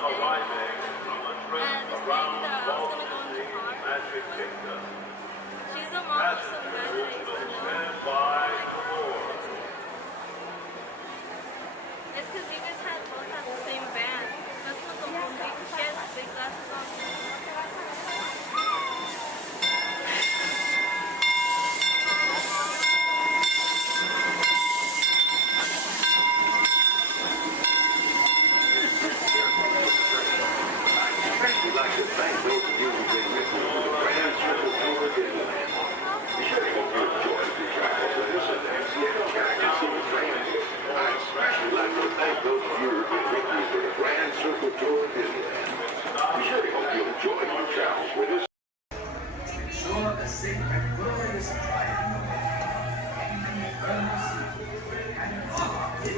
arriving from a trip around Walt Disney's Magic Kingdom. She's a mom of some bad days. Stand by the Lord. It's because you guys both have the same band. That's not the movie. She has big glasses on. We'd like to thank those of you who've been with us for the grand circle tour of Disneyland. We sure hope you enjoyed the travels with us and see the characters in the train. I'd especially like to thank those of you who've been with us for the grand circle tour of Disneyland. We sure hope you enjoyed your travels with us. Ensure a safe and glorious ride in the land. And the eternal sea. And it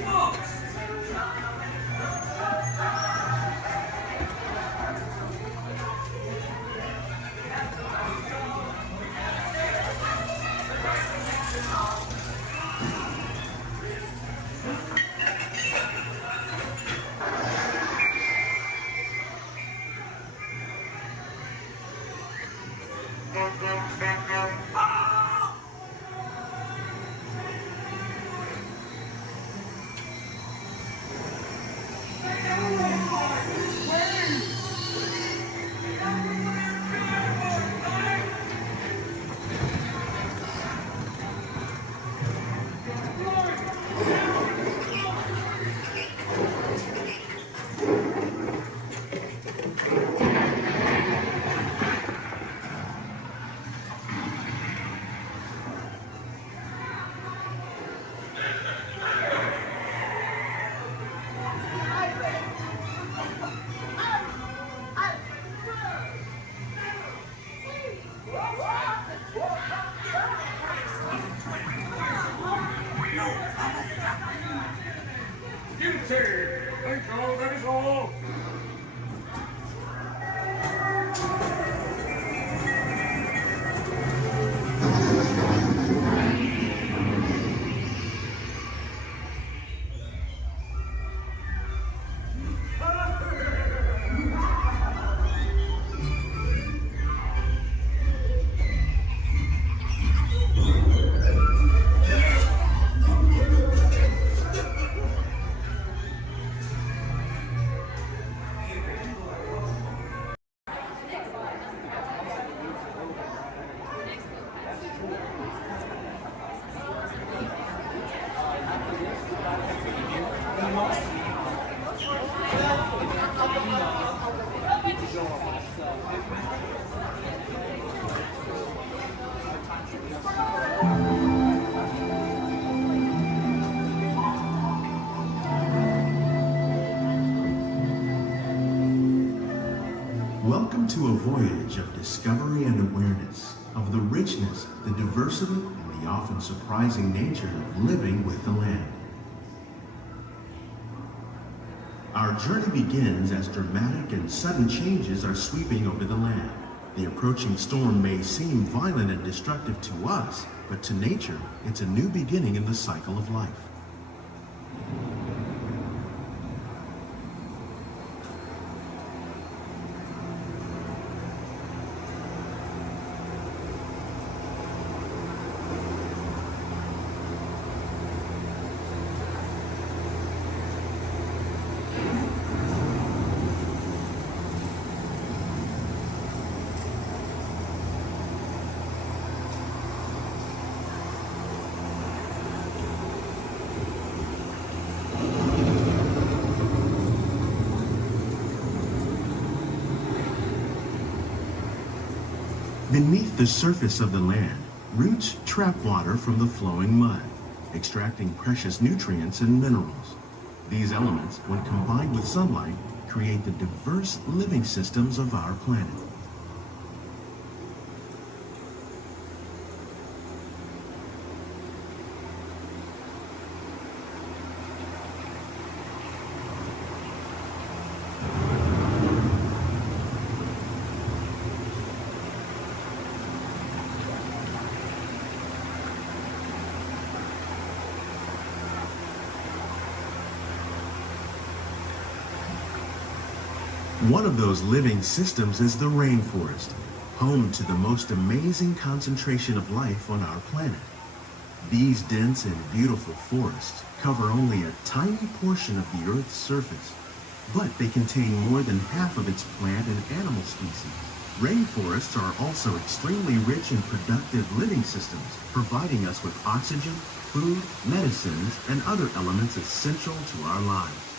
moves! Welcome to a voyage of discovery and awareness of the richness, the diversity, and the often surprising nature of living with the land. Our journey begins as dramatic and sudden changes are sweeping over the land. The approaching storm may seem violent and destructive to us, but to nature, it's a new beginning in the cycle of life. Beneath the surface of the land, roots trap water from the flowing mud, extracting precious nutrients and minerals. These elements, when combined with sunlight, create the diverse living systems of our planet. One of those living systems is the rainforest, home to the most amazing concentration of life on our planet. These dense and beautiful forests cover only a tiny portion of the Earth's surface, but they contain more than half of its plant and animal species. Rainforests are also extremely rich and productive living systems, providing us with oxygen, food, medicines, and other elements essential to our lives.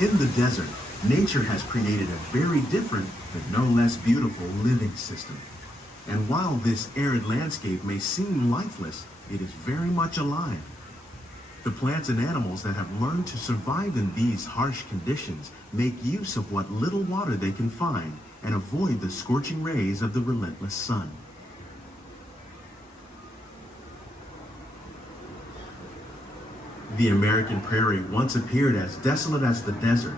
In the desert, nature has created a very different, but no less beautiful living system. And while this arid landscape may seem lifeless, it is very much alive. The plants and animals that have learned to survive in these harsh conditions make use of what little water they can find and avoid the scorching rays of the relentless sun. The American prairie once appeared as desolate as the desert,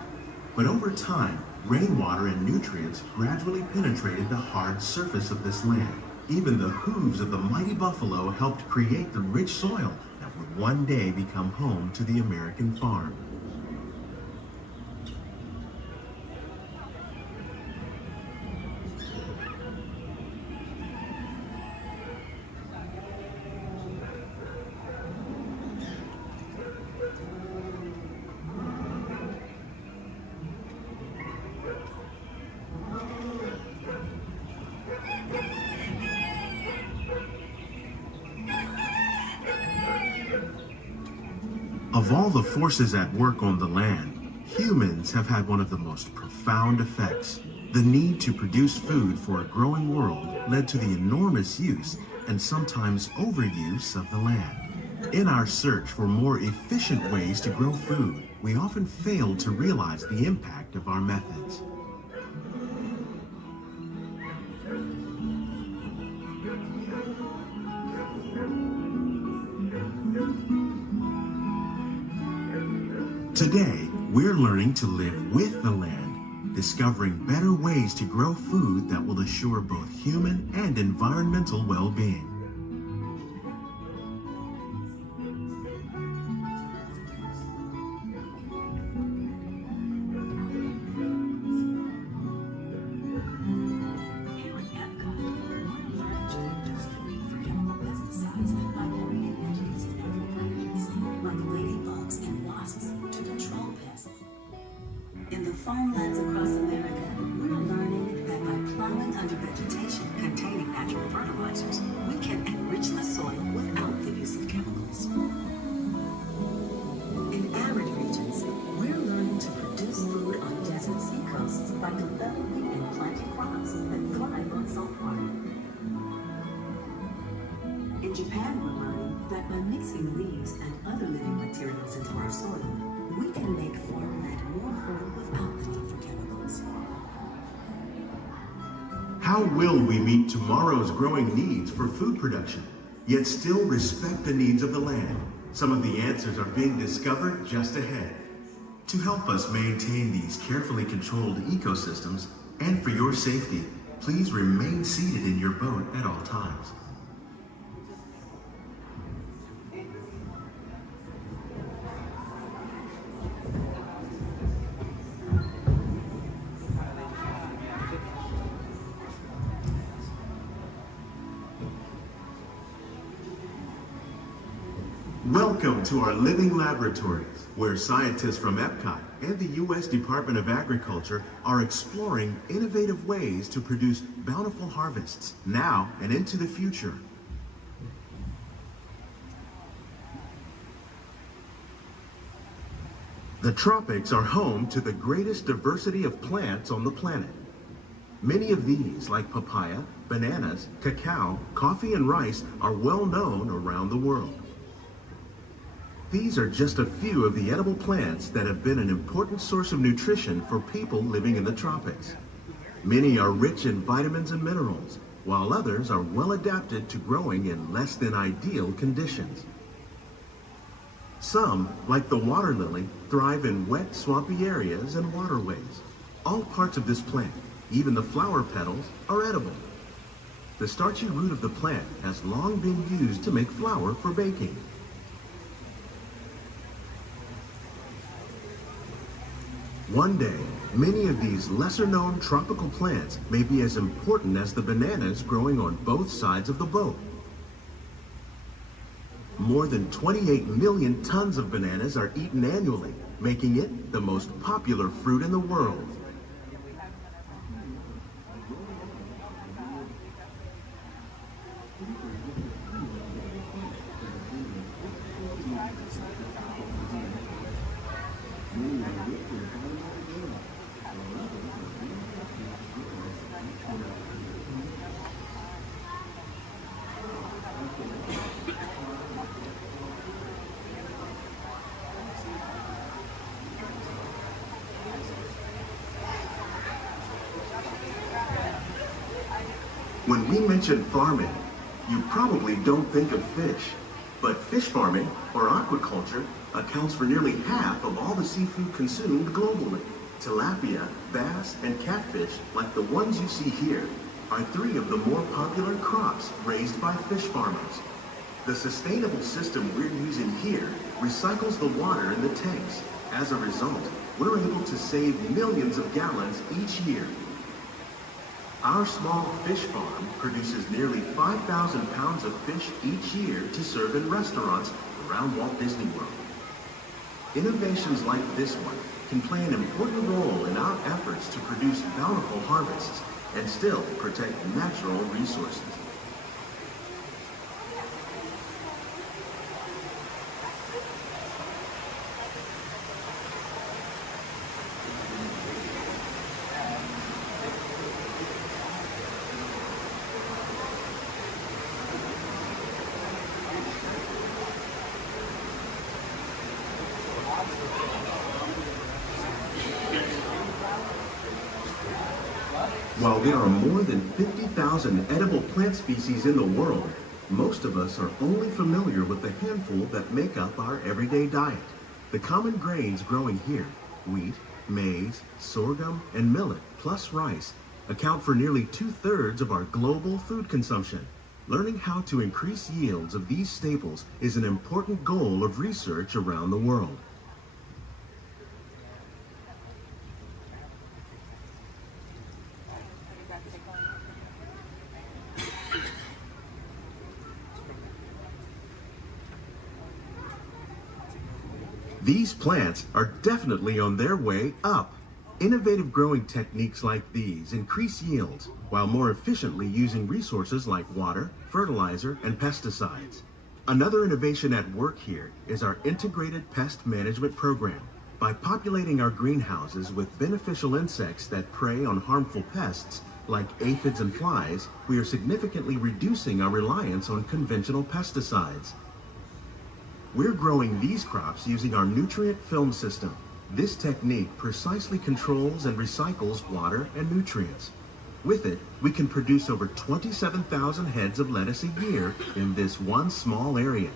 but over time, rainwater and nutrients gradually penetrated the hard surface of this land. Even the hooves of the mighty buffalo helped create the rich soil that would one day become home to the American farm. Of all the forces at work on the land, humans have had one of the most profound effects. The need to produce food for a growing world led to the enormous use and sometimes overuse of the land. In our search for more efficient ways to grow food, we often fail to realize the impact of our methods. Today, we're learning to live with the land, discovering better ways to grow food that will assure both human and environmental well-being. Here at Epcot, we're learning to reduce the need for chemical pesticides by learning and using natural predators like ladybugs and wasps to control pests. In the farmlands across America, we're learning that by plowing under vegetation containing natural fertilizers, we can enrich the soil without the use of chemicals. In arid regions, we're learning to produce food on desert seacoasts by developing and planting crops that thrive on salt water. In Japan, we're learning that by mixing leaves and other living materials into our soil, we can make farmland more fertile without the need for chemicals. How will we meet tomorrow's growing needs for food production, yet still respect the needs of the land? Some of the answers are being discovered just ahead. To help us maintain these carefully controlled ecosystems, and for your safety, please remain seated in your boat at all times. Welcome to our living laboratories, where scientists from Epcot and the U.S. Department of Agriculture are exploring innovative ways to produce bountiful harvests now and into the future. The tropics are home to the greatest diversity of plants on the planet. Many of these, like papaya, bananas, cacao, coffee, and rice, are well known around the world. These are just a few of the edible plants that have been an important source of nutrition for people living in the tropics. Many are rich in vitamins and minerals, while others are well adapted to growing in less than ideal conditions. Some, like the water lily, thrive in wet, swampy areas and waterways. All parts of this plant, even the flower petals, are edible. The starchy root of the plant has long been used to make flour for baking. One day, many of these lesser-known tropical plants may be as important as the bananas growing on both sides of the boat. More than 28 million tons of bananas are eaten annually, making it the most popular fruit in the world. When we mention farming, you probably don't think of fish. But fish farming, or aquaculture, accounts for nearly half of all the seafood consumed globally. Tilapia, bass, and catfish, like the ones you see here, are three of the more popular crops raised by fish farmers. The sustainable system we're using here recycles the water in the tanks. As a result, we're able to save millions of gallons each year. Our small fish farm produces nearly 5,000 pounds of fish each year to serve in restaurants around Walt Disney World. Innovations like this one can play an important role in our efforts to produce bountiful harvests and still protect natural resources. While there are more than 50,000 edible plant species in the world, most of us are only familiar with the handful that make up our everyday diet. The common grains growing here, wheat, maize, sorghum, and millet, plus rice, account for nearly 2/3 of our global food consumption. Learning how to increase yields of these staples is an important goal of research around the world. These plants are definitely on their way up. Innovative growing techniques like these increase yields while more efficiently using resources like water, fertilizer, and pesticides. Another innovation at work here is our integrated pest management program. By populating our greenhouses with beneficial insects that prey on harmful pests like aphids and flies, we are significantly reducing our reliance on conventional pesticides. We're growing these crops using our nutrient film system. This technique precisely controls and recycles water and nutrients. With it, we can produce over 27,000 heads of lettuce a year in this one small area.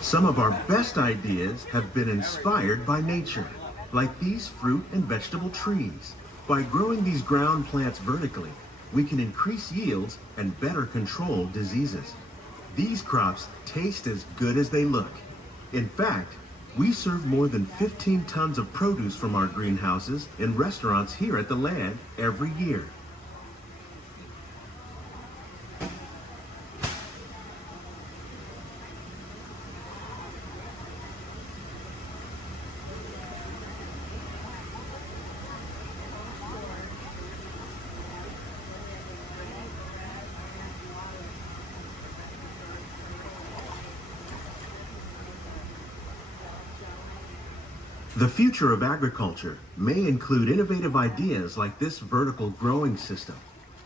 Some of our best ideas have been inspired by nature, like these fruit and vegetable trees. By growing these ground plants vertically, we can increase yields and better control diseases. These crops taste as good as they look. In fact, we serve more than 15 tons of produce from our greenhouses in restaurants here at the land every year. The future of agriculture may include innovative ideas like this vertical growing system.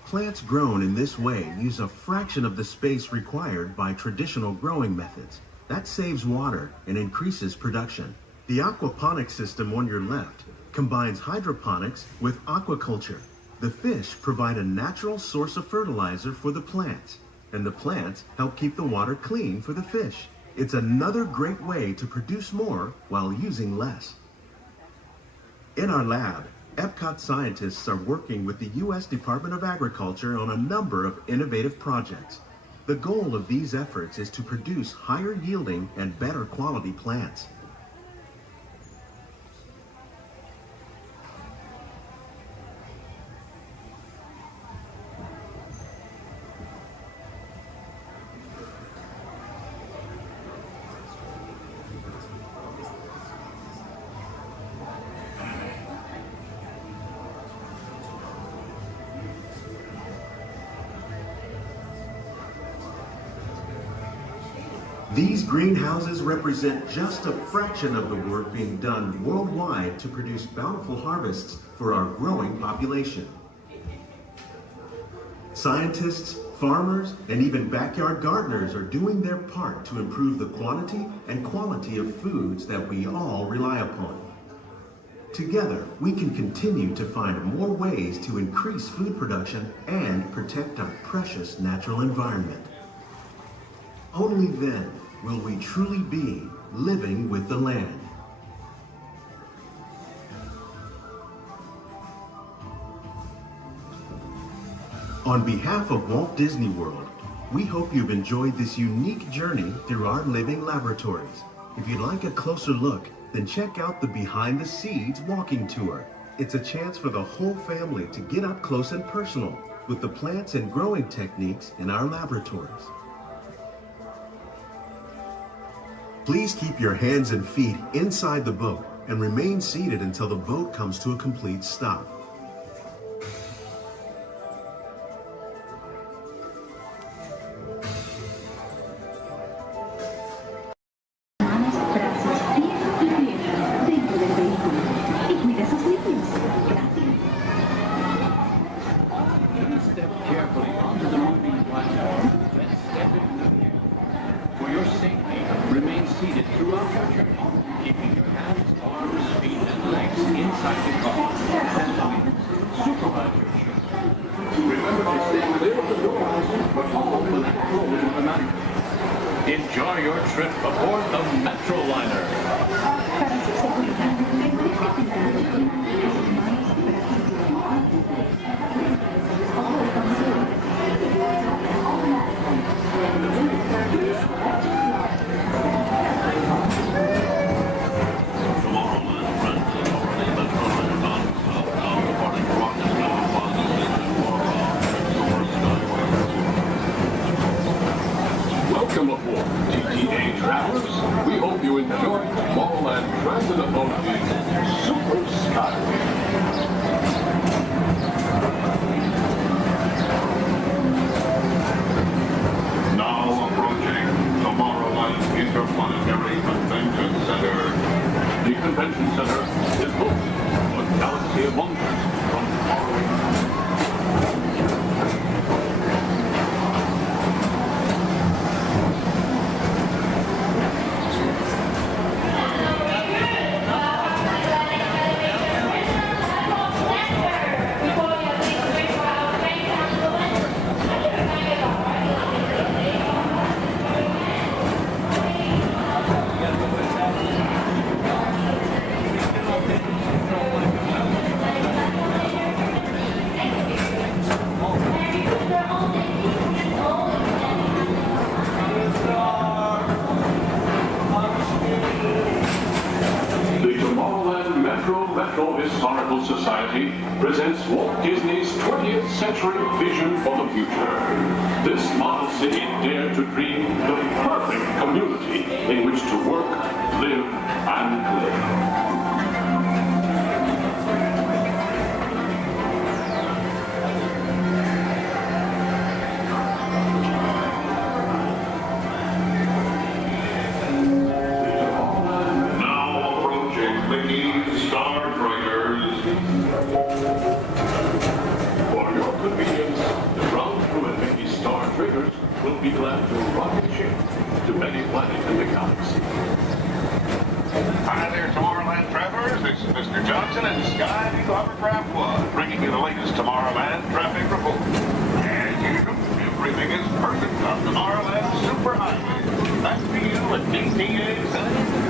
Plants grown in this way use a fraction of the space required by traditional growing methods. That saves water and increases production. The aquaponics system on your left combines hydroponics with aquaculture. The fish provide a natural source of fertilizer for the plants, and the plants help keep the water clean for the fish. It's another great way to produce more while using less. In our lab, Epcot scientists are working with the U.S. Department of Agriculture on a number of innovative projects. The goal of these efforts is to produce higher yielding and better quality plants. These greenhouses represent just a fraction of the work being done worldwide to produce bountiful harvests for our growing population. Scientists, farmers, and even backyard gardeners are doing their part to improve the quantity and quality of foods that we all rely upon. Together, we can continue to find more ways to increase food production and protect our precious natural environment. Only then will we truly be living with the land. On behalf of Walt Disney World, we hope you've enjoyed this unique journey through our living laboratories. If you'd like a closer look, then check out the Behind the Seeds walking tour. It's a chance for the whole family to get up close and personal with the plants and growing techniques in our laboratories. Please keep your hands and feet inside the boat and remain seated until the boat comes to a complete stop. Step carefully onto the moving platform, then step in. For your safety, remain seated throughout your journey, keeping your hands, arms, feet, and legs inside the car. And supervise your trip. Remember to stay clear of the doors, but all will not close automatically. Enjoy your trip aboard the Metroliner. Welcome aboard, TTA travelers. We hope you enjoy Tomorrowland Transit Authority's Super Skyway. Now approaching Tomorrowland Interplanetary Convention Center. The convention center is home to a galaxy of wonders from faraway. Historical Society presents Walt Disney's 20th century vision for the future. This model city dared to dream the perfect community in which to work, live, and play. Now approaching the Disneyland to rocket ship to many planets in the galaxy. Hi there, Tomorrowland travelers. This is Mr. Johnson and Sky Eagle Hovercraft One, bringing you the latest Tomorrowland traffic report. As usual, everything is perfect on Tomorrowland Superhighway. Back to you at DTA Center.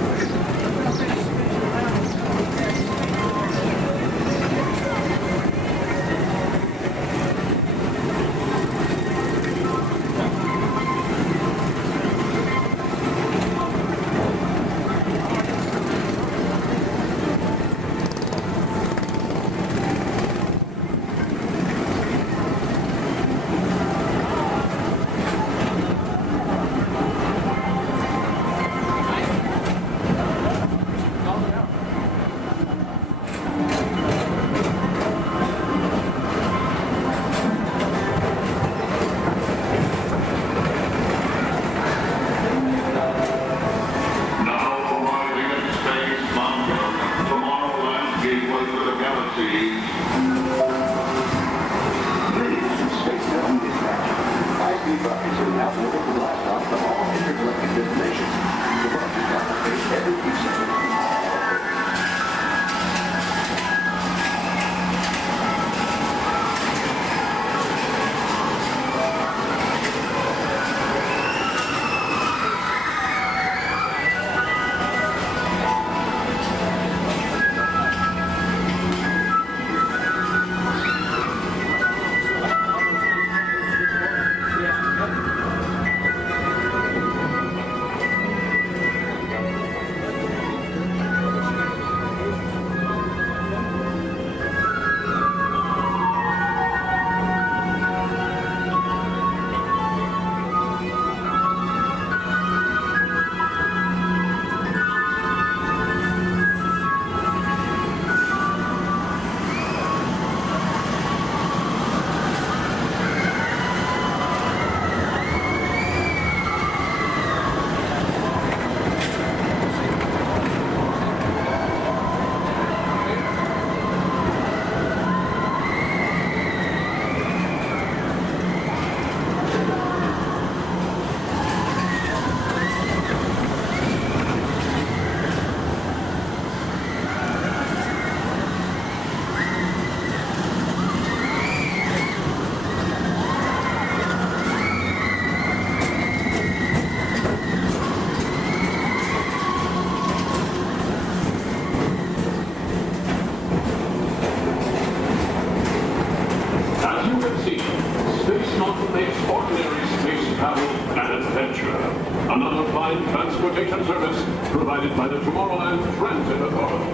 Another fine transportation service provided by the Tomorrowland Transit Authority.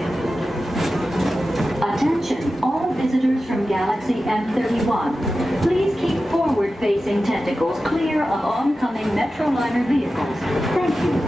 Attention, all visitors from Galaxy M31. Please keep forward-facing tentacles clear of oncoming Metroliner vehicles. Thank you.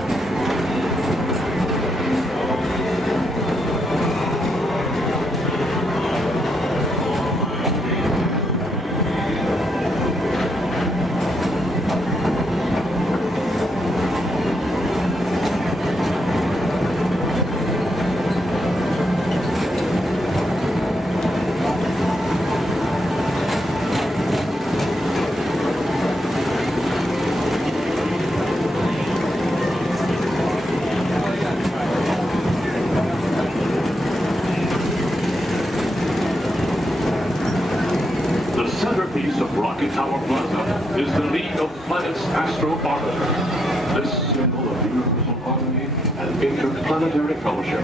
Rocket Tower Plaza is the League of Planets Astro Orbiter. This symbol of universal harmony and interplanetary fellowship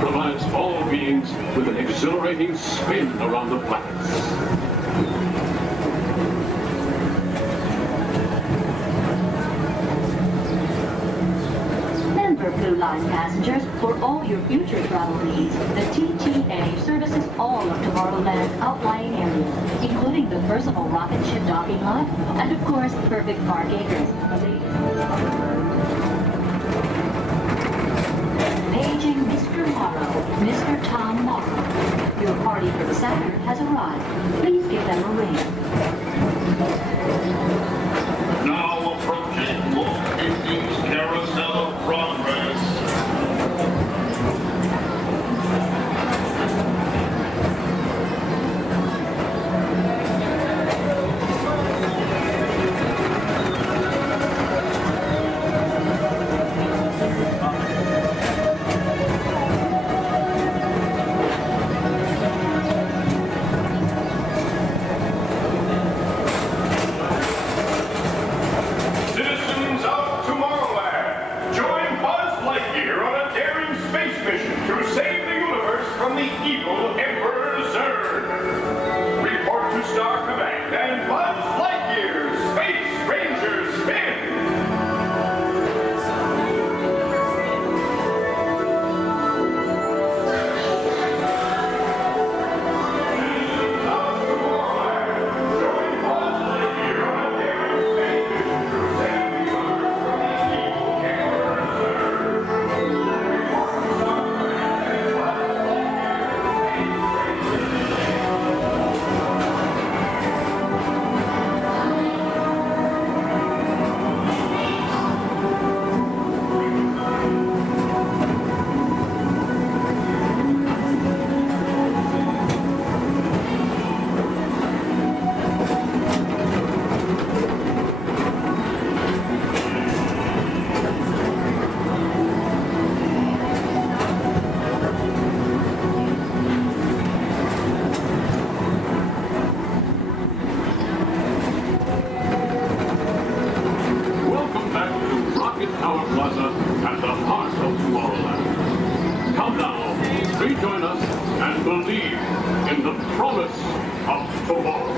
provides all beings with an exhilarating spin around the planets. Blue Line passengers, for all your future travel needs, the TTA services all of Tomorrowland's outlying areas, including the personal rocket ship docking lot, and of course, perfect park acres. Paging Mr. Morrow, Mr. Tom Morrow. Your party for the Saturn has arrived. Please give them a ring. Now approaching Walt Disney's Carousel of Progress. of tomorrow.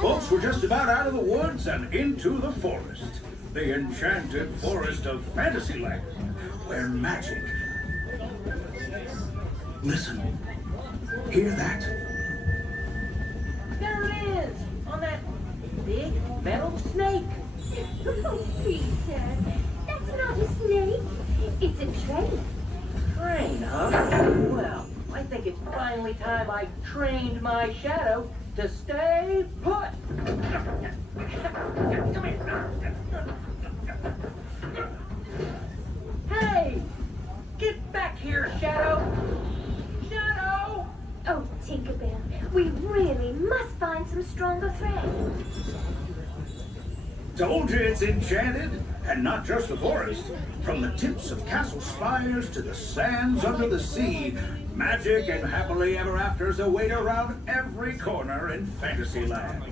Folks, we're just about out of the woods and into the forest. The enchanted forest of Fantasyland, where magic... Listen. Hear that? There it is, on that big metal snake. Oh, Peter, that's not a snake. It's a train. Train, huh? Well, I think it's finally time I trained my shadow to stay put. Come here. Hey! Get back here, Shadow! Shadow! Oh, Tinkerbell, we really must find some stronger thread. Told you it's enchanted, and not just the forest. From the tips of castle spires to the sands under the sea, magic and happily ever afters await around every corner in Fantasyland.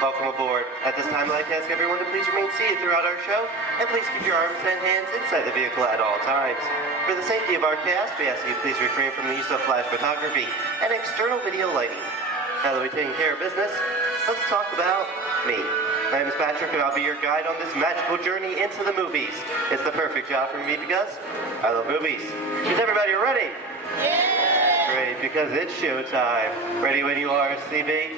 Welcome aboard. At this time, I'd like to ask everyone to please remain seated throughout our show, and please keep your arms and hands inside the vehicle at all times. For the safety of our cast, we ask you to please refrain from the use of flash photography and external video lighting. Now that we've taken care of business, let's talk about me. My name is Patrick, and I'll be your guide on this magical journey into the movies. It's the perfect job for me because I love movies. Is everybody ready? Yeah! Great, because it's showtime. Ready when you are, CB?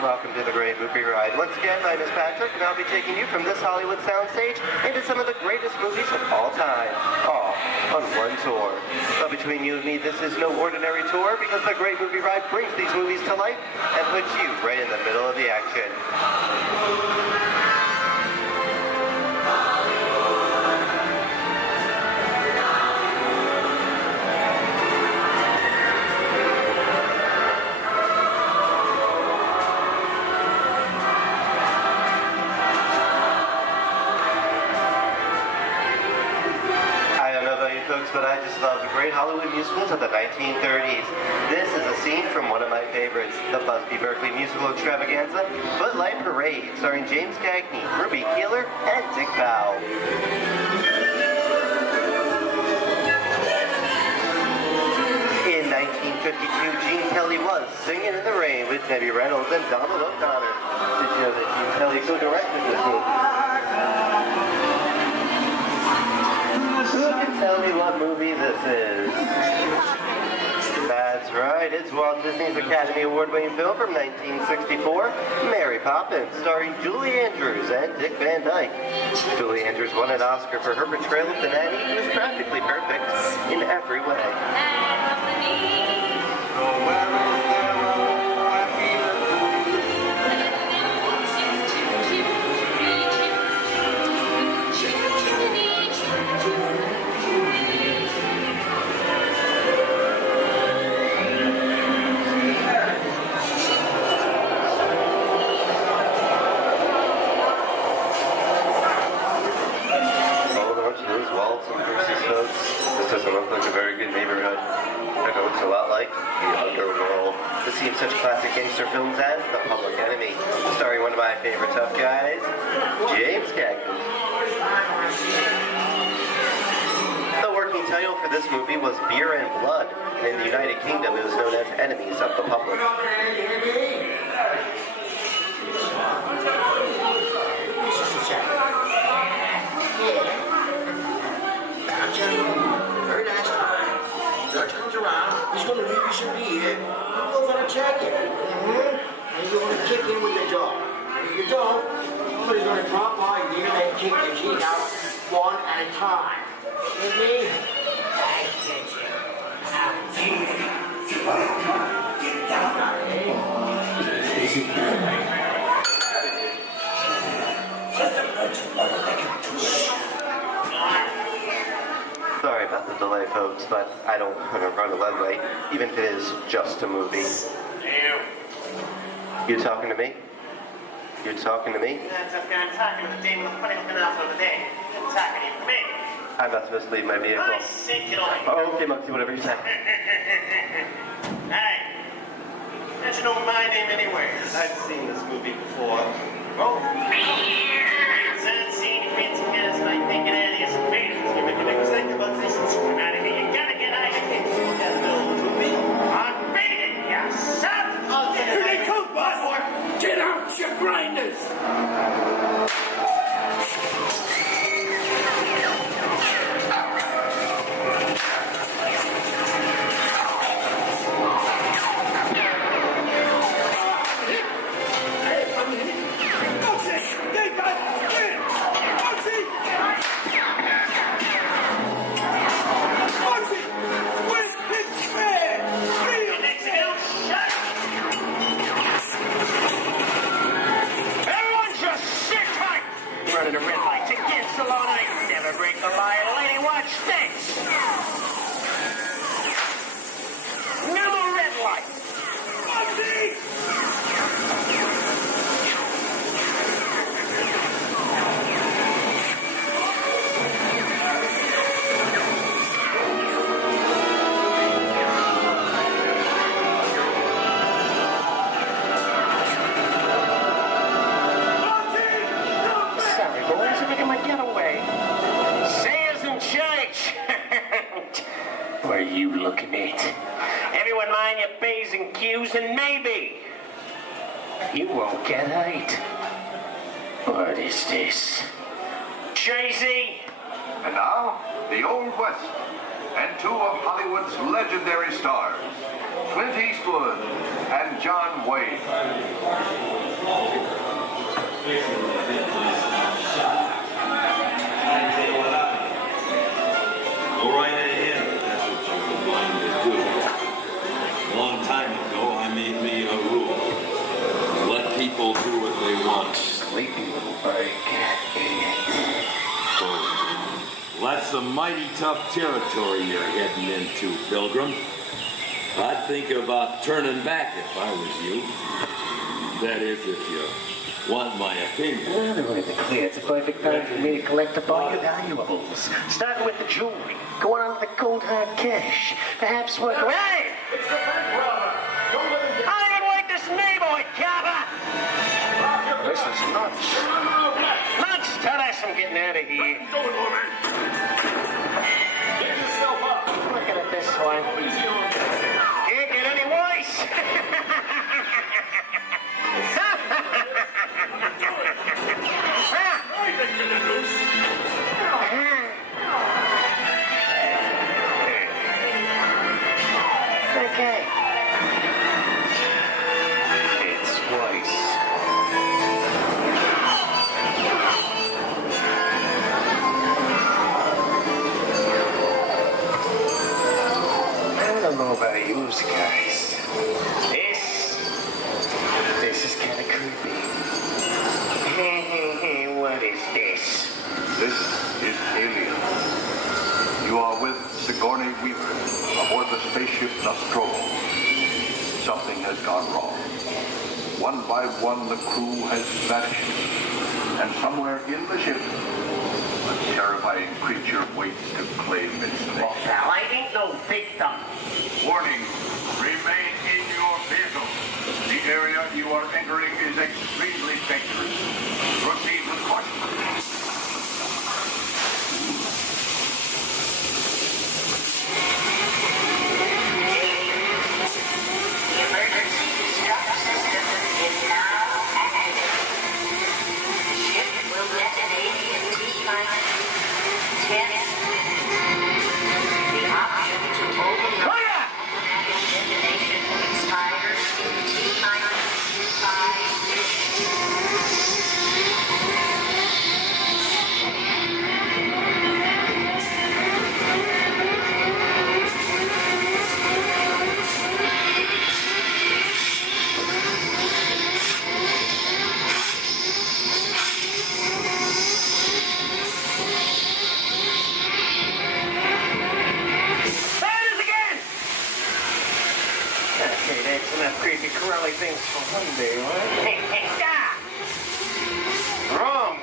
Welcome to the Great Movie Ride. Once again, my name is Patrick, and I'll be taking you from this Hollywood soundstage into some of the greatest movies of all time, all on one tour. But between you and me, this is no ordinary tour, because the Great Movie Ride brings these movies to life and puts you right in the middle of the action. But I just love the great Hollywood musicals of the 1930s. This is a scene from one of my favorites, the Busby Berkeley musical extravaganza, Footlight Parade, starring James Cagney, Ruby Keeler, and Dick Bow. In 1950, Singing in the Rain with Debbie Reynolds and Donald O'Connor. Did you know that Gene Kelly co-directed this movie? Who can tell me what movie this is? That's right, it's Walt Disney's Academy Award-winning film from 1964, Mary Poppins, starring Julie Andrews and Dick Van Dyke. Julie Andrews won an Oscar for her portrayal of the nanny, who was practically perfect in every way. This doesn't look like a very good neighborhood. It looks a lot like the underworld. To see such classic gangster films as The Public Enemy, starring one of my favorite tough guys, James Cagney. The working title for this movie was Beer and Blood, and in the United Kingdom it was known as Enemies of the Public. Very nice time. Judge comes around. He's going to leave you should be here. You're going to check it. And you're going to kick in with your dog. If you don't, somebody's going to drop by here and kick your teeth out one at a time. With me? I get you. Get down on it. Sorry about the delay, folks, but I don't want to run a red light, even if it is just a movie. You talking to me? You talking to me? That's okay. I'm talking to the demon who's putting him off over there. I'm talking to me. I'm not supposed to leave my vehicle. I say get away. Oh, okay, Muggsy, whatever you say. Hey, don't you know my name anywhere? I've seen this movie before. Oh. It's unseen, fancy guys like thinking out of your space. You make a big mistake about this. I'm out of here. You gotta get out of here. You gotta know the movie. I'm beating you, son. Here they come, boss. Get out your grinders. Running a red light to get so long I never break the line. Lady, watch this. No red light. What are you looking at? Everyone mind your P's and Q's, and maybe you won't get hate. What is this? Tracy? And now, the Old West, and two of Hollywood's legendary stars, Clint Eastwood and John Wayne. Go right ahead. That's what you're going to do. A long time ago, I made me a rule. Let people do what they want. Sleepy little bird. So, that's a mighty tough territory you're heading into, Pilgrim. I'd think about turning back if I was you. That is, if you want my opinion. Well, to make it clear, it's a perfect time for me to collect up all your valuables. Starting with the jewelry, going on with the cold hard cash. Perhaps work... Hey! It's the bank robber. Don't let him get... I don't even like this neighborhood, Kappa! This is nuts. Nuts! Tell us I'm getting out of here. Get yourself up. Look at it this way. Can't get any worse. has gone wrong. One by one, the crew has vanished. And somewhere in the ship, a terrifying creature waits to claim its name. Well, pal, I ain't no victim. Warning, remain in your vehicle. The area you are entering is extremely dangerous. Proceed with caution. Creepy curly things for Monday, right? Wrong.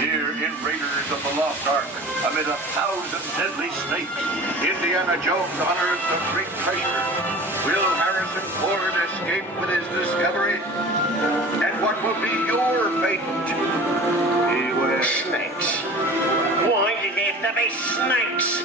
Here in Raiders of the Lost Ark, amid 1,000 deadly snakes, Indiana Jones unearths a great treasure. Will Harrison Ford escape with his discovery? And what will be your fate? Beware. Snakes. Why did there have to be snakes?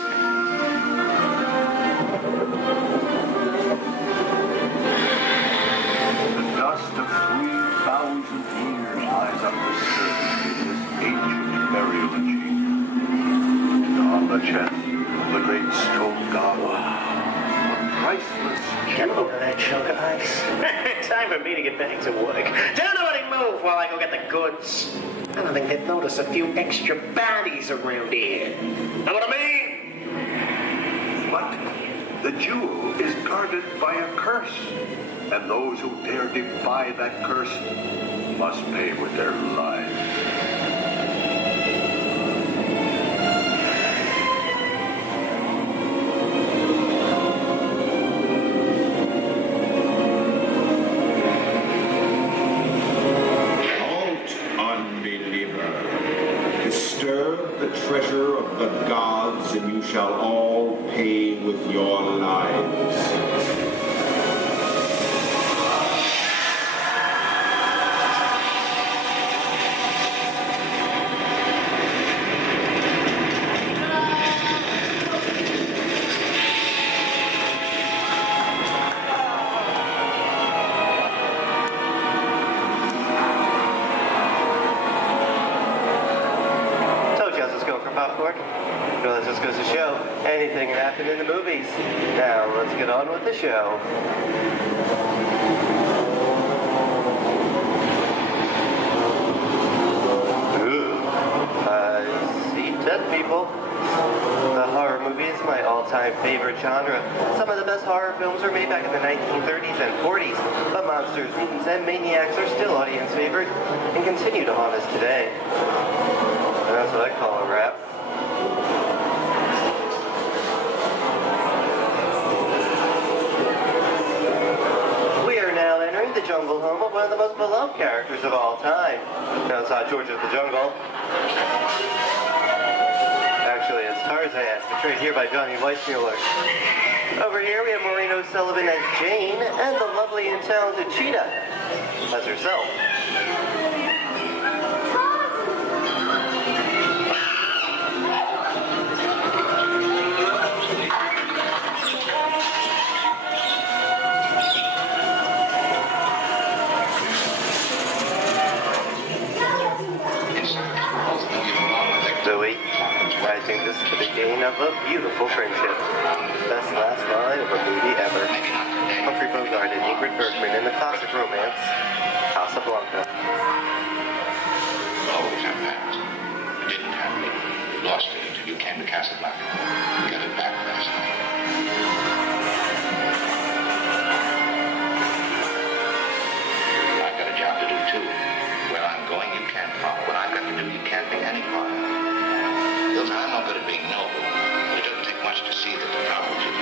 The dust of 3,000 years lies on the surface in this ancient burial chamber. And on the chest of the great stone god, a priceless Get a load of that chunk of ice. Time for me to get back to work. Don't nobody move while I go get the goods. I don't think they'd notice a few extra bodies around here. Know what I mean? But the jewel is guarded by a curse, and those who dare defy that curse must pay with their lives. Disturb the treasure of the gods, and you shall all pay with your lives. Popcorn. Well, this just goes to show anything can happen in the movies. Now, let's get on with the show. See dead people. The horror movie is my all-time favorite genre. Some of the best horror films were made back in the 1930s and 40s, but monsters, mutants, and maniacs are still audience favorite and continue to haunt us today. And that's what I call a wrap. We are now entering the jungle home of one of the most beloved characters of all time. Now it's not George of the Jungle. Actually, it's Tarzan, portrayed here by Johnny Weissmuller. Over here we have Maureen O'Sullivan as Jane, and the lovely and talented Cheetah as herself. Zoe, I think this is the beginning of a beautiful friendship. Best last line of a movie ever. Humphrey Bogart and Ingrid Bergman in the classic romance, Casablanca. Always have that. You didn't have me. You lost me until you came to Casablanca. You got it back last night. I've got a job to do too. Where I'm going, you can't follow. What I've got to do, you can't be any part of. Listen, I'm no good at being noble, but it doesn't take much to see that the problem is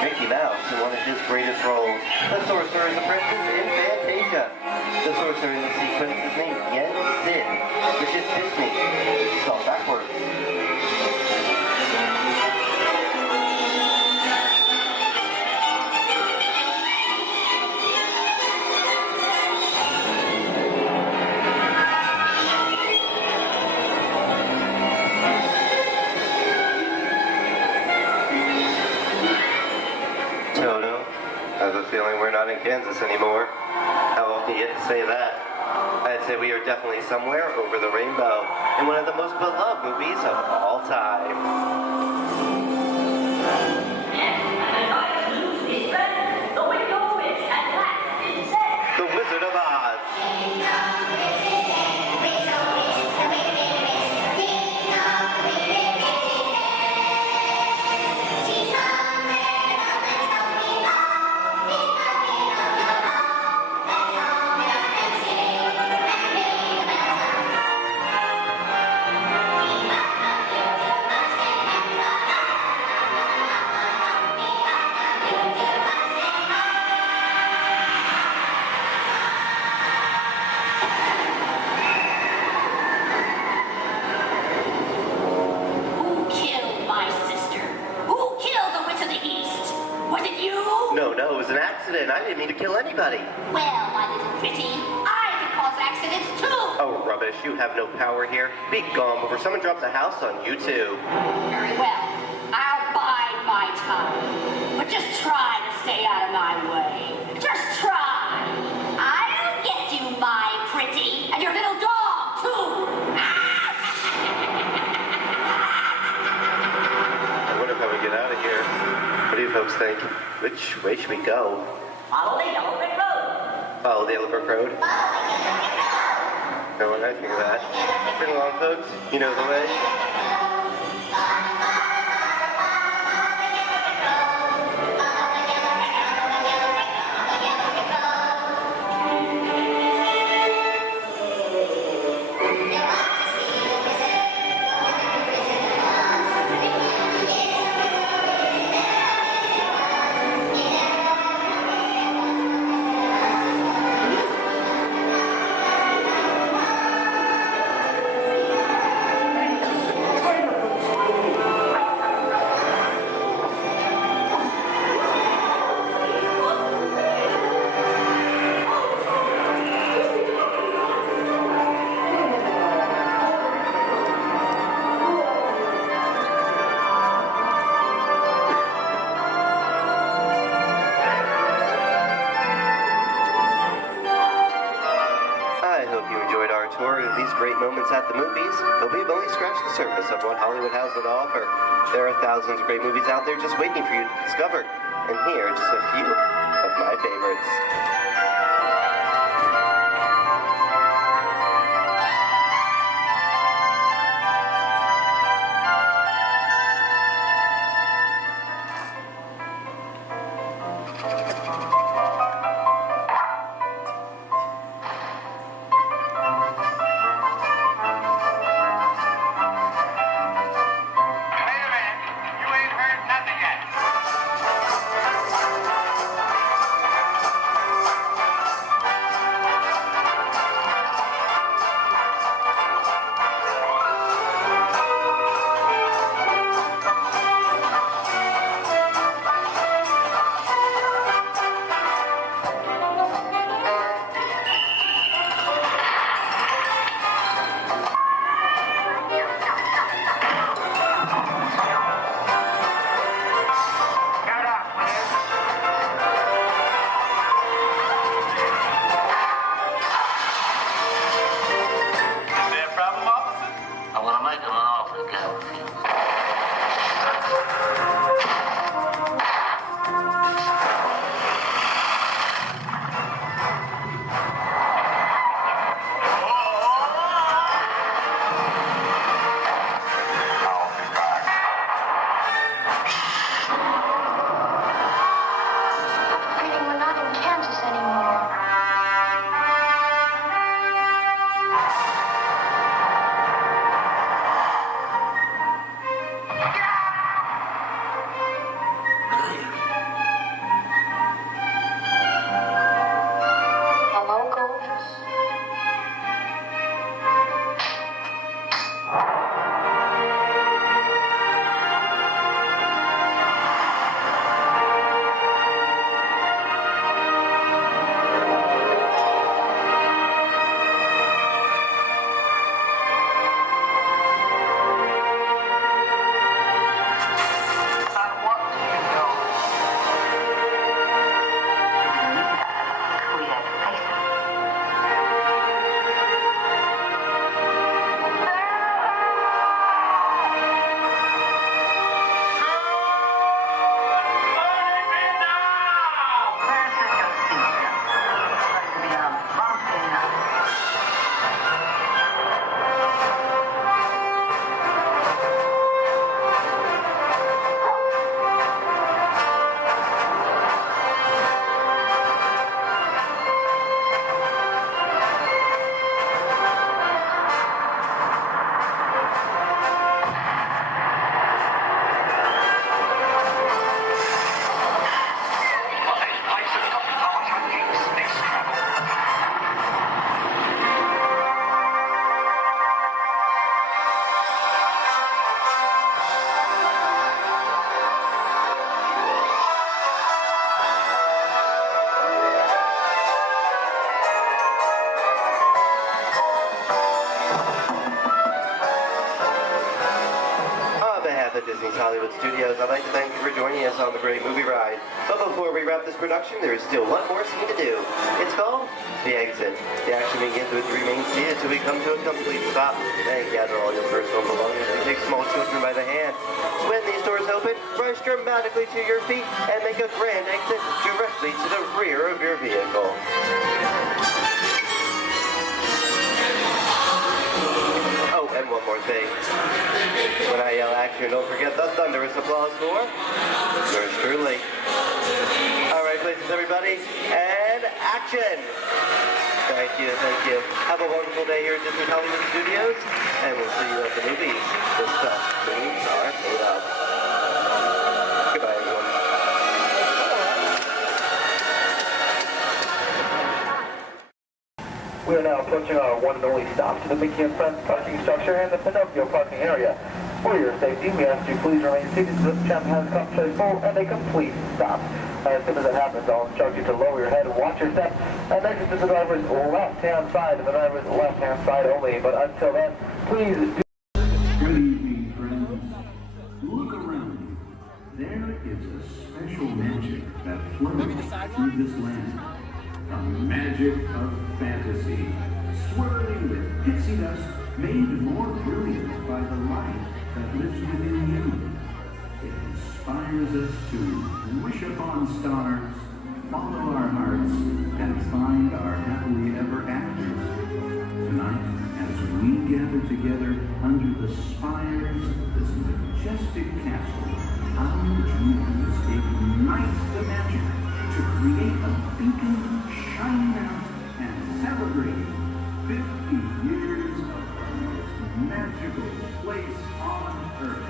Mickey Mouse in one of his greatest roles, the Sorcerer's Apprentice in Fantasia. The sorcerer in the sequence is named Yen Sid, which is Disney, spelled backwards. Toto, I have a feeling we're not in Kansas anymore. How often do you get to say that? I'd say we are definitely somewhere over the rainbow in one of the most beloved movies of all time. The Wizard of Oz. Who killed my sister? Who killed the Witch of the East? Was it you? No, it was an accident. I didn't mean to kill anybody. Well, my little pretty, I can cause accidents too. Oh, rubbish. You have no power here. Be gone before someone drops a house on you, too. Very well. I'll bide my time. But just try to stay out of my way. Just try. I'll get you, my pretty. And your little dog, too. I wonder how we get out of here. What do you folks think? Which way should we go? Follow the yellow brick road. Follow the Yellow Brick Road? No one, I think of that. Bring along, folks. You know the way. I hope you enjoyed our tour of these great moments at the movies, but we've only scratched the surface of what Hollywood has to offer. There are thousands of great movies out there just waiting for you to discover, and here are just a few of my favorites. at Disney's Hollywood Studios, I'd like to thank you for joining us on the great movie ride. But before we wrap this production, there is still one more scene to do. It's called The Exit. The action begins with 3 main scenes until we come to a complete stop. Then gather all your personal belongings and take small children by the hand. When these doors open, rush dramatically to your feet and make a grand exit directly to the rear of your vehicle. Oh, and one more thing. When I yell action, don't forget the thunderous applause for yours truly. All right, places, everybody, and action! Thank you, thank you. Have a wonderful day here at Disney Hollywood Studios, and we'll see you at the movies. The stuff movies are made of. Goodbye, everyone. We are now approaching our one and only stop to the Mickey and Friends parking structure and the Pinocchio parking area. For your safety, we ask you please remain seated until this tram has come to a full and a complete stop. As soon as it happens, I'll instruct you to lower your head and watch your step and exit to the driver's left-hand side and the driver's left-hand side only. But until then, please do... Good evening, friends. Look around you. There is a special magic that flows through this land. A magic of fantasy, swirling with pixie dust, made more brilliant by the light that lives within you. It inspires us to wish upon stars, follow our hearts, and find our happily ever afters. Tonight, as we gather together under the spires of this majestic castle, our dreams ignite the magic to create a beacon shining out and celebrating 50 years of the most magical place on earth.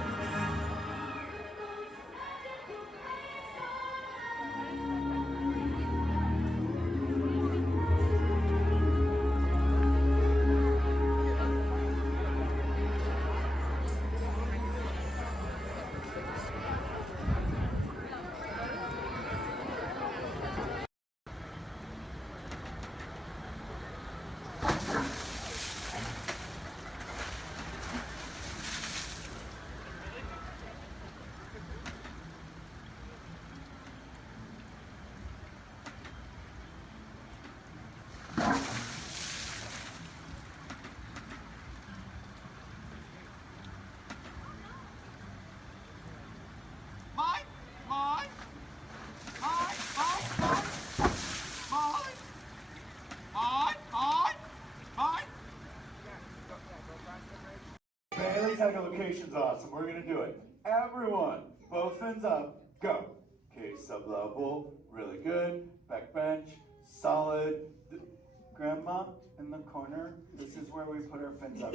Bailey's echolocation's awesome. We're gonna do it. Everyone, both fins up, go. Okay, sub-level, really good. Back bench, solid. Grandma in the corner. This is where we put our fins up.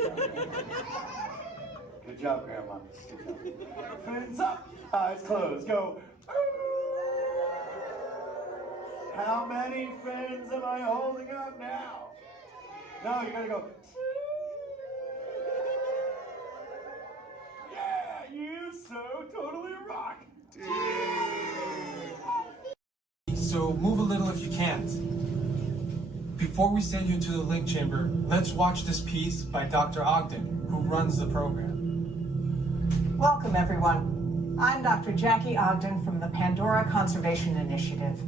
Good job, Grandma. Good job. Fins up, eyes closed, go. How many fins am I holding up now? No, you gotta go. Yeah, you so totally rock. So move a little if you can't. Before we send you to the link chamber, let's watch this piece by Dr. Ogden, who runs the program. Welcome, everyone. I'm Dr. Jackie Ogden from the Pandora Conservation Initiative.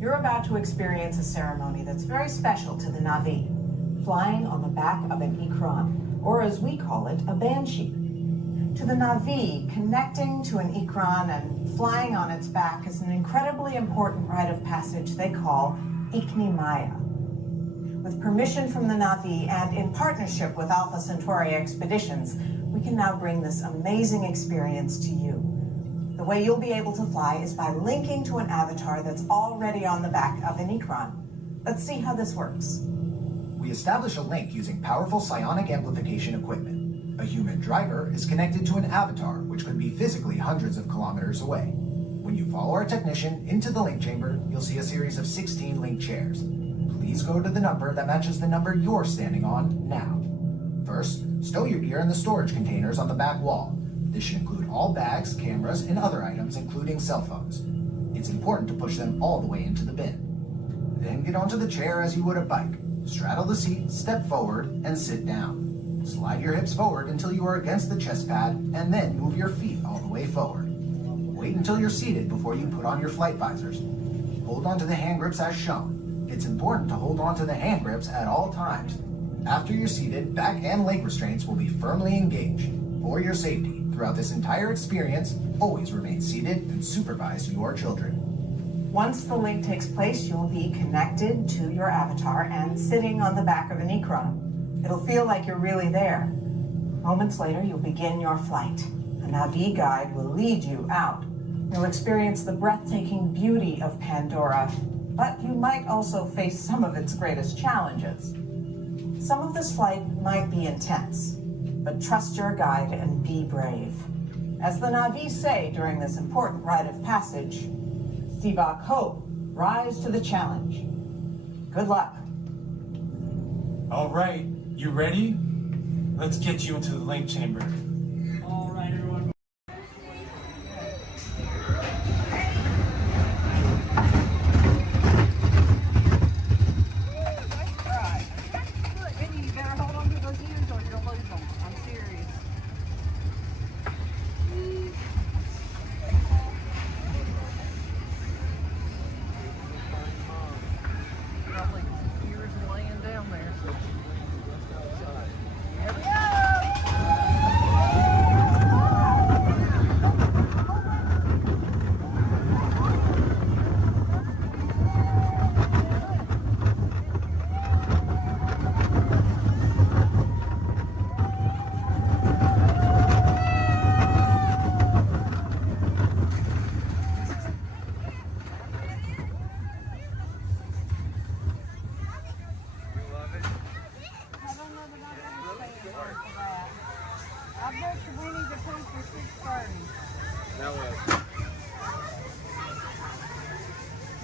You're about to experience a ceremony that's very special to the Na'vi, flying on the back of an ikran, or as we call it, a banshee. To the Na'vi, connecting to an ikran and flying on its back is an incredibly important rite of passage they call Ikni Maya. With permission from the Na'vi and in partnership with Alpha Centauri Expeditions, we can now bring this amazing experience to you. The way you'll be able to fly is by linking to an avatar that's already on the back of an ikran. Let's see how this works. We establish a link using powerful psionic amplification equipment. A human driver is connected to an avatar, which could be physically hundreds of kilometers away. When you follow our technician into the link chamber, you'll see a series of 16 link chairs. Please go to the number that matches the number you're standing on now. First, stow your gear in the storage containers on the back wall. This should include all bags, cameras, and other items, including cell phones. It's important to push them all the way into the bin. Then get onto the chair as you would a bike. Straddle the seat, step forward, and sit down. Slide your hips forward until you are against the chest pad, and then move your feet all the way forward. Wait until you're seated before you put on your flight visors. Hold on to the hand grips as shown. It's important to hold on to the hand grips at all times. After you're seated, back and leg restraints will be firmly engaged. For your safety, throughout this entire experience, always remain seated and supervise your children. Once the link takes place, you'll be connected to your avatar and sitting on the back of an Ikron. It'll feel like you're really there. Moments later, you'll begin your flight. A Navi guide will lead you out. You'll experience the breathtaking beauty of Pandora, but you might also face some of its greatest challenges. Some of this flight might be intense, but trust your guide and be brave. As the Navi say during this important rite of passage, Sivak Ho, rise to the challenge. Good luck. All right, you ready? Let's get you into the link chamber. All right, everyone.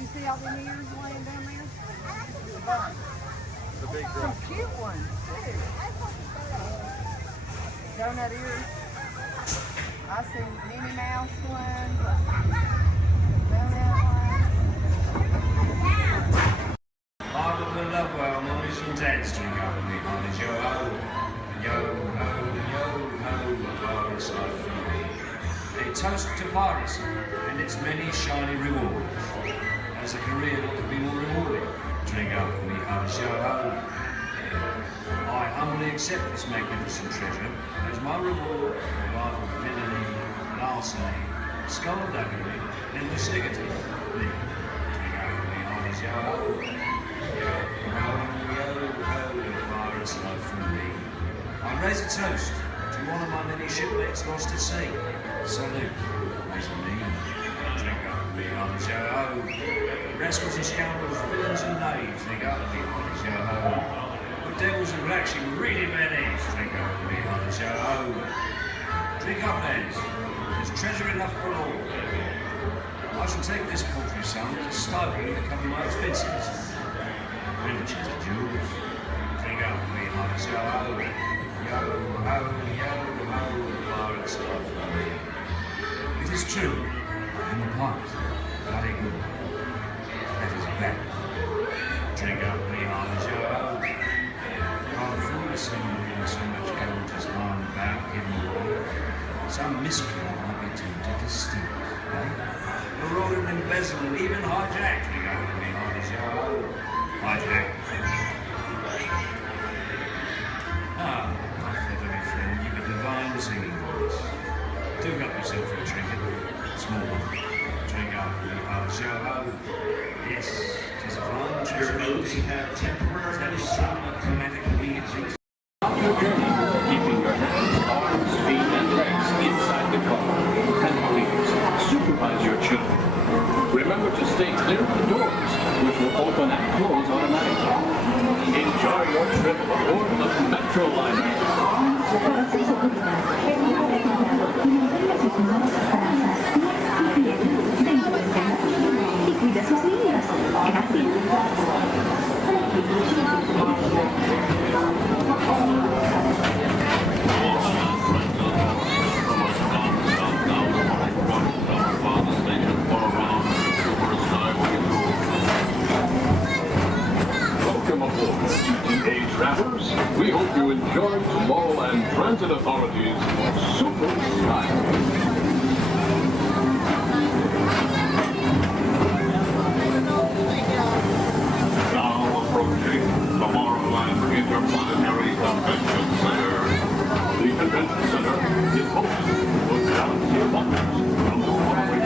You see all the ears laying down there? The bunch. The big Some drum. cute ones, too. Donut ears. I see Minnie Mouse ones. Donut All of the love well, mommies and dads drink up with me, honey. Yo ho, yo ho, yo ho, pirates are free. They toast to piracy and its many shiny rewards. As a career, what could be more rewarding? Drink up with me, honey. Yo ho. I humbly accept this magnificent treasure as my reward for a life of villainy, larceny, skullduggery, and lucidity. Drink up with me, honey. Yo ho. Pirates are free. I raise a toast to one of my many shipmates lost at sea. Salute, raise a mean. Drink up with me, honest yo-ho. Rascals and scoundrels, villains and knaves, drink up with me, honest yo-ho. The devils and actually really bad eggs, drink up with me, honest yo-ho. Drink up, lads. There's treasure enough for all. I shall take this paltry sum as a stipend to cover my expenses. Riches and jewels. Drink up with me, honest yo-ho. Yo-ho, yo-ho, pirates are free. It is true, I am a pirate, bloody good. That is bad. Drink up with me, honest yo-ho. I'm foolish in reading so much gold just lying about hidden away. Some miscreant might be tempted to steal it, eh? Roll and embezzle and even hijack. Drink up with me, honest yo-ho. Hijack. Ah, my feathery friend, you've a divine singing voice. Do help yourself for a trinket. Small one. Drink up with me, honest yo-ho. Yes, 'tis a fine treasure. We have temporary chromatic music. Stop your journey, keeping your hands, arms, feet, and legs inside the car. And please, supervise your children. Remember to stay clear of the doors, which will open and close automatically. Enjoy your trip aboard the Metro Liner. Y cuida a sus niños. Gracias. super style. Now approaching Tomorrowland Interplanetary Convention Center. The convention center is host to a galaxy of wonders from the following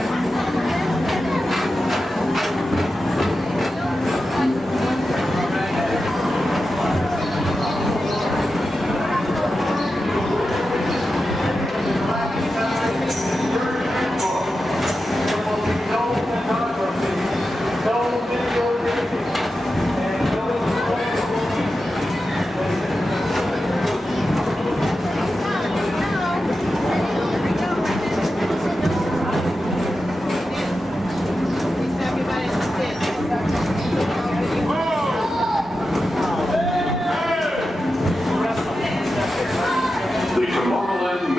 The Tomorrowland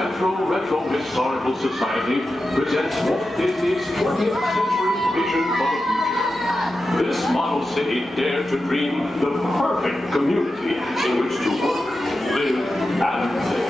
Retro Historical Society presents Walt Disney's 20th century vision for the future. This model city dared to dream the perfect community in which to work, live, and play.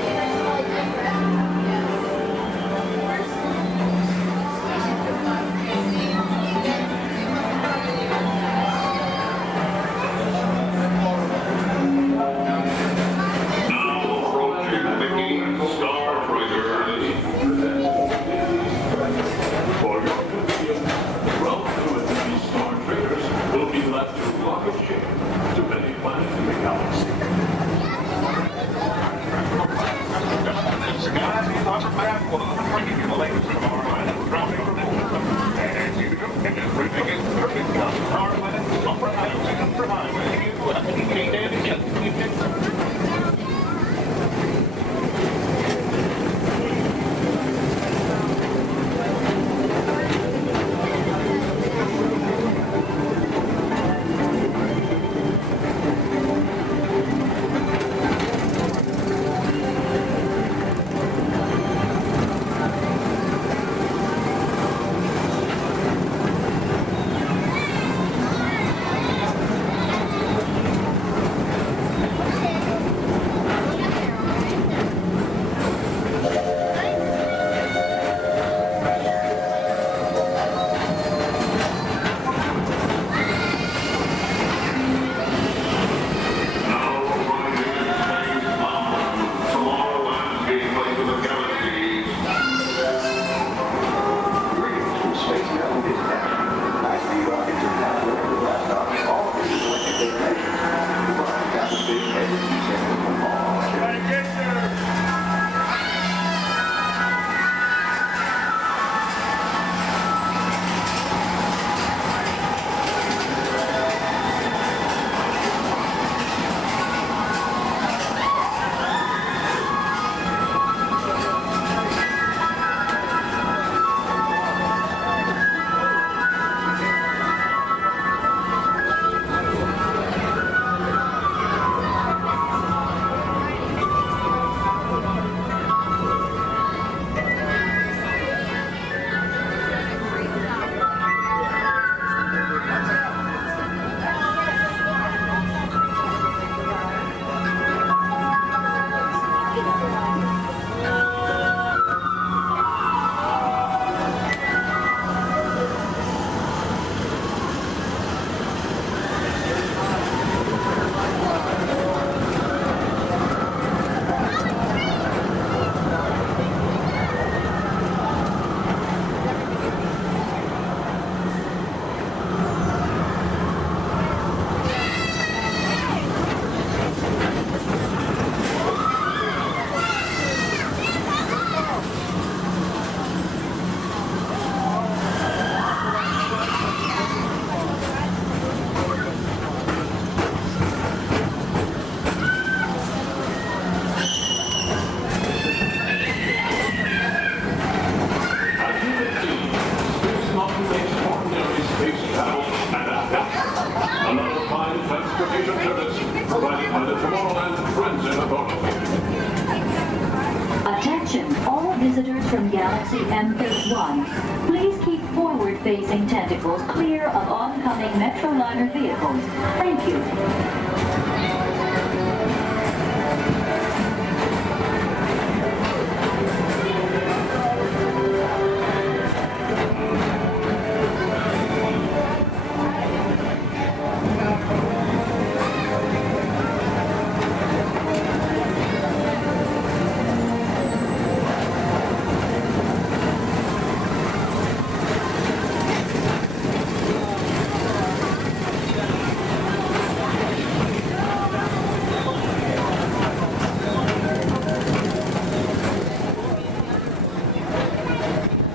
Attention, all visitors from Galaxy M31. Please keep forward-facing tentacles clear of oncoming Metroliner vehicles. Thank you.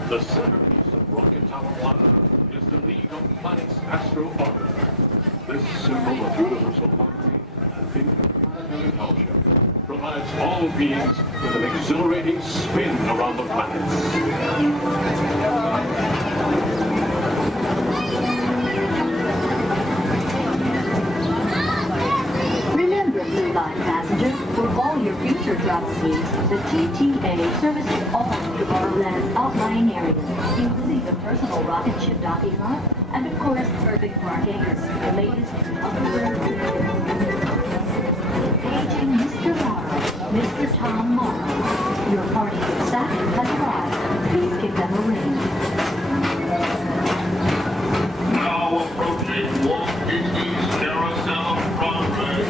The centerpiece of Rocket Tower Plaza is the League of Planets Astro Orbiter. This symbol of universal harmony and interplanetary culture provides all beings with an exhilarating spin around the planets. Remember, Blue Line passengers, for all your future travel needs, the TTA services all of Tomorrowland's outlying areas, including the personal rocket ship docking lot, and of course, perfect parking, the latest upgrade. Paging Mr. Morrow, Mr. Tom Morrow. Your party staff has arrived. Please give them a ring. Now approaching Walt Disney's Carousel of Progress.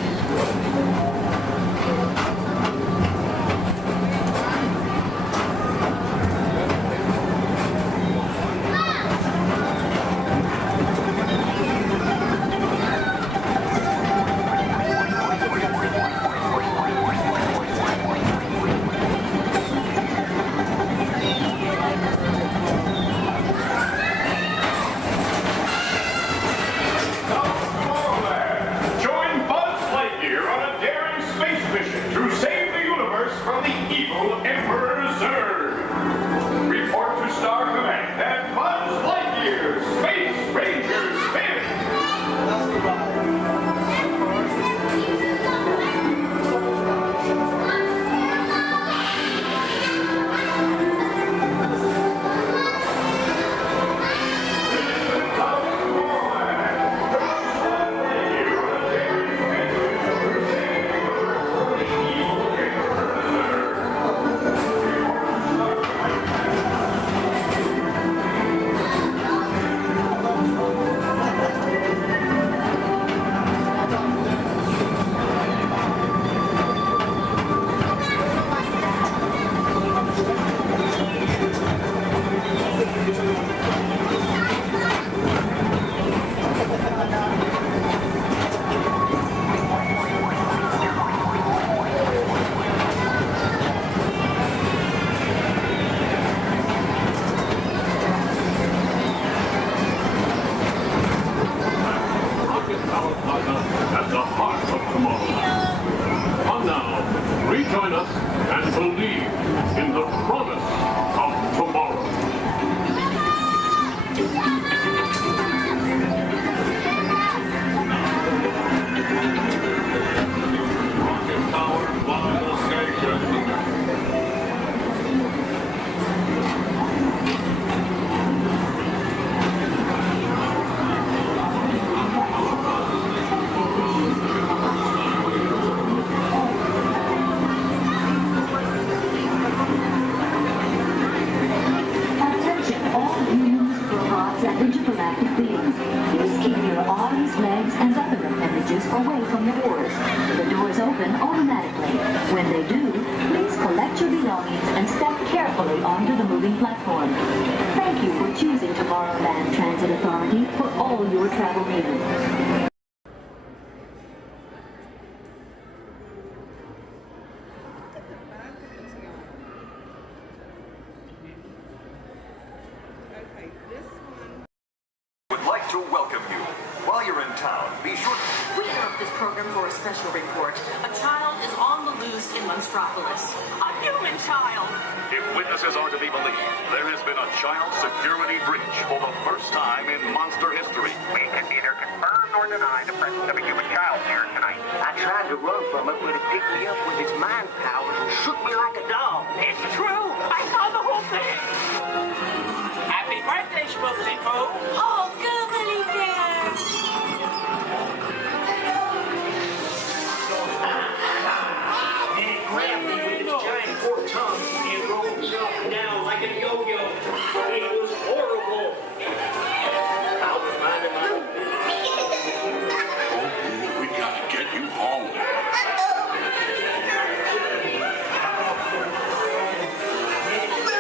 At the heart of Tomorrowland. Come now, rejoin us and believe in the promise of tomorrow. Rocket Tower Plaza Station. Intergalactic beings. Please keep your arms, legs, and other appendages away from the doors. The doors open automatically. When they do, please collect your belongings and step carefully onto the moving platform. Thank you for choosing Tomorrowland Transit Authority for all your travel needs. To welcome you. While you're in town, be sure to... We interrupt this program for a special report. A child is on the loose in Monstropolis. A human child! If witnesses are to be believed, there has been a child security breach for the first time in monster history. We can neither confirm nor deny the presence of a human child here tonight. I tried to run from it, but it picked me up with its mind powers and shook me like a dog. It's true! I saw the whole thing! Happy birthday, Schmoopsy Poo! Oh, googly bear! And it grabbed me with its giant forked tongue and rolled me up and down like a yo-yo. It was horrible. I was minding my own business. We gotta get you home. There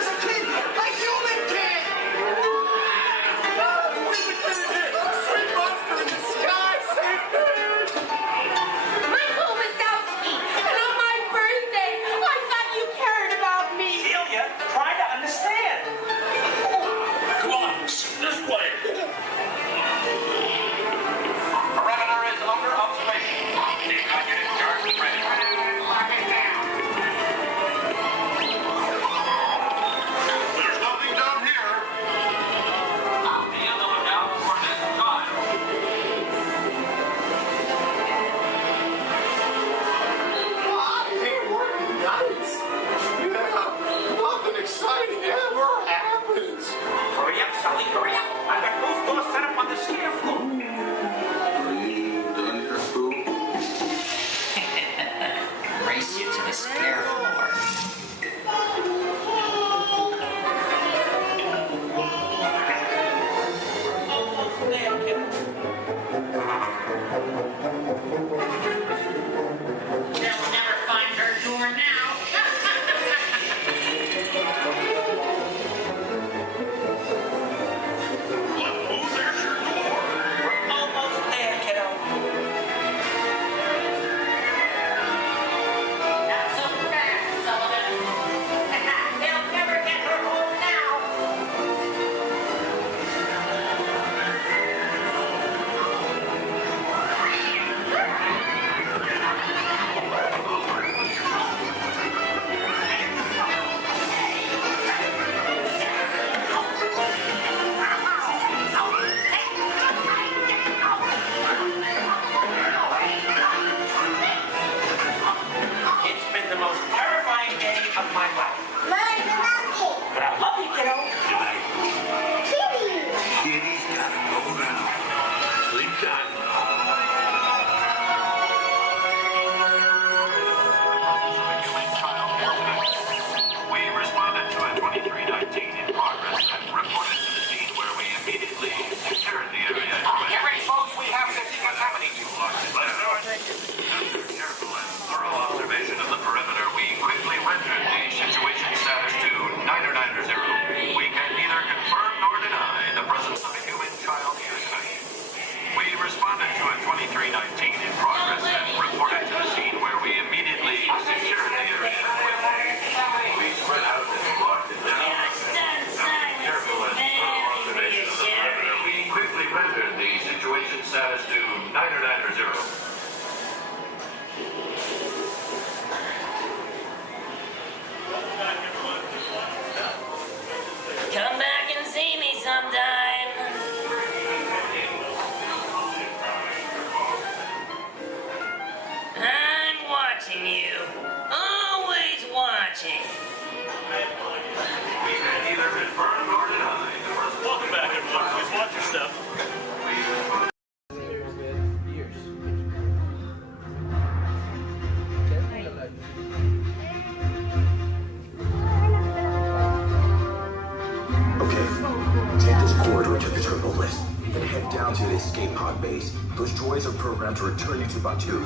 you down to the escape pod base. Those droids are programmed to return you to Batu.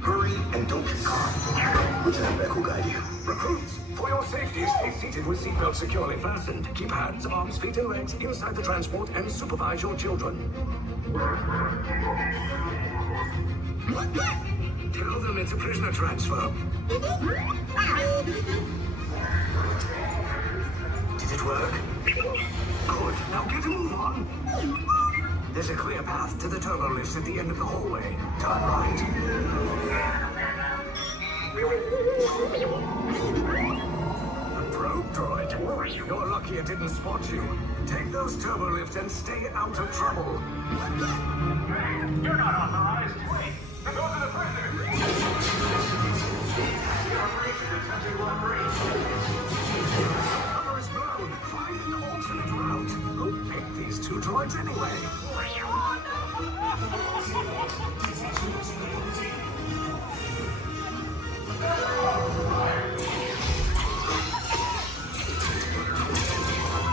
Hurry and don't get caught. Lieutenant Beck will guide you. Recruits, for your safety, stay seated with seatbelts securely fastened. Keep hands, arms, feet, and legs inside the transport and supervise your children. Tell them it's a prisoner transfer. Did it work? Good. Now get a move on. There's a clear path to the turbo lifts at the end of the hallway. Turn right. A probe droid. You're lucky it didn't spot you. Take those turbo lifts and stay out of trouble. You're not authorized. Wait, those are the prisoners. Your operation is touching block range. Cover is blown. Find an alternate route. Who picked these two droids anyway?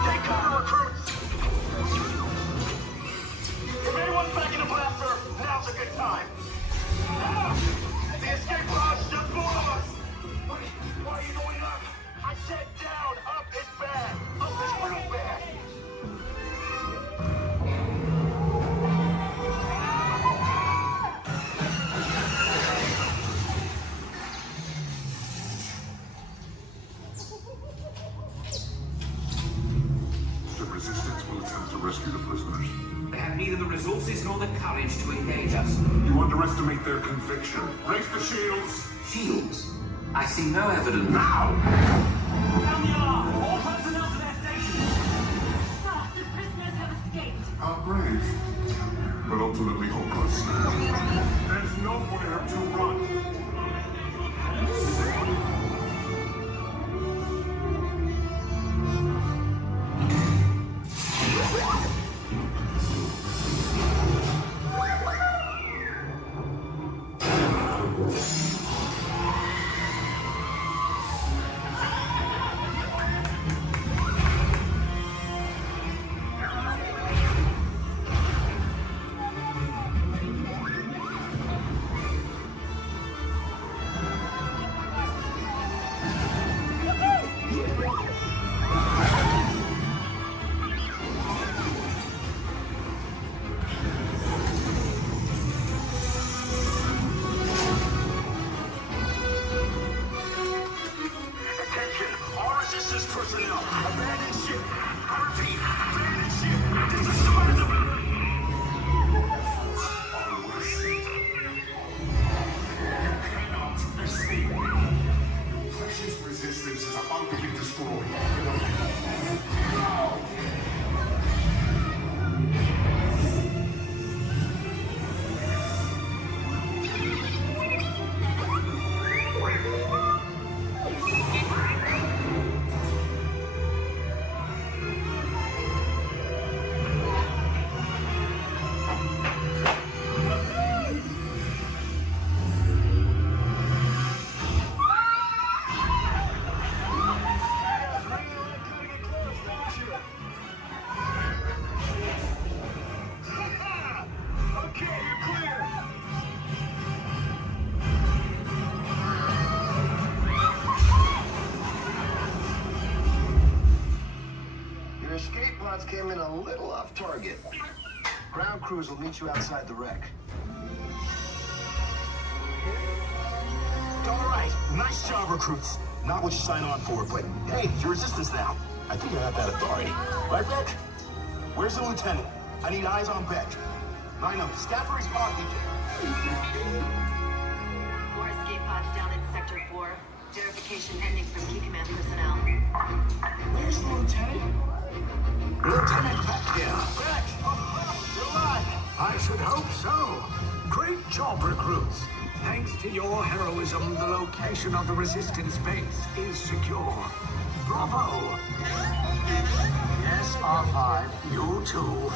Take cover, recruits! If anyone's back in a blaster, now's a good time. The escape pod's just below us! Why are you going up? I said down! Up is bad! Up is real bad! The Resistance will attempt to rescue the prisoners. They have neither the resources nor the courage to engage us. You underestimate their conviction. Raise the shields! Shields? I see no evidence. Now! Down the alarm! All personnel to their stations! Sir, the prisoners have escaped. How brave, but ultimately hopeless. There's nowhere to run. Came in a little off target. Ground crews will meet you outside the wreck. All right, nice job, recruits. Not what you signed on for, but hey, you're resistance now. I think you have that authority. Right, Beck? Where's the lieutenant? I need eyes on Beck. Line up, scout for response. More escape pods down in Sector 4. Verification pending from Key Command personnel. Where's the lieutenant? Lieutenant Beck here. Beck! You're alive! I should hope so. Great job, recruits. Thanks to your heroism, the location of the resistance base is secure. Bravo! Yes, R5, you too.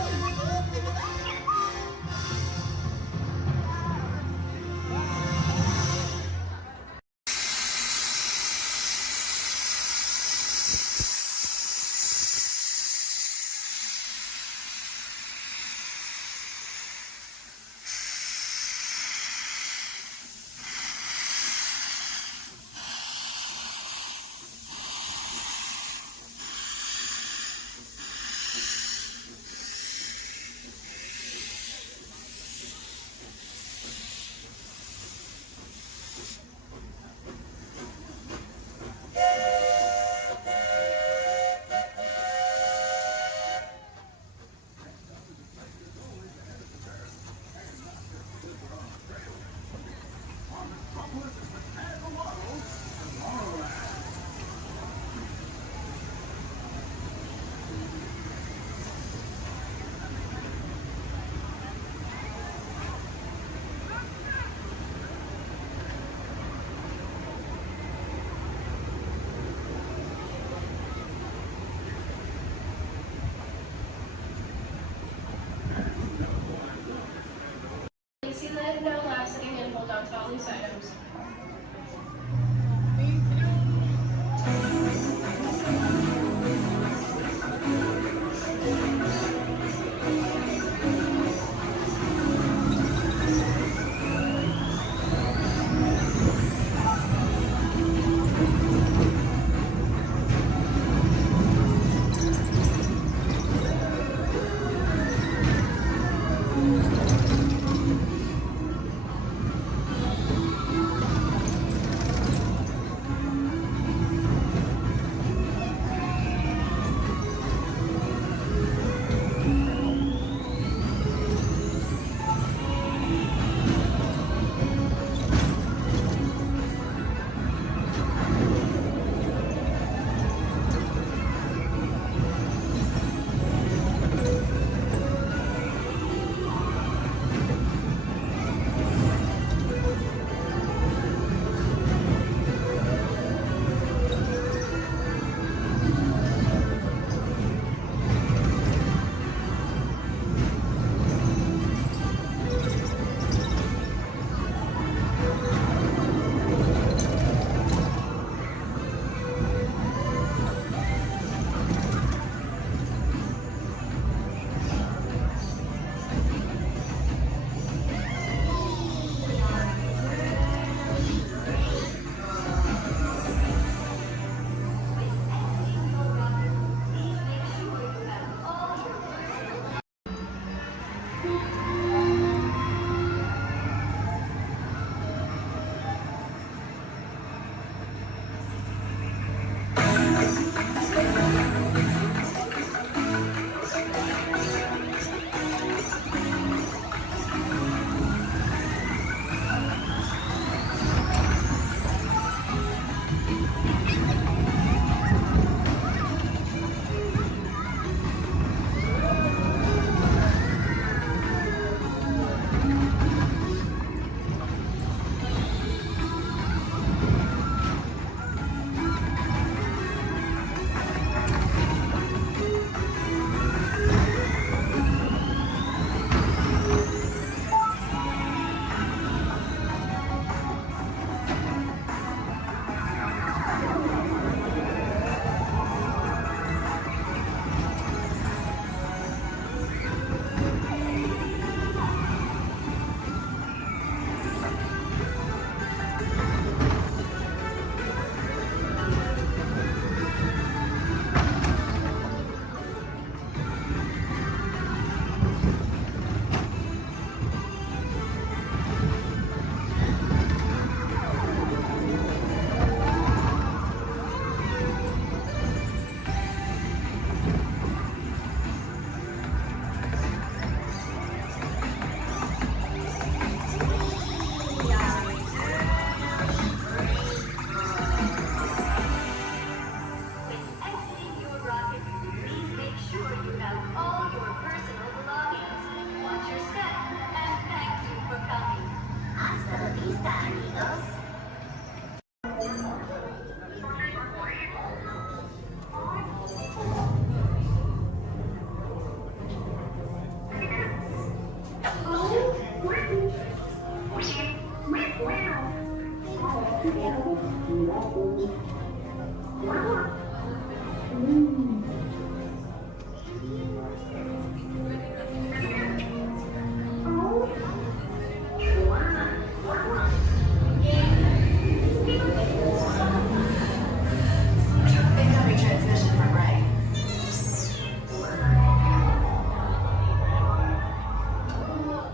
Incoming transmission from Ray.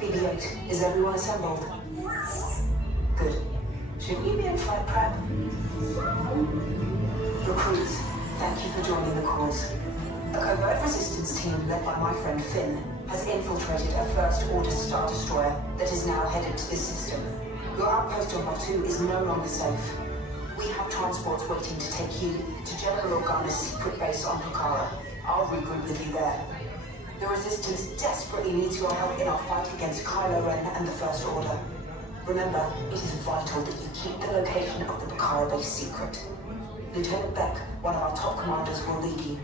BB-8, is everyone assembled? Good. Should we be in flight prep? Recruits, thank you for joining the cause. A covert resistance team led by my friend Finn has infiltrated a First Order Star Destroyer that is now headed to this system. Your outpost on Batu is no longer safe. We have transports waiting to take you to General Organa's secret base on Pucara. I'll regroup with you there. The Resistance desperately needs your help in our fight against Kylo Ren and the First Order. Remember, it is vital that you keep the location of the Pucara base secret. Lieutenant Beck, one of our top commanders, will lead you.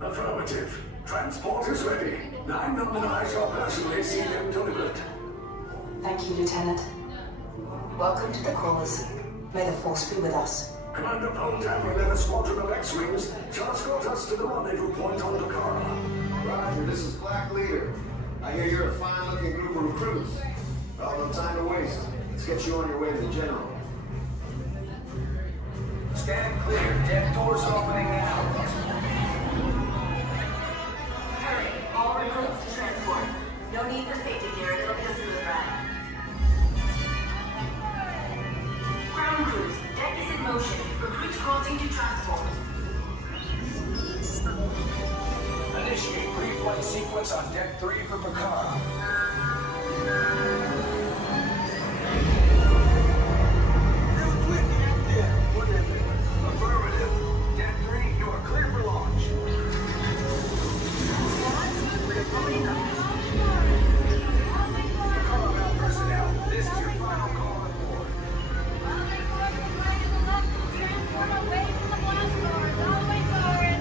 Affirmative. Transport is ready. 9 Norman and I shall personally see them delivered. Thank you, Lieutenant. Welcome to the cause. May the Force be with us. Commander Poltam and then a squadron of X-Wings shall escort us to the rendezvous point on Pucara. Roger, this is Black Leader. I hear you're a fine-looking group of recruits. Well, no time to waste. Let's get you on your way to the General. Stand clear. Deck doors opening now. Hurry, all recruits to transport. No need for safety gear, it'll be a smooth ride. Ground crews, deck is in motion. Recruits crossing to transport. Initiate pre-flight sequence on Deck 3 for Pucara. Affirmative. Deck 3, you are clear for launch. Pucara personnel, this is your final call on board. Transform away from the blast doors. All the way forward.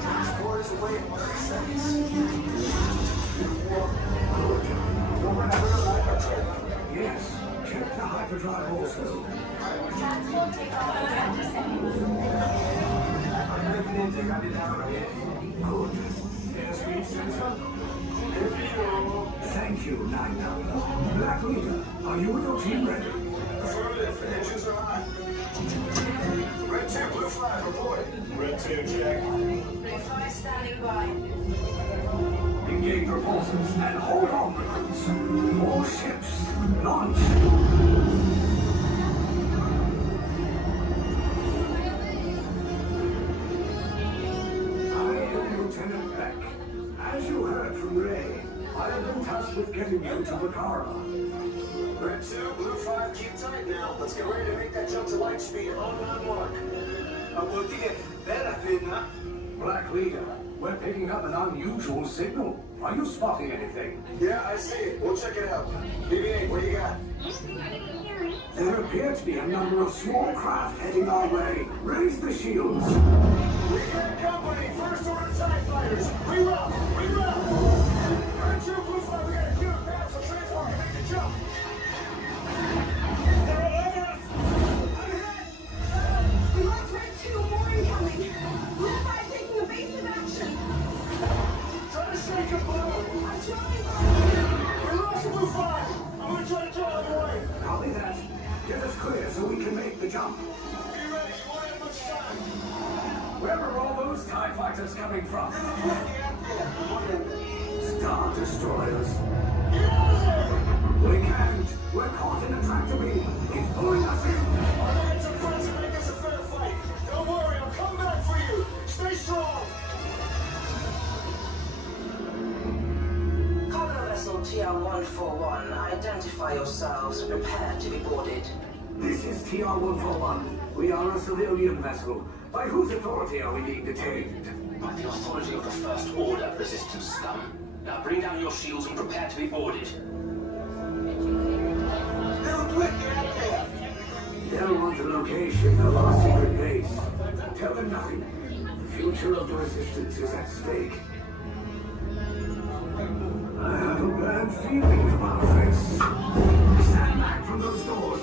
Transport is away in 30 seconds. Yes, check the hyperdrive also. Transport take off in 20 seconds. Good. Airspeed sensor. Thank you, Nina. Black Leader, are you and your team ready? Affirmative. Engines are hot. Red 2, blue flag, reporting. Red 2, check. Blue 5 standing by. Engage repulsors and hold on, recruits. More ships. Launch. I am Lieutenant Beck. As you heard from Ray, I have been tasked with getting you to Pucara. Red 2, blue 5, keep tight now. Let's get ready to make that jump to light speed on my mark. Black Leader, we're picking up an unusual signal. Are you spotting anything? Yeah, I see it. We'll check it out. BB-8, what do you got? There appear to be a number of small craft heading our way. Raise the shields. We got company. First Order TIE fighters. Reroute. Reroute. Red 2, blue 5, we got a clear path for transport. Make the jump. They're all over us. I'm hit. We lost Red 2, more incoming. Blue 5 taking evasive action. Try to shake it, blue. I'm trying. We lost blue 5. I'm gonna try to draw them away. Copy that. Get us clear so we can make the jump. Be ready. You won't have much time. Where are all those TIE fighters coming from? Star Destroyers. We can't. We're caught in a tractor beam. It's pulling us in. Our knights are friends and make us a fair fight. Don't worry, I'll come back for you. Stay strong. Cargo vessel TR-141, identify yourselves and prepare to be boarded. This is TR-141. We are a civilian vessel. By whose authority are we being detained? By the authority of the First Order, Resistance scum. Now bring down your shields and prepare to be boarded. They'll want the location of our secret base. Tell them nothing. The future of the Resistance is at stake. feeling about this? Stand back from those doors.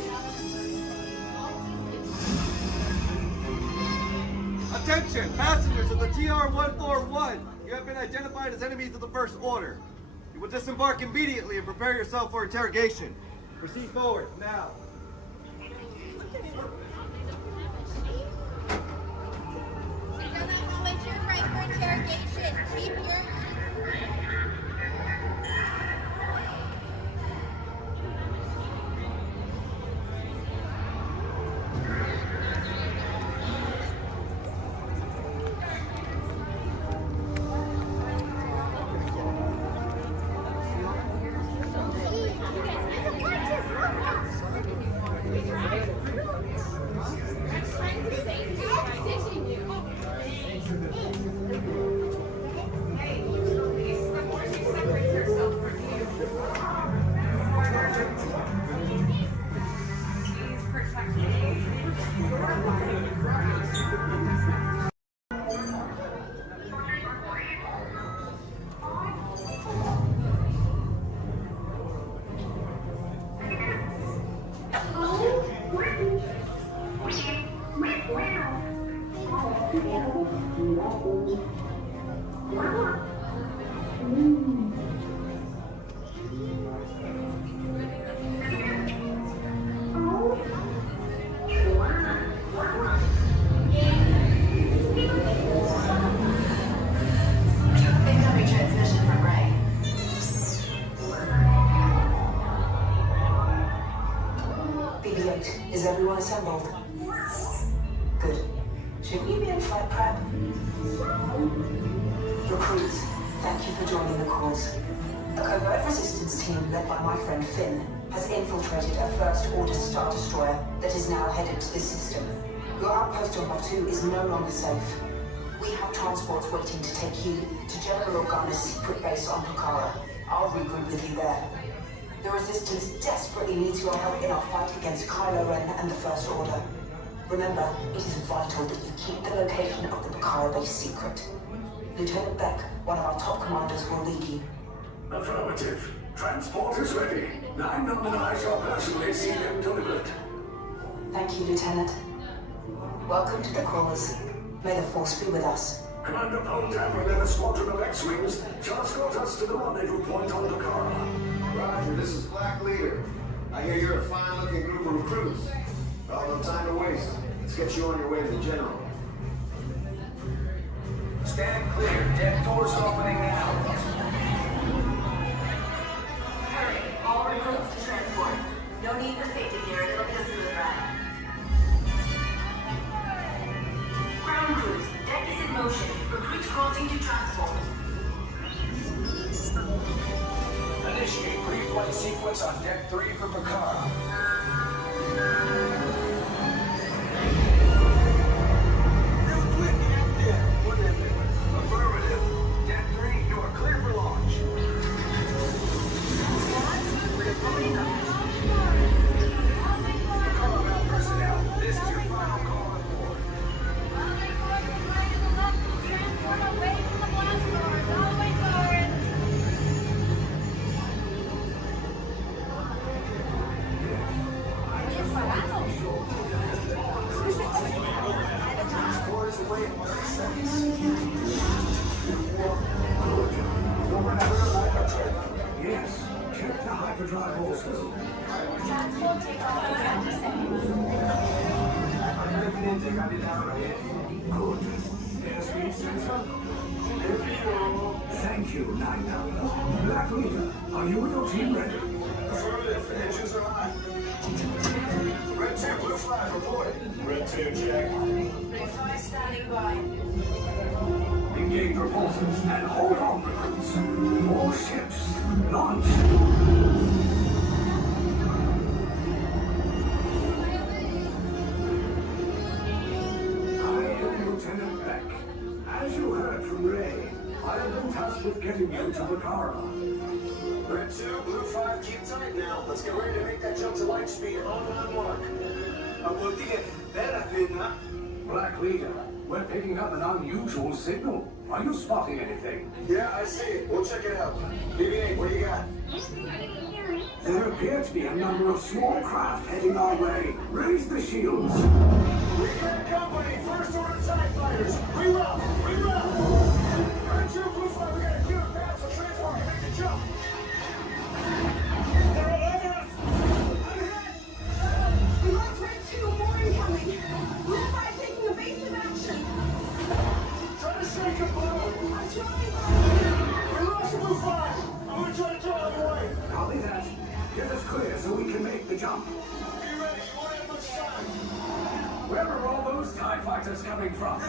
Attention, passengers of the TR-141. You have been identified as enemies of the First Order. You will disembark immediately and prepare yourself for interrogation. Proceed forward, now. Is everyone assembled? Good. Should we be in flight prep? Recruits, thank you for joining the cause. A covert resistance team led by my friend Finn has infiltrated a First Order Star Destroyer that is now headed to this system. Your outpost on Batu is no longer safe. We have transports waiting to take you to General Organa's secret base on Pucara. I'll regroup with you there. The Resistance desperately needs your help in our fight against Kylo Ren and the First Order. Remember, it is vital that you keep the location of the Pucara base secret. Lieutenant Beck, one of our top commanders, will lead you. Affirmative. Transport is ready. 9 and I shall personally see them delivered. Thank you, Lieutenant. Welcome to the crawlers. May the Force be with us. Commander Poltam and a squadron of X-Wings shall escort us to the rendezvous point on Pucara. Roger, this is Black Leader. I hear you're a fine-looking group of recruits. Well, no time to waste. Let's get you on your way to the General. Stand clear. Deck doors opening now. Hurry, all recruits to transport. No need for safety gear, it'll be a smooth ride. Ground crews, deck is in motion. Recruits crossing to transport. Initiate pre-flight sequence on Deck 3 for Pucara. Affirmative. Deck 3, you are clear for launch. Pucara personnel, this is your final call on board. Away from the blast doors, all the way forward. Yes, check the hyperdrive also. Good. Airspeed sensor. Thank you, 9 Black Leader, are you and your team ready? Affirmative. Engines are hot. Red 2, blue flag reporting. Red 2, check. Blue 5 standing by. Engage repulsors and hold on, recruits. More ships. Launch. I am Lieutenant Beck. As you heard from Ray, I have been tasked with getting you to Pucara. Red 2, blue 5, keep tight now. Let's get ready to make that jump to light speed on my mark. Black Leader, we're picking up an unusual signal. Are you spotting anything? Yeah, I see it. We'll check it out. BB-8, what do you got? There appear to be a number of small craft heading our way. Raise the shields. We got company. First order TIE fighters. Reroute. Reroute. Red 2, Blue 5, we got a clear path for transport. Make the jump. They're all over us. I'm hit. We lost Red 2, more incoming. Blue 5 taking evasive action. Try to shake him, Blue. I'm trying. We lost Blue 5. I'm gonna try to throw him away. Copy that. Get us clear so we can make the jump. Be ready. You won't have much time. Where are all those TIE fighters coming from?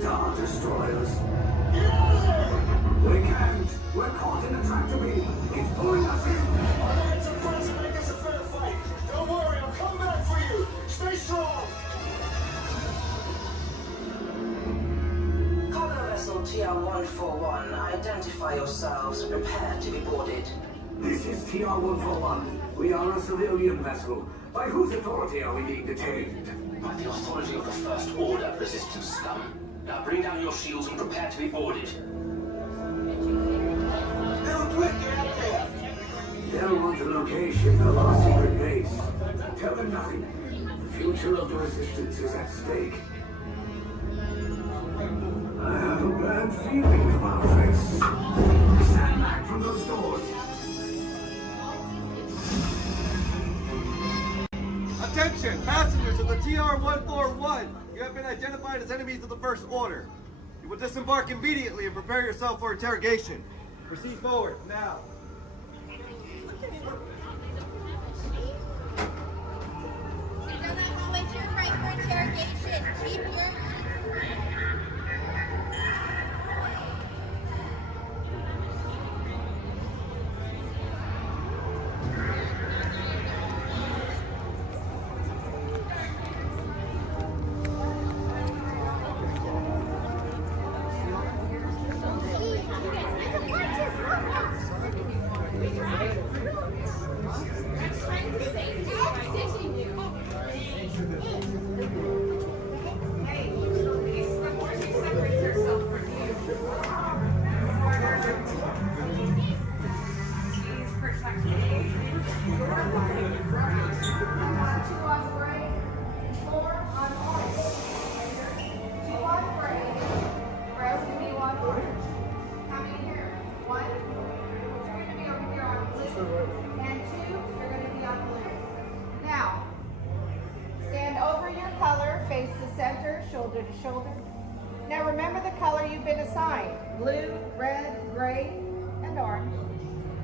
Star Destroyers. Get out of there. We can't. We're caught in a tractor beam. It's pulling us in. Our lights are friends to make this a fair fight. Don't worry, I'll come back for you. Stay strong. Cargo vessel TR-141, identify yourselves and prepare to be boarded. This is TR-141. We are a civilian vessel. By whose authority are we being detained? By the authority of the First Order, Resistance scum. Now bring down your shields and prepare to be boarded. They'll want the location of our secret base. Tell them nothing. The future of the Resistance is at stake. I have a bad feeling about this. Stand back from those doors. Attention, passengers of the TR-141. You have been identified as enemies of the First Order. You will disembark immediately and prepare yourself for interrogation. Proceed forward, now. Down that hallway to your right for interrogation. Keep your... shoulder to shoulder. Now remember the color you've been assigned: blue, red, gray, and orange.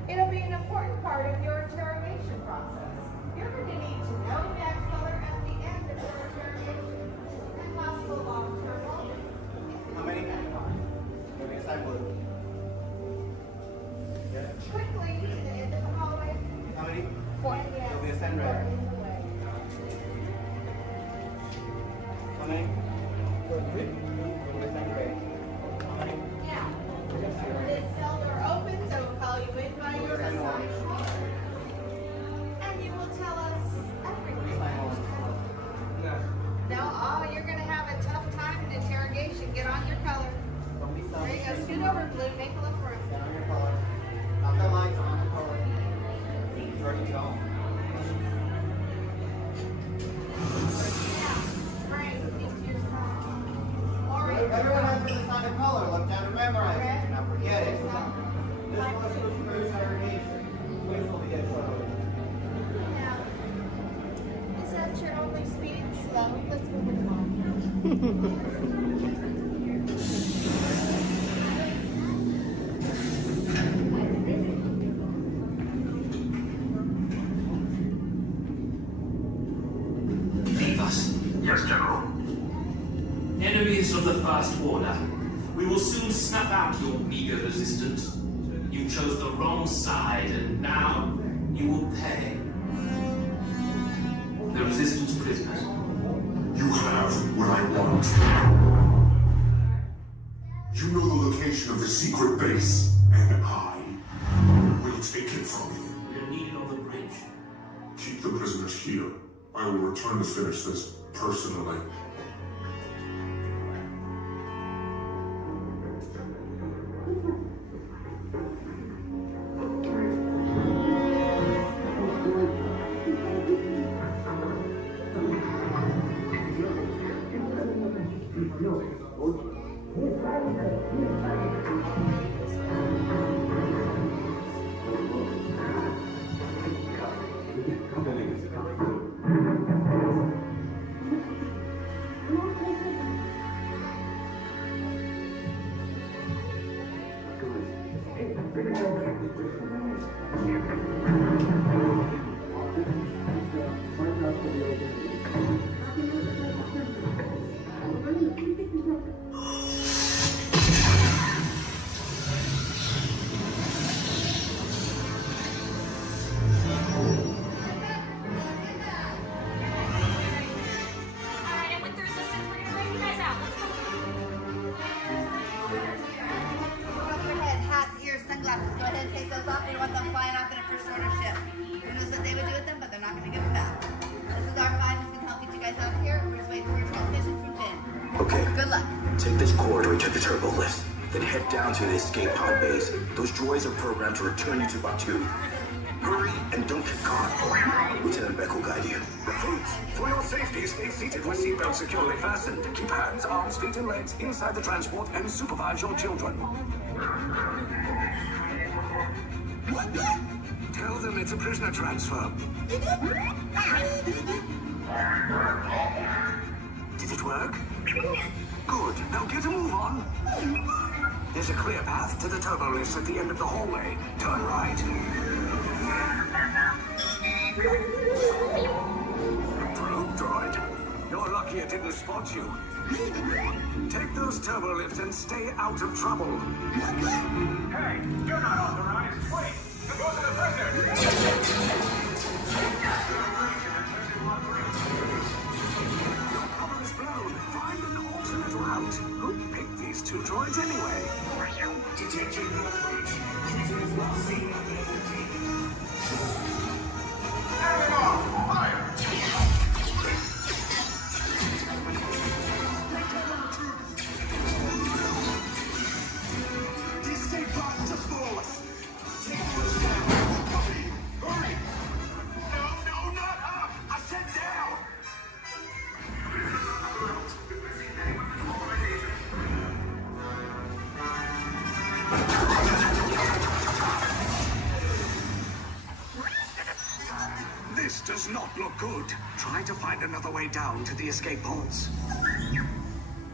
It'll be an important part of your interrogation process. You're going to need to know that color at the end of your interrogation and possible long-term motives. How many? Maybe assign blue. Quickly to the end of the hallway. How many? 4. You'll be assigned red. How many? Yeah. This cell door opens, so we'll call you in by your assignment. And you will tell us everything. No, oh, you're going to have a tough time in interrogation. Get on your color. There you go. Scoot over, Blue. Make a look for him. Get on your color. Not the lights, on the color. Ready to go. Everyone has been assigned a color. Look down and memorize it. Do not forget it. This was for interrogation. Which will be a photo. Now, is that your only speed? Slow. Let's move it along. Yes, General. Enemies of the First Order, we will soon snuff out your meager resistance. You chose the wrong side, and now you will pay. The Resistance prisoners. You have what I want. You know the location of the secret base, and I will take it from you. We are needed on the bridge. Keep the prisoners here. I will return to finish this personally. Take this corridor to the turbo lift, then head down to the escape pod base. Those droids are programmed to return you to Batu. Hurry and don't get caught. Lieutenant Beck will guide you. Recruits, for your safety, stay seated with seatbelts securely fastened. Keep hands, arms, feet, and legs inside the transport and supervise your children. Tell them it's a prisoner transfer. Did it work? Good. Now get a move on. There's a clear path to the turbo lifts at the end of the hallway. Turn right. Probe droid. You're lucky it didn't spot you. Take those turbo lifts and stay out of trouble. Hey, you're not authorized. Wait, go to the prisoner. Cover is blown. Find an alternate route. Who picked these two droids anyway? Detention approach. Prisoners not seen on the fire! The escape pod just below us. Take those down. Copy. Hurry. No, not up! I said down! This does not look good. Try to find another way down to the escape pods.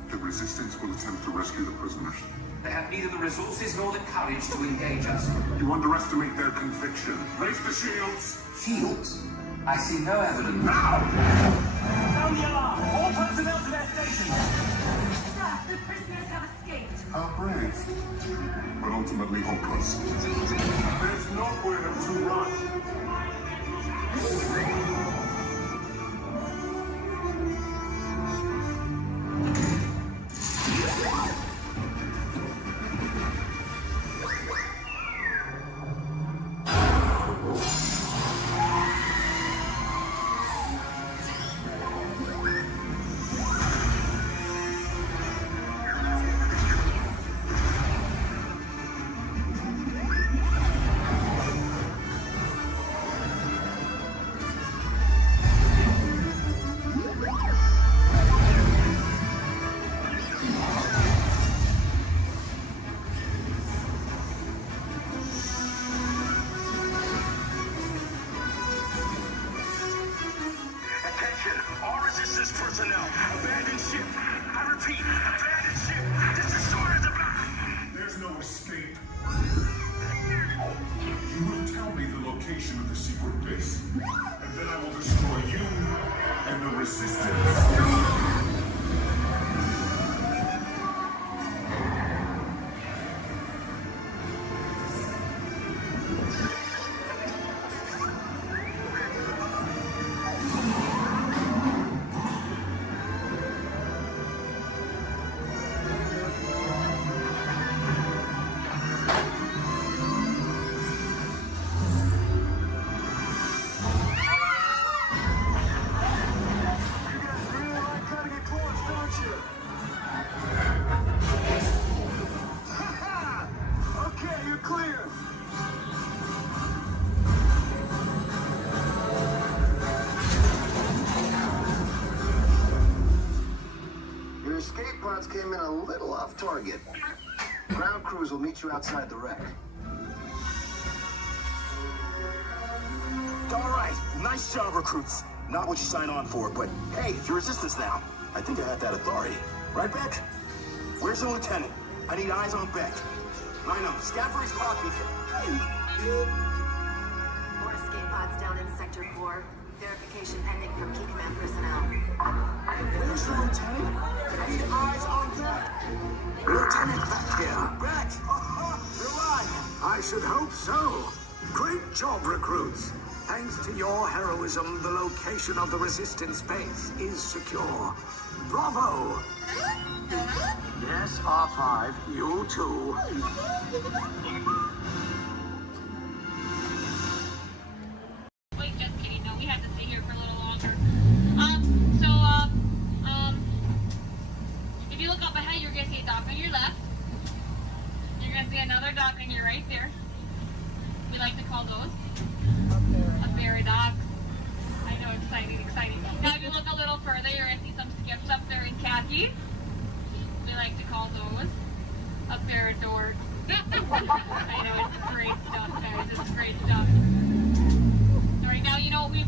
The Resistance will attempt to rescue the prisoners. They have neither the resources nor the courage to engage us. You underestimate their conviction. Raise the shields! Shields? I see no evidence. Now! Sound the alarm! All personnel to their stations! Sir, the prisoners have escaped. How brave, but ultimately hopeless. There's nowhere to run. Personnel, abandon ship. I repeat, abandon ship. This destroyer's about. There's no escape. You will tell me the location of the secret base, and then I will destroy you and the Resistance. Came in a little off target. Ground crews will meet you outside the wreck. All right, nice job, recruits. Not what you signed on for, but hey, you're Resistance now. I think I have that authority. Right, Beck? Where's the lieutenant? I need eyes on Beck. I know, scout for his pod beacon. More escape pods down in Sector 4. Verification pending from Key Command personnel. Where's the lieutenant? I need eyes on Beck. Lieutenant Beck here. Beck! You're alive. I should hope so. Great job, recruits. Thanks to your heroism, the location of the Resistance base is secure. Bravo! Yes, R5, you too. Wait, just kidding. No, we have to stay here for a little longer. If you look up ahead, you're going to see a dock on your left. You're going to see another dock on your right there. We like to call those a ferry dock. I know, exciting. Now if you look a little further, you're going to see some skips up there in khaki. We like to call those a ferry door. I know, it's great stuff, guys. It's great stuff. So right now, you know what we...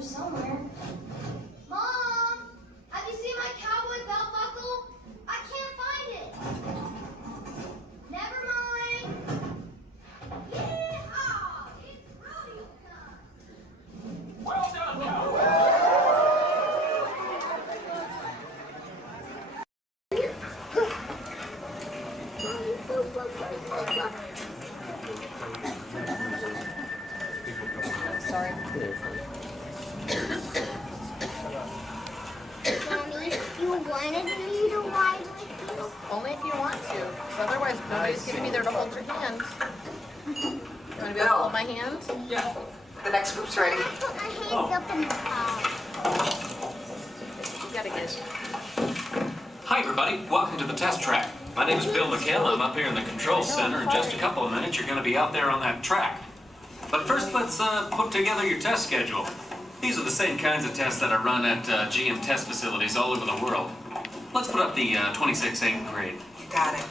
Somewhere. Mom! Have you seen my cowboy belt buckle? I can't find it. Never mind. Yeehaw! It's rodeo time. Well done, cowboy. Sorry. Mommy, you wanted me to ride with you? Only if you want to, 'cause otherwise nobody's gonna be there to hold your hand. You wanna be able to hold my hand? Yeah. The next group's ready. I put my hands up in the car. You gotta get it. Hi everybody, welcome to the test track. My name is Bill McHale. I'm up here in the control center. In just a couple of minutes, you're going to be out there on that track. But first, let's put together your test schedule. These are the same kinds of tests that are run at GM test facilities all over the world. Let's put up the 26 8th grade. You got it.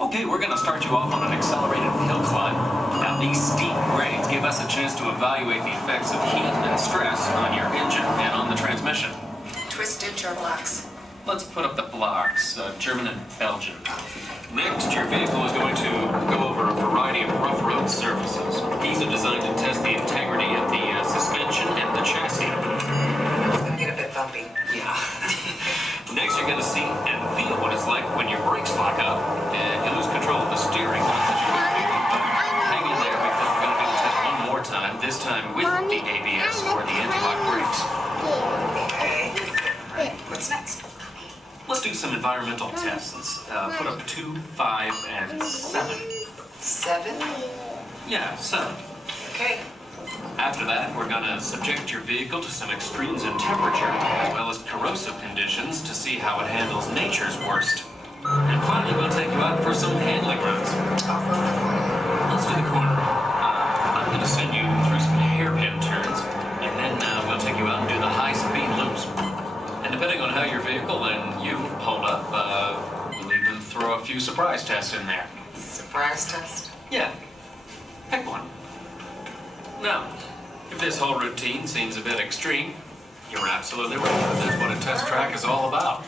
Okay, we're going to start you off on an accelerated hill climb. Now, these steep grades give us a chance to evaluate the effects of heat and stress on your engine and on the transmission. Twisted turn blocks. Let's put up the blocks, German and Belgian. Next, your vehicle is going to go over a variety of rough road surfaces. These are designed to test the integrity of the suspension and the chassis. It's gonna get a bit bumpy. Yeah. Next, you're going to see and feel what it's like when your brakes lock up and you lose control of the steering. Hang in there because we're going to do the test one more time, this time with the ABS or the anti-lock brakes. Okay. What's next? Let's do some environmental tests. Put up 2, 5, and 7. 7? Yeah, 7. Okay. After that, we're gonna subject your vehicle to some extremes in temperature, as well as corrosive conditions to see how it handles nature's worst. And finally, we'll take you out for some handling runs. Let's do the corner. I'm gonna send you through some hairpin turns, and then we'll take you out and do the high-speed loops. And depending on how your vehicle and you hold up, we'll even throw a few surprise tests in there. Surprise test? Yeah. Pick one. Now, if this whole routine seems a bit extreme, you're absolutely right. That's what a test track is all about.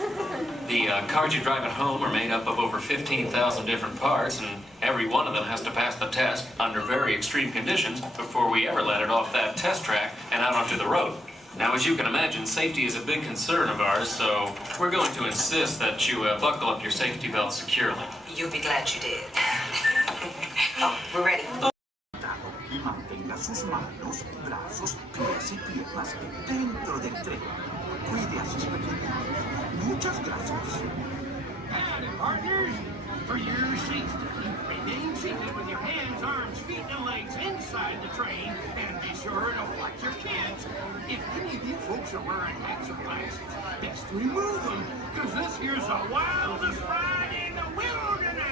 The cars you drive at home are made up of over 15,000 different parts, and every one of them has to pass the test under very extreme conditions before we ever let it off that test track and out onto the road. Now, as you can imagine, safety is a big concern of ours, so we're going to insist that you buckle up your safety belt securely. You'll be glad you did. Oh, we're ready. Y mantenga sus manos, brazos, pies y piernas dentro del tren. Cuide a sus pequeños. Muchas gracias. Howdy, partners. For your safety, remain seated with your hands, arms, feet, and legs inside the train, and be sure to watch your kids. If any of you folks are wearing hats or glasses, best remove them, because this here's the wildest ride in the wilderness.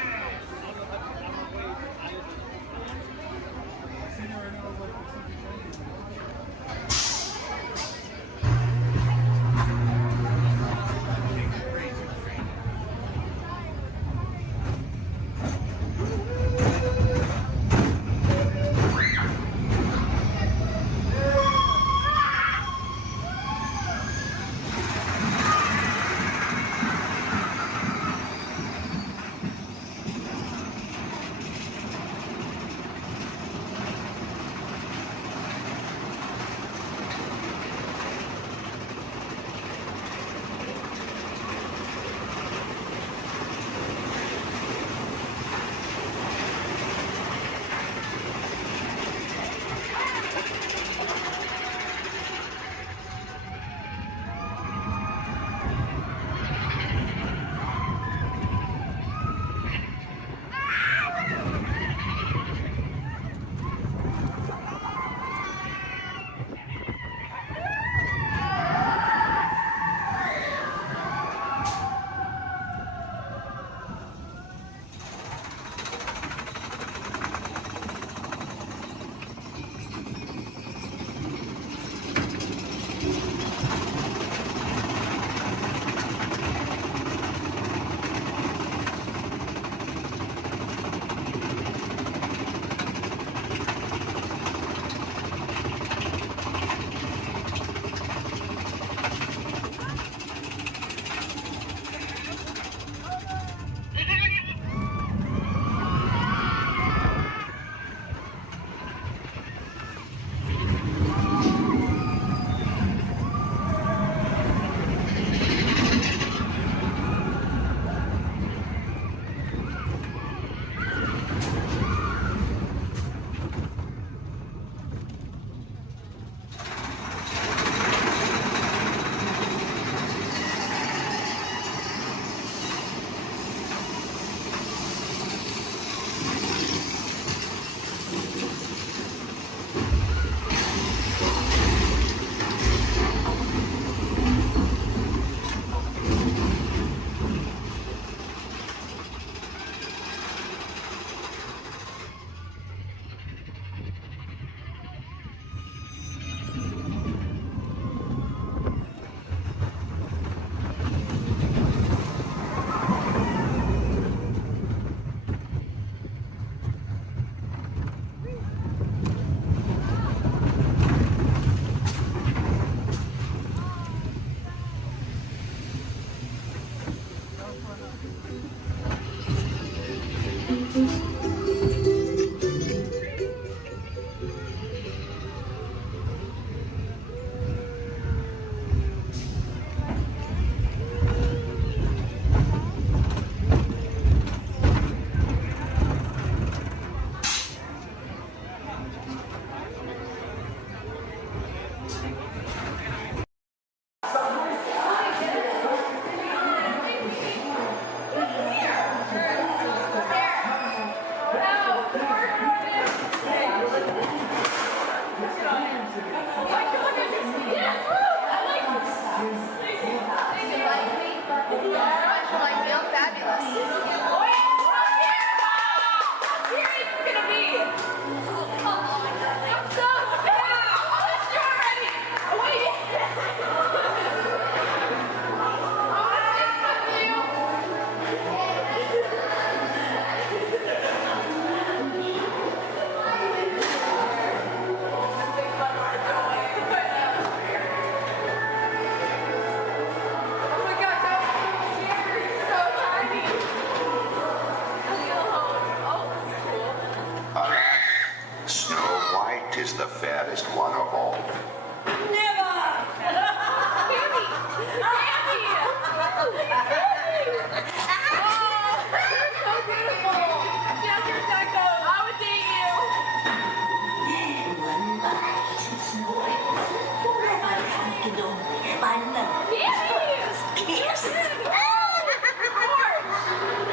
white is the fairest one of all.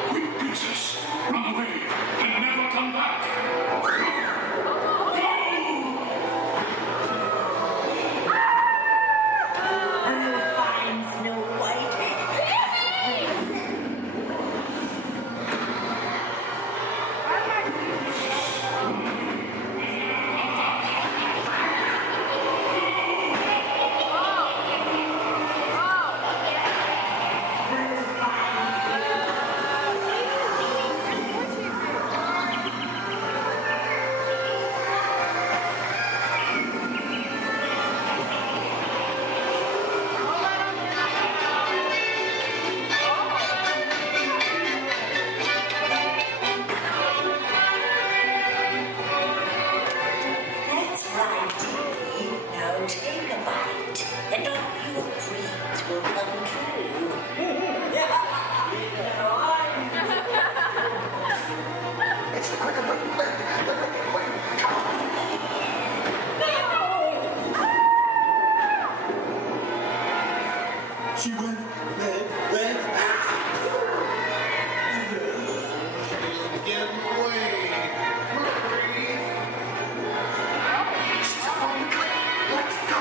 Quick, princess. Run away and never come back. That's right, dearie. Now take a bite, and all your dreams will come true. It's the quick of She went red. Get away. Hurry. Stop on the click. Let's go.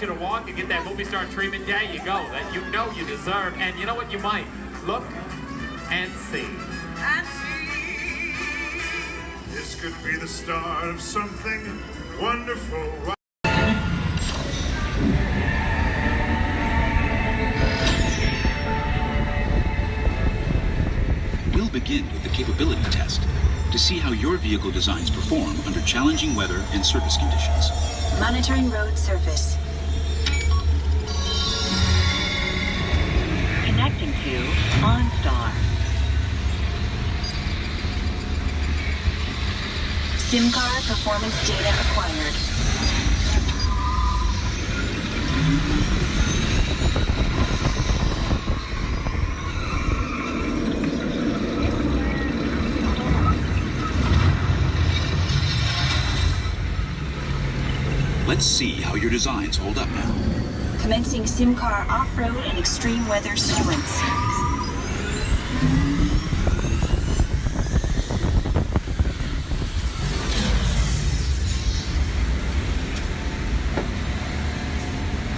You to walk and get that movie star treatment, there you go, that you know you deserve, and you know what, you might look and see. This could be the start of something wonderful. We'll begin with the capability test to see how your vehicle designs perform under challenging weather and surface conditions. Monitoring road surface. Connecting to OnStar. SIM card performance data acquired. Let's see how your designs hold up now. Commencing SIM car off-road and extreme weather sequence.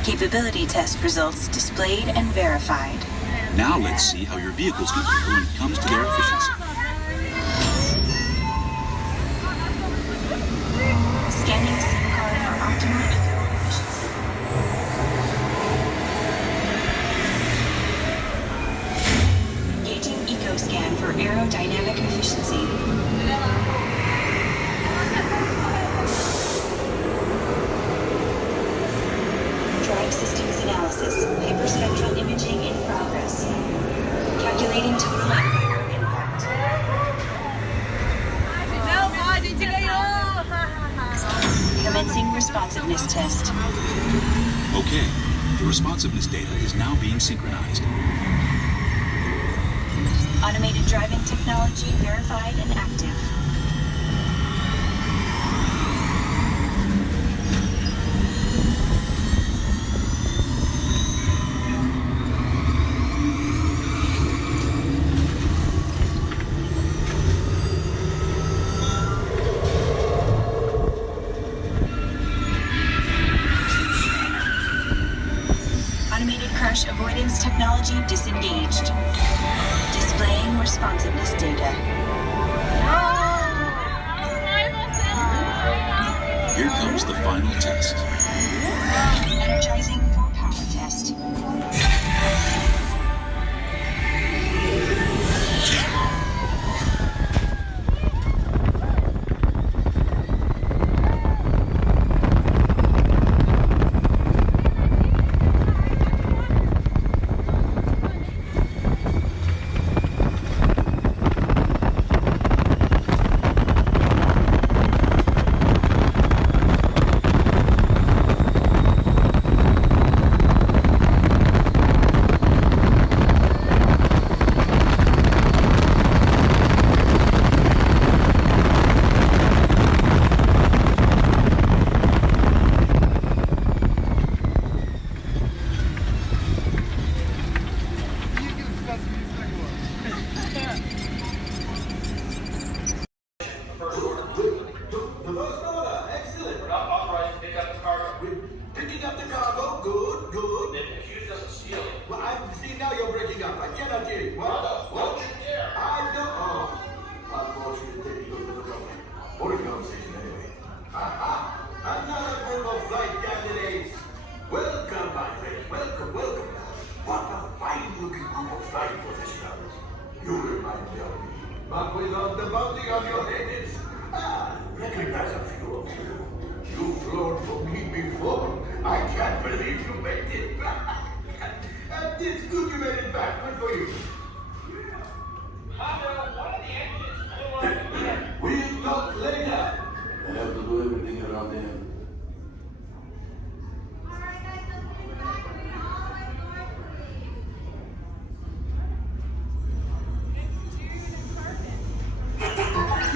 Capability test results displayed and verified. Now let's see how your vehicles compare when it comes to their efficiency. Scanning SIM card for optimal fuel efficiency. Engaging EcoScan for aerodynamic efficiency. Drive systems analysis. Hyperspectral imaging in progress. Calculating total environment impact. Commencing responsiveness test. Okay, the responsiveness data is now being synchronized. Automated driving technology verified and active. Automated crash avoidance technology disengaged. Displaying responsiveness data. Here comes the final test. Energizing for power test. But without the bounty on your heads, recognize a few of you. You've flown for me before. I can't believe you made it back. And it's good you made it back. Good for you. We'll talk later. I have to do everything around him.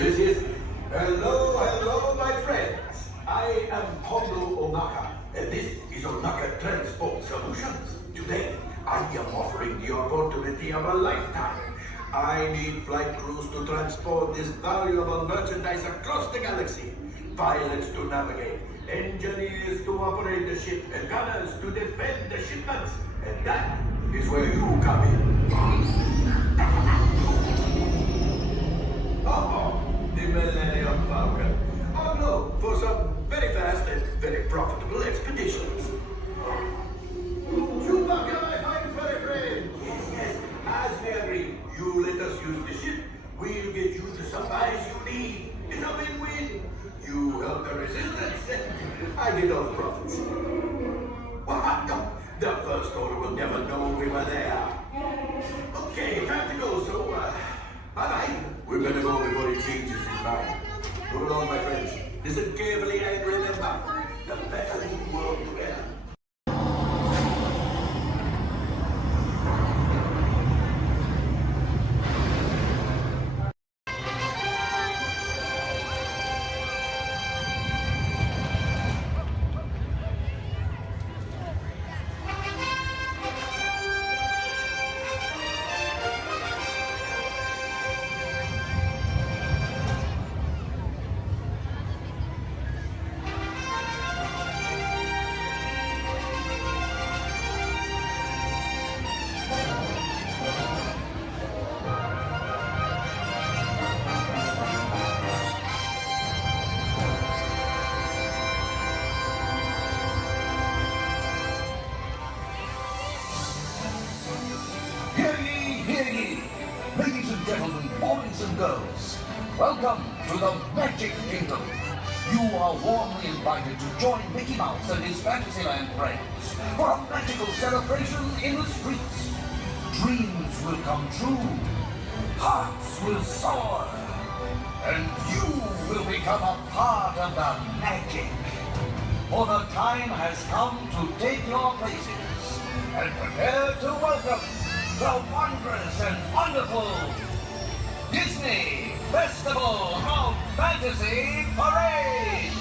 Yes. Hello, my friends. I am Hondo Onaka, and this is Onaka Transport Solutions. Today, I am offering the opportunity of a lifetime. I need flight crews to transport this valuable merchandise across the galaxy. Pilots to navigate, engineers to operate the ship, and gunners to defend the shipments. And that is where you come in. The Millennium Falcon. Oh no, for some very fast and very profitable expeditions. Chewbacca, my fine furry friend. Yes. As we agreed, you let us use the ship. We'll get you the supplies you need. It's a win-win. You help the resistance, and I get all the profits. Well, no, the First Order will never know we were there. Okay, time to go, so, bye-bye. We better go before he changes his mind. Move along, my friends. Listen carefully and remember, the better the world you are. Ladies and gentlemen, boys and girls, welcome to the Magic Kingdom. You are warmly invited to join Mickey Mouse and his Fantasyland friends for a magical celebration in the streets. Dreams will come true, hearts will soar, and you will become a part of the magic. For the time has come to take your places and prepare to welcome the wondrous and wonderful Disney Festival of Fantasy Parade!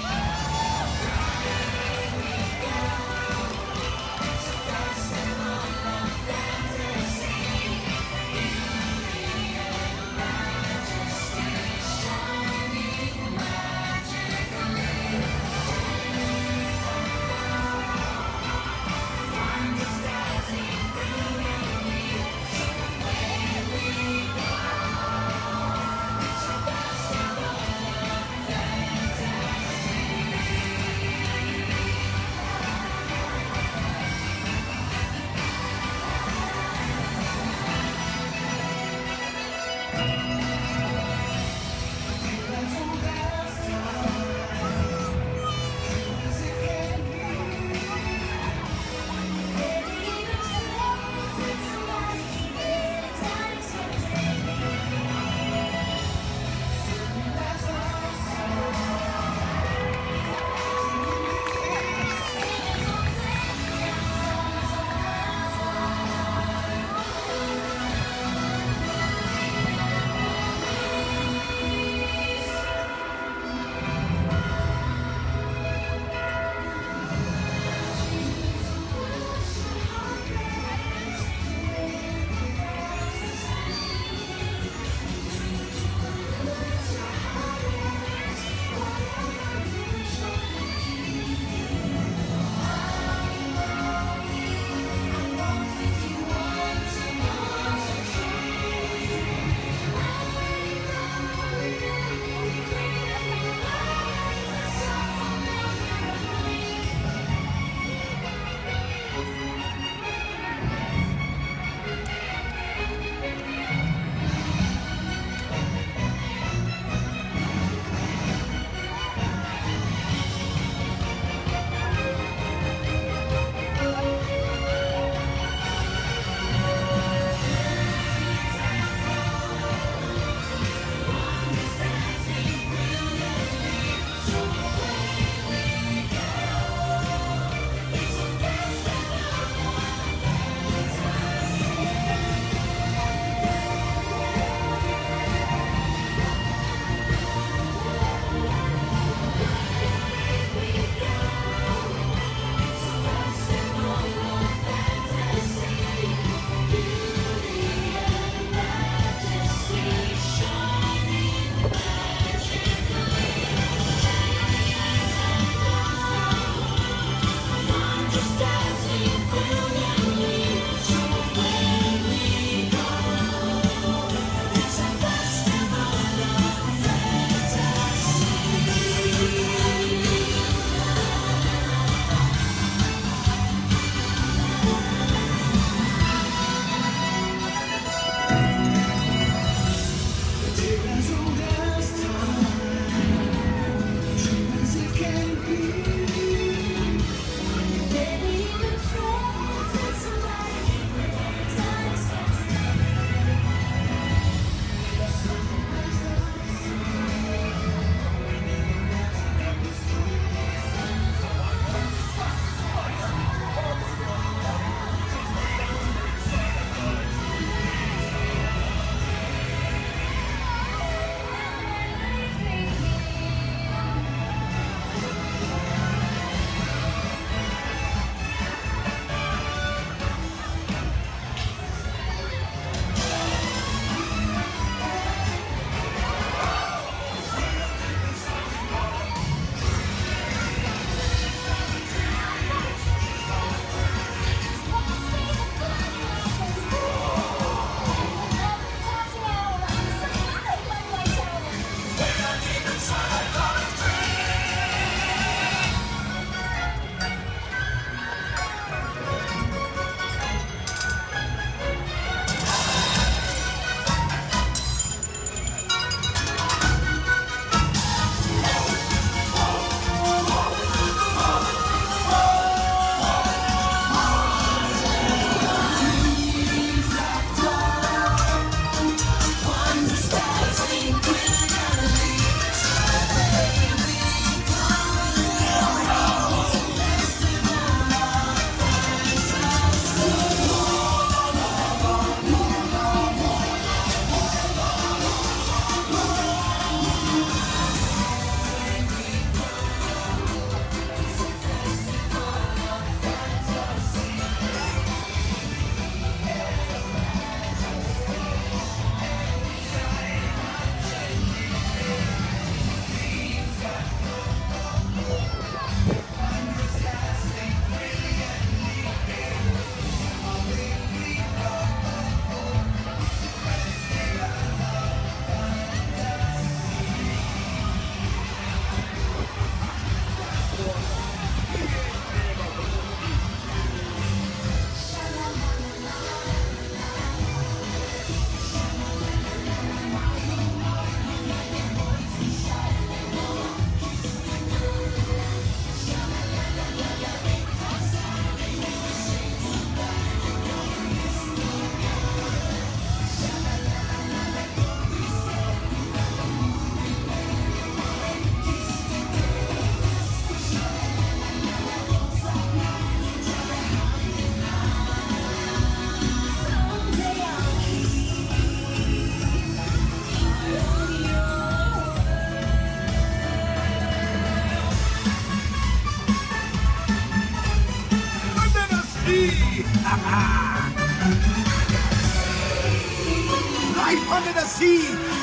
sea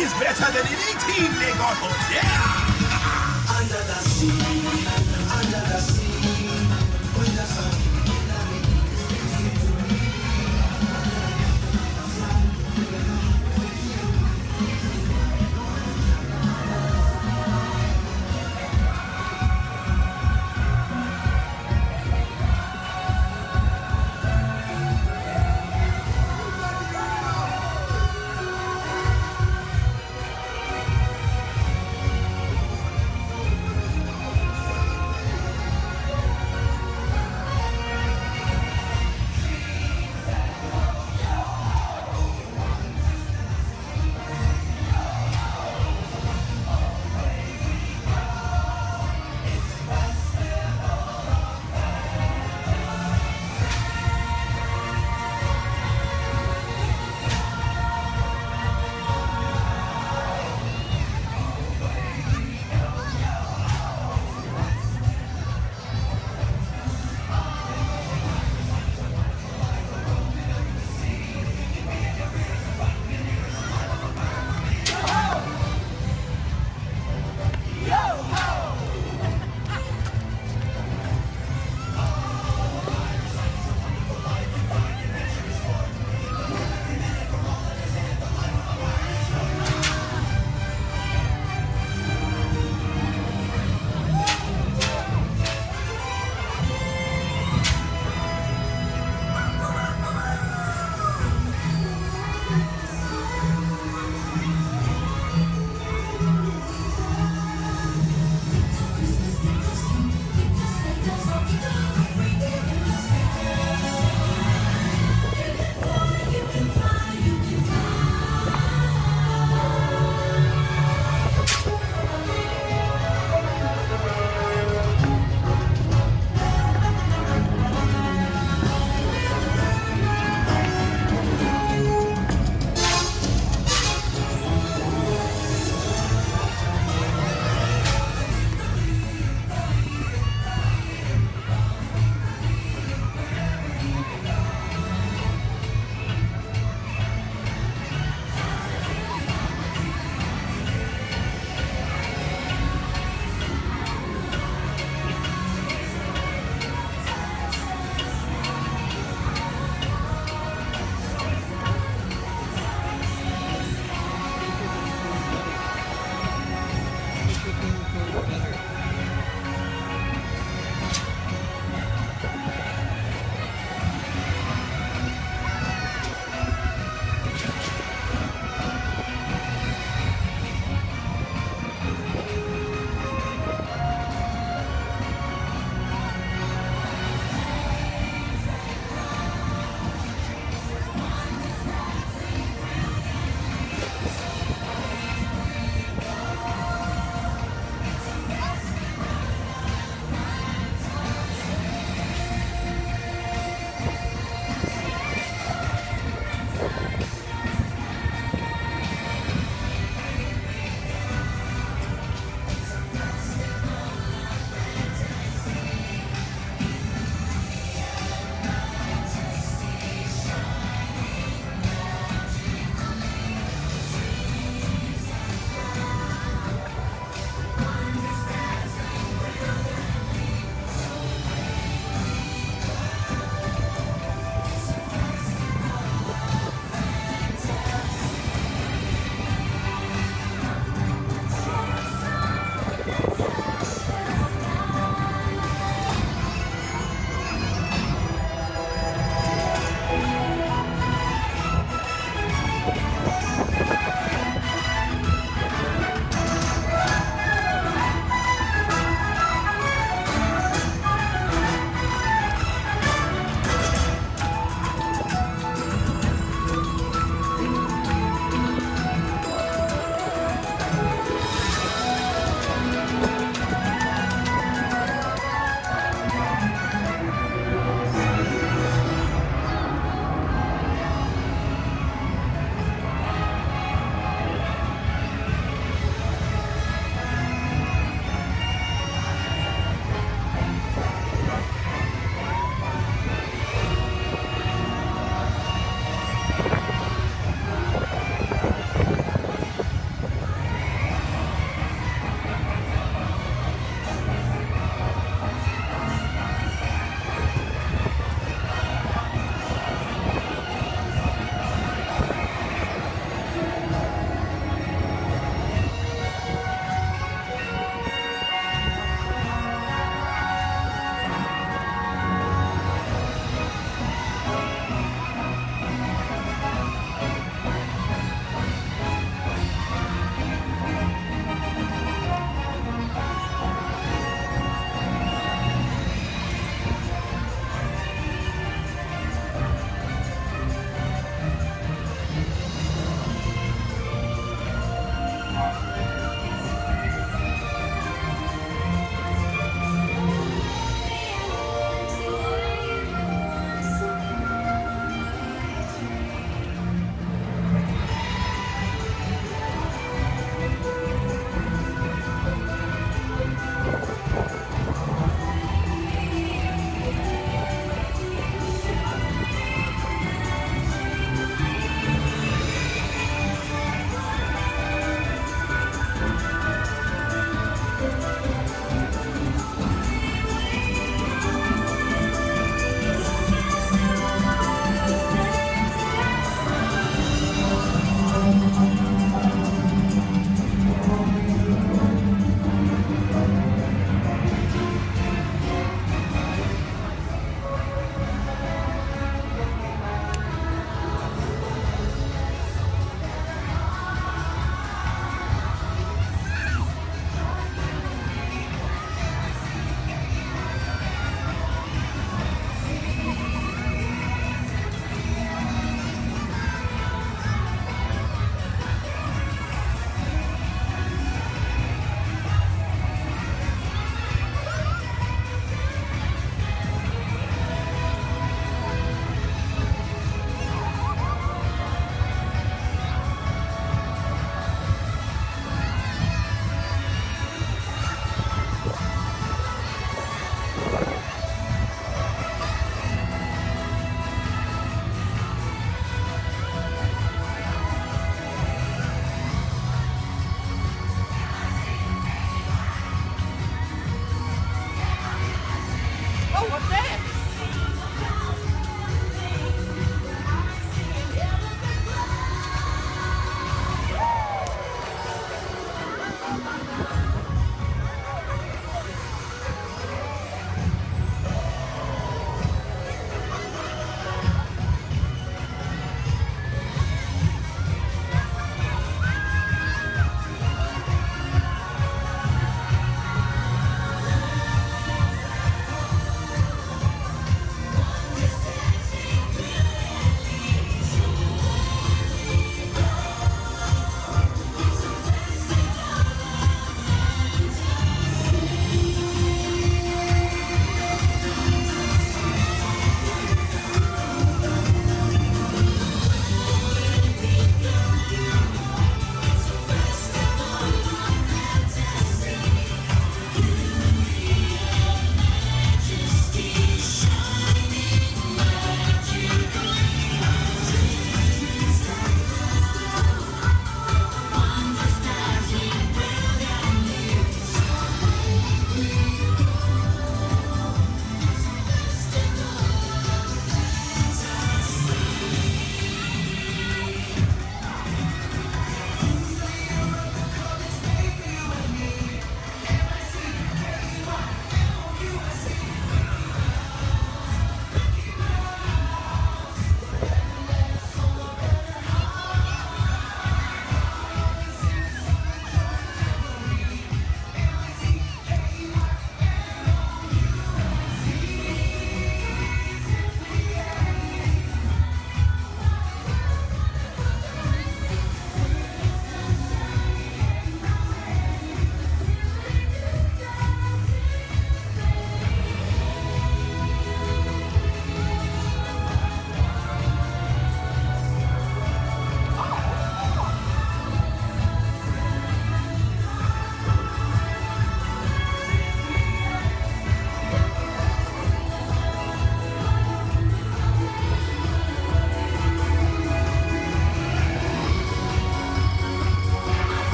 is better than anything they got up there. Under the sea, with the sun.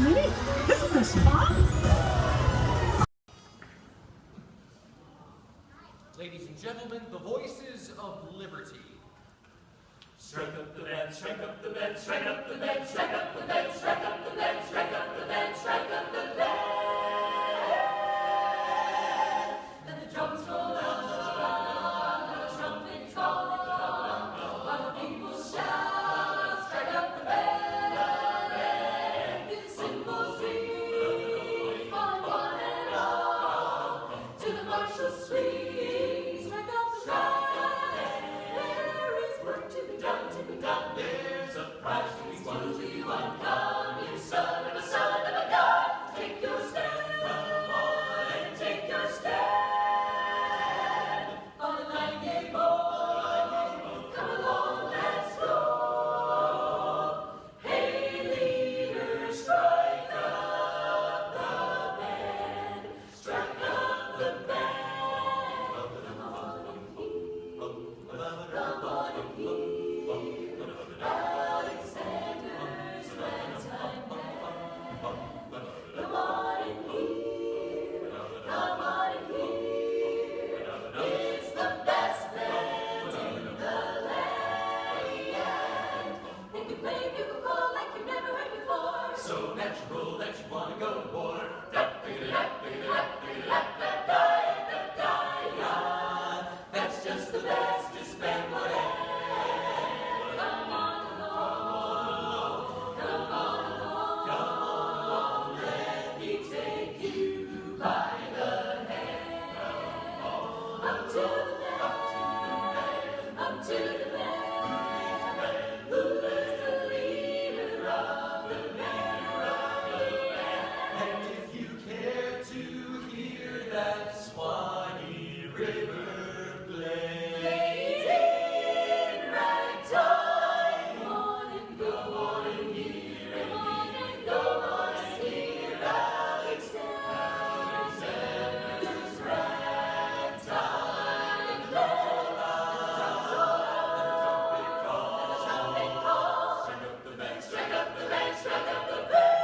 Sweetie, isn't this fun? Ladies and gentlemen, the voices of liberty. Strike up the band, strike up the band, strike up the band, strike up the band, strike up the band, strike up the band, strike up the band. Then the drums roll out, the trumpets call, while the people shout, strike up the band, the cymbals ring, on one and all, to the martial swing, strike up the band. There's a prize to be won, come, you son of a god. Take your stand, come on and take your stand. On the night boy, come along, let's go. Hey leader, strike up the band, strike up the band. Come on and hear, Alexander's ragtime band. Come on and hear, come on and hear. It's the best band in the land. They can play bugle call like you've never heard before. So natural that you wanna go to war. That's just the bestest band whatever. Come on along, come on along, come on along. Let me take you by the hand. Up to the land, up to the land. Who's the leader of the band? And if you care to hear that Swanee River play, in ragtime, come on and go on and hear, come on and go on and hear Alexander's ragtime band. The trumpet call, strike up the band, strike up the band, strike up the band.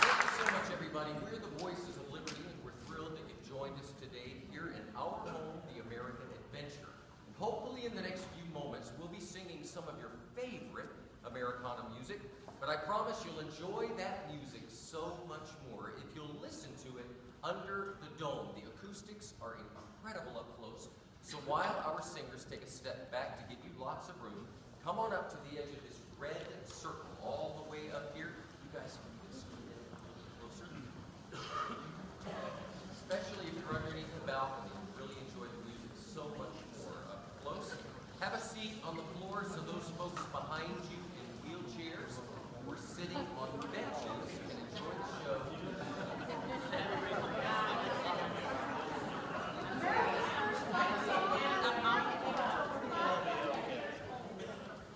Thank you so much, everybody. We're the Voices of Liberty, and we're thrilled that you've joined us today here in our home, the American Adventure. And hopefully in the next few moments, we'll be singing some of your favorite Americana music, but I promise you'll enjoy that music so much more if you'll listen to it under the dome. The acoustics are incredible up close, so while our singers take a step back to give you lots of room, come on up to the edge of this red circle all the way up here. You guys can just get a little closer. Especially if you're underneath the balcony, you really enjoy the music so much more up close. Have a seat on the floor so those folks behind you in wheelchairs or sitting on benches can enjoy the show.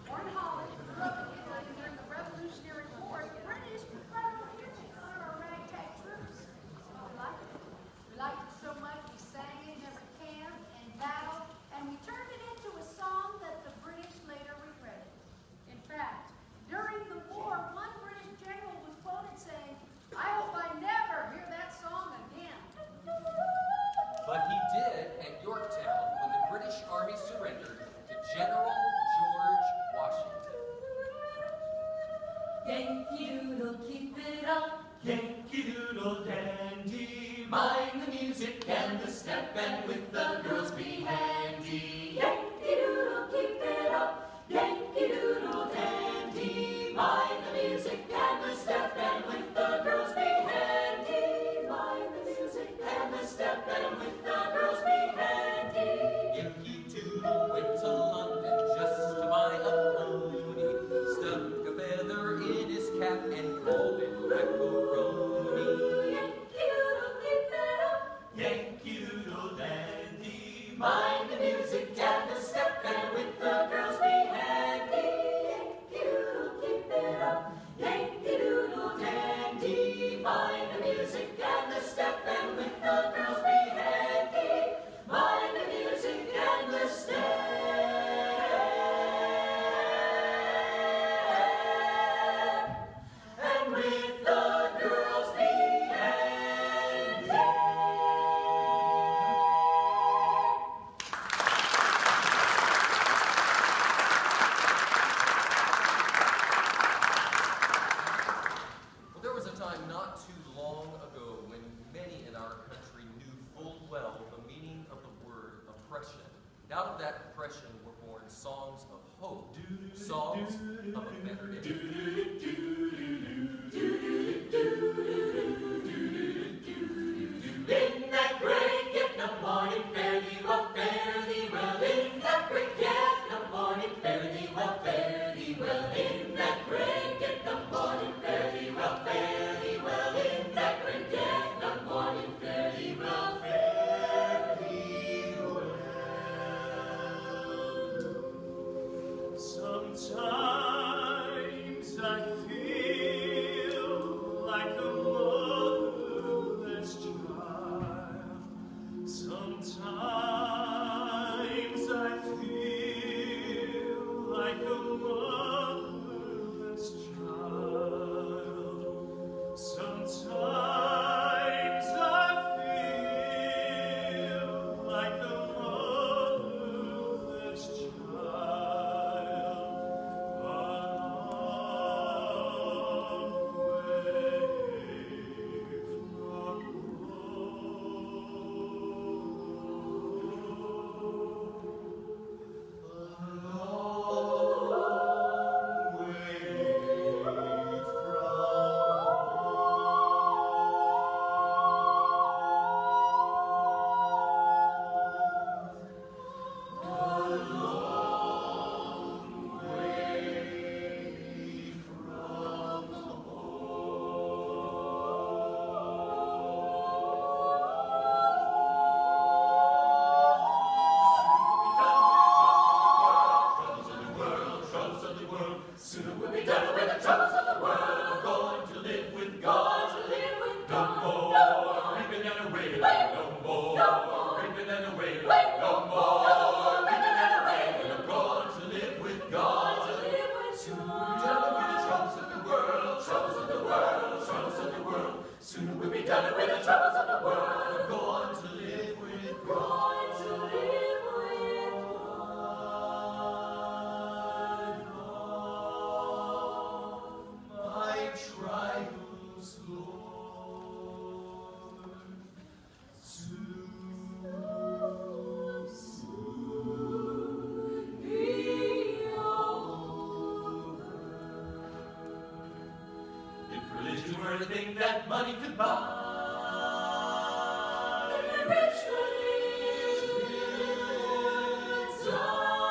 Warren Holly grew up in Italy during the Revolutionary War. The British were proud of our ragtag troops. We liked it. We liked it so much we sang it in every camp and battle, and we turned it into a song that the British later regretted. In fact, during the war, one British general was quoted saying, "I hope I never hear that song again." But he did at Yorktown when the British Army surrendered to General George Washington. Yankee Doodle, keep it up. Yankee Doodle dandy. Mind the music and the step, and with the girls be handy. Yankee Doodle, keep it up. Yankee Doodle dandy. Mind the music and the step, and with the girls be handy. Mind the music and the step, and with the girls be handy. Yankee Doodle went to London just to buy a pony, stuck a feather in his cap and called it macaroni. Yankee Doodle, keep it up. Yankee Doodle dandy. Mind the songs of a better day. In that great get the morning, fare thee well, fare thee well. In that great get the morning, fare thee well, fare thee well. In that great get the morning, fare thee well, fare thee well. In that great get the morning, fare thee well, fare thee well. Sometimes I feel like a motherless child. Sometimes I feel like a motherless child. Sometimes I feel like a motherless child. Sooner we'll be done with the troubles of the world. Going to live with God. No more reaping and wailing. No more reaping and wailing. No more reaping and wailing. I'm going to live with God. Soon we'll be done with the troubles of the world. Troubles of the world. Troubles of the world. Sooner we'll be done with the troubles of the world. I'm going to live with God. My trials, Lord, soon be over. If religion were a thing that money could buy, the rich would die.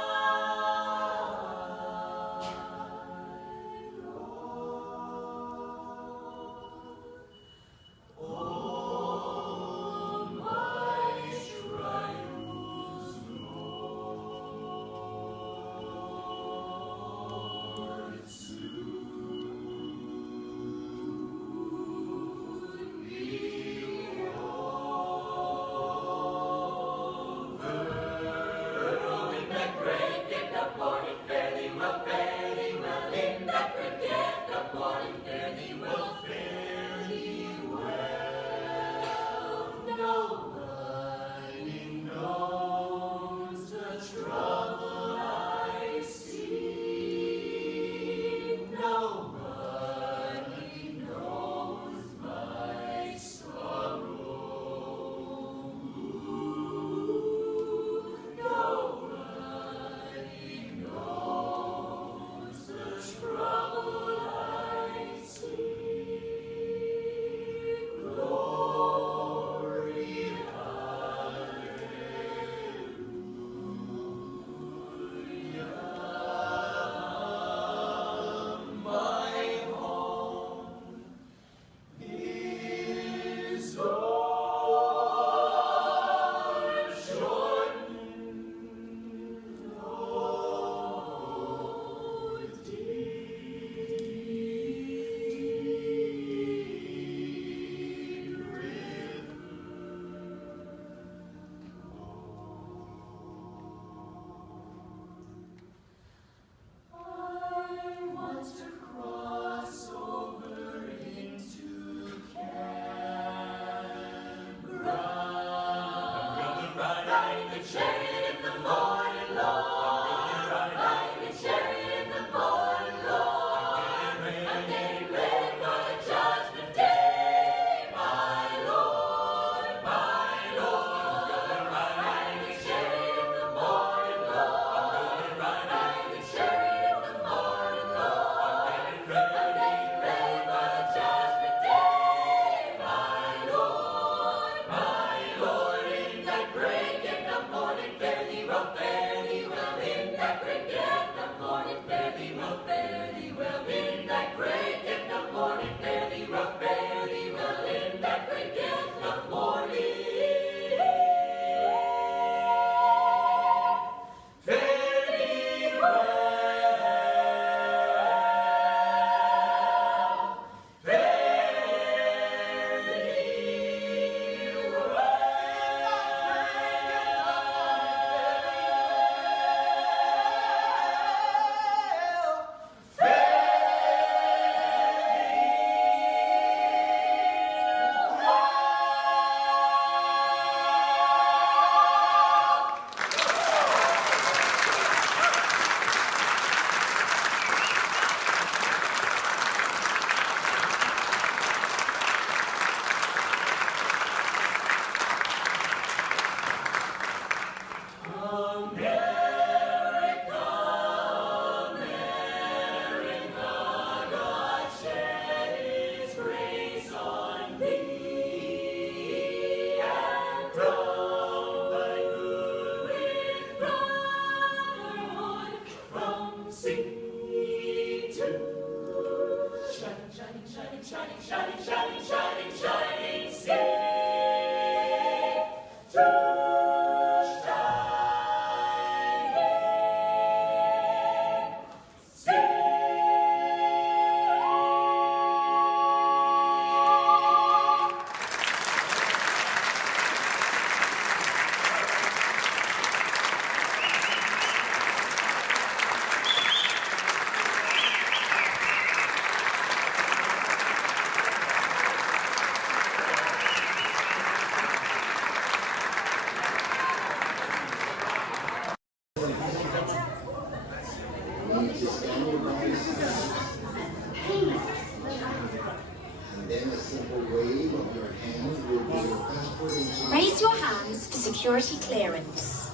Raise your hands for security clearance.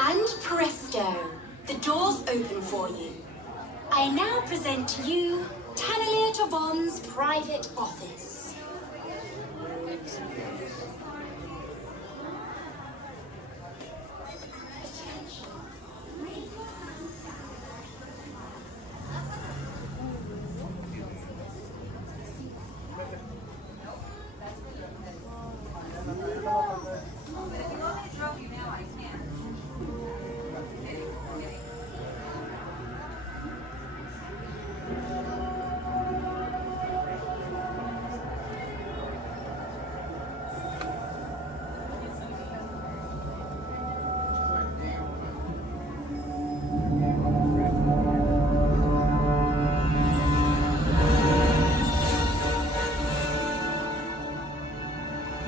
And presto, the doors open for you. I now present to you Tannelier Tavon's private office.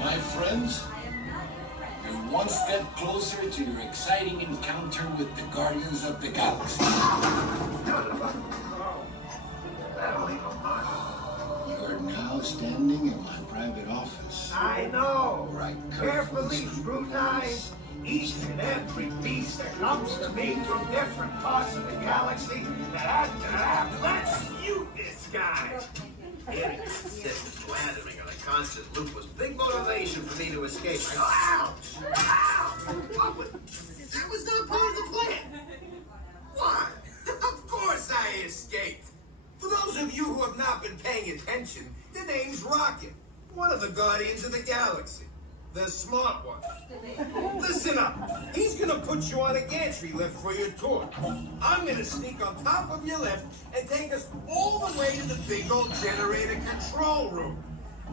My friends, you're one step closer to your exciting encounter with the Guardians of the Galaxy. You're now standing in my private office. I know. Right, Carefully scrutinize each and every piece that comes to me from different parts of the galaxy that let's you disguise. Hearing incessant flattering on a constant loop was big motivation for me to escape. I go, ouch! Ow! That was not part of the plan. What? Of course I escaped. For those of you who have not been paying attention, the name's Rocket, one of the Guardians of the Galaxy. The smart one. Listen up. He's gonna put you on a gantry lift for your tour. I'm gonna sneak on top of your lift and take us all the way to the big old generator control room.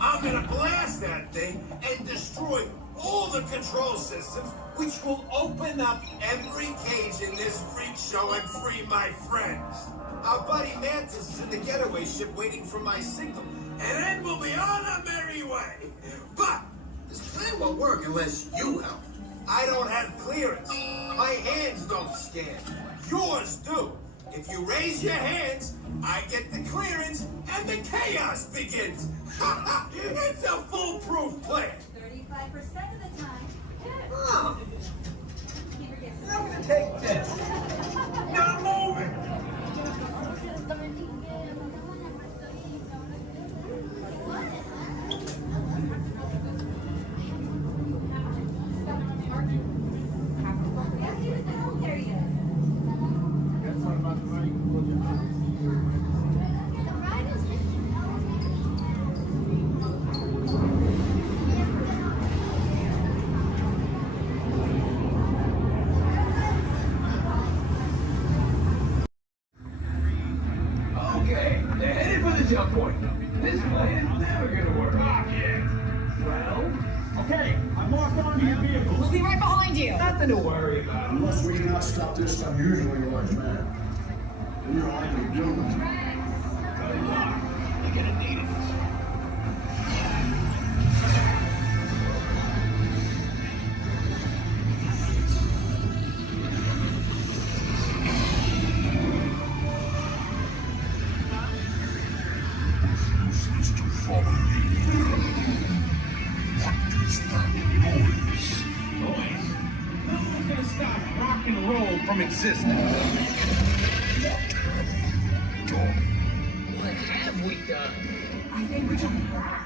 I'm gonna blast that thing and destroy all the control systems, which will open up every cage in this freak show and free my friends. Our buddy Mantis is in the getaway ship waiting for my signal, and then we'll be on our merry way. But this plan won't work unless you help. I don't have clearance. My hands don't scan. Yours do. If you raise your hands, I get the clearance and the chaos begins. It's a foolproof plan. 35% of the time. Oh. I'm gonna take this. Now move it. Okay, they're headed for the jump point. This plan is never gonna work. Rocket! Well, okay, I'm locked onto your vehicle. We'll be right behind you. Nothing to worry about. Unless we do not stop this unusually large man, we are likely doomed. Good luck. You're gonna need it. Useless to follow me. What is that noise? Boys, no one's gonna stop rock and roll from existence. What have we done? I think we can rock.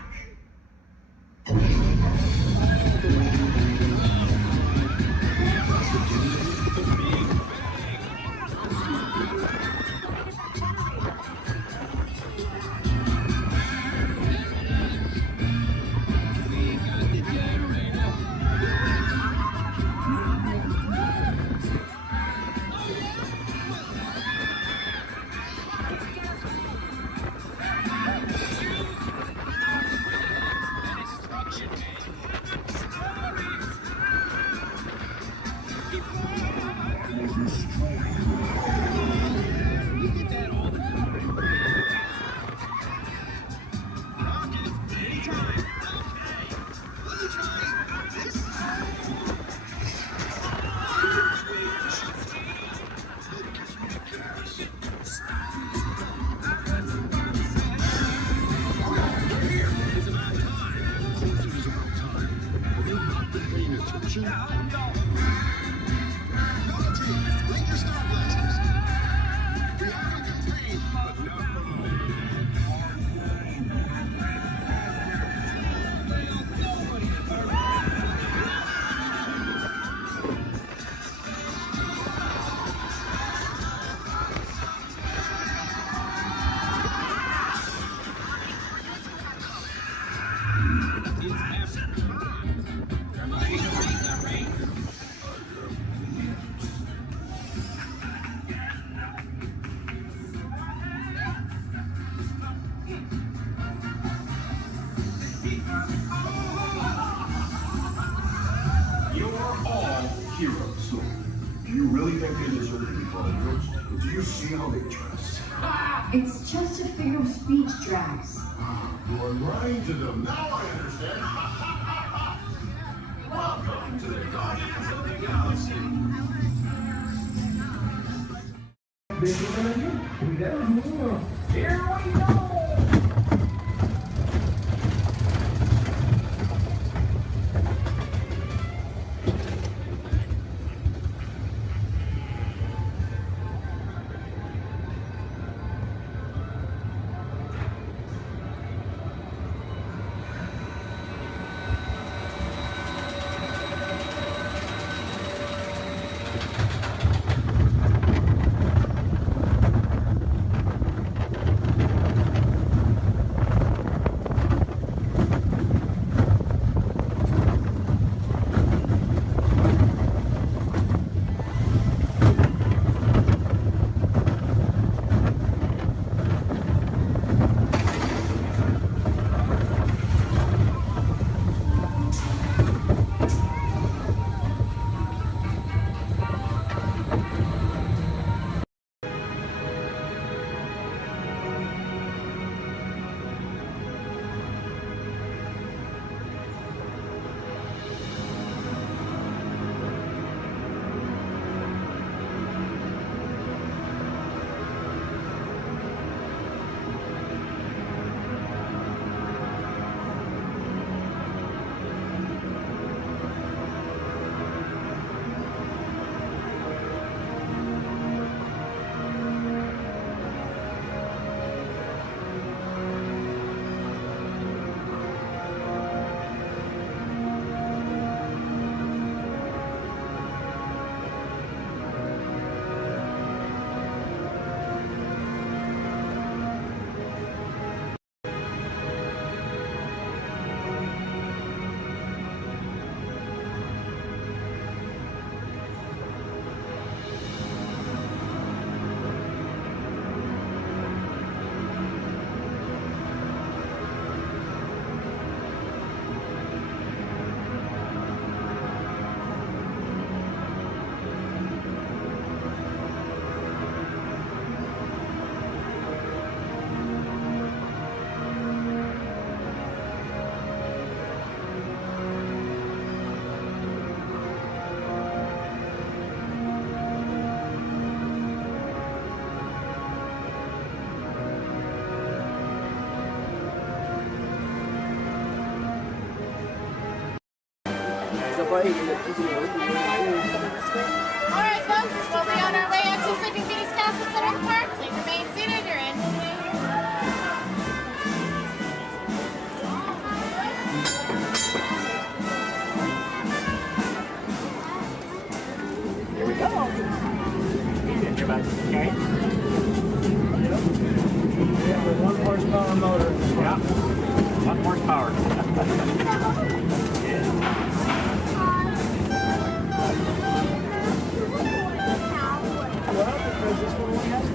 subscription? Loyalty, blink your star blasters. We have a campaign, but not for long. Heroes. Do you really think they deserve to be called heroes? Do you see how they dress? It's just a figure of speech, Drax. You are lying to them. Now I understand. Welcome to the Guardians of the Galaxy. Here we go! Alright folks, we'll be on our way out to Sleeping Beauty's Castle Center Park. Please remain seated, your engine Here we go. Okay. We have a 1 horsepower motor. Yeah. 1 horsepower. Well, because this one only has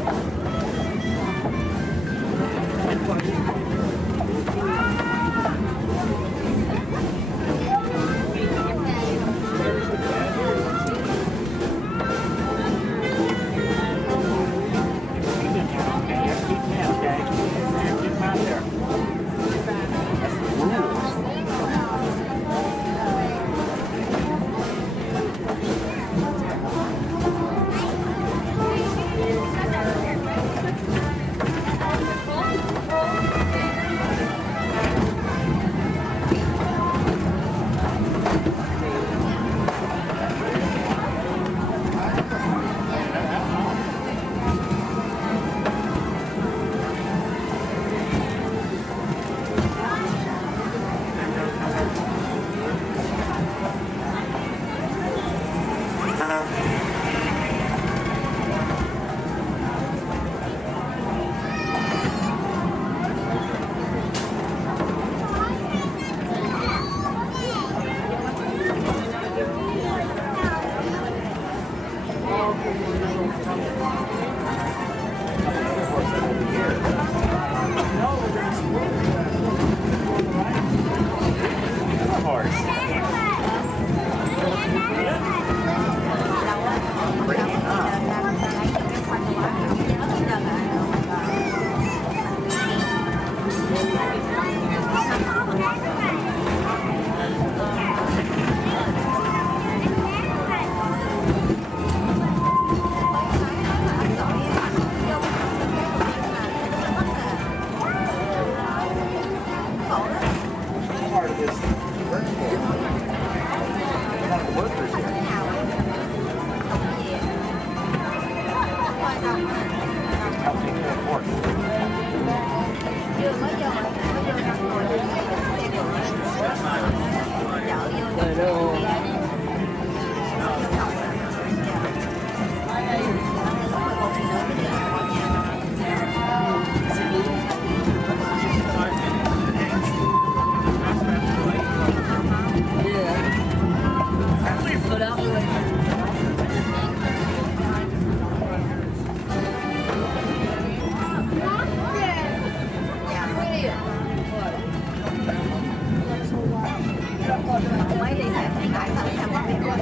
Mới đi lại hiện tại thôi là mọi người cần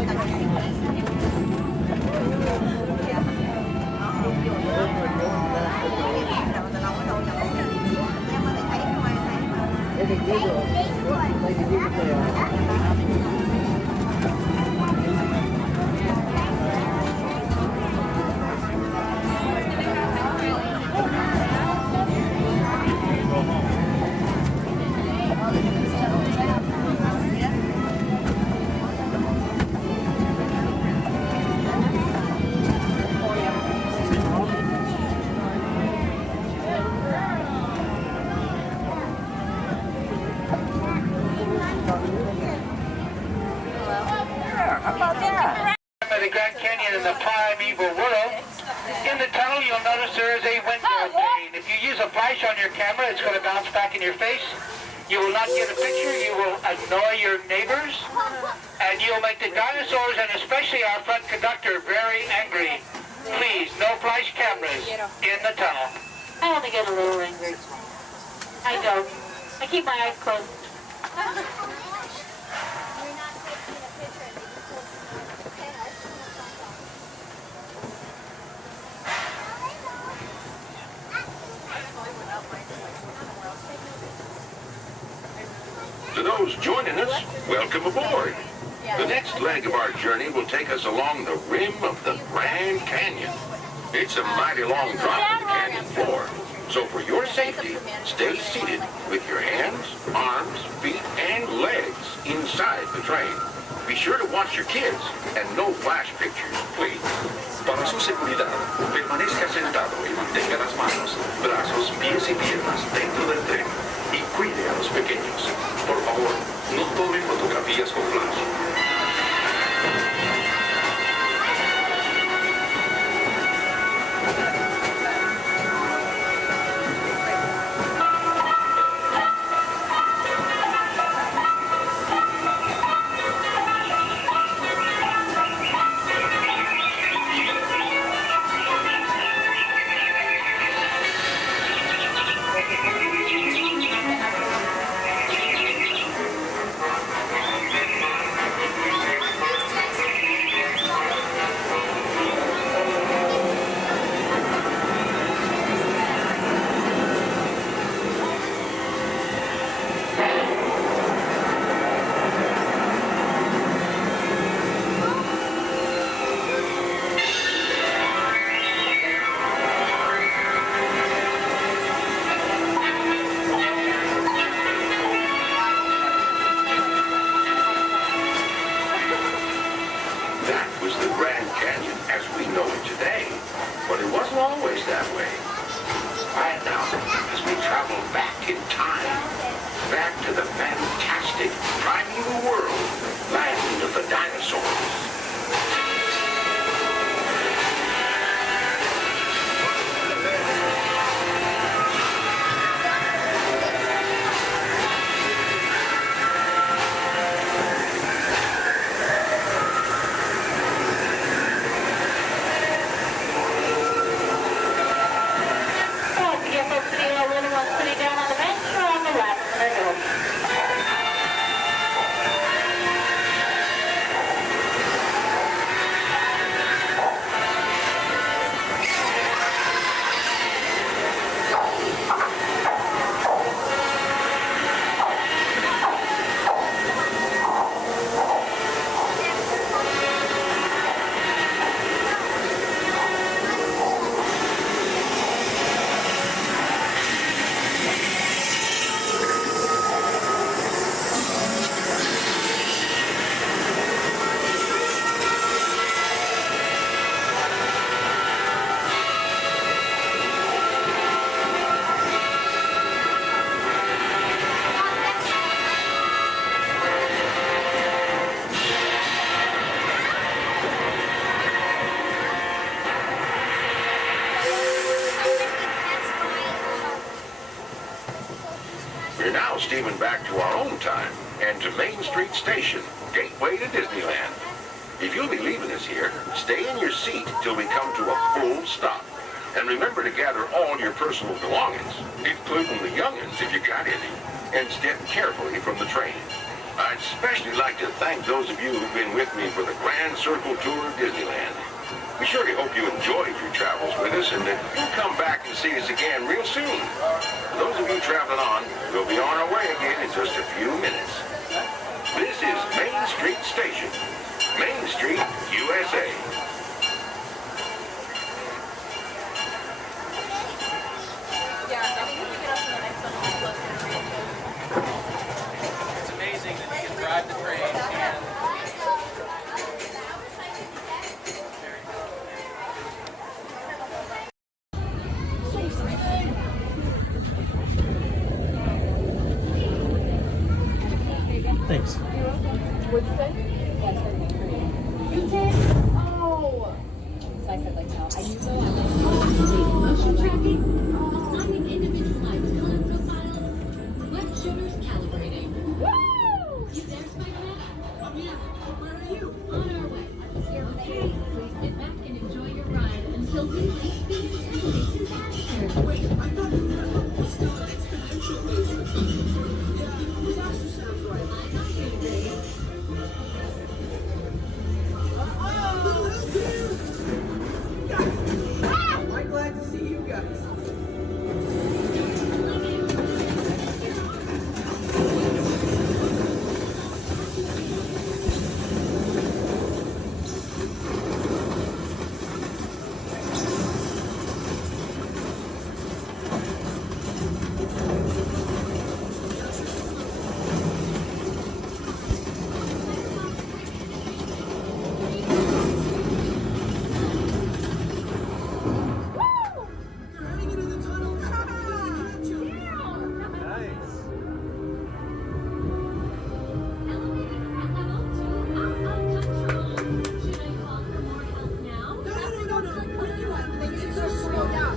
The Grand Canyon in the primeval world. In the tunnel, you'll notice there is a window pane. If you use a flash on your camera, it's going to bounce back in your face. You will not get a picture. You will annoy your neighbors. And you'll make the dinosaurs, and especially our front conductor, very angry. Please, no flash cameras in the tunnel. I only get a little angry. I don't. I keep my eyes closed. To those joining us, welcome aboard. The next leg of our journey will take us along the rim of the Grand Canyon. It's a mighty long drop to the canyon floor, so for your safety, stay seated with your hands, arms, feet, and legs inside the train. Be sure to watch your kids and no flash pictures, please. Para su seguridad, permanezca sentado y mantenga las manos, brazos, pies y piernas dentro del tren y cuide a los pequeños. Por favor, no tome fotografías con flash. Steaming back to our own time and to Main Street Station, gateway to Disneyland. If you'll be leaving us here, stay in your seat till we come to a full stop. And remember to gather all your personal belongings, including the young'uns if you got any, and step carefully from the train. I'd especially like to thank those of you who've been with me for the Grand Circle Tour of Disneyland. We surely hope you enjoyed your travels with us and that you'll come back and see us again real soon. For those of you traveling on, we'll be on our way again in just a few minutes. This is Main Street Station, Main Street, USA. It's amazing that you can drive the train and Thanks. What'd you say? You did? Oh. So I said like no. I knew so. I like Motion tracking, assigning individualized color profiles, web shooters calibrating. Woo! You there, Spider-Man? I'm here. Where are you? On our way. Okay, please sit back and enjoy your ride until we reach the intended disaster. Wait, I thought it was still an exponential movement. Yeah, disaster sounds right. I got you, Dave. I'm glad to see you guys. They're heading into the tunnels. They're gonna catch you. Nice. Elevating threat level to out of control. Should I call for more help now? No. We can have it. It's just slow down.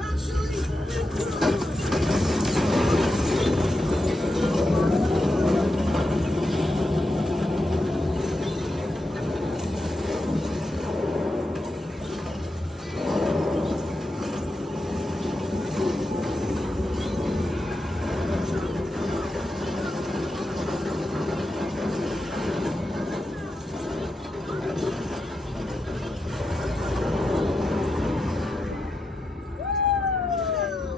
Actually,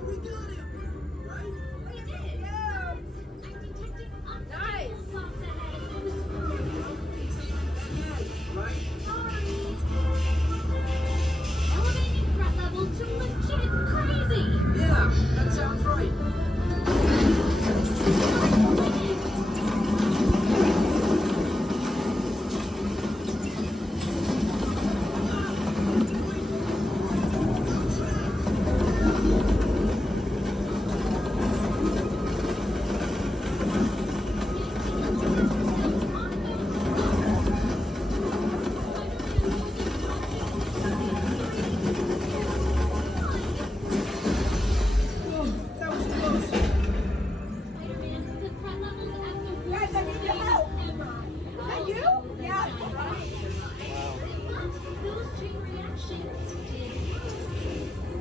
we got him. Right? We did. I detected obstacles spots ahead. Right? Sorry. Elevating threat level to legit crazy. Yeah, that sounds right. That was close. Spider-Man, the threat level's at the worst Guys, I need your help. ever. Is that you? Yeah. But those chain reactions did.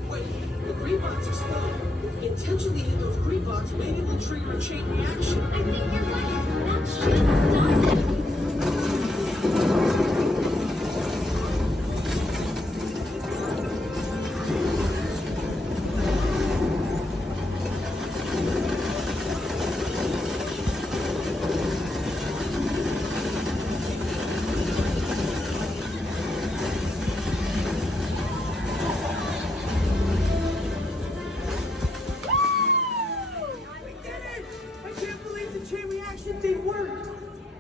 Wait, the green bots are spelling. If we intentionally hit those green bots, maybe we'll trigger a chain reaction. I think you're right. That should stop it. We did it! I can't believe the chain reaction thing worked.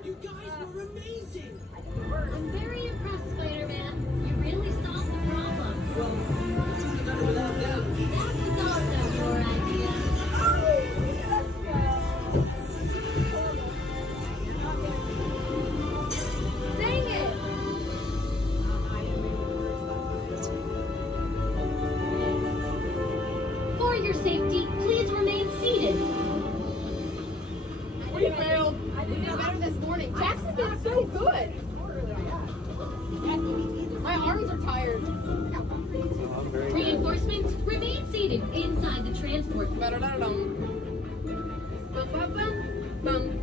You guys were amazing. I'm very impressed, Spider-Man. You really solved the problem. Well, we couldn't have done it without them. That was also your idea. Dang it! For your safety, please remain seated. We failed. I did better this morning. Jackson did so good. My arms are tired. Reinforcements, remain seated inside the transport. Bum, bum, bum, bum.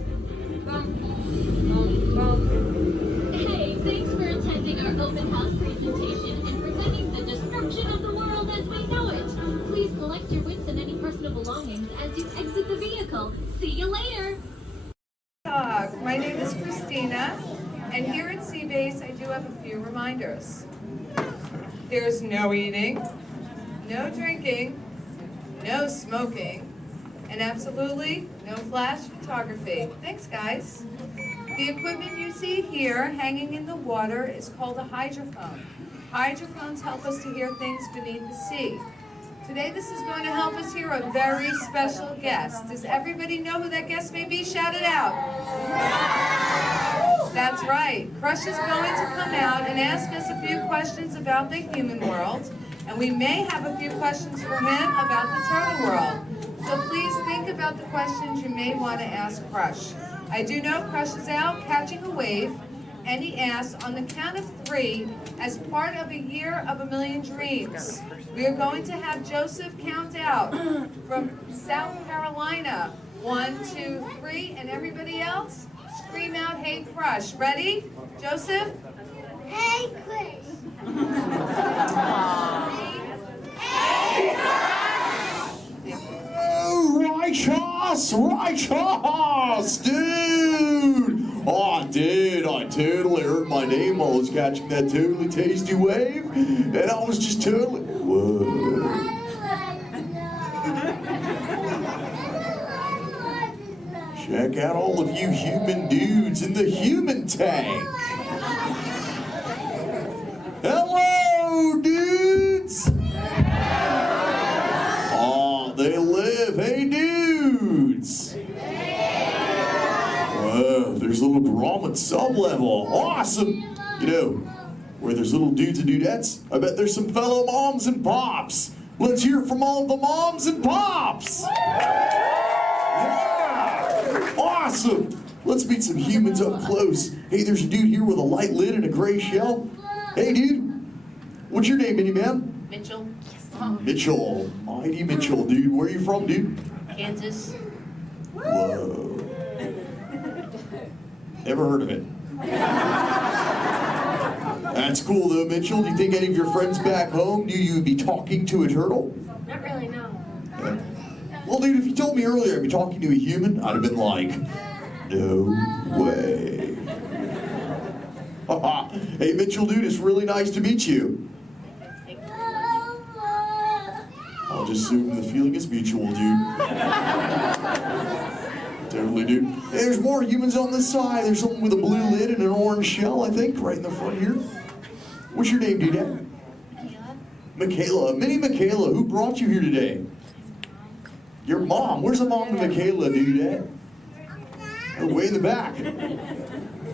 My name is Christina, and here at Seabase I do have a few reminders. There's no eating, no drinking, no smoking, and absolutely no flash photography. Thanks, guys. The equipment you see here hanging in the water is called a hydrophone. Hydrophones help us to hear things beneath the sea. Today this is going to help us hear a very special guest. Does everybody know who that guest may be? Shout it out. That's right. Crush is going to come out and ask us a few questions about the human world, and we may have a few questions for him about the turtle world. So please think about the questions you may want to ask Crush. I do know Crush is out catching a wave, and he asks, on the count of 3, as part of a year of a million dreams, we are going to have Joseph count out from South Carolina. 1, 2, 3, and everybody else, scream out, "Hey Crush." Ready? Joseph? Hey, Chris. Righteous, dude! Oh, dude, I totally heard my name while I was catching that totally tasty wave, and I was just totally, whoa. Check out all of you human dudes in the human tank. Hello, dudes! Oh, they live. Hey, dudes! Whoa, there's a little ramen sub-level. Awesome! You know, where there's little dudes and dudettes, I bet there's some fellow moms and pops. Let's hear from all the moms and pops! Yeah! Awesome! Let's meet some humans up close. Hey, there's a dude here with a light lid and a gray shell. Hey, dude. What's your name, Minnie Ma'am? Mitchell. Mitchell. Mighty Mitchell, dude. Where are you from, dude? Kansas. Whoa. Never heard of it. That's cool, though, Mitchell. Do you think any of your friends back home knew you would be talking to a turtle? Not really, no. Yeah. Well, dude, if you told me earlier I'd be talking to a human, I'd have been like, no way. Hey, Mitchell, dude, it's really nice to meet you. I'll just assume the feeling is mutual, dude. Totally, dude. Hey, there's more humans on this side. There's someone with a blue lid and an orange shell, I think, right in the front here. What's your name, dude? Michaela. Minnie Michaela, who brought you here today? Your mom. Where's the mom to Michaela, dude? Oh, way in the back.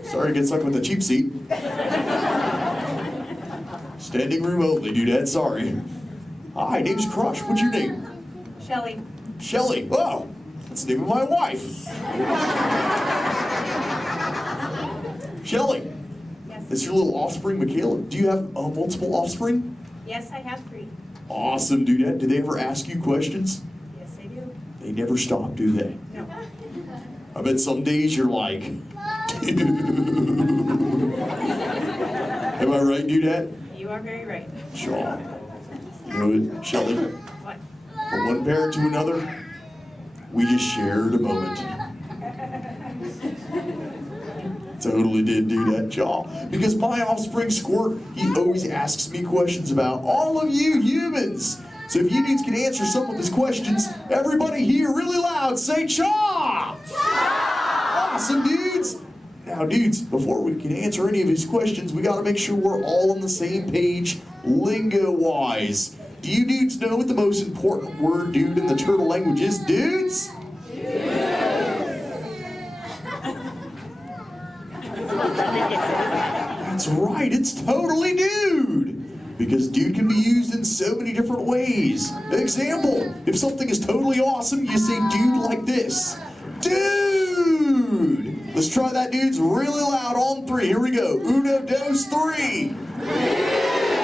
Sorry to get stuck with the cheap seat. Standing room only, dude. Sorry. Hi, name's Crush. What's your name? Shelly. Shelly. Oh, that's the name of my wife. Shelly. Yes. That's your little offspring, Michaela. Do you have multiple offspring? Yes, I have 3. Awesome, dude. Do they ever ask you questions? Yes, I do. They never stop, do they? No. I bet some days you're like, dude. Am I right, dudette? You are very right. Sure. You know what, Shelly? What? From one parent to another, we just shared a moment. Totally did do that, y'all. Because my offspring Squirt, he always asks me questions about all of you humans. So if you dudes can answer some of his questions, everybody here really loud say Chaw! Awesome, dudes! Now, dudes, before we can answer any of his questions, we gotta make sure we're all on the same page, lingo-wise. Do you dudes know what the most important word, dude, in the turtle language is, dudes? That's right, it's totally dude! Because dude can be used in so many different ways. Example, if something is totally awesome, you say dude like this. Dude! Let's try that, dudes, really loud on 3. Here we go. 1, 2, 3.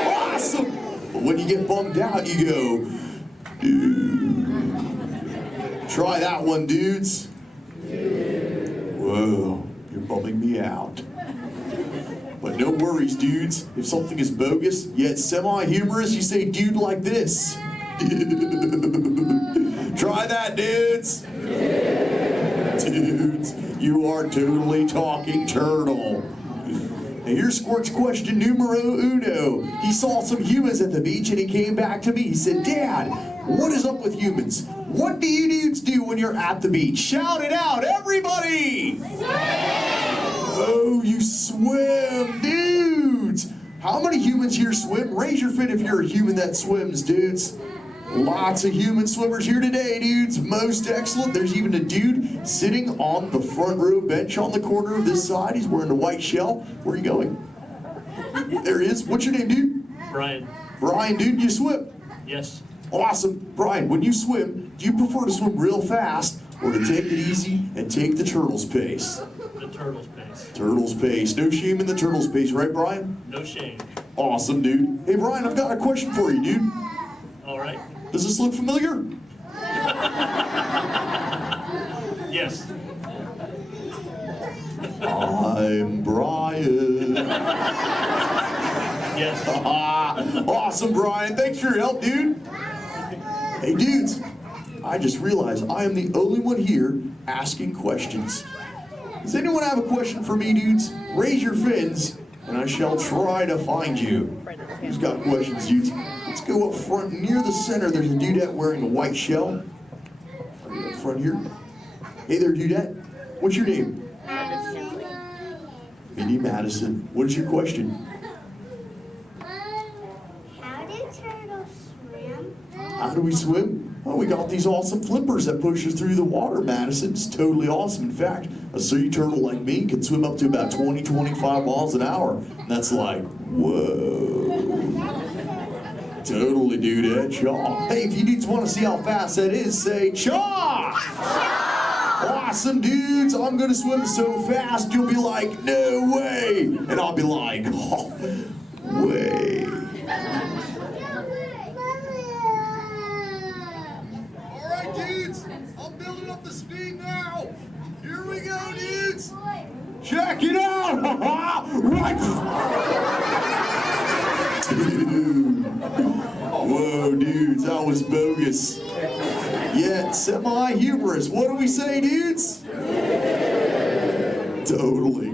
Awesome! But when you get bummed out, you go, dude. Try that one, dudes. Whoa, you're bumming me out. But no worries, dudes. If something is bogus, yet semi-humorous, you say dude like this. Try that, dudes. Dude. dudes. You are totally talking turtle. Now here's Squirt's question numero uno. He saw some humans at the beach and he came back to me. He said, Dad, what is up with humans? What do you dudes do when you're at the beach? Shout it out, everybody! Oh, you swim, dudes! How many humans here swim? Raise your fin if you're a human that swims, dudes. Lots of human swimmers here today, dudes. Most excellent. There's even a dude sitting on the front row bench on the corner of this side. He's wearing a white shell. Where are you going? There he is. What's your name, dude? Brian. Brian, dude, you swim? Yes. Awesome. Brian, when you swim, do you prefer to swim real fast or to take it easy and take the turtle's pace? The turtle's pace. Turtle's pace. No shame in the turtle's pace, right, Brian? No shame. Awesome, dude. Hey, Brian, I've got a question for you, dude. All right. Does this look familiar? Yes. I'm Brian. Yes. Awesome, Brian. Thanks for your help, dude. Hey, dudes, I just realized I am the only one here asking questions. Does anyone have a question for me, dudes? Raise your fins, and I shall try to find you. Who's got questions, dudes? Let's go up front near the center. There's a dudette wearing a white shell. Right up front here. Hey there, dudette. What's your name? Minnie Madison. What is your question? How do turtles swim? How do we swim? Well, we got these awesome flippers that push us through the water, Madison. It's totally awesome. In fact, a sea turtle like me can swim up to about 20, 25 miles an hour. And that's like, whoa. Totally, dude, chaw. Hey, if you dudes want to see how fast that is, say chaw! Awesome, dudes. I'm going to swim so fast, you'll be like, no way. And I'll be like, oh, way. All right, dudes. I'm building up the speed now. Here we go, dudes. Check it out. Right. Whoa, dudes, that was bogus. Yet semi-humorous. What do we say, dudes? Totally.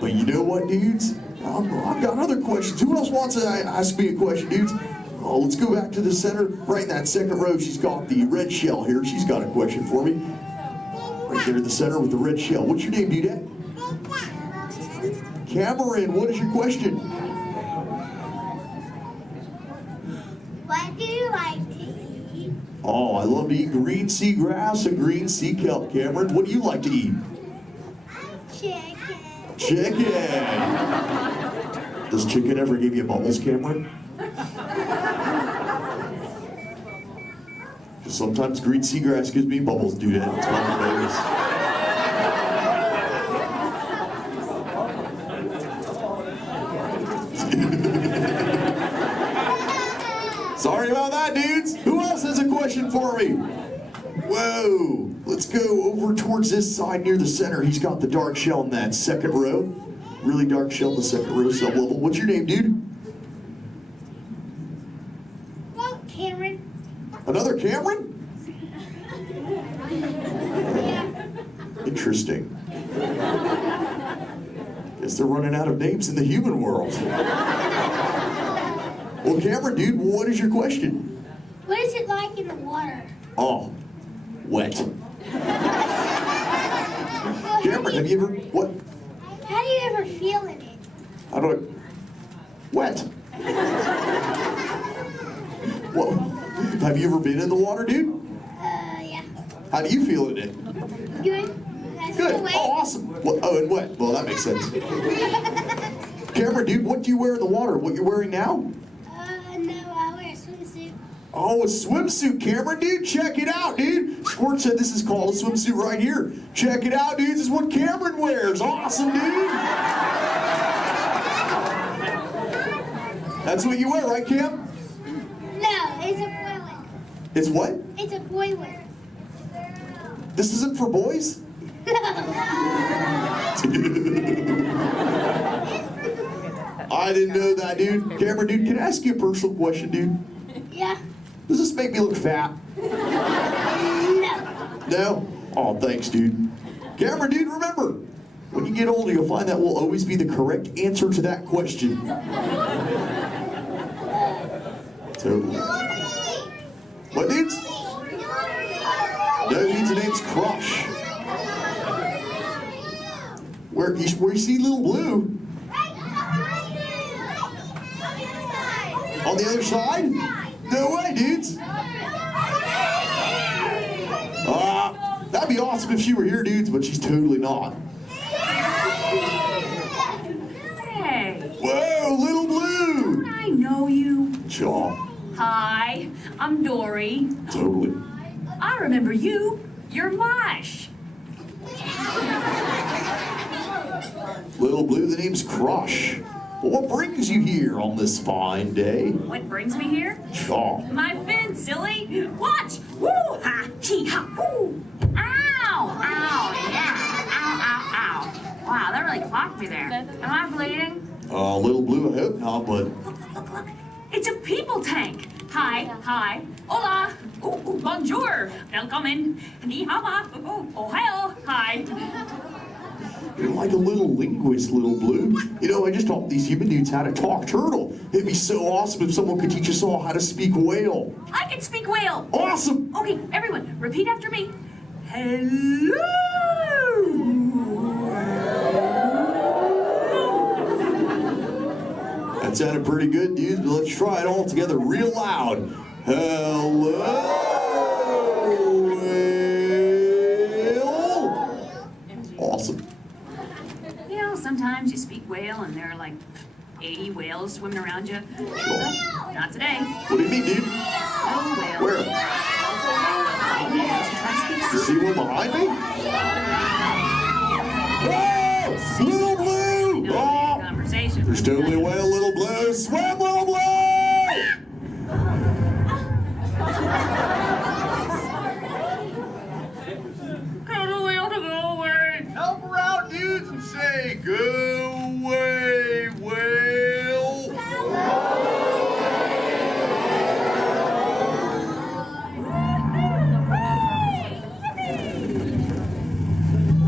But you know what, dudes? I've got other questions. Who else wants to ask me a question, dudes? Oh, let's go back to the center. Right in that second row, she's got the red shell here. She's got a question for me. Right there in the center with the red shell. What's your name, dudette? Cameron, what is your question? What do you like to eat? Oh, I love to eat green sea grass and green sea kelp. Cameron, what do you like to eat? Chicken. Chicken. Does chicken ever give you bubbles, Cameron? Sometimes green seagrass gives me bubbles, dude. It's kind of bogus. Sorry about that, dudes. Who else has a question for me? Whoa. Let's go over towards this side near the center. He's got the dark shell in that second row. Really dark shell in the second row, sub-level. What's your name, dude? Cameron. Another Cameron? Interesting. Guess they're running out of names in the human world. Well, Cameron, dude, what is your question? What is it like in the water? Oh, wet. Cameron, have you ever, what? How do you ever feel in it? How do I, wet. Well, have you ever been in the water, dude? Yeah. How do you feel in it? Good. Good. Oh, awesome. Well, oh, and wet. Well, that makes sense. Cameron, dude, what do you wear in the water? What you're wearing now? No, I wear a swimsuit. Oh, a swimsuit, Cameron, dude. Check it out, dude. Squirt said this is called a swimsuit right here. Check it out, dude. This is what Cameron wears. Awesome, dude. That's what you wear, right, Cam? No, it's a boy wear. It's what? It's a boy wear. This isn't for boys? I didn't know that, dude. Cameron, dude, can I ask you a personal question, dude? Yeah. Does this make me look fat? No. No? Oh, thanks, dude. Camera dude, remember, when you get older, you'll find that will always be the correct answer to that question. Totally. What, dudes? No, dudes, the name's Crush. Where you see little blue? On the other side? No way, dudes. That'd be awesome if she were here, dudes, but she's totally not. Hey. Whoa, little blue. I know you. Chaw. Hi, I'm Dory. Totally. I remember you. You're Mush. Little blue, the name's Crush. But what brings you here on this fine day? What brings me here? Chaw. My fin, silly. Watch. Woo ha, chee ha, woo. Ow, ow, yeah. Ow, ow, ow. Wow, that really clocked me there. Am I bleeding? Little blue, I hope not, but... Look. It's a people tank. Hi. Hola. Bonjour. Welcome. Ni hao ma. Ohio. Hi. You're like a little linguist, little blue. You know, I just taught these human dudes how to talk turtle. It'd be so awesome if someone could teach us all how to speak whale. I can speak whale. Awesome. Okay, everyone, repeat after me. Hello. That sounded pretty good, dudes, but let's try it all together real loud. Hello, whale. Awesome. You know, sometimes you speak whale and there are like 80 whales swimming around you. Not today. What do you mean, dude? No whale. Where? You see one behind me? Whoa! Little blue! Oh! Conversation. There's totally a whale, little blue. Swim, little blue! Tell the whale to go away. Help her out, dudes, and say, go away, whale.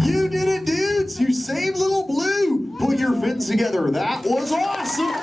You did it, dudes! You saved little blue! Put your fins together. That was awesome!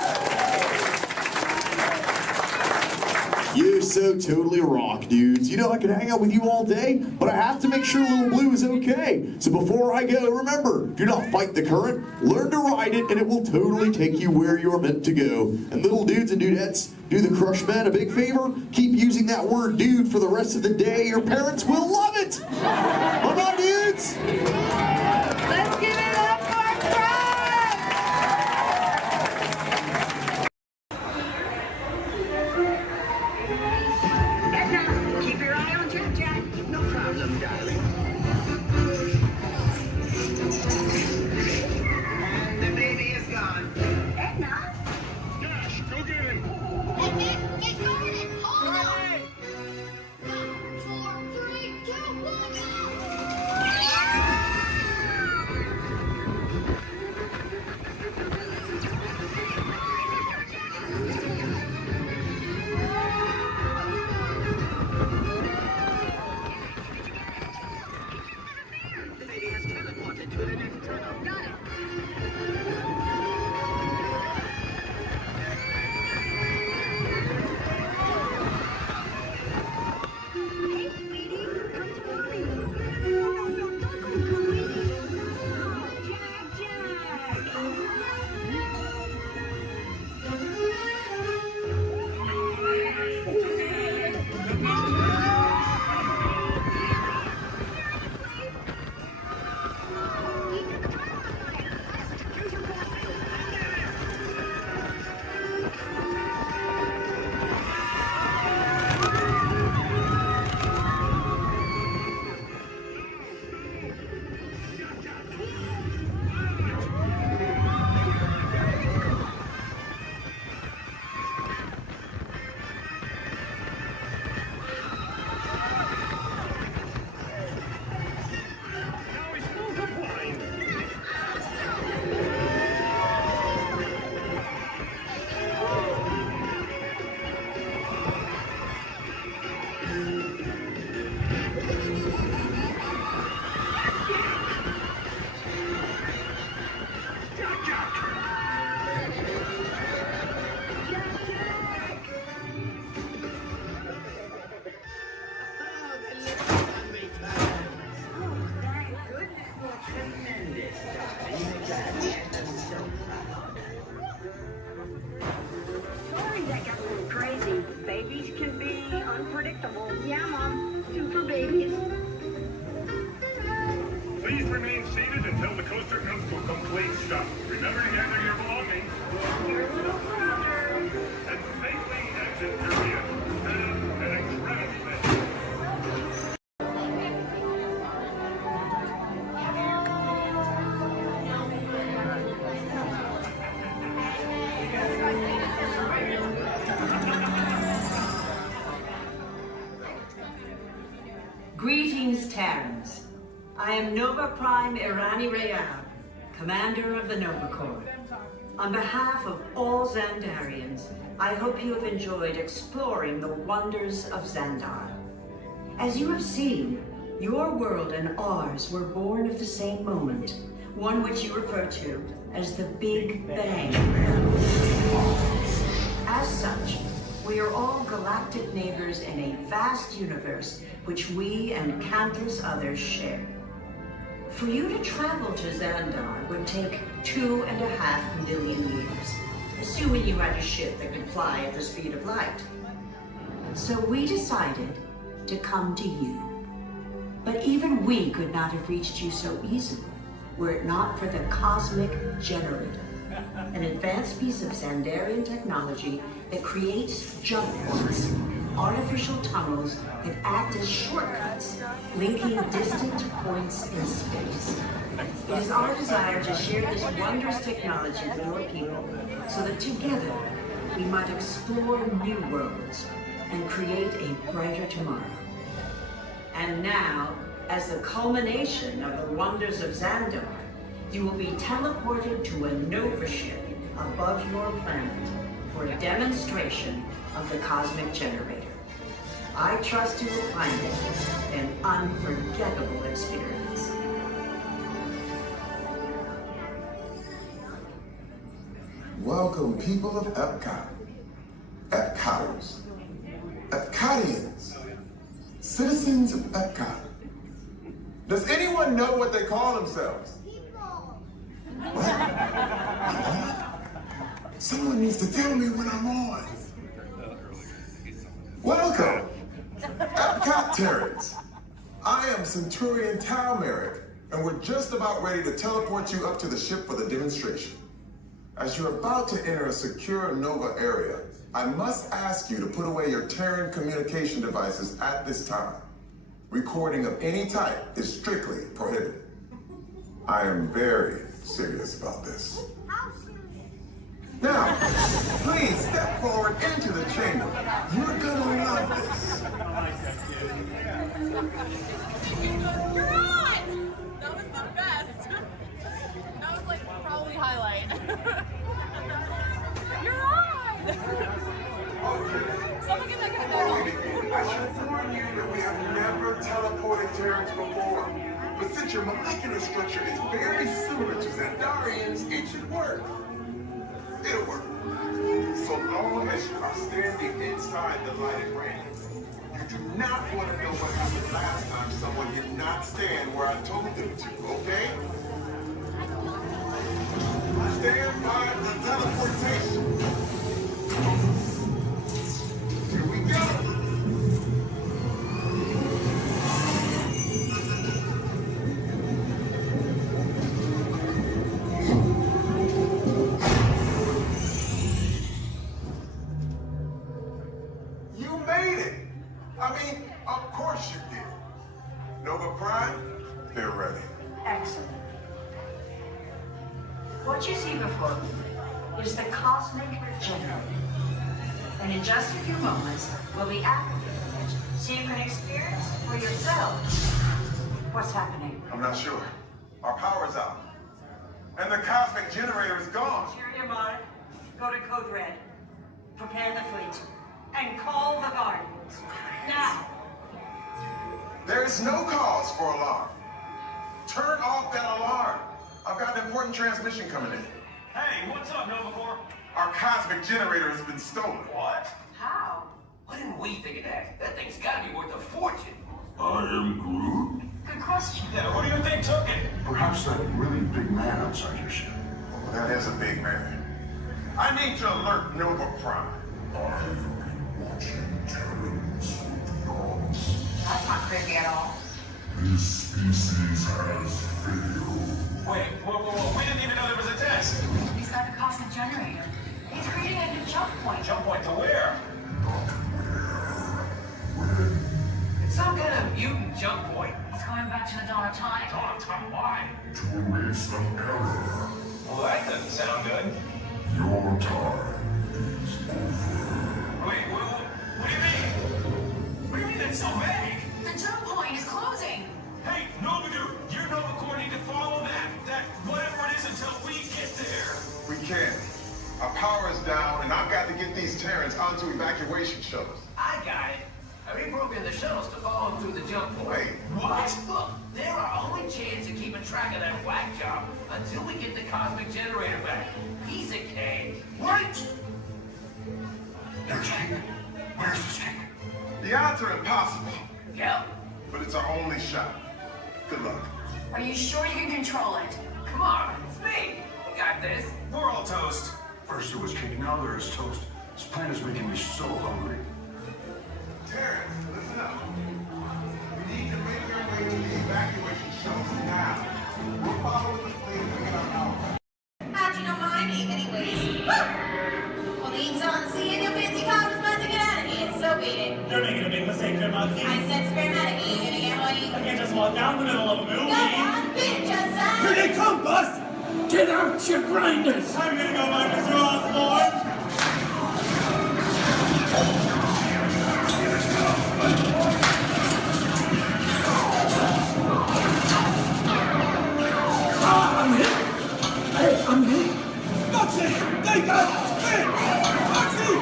You so totally rock, dudes. You know, I could hang out with you all day, but I have to make sure little blue is okay. So before I go, remember, do not fight the current. Learn to ride it, and it will totally take you where you're meant to go. And little dudes and dudettes, do the Crush Men a big favor. Keep using that word dude for the rest of the day. Your parents will love it. Bye-bye, dudes. Let's give it up for Crush! Edna, keep your eye on Jack. No problem, darling. And the baby is gone. Edna? Dash, go get him. Get started. Hold on. 5, 4, 3, 2, 1, go. Prime Irani Rayab, Commander of the Nova Corps. On behalf of all Xandarians, I hope you have enjoyed exploring the wonders of Xandar. As you have seen, your world and ours were born of the same moment, one which you refer to as the Big Bang. As such, we are all galactic neighbors in a vast universe which we and countless others share. For you to travel to Xandar would take 2.5 million years, assuming you had a ship that could fly at the speed of light. So we decided to come to you. But even we could not have reached you so easily were it not for the Cosmic Generator, an advanced piece of Xandarian technology that creates jump points, artificial tunnels that act as shortcuts, linking distant points in space. It is our desire to share this wondrous technology with your people so that together we might explore new worlds and create a brighter tomorrow. And now, as the culmination of the wonders of Xandar, you will be teleported to a Nova ship above your planet for a demonstration of the Cosmic Generator. I trust you will find it an unforgettable experience. Welcome, people of Epcot, Epcoters, Epcotians, citizens of Epcot. Does anyone know what they call themselves? Someone needs to tell me when I'm on. Welcome, Epcot Terrans. I am Centurion Tal Merrick, and we're just about ready to teleport you up to the ship for the demonstration. As you're about to enter a secure Nova area, I must ask you to put away your Terran communication devices at this time. Recording of any type is strictly prohibited. I am very serious about this. Now, please step forward into the chamber. You're gonna love this. You're on! That was the best. That was like probably highlight. You're on! Someone get that guy back. I should warn you that we have never teleported Terrans before. But since your molecular structure is very similar to Xandarians, it should work. It'll work. So long as you are standing inside the lighted ring. You do not want to know what happened last time someone did not stand where I told them to, okay? Stand by the teleportation. Here we go. Excellent. What you see before you is the Cosmic Generator. And in just a few moments, we'll be activating it so you can experience for yourselves what's happening. I'm not sure. Our power's out. And the Cosmic Generator is gone. Interior Mark, go to Code Red. Prepare the fleet. And call the Guardians. Now. There is no cause for alarm. Turn off that alarm. I've got an important transmission coming in. Hey, what's up, Nova Corps? Our Cosmic Generator has been stolen. What? How? Why didn't we think of that? That thing's gotta be worth a fortune. I am Groot. Good question. Yeah, who do you think took it? Perhaps that really big man outside your ship. Oh, that is a big man. I need to alert Nova Prime. I'm watching Terrans with dogs. That's not creepy at all. This species has failed. Wait, whoa. We didn't even know there was a test. He's got the Cosmic Generator. He's creating a new jump point. Jump point to where? Not where. When? It's some kind of mutant jump point. It's going back to the dawn of time. Dawn of time? Why? To erase an error. Well, that doesn't sound good. Your time is over. Wait, what do you mean? What do you mean that's so vague? The jump point is closing. Hey, Nova Dude, your Nova Corps need is down, and I've got to get these Terrans onto evacuation shuttles. I got it. I reprogrammed the shuttles to follow them through the jump point. Wait, what? Look, they're our only chance of keeping track of that whack job until we get the cosmic generator back. Piece of cake. Wait! There's Hank. Where's this Hank? The odds are impossible. Yep. But it's our only shot. Good luck. Are you sure you can control it? Come on, it's me. We got this. We're all toast. First there was cake, now there is toast. This plan is making me so hungry. Terrence, listen up. We need to make our way to the evacuation shuttles now. We're following the plane to get our power. How'd you know my name anyways? Well, the eats on seeing your fancy cars about to get out of here, so beat it. You're making a big mistake there, Monkey. I said spermatic, you gonna get what you... I can't just walk down the middle of a movie. Go on, bitch, aside! Here they come, Bust! Get out your grinders! I'm gonna go by Mr. Osborne. I'm hit! Hey, I'm hit! Moxie! They got it! Moxie!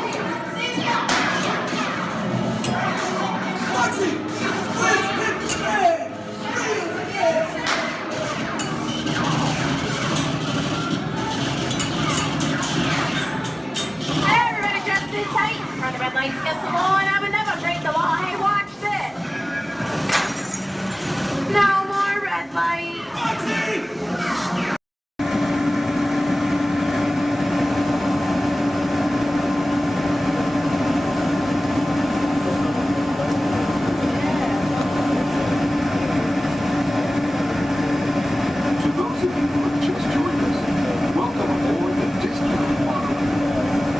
Moxie! Let's hit the bag! Hey, everybody just sit tight. Run the red lights against the wall and I would never break the law. Hey, watch this. No more red light. Moxie! To those of you who have just joined us, welcome aboard the Disneyland monorail.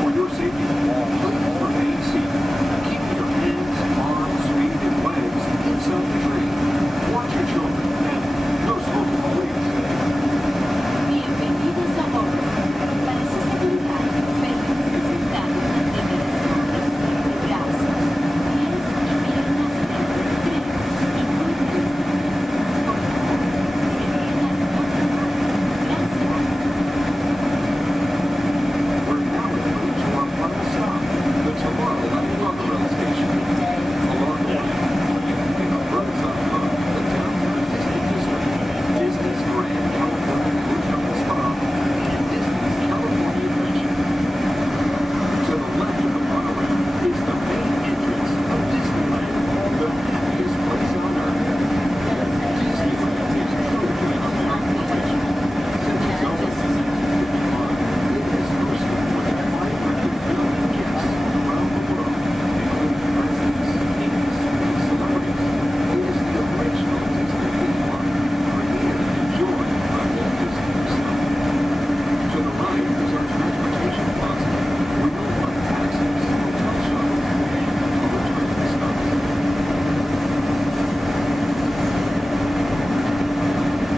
For your safety, please remain seated. Keep your hands, arms, feet, and legs inside the train. Watch your children and no smoking, please. Bienvenidos a bordo. Para su seguridad, permanezcan sentados mantengan las manos, brazos, pies y piernas dentro del tren, incluidas las piernas. Por favor, se quedan gracias. We're now en route to our final stop, the Tomorrowland monorail station. Along the way, you can get a bird's-eye look at the downtown Disney district, Disney's Grand California Hotel Spa, and Disney's California Adventure. To the left of the monorail is the main entrance of Disneyland, the happiest place on earth. Disneyland is truly an American tradition. Since its opening in 1951, it has hosted more than 500 million guests around the world, including presidents, kings, and celebrities. It is the original Disney theme park, created and enjoyed by Walt Disney himself. To the right is our transportation plaza, where you'll find taxis, hotel shuttles, and public transit stops.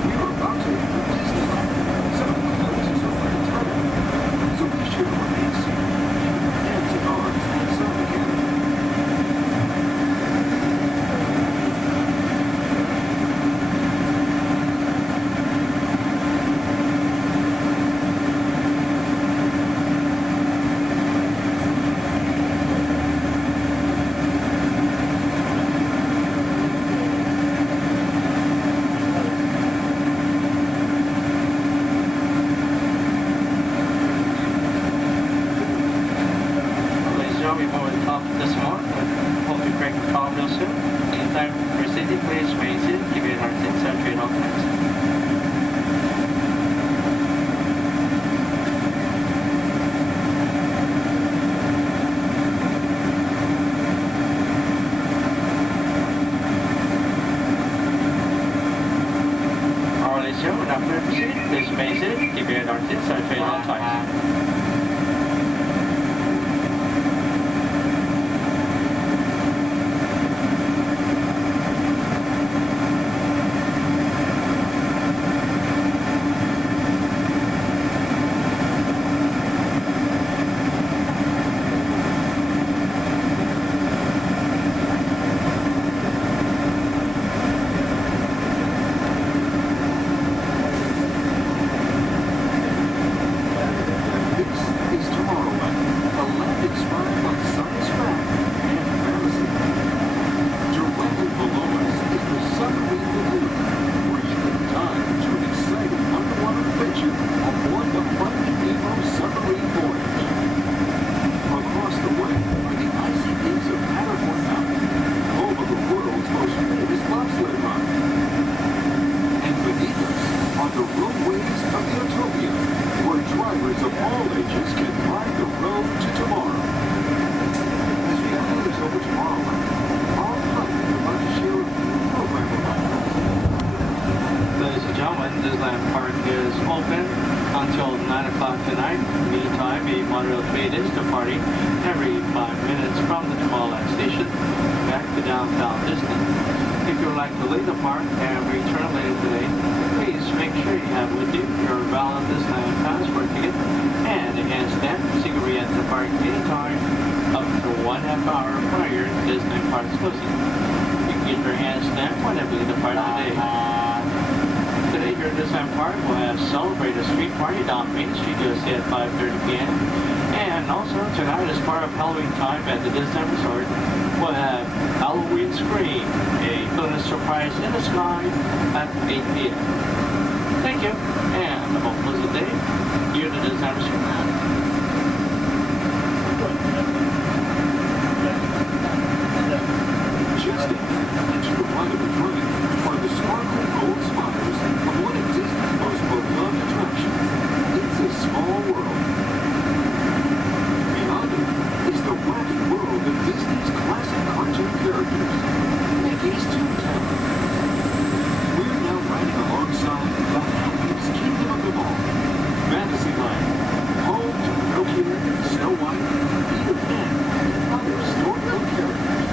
We are about to enter Disneyland. Some of the closes are entirely, so be sure to remain seated. Keep your hands and arms inside the cabin. Ladies and gentlemen, before we talk this morning, hope you break the call real soon. Anytime you're sitting, please remain seated. Give your heart inside train all times. All right, ladies and gentlemen, now clear to proceed. Please remain seated. Give your heart inside train all times. till 9 o'clock tonight. Meantime, a monorail train is departing every 5 minutes from the Tomorrowland station back to downtown Disney. If you would like to leave the park and return later today, please make sure you have with you your valid Disneyland passport ticket and a hand stamp so you can re-enter the park anytime up to 1/2 hour prior to Disney Park's closing. You can get your hand stamp whenever you depart today. Today here at Disneyland Park, we'll have Celebrate a Street Party down Main Street USA at 5:30 p.m. And also tonight, as part of Halloween time at the Disneyland Resort, we'll have Halloween Scream, a bonus surprise in the sky at 8 p.m. Thank you, and have a pleasant day here at the Disneyland Resort. Just into the right of the train are the sparkling gold spires of one of Disney's most beloved attractions. It's a small world. Beyond it is the wacky world of Disney's classic cartoon characters, Mickey's Toontown. We're now riding alongside the happiest kingdom of them all, Fantasyland, home to Pinocchio, Snow White, Peter Pan, and other storybook characters.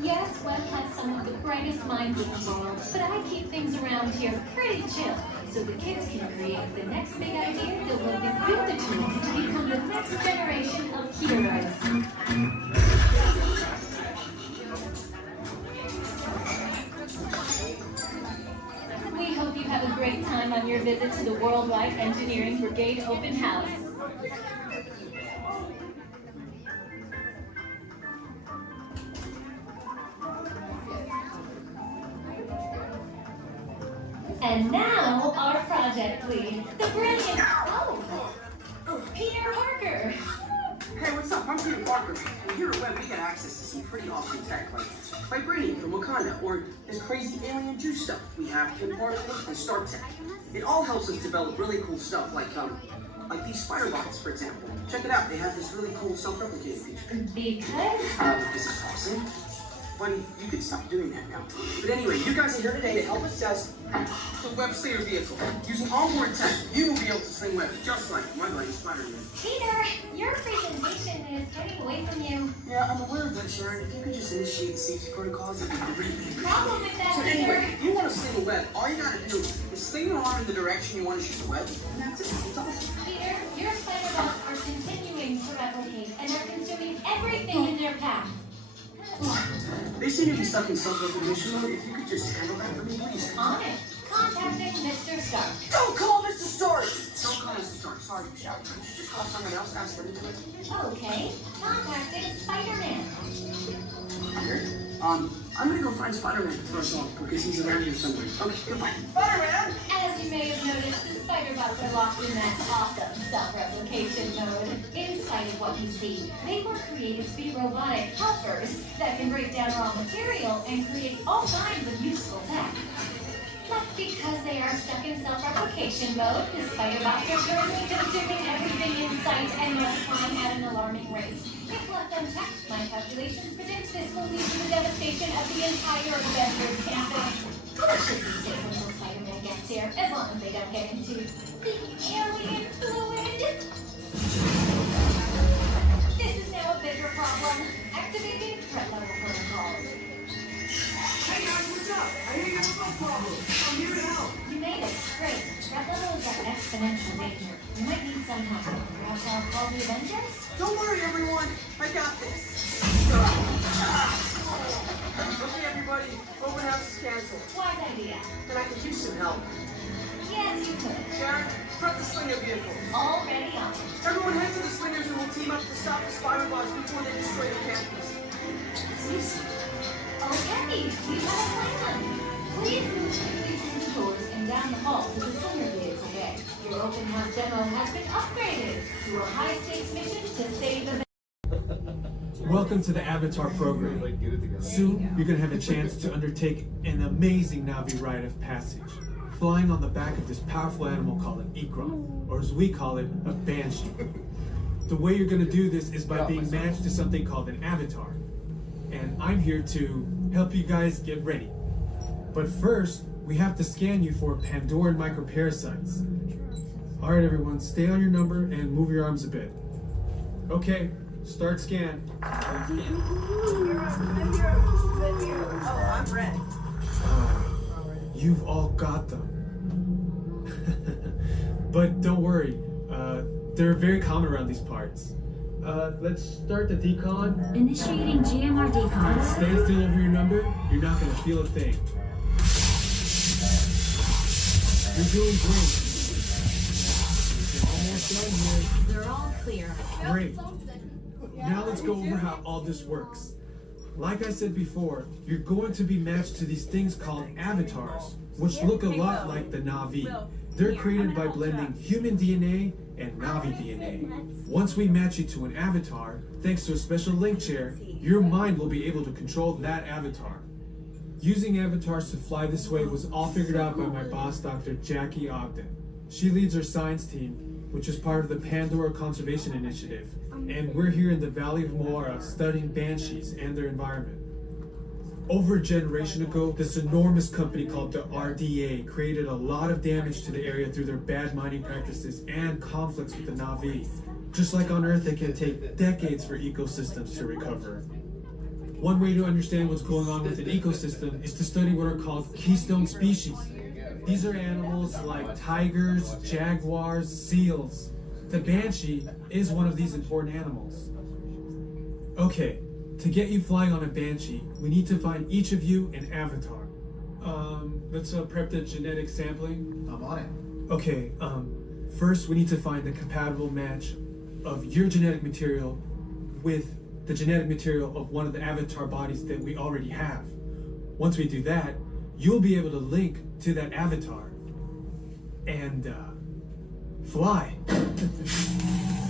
Yes, Walt has some of the brightest minds in the world, but I keep things around here pretty chill, so the kids can create the next big idea that will give you the tools to become the next generation of heroes. We hope you have a great time on your visit to the Worldwide Engineering Brigade Open House. And now, our project lead, the brilliant, Peter Parker. Hey, what's up? I'm Peter Parker. And here at Web, we get access to some pretty awesome tech, like vibranium from Wakanda, or this crazy alien juice stuff. We have Kim particles and Star Tech. It all helps us develop really cool stuff, like these spider bots, for example. Check it out. They have this really cool self-replicating feature. Because? This is awesome. Buddy, you could stop doing that now. But anyway, you guys are here today to help us test the Web Slinger vehicle. Using onboard tech, you will be able to sling webs just like my buddy Spider-Man. Peter, your presentation is getting away from you. Yeah, I'm aware of that, Sharon. If you could just initiate the safety protocols, it'd be great. Problem with that, So Peter. anyway, if you want to sling a web, all you gotta do is sling your arm in the direction you want to shoot the web, and that's it. It's awesome. Peter, your spider bots are continuing to replicate and are consuming everything in their path. They seem to be stuck in self-recognition mode. If you could just handle that for me, please. On it. Contacting Mr. Stark. Don't call Mr. Stark! Don't call Mr. Stark. Sorry, shout. Just call someone else. Ask them to do it. Okay. Contacting Spider-Man. Here. I'm gonna go find Spider-Man first off, because he's around here somewhere. Okay, goodbye. Spider-Man! As you may have noticed, the spider bots are locked in that awesome self-replication mode. In spite of what you see, they were created to be robotic helpers that can break down raw material and create all kinds of useful tech. But because they are stuck in self-replication mode, the spider bots are currently consuming everything in sight and multiplying at an alarming rate. If left unchecked, my calculations predict this will lead to the devastation of the entire Avengers campus. That should be safe until Spider-Man gets here, as long as they don't get into the alien fluid. This is now a bigger problem. Activating threat level protocols. Hey guys, what's up? up? I hear you have a bug problem. I'm here to help. You made it. Great. That level is at exponential danger. You might need some help. Perhaps I'll call the Avengers? Don't worry, everyone. I got this. Okay, everybody. Open house is canceled. Wise idea. And I could use some help. Yes, you could. Sharon, prep the slinger vehicle. Already on. Everyone head to the slingers and we'll team up to stop the spiral bots before they destroy the campus. It's easy. Okay, we have a plan. Please move quickly through the doors and down the hall to the slinger vehicle bay. Your open house demo has been upgraded to a high-stakes mission to save the... Welcome to the Avatar program. Soon, you're going to have a chance to undertake an amazing Navi rite of passage, flying on the back of this powerful animal called an Ikron, or as we call it, a Banshee. The way you're going to do this is by being matched to something called an avatar. And I'm here to help you guys get ready. But first, we have to scan you for Pandoran microparasites. Alright everyone, stay on your number and move your arms a bit. Okay, start scan. I'm ready. You've all got them. But don't worry, they're very common around these parts. Let's start the decon. Initiating GMR decon. Stay still over your number, you're not gonna feel a thing. You're doing great. You're almost done here. They're all clear. Great. Now let's go over how all this works. Like I said before, you're going to be matched to these things called avatars, which look a lot like the Navi. They're created by blending human DNA and Navi DNA. Once we match you to an avatar, thanks to a special link chair, your mind will be able to control that avatar. Using avatars to fly this way was all figured out by my boss, Dr. Jackie Ogden. She leads our science team, which is part of the Pandora Conservation Initiative, and we're here in the Valley of Moara studying banshees and their environment. Over a generation ago, this enormous company called the RDA created a lot of damage to the area through their bad mining practices and conflicts with the Navi. Just like on Earth, it can take decades for ecosystems to recover. One way to understand what's going on with an ecosystem is to study what are called keystone species. These are animals like tigers, jaguars, seals. The banshee is one of these important animals. Okay, to get you flying on a banshee, we need to find each of you an avatar. Let's prep the genetic sampling. I'm on it. Okay, first we need to find the compatible match of your genetic material with the genetic material of one of the avatar bodies that we already have. Once we do that, you'll be able to link to that avatar and fly.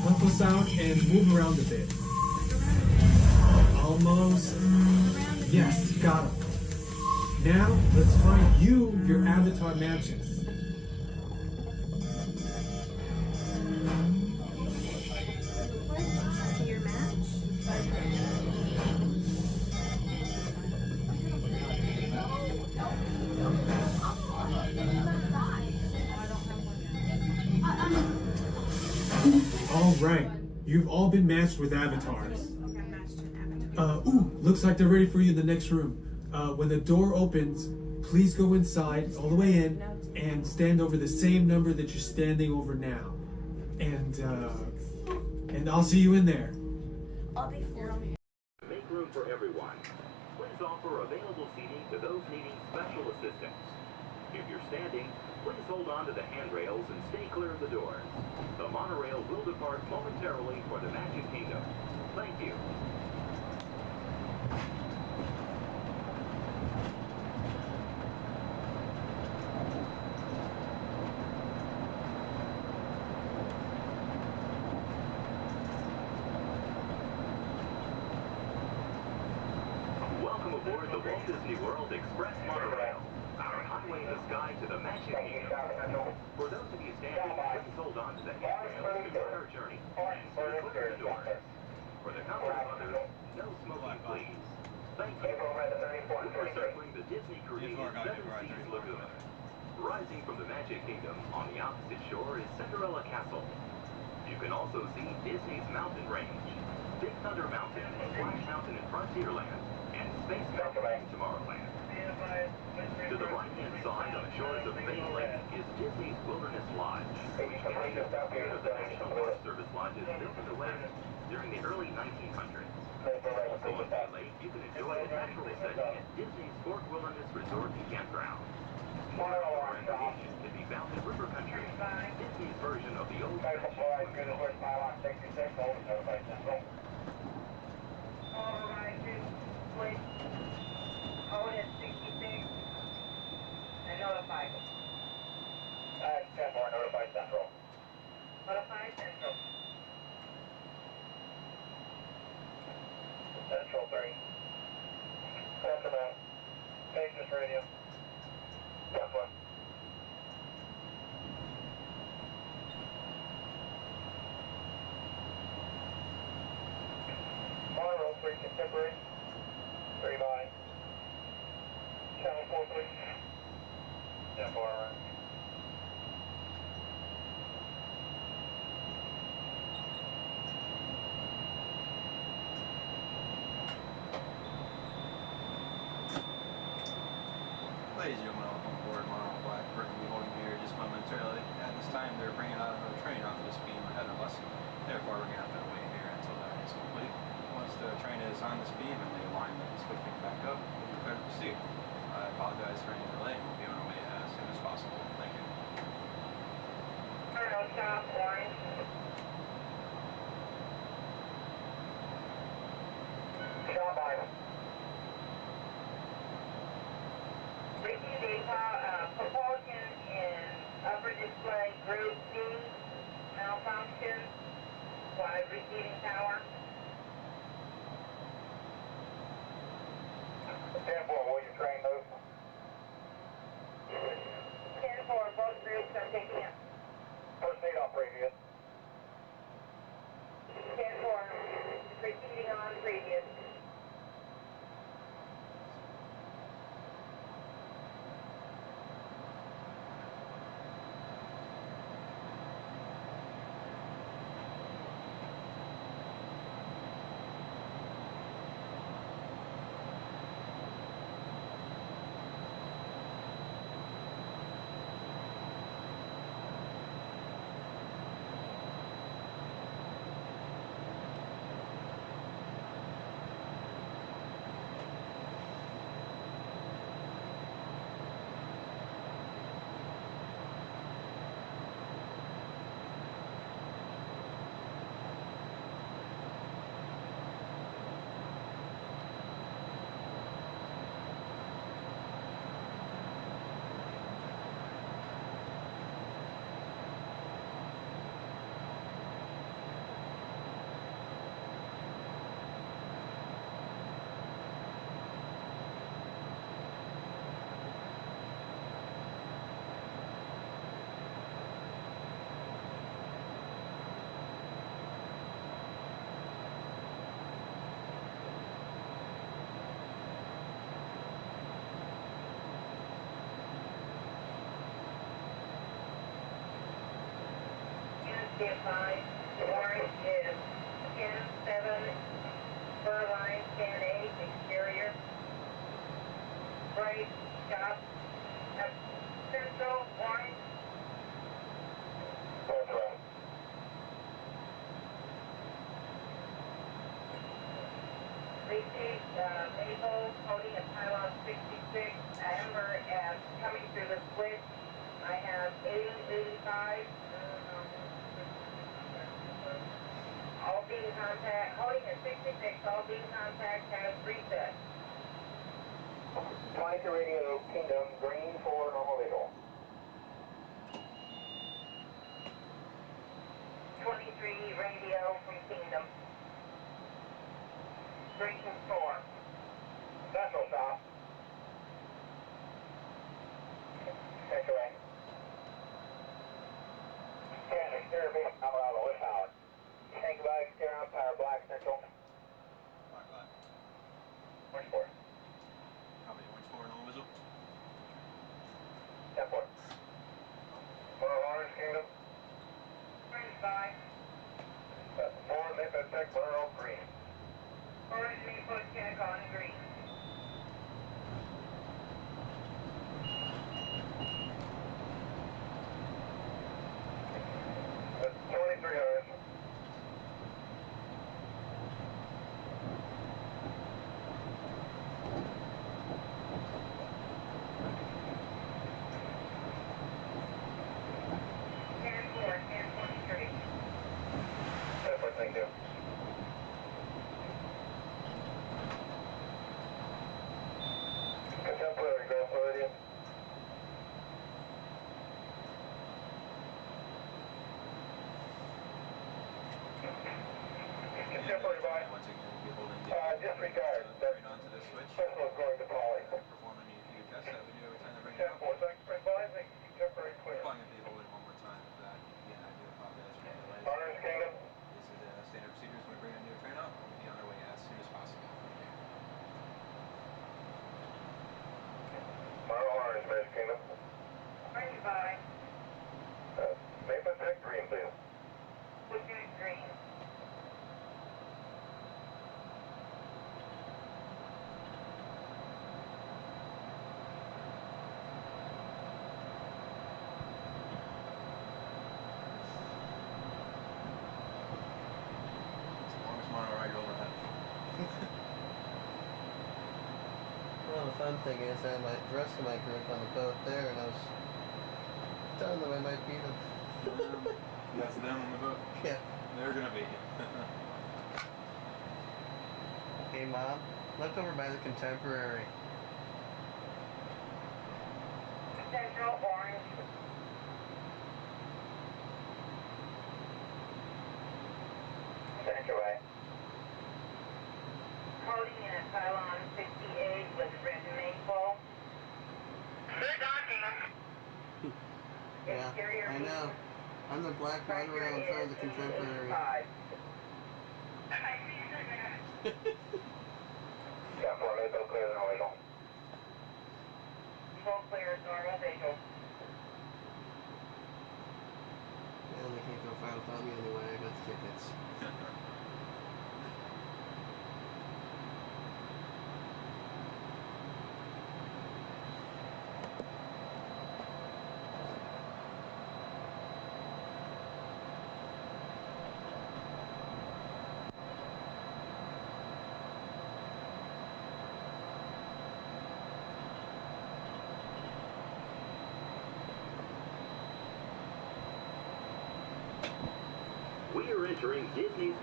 Help us out and move around a bit. Almost. Yes, got him. Now, let's find you your avatar matches. Your match? All right, you've all been matched with avatars. Looks like they're ready for you in the next room. When the door opens, please go inside, all the way in, and stand over the same number that you're standing over now. And I'll see you in there. I'll be for Make room for everyone. Please offer available seating to those needing special assistance. If you're standing, please hold on to the handrails and stay clear of the doors. The monorail will depart momentarily for the Magic Kingdom. Thank you. Welcome aboard the Walt Disney World Express Monorail, our highway in the sky to the Magic Kingdom. For those of you standing, please hold on to the handrails to start our journey and stay clear of the doors. For the comfort of others, no smoking, please. Thank you. We are circling the Disney Caribbean Seven Seas Lagoon. Rising from the Magic Kingdom on the opposite shore is Cinderella Castle. You can also see Disney's mountain range, Big Thunder Mountain, Splash Mountain in Frontierland, and Space Mountain in Tomorrowland. National Park Service Lodge is built in the West during the early 1900s. Also on Bay Lake, you can enjoy a natural setting at Disney's Fort Wilderness Resort and Campground. More outdoor recreation can be found in River Country, Disney's version of the old fashioned swimming pool. Hold at 66 and notify. 10-4, notify Central. Notify Central. Central 3. Call command. Pages radio. 10-4. Monroe 3 contemporary. 3 by. Channel 4 please. 10-4. Ladies and gentlemen, welcome aboard Monroe Blackbird. We'll be holding here just momentarily. At this time, they're bringing out another train off this beam ahead of us. Therefore, we're going to have to wait here until that is complete. Once the train is on this beam and the alignment is switching back up, we'll be prepared to proceed. I apologize for any delay and we'll be on our way as soon as possible. Thank you. Colonel Stop, orange. Shot by. Receiving propulsion in upper display group D, malfunction, wide receiving tower. 10-4, will your train move? 10-4, both groups are picking up. Proceed on previous. 10-4, proceeding on previous. Get 5, orange is 10-7, fur line 10-8, exterior. Brake, stop, central, orange. That's right. Receive Maple, holding a pylon 66, Amber, and coming through the switch. I have 80, 85. All beam contact, holding at 66, all beam contact has reset. 22 radio, Kingdom, green for normal visual. 23 radio from Kingdom. Green 4. Central stop. Take away. 10, exterior beam, Colorado, with power. Thank you, bye, exterior on power, black, central. Black. Orange 4. Copy, orange 4, normal visual. I'm thinking is I had my rest of my group on the boat there, and I was telling them I might beat them. That's them on the boat. Yeah. They're gonna be. Hey, Mom, look over by the Contemporary. Central Orange. Central Way. Coding in at pylon 68 with red maple. Yeah, I know. I'm the black monorail in front of the Contemporary. Got 4 Maple clear and illegal. Full clear, normal Maple. Yeah, they can't go far without me anyway. I got the tickets. We are entering Disney's.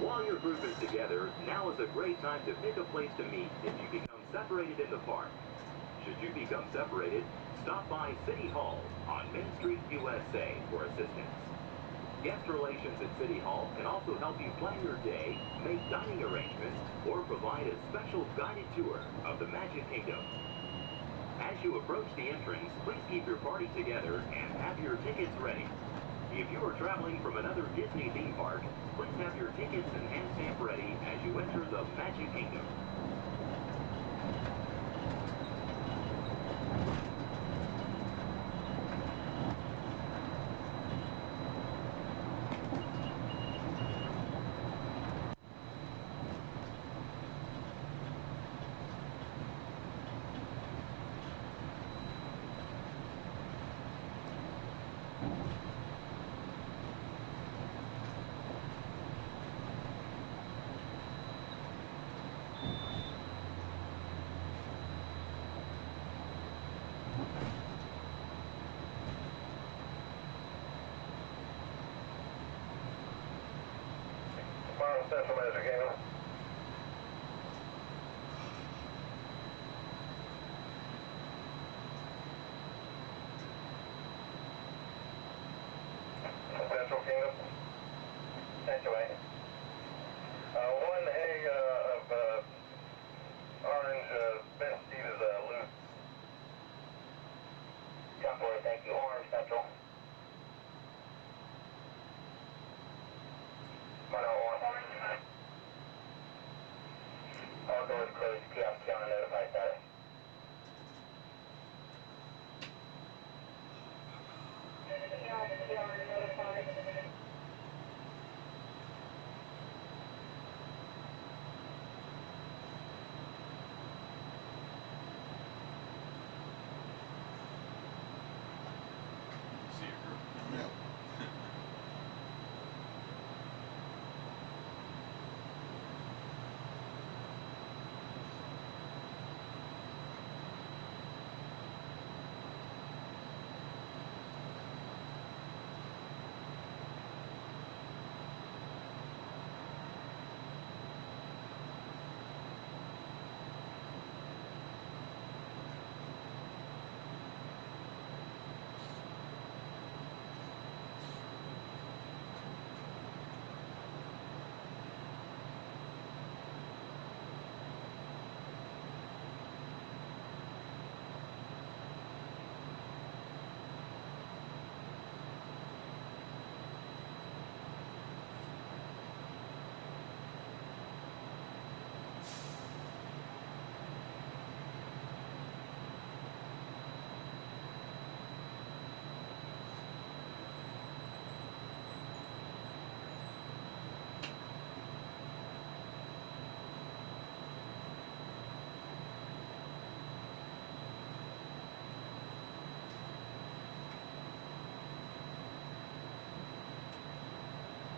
While your group is together, now is a great time to pick a place to meet if you become separated in the park. Should you become separated, stop by City Hall on Main Street, USA for assistance. Guest relations at City Hall can also help you plan your day, make dining arrangements, or provide a special guided tour of the Magic Kingdom. As you approach the entrance, please keep your party together and have your tickets ready. If you are traveling from another Disney theme park, please have your tickets and hand stamp ready as you enter the Magic Kingdom. Central Magic Kingdom. Central Kingdom. Central Way. One egg of orange Ben Steve is loose. Temporary, thank you. Orange Central. All doors closed. Kiosk on notified status. See your group. Yeah.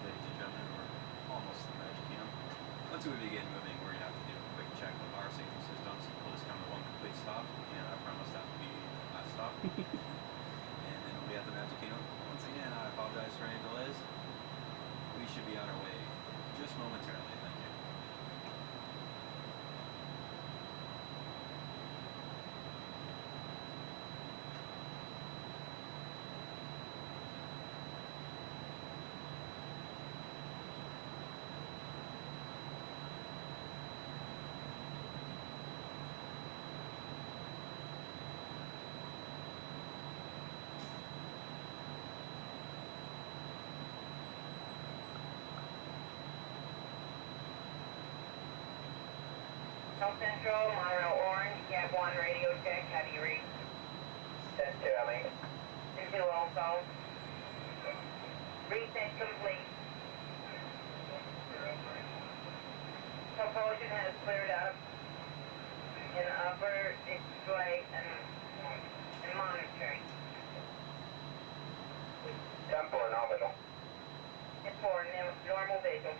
Ladies and gentlemen, we're almost to the Magic Kingdom. Once we begin moving, we're South Central, Monroe Orange, Gap 1 radio check, how do you read? 10-2, I mean. 10-2 also. Reset complete. Propulsion has cleared up in upper display and monitoring. 10-4, nominal. 10-4, normal visual.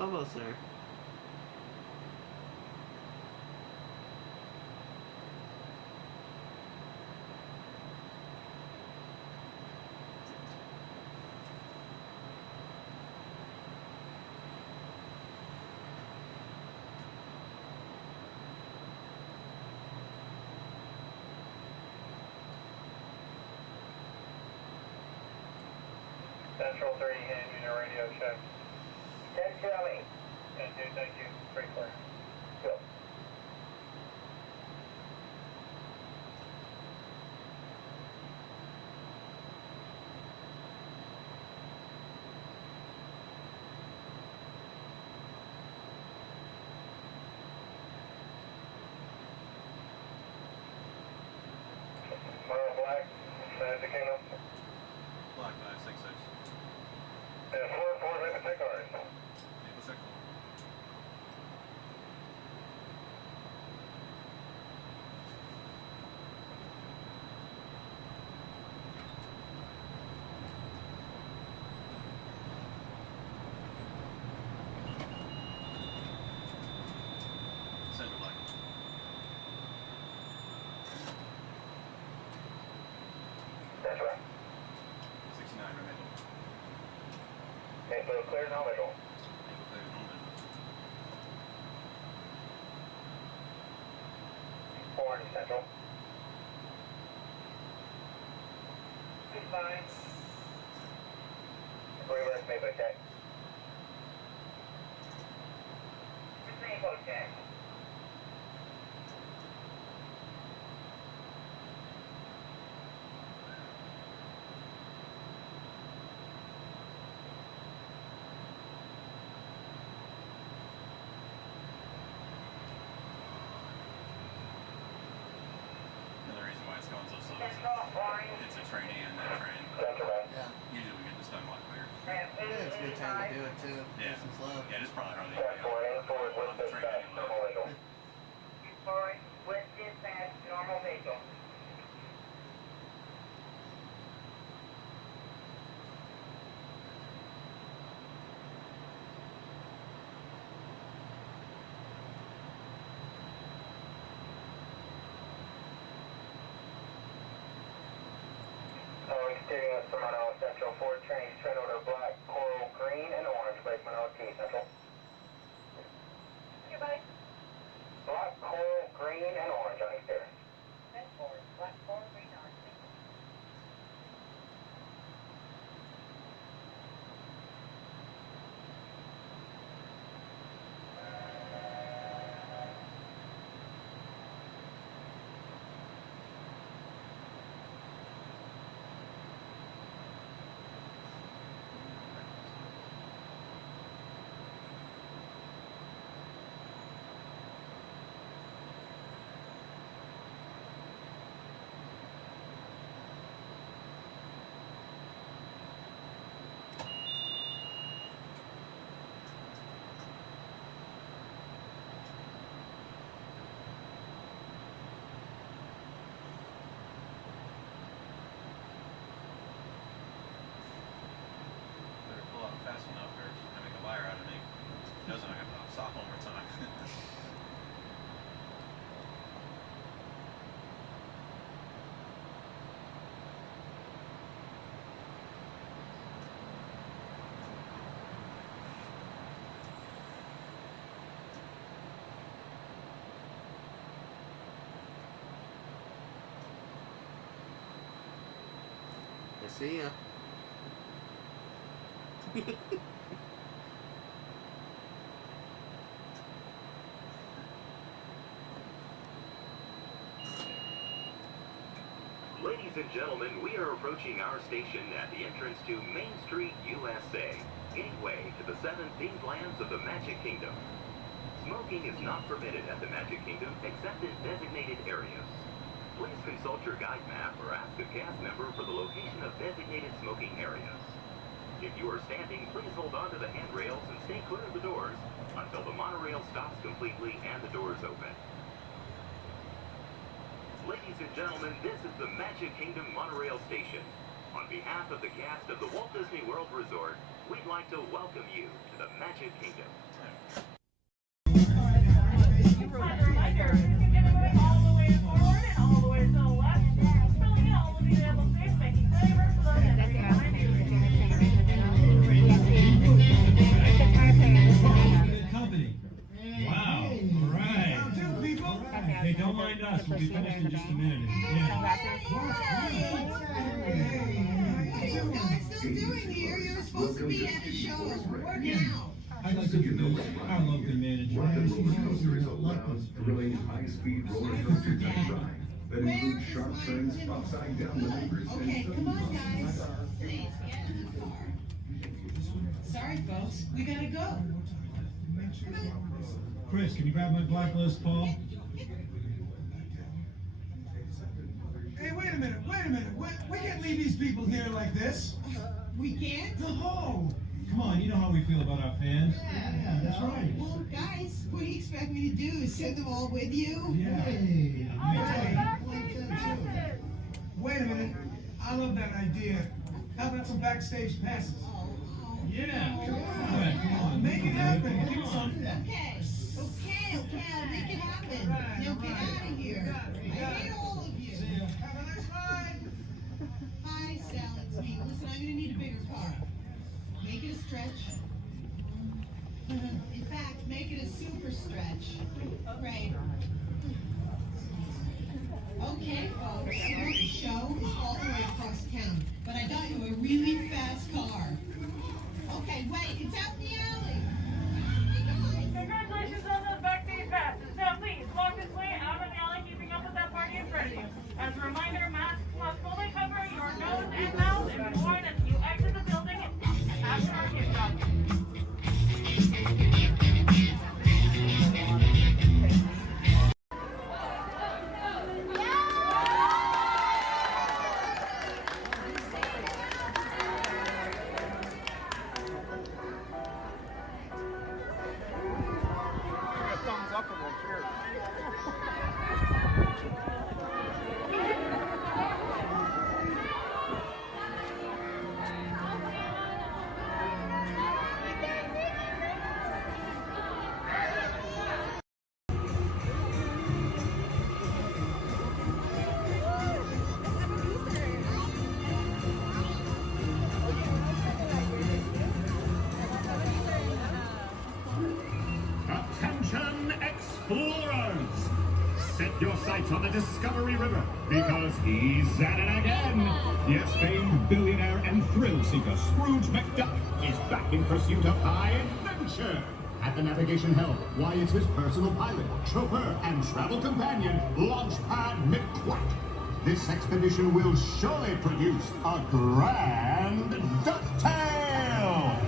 Almost there. Central 3, hand unit radio check. 10-2, I mean. 10-2, thank you. Pretty clear. Go. Black, Magic Kingdom. Black 966. And 4-4, Maple Tech Orange. Maple Tech. Central Black. That's right. 69 right Maple. Maple clear, no visual. Maple clear, no visual. Orange Central. Goodbye. Reverse Maple Tech. Maple check. Another reason why it's going so slow is Central Orange. it's a trainee and that train. Yeah. Usually we get this done a lot quicker. Yeah, it's a good time to do it too. Yeah. Nice and slow. Yeah, it's probably hardly With dispatch, normal visual. Forward with dispatch, normal visual. Exterior Monroe Central, 4 trains, train order black, coral, green, and orange, break Monroe T Central. Goodbye. Black, coral, green, and orange on exterior. That's forward. Black, forward, green, orange. Better pull out fast enough or I make a liar out of me. Doesn't I have to stop one more time. I see ya. Ladies and gentlemen, we are approaching our station at the entrance to Main Street, USA, gateway to the 7 themed lands of the Magic Kingdom. Smoking is not permitted at the Magic Kingdom except in designated areas. Please consult your guide map or ask a cast member for the location of designated smoking areas. If you are standing, please hold on to the handrails and stay clear of the doors until the monorail stops completely and the doors open. Ladies and gentlemen, this is the Magic Kingdom Monorail Station. On behalf of the cast of the Walt Disney World Resort, we'd like to welcome you to the Magic Kingdom. As a reminder, you can get moving all the way forward and all the way to the left, filling in all of the available space, making flavors for those entering behind you. Good company. Wow. All right. Hey, don't mind us. We'll be finished in just a minute. What are you guys still doing here? You're supposed to be at the show. Where now? I'd like to introduce our local manager. Roller Coaster is a loud, thrilling, high-speed roller coaster type ride that includes sharp turns, upside down maneuvers, Okay, come on, guys. Please, get in the car. Sorry, folks. We gotta go. Come on. Chris, can you grab my black Les Paul? Hey, wait a minute. We can't leave these people here like this. We can't? No! Come on, you know how we feel about our fans. Yeah, that's right. Well, guys, what do you expect me to do? Send them all with you? Yeah. Hey. Wait a minute. I love that idea. How about some backstage passes? Yeah. Come on. Make it happen. Give us some. Okay, I'll make it happen. Now get out of here. I hate all of you. Have a nice ride. Hi, Sal, it's me. Listen, I'm gonna need a bigger car. Make it a stretch. In fact, make it a super stretch. Right. Okay, folks, the show is all the way across town, but I got you a really fast car. Okay, wait, it's out in the alley. Congratulations on those backstage passes. Now please, walk this way out of the alley, keeping up with that party in front of you. As a reminder, masks must fully cover your nose and mouth and be worn as you exit the building after our kickoff. Attention explorers! Set your sights on the Discovery River, because he's at it again! Yes, famed billionaire and thrill seeker Scrooge McDuck is back in pursuit of high adventure! At the navigation helm, why, it's his personal pilot, chauffeur, and travel companion, Launchpad McQuack. This expedition will surely produce a grand ducktail!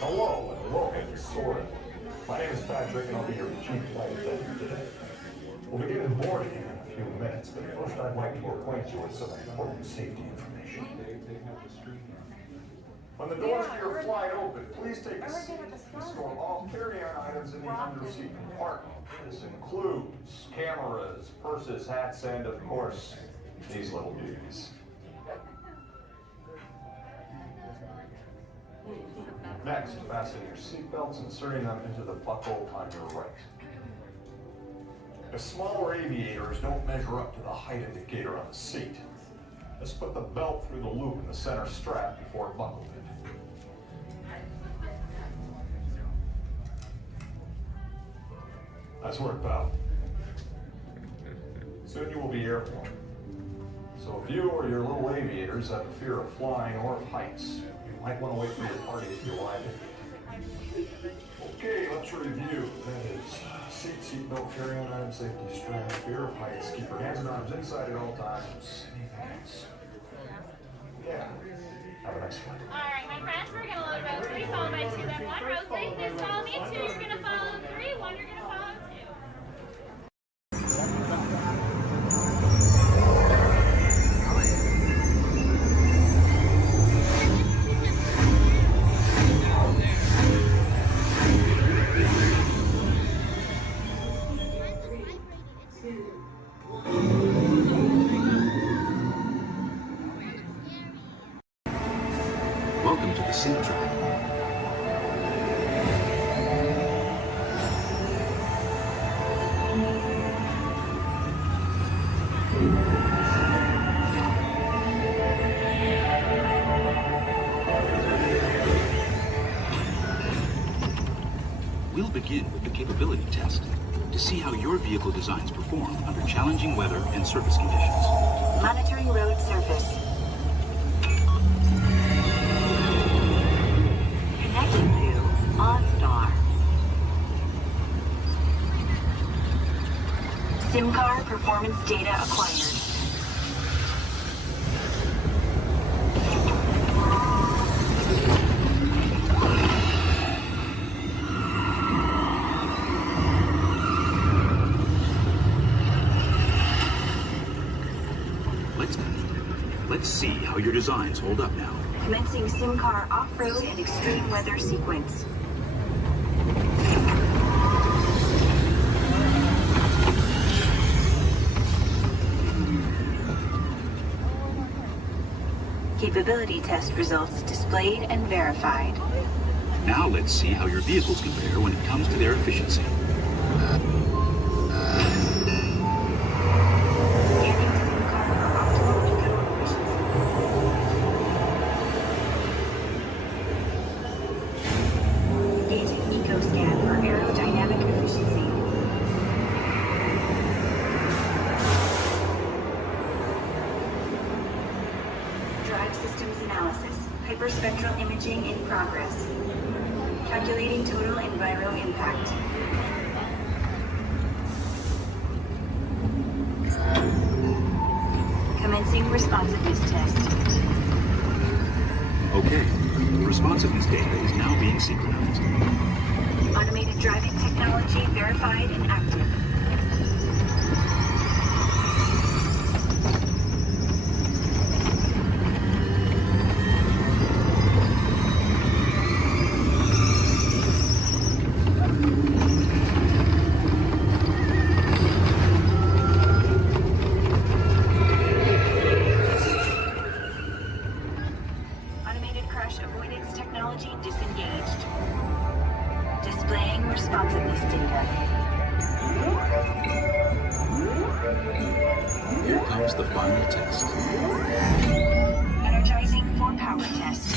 Hello and welcome to Soarin'. My name is Patrick and I'll be your chief flight attendant today. We'll be getting boarding in a few minutes, but first I'd like to acquaint you with some important safety information. When the doors to your flight open, please take a seat and store all carry-on items in the under-seat compartment. This includes cameras, purses, hats, and of course, these little beauties. Next, fasten your seatbelts, inserting them into the buckle on your right. If smaller aviators don't measure up to the height indicator on the seat, just put the belt through the loop in the center strap before buckled it. Nice work, pal. Soon you will be airborne. So if you or your little aviators have a fear of flying or of heights, you might want to wait for your party if you like it. Okay, let's review. That is seatbelt, carry-on item, safety strap, fear of heights, keep your hands and arms inside at all times. Anything else? Yeah. Have a nice flight. Alright, my friends, we're gonna load row 3, followed by 2, then 1. Row 3, please follow me. 2, you're gonna follow 3, 1, you're gonna follow 2. Welcome to the sync track. We'll begin with the capability test to see how your vehicle designs perform under challenging weather and surface conditions. Monitoring road surface. Connecting to OnStar. SIM-car performance data acquired. Let's see how your designs hold up now. Commencing SIM-car off-road and extreme weather sequence. Capability test results displayed and verified. Now let's see how your vehicles compare when it comes to their efficiency. Hyperspectral imaging in progress. Calculating total enviro impact. Commencing responsiveness test. Okay, the responsiveness data is now being synchronized. Automated driving technology verified and active. Disengaged. Displaying responsiveness data. Here comes the final test. Energizing for power test.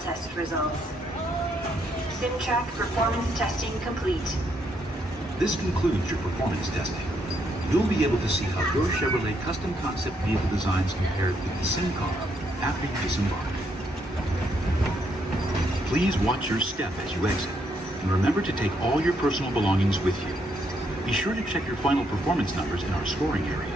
test results. SimTrack performance testing complete. This concludes your performance testing. You'll be able to see how your Chevrolet custom concept vehicle designs compared with the sim car after you disembark. Please watch your step as you exit, and remember to take all your personal belongings with you. Be sure to check your final performance numbers in our scoring area.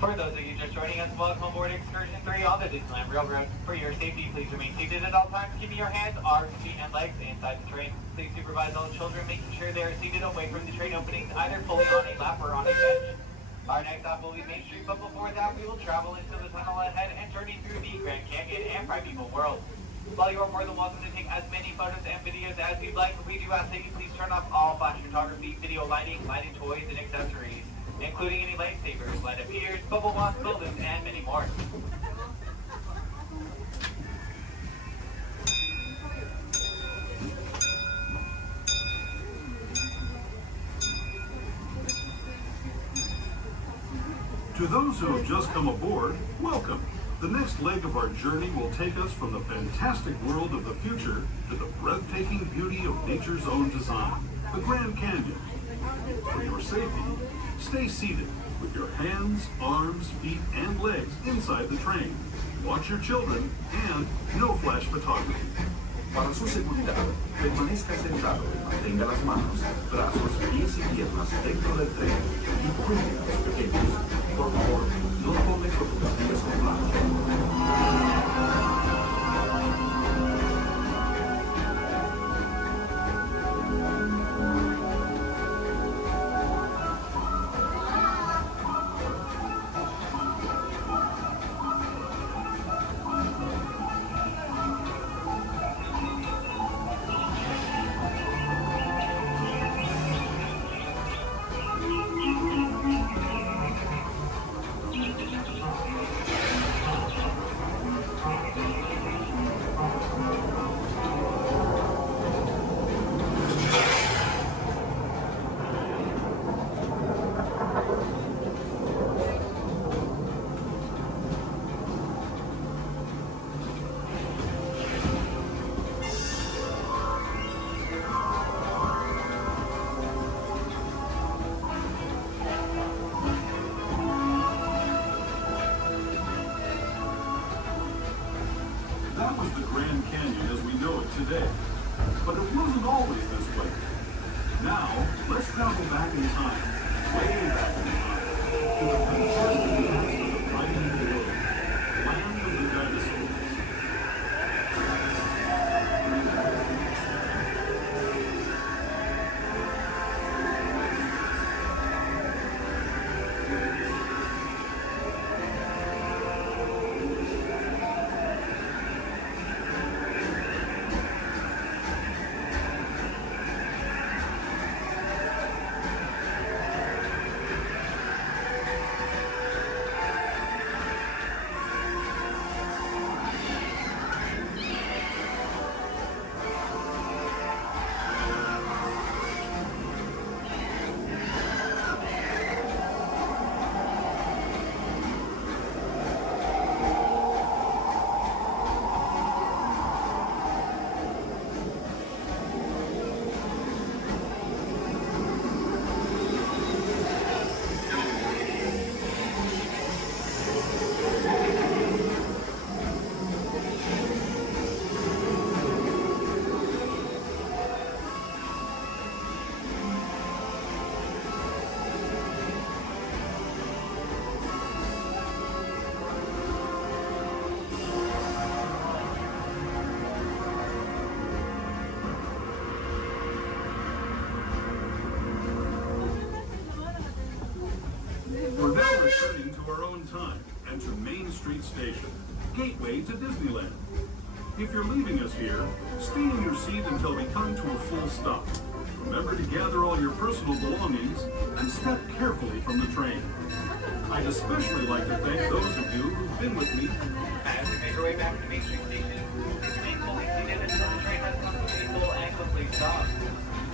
For those of you just joining us, welcome aboard Excursion 3 on the Disneyland Railroad. For your safety, please remain seated at all times, keeping your hands, arms, feet, and legs inside the train. Please supervise all children, making sure they are seated away from the train openings, either fully on a lap or on a bench. Our next stop will be Main Street, but before that, we will travel into the tunnel ahead and journey through the Grand Canyon and Primeval World. While you are more than welcome to take as many photos and videos as you'd like, we do ask that you please turn off all flash photography, video lighting, lighted toys, and accessories, including any lightsabers, light up ears, bubble wands, buildings, and many more. To those who have just come aboard, welcome. The next leg of our journey will take us from the fantastic world of the future to the breathtaking beauty of nature's own design, the Grand Canyon. For your safety, stay seated with your hands, arms, feet, and legs inside the train. Watch your children and no flash photography. Para su seguridad, permanezca sentado y mantenga las manos, brazos, pies y piernas dentro del tren y cuide a los pequeños. Por favor, no tome fotografías con flash. That was the Grand Canyon as we know it today. But it wasn't always this way. Now, let's travel back in time, way back in time, to the very first past of the Primeval World, land of the dinosaurs. We're now returning to our own time. enter Main Street Station, gateway to Disneyland. If you're leaving us here, stay in your seat until we come to a full stop. Remember to gather all your personal belongings and step carefully from the train. I'd especially like to thank those of you who've been with me. As you make your way back to Main Street Station, please remain fully seated until the train has come to a full and complete stop.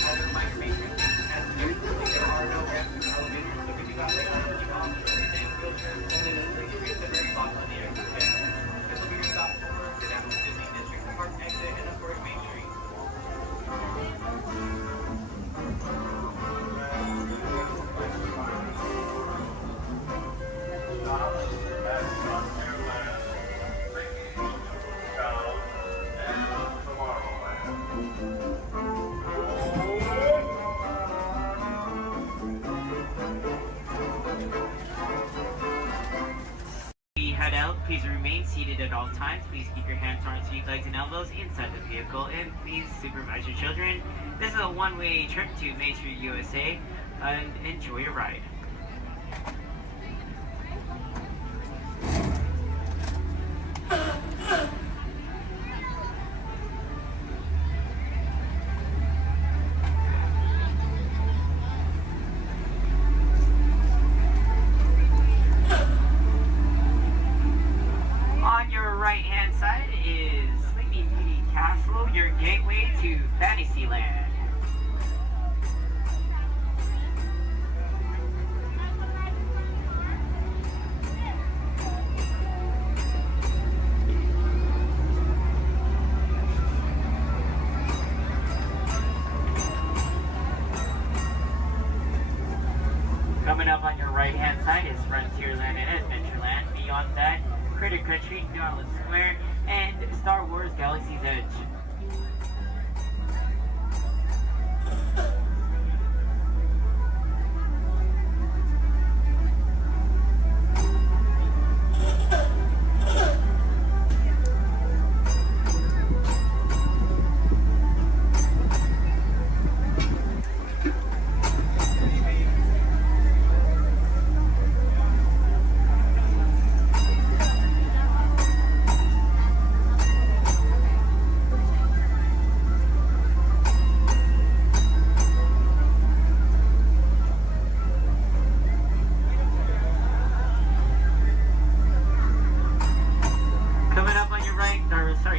As a reminder, Main Street Station has stairs. There are no ramps or elevators, so if you got later on the option of using wheelchairs, only the three streets and very box on the exit stand. This will be your stop for the National Disney District Park exit and of course Main Street. Head out, please remain seated at all times. Please keep your hands, arms, feet, legs, and elbows inside the vehicle, and please supervise your children. This is a one-way trip to Main Street, USA, and enjoy your ride. On your right-hand side is Sleeping Beauty Castle, your gateway to Fantasyland. Coming up on your right-hand side is Frontierland and Adventureland. Beyond that, Critter Country, Darling Square, and Star Wars Galaxy's Edge.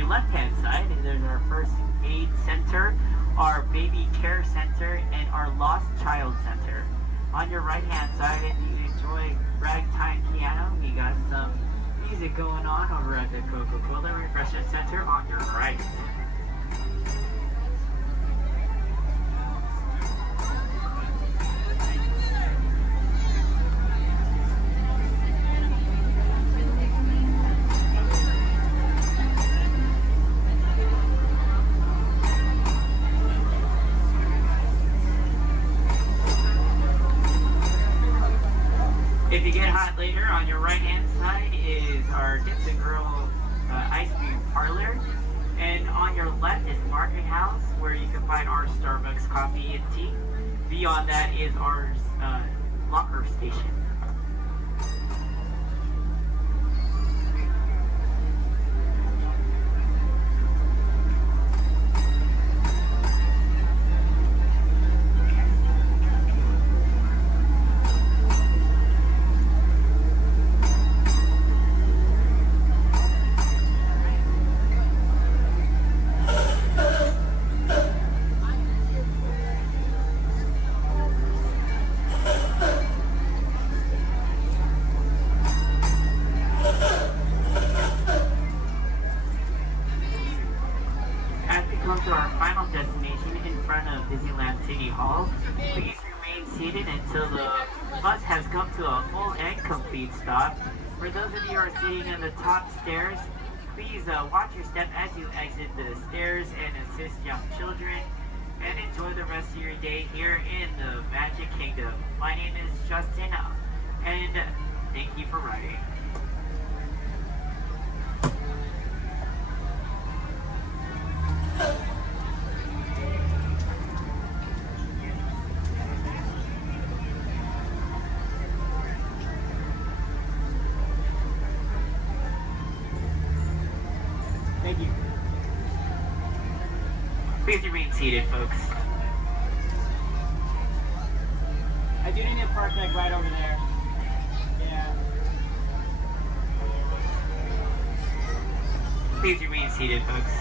Left-hand side, there's our first aid center, our baby care center, and our lost child center. On your right-hand side, if you enjoy ragtime piano, we got some music going on over at the Coca-Cola Refreshment Center on your right. If you get hot later, on your right-hand side is our Dips and Grill ice cream parlor. And on your left is Market House, where you can find our Starbucks coffee and tea. Beyond that is our locker station. To our final destination in front of Disneyland City Hall. Please remain seated until the bus has come to a full and complete stop. For those of you who are sitting in the top stairs, please watch your step as you exit the stairs and assist young children, and enjoy the rest of your day here in the Magic Kingdom. My name is Justin, and thank you for riding. Please remain seated, folks. I do need a park like right over there. Yeah. Please remain seated, folks.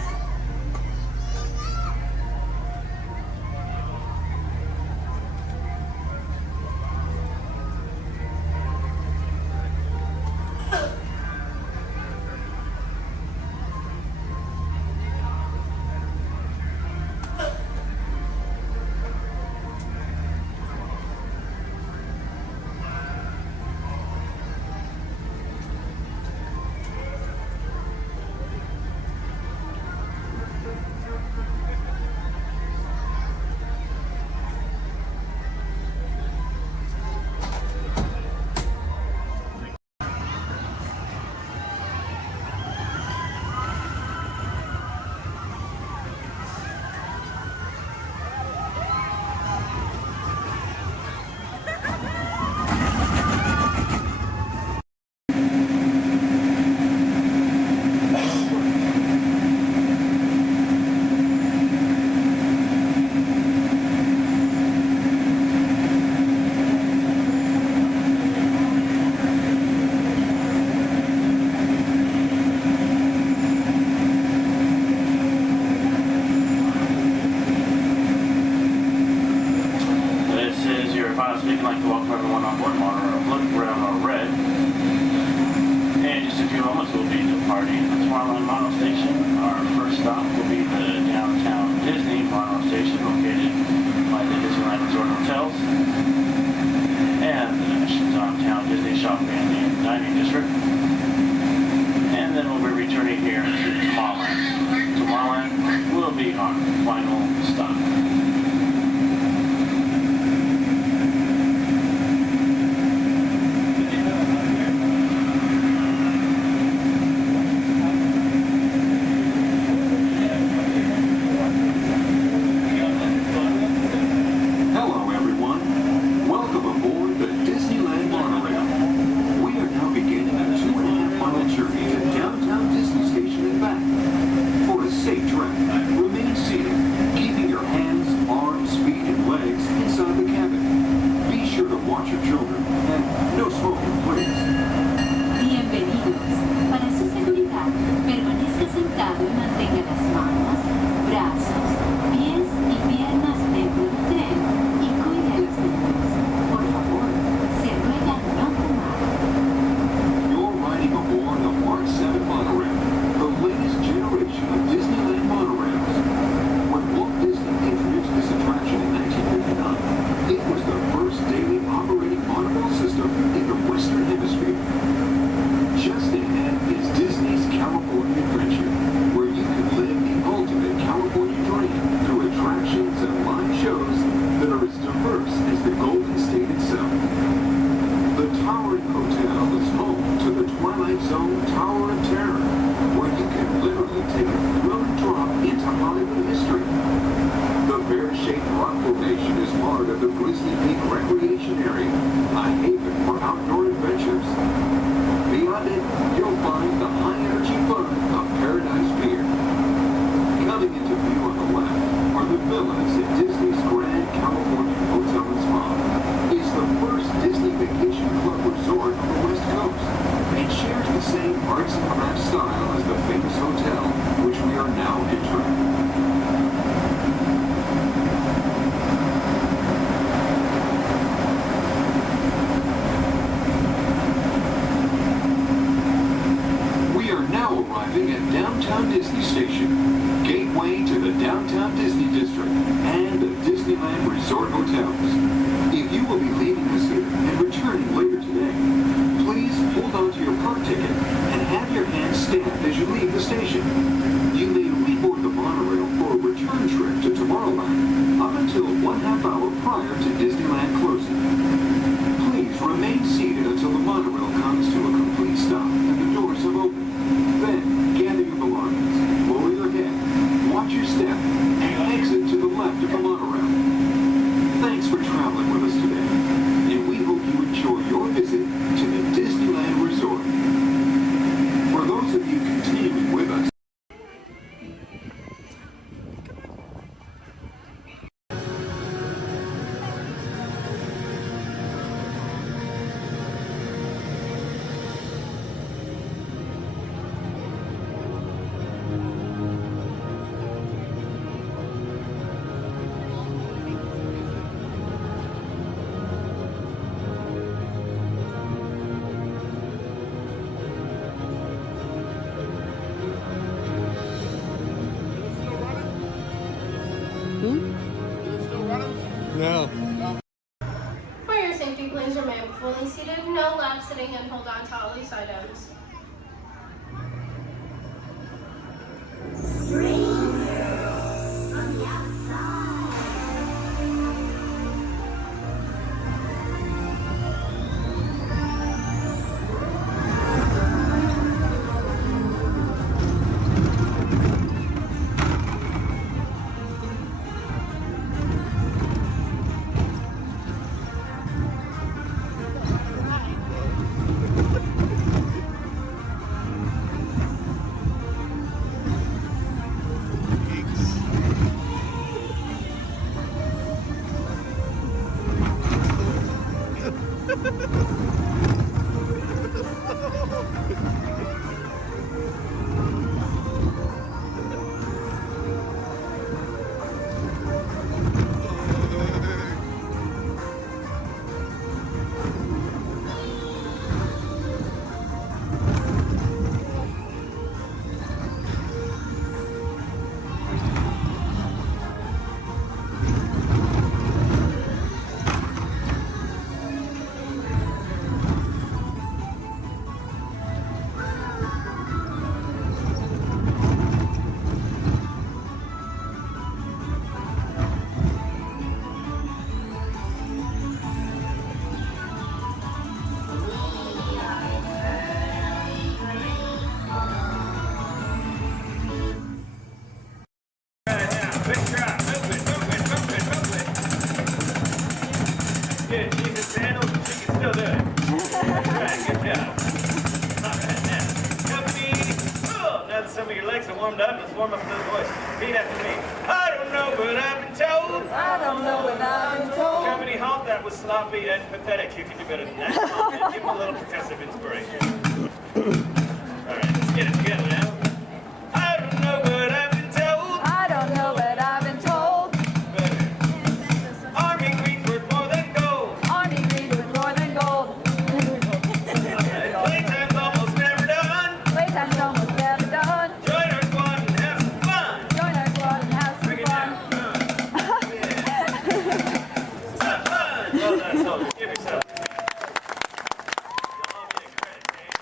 Watch your step and exit to the left of the monorail. Thanks for trying. hold on to all these items. Some of your legs are warmed up. Let's warm up those voices. Repeat after me. I don't know, but I've been told. I don't know, but I've been told. Company halt. That was sloppy and pathetic. You can do better than that. Come on, man. Give them a little progressive inspiration. All right, let's get it together now. I don't know, but I've been told. I don't know, but I've been told. Better. Army green's worth more than gold. Army green's worth more than gold. Playtime's almost never done. Playtime's almost never done. Join our squad and have some fun. Join our squad and have some fun. Some fun. Well done, soldiers. Give yourself. You'll all get credit, Dave.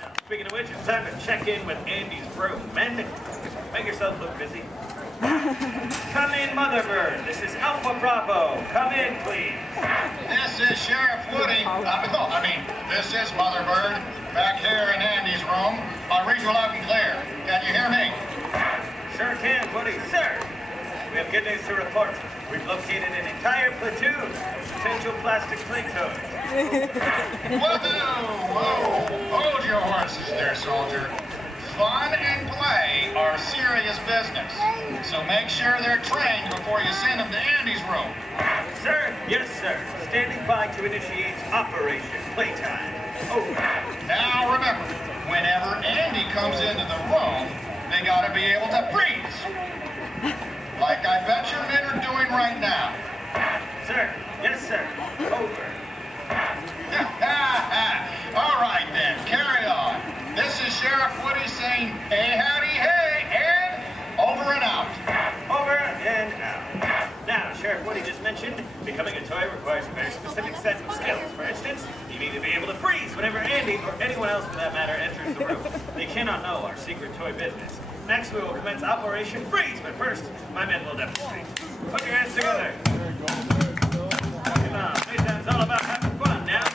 Now, speaking of which, it's time to check in with Andy's room. Men, make yourself look busy. Come in, Mother Bird. This is Alpha Bravo. Come in, please. This is Sheriff Woody. This is Mother Bird. Back here in Andy's room. I'll read you loud and clear. Can you hear me? Sure can, Woody. Sir, we have good news to report. We've located an entire platoon of potential plastic play toads. Whoa! Hold your horses there, soldier. Fun and play are serious business. So make sure they're trained before you send them to Andy's room. Sir? Yes, sir. Standing by to initiate Operation Playtime. Over. Now remember, whenever Andy comes into the room, they gotta be able to freeze. Like I bet your men are doing right now. Sir? Yes, sir. Over. All right then, carry on. This is Sheriff Woody saying, hey, howdy, hey, and over and out. Over and out. Now, Sheriff Woody just mentioned, becoming a toy requires a very specific set of skills. For instance, you need to be able to freeze whenever Andy, or anyone else for that matter, enters the room. They cannot know our secret toy business. Next, we will commence Operation Freeze, but first, my men will demonstrate. Put your hands together. Come on, playtime's all about having fun now.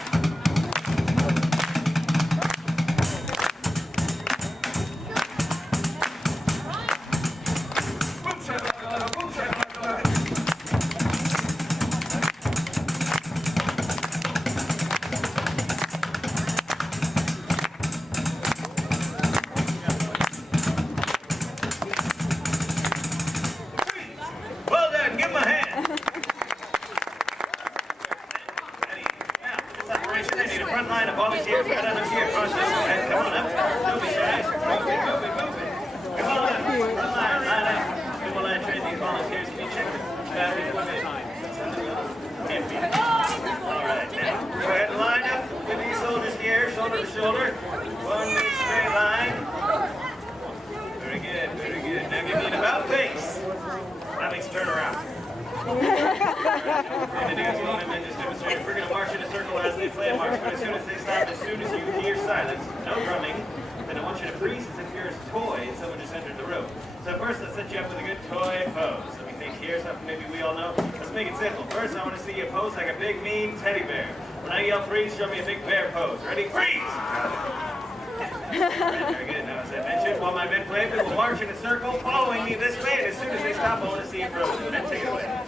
Well done, give him a hand. This operation, they need a front line of volunteers right on up here across this way. Come on up. Don't be shy. Move it. Come on up. Front line up. We will train these volunteers to be checked. Batteries will be empty. All right, now, go ahead and line up with these soldiers here, shoulder to shoulder. One big straight line. Very good. Now give me an about face. That means turn around. We're going to march in a circle as they play a march, but as soon as they stop, as soon as you hear silence, no drumming, then I want you to freeze as if you're a toy and someone just entered the room. So first, let's set you up with a good toy pose. Let me think here, something maybe we all know. Let's make it simple. First, I want to see you pose like a big, mean teddy bear. When I yell freeze, show me a big bear pose. Ready? Freeze! Very good. Now, as I mentioned, while my men play, we will march in a circle, following me this way, and as soon as they stop, I want to see you frozen. Then take it away.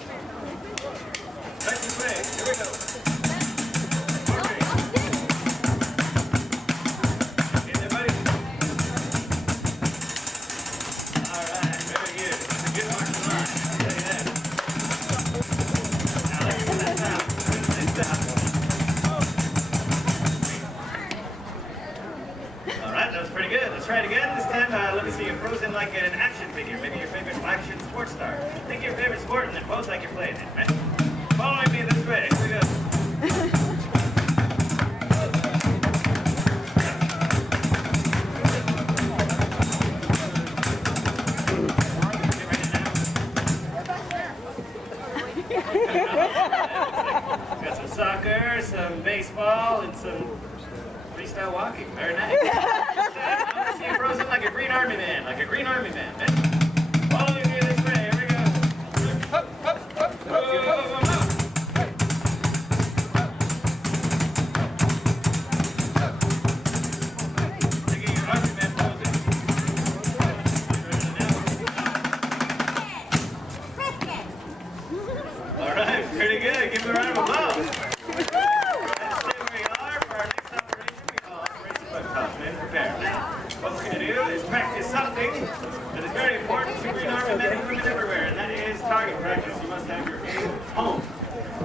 Let's just play. Here we go. Try it again. This time, let me see you frozen like an action figure. Maybe your favorite action sports star. Think your favorite sport and then pose like you're playing it, right? Following me this way. Here we go. Got some soccer, some baseball, and some freestyle walking. Very nice. See you frozen like a green army man, Follow me this way. Here we go. Up, up, up, up, up. Taking your army man poses. All right, pretty good. Give me a round of applause. What we're going to do is practice something that is very important to Green Army men and women everywhere, and that is target practice. You must have your aim home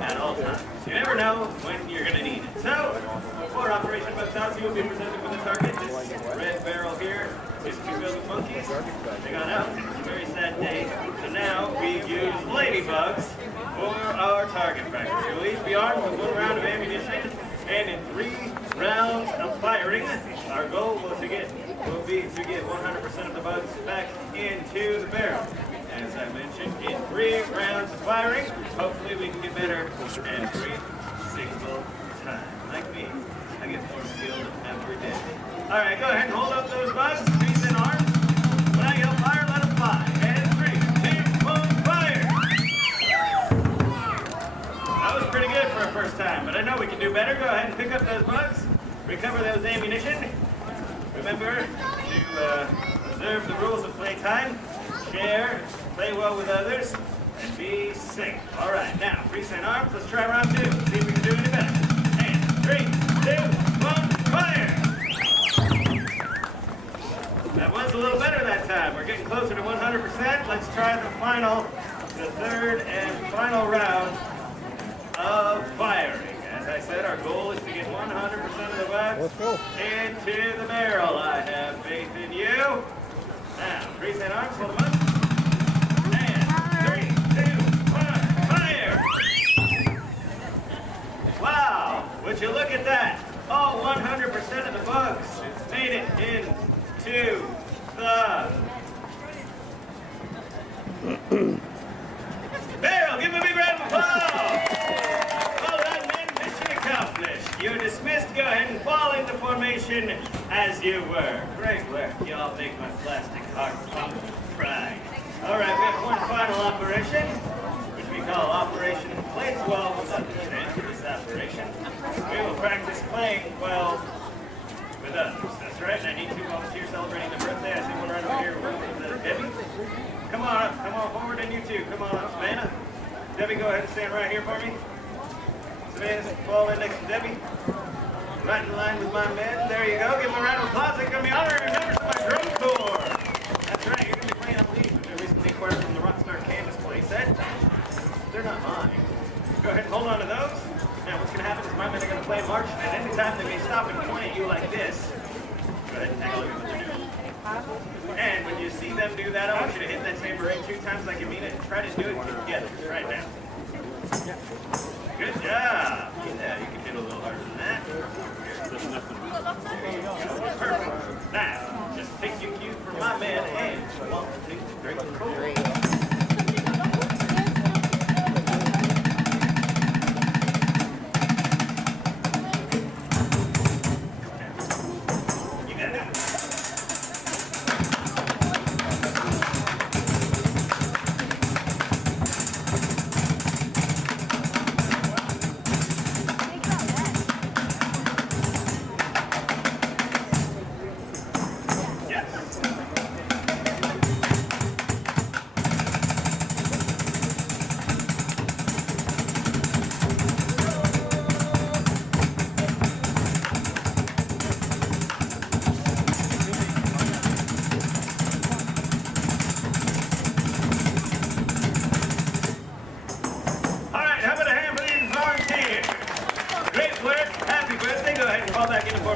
at all times. You never know when you're going to need it. So, for Operation Bucktown, you will be presented with a target. This red barrel here is to build the monkeys. They got out. It's a very sad day. So now we use ladybugs for our target practice. You'll each be armed with 1 round of ammunition, and in 3 rounds of firing, our goal will be to get 100% of the bugs back into the barrel. As I mentioned, in 3 rounds of firing, hopefully we can get better every single time. Like me, I get more skilled every day. All right, go ahead and hold up those bugs. Squeeze in arms. When I yell fire, let them fly. And 3, 2, 1, fire! That was pretty good for a first time, but I know we can do better. Go ahead and pick up those bugs. Recover those ammunition. Remember to observe the rules of playtime, share, play well with others, and be safe. All right, now, freeze in arms. Let's try round 2. See if we can do any better. And 3, 2, 1, fire! That was a little better that time. We're getting closer to 100%. Let's try the 3rd and final round of firing. As I said, our goal is to get 100% of the bugs into the barrel. I have faith in you. Now, freeze in arms, hold them up. And 3, 2, 1, fire! Wow, would you look at that? All 100% of the bugs made it into the barrel. Give me a big round of applause. You're dismissed. Go ahead and fall into formation as you were. Great work. Y'all make my plastic heart pump pride. All right, we have one final operation, which we call Operation Play 12 with Understand for this operation. We will practice playing well with others. That's right. And I need 2 volunteers celebrating their birthday. I see one right over here. With Debbie. Come on up. Come on forward, and you too. Come on up, Savannah. Debbie, go ahead and stand right here for me. Savannah, fall in next to Debbie. Right in line with my men. There you go. Give them a round of applause. They're going to be honoring members of my drum corps. That's right. You're going to be playing on these, which I recently acquired from the Rockstar Canvas playset. They're not mine. Go ahead and hold on to those. Now, what's going to happen is my men are going to play march, and any time they may stop and point at you like this, go ahead and take a look at what they're doing. And when you see them do that, I want you to hit that tambourine 2 times like you mean it. Try to do it together right now. Good job. Yeah, you can hit a little harder than that. Perfect. Now, just take your cue from my man and 1, 2, 3, 4.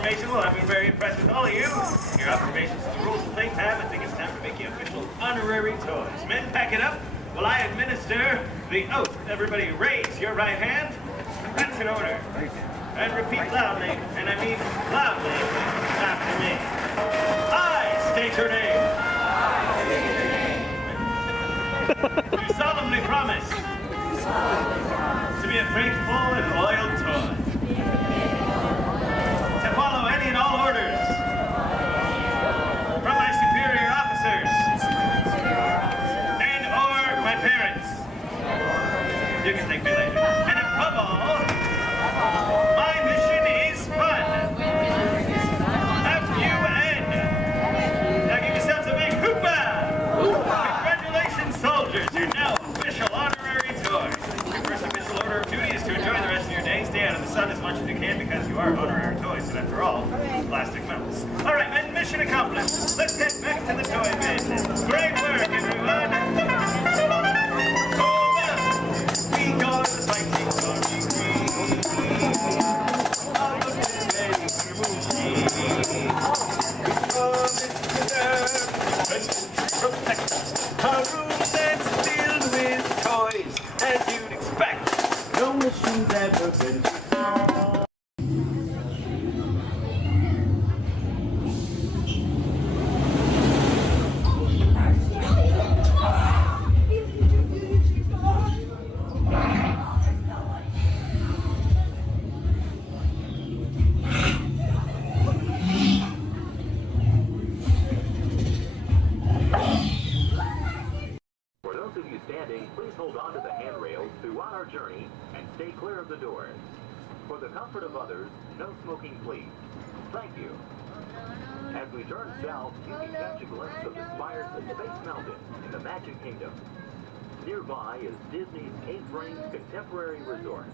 formation. Well, I've been very impressed with all of you. Your observations of the rules of playtime. I think it's time to make you official honorary toys. Men, pack it up while I administer the oath. Everybody raise your right hand. That's in order. And repeat loudly, and I mean loudly, after me. I state your name. You solemnly promise to be a faithful and loyal toy. To follow any and all orders from my superior officers and or my parents. You can thank me later. And above all, my mission is fun. F-U-N. Now give yourselves a big hoopah! Congratulations, soldiers. You're now official honorary toys. Your first official order of duty is to enjoy the rest of your day. Stay out of the sun as much as you can because you are honorary toys. And after all, plastic melts. All right, men, mission accomplished. Let's get back to the toy business. Great work, everyone. We go to the fighting army. Protect our rooms and filled with toys, as you'd expect. No machine's ever been too small. For those of you standing, please hold on to the handrails throughout our journey and stay clear of the doors. For the comfort of others, no smoking, please. Thank you. As we turn south, you can catch a glimpse of the spires of Space Mountain in the Magic Kingdom. Nearby is Disney's 8th-ranked contemporary resort.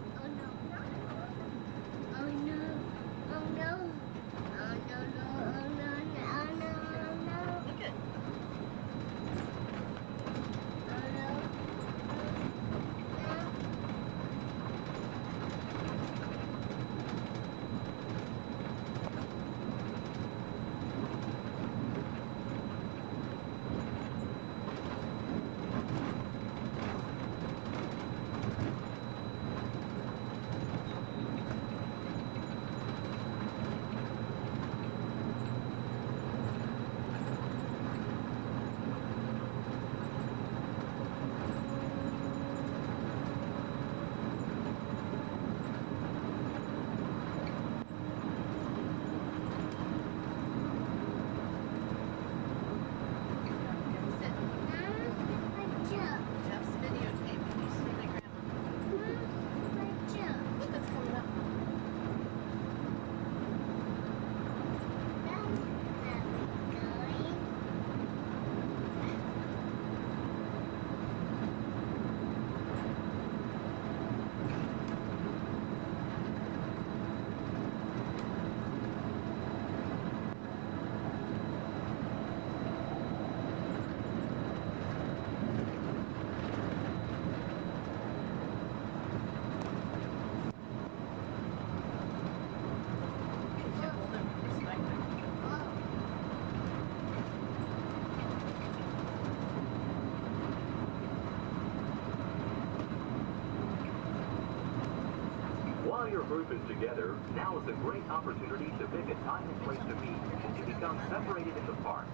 While your group is together, now is a great opportunity to pick a time and place to meet and to become separated in the park.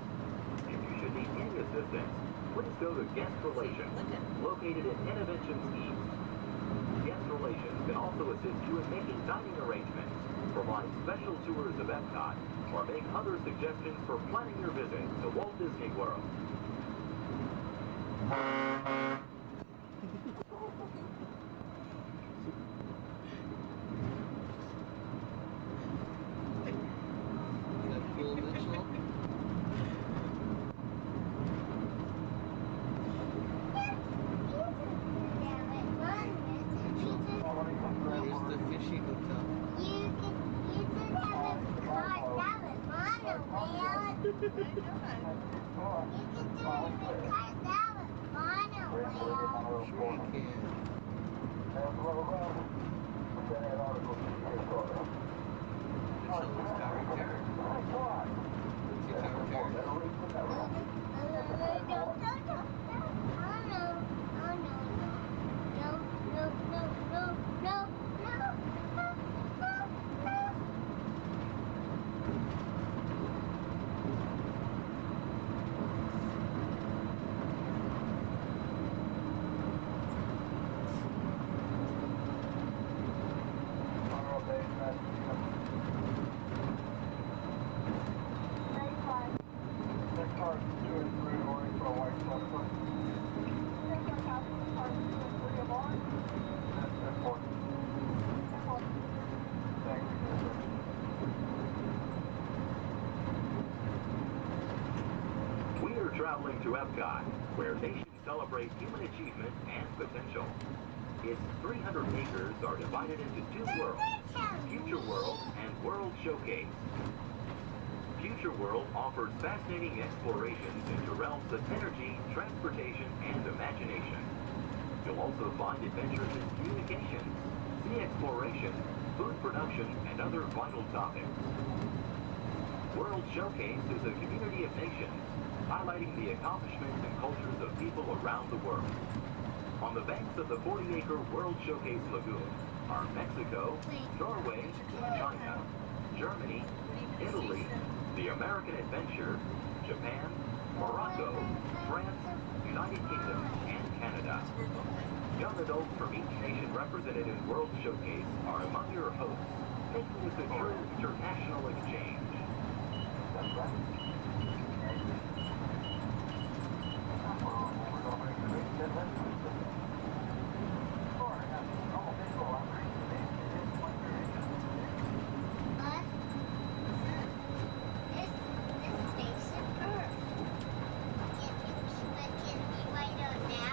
If you should need any assistance, please go to Guest Relations, located in Interventions East. Guest Relations can also assist you in making dining arrangements, provide special tours of Epcot, or make other suggestions for planning your visit to Walt Disney World. We're traveling to Epcot, where nations celebrate human achievement and potential. Its 300 acres are divided into two worlds, Future World and World Showcase. Future World offers fascinating explorations into realms of energy, transportation, and imagination. You'll also find adventures in communications, sea exploration, food production, and other vital topics. World Showcase is a community of nations, highlighting the accomplishments and cultures of people around the world. On the banks of the 40-acre World Showcase Lagoon are Mexico, Norway, China, Germany, Italy, the American Adventure, Japan, Morocco, France, United Kingdom, and Canada. Young adults from each nation represented in World Showcase are among your hosts, making this a true international exchange.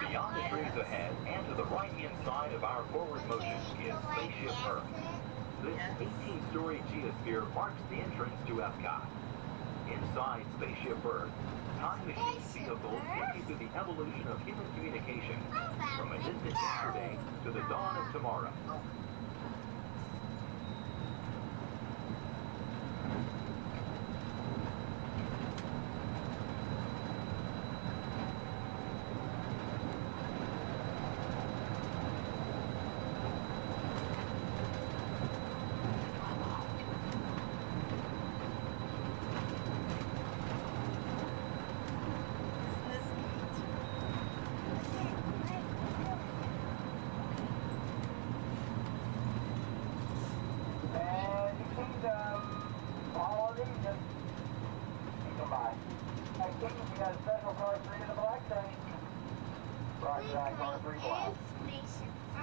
Beyond the trees ahead and to the right-hand side of our forward motion is Spaceship Earth. This 18-story geosphere marks the entrance to Epcot. Inside Spaceship Earth, time machine vehicles take you through the evolution of human communication, from a distant yesterday to the dawn of tomorrow.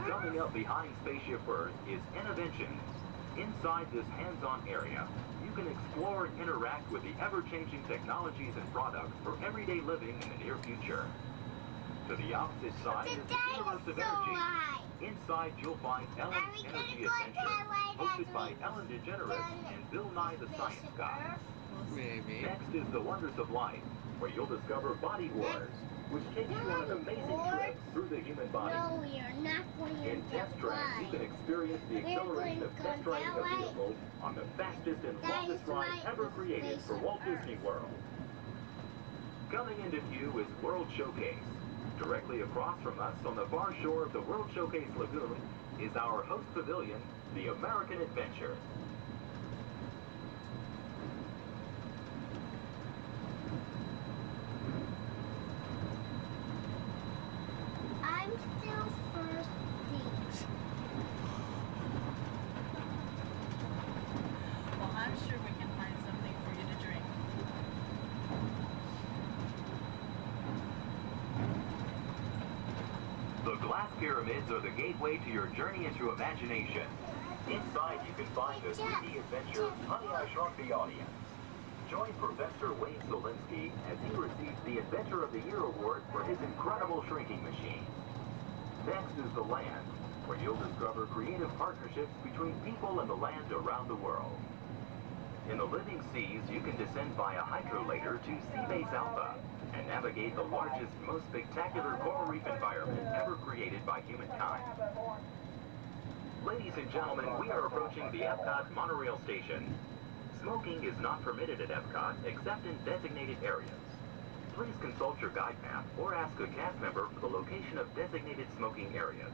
Coming up behind Spaceship Earth is Innovations. Inside this hands-on area, you can explore and interact with the ever-changing technologies and products for everyday living in the near future. To the opposite side is the Universe of Energy. Inside you'll find Ellen's Energy Adventure, hosted by Ellen DeGeneres and Bill Nye the Science Guy. Next is the Wonders of Life, where you'll discover Body Wars, which takes you on an amazing trip through the human body. No, we are not going In Test Track, you can experience the acceleration of test driving a vehicle on the fastest and longest ride ever created for Walt Disney World. Coming into view is World Showcase. Directly across from us on the far shore of the World Showcase Lagoon is our host pavilion, the American Adventure. I'm still thirsty. Well, I'm sure we can find something for you to drink. The glass pyramids are the gateway to your journey into imagination. Inside you can find the 3D adventure, Honey, I Shrunk the Audience. Join Professor Wayne Solinsky as he receives the Adventure of the Year award for his incredible shrinking machine. Next is the land, where you'll discover creative partnerships between people and the land around the world. In the living seas, you can descend via hydrolator to Seabase Alpha and navigate the largest, most spectacular coral reef environment ever created by humankind. Ladies and gentlemen, we are approaching the Epcot monorail station. Smoking is not permitted at Epcot except in designated areas. Please consult your guide map or ask a cast member for the location of designated smoking areas.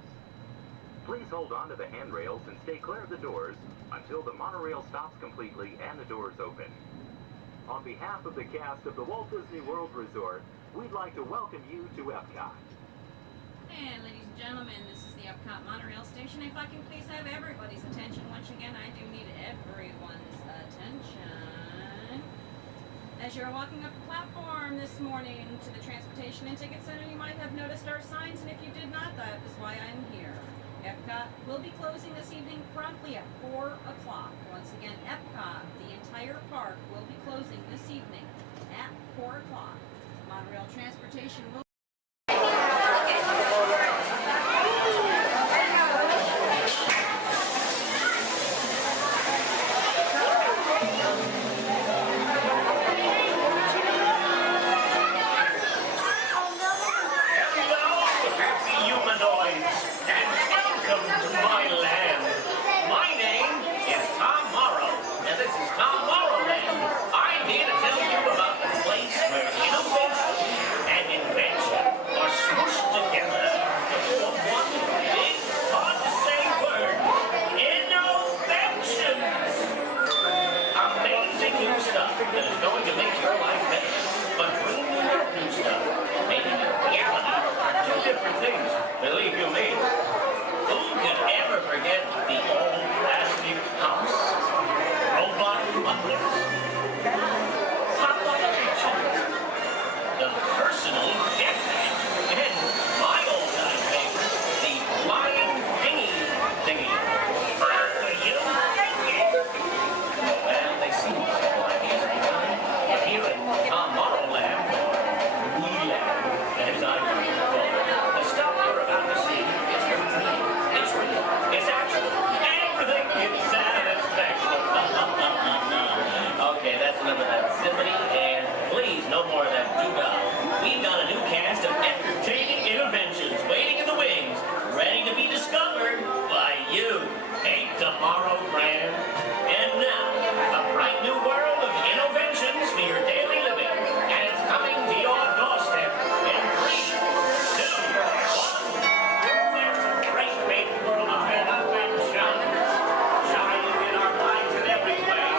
Please hold on to the handrails and stay clear of the doors until the monorail stops completely and the doors open. On behalf of the cast of the Walt Disney World Resort, we'd like to welcome you to Epcot. And ladies and gentlemen, this is the Epcot monorail station. If I can please have everybody's attention. Once again, I do need everyone's attention. As you're walking up the platform this morning to the Transportation and Ticket Center, you might have noticed our signs, and if you did not, that is why I'm here. Epcot will be closing this evening promptly at 4 o'clock. Once again, Epcot, the entire park, will be closing this evening at 4 o'clock. Monorail transportation will that is going to make your life better. But dreaming of new stuff, making it reality, are two different things, believe you me. Who could ever forget the old plastic house, robot butlers, pop-up kitchens, the personal jetpack, and my old-time favorite, the flying thingy. Well, they seem but here in Tomorrowland, or Wee-Land, as I like to call it, the stuff you're about to see is routine, it's real, it's actual, everything is satisfaction. Okay, that's enough of that symphony, and please, no more of that doo-dah. We've got a new cast of entertaining interventions waiting in the wings, ready to be discovered by you. Ain't tomorrow grand? And now, a bright new world of innovations for your daily living, and it's coming to your doorstep in 3, 2, 1. There's a great big world of innovations shining in our lives in every way,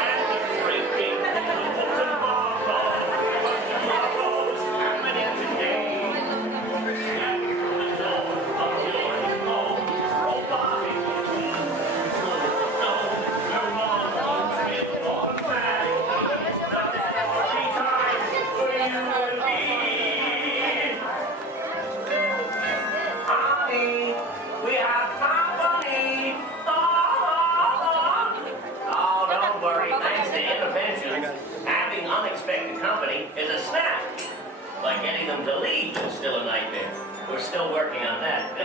and the great big beautiful tomorrow, because tomorrow's happening today. And the door of your home, robotic. Having unexpected company is a snap. But getting them to leave is still a nightmare. We're still working on that.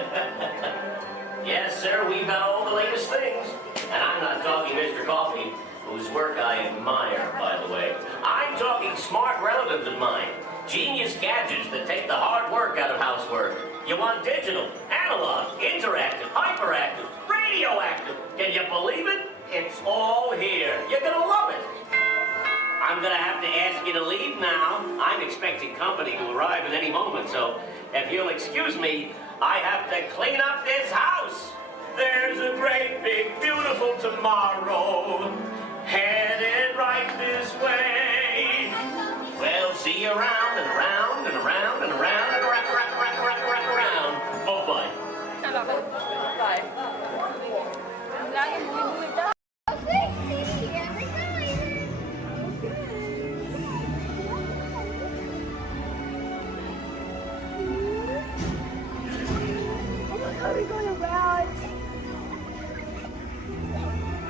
Yes, sir, we've got all the latest things. And I'm not talking Mr. Coffee, whose work I admire, by the way. I'm talking smart relatives of mine. Genius gadgets that take the hard work out of housework. You want digital, analog, interactive, hyperactive, radioactive. Can you believe it? It's all here. You're gonna love it. I'm gonna have to ask you to leave now. I'm expecting company to arrive at any moment, so if you'll excuse me, I have to clean up this house. There's a great, big, beautiful tomorrow headed right this way. We'll see you around and around and around and around and around. Oh, bye. Are we going around?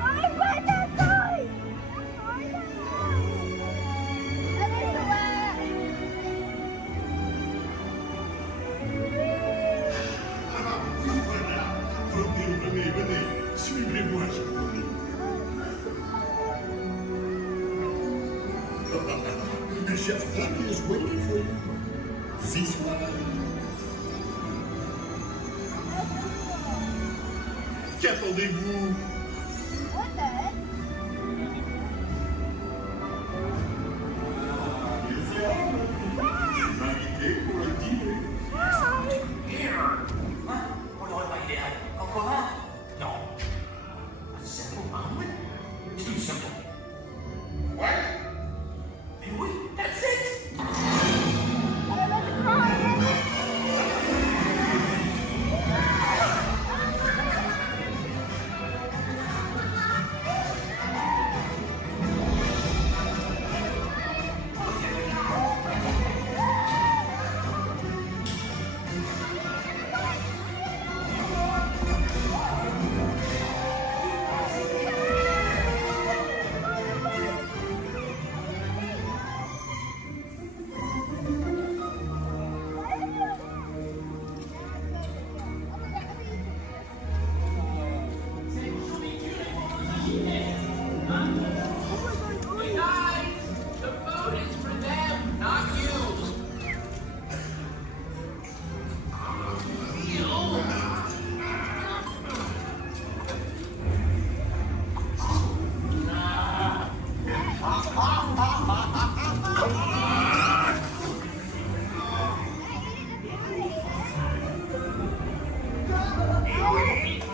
I find that sign! That is the way! Venez, suivez-moi, je vous prie. The chef Happy is waiting for you. This way. Qu'attendez-vous? What the?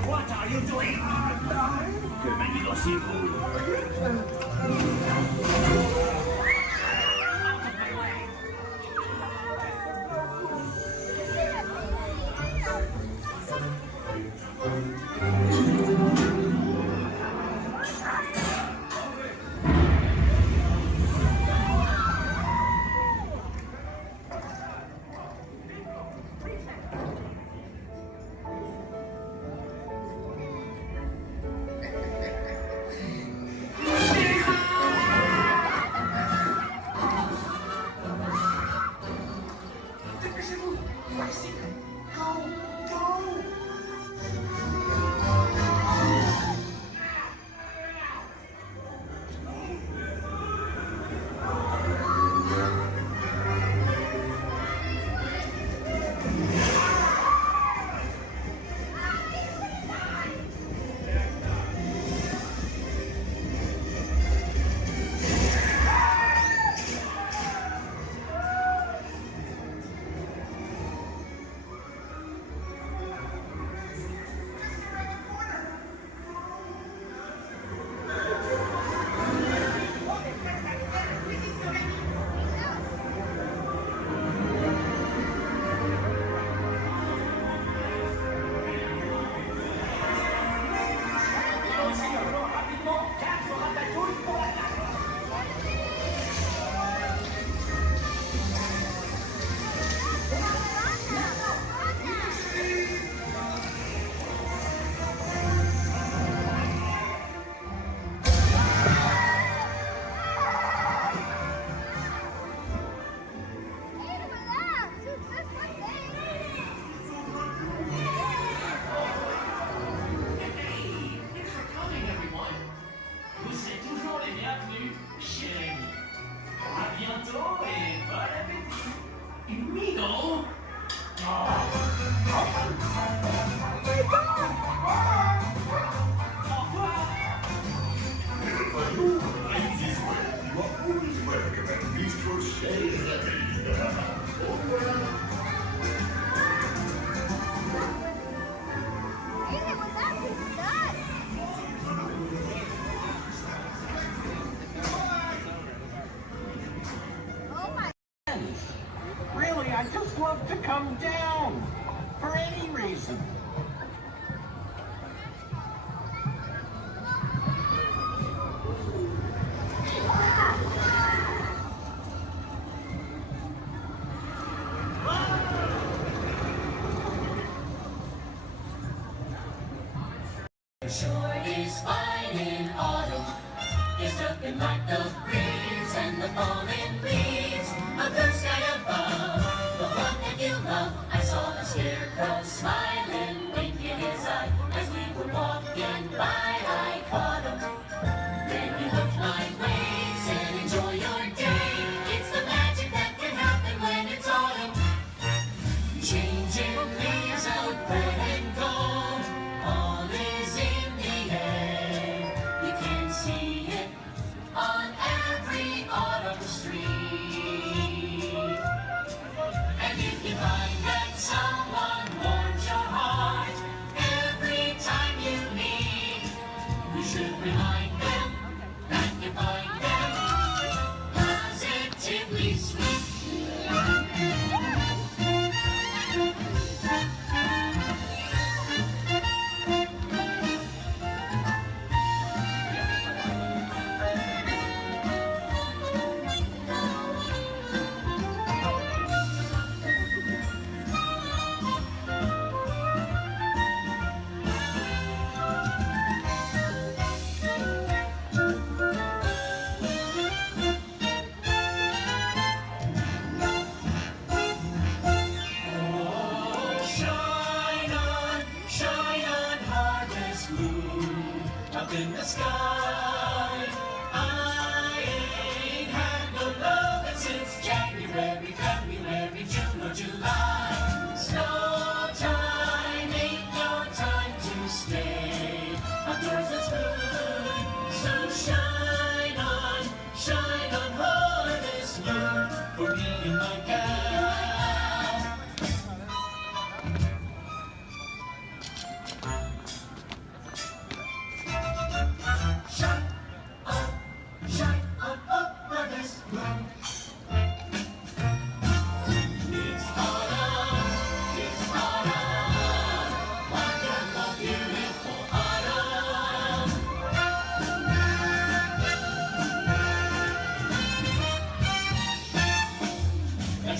What are you doing? Que magnifico. Really, I just love to come down for any reason. Sure is fine in autumn. It's looking like the breeze and the falling leaves. A blue sky above, the one that you love. I saw the scarecrow smiling, winking his eye as we were walking by. I caught him. Then he looked my way, said, "Enjoy your day. It's the magic that can happen when it's autumn. Changing leaves of red and gold, all is in the air. You can see it on every autumn street. And if you find that someone warms your heart every time you meet, we should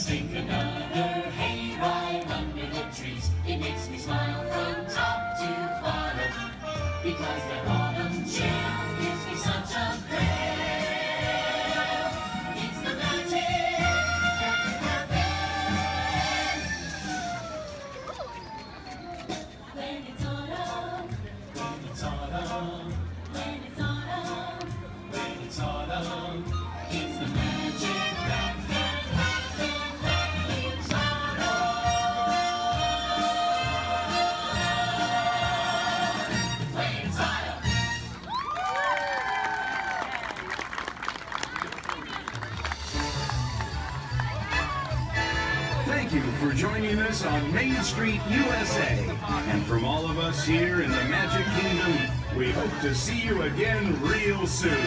sing another hayride under the trees. It makes me smile from top to bottom, because that autumn chill gives me such a thrill. It's the magic that can happen when it's autumn. When it's autumn. When it's autumn. When it's autumn. It's the magic that can happen when it's autumn. When it's autumn. Thank you for joining us on Main Street, USA. And from all of us here in the Magic Kingdom, we hope to see you again real soon.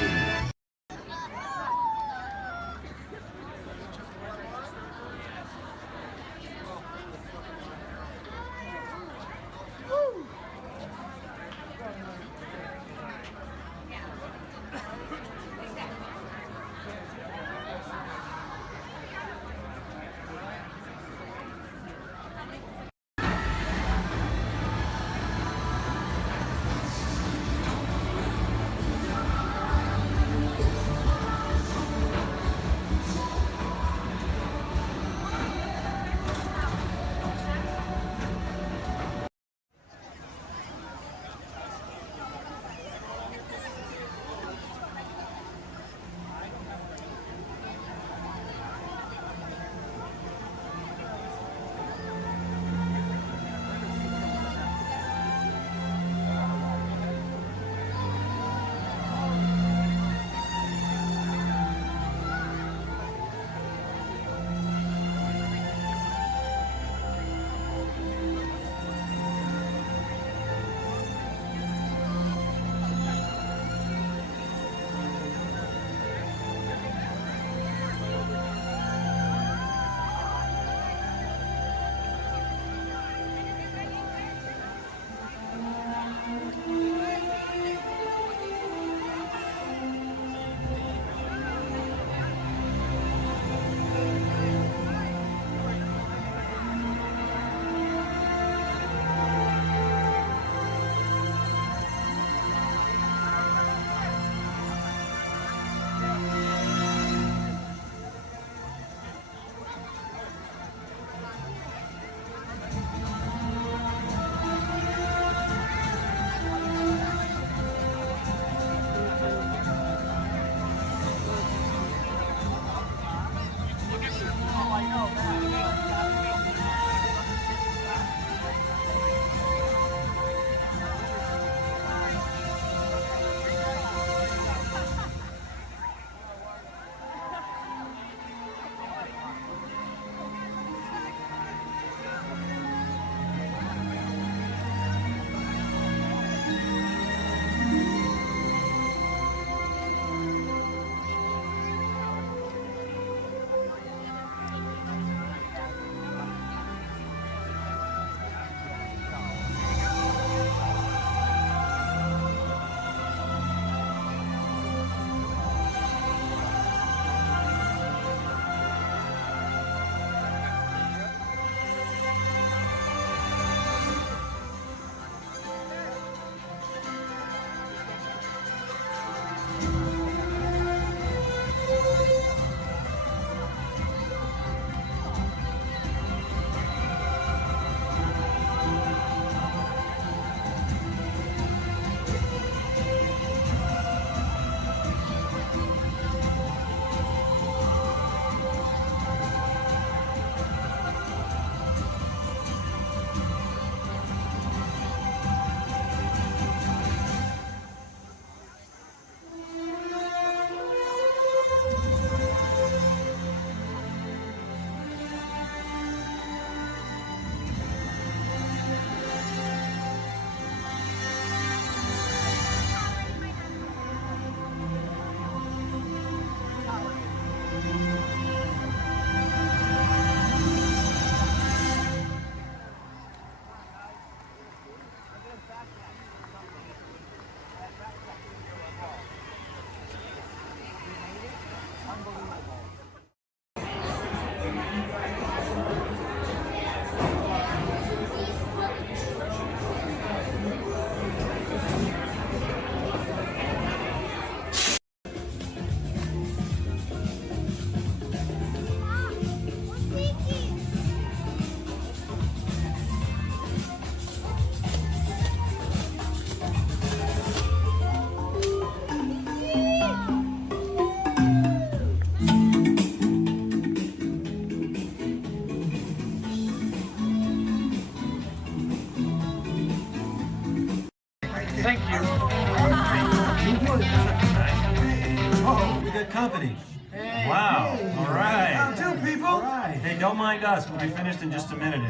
good company. Wow. All right. How do, people? Hey, don't mind us. We'll be finished in just a minute.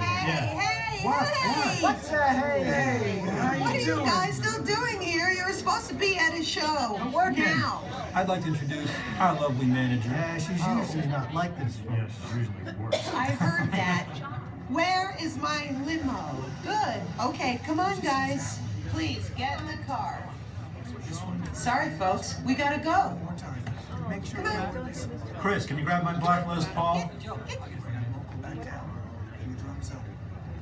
What's a hey? How What are you you doing? guys still doing here? You're supposed to be at a show. I'm working. Now. I'd like to introduce our lovely manager. Yeah, she's usually not like this. Yeah, she's usually worse. I heard that. Where is my limo? Good. Okay, come on, guys. Please, get in the car. Sorry, folks. We gotta go. Make sure Come on. Chris, can you grab my black Les Paul?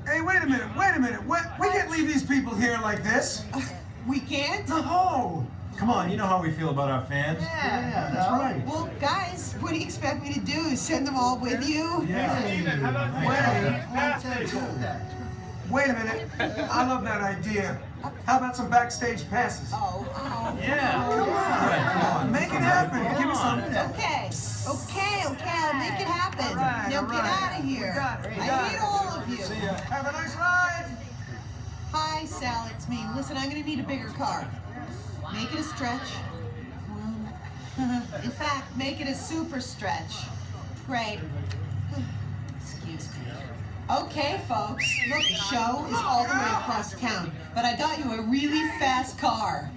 Hey, wait a minute. We can't leave these people here like this. We can't? No. Come on, you know how we feel about our fans. Yeah, that's right. Well, guys, what do you expect me to do? Send them all with you? Wait a minute. I love that idea. How about some backstage passes? Yeah. Come on. Make it happen. Give me some. Okay, I'll make it happen. Now get out of here. I need all of you. See ya. Have a nice ride. Hi, Sal, it's me. Listen, I'm gonna need a bigger car. Make it a stretch. In fact, make it a super stretch. Great. Excuse me. Okay, folks. Look, the show is all the way across town, but I got you a really fast car.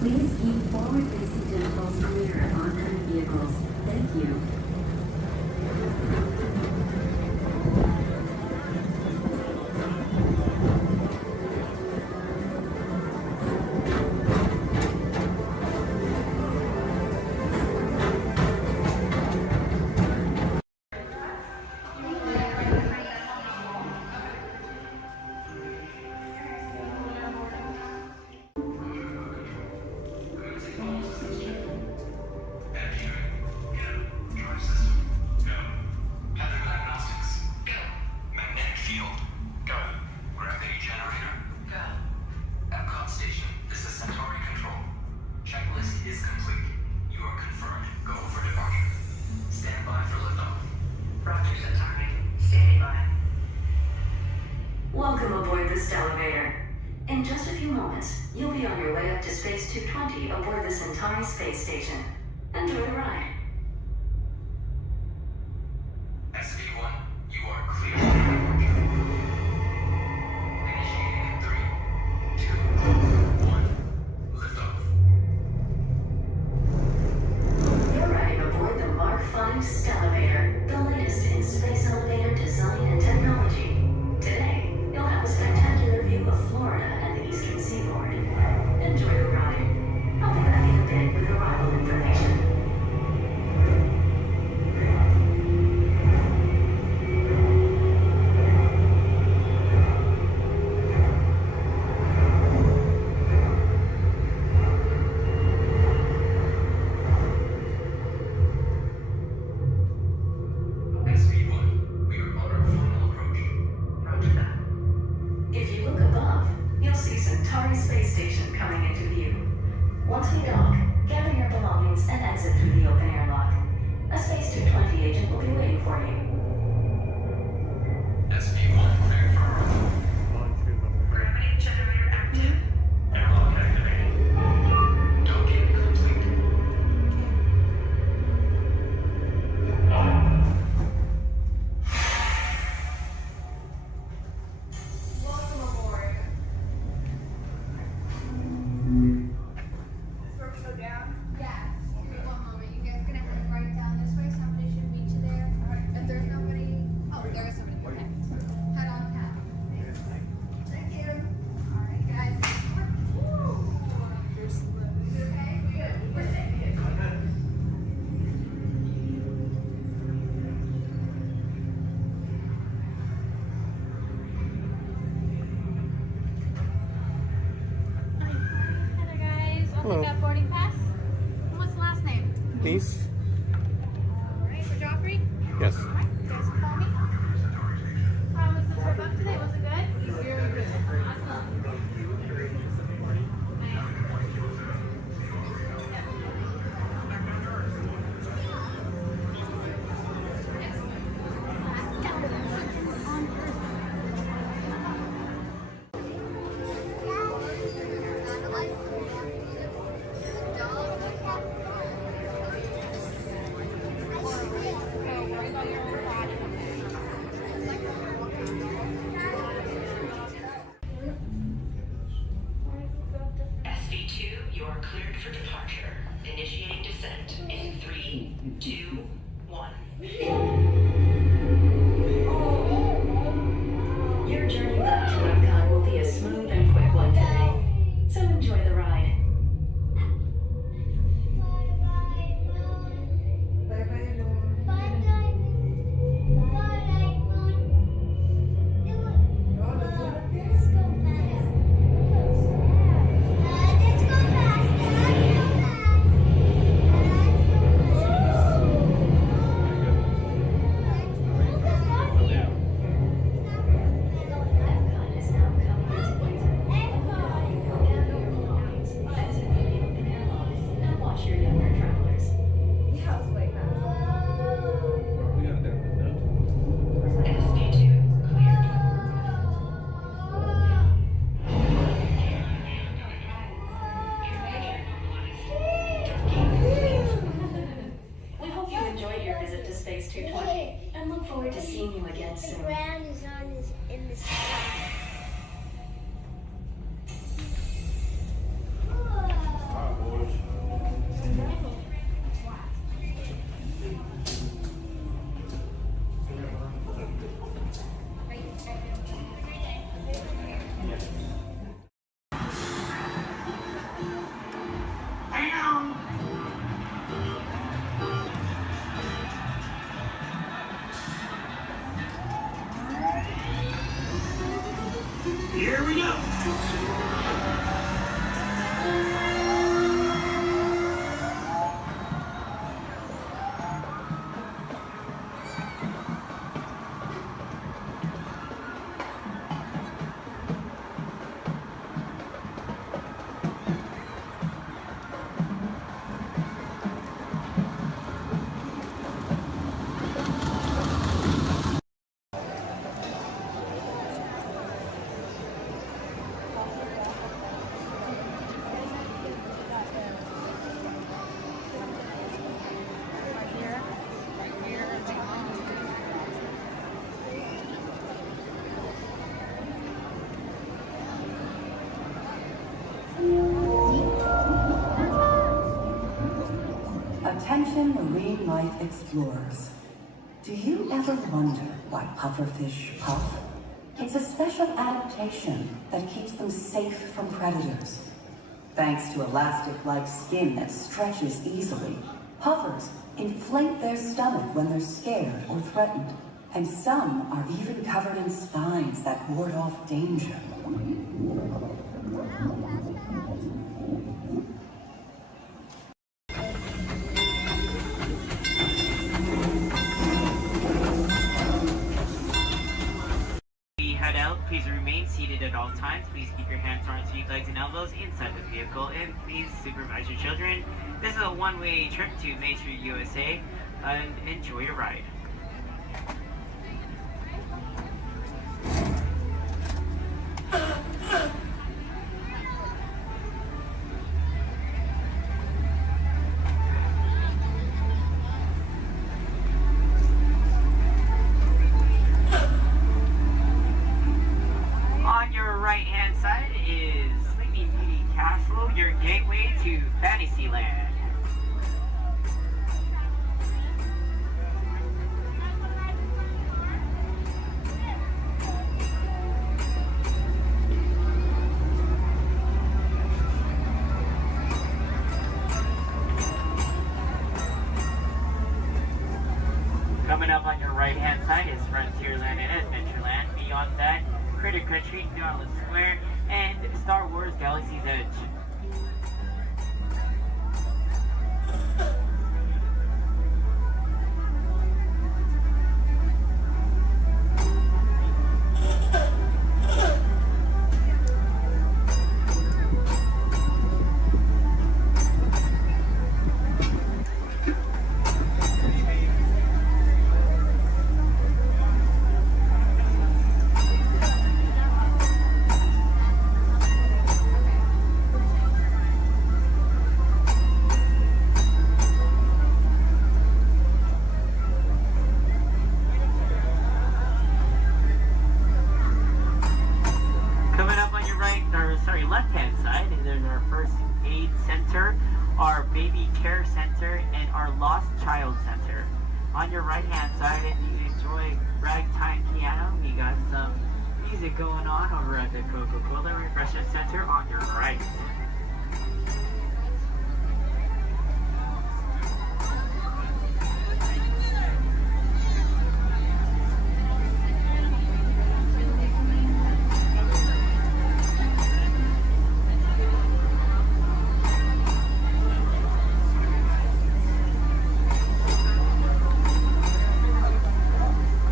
Please keep forward-facing genitals clear of oncoming vehicles. Thank you. Welcome aboard this elevator. In just a few moments, you'll be on your way up to Space 220 aboard the Centauri space station. Enjoy the ride. SV1, you are clear for departure. Initiating in 3, 2, 1, liftoff. You're riding aboard the Mark V Stellarator, the latest in space elevator design and technology. Today, you'll have a spectacular view of Florida and the eastern seaboard. Enjoy the ride. I'll be back in a bit with arrival information. SV1, we are on our final approach. Roger that. If you look above, you'll see Centauri Space Station coming into view. Once we dock, gather your belongings and exit through the open airlock. A Space 220 agent will be waiting for you. SV1, clear for arrival. Gravity generator active. Airlock activated. Docking complete. Welcome aboard. Where we go down? Yeah. Give me one moment. You guys gonna head right down this way. Somebody should meet you there. If there's nobody, oh, there is somebody. Okay. Head on down. Thank you. All right, guys. Woo. Is it okay? We good. We're safe. Hello guys. I'll Hello. take that boarding pass. What's the last name? Peace. Alright, for Joffrey? Yes. Alright, you guys can call me. How was the trip up today? Was it good? Easier or good? SV2, you are cleared for departure. Initiating descent in 3, 2, 1. Your journey back to Epcot will be a smooth and quick one today. So enjoy the ride. Epcot is now coming into winter. Gather your belongings, exit through the open airlock, and watch your younger travelers. SV2, cleared. We hope you enjoyed your visit to Space 220 and look forward to seeing you again The soon. ground is in the sky. explorers. Do you ever wonder why pufferfish puff? It's a special adaptation that keeps them safe from predators. Thanks to elastic-like skin that stretches easily, puffers inflate their stomach when they're scared or threatened, and some are even covered in spines that ward off danger. Head out, please remain seated at all times. Please keep your hands, arms, feet, legs, and elbows inside the vehicle, and please supervise your children. This is a one-way trip to Main Street, USA, and enjoy your ride. On your right-hand side is Sleeping Beauty Castle, your gateway to Fantasyland. Coming up on your right-hand side is Frontierland and Adventureland. Beyond that, Critter Country, Darla Square, and Star Wars Galaxy's Edge. Left-hand side, there's our first aid center, our baby care center, and our lost child center. On your right-hand side, if you enjoy ragtime piano, we got some music going on over at the Coca-Cola Refreshment Center on your right.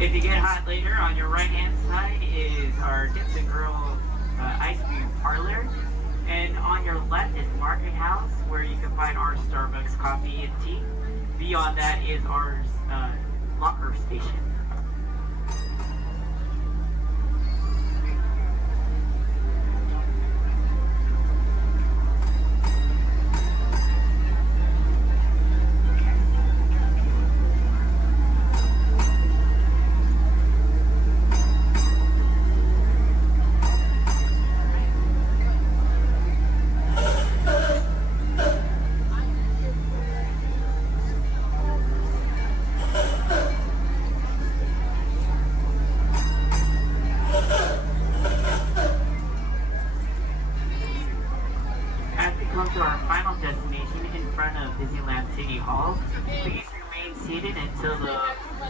If you get hot later, on your right-hand side is our Dips and Grill ice cream parlor. And on your left is Market House, where you can find our Starbucks coffee and tea. Beyond that is our locker station. To our final destination in front of Disneyland City Hall. Please remain seated until the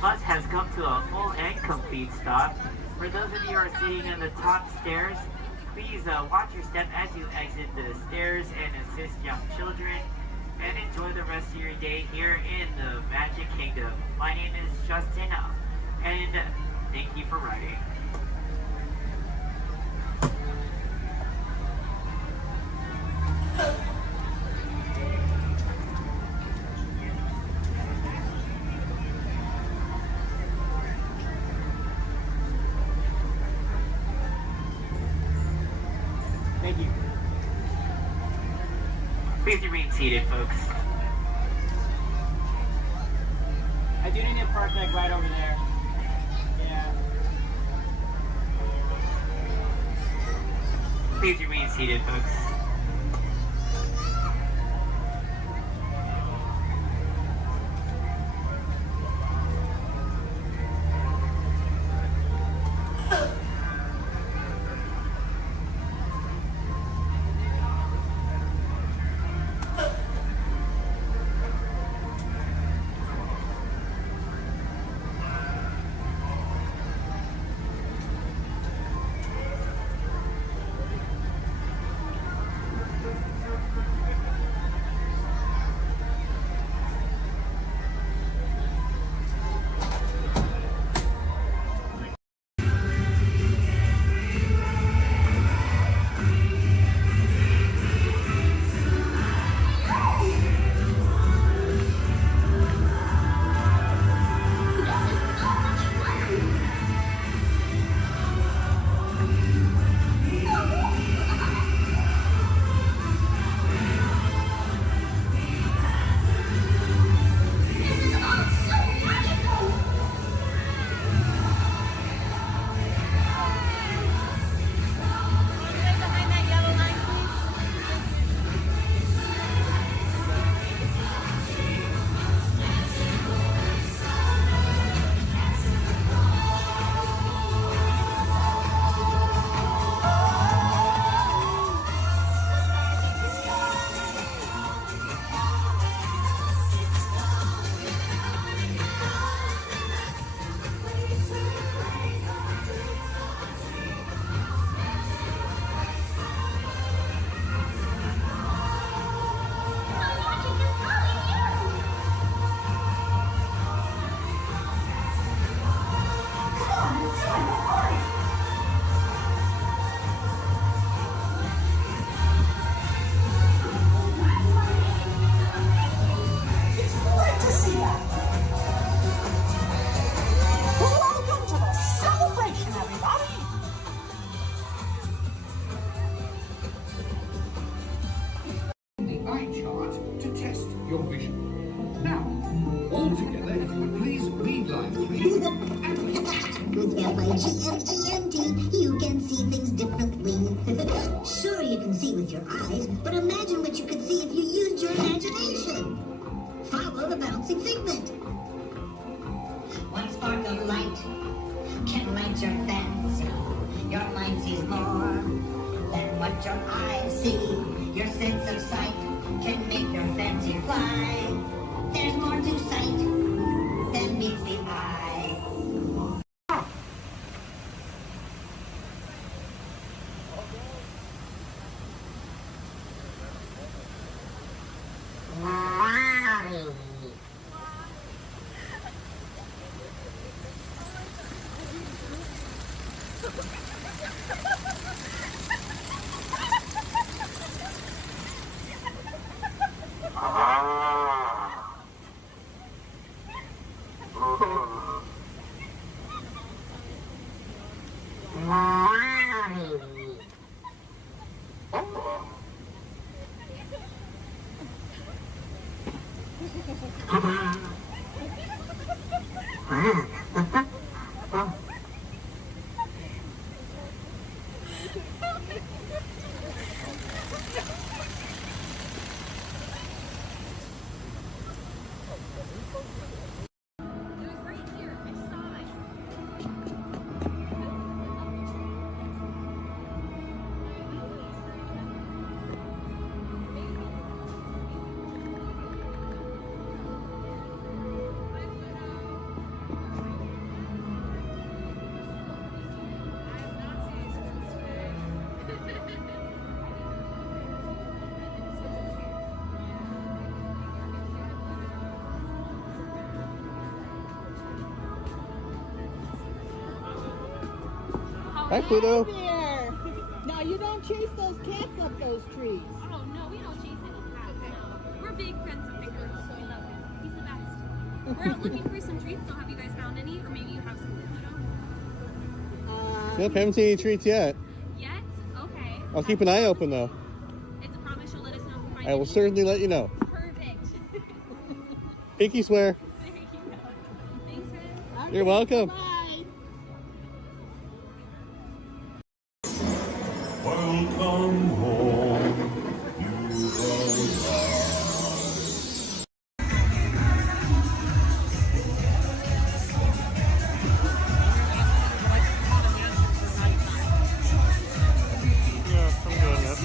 bus has come to a full and complete stop. For those of you who are sitting in the top stairs, please watch your step as you exit the stairs and assist young children, and enjoy the rest of your day here in the Magic Kingdom. My name is Justin, and thank you for riding. Thank you. Please remain seated, folks. I do need to park like right over there. Yeah. Please remain seated, folks. test your vision. Now, all together, if you would please read line 3. With F-I-G-M-E-N-T, you can see things differently. Sure, you can see with your eyes, but imagine what you could see if you used your imagination. Follow the bouncing figment. One spark of light can light your fancy. Your mind sees more than what your eyes see. Your sense of sight can make your fancy fly. There's more to sight than meets the eye. Hi, Pluto. There. No, you don't chase those cats up those trees. Oh, no, we don't chase any cats, no. We're big friends of Pickers. We love him. He's the best. We're out looking for some treats, so have you guys found any? Or maybe you have some Pluto? Yep, haven't seen any treats yet. Yet? Okay. I'll keep an eye open though. It's a promise you'll let us know if you find I will certainly let you know. Perfect. Pinky swear. There you go. Thanks, guys. You're welcome. Welcome home, you Yeah, I'm doing that.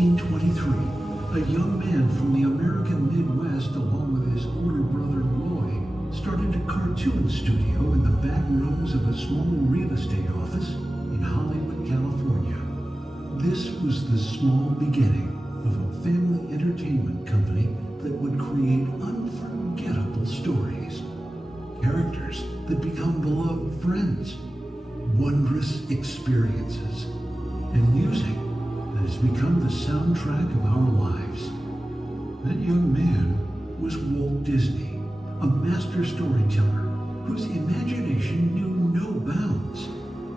1923, a young man from the American Midwest, along with his older brother Roy, started a cartoon studio in the back rooms of a small real estate office in Hollywood, California. This was the small beginning of a family entertainment company that would create unforgettable stories, characters that become beloved friends, wondrous experiences, and music that has become the soundtrack of our lives. That young man was Walt Disney, a master storyteller whose imagination knew no bounds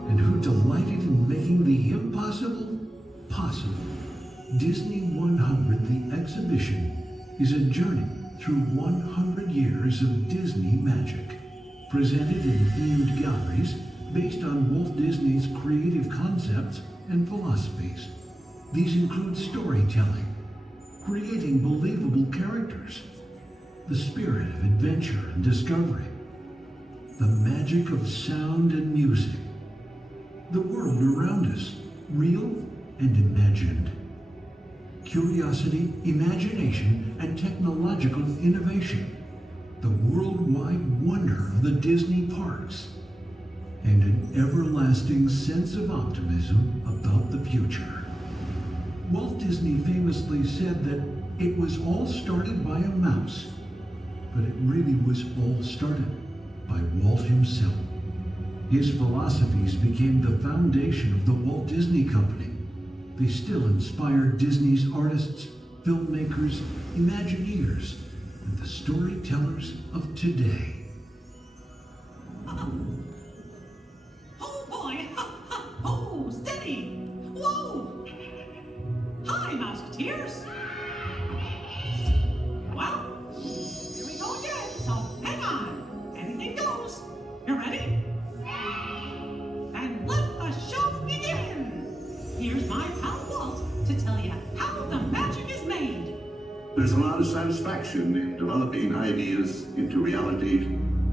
and who delighted in making the impossible possible. Disney 100, the exhibition, is a journey through 100 years of Disney magic, presented in themed galleries based on Walt Disney's creative concepts and philosophies. These include storytelling, creating believable characters, the spirit of adventure and discovery, the magic of sound and music, the world around us, real and imagined, curiosity, imagination, and technological innovation, the worldwide wonder of the Disney parks, and an everlasting sense of optimism about the future. Walt Disney famously said that it was all started by a mouse, but it really was all started by Walt himself. His philosophies became the foundation of the Walt Disney Company. They still inspire Disney's artists, filmmakers, Imagineers, and the storytellers of today. Oh boy! Oh, steady! Whoa! Hi, Mouseketeers! Well, here we go again, so hang on. Anything goes. You ready? And let the show begin! Here's my pal Walt to tell you how the magic is made. There's a lot of satisfaction in developing ideas into reality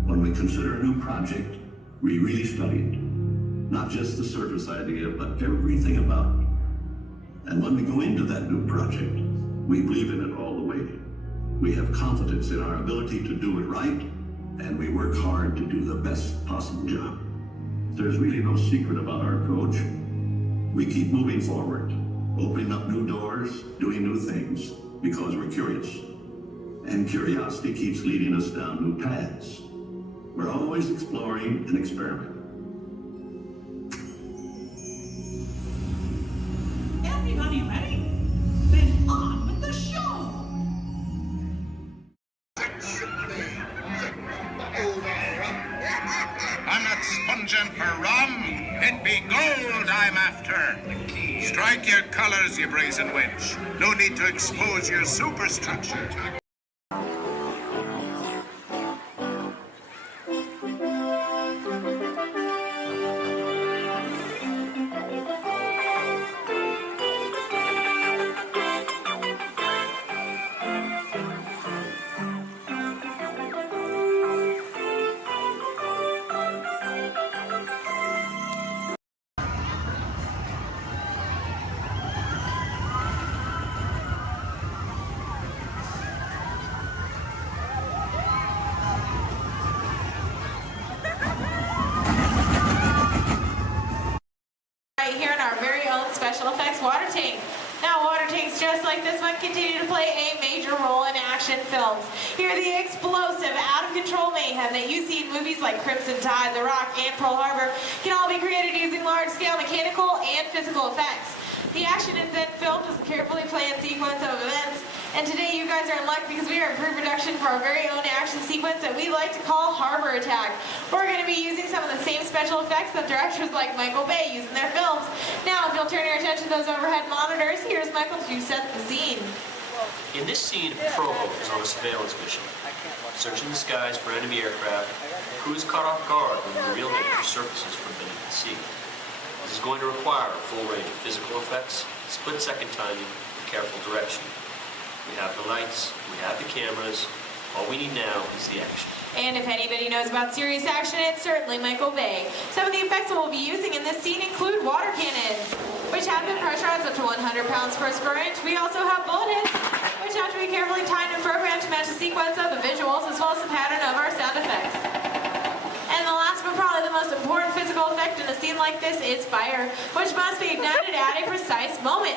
when we consider a new project we really studied. Not just the surface idea, but everything about it. And when we go into that new project, we believe in it all the way. We have confidence in our ability to do it right, and we work hard to do the best possible job. There's really no secret about our approach. We keep moving forward, opening up new doors, doing new things, because we're curious. And curiosity keeps leading us down new paths. We're always exploring and experimenting. Everybody ready? Then on with the show! I'm not sponging for rum. It be gold I'm after. Strike your colors, you brazen wench. No need to expose your superstructure. Right here in our very own special effects water tank. Now, water tanks just like this one continue to play a major role in action films. Here, the explosive, out-of-control mayhem that you see in movies like Crimson Tide, The Rock, and Pearl Harbor can all be created using large-scale mechanical and physical effects. The action is then filmed as a carefully planned sequence of events. And today you guys are in luck because we are in pre-production for our very own action sequence that we like to call Harbor Attack. We're going to be using some of the same special effects that directors like Michael Bay use in their films. Now, if you'll turn your attention to those overhead monitors, here's Michael to set the scene. In this scene, a patrol boat is on a surveillance mission, searching the skies for enemy aircraft. The crew is caught off guard when the real danger surfaces from beneath the sea. This is going to require a full range of physical effects, split-second timing, and careful direction. We have the lights, we have the cameras. All we need now is the action. And if anybody knows about serious action, it's certainly Michael Bay. Some of the effects that we'll be using in this scene include water cannons, which have been pressurized up to 100 pounds per square inch. We also have bullet hits, which have to be carefully timed and programmed to match the sequence of the visuals as well as the pattern of our sound effects. And the last but probably the most important physical effect in a scene like this is fire, which must be ignited at a precise moment,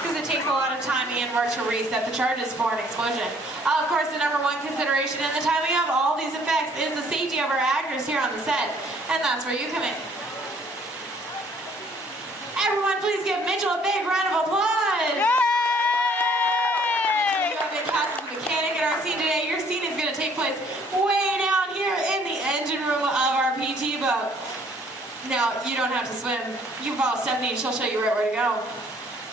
because it takes a lot of timing and work to reset the charges for an explosion. Of course, the number one consideration in the timing of all these effects is the safety of our actors here on the set, and that's where you come in. Everyone, please give Mitchell a big round of applause! Yay! We have been cast as a mechanic in our scene today. Your scene is going to take place way down here in the engine room of our PT boat. Now, you don't have to swim. You follow Stephanie and she'll show you right where to go.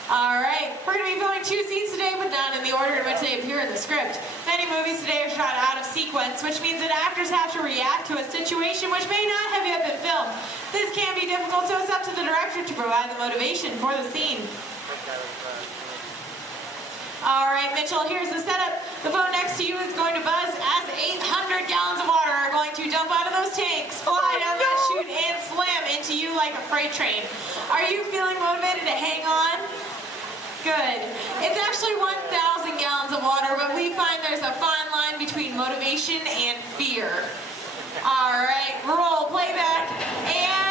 Alright, we're going to be filming 2 scenes today, but not in the order in which they appear in the script. Many movies today are shot out of sequence, which means that actors have to react to a situation which may not have yet been filmed. This can be difficult, so it's up to the director to provide the motivation for the scene. Alright, Mitchell, here's the setup. The boat next to you is going to buzz as 800 gallons of water are going to dump out of those tanks, fly down that chute, and slam into you like a freight train. Are you feeling motivated to hang on? Good. It's actually 1,000 gallons of water, but we find there's a fine line between motivation and fear. All right, roll playback, and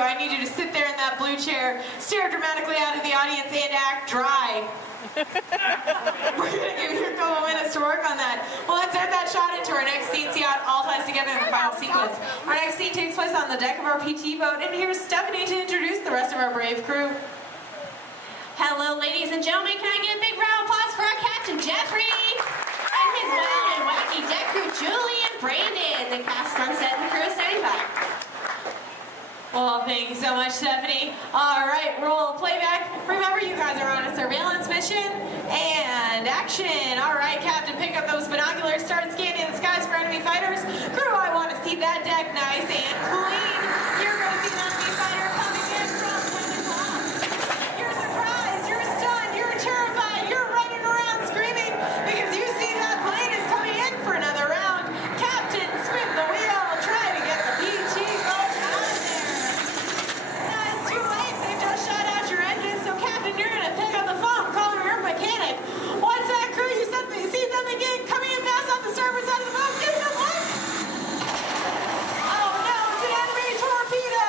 I need you to sit there in that blue chair, stare dramatically out at the audience, and act dry. We're gonna give you a couple minutes to work on that. Well, let's add that shot into our next scene, see how it all ties together in the final sequence. Our next scene takes place on the deck of our PT boat, and here's Stephanie to introduce the rest of our brave crew. Hello, ladies and gentlemen. Can I get a big round of applause for our Captain Jeffrey and his wild and wacky deck crew, Julie and Brandon, the cast Sunset and the crew of 75. Well, thank you so much, Stephanie. All right, roll playback. Remember, you guys are on a surveillance mission. And action. All right, Captain, pick up those binoculars. Start scanning the skies for enemy fighters. Crew, I want to see that deck nice and clean. You're going to see an enemy fighter coming in from 10 o'clock. You're surprised. You're stunned. You're terrified. You're running around screaming because you see that plane is coming in for another round. Captain, spin the wheel. Try to get the PG boat out of there. It's too late. They just shut out your engines. So, Captain, you're going to pick up the phone, call your mechanic. What's that, crew? You see something coming in fast off the starboard side of the boat? Give it a look. Oh, no, it's an enemy torpedo.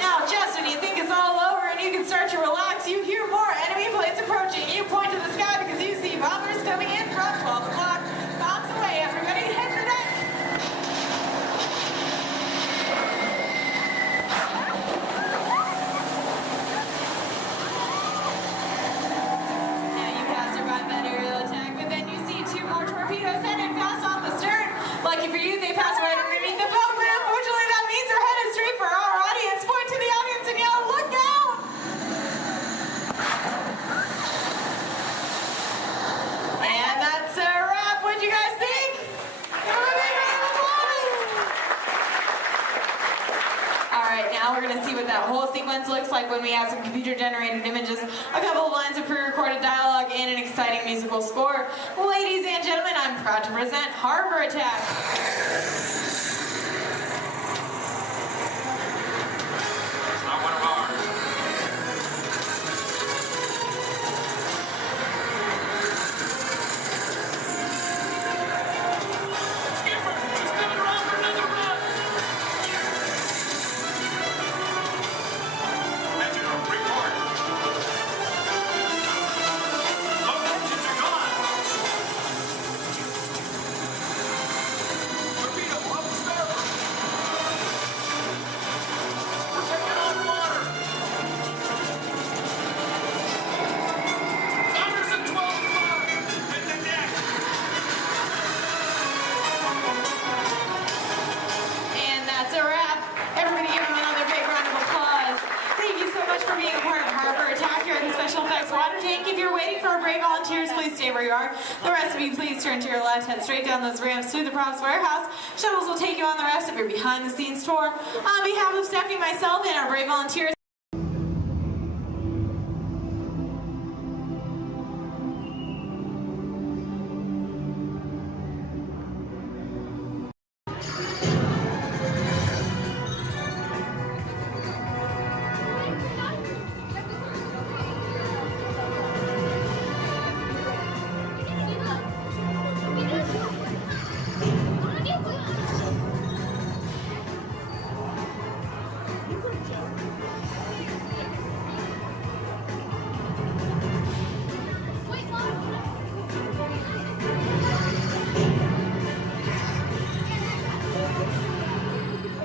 Now, just when you think it's all over and you can start to relax, you hear more enemy planes approaching. You point to the sky because you see bombers coming in from 12 o'clock. Bombs away, everybody. Head for deck. Lucky for you, they pass right underneath the boat, but unfortunately that means they're headed straight for our audience. Point to the audience and yell, look out! And that's a wrap. What'd you guys think? Give them a big round of applause. All right, now we're gonna see what that whole sequence looks like when we have some computer-generated images, a couple of lines of pre-recorded dialogue, and an exciting musical score. Ladies and gentlemen, I'm proud to present Harbor Attack. It's not one of ours. Skipper, just coming around for another run. Engineer, report. Both engines are gone. Torpedo, up the starboard. We're taking on water. Bombers at 12 o'clock. Hit the deck. And that's a wrap. Everybody give them another big round of applause. Thank you so much for being a part of Harbor Attack here at the Special Effects Water Tank. If you're waiting for our brave volunteers, please stay where you are. The rest of you, please turn to your left, head straight down those ramps to the props warehouse. Shuttles will take you on the rest of your behind-the-scenes tour. On behalf of Stephanie, myself, and our brave volunteers,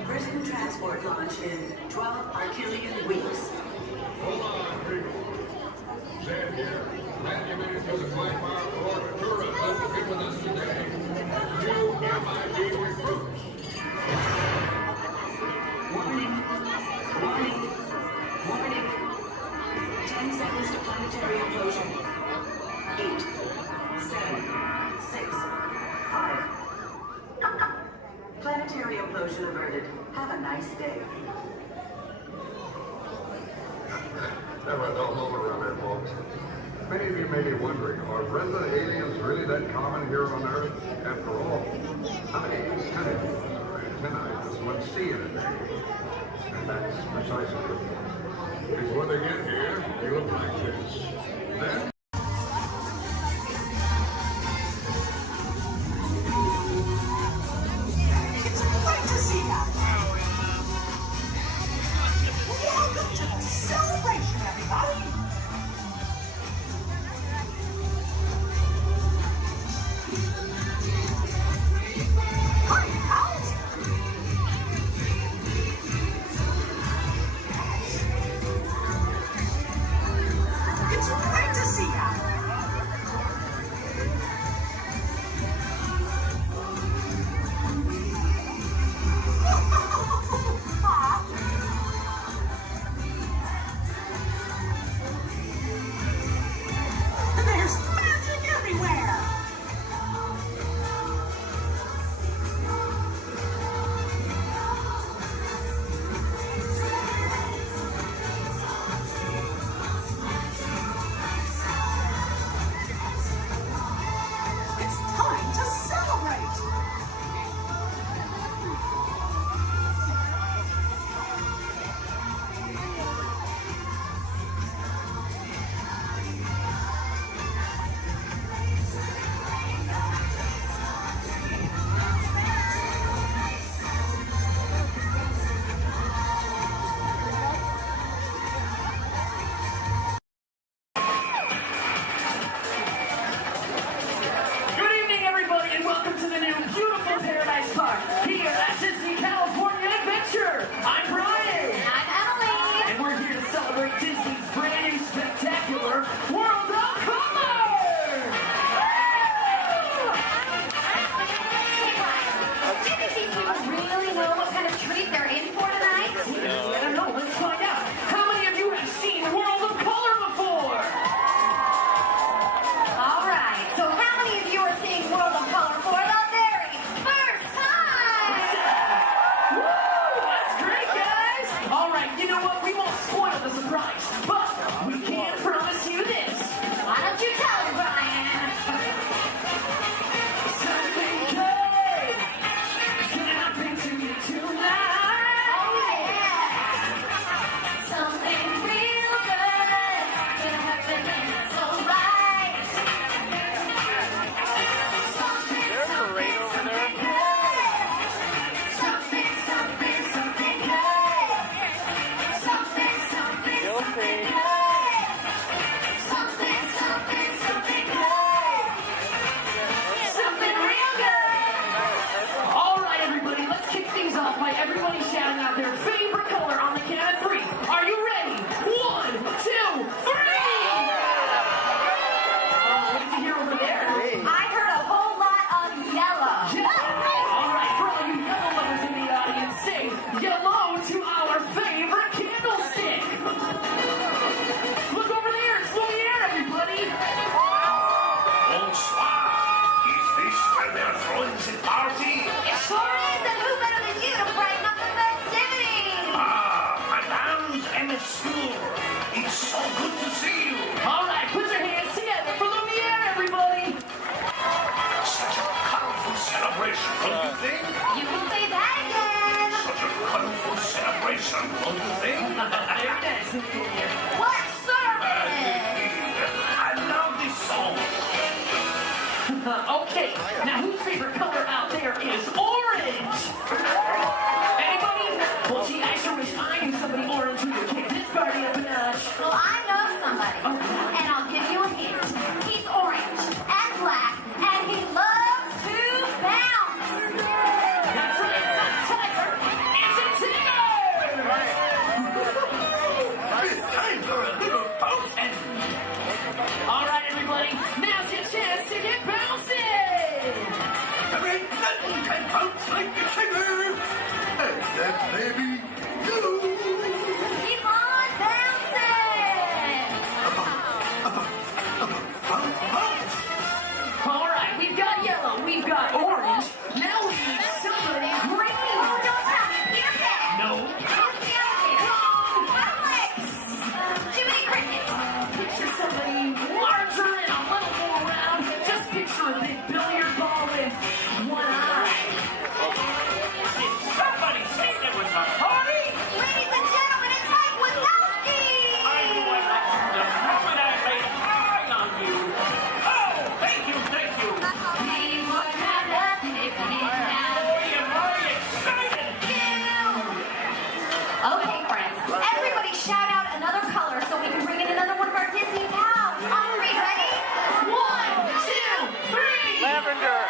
Prison transport launch in 12 Archilian weeks. Hold on, Regal. Stand here. Glad you made it through the flight bar for Ventura to get with us today. You MIB recruits. Warning. Warning. Warning. 10 seconds to planetary implosion. 8, 7, 6, 5. Planetary implosion averted. Have a nice day. Never a dull moment around here, folks. Many of you may be wondering, are resident aliens really that common here on Earth? After all, how many antennae does one see in a day? And that's precisely the point. Because when they get here, they look like this. Then it's great to see that. All right, you know what? We won't spoil the surprise, but we can promise you this. Why don't you tell him, Brian? Something good is gonna happen to you tonight. Oh, yeah. Something real good gonna happen and it's alright. Something, There's a parade over there. something, something, something good. Something, something, You'll something see. good. Something, something, something good. Something real good. All right, everybody, let's kick things off by everybody shouting out their favorite color on the count of 3. Are you ready? 1, 2, 3! Oh, what did you hear over there? I heard a whole lot of yellow. All right, for all you yellow lovers in the audience, say yellow to our favorite candlestick. Look over there, it's Lumiere, everybody. Bonsoir. Is this where they're throwing the party? It sure is, and who better than you to brighten up the festivities? Ah, madames and messieurs. It's so good to see you. All right, put your hands together for Lumiere, everybody. Such a colorful celebration, don't you think? You can say that again. Such a colorful celebration, don't you think? Very nice, Lumiere. What service? I love this song. Okay, now whose favorite color out there is orange? Anybody? Well, gee, I sure wish I knew somebody orange who could kick this party up a notch. Well, I know somebody, and I'll give you a hint. He's orange and black, and he loves to bounce. That's right, it's not Tiger, it's a Tigger! It's time for a little bouncing. All right, everybody, now's your chance to get bouncing! There ain't nothing can bounce like the Tigger. And that baby, you. Keep on bouncing. Bounce. All right, we've got yellow, we've got orange, now we need somebody green! Oh, don't tell me. Here's that. No. Here's the other kid. Alex. Jiminy Cricket. Picture somebody larger and a little more round. Just picture a big billiard ball with one eye. Did somebody say there was a party? Ladies and gentlemen, it's Mike Wazowski. I knew I liked you the moment I laid eye on you. Oh, thank you, thank you. He would have nothing if he didn't have Boy, am I excited. you. Okay, friends, everybody shout out another color so we can bring in another one of our Disney pals. On 3, ready? 1, 2, 3! Lavender.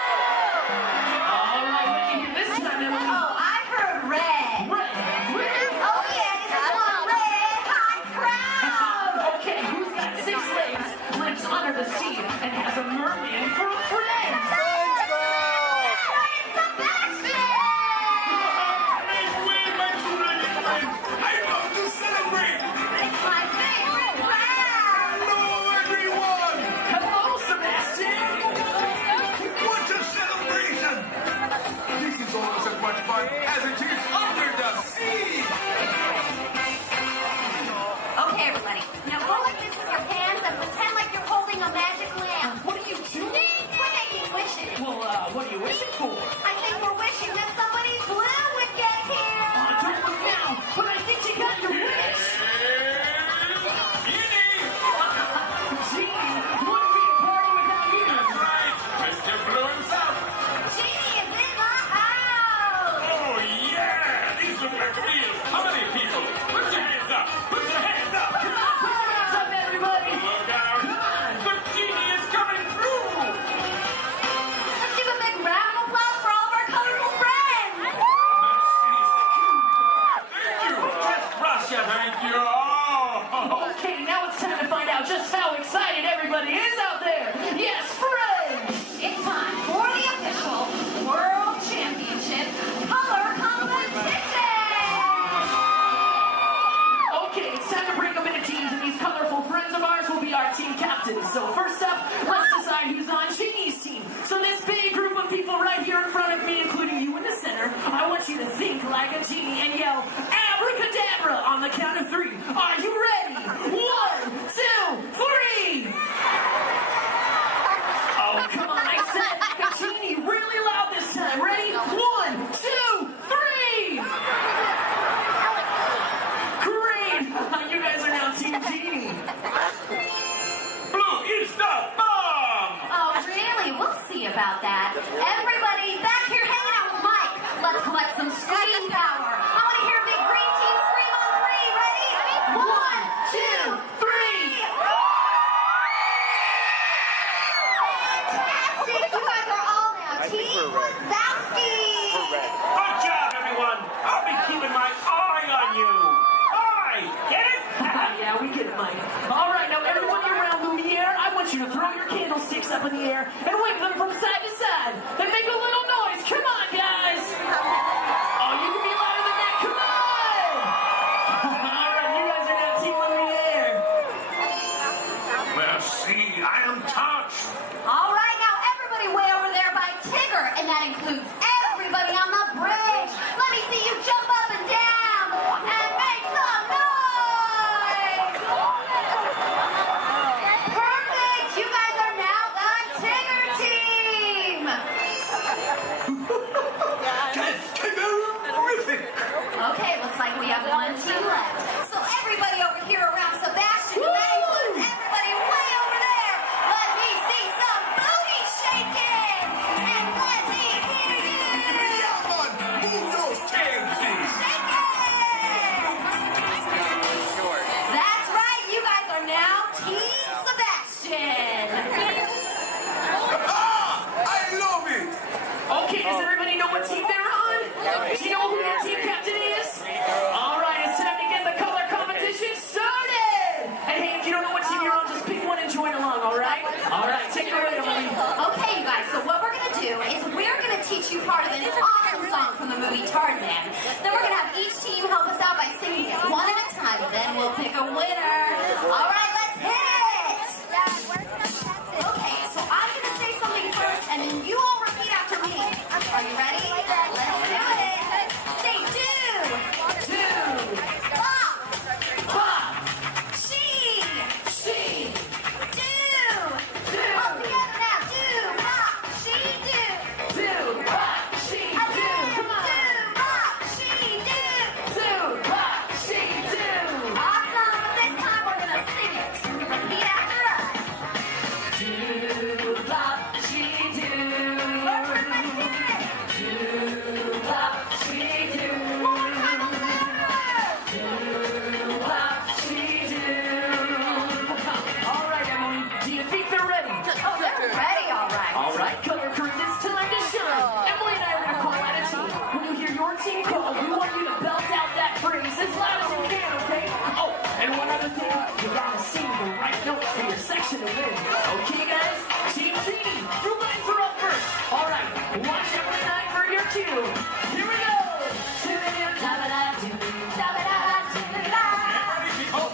All right, what did you hear this time, Emily? Oh, I heard red. Red. Red. Oh yeah, this is one red hot crowd. Okay, who's got 6 legs, lives under the sea, and has a merman for a friend? Ryan Sebastian. Way back to running friends. I love to celebrate. It's my favorite crowd. Hello, everyone. Hello, Sebastian! What a celebration. This is almost as much fun as it is under the sea. Okay, everybody. Now go like this with your hands and pretend like you're holding a magic lamp. What are you doing? We're making wishes. Well, what are you wishing for? I think we're wishing that somebody's blue would get here. Don't look now, but I think you got your wish! Genie, wouldn't be a party without you! Right, Mr. Blue himself. Genie is in the house. Oh, yeah. These look like real. How many people? Put your hands up. Put your hands up. What's up, everybody? Look out. The genie is coming through. Let's give a big round of applause for all of our colorful friends. Thank you. Just Russia, thank you. Oh. Okay, now it's time to find out just how excited everybody is out there! Yes, friends! It's time for the official World Championship Color Competition. Okay, it's time to break them into teams, and these colorful friends of ours will be our team captains. So first up, let's decide who's on Genie's team. So this big group of people right here in front of me, including you in the center, I want you to think like a genie and yell, abracadabra! the count of 3. Are you ready? 1, 2, 3! Oh, come on, I said Genie really loud this time. Ready? 1, 2, 3! Great! You guys are now Team Genie. Blue is the bomb! Oh, really? We'll see about that. Everybody back here hanging out with Mike. Let's collect some scream power. I want to hear a big green team scream on 3. Ready? 1, 2, 3! Fantastic! You guys are all now Team Wazowski! Good job, everyone! I'll be keeping my eye on you! Eye! Get it? Yeah, we get it, Mike. All right, now everybody around Lumiere, I want you to throw your candlesticks up in the air and wave them from side to side and make a little noise. Come on, guys! Oh, you can be louder than that. Come on! All right, you guys are now Team Lumiere. Merci, I am touched! All right, now everybody way over there by Tigger, and that includes everybody on the bridge. Let me see you jump up and down and make some noise. Perfect. You guys are now the Tigger team. That's terrific! Okay, looks like we have one team left. So everybody over here around Sebastian, and that includes everybody way over there. Let me see some booty shaking, and let me hear you. Yeah, man! Move those tailsies! Shake it! That's right, you guys are now Team Sebastian. I love it! Okay, does everybody know what team they're on? Do you know who your team captain is? All right, it's time to get the color competition started. And hey, if you don't know what team you're on, just pick one and join along, all right? All right, take it away, Emily. Okay, you guys, so what we're going to do is we're going to teach you part of an awesome song from the movie Tarzan. Then we're going to have each team help us out by singing it one at a time. Then we'll pick a winner. All right, let's hit it. Okay, so I'm going to say something first, and then you all repeat after me. Are you ready? Let's do it. Say do. Bop. Bop. She. She. Do. All together now. Do. Bop. She. Do. Do. Bop. She. Do. Come on. Do. Bop. She. Do. Do. Bop. She. Do. Awesome. This time we're gonna sing it. Repeat after us. Do. Bop. She. Do. One more time, let's sing it. Do. Bop. She. Do. One more time, louder. Do. Bop. She. Do. All right, Emily. Do you think they're ready? Oh, they're ready, all right. All right, color crews, it's time to shine. Emily and I are going to call out a team. When you hear your team call, we want you to belt out that phrase as loud as you can, okay? Oh, and one other thing, you gotta sing the right notes for your section to win. Okay, guys? Team Genie, your lines are up first. All right, watch Emily and I for your cue. Here we go. Do-do-do-da-ba-da-do, da-ba-da-da-do-da. Ready, people?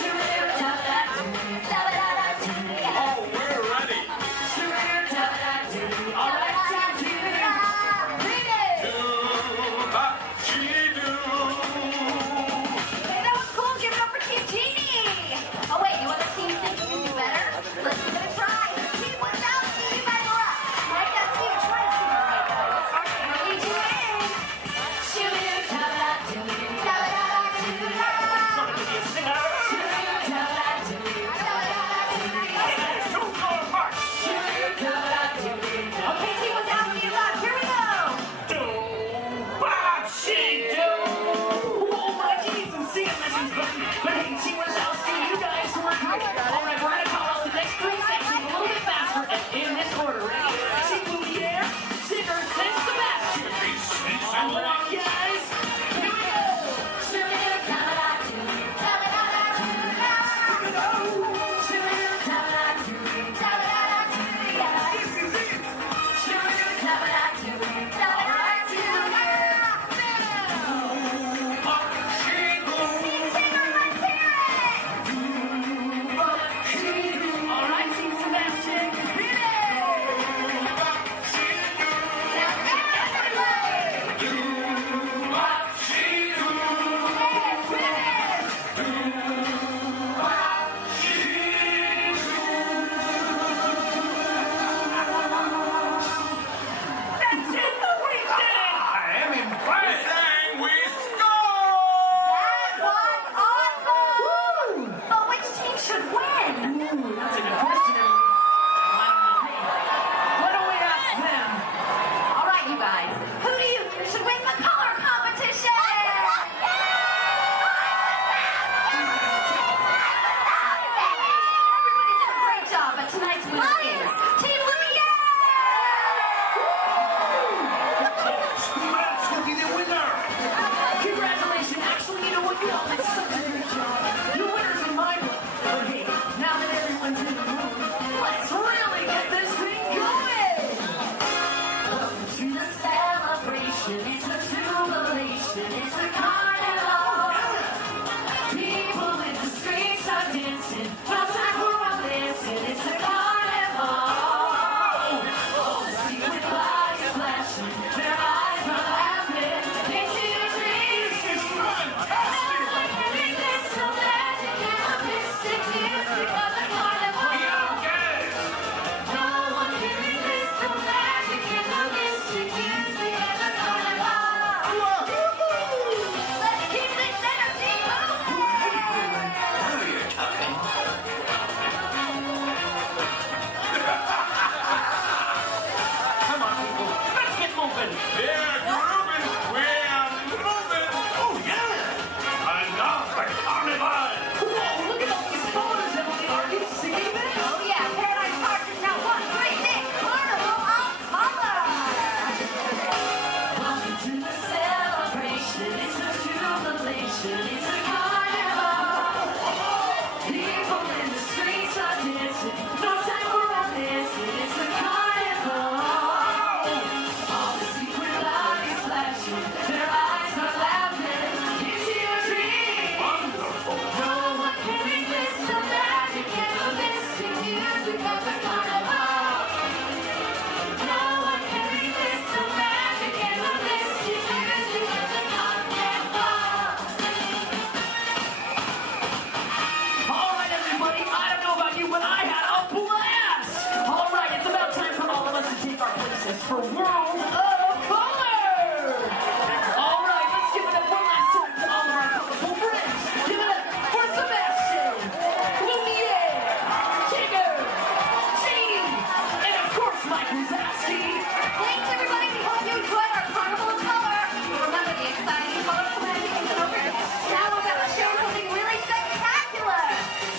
Do-do-do-da-ba-da-do, da-ba-da-da-do. Oh, we're ready! Do-do-do-da-ba-da-do. All right, Team Genie. Read it. Do bop, she do! Hey, that was cool. Give it up for Team Genie. Oh, wait, you want the team think you can do better? Let's give it a try. Team Wazowski, you guys are up. Right, that's you. Try to sing the right notes. Ready, do it. Well, it's such a good job. Your winner's in my book. But hey, now that everyone's in the room, let's really get this thing going. Welcome to the celebration. It's a jubilation. It's a carnival. People in the streets are dancing. No time for romancing. It's a carnival. All the secret lights flashing. Their eyes are laughing. Into your dreams. This is fantastic! There's so magic and a mystic music of the carnival. No one can resist the magic and the mystic music of the carnival. Let's keep this energy Come on, people. Let's get moving. Yeah, grooving. We're moving. Oh, yeah. And now the carnival. Whoa, look at all these photos, Emily. Are you seeing this? Oh yeah, Paradise Park is now one great big carnival of color. Welcome to the celebration. It's a jubilation. It's a carnival. People in the streets are dancing. No time for romancing. It's a carnival. All the secret lights flashing. Their eyes are laughing. Into your dreams. Wonderful. No one can resist the magic and the mystic music of the carnival. No one can resist the magic and the mystic music of the carnival. All right, everybody. I don't know about you, but I had a blast. All right, it's about time for all of us to take our places for World of Color. All right, let's give it up one last time to all of our colorful friends. Give it up for Sebastian, Lumiere, Tigger, Sadie, and of course Mike Wazowski. Thanks everybody. We hope you enjoyed our carnival of color. Remember the exciting, colorful magic is over. Now we're going to show something really spectacular.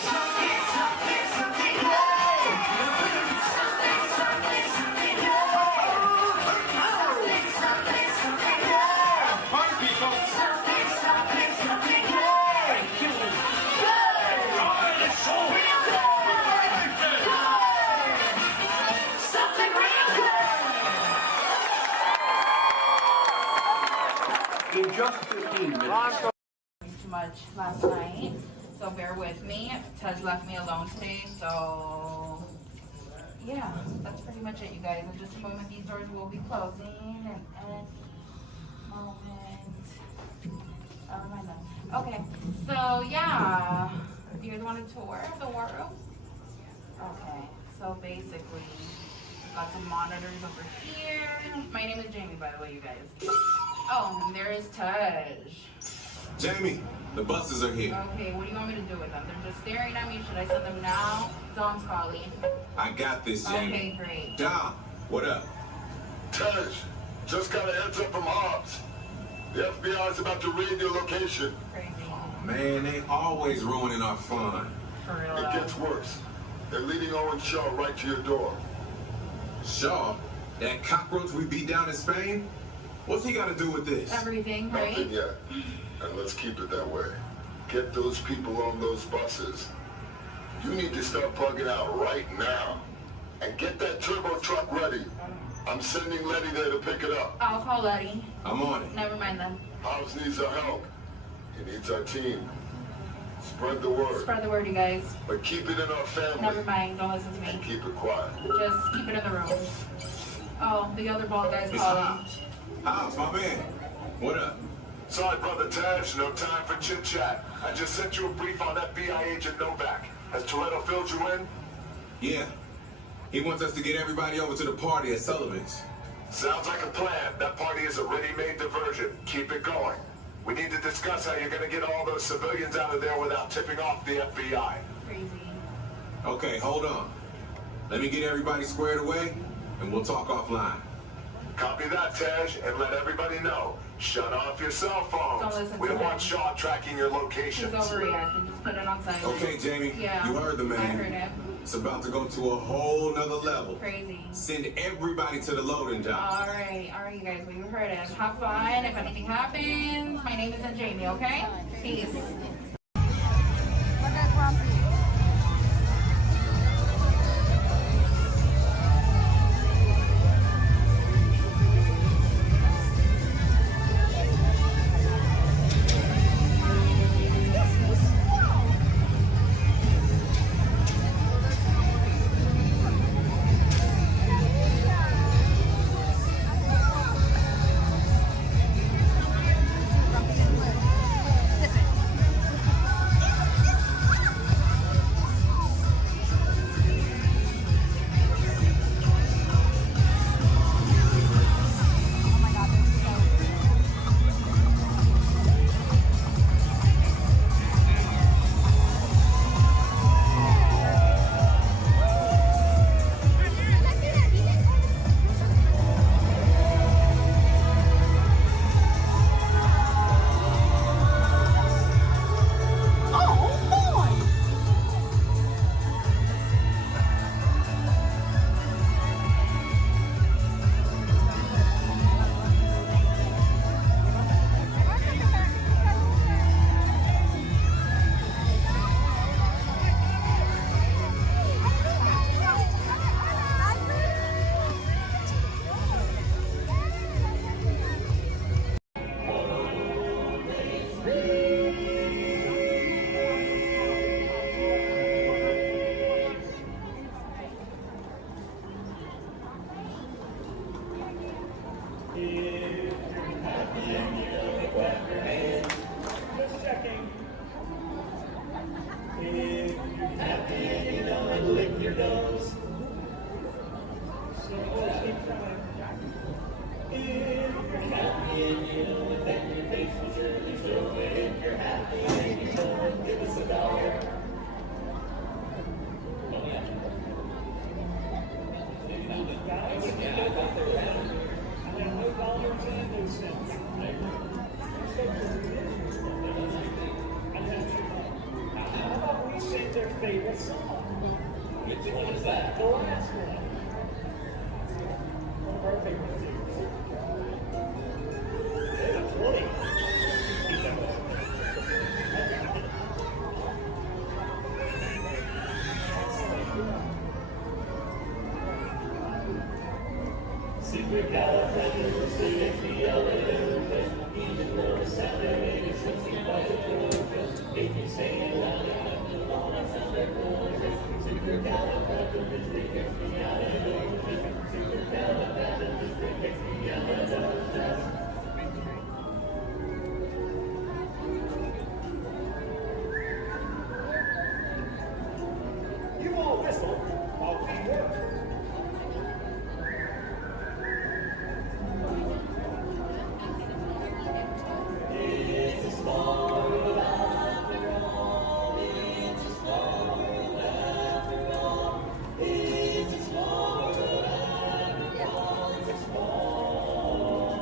Something, something, something good. Something, something, something good. Something, something, something good. Fun, people. Something, something, something good. Thank you. Good. Oh, it's so Real good. Good. Something real good. In just 15 minutes. Too much last night, so bear with me. Tej left me alone today, so yeah, that's pretty much it, you guys. In just a moment, these doors will be closing, and moment. Oh my God. Okay, so yeah, you guys want a tour of the wardrobe? Okay, so basically, we've got some monitors over here. My name is Jamie, by the way, you guys. Oh, and there is Tej. Jamie, the buses are here. Okay, what do you want me to do with them? They're just staring at me. Should I send them now? Dom's calling. I got this, Jamie. Okay, great. Dom, what up? Tej, just got a heads up from Hobbs. The FBI is about to raid your location. Crazy. Man, they always ruining our fun. For real. It gets worse. They're leading Owen Shaw right to your door. Shaw? That cockroach we beat down in Spain? What's he got to do with this? Everything, right? Nothing yet. And let's keep it that way. Get those people on those buses. You need to start plugging out right now. And get that turbo truck ready. I'm sending Letty there to pick it up. I'll call Letty. I'm on it. Never mind then. Hobbs needs our help. He needs our team. Spread the word. Spread the word, you guys. But keep it in our family. Never mind. Don't listen to me. And keep it quiet. Just keep it in the room. Oh, the other bald guy's It's calling. Hobbs. Hobbs, my man. What up? Sorry, Brother Tej, no time for chit-chat. I just sent you a brief on FBI agent Novak. Has Toretto filled you in? Yeah. He wants us to get everybody over to the party at Sullivan's. Sounds like a plan. That party is a ready-made diversion. Keep it going. We need to discuss how you're going to get all those civilians out of there without tipping off the FBI. Crazy. Okay, hold on. Let me get everybody squared away, and we'll talk offline. Copy that, Tej, and let everybody know. Shut off your cell Don't phones. listen We to don't him. want Shaw tracking your He's locations. overreacting. Just put it on silent. Okay, Jamie, Yeah. you heard the man. I heard him. It's about to go to a whole nother level. Crazy. Send everybody to the loading dock. All right, you guys. Well, you heard him. Have fun. If anything happens, my name isn't Jamie. Okay? Peace. Their favorite song. Which one is that? The last one. One of our favorites. That's 20. Secret even though the sound of it is something by the if you say it loud enough. You all whistle while we work. It's a small world after all. It's a small world after all. It's a small world after all. It's a small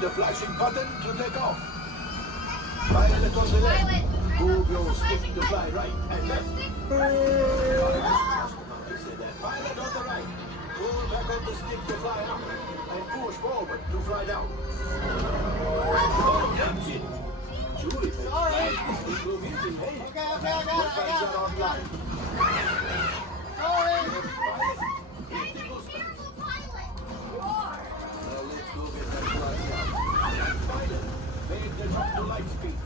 the flashing button to take off. Pilot on the left. Move your stick to fly right and left. Pilot on the right. Pull back on the stick to fly up. And push forward to fly down. Oh, captain. Julie, sorry. Okay, weapons are online. Sorry. Hit the booster. Let's go get that flight down. Pilot, make the jump to light speed.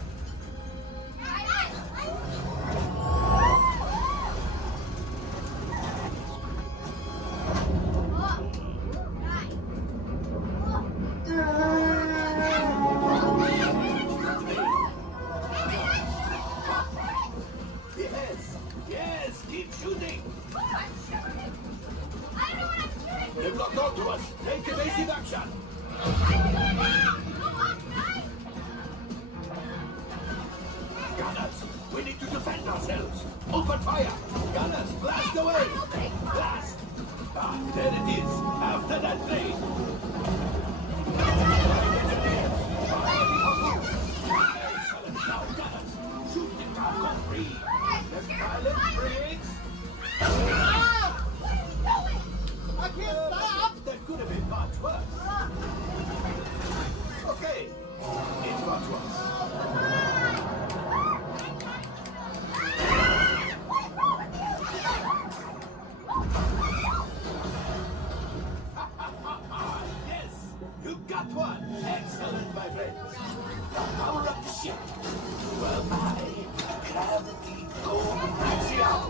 Yes, keep shooting. They've locked onto us. Take evasive action. Gunners, we need to defend ourselves. Open fire. Gunners, blast away. Blast. Ah, there it is. After that train. Excellent. Now, gunners, shoot the cargo free. Left pilot, brakes. I can't stop. That could have been much worse. Okay, it's much worse. Yes, you got one. Excellent, my friends. Now power up the ship. Well, my gravity coaxial.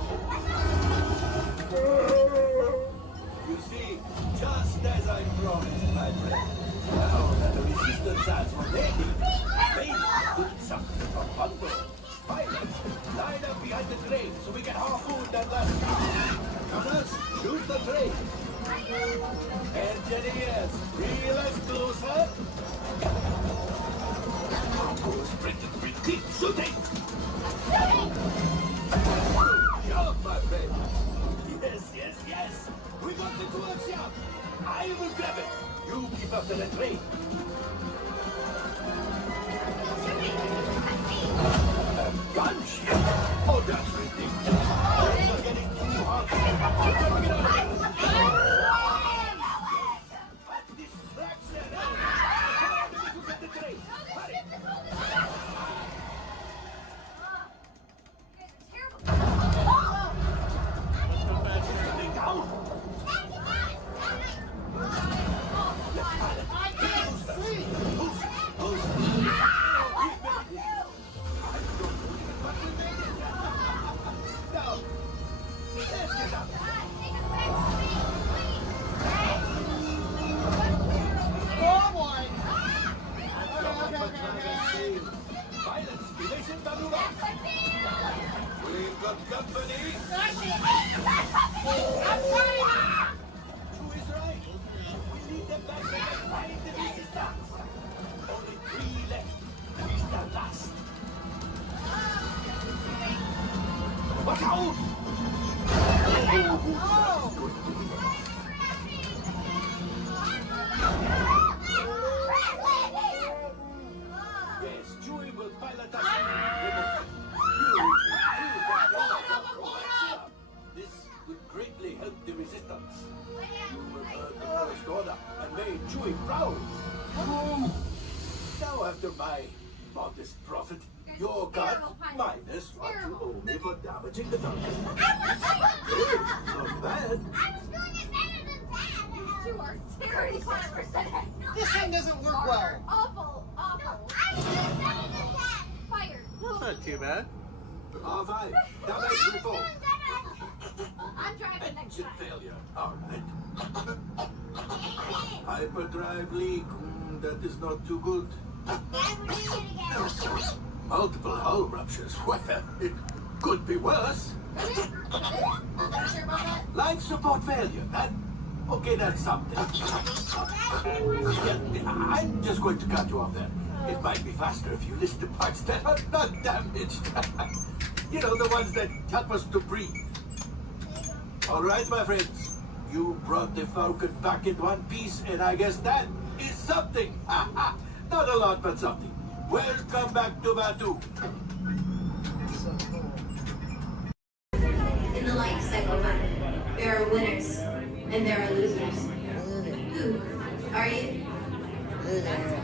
You see, just as I promised, my friend. Now that the resistance has rotated, they put something from Bungo. Pilots, line up behind the train so we can harpoon that last car. Gunners, shoot the train. Engineers, reel us closer. Cargo's breaking, keep shooting. Job, my friend. Yes. We got the coaxium. I will grab it. You keep after the train. A gunship? Oh, that's ridiculous. Things are getting too hot. What distraction! Come on, we need to get the train. Hurry. We've got company. Who is right? We need them back there to find the resistance. Only 3 left. It's the last. Watch out! Yes, Chewie will pilot us. This would greatly help the resistance. You will earn the first order and made Chewie proud. Now, after my modest profit, your cut minus what you owe me for damaging the Falcon. Hey, not bad. You are 35%. This thing doesn't work well. Awful. Fired. That's not too bad. R5, damage report. I'm driving next Engine time. failure. All right. Hyperdrive leak. That is not too good. Multiple hull ruptures. Well, it could be worse. Life support failure. Okay, that's something. I'm just going to cut you off there. It might be faster if you list the parts that are not damaged. You know, the ones that help us to breathe. All right, my friends. You brought the Falcon back in one piece, and I guess that is something. Not a lot, but something. Welcome back to Batu. In the life cycle, there are winners and there are losers. Who are you? Losers.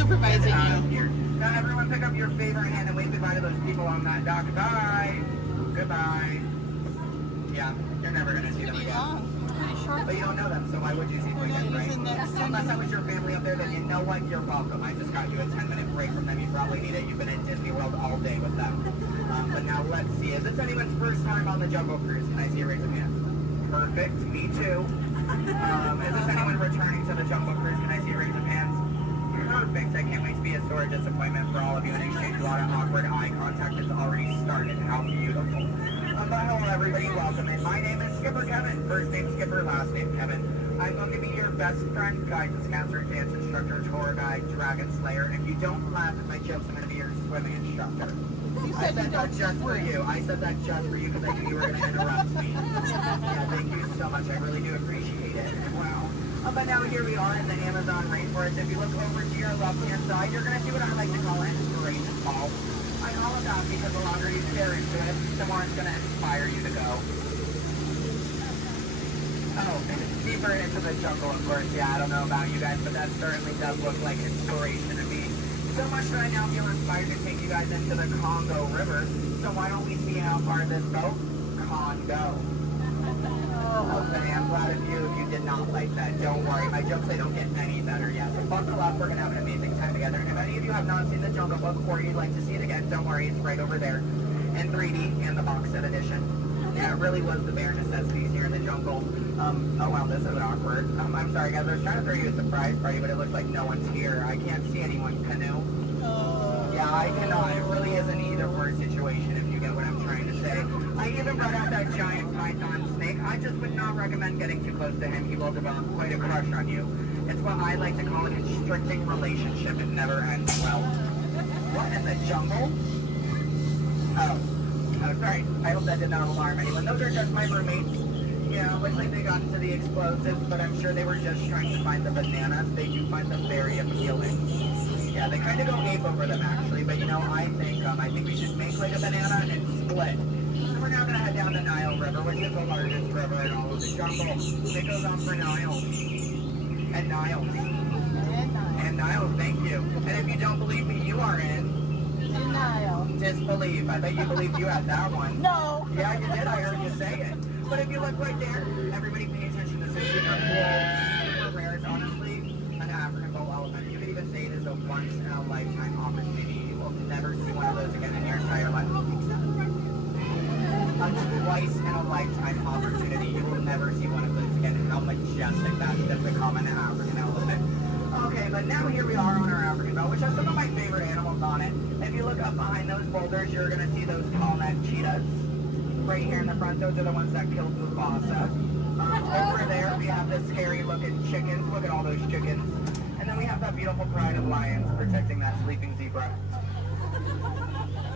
supervising you. Now everyone pick up your favorite hand and wave goodbye to those people on that dock. Goodbye. Goodbye. Yeah, you're never going to see them again. But you don't know them, so why would you see them again, right? Unless that was your family up there, then you know what? You're welcome. I just got you a 10-minute break from them. You probably need it. You've been in Disney World all day with them. But now let's see. Is this anyone's first time on the Jungle Cruise? Can I see a raise of hands? Perfect. Me too. Is this anyone returning to the Jungle Cruise? Can I see a raise of hands? Perfect. I can't wait to be a sore disappointment for all of you and exchange a lot of awkward eye contact has already started. How beautiful. But hello everybody, welcome in. My name is Skipper Kevin. First name Skipper, last name Kevin. I'm going to be your best friend, guidance counselor, dance instructor, tour guide, dragon slayer. And if you don't laugh at my jokes, I'm going to be your swimming instructor. I said that just for you. I said that just for you because I knew you were going to interrupt me. Yeah, thank you so much. I really do appreciate it. Wow. But now here we are in the Amazon rainforest. If you look over to your left-hand side, you're going to see what I like to call an inspiration ball. I call it that because the longer you stare into it, the more it's going to inspire you to go. Oh, deeper into the jungle, of course. Yeah, I don't know about you guys, but that certainly does look like inspiration to me. So much that I now feel inspired to take you guys into the Congo River. So why don't we see how far this boat can go? Okay, I'm glad of you if you did not like that. Don't worry, my jokes, they don't get any better yet. So buckle up, we're going to have an amazing time together. And if any of you have not seen the Jungle Book or you'd like to see it again, don't worry, it's right over there in 3D and the box set edition. Yeah, it really was the bare necessities here in the jungle. Oh wow, this is awkward. I'm sorry guys, I was trying to throw you a surprise party, but it looks like no one's here. I can't see anyone. Canoe? Yeah, I cannot. It really is an either-or situation if you get what I'm trying to say. I even brought out that giant python snake. I just would not recommend getting too close to him. He will develop quite a crush on you. It's what I like to call a constricting relationship. It never ends well. What in the jungle? Oh, sorry. I hope that did not alarm anyone. Those are just my roommates. Yeah, looks like they got into the explosives, but I'm sure they were just trying to find the bananas. They do find them very appealing. Yeah, they kind of go ape over them actually, but you know, I think we should make like a banana and split. So we're now going to head down the Nile River, which is the largest river in all of the jungle. It goes on for Niles. And Niles. And Niles, thank you. And if you don't believe me, you are in Denial. Disbelief. I bet you believed you had that one. No. Yeah, you did. I heard you say it. But if you look right there, everybody pay attention. This is super cool, super rare. It's honestly an African bull elephant. You could even say it is a once in a lifetime opportunity. You will never see one of those again in your entire life. A twice in a lifetime opportunity. You will never see one of those again. How majestic that is the common African elephant. Okay, but now here we are on our African belt, which has some of my favorite animals on it. If you look up behind those boulders, you're going to see those tall-necked cheetahs. Right here in the front, those are the ones that killed Mufasa. Over there, we have the scary-looking chickens. Look at all those chickens. And then we have that beautiful pride of lions protecting that sleeping zebra.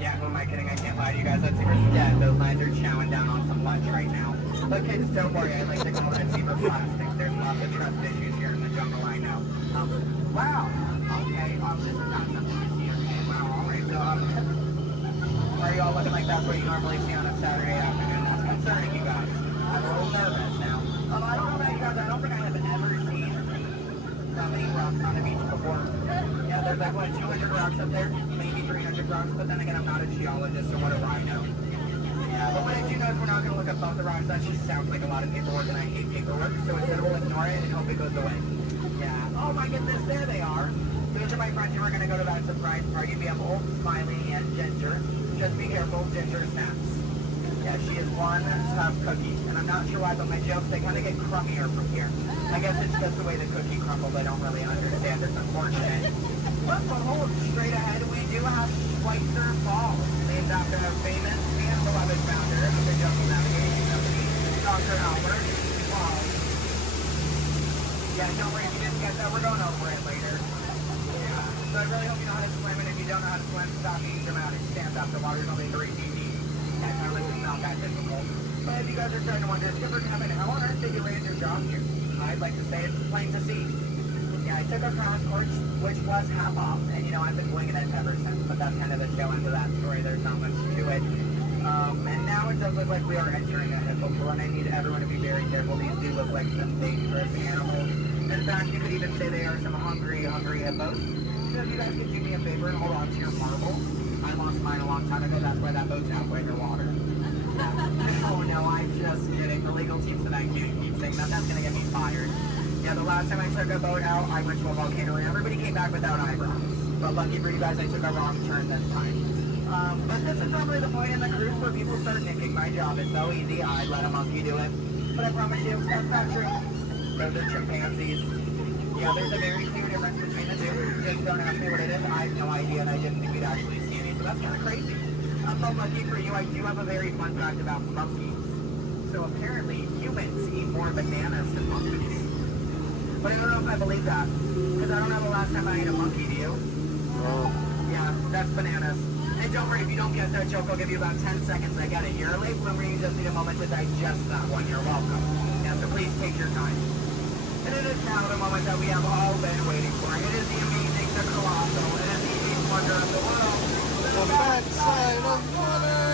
Yeah, who am I kidding? I can't lie to you guys. That zebra's dead. Those lions are chowing down on some lunch right now. But kids, don't worry. I like to call it zebra plastics. There's lots of trust issues here in the jungle, I know. Wow. Okay, this is not something you see every day. Wow, all right. So, why are you all looking like that's what you normally see on a Saturday afternoon? That's concerning you guys. I'm a little nervous now. I don't know about you guys. I don't think I have ever seen that many rocks on the beach before. Yeah, there's like, what, 200 rocks up there? Maybe 300 rocks, but then again, I'm not a geologist, so what do I know? Yeah, but what I do know is we're not going to look up both the rocks. That just sounds like a lot of paperwork, and I hate paperwork, so instead we'll ignore it and hope it goes away. Yeah. Oh my goodness, there they are. Those are my friends who are going to go to that surprise party. We have Old, Smiley, and Ginger. Just be careful, Ginger snaps. Yeah, she is one tough cookie, and I'm not sure why, but my jokes, they kind of get crummier from here. I guess it's just the way the cookie crumbles. I don't really understand. It's unfortunate. But behold, straight ahead, we do have Schweitzer Falls, named after a famous and beloved founder of the jungle navigation company, Dr. Albert Walt. Yeah, don't worry if you didn't get that. We're going over it later. Yeah. So I really hope you know how to swim, and if you don't know how to swim, stop being dramatic. Stand up. The water's only 3 feet deep. Yeah, I like it's not that difficult. But if you guys are starting to wonder, Skipper Kevin, how on earth did you land your job here? I'd like to say it's plain to see. Yeah, I took a crash course, which was half off, and you know, I've been winging it ever since, but that's kind of the tail end of that story. There's not much to it. And now it does look like we are entering a hippopool, and I need everyone to be very careful. These do look like some dangerous animals. In fact, you could even say they are some hungry hippos. So if you guys could do me a favor and hold on to your marbles. I lost mine a long time ago, that's why that boat's halfway underwater. Oh no, I'm just kidding. The legal team tonight can't keep saying that. That's going to get me fired. Yeah, the last time I took a boat out, I went to a volcano and everybody came back without eyebrows. But lucky for you guys, I took a wrong turn this time. But this is normally the point in the cruise where people start nicking my job. It's so easy, I'd let a monkey do it. But I promise you, that's not true. Those are chimpanzees. Yeah, there's a very clear difference between the two. Just don't ask me what it is. I have no idea, and I didn't think we'd actually see any, so that's kind of crazy. But lucky for you, I do have a very fun fact about monkeys. So apparently, humans eat more bananas than monkeys. But I don't know if I believe that, because I don't know the last time I ate a monkey, do you? Oh. Yeah, that's bananas. And don't worry, if you don't get that joke, I'll give you about 10 seconds. I get it. You're a late bloomer, you just need a moment to digest that one. You're welcome. Yeah, so please take your time. And it is now the moment that we have all been waiting for. It is the amazing, the colossal, it is the eighth wonder of the world. The backside of water!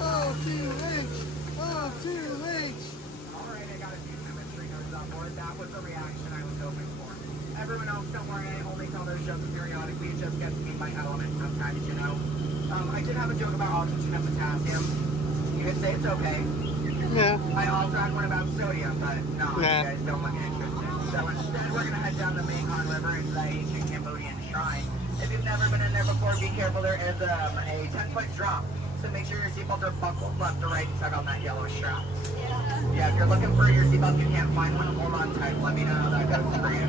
O2H! O2H! Alright, I got a few chemistry nerds on board. That was the reaction I was hoping for. Everyone else, don't worry, I only tell those jokes periodically. It just gets me my element sometimes, you know. I did have a joke about oxygen and potassium. You could say it's okay. Yeah. I also had one about sodium, but no, you guys don't look interested. So instead, we're going to head down the Mekong River into the ancient Cambodian shrine. If you've never been in there before, be careful. There is a 10-foot drop. So make sure your seatbelts are buckled left to right and tug on that yellow strap. Yeah, if you're looking for your seatbelt, you can't find one, hold on tight. Let me know how that goes for you.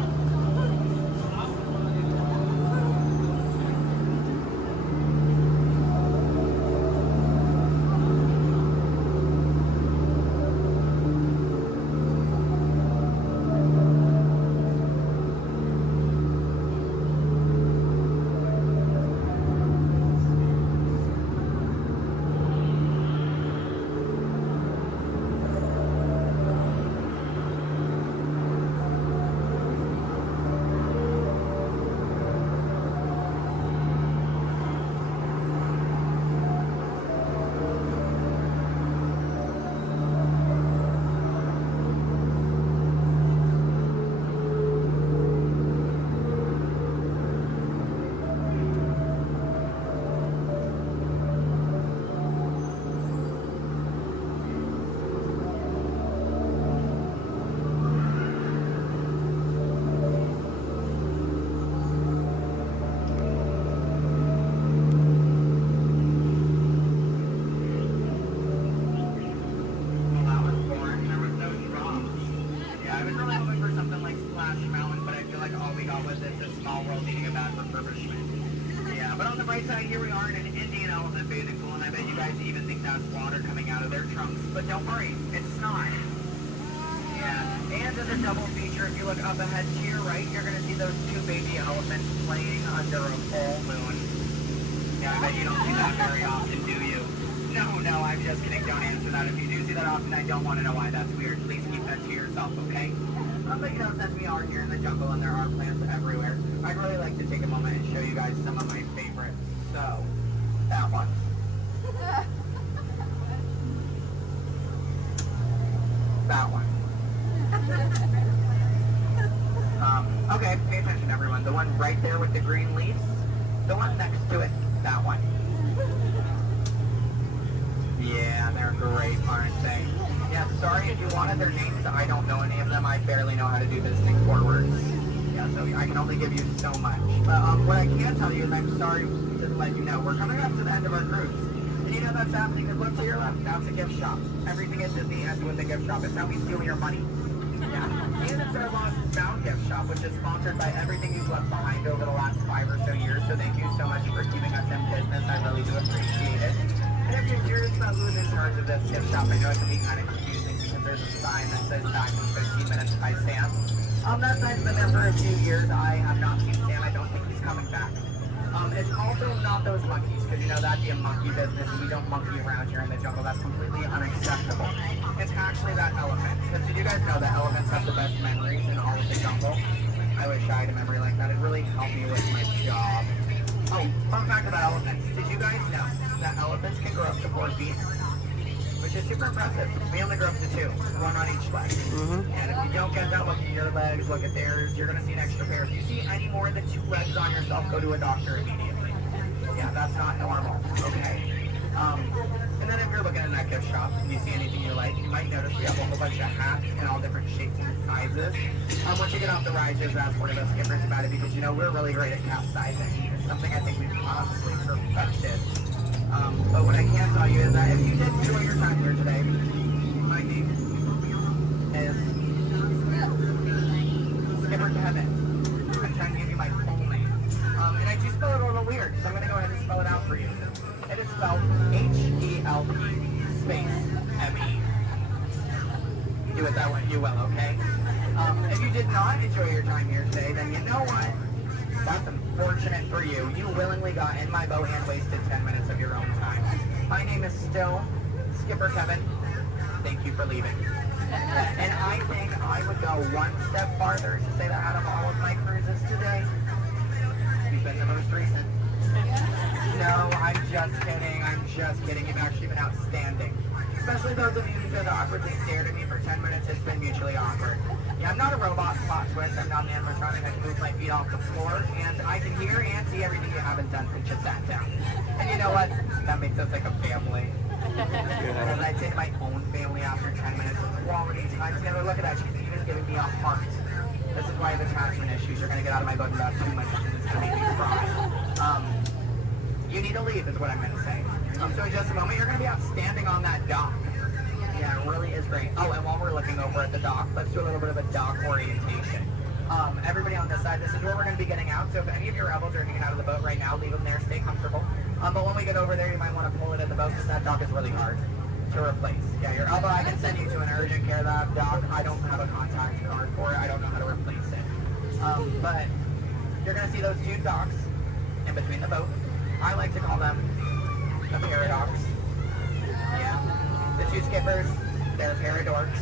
the bright side, here we are in an Indian elephant bathing pool, and I bet you guys even think that's water coming out of their trunks. But don't worry, it's not. Yeah, and as a double feature, if you look up ahead to your right, you're going to see those two baby elephants playing under a full moon. Yeah, I bet you don't see that very often, do you? No, I'm just kidding. Don't answer that. If you do see that often, I don't want to know why. That's weird. Please keep that to yourself, okay? But you know, since we are here in the jungle and there are plants everywhere, I'd really like to take a moment and show you guys some of my favorites. So, that one. That one. Okay, pay attention everyone. The one right there with the green leaves. The one next to it. That one. Yeah, they're great, aren't they? Yeah, sorry if you wanted their names. I don't know any of them. I barely know how to do this thing forwards. Yeah, so I can only give you so much. But what I can tell you is I'm sorry to let you know. We're coming up to the end of our cruise. And you know that's happening because look to your left. Now it's a gift shop. Everything at Disney ends with a gift shop. It's how we steal your money. Yeah. And it's our Lost and Found gift shop, which is sponsored by everything you've left behind over the last 5 or so years. So thank you so much for keeping us in business. I really do appreciate it. And if you're curious about who's in charge of this gift shop, I know it can be kind of confusing because there's a sign that says back in 15 minutes by Sam. That sign's been there for a few years. I have not seen Sam. I don't think he's coming back. It's also not those monkeys, because you know that'd be a monkey business, and we don't monkey around here in the jungle. That's completely unacceptable. It's actually that elephant. Because did you guys know that elephants have the best memories in all of the jungle? I wish I had a memory like that. It'd really help me with my job. Oh, fun fact about elephants. Did you guys know that elephants can grow up to 4 feet? Which is super impressive. We only grow up to 2, one on each leg. And if you don't get that, look at your legs, look at theirs, you're going to see an extra pair. If you see any more than 2 legs on yourself, go to a doctor immediately. Yeah, that's not normal, okay? And then if you're looking in that gift shop and you see anything you like, you might notice we have a whole bunch of hats in all different shapes and sizes. Once you get off the ride, just ask one of us skippers about it because, you know, we're really great at capsizing. It's something I think we've honestly perfected. But what I can tell you is that if you did enjoy your time here today, my name is Skipper Kevin. I'm trying to give you my full name. And I do spell it a little weird, so I'm going to go ahead and spell it out for you. It is spelled H-E-L-P space M-E. Do it that way, you will, okay? If you did not enjoy your time here today, then you know what? That's unfortunate for you. You willingly got in my boat and wasted 10 minutes of your own time. My name is still Skipper Kevin. Thank you for leaving. And I think I would go one step farther to say that out of all of my cruises today, you've been the most recent. No, I'm just kidding. I'm just kidding. You've actually been outstanding. Especially those of you who just awkwardly stared at me for 10 minutes. It's been mutually awkward. Yeah, I'm not a robot plot twist. I'm not an animatronic. I can move my feet off the floor, and I can hear and see everything you haven't done since you sat down. And you know what? That makes us like a family. Because I'd say to my own family after 10 minutes of quality time together, look at that. She's even giving me a heart. This is why I have attachment issues. You're going to get out of my boat in about 2 minutes, and it's going to make me cry. You need to leave is what I'm going to say. So in just a moment, you're going to be outstanding on that dock. Yeah, it really is great. Oh, and while we're looking over at the dock, let's do a little bit of a dock orientation. Everybody on this side, this is where we're going to be getting out. So if any of your rebels are getting out of the boat right now, leave them there, stay comfortable. But when we get over there, you might want to pull it in the boat because that dock is really hard to replace. Yeah, your elbow, I can send you to an urgent care lab dock. I don't have a contact card for it. I don't know how to replace it. But you're going to see those 2 docks in between the boat. I like to call them the paradox. Yeah. The 2 skippers, they're paradorks.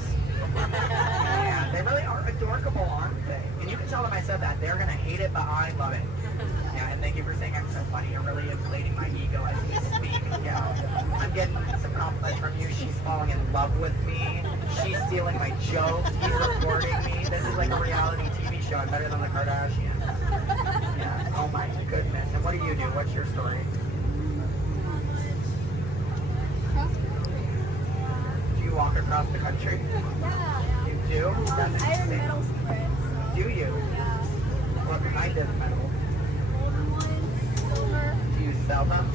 Yeah, they really are adorkable, aren't they? And you can tell them I said that. They're going to hate it, but I love it. Yeah, and thank you for saying I'm so funny. You're really inflating my ego as we speak. Yeah. I'm getting some compliments from you. She's falling in love with me. She's stealing my jokes. He's recording me. This is like a reality TV show. I'm better than the Kardashians. Yeah. Oh my goodness. And what do you do? What's your story? Do you walk across the country? Yeah. You do? That's I have insane. medals for it. So. Do you? Yeah. What kind of medal? Golden ones, silver. Do you sell them?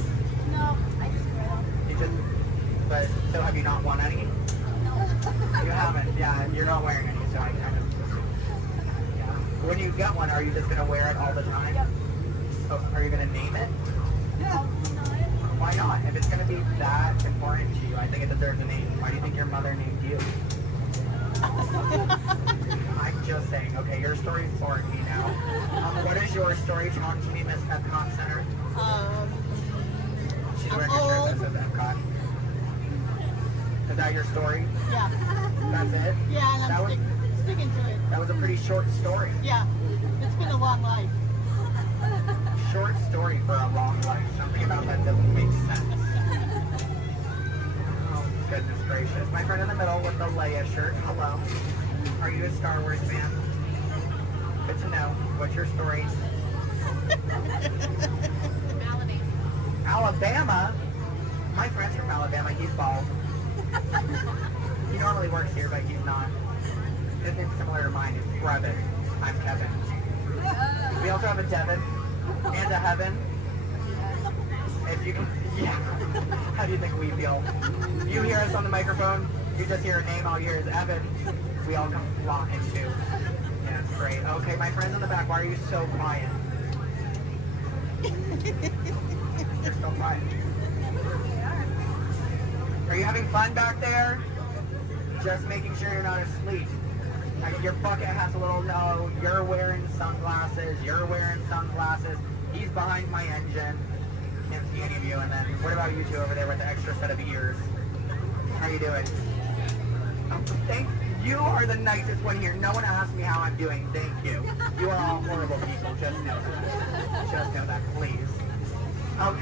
No, I just wear them. You just, but, so have you not won any? No. You haven't, yeah, you're not wearing any, so I kind of just, yeah. When you get one, are you just going to wear it all the time? Yep. Oh, are you going to name it? Why not? If it's gonna be that important to you, I think it deserves a name. Why do you think your mother named you? I'm just saying. Okay, your story's boring me now. What is your story? Talk to me, Miss Epcot Center. She's wearing a shirt that says Epcot. Is that your story? Yeah. That's it? Yeah, and I'm sticking to it. That was a pretty short story. Yeah, it's been a long life. Short story for a long life. Something about that doesn't make sense. Oh, goodness gracious. My friend in the middle with the Leia shirt. Hello. Are you a Star Wars fan? Good to know. What's your story? Alabama? My friend's from Alabama. He's bald. He normally works here, but he's not. His name's similar to mine. It's Brevin. I'm Kevin. We also have a Devin and a Heaven. If you can, yeah. How do you think we feel? You hear us on the microphone, you just hear a name, all you hear is Evan. We all come flocking too. Yeah, it's great. Okay, my friends in the back, why are you so quiet? You're so quiet. Are you having fun back there? Just making sure you're not asleep. Your bucket has a little no. You're wearing sunglasses. You're wearing sunglasses. He's behind my engine. Can't see any of you. And then what about you two over there with the extra set of ears? How are you doing? Thank you. Are the nicest one here. No one asked me how I'm doing. Thank you. You are all horrible people. Just know that. Just know that, please.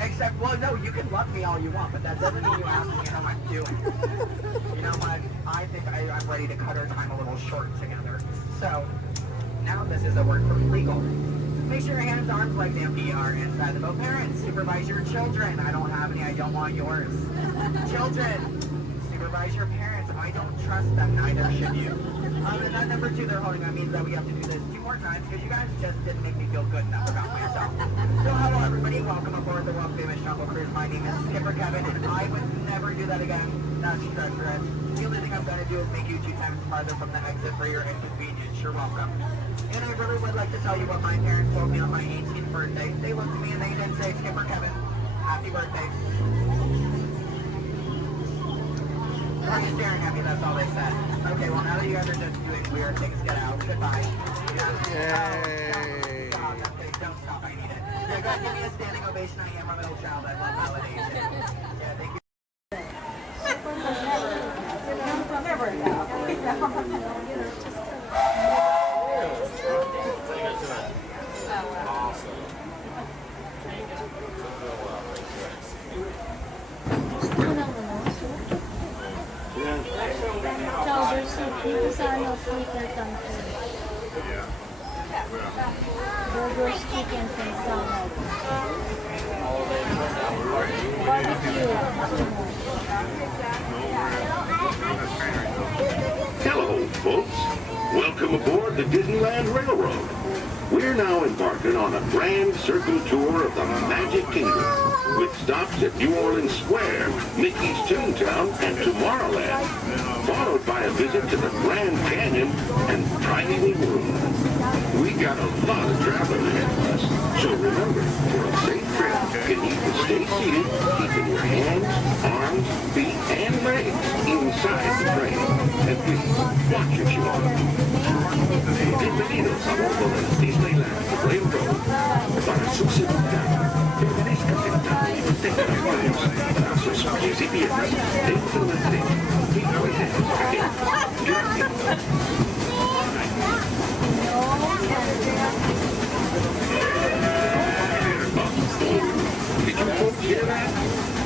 Except, well, no, you can love me all you want, but that doesn't mean you ask me how I'm doing. You know what? I think I'm ready to cut our time a little short together. So, now this is a word from legal. Make sure your hands, arms, legs, and feet are inside the boat. Parents, supervise your children. I don't have any, I don't want yours. Children, supervise your parents. I don't trust them, neither should you. And that number 2 they're holding, that means that we have to do this 2 more times because you guys just didn't make me feel good enough about myself. So hello everybody, welcome aboard the Walt famous Jungle Cruise. My name is Skipper Kevin and I would never do that again. That's treacherous. The only thing I'm going to do is make you 2 times farther from the exit for your inconvenience. You're welcome. And I really would like to tell you what my parents told me on my 18th birthday. They looked at me and they didn't say, Skipper Kevin, happy birthday. Why are you staring at me? That's all they said. Okay, well now that you guys are just doing weird things, get out. Goodbye. Yay. Stop. Okay, don't stop. I need it. Yeah, guys, give me a standing ovation. I am a middle child. I love validation. Yeah, thank you. These are no sleeper country. Burgers, chickens, and salad. Barbecue. Hello, folks. Welcome aboard the Disneyland Railroad. We're now embarking on a grand circle tour of the Magic Kingdom, with stops at New Orleans Square, Mickey's Toontown, and Tomorrowland, followed by a visit to the Grand Canyon and Primeval World. We got a lot of traveling ahead of us, so remember, for a safe trip, you need to stay seated, keeping your hands, arms, feet, and legs inside the train. And please, watch your shoulder. Bienvenidos a bordo del Disneyland Railroad. Para su seguridad, permanezcan sentados y mantengan las manos, brazos, pies y piernas dentro del tren. Y no dejemos caer. Gracias. Did you folks hear that?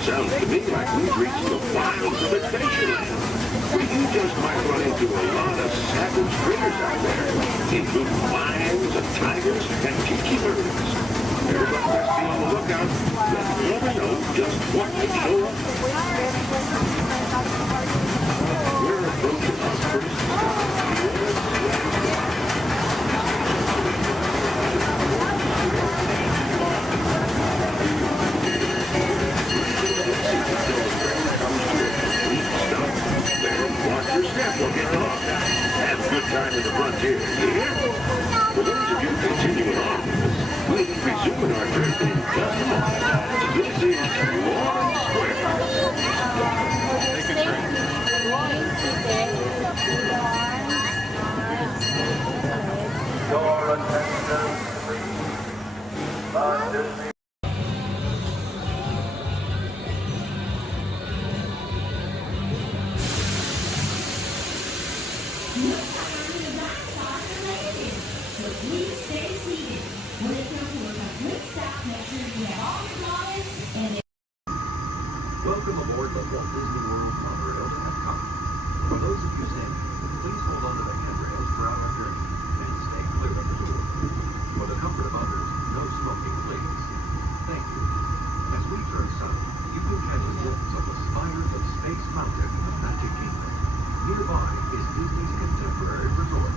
Sounds to me like we've reached the wilds of Adventureland. You just might run into a lot of savage critters out there, including lions and tigers and tiki birds. Everybody must be on the lookout. You'll never know just what could show up. We're approaching our first stop. Watch your step, you'll get lost. Have a good time at the frontier, you hear? For those of you continuing on, we'll resume open our birthday just now. This is Walt Square. Take a drink. Your attention, please. The Disney. Welcome aboard the Walt Disney World monorail to Epcot. For those of you standing, please hold on to the handrails throughout our journey and stay clear of the door. For the comfort of others, no smoking, please. Thank you. As we turn south, you can catch a glimpse of the spires of Space Mountain in the Magic Kingdom. Nearby is Disney's contemporary resort.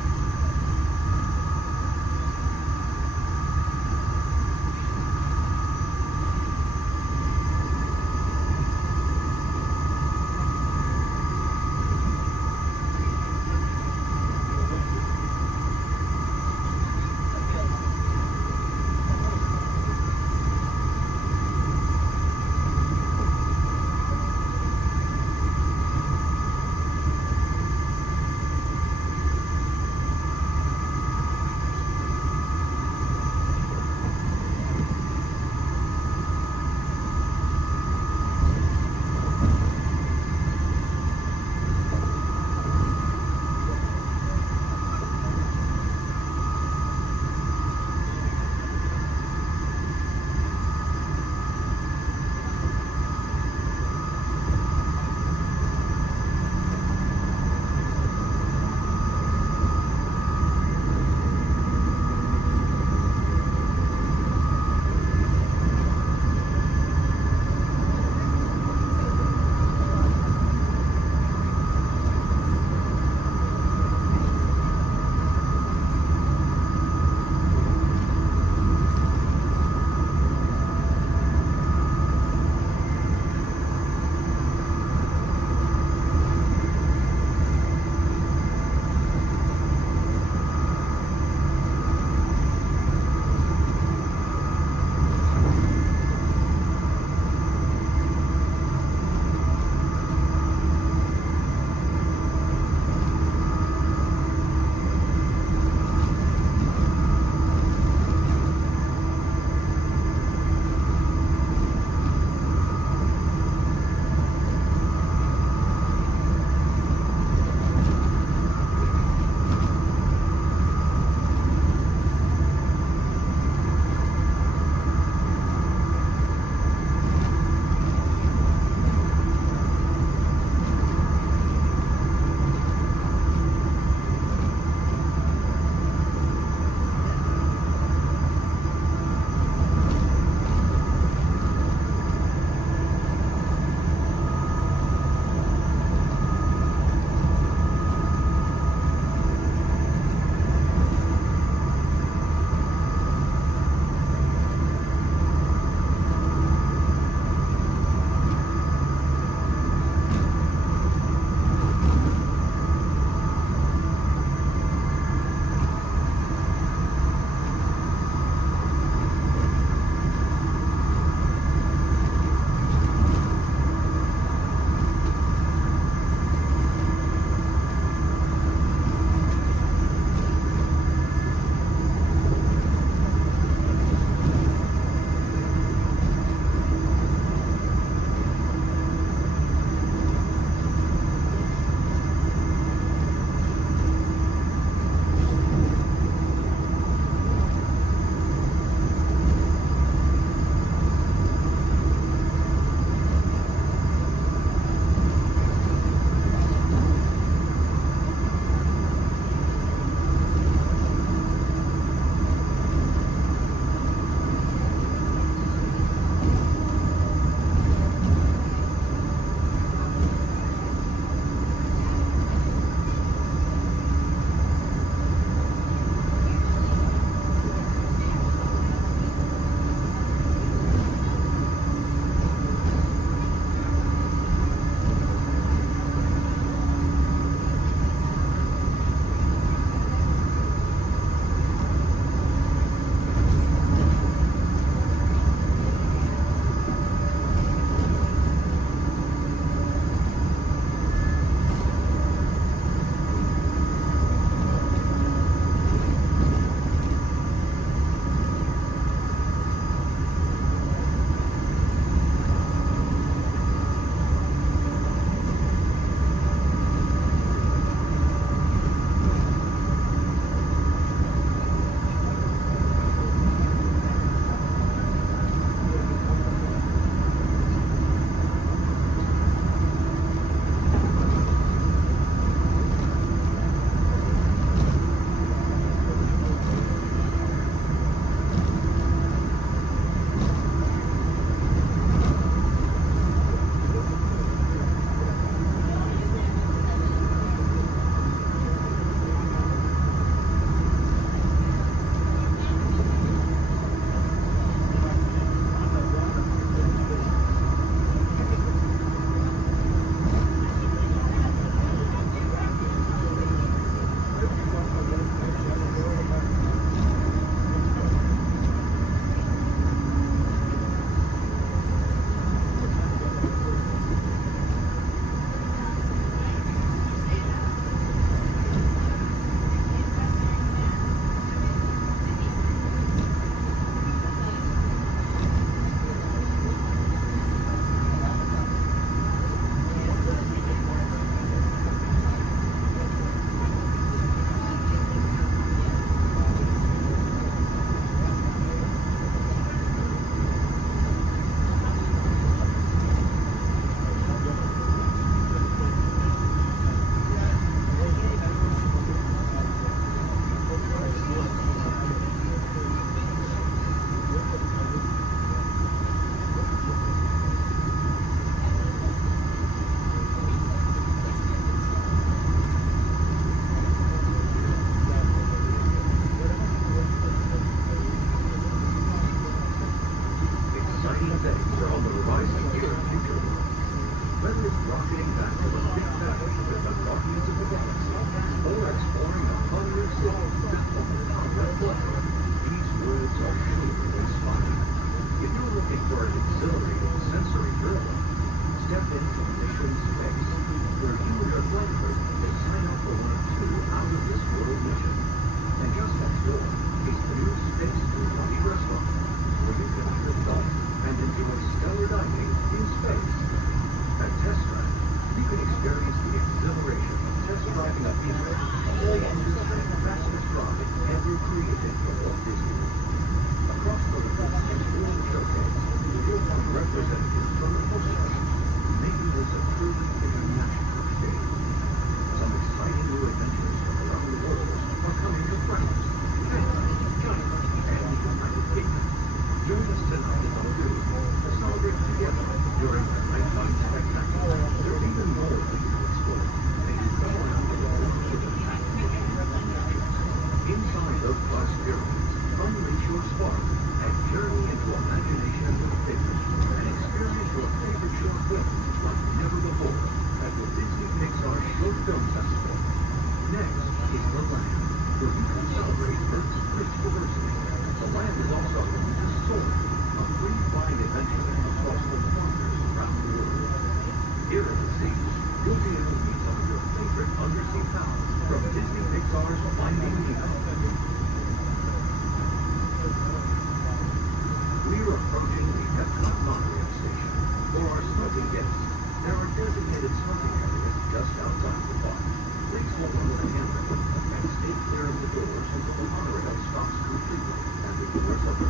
wrapping up Disney. The fastest ride ever created for Walt Disney. Across the river and World Showcase, you'll find representatives from the postcard, making this a truly international experience. Some exciting new adventures from around the world are coming to France, Canada, China, and the United Kingdom. Join us tonight at our booth to celebrate together during the nighttime spectacular. There's even more for you to explore. As you come around the world to the fascinating attractions. Inside of Plus Pyramids, unleash your spark and journey into imagination with pictures and experience your favorite short films like never before at the Disney Pixar Short Film Festival. Next is the Land, where you can celebrate Earth's rich diversity. The Land is also home to Soarin', a free flying adventure across the wonders around the world. Here in the seas, you'll be able to meet some of your favorite undersea pals from Disney Pixar's Finding Nemo. We're approaching the Epcot monorail station. For our smoking guests, there are designated smoking areas just outside the park. Please hold on to the handrail and stay clear of the doors until the monorail stops completely and the doors open.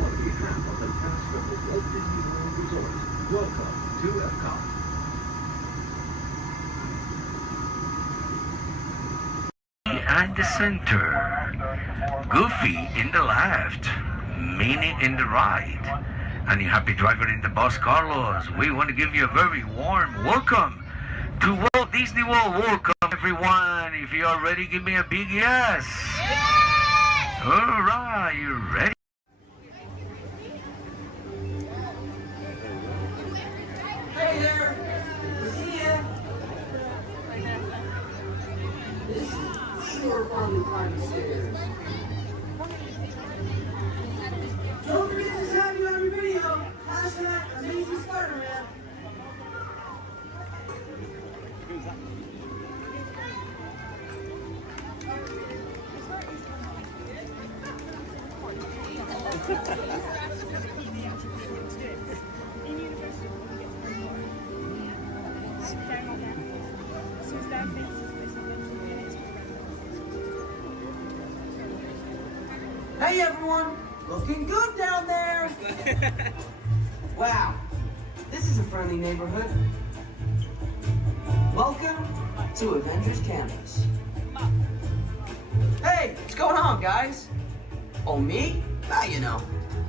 On behalf of the cast of the Walt Disney World Resort, welcome to Epcot. Behind the center, Goofy in the left, Minnie in the right, and your happy driver in the bus, Carlos. We want to give you a very warm welcome to Walt Disney World. Welcome, everyone. If you are ready, give me a big yes. Yes! All right, you ready? Hey there! See ya! This is sure fun to climb the stairs. Don't forget to tag me on your video. # Amazing Spider-Man. Hey everyone, looking good down there. Wow, this is a friendly neighborhood. Welcome to Avengers Campus. Hey, what's going on, guys? Oh, me? Ah, you know,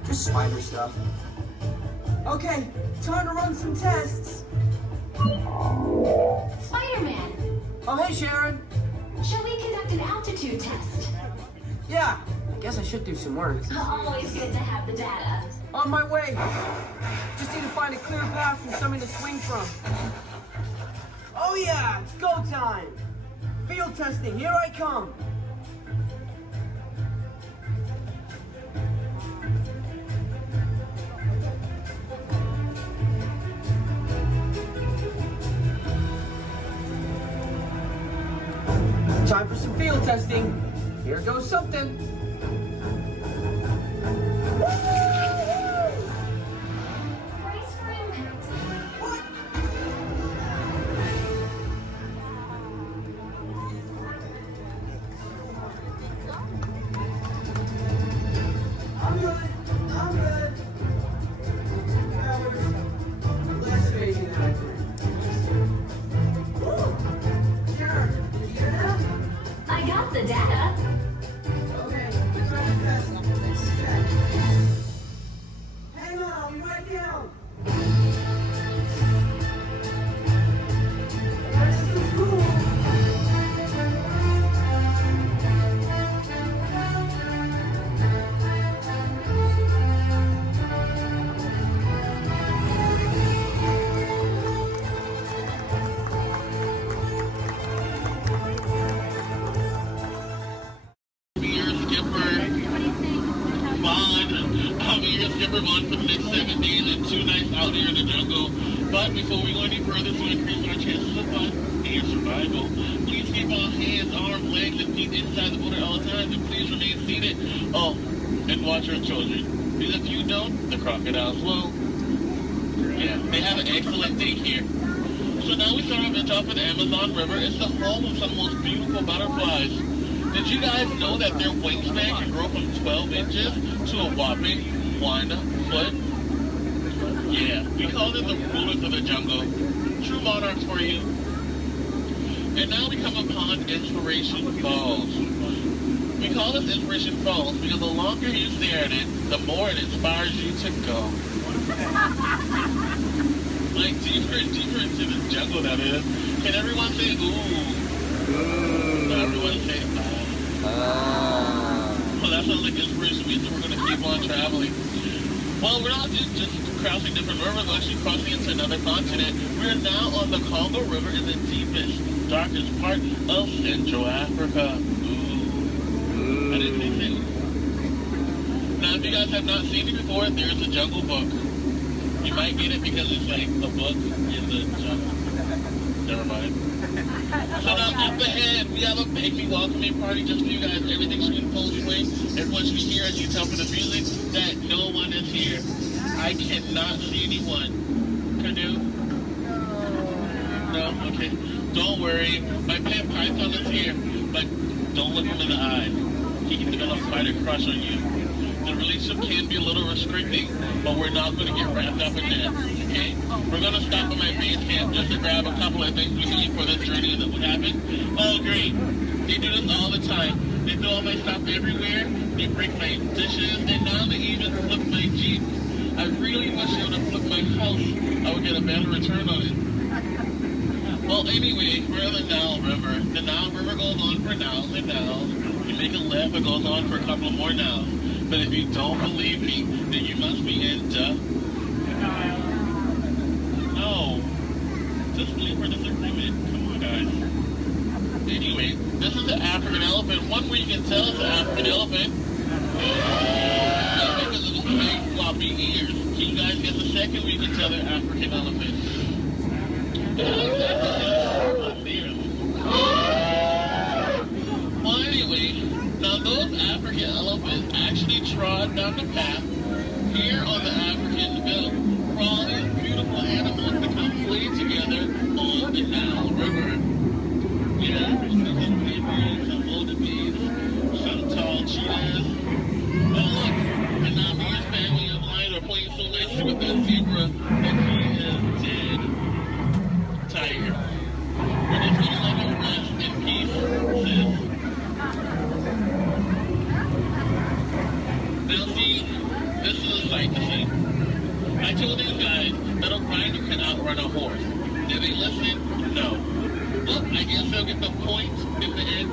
just spider stuff. Okay, time to run some tests. Spider-Man, Oh, hey, Sharon. shall we conduct an altitude test? Yeah, guess I should do some work. Always good to have the data. On my way. Just need to find a clear path and something to swing from. Oh yeah, it's go time. Field testing, here I come. Time for some field testing. Here goes something. Brace for impact. What? I'm good. I'm good. That was less amazing than I thought. Sharon, did you hear that? I got the data. Okay, try to pass on this check. Hang on, I'll be right down. This is cool. Skipper Bond for the next 7 days and 2 nights out here in the jungle. But before we go any further to increase our chances of fun and survival, please keep our hands, arms, legs, and feet inside the water all the time, and please remain seated. Oh, and watch our children. Because if you don't, the crocodiles will. Yeah, they have an excellent thing here. So now we start our adventure off at the Amazon River. It's the home of some of the most beautiful butterflies. Did you guys know that their wingspan can grow from 12 inches to a whopping 1 foot? Yeah, we call them the rulers of the jungle. True monarchs for you. And now we come upon Inspiration Falls. We call this Inspiration Falls because the longer you stare at it, the more it inspires you to go. Like deeper and deeper into the jungle that is. Can everyone say ooh? Ooh. Everyone say well, that sounds like inspiration means that we're going to keep on traveling. Well, we're not just crossing different rivers, we're actually crossing into another continent. We're now on the Congo River in the deepest, darkest part of Central Africa. Ooh. I didn't say so. Now, if you guys have not seen it before, there's the Jungle Book. You might get it because it's like the book in the jungle. Never mind. So now up ahead, we have a big welcoming party just for you guys. Everything's in full swing. Everyone should be here, as you tell from the music, that no one is here. I cannot see anyone. Canoe? No? Okay. Don't worry. My pet python is here, but don't look him in the eye. He can develop quite a crush on you. The relationship can be a little restricting, but we're not going to get wrapped up in that, okay? We're going to stop at my base camp just to grab a couple of things we need for this journey that would happen. Oh, great. They do this all the time. They throw all my stuff everywhere. They break my dishes, and now they even flip my Jeep. I really wish they would have flipped my house. I would get a better return on it. Well, anyway, we're in the Nile River. The Nile River goes on for now and now. You make a left, it goes on for a couple more now. But if you don't believe me, then you must be in no. Disbelief or disagreement. Come on, guys. Anyway, this is the African elephant. One way you can tell it's an African elephant is because of its big floppy ears. Can you guys get the second way you can tell they're African elephants? Well, anyway, now those African elephants actually trod down the path here on the African Belt for all these beautiful animals to come play together on the Nile River. Yeah, some zebras, some wildebeest, some tall cheetahs. Oh look, and now Mia's family of lions are playing so nicely with that zebra that he is dead. Tired. We're just gonna let him rest in peace, sis. Now see, this is a sight to see. I told these guys that a rider can outrun a horse. Did they listen? No. Well, I guess they'll get the point in the end.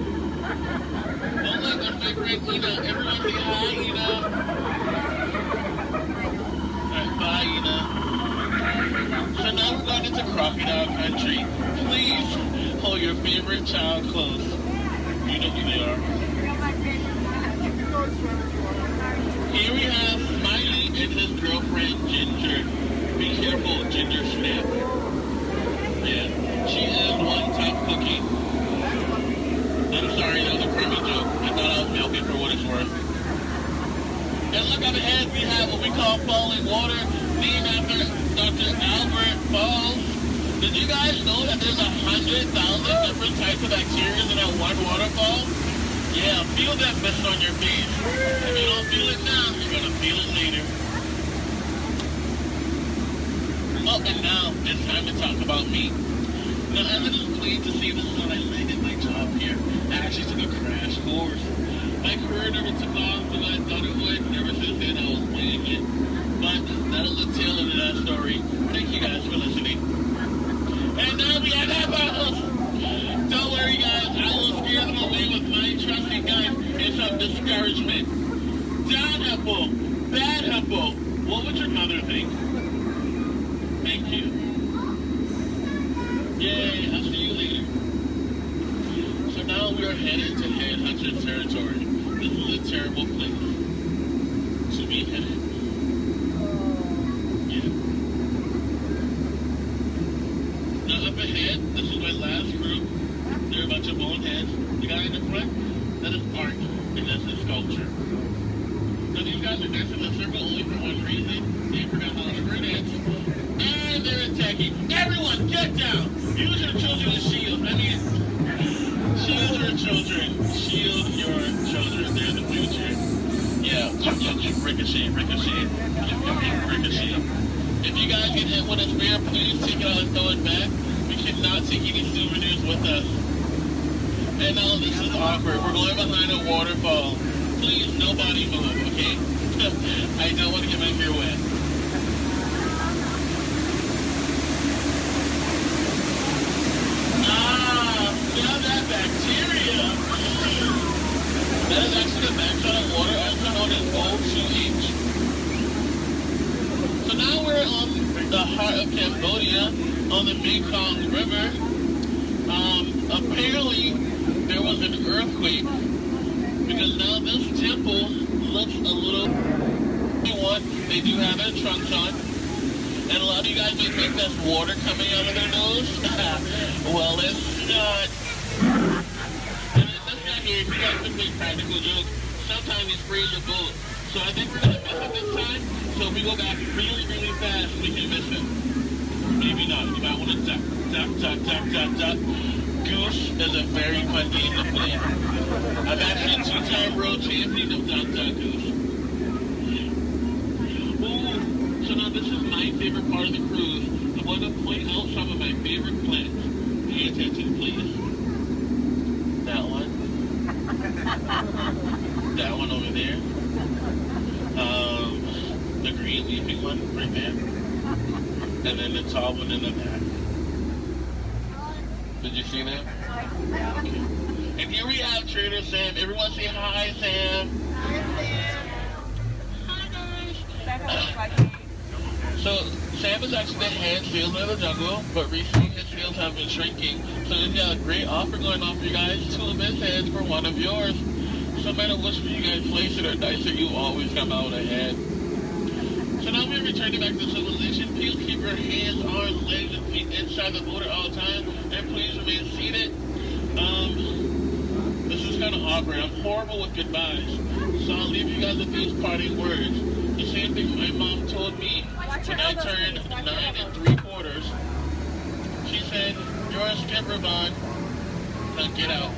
Oh look, that's my friend Ina. Everyone say hi, Ina. Alright, bye, Ina. So now we're going into crocodile country. Please hold your favorite child close. You know who they are. Here we have Smiley and his girlfriend Ginger. Be careful, Ginger Snap. Yeah, she is one tough cookie. I'm sorry, that was a crummy joke. I thought I was milking for what it's worth. And look up ahead, we have what we call falling water, named after Dr. Albert Falls. Did you guys know that there's 100,000 different types of bacteria in that one waterfall? Yeah, feel that mist on your face. If you don't feel it now, you're gonna feel it later. Oh, and now it's time to talk about me. Now, as it is pleased to see this is when I landed my job here. I actually took a crash course. My career never took off the way I thought it would. Never since then I was playing it. But that'll the tail end of that story. Thank you guys for listening. And now we have that battle. Don't worry, guys. I will scare them away with my trusty gun and some discouragement. Down Apple, bad Apple. What would your mother think? Thank you. Yay, I'll see you later. So now we are headed to Headhunter territory. This is a terrible place to be headed. Yeah. Now up ahead, this is my last group. They're a bunch of boneheads. The guy in the front, that is art, and that's his sculpture. Now these guys are dancing in a circle only for one reason. They forgot how to square dance. And and they're attacking. Everyone, get down. Use your children as shield. I mean, shield your children. Shield your children. They're the future. Yeah. Ricochet, ricochet. Ricochet. If you guys get hit with a spear, please take it out and throw it back. We cannot take any souvenirs with us. And now this is awkward. We're going behind a waterfall. Please, nobody move, okay? I don't want to get my hair wet. Now that bacteria. That is actually the backside of water, also known as O2H. So now we're on the heart of Cambodia, on the Mekong River. Apparently, there was an earthquake, because now this temple looks a little... They do have their trunks on, and a lot of you guys may think that's water coming out of their nose. Well, it's not. And it's just not here. If you guys can make practical jokes, sometimes you spray your boat. So I think we're going to miss it this time. So if we go back really, really fast, we can miss it. Maybe not. You might want to duck, duck, duck, duck, duck, duck. Goose is a very fun game to play. I'm actually a two-time world champion of Duck, Duck, Goose. So now this is my favorite part of the cruise. I want to point out some of my favorite plants. Pay attention, please. That one. That one over there. The green leafy one right there. And then the tall one in the back. Did you see that? Okay. And here we have Trader Sam. Everyone say hi, Sam. Hi, guys. So, Sam is actually the head salesman of the jungle, but recently his sales have been shrinking. So he's got a great offer going on for you guys, 2 of his heads for 1 of yours. So no matter which one you guys place it or dice it, you always come out ahead. So now we're returning back to civilization. Please keep your hands, arms, legs, and feet inside the boat at all times, and please remain seated. This is kind of awkward. I'm horrible with goodbyes, so I'll leave you guys with these parting words. The same thing my mom told me when I turned 9 3/4. She said, "You're a skipper, Bond. Now get out."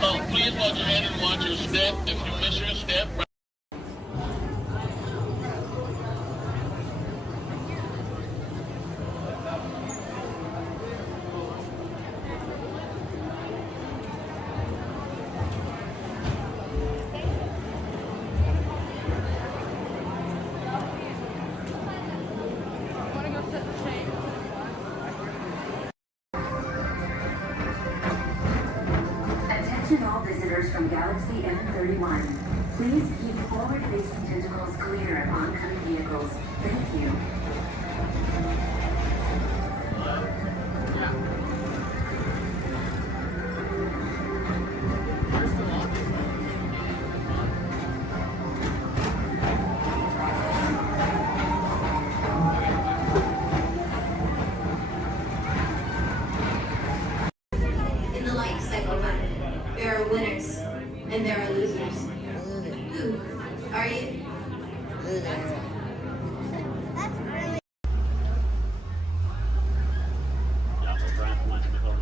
Oh, please watch ahead and watch your step. If you miss your step, Attention all visitors from Galaxy M31. Please keep forward-facing tentacles clear of oncoming vehicles. Thank you. In the life cycle map, there are winners and there are losers. Who are you?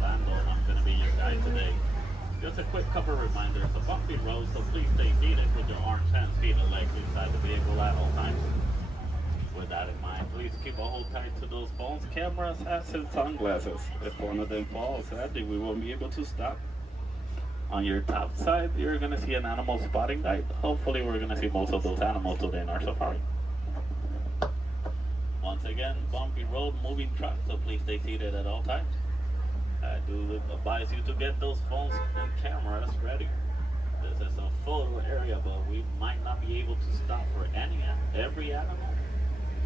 I'm going to be your guide today. Just a quick couple reminders. A bumpy road, so please stay seated with your arms, hands, feet, and legs inside the vehicle at all times. With that in mind, please keep a hold tight to those phones, cameras, hats, and sunglasses. If one of them falls, sadly, we won't be able to stop. On your top side, you're going to see an animal spotting guide. Hopefully, we're going to see most of those animals today in our safari. Once again, bumpy road, moving truck, so please stay seated at all times. I do advise you to get those phones and cameras ready. This is a photo area, but we might not be able to stop for every animal.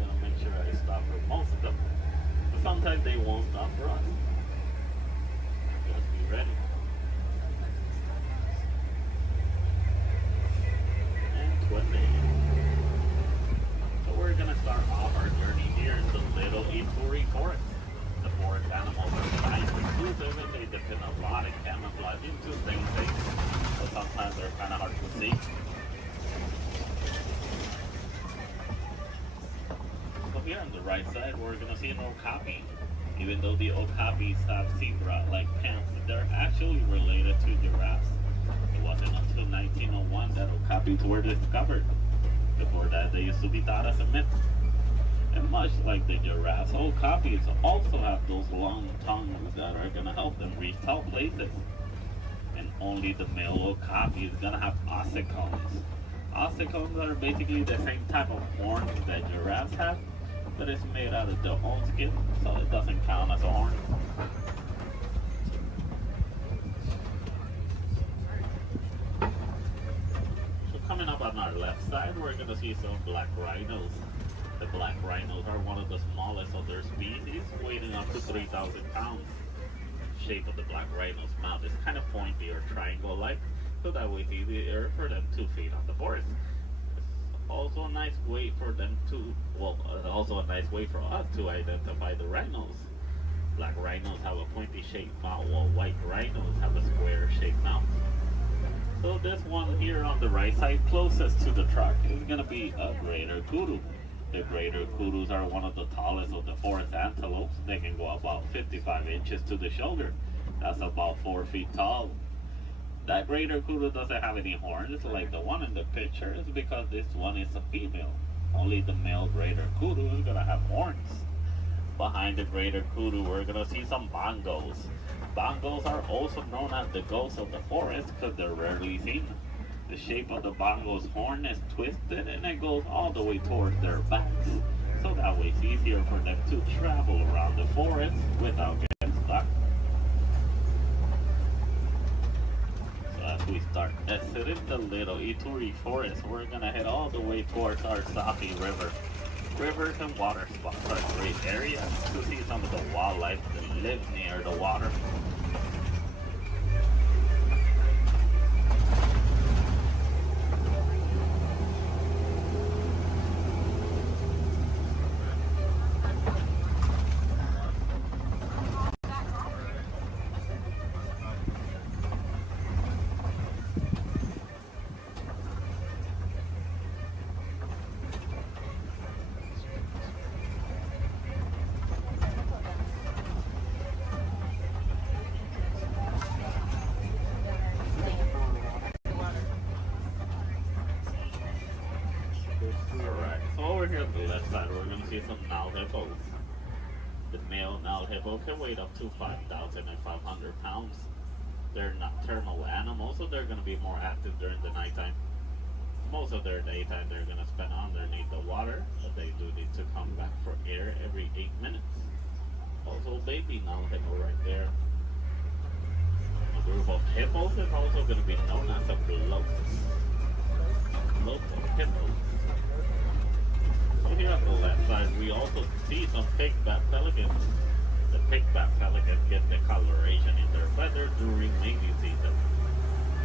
I'm going to make sure I stop for most of them. But sometimes they won't stop for us. Just be ready. And 20. So we're going to start off our journey here in the Little Ituri Forest. The forest animals are nice and exclusive, and they depend a lot in camouflaging to stay safe. So sometimes they're kind of hard to see. So here on the right we're gonna see an okapi. Even though the okapis have zebra-like pants, they're actually related to giraffes. It wasn't until 1901 that okapis were discovered. Before that, they used to be thought as a myth. And much like the giraffes, okapis also have those long tongues that are gonna help them reach tall places. And only the male okapi is gonna have ossicones. Ossicones are basically the same type of horns that giraffes have, but it's made out of their own skin, so it doesn't count as a horn. So coming up on our left side, we're gonna see some black rhinos. The black rhinos are one of the smallest of their species, weighing up to 3,000 pounds. The shape of the black rhino's mouth is kind of pointy or triangle-like, so that way it's easier for them to feed on the forest. Also a nice way for them to, also a nice way for us to identify the rhinos. Black rhinos have a pointy shaped mouth, while white rhinos have a square shaped mouth. So this one here on the right side, closest to the truck, is gonna be a greater kudu. The greater kudus are one of the tallest of the forest antelopes. They can go about 55 inches to the shoulder. That's about 4 feet tall. That greater kudu doesn't have any horns like the one in the picture. It's because this one is a female. Only the male greater kudu is gonna have horns. Behind the greater kudu, we're gonna see some bongos. Bongos are also known as the ghosts of the forest because they're rarely seen. The shape of the bongo's horn is twisted and it goes all the way towards their backs. So that way it's easier for them to travel around the forest without getting stuck. As we start exiting the little Ituri forest, we're gonna head all the way towards our Safi River. Rivers and water spots are great areas to see some of the wildlife that lives near the water. Some Nile hippos. The male Nile hippo can weigh up to 5,500 pounds. They're nocturnal animals, so they're going to be more active during the nighttime. Most of their daytime they're going to spend underneath the water, but they do need to come back for air every 8 minutes. Also, baby Nile hippo right there. A group of hippos is also going to be known as a bloat. Bloat of hippos. So here on the left side, we also see some pigback pelicans. The pigback pelicans get the coloration in their feathers during mating season.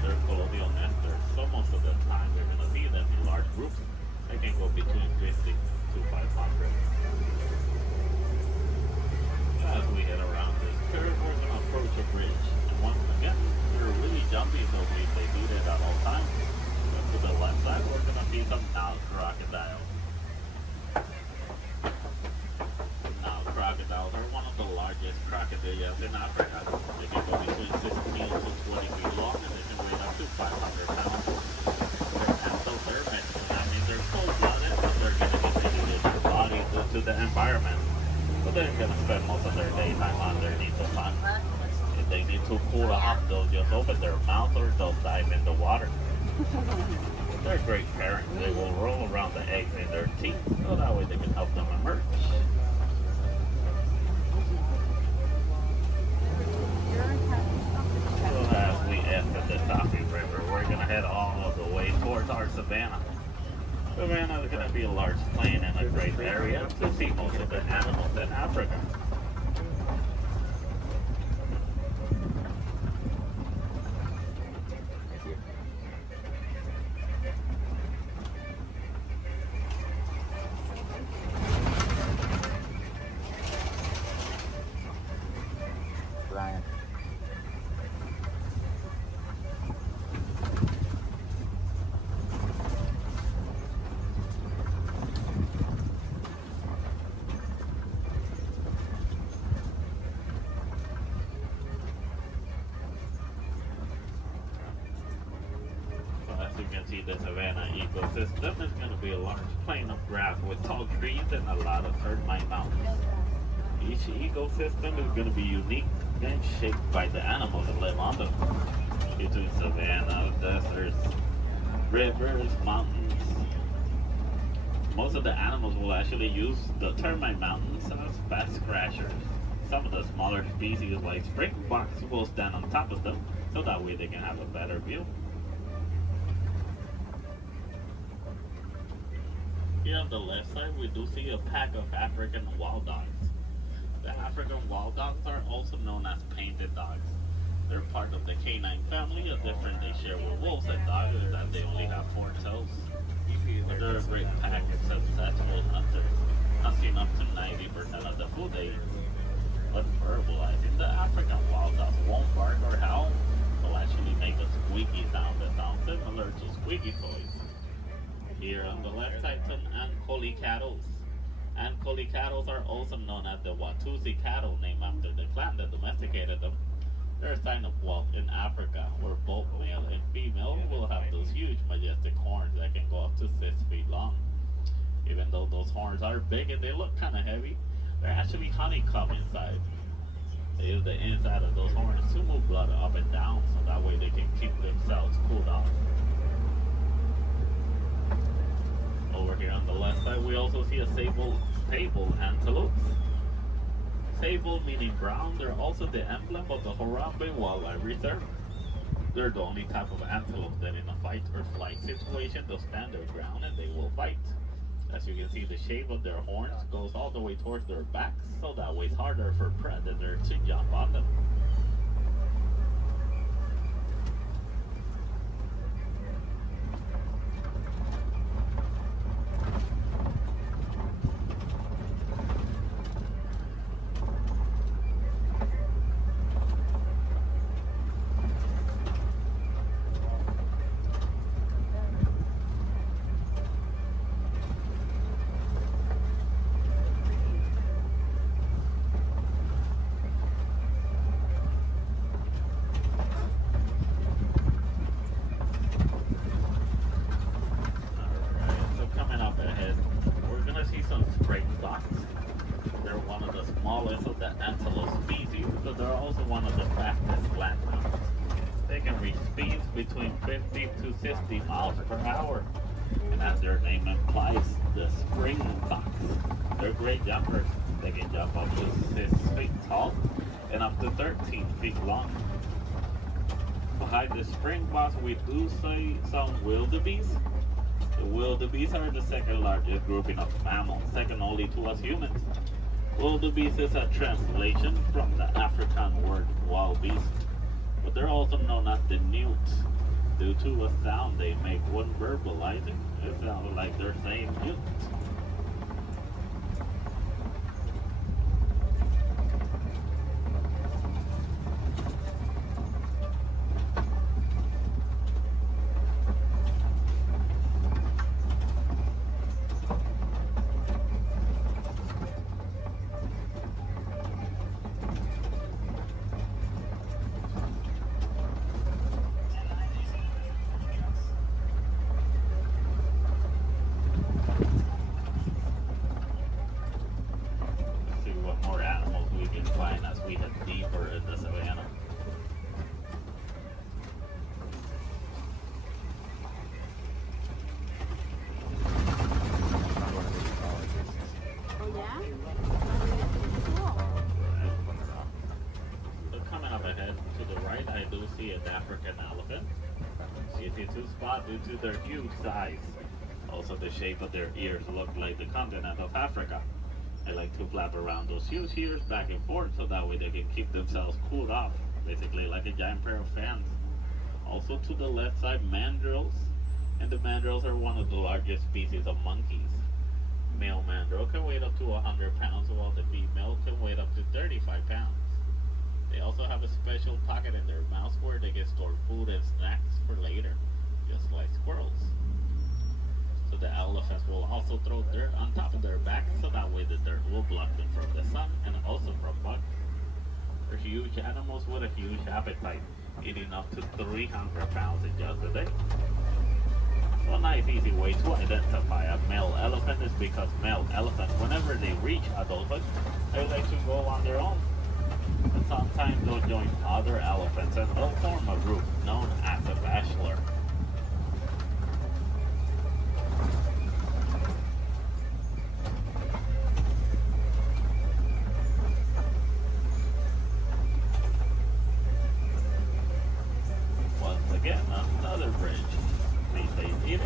They're colonial nesters, so most of the time we're going to see them in large groups. They can go between 50 to 500. As we head around this curve, we're going to approach a bridge. And once again, we're really jumpy, so we stay seated at all times. And to the left side, we're going to see some Nile crocodiles. Crocodiles are one of the largest crocodiles in Africa. They can go between 16 to 20 feet long and they can weigh up to 500 pounds. They're endothermic, so that means they're cold-blooded, but they're going to be releasing their bodies into the environment. So they're going to spend most of their daytime underneath the sun. If they need to cool off, they'll just open their mouth or they'll dive in the water. They're great parents. They will roll around the eggs in their teeth, so that way they can help them emerge. So as we enter the Safi River, we're going to head all the way towards our savanna. Savanna is going to be a large plain and a great area to see most of the animals in Africa. can see, the savanna ecosystem is going to be a large plain of grass with tall trees and a lot of termite mountains. Each ecosystem is going to be unique and shaped by the animals that live on them. Between savanna, deserts, rivers, mountains. Most of the animals will actually use the termite mountains as fast scratchers. Some of the smaller species like springboks will stand on top of them, so that way they can have a better view. Here on the left side, we do see a pack of African wild dogs. The African wild dogs are also known as painted dogs. They're part of the canine family. A difference they share with wolves and dogs is that they only have 4 toes. But they're a great pack of successful hunters, hunting up to 90% of the food they eat. But verbalizing, the African wild dog won't bark or howl. They'll actually make a squeaky sound that sounds similar to squeaky toys. Here on the left side, some Ankoli cattle. Ankoli cattle are also known as the Watusi cattle, named after the clan that domesticated them. They're a sign of wealth in Africa, where both male and female will have those huge, majestic horns that can go up to 6 feet long. Even though those horns are big and they look kind of heavy, they're actually honeycomb inside. They use the inside of those horns to move blood up and down, so that way they can keep themselves cooled off. Over here on the left side, we also see a sable antelopes. Sable meaning brown, they're also the emblem of the Harambe Wildlife Reserve. They're the only type of antelope that in a fight or flight situation they'll stand their ground and they will fight. As you can see, the shape of their horns goes all the way towards their backs, so that way it's harder for predators to jump on them. Between 50 to 60 miles per hour. And as their name implies, the springboks. They're great jumpers. They can jump up to 6 feet tall and up to 13 feet long. Behind the springboks, we do see some wildebeest. The wildebeest are the second largest grouping of mammals, second only to us humans. Wildebeest is a translation from the African word wild beast. But they're also known as the newts due to a sound they make when verbalizing. It sounds like they're saying newt. Due to their huge size. Also, the shape of their ears look like the continent of Africa. They like to flap around those huge ears back and forth, so that way they can keep themselves cooled off, basically like a giant pair of fans. Also to the left side, mandrills, and the mandrills are one of the largest species of monkeys. Male mandrill can weigh up to 100 pounds, while the female can weigh up to 35 pounds. They also have a special pocket in their mouths where they can store food and snacks for later, just like squirrels. So the elephants will also throw dirt on top of their backs, so that way the dirt will block them from the sun and also from bugs. They're huge animals with a huge appetite, eating up to 300 pounds in just a day. A nice easy way to identify a male elephant is because male elephants, whenever they reach adulthood, they like to go on their own. And sometimes they'll join other elephants and they'll form a group known as a bachelor. Once again, another bridge. Please stay seated.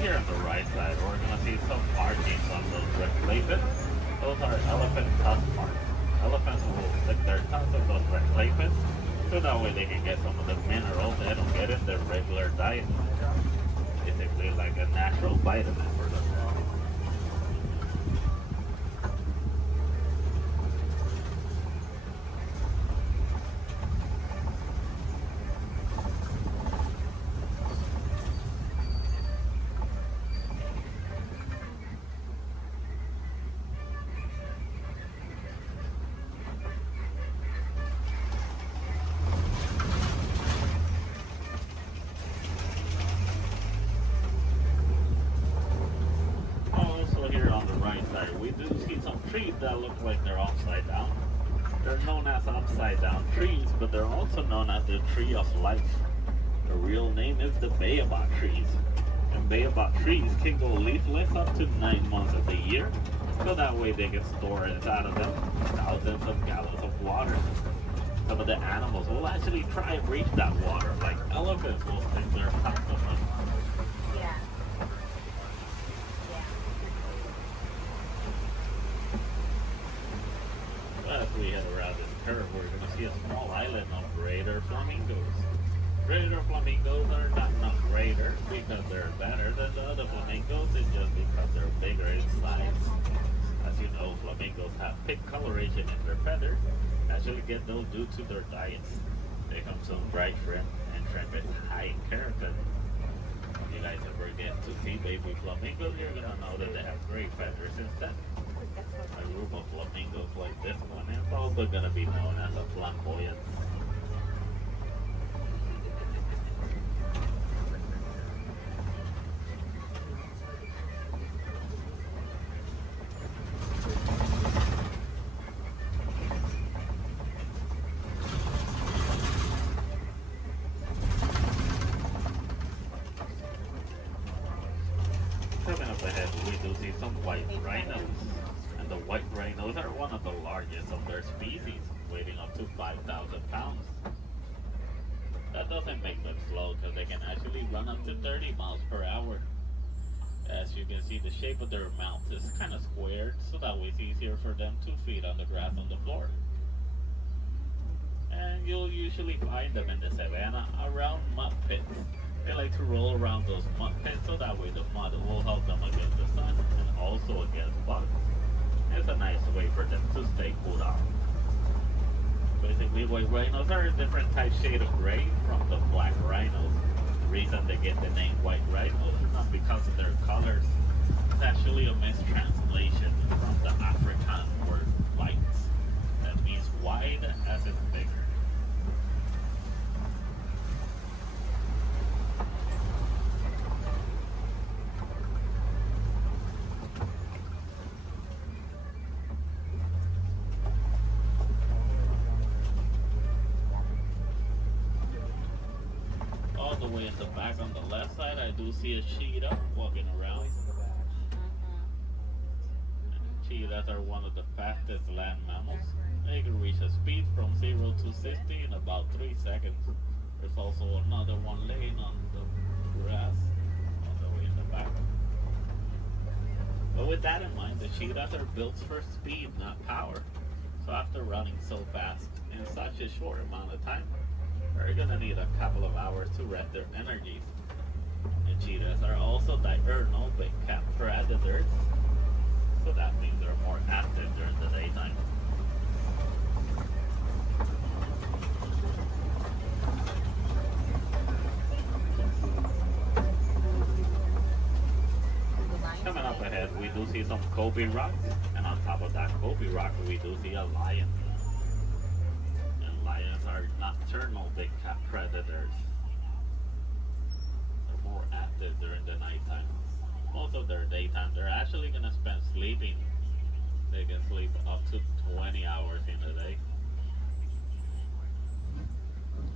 Here on the right side, we're going to see some markings on those red places. Those are elephant tusk marks. Elephants will stick their tongues on those red places, so that way they can get some of the minerals they don't get in their regular diet. Basically like a natural vitamin for them. Here on the right side, we do see some trees that look like they're upside down. They're known as upside down trees, but they're also known as the tree of life. The real name is the baobab trees. And baobab trees can go leafless up to 9 months of the year, so that way they can store inside of them thousands of gallons of water. Some of the animals will actually try and reach that water, like elephants will stick their tongues on them. As we head around this curve, we're going to see a small island of greater flamingos. Greater flamingos are not greater because they're better than the other flamingos, it's just because they're bigger in size. As you know, flamingos have pink coloration in their feathers, actually get those due to their diets. They consume dried shrimp, and shrimp is high in keratin. If you guys ever get to see baby flamingos, you're going to know that they have great feathers instead. A group of flamingos like this one is also going to be known as a flamboyant. Coming up ahead, we do see some white rhinos. The white rhinos are one of the largest of their species, weighing up to 5,000 pounds. That doesn't make them slow because they can actually run up to 30 miles per hour. As you can see, the shape of their mouth is kind of squared, so that way it's easier for them to feed on the grass on the floor. And you'll usually find them in the savannah around mud pits. They like to roll around those mud pits, so that way the mud will help them against the sun and also against bugs. It's a nice way for them to stay cooled off. Basically, white rhinos are a different type shade of gray from the black rhinos. The reason they get the name white rhinos is not because of their colors. It's actually a mistranslation from the African word white. That means wide as in bigger. The way in the back on the left side, I do see a cheetah walking around. Cheetahs are one of the fastest land mammals. They can reach a speed from 0 to 60 in about 3 seconds. There's also another one laying on the grass on the way in the back. But with that in mind, the cheetahs are built for speed, not power. So after running so fast in such a short amount of time, we're gonna need a couple of hours to rest their energies. And cheetahs are also diurnal big cat predators, so that means they're more active during the daytime. Coming up ahead, we do see some Kobe rocks, and on top of that Kobe rock, we do see a lion. And lions are nocturnal big cat predators. They're more active during the nighttime. Most of their daytime, they're actually gonna spend sleeping. They can sleep up to 20 hours in a day.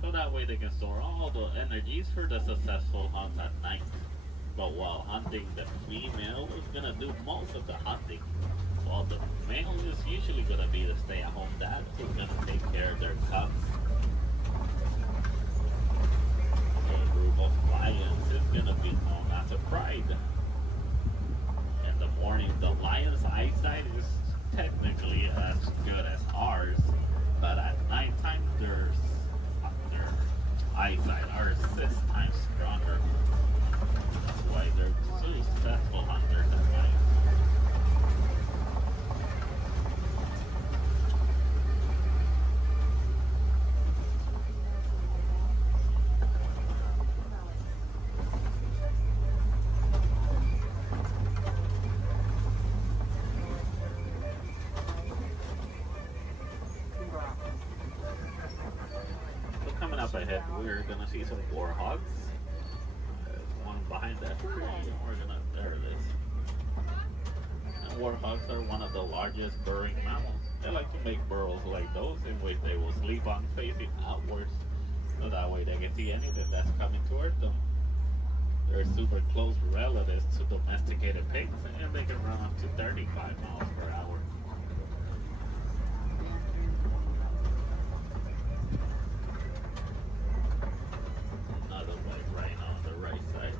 So that way they can store all the energies for the successful hunt at night. But while hunting, the female is gonna do most of the hunting, while the male is usually gonna be the stay-at-home dad who's gonna take care of their cubs. A group of lions is gonna be known as a pride. In the morning, the lion's eyesight is technically as good as ours, but at nighttime, their eyesight are 6 times stronger. That's why they're so successful hunters at night. So coming up ahead, we're gonna see some warhogs. One behind that tree, and we're gonna, there it is. And warhogs are one of the largest burrowing mammals. They like to make burrows like those in which they will sleep on facing outwards, so that way they can see anything that's coming toward them. They're super close relatives to domesticated pigs, and they can run up to 35 miles per hour. Another white rhino on the right side.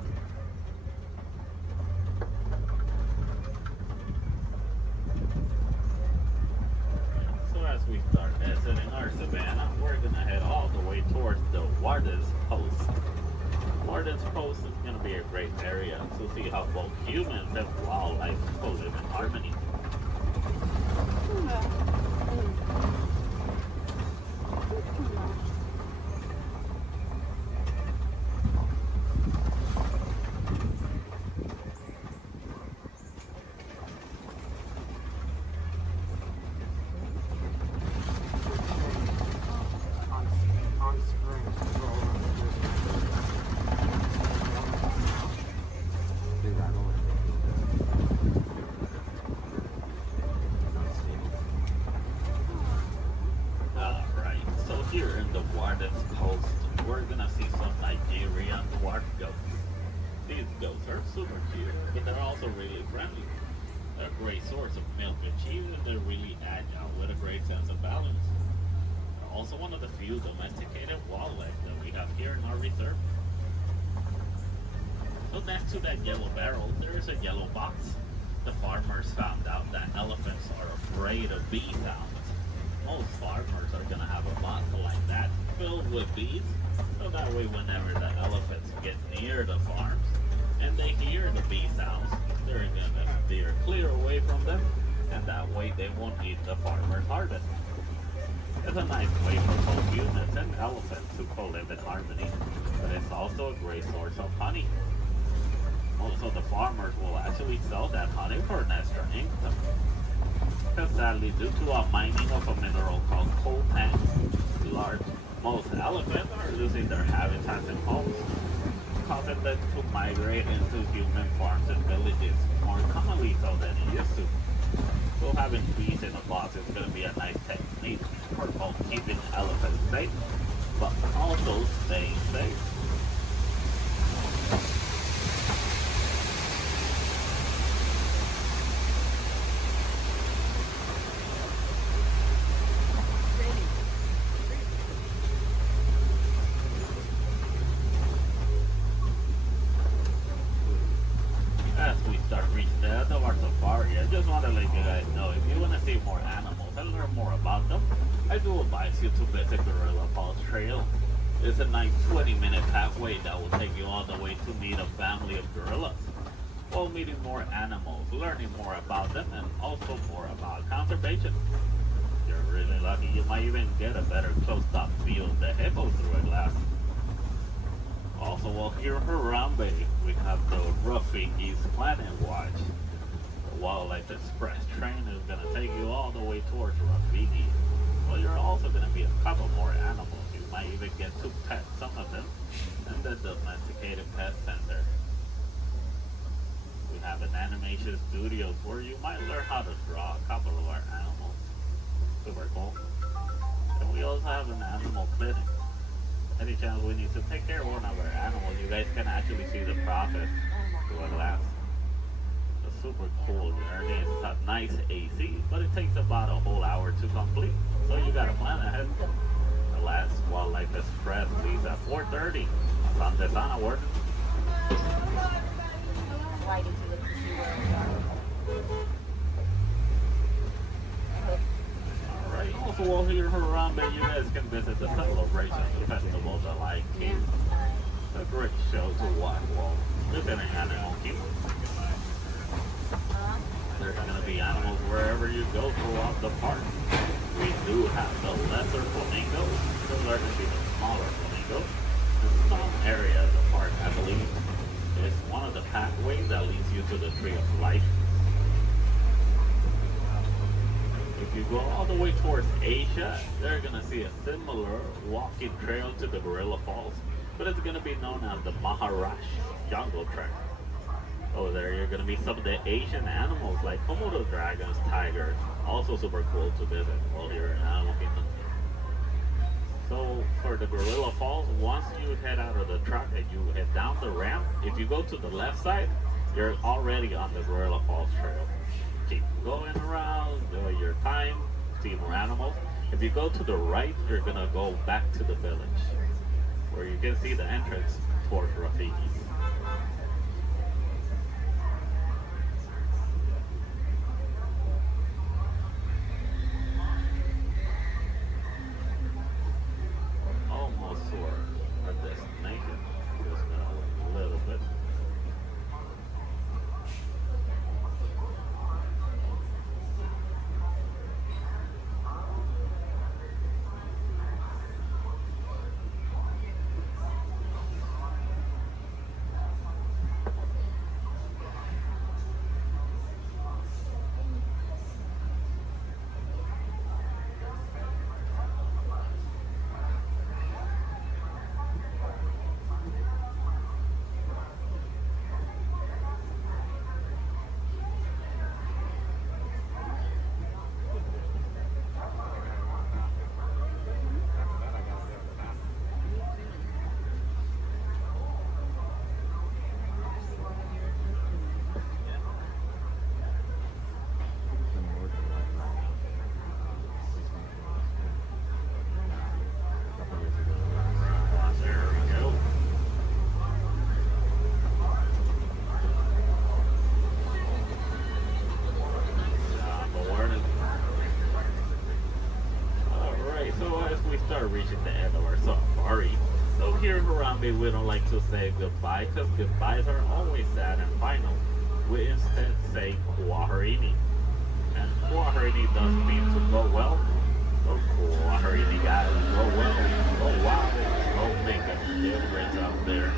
So as we start exiting our savannah, we're gonna head all the way towards the Warden's Post. Warden's Post is gonna be a great area to see how both humans and wildlife will live in harmony. Alright, so here in the Warden's Post, we're gonna see some Nigerian dwarf goats. These goats are super cute, but they're also really friendly. They're a great source of milk and cheese, and they're really agile with a great sense of balance. They're also one of the few domesticated wildlife that we have here in our reserve. So next to that yellow barrel, there is a yellow box. The farmers found out that elephants are afraid of bee sounds. Most farmers are gonna have a box like that filled with bees, so that way whenever the elephants get near the farms and they hear the bee sounds, they're gonna steer clear away from them, and that way they won't eat the farmer's harvest. It's a nice way for both humans and elephants to co-live in harmony, but it's also a great source of honey. Also, the farmers will actually sell that honey for an extra income. Because sadly, due to a mining of a mineral called coltan, most elephants are losing their habitats and homes, causing them to migrate into human farms and villages more commonly so than it used to. So having bees in a box is going to be a nice technique for both keeping elephants safe, but also staying safe. As we start reaching the end of our safari, I just want to let you guys know, if you want to see more animals and learn more about them, I do advise you to visit Gorilla Falls Trail. It's a nice 20-minute pathway that will take you all the way to meet a family of gorillas, while meeting more animals, learning more about them, and also more about conservation. If you're really lucky, you might even get a better close-up view of the hippo through a glass. Also, while here in Harambe, we have the Rafiki's Planet Watch. The Wildlife Express train is going to take you all the way towards Rafiki. Well, you're also going to meet a couple more animals. You might even get to pet some of them in the Domesticated Pet Center. We have an animation studio where you might learn how to draw a couple of our animals. Super cool. And we also have an animal clinic. Any chance we need to take care of one of our animals, you guys can actually see the process through a glass. It's super cool journey. It's got nice AC, but it takes about a whole hour to complete. So you gotta plan ahead. The last Wildlife Express leaves at 4:30. Sunday Sana work. Right into the Alright, also while here in Harambe, you guys can visit the Celebration Festival of the Lion King. It's a great show to watch while visiting Animal Kingdom. There's going to be animals wherever you go throughout the park. We do have the lesser flamingos, similar to the smaller flamingos. In some area of the park, I believe, is one of the pathways that leads you to the Tree of Life. If you go all the way towards Asia, they're going to see a similar walking trail to the Gorilla Falls, but it's going to be known as the Maharashtra Jungle Trek. Over there, you're going to meet some of the Asian animals like Komodo dragons, tigers, also super cool to visit while you're in Animal Kingdom. So for the Gorilla Falls, once you head out of the truck and you head down the ramp, if you go to the left side, you're already on the Gorilla Falls Trail. Keep going around, enjoy your time, see more animals. If you go to the right, you're going to go back to the village, where you can see the entrance towards Rafiki. Almost to our destination. Just gonna wait a little bit. Reaching the end of our safari. So here in Harambe, we don't like to say goodbye because goodbyes are always sad and final. We instead say Kwaherini. And Kwaherini does mean to go well. So Kwaherini guys, go well, go wild, go make a difference out there.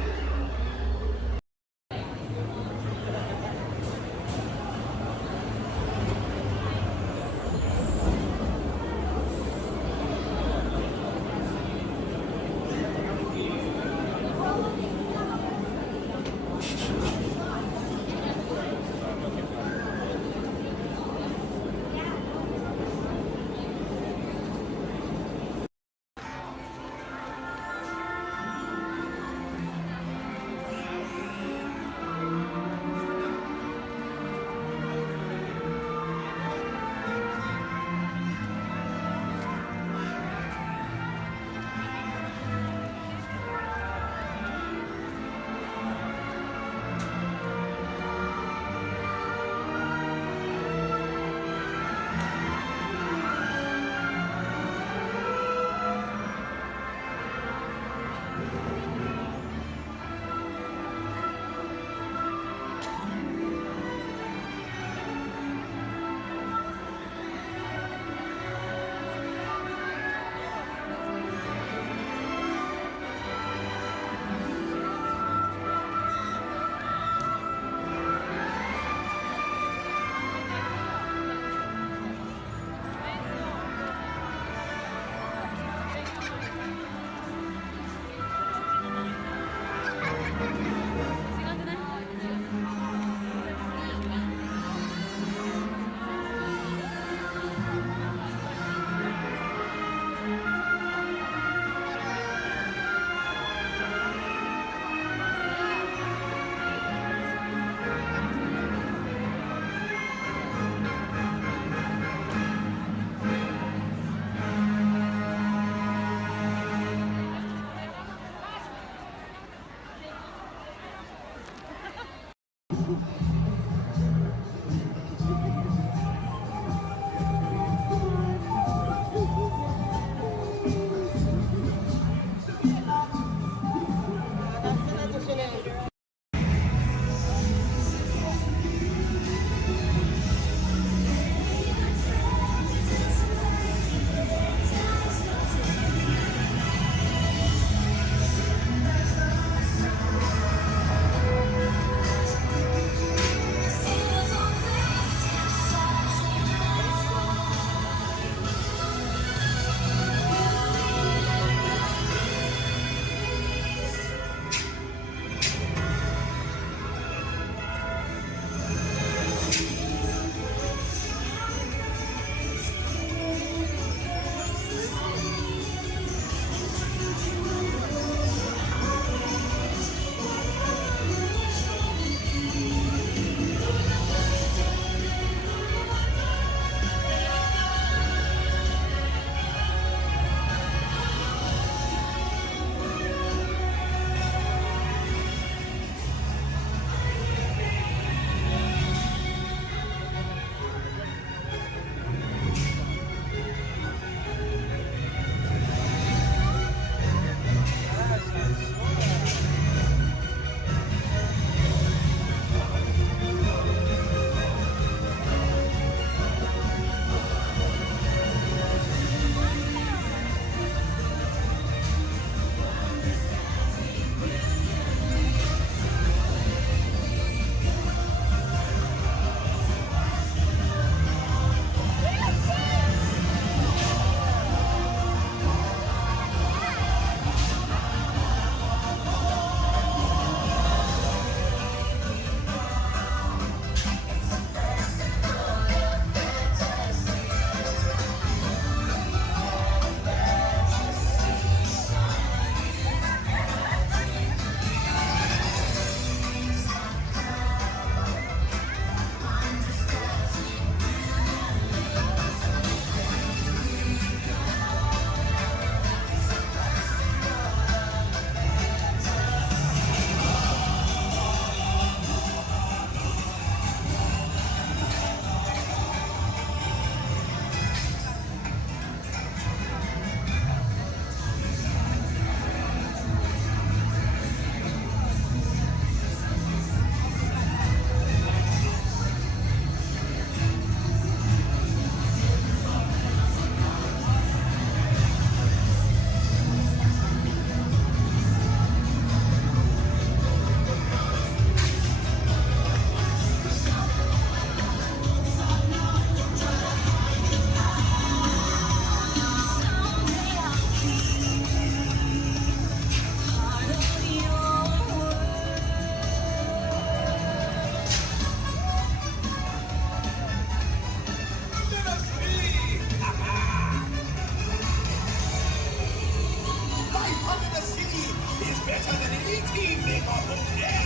evening on the deck.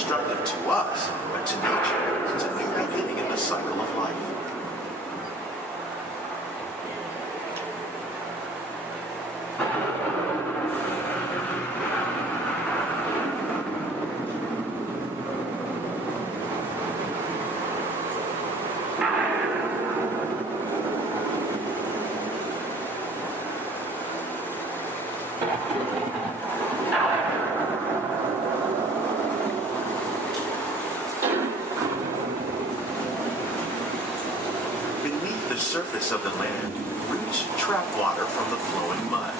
destructive to us, but to nature, it's a new beginning in the cycle of life. Beneath the surface of the land, roots trap water from the flowing mud,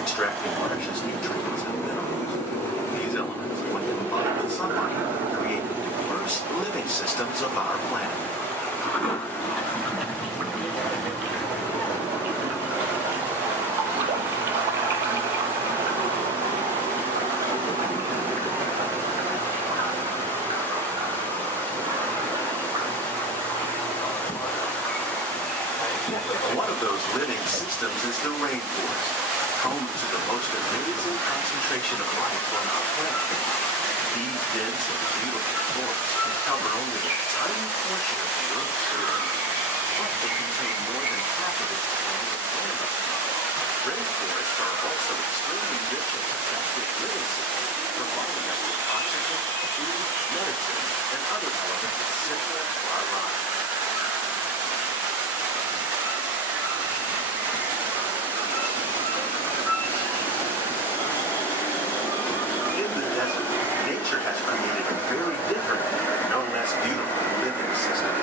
extracting precious nutrients and minerals. These elements, when combined with sunlight, create the diverse living systems of our planet. One of those living systems is the rainforest, home to the most amazing concentration of life on our planet. These dense and beautiful forests cover only a tiny portion of the Earth's surface, but they contain more than half of its total land. Rainforests are also extremely rich and productive living systems, providing us with oxygen, food, medicine, and other elements essential to our lives. Nature has created a very different, no less beautiful living system.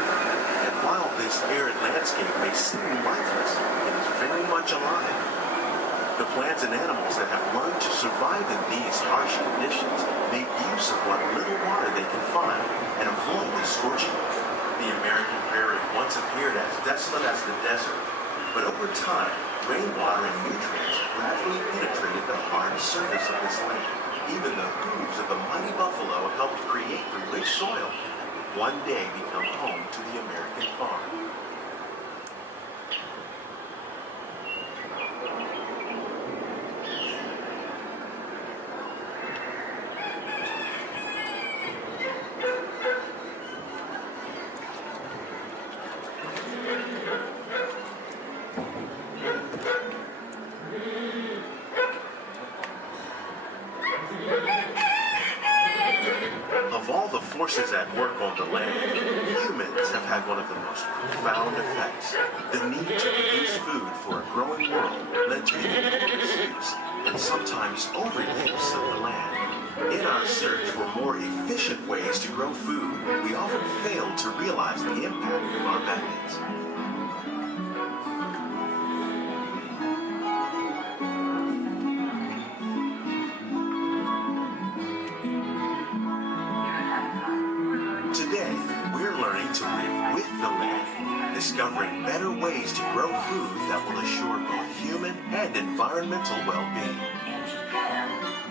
And while this arid landscape may seem lifeless, it is very much alive. The plants and animals that have learned to survive in these harsh conditions make use of what little water they can find and avoid the scorching. The American prairie once appeared as desolate as the desert, but over time, rainwater and nutrients gradually penetrated the hard surface of this land. Even the hooves of the mighty buffalo helped create the rich soil that one day become home to the American farm. Of all the forces at work on the land, humans have had one of the most profound effects. The need to produce food for a growing world led to the enormous use and sometimes overuse of the land. In our search for more efficient ways to grow food, we often fail to realize the impact of our methods. Today, we're learning to live with the land, discovering better ways to grow food that will assure both human and environmental well-being. In Japan,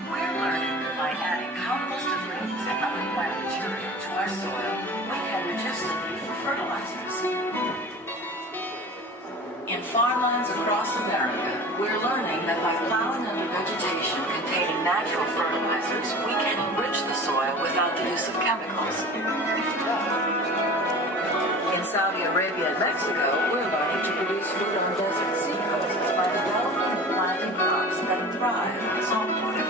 we're learning that by adding composted leaves and other plant material to our soil, we can reduce the need for fertilizers. In farmlands across America, we're learning that by plowing under vegetation containing natural fertilizers, we can enrich the soil without the use of chemicals. In Saudi Arabia and Mexico, we're learning to produce food on desert seacoasts by developing and planting crops that thrive on saltwater.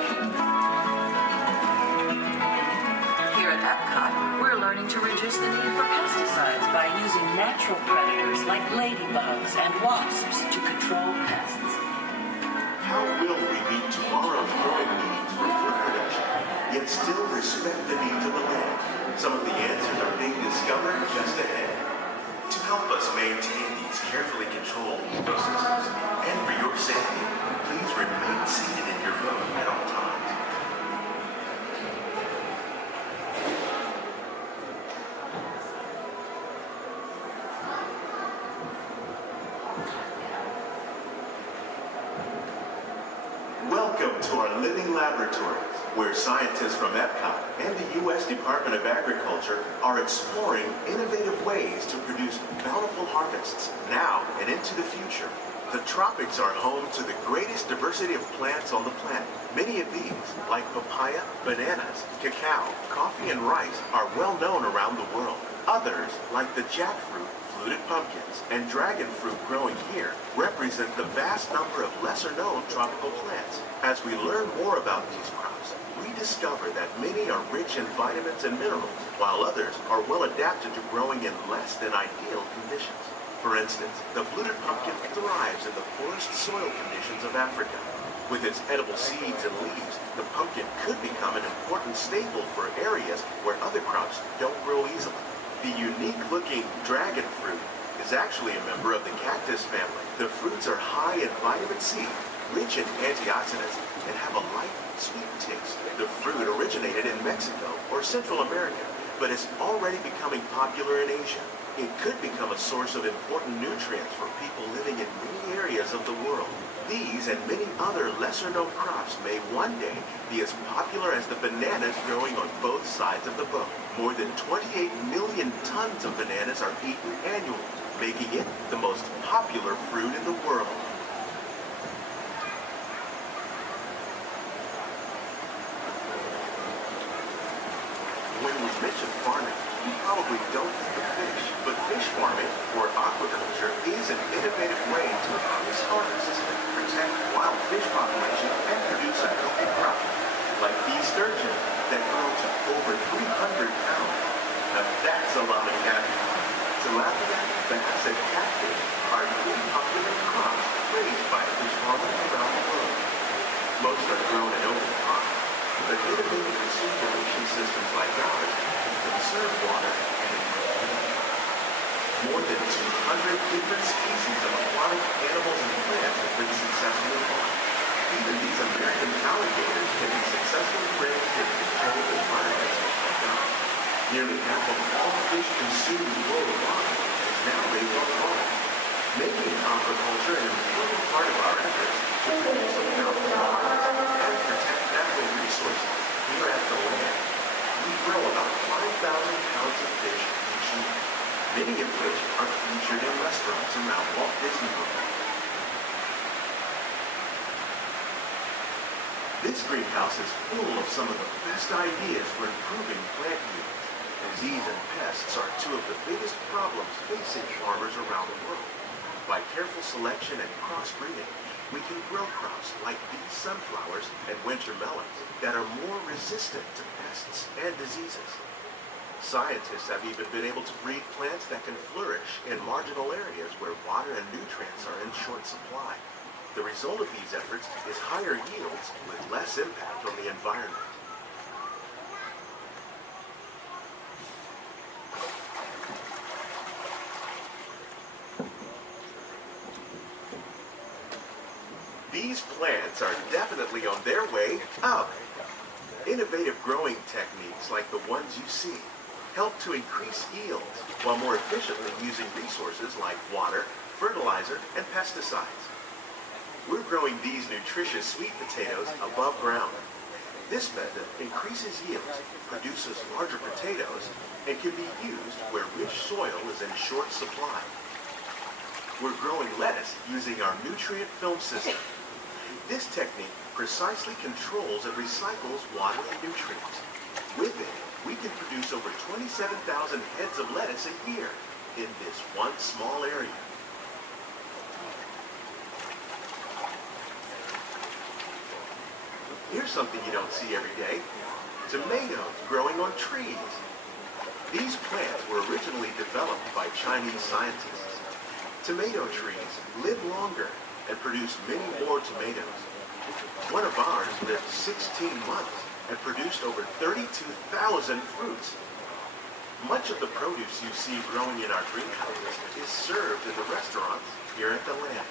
Here at Epcot, we're learning to reduce the need for pesticides by using natural predators like ladybugs and wasps to control pests. How will we meet tomorrow's growing needs for food production, yet still respect the needs of the land? Some of the answers are being discovered just ahead. To help us maintain these carefully controlled ecosystems, and for your safety, please remain seated in your boat at all times. Welcome to our living laboratories, where scientists from Epcot and the U.S. Department of Agriculture are exploring innovative ways to produce bountiful harvests now and into the future. The tropics are home to the greatest diversity of plants on the planet. Many of these, like papaya, bananas, cacao, coffee, and rice, are well known around the world. Others, like the jackfruit, fluted pumpkins, and dragon fruit growing here, represent the vast number of lesser-known tropical plants. As we learn more about these crops, we discover that many are rich in vitamins and minerals, while others are well adapted to growing in less than ideal conditions. For instance, the fluted pumpkin thrives in the poorest soil conditions of Africa. With its edible seeds and leaves, the pumpkin could become an important staple for areas where other crops don't grow easily. The unique-looking dragon fruit is actually a member of the cactus family. The fruits are high in vitamin C, rich in antioxidants, and have a light, sweet taste. The fruit originated in Mexico or Central America, but is already becoming popular in Asia. It could become a source of important nutrients for people living in many areas of the world. These and many other lesser-known crops may one day be as popular as the bananas growing on both sides of the boat. More than 28 million tons of bananas are eaten annually, making it the most popular fruit in the world. When we mention farming, you probably don't think of fish, but fish farming, or aquaculture, is an innovative way to increase harvests, protect wild fish population, and produce a healthy crop, like bee sturgeon that grow to over 300 pounds. Now that's a lot of cabbage. Tilapia, bass, and catfish are really popular crops raised by fish farmers around the world. Most are grown in open ponds, but innovative recirculation systems like ours conserve water and improve. More than 200 different species of aquatic animals and plants have been successfully farmed. Even these American alligators can be successfully raised in controlled environments like ours. Nearly half of all fish consumed worldwide is now raised on farms, making aquaculture an important part of our efforts to produce a balanced harvest and protect natural resources here at the land. We grow about 5,000 pounds of fish each year, many of which are featured in restaurants around Walt Disney World. This greenhouse is full of some of the best ideas for improving plant yields. Disease and pests are two of the biggest problems facing farmers around the world. By careful selection and crossbreeding, we can grow crops like these sunflowers and winter melons that are more resistant to pests and diseases. Scientists have even been able to breed plants that can flourish in marginal areas where water and nutrients are in short supply. The result of these efforts is higher yields with less impact on the environment. These plants are definitely on their way up. Innovative growing techniques like the ones you see help to increase yields while more efficiently using resources like water, fertilizer, and pesticides. We're growing these nutritious sweet potatoes above ground. This method increases yields, produces larger potatoes, and can be used where rich soil is in short supply. We're growing lettuce using our nutrient film system. This technique precisely controls and recycles water and nutrients. With it, we can produce over 27,000 heads of lettuce a year in this one small area. Here's something you don't see every day. Tomatoes growing on trees. These plants were originally developed by Chinese scientists. Tomato trees live longer and produce many more tomatoes. One of ours lived 16 months and produced over 32,000 fruits. Much of the produce you see growing in our greenhouses is served in the restaurants here at the land.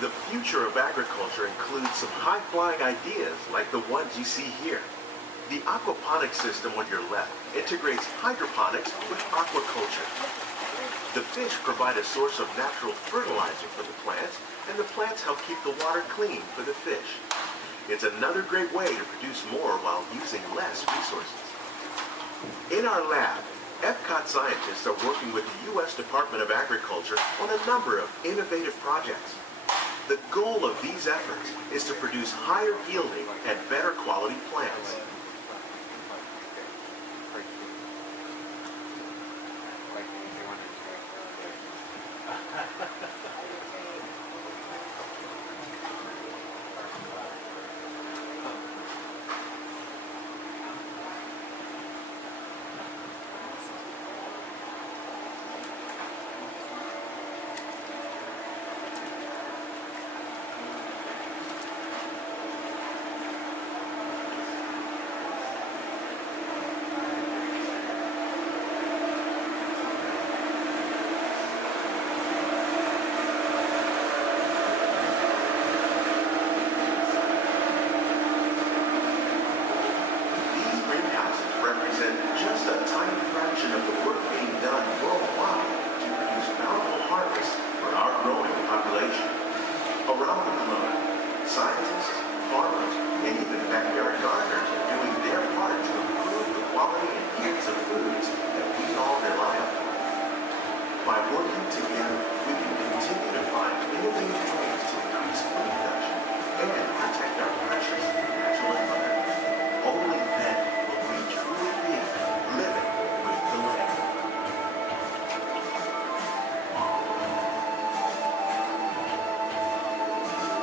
The future of agriculture includes some high-flying ideas like the ones you see here. The aquaponics system on your left integrates hydroponics with aquaculture. The fish provide a source of natural fertilizer for the plants, and the plants help keep the water clean for the fish. It's another great way to produce more while using less resources. In our lab, Epcot scientists are working with the U.S. Department of Agriculture on a number of innovative projects. The goal of these efforts is to produce higher yielding and better quality plants.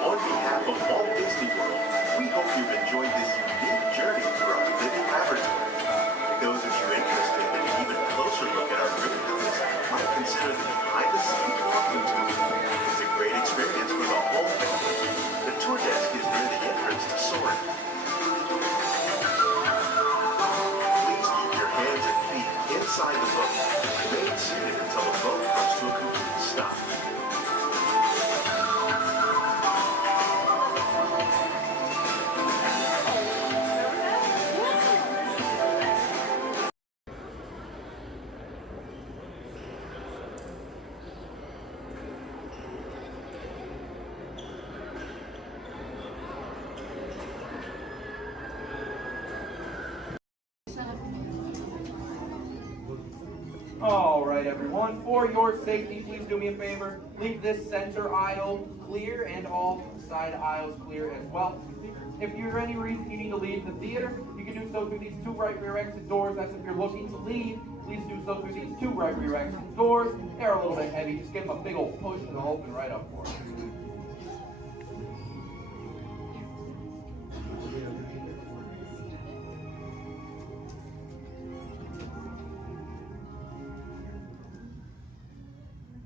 On behalf of Walt Disney World, we hope you've enjoyed this unique journey through our living laboratory. Those of you interested in an even closer look at our greenhouse might consider the behind-the-scenes walking tour. It's a great experience for the whole family. The tour desk is near the entrance to Soarin'. Please keep your hands and feet inside the boat. Remain seated until the boat comes to a complete stop. All right, everyone, for your safety, please do me a favor. Leave this center aisle clear and all side aisles clear as well. If for any reason you need to leave the theater, you can do so through these two right rear exit doors. That's if you're looking to leave, please do so through these two right rear exit doors. They're a little bit heavy. Just give them a big old push and they'll open right up for you.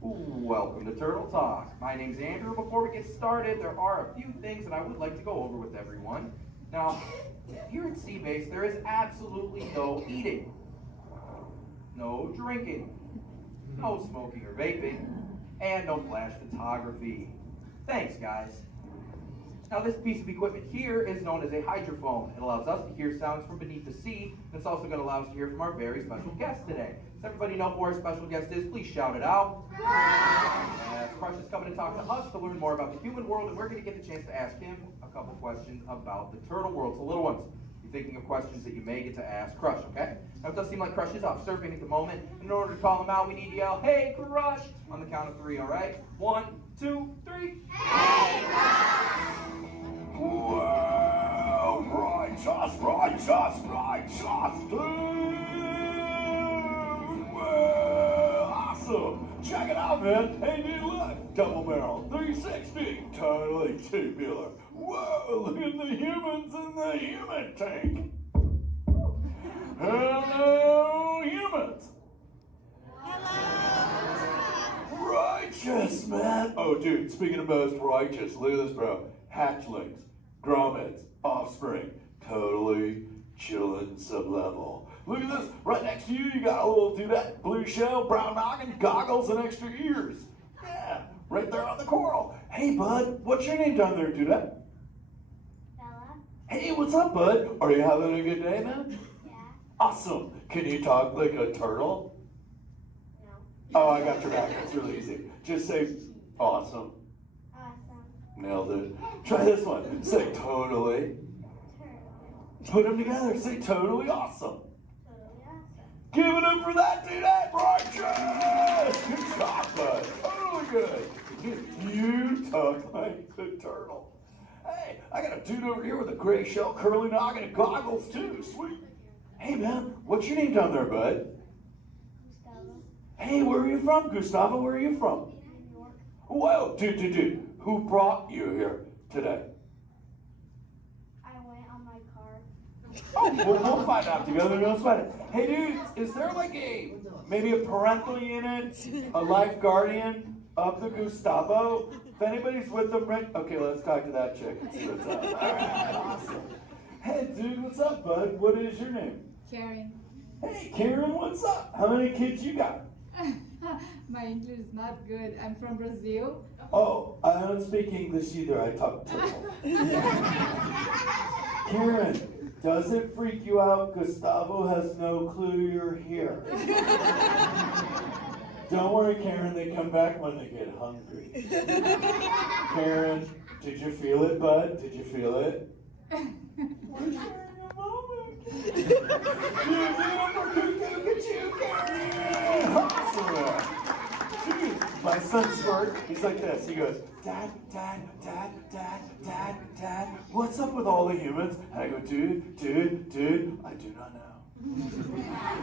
Welcome to Turtle Talk. My name's Andrew. Before we get started, there are a few things that I would like to go over with everyone. Now, here at Seabase, there is absolutely no eating, no drinking, no smoking or vaping, and no flash photography. Thanks, guys. Now, this piece of equipment here is known as a hydrophone. It allows us to hear sounds from beneath the sea, and it's also going to allow us to hear from our very special guest today. Does everybody know who our special guest is? Please shout it out. Crush is coming to talk to us to learn more about the human world, and we're going to get the chance to ask him a couple questions about the turtle world. So, little ones, you're thinking of questions that you may get to ask Crush, okay? Now, it does seem like Crush is off surfing at the moment. In order to call him out, we need to yell, "Hey, Crush!" on the count of 3, all right? 1, 2, 3. Hey, Crush! Well, righteous, well, awesome. Check it out, man. Hey, new look. Double barrel, 360, totally tubular. Whoa, look at the humans in the human tank. Hello, humans. Hello. Righteous, man. Oh, dude, speaking of most righteous, look at this, bro. Hatchlings, grommets, offspring, totally chillin' sub-level. Look at this, right next to you, you got a little dudette, blue shell, brown noggin, goggles, and extra ears. Yeah, right there on the coral. Hey, bud, what's your name down there, dude? Bella. Hey, what's up, bud? Are you having a good day, man? Yeah. Awesome. Can you talk like a turtle? No. Oh, I got your back. It's really easy. Just say awesome. Awesome. Nailed it. Try this one. Say totally. Put them together. Say totally awesome. Totally awesome. Give it up for that dude at Righteous! Good job, bud. Totally good. You talk like the turtle. Hey, I got a dude over here with a gray shell, curly noggin, and goggles too. Sweet. Hey, man, what's your name down there, bud? Gustavo. Hey, where are you from, Gustavo? Where are you from? New York. Whoa, dude. Who brought you here today? I went on my car. Oh, we'll find out together. Don't sweat it. Hey, dudes, is there like maybe a parental unit, a life guardian of the Gustavo? If anybody's with them, right? Okay, let's talk to that chick and see what's up. All right, awesome. Hey, dude, what's up, bud? What is your name? Karen. Hey, Karen, what's up? How many kids you got? My English is not good. I'm from Brazil. Oh, I don't speak English either. I talk turtle. Karen, does it freak you out? Gustavo has no clue you're here. Don't worry, Karen. They come back when they get hungry. Karen, did you feel it, bud? Did you feel it? We're sharing a moment. Look at you, Karen. Awesome. Dude, my son Squirt, he's like this. He goes, Dad, what's up with all the humans? And I go, dude, I do not know.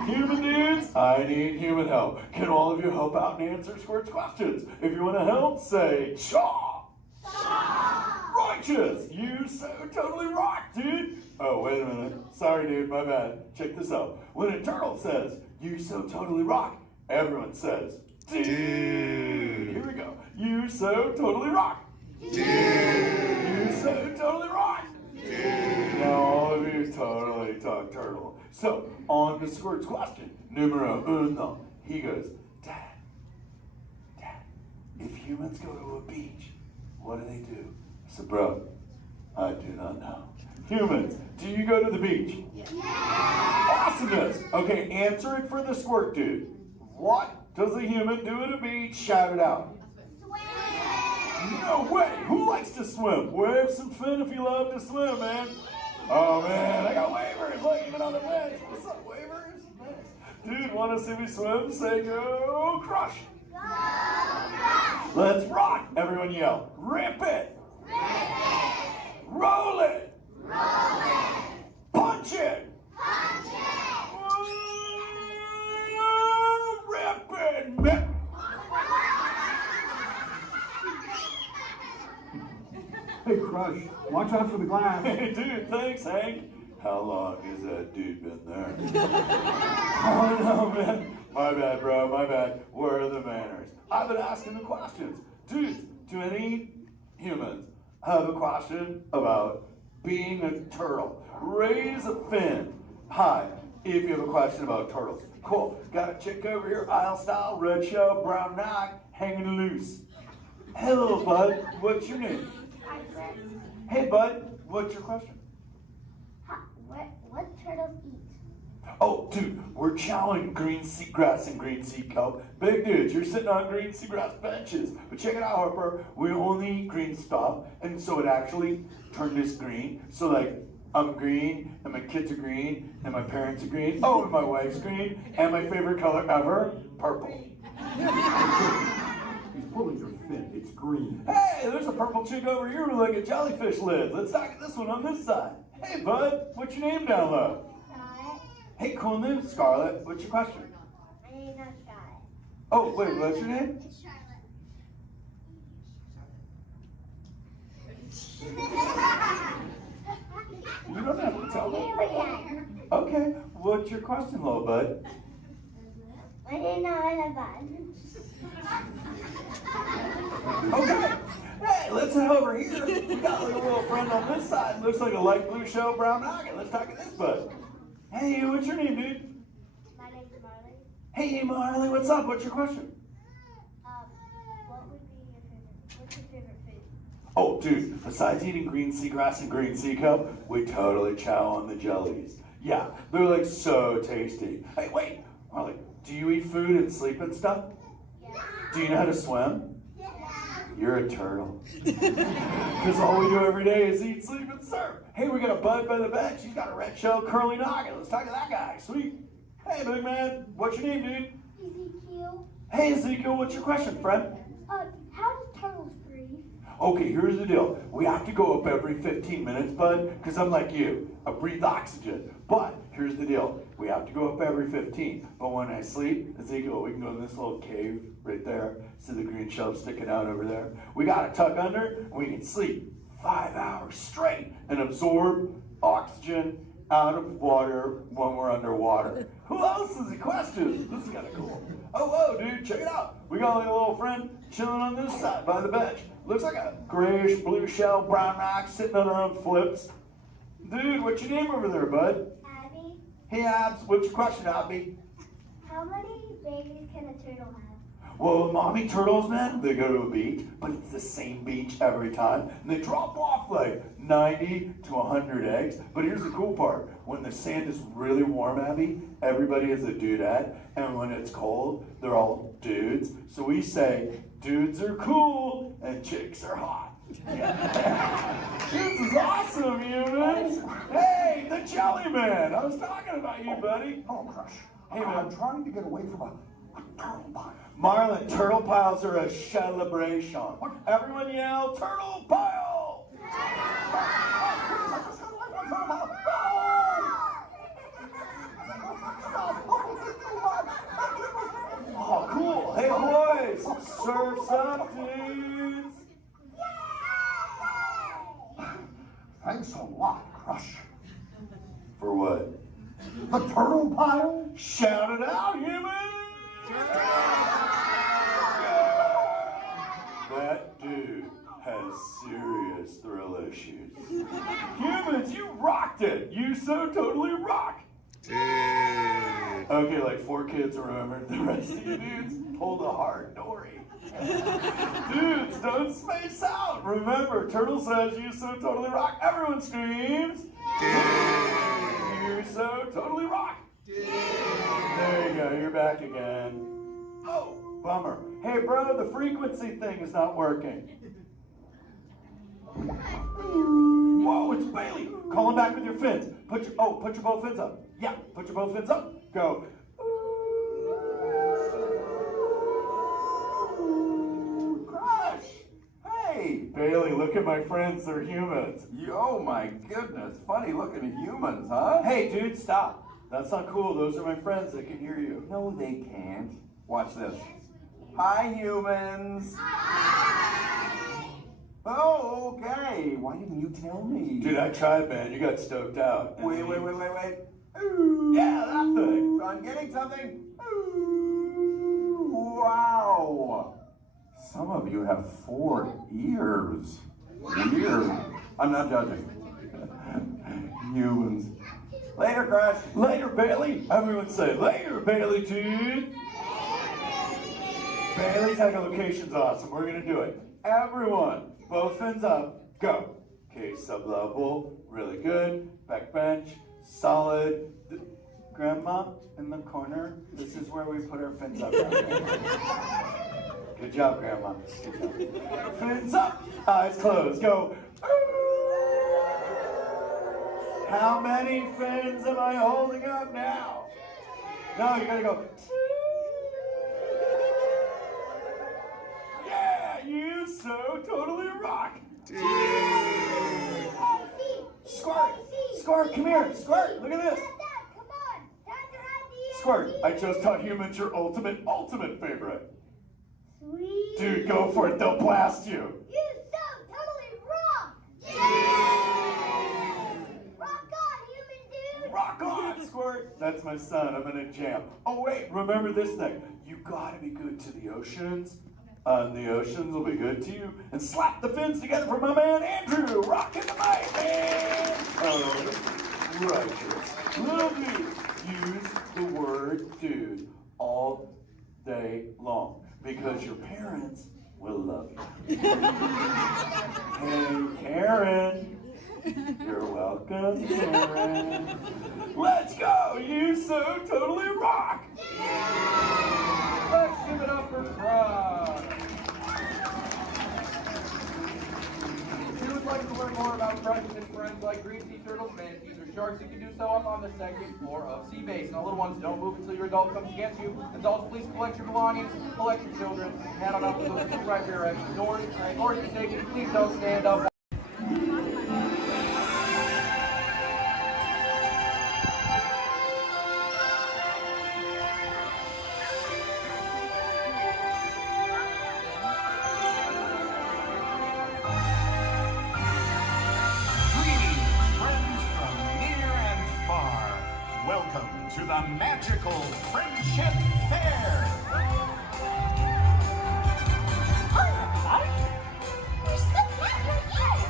Human dudes, I need human help. Can all of you help out and answer Squirt's questions? If you want to help, say, Shaw! Righteous! You so totally rock, dude! Oh, wait a minute. Sorry, dude, my bad. Check this out. When a turtle says, you so totally rock, everyone says, dude! Here we go. You so totally rock! Dude! You so totally rock! Dude! Now all of you totally talk turtle. So, on to Squirt's question. Numero uno. He goes, Dad, if humans go to a beach, what do they do? I said, bro, I do not know. Humans, do you go to the beach? Yeah. Awesomeness. Okay, answer it for the Squirt dude. What does a human do at a beach? Shout it out. Swim. No way. Who likes to swim? Wave some fin if you love to swim, man. Oh, man, I got wavers. Look, even on the bench. What's up, wavers? Nice. Dude, want to see me swim? Say go crush. Go crush. Let's rock. Everyone yell. Rip it. Rip it. Roll it. Roll it. Punch it. Punch it. Rip it. Man. Hey, Crush, watch out for the glass. Hey, dude, thanks, Hank. How long has that dude been there? Oh, no, man. My bad, bro, my bad. Where are the manners? I've been asking the questions. Dudes, do any humans have a question about being a turtle? Raise a fin. Hi, if you have a question about turtles. Cool. Got a chick over here, aisle style, red shell, brown knock, hanging loose. Hello, bud. What's your name? Hey, bud. What's your question? What turtles eat? Oh, dude, we're chowing green seagrass and green sea kelp. Big dudes, you're sitting on green seagrass benches. But check it out, Harper. We only eat green stuff, and so it actually turned us green. So, like, I'm green, and my kids are green, and my parents are green. Oh, and my wife's green, and my favorite color ever, purple. He's pulling your fin. It's green. Hey, there's a purple chick over here with like a jellyfish lid. Let's talk at this one on this side. Hey, bud, what's your name down low? Scarlet. Hey, cool name, Scarlet. What's your question? My name's not Scarlet. Oh, wait, what's your name? It's Charlotte. You don't have to tell me. Okay, what's your question, little bud? My name's not a bun. Okay. Hey, let's head over here. We got like a little friend on this side. Looks like a light blue shell, brown noggin. Let's talk to this bud. Hey, what's your name, dude? My name's Marley. Hey, Marley, what's up? What's your question? What would be your favorite? What's your favorite food? Oh, dude, besides eating green seagrass and green sea kelp, we totally chow on the jellies. Yeah, they're like so tasty. Hey, wait, Marley, do you eat food and sleep and stuff? Yeah. Do you know how to swim? Yeah. You're a turtle. Because all we do every day is eat, sleep, and surf. Hey, we got a bud by the bench. He's got a red-shelled curly noggin. Let's talk to that guy. Sweet. Hey, big man, what's your name, dude? Ezekiel. Hey, Ezekiel, what's your question, friend? How do turtles breathe? Okay, here's the deal. We have to go up every 15 minutes, bud, because I'm like you. I breathe oxygen. But here's the deal. We have to go up every 15. But when I sleep, Ezekiel, we can go in this little cave right there. See the green shelf sticking out over there? We got to tuck under, and we can sleep 5 hours straight and absorb oxygen out of water when we're underwater. Who else has a question? This is kind of cool. Oh, whoa, dude, check it out. We got like a little friend chilling on this side by the bench. Looks like a grayish blue shell brown rock sitting on her own flips. Dude, what's your name over there, bud? Abby, Hey, Abs, what's your question, Abby? how many babies can a turtle have? Well, mommy turtles, man, they go to a beach, but it's the same beach every time. And they drop off like 90 to 100 eggs. But here's the cool part. When the sand is really warm, Abby, everybody is a dudette. And when it's cold, they're all dudes. So we say, dudes are cool and chicks are hot. Yeah. This is awesome, humans. Hey, the Jelly Man. I was talking about you, buddy. Oh, Crush. Hey, man. I'm trying to get away from a turtle pile. Marlin, turtle piles are a celebration. Everyone yell, turtle pile! Oh, cool. Hey, boys, surf's up, dudes. Thanks a lot, Crush. For what? The turtle pile? Shout it out, humans! That dude has serious thrill issues. Humans, you rocked it! You so totally rock! Okay, like 4 kids remembered. The rest of you dudes pulled a hard Dory. Dudes, don't space out! Remember, Turtle says you so totally rock. Everyone screams! You so totally rock! There you go, you're back again. Oh, bummer. Hey, bro, the frequency thing is not working. Whoa, it's Bailey. Call him back with your fins. Put your both fins up. Yeah, put your both fins up. Go. Crush. Hey, Bailey, look at my friends. They're humans. Oh my goodness, funny looking humans, huh? Hey, dude, stop. That's not cool. Those are my friends. They can hear you. No, they can't. Watch this. Hi, humans. Oh, okay. Why didn't you tell me? Dude, I tried, man. You got stoked out. Wait. Ooh. Yeah, that thing. I'm getting something. Ooh, wow. Some of you have 4 ears. Weird. I'm not judging. Humans. Later, Crush. Later, Bailey. Everyone say, later, Bailey, dude. Bailey's echolocation's awesome. We're going to do it. Everyone, both fins up. Go. Okay, sublevel. Really good. Back bench. Solid. Grandma in the corner. This is where we put our fins up. Good job, Grandma. Good job. Fins up. Eyes closed. Go. How many fins am I holding up now? No, you gotta go. Yeah, you so totally rock. Squirt, come here. Squirt, look at this. Squirt, I just taught humans your ultimate favorite. Sweet. Dude, go for it. They'll blast you. You so totally rock. Yeah. Rock on, human dude. Rock on, Squirt. That's my son. I'm in a jam. Oh, wait. Remember this thing. You gotta be good to the oceans. And the oceans will be good to you. And slap the fins together for my man Andrew. Rockin' the mic, man. Oh, righteous. Little dude. Use the word dude all day long. Because your parents will love you. Hey, Karen. You're welcome, Karen. Let's go! You so totally rock! Let's give it up for Frog. If you would like to learn more about Fred's and friends like green sea turtles, manatees, or sharks, you can do so up on the second floor of Sea Base. Now, little ones, don't move until your adult comes to get you. Adults, please collect your belongings, collect your children, head on up to those two right there exit doors. Or if you're taking, please don't stand up. Welcome to the magical Friendship Fair. We're so glad we're here!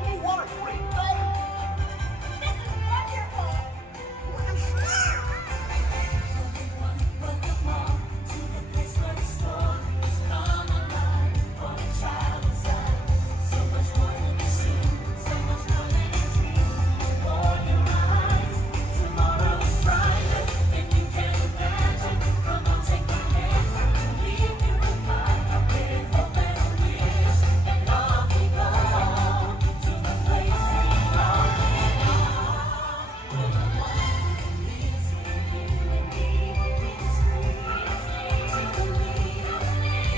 Oh, what a great day! This is wonderful! Welcome to the place where the stories come alive for a child inside. So much more than you see, so much more than you dream. Before your eyes, tomorrow is brighter than you can imagine. Come on, take my hand, leave you with hope and a wish, and off we go to the place we all belong. Where the wonder is in you and me. Take the lead,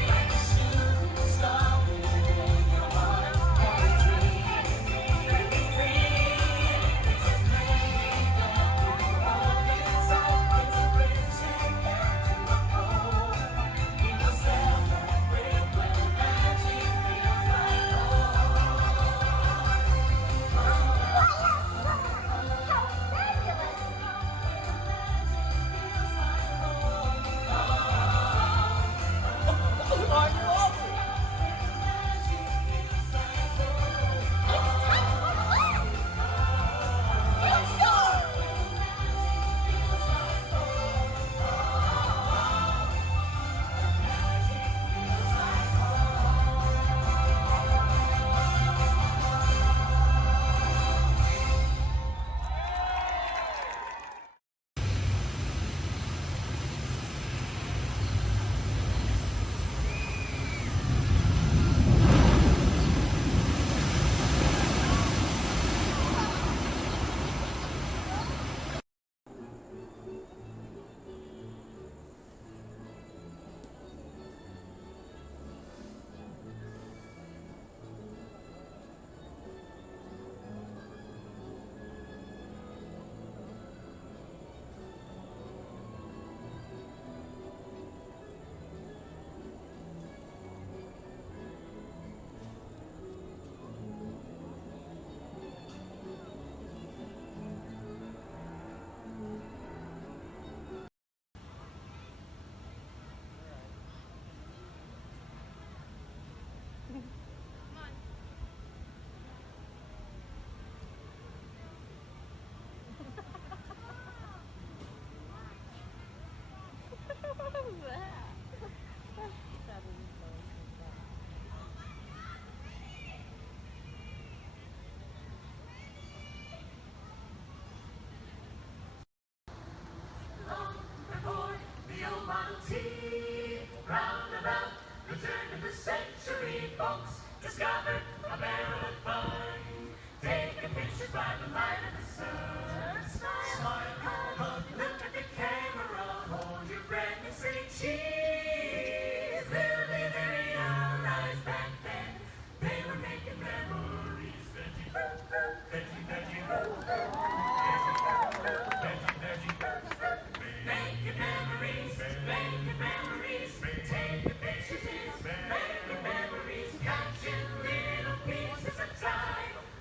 like a shooting star within your heart. Wanna dream, let me free. It's a thing that we're all inside. It's a friendship that you uphold. We will celebrate when magic feels like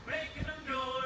making them yours.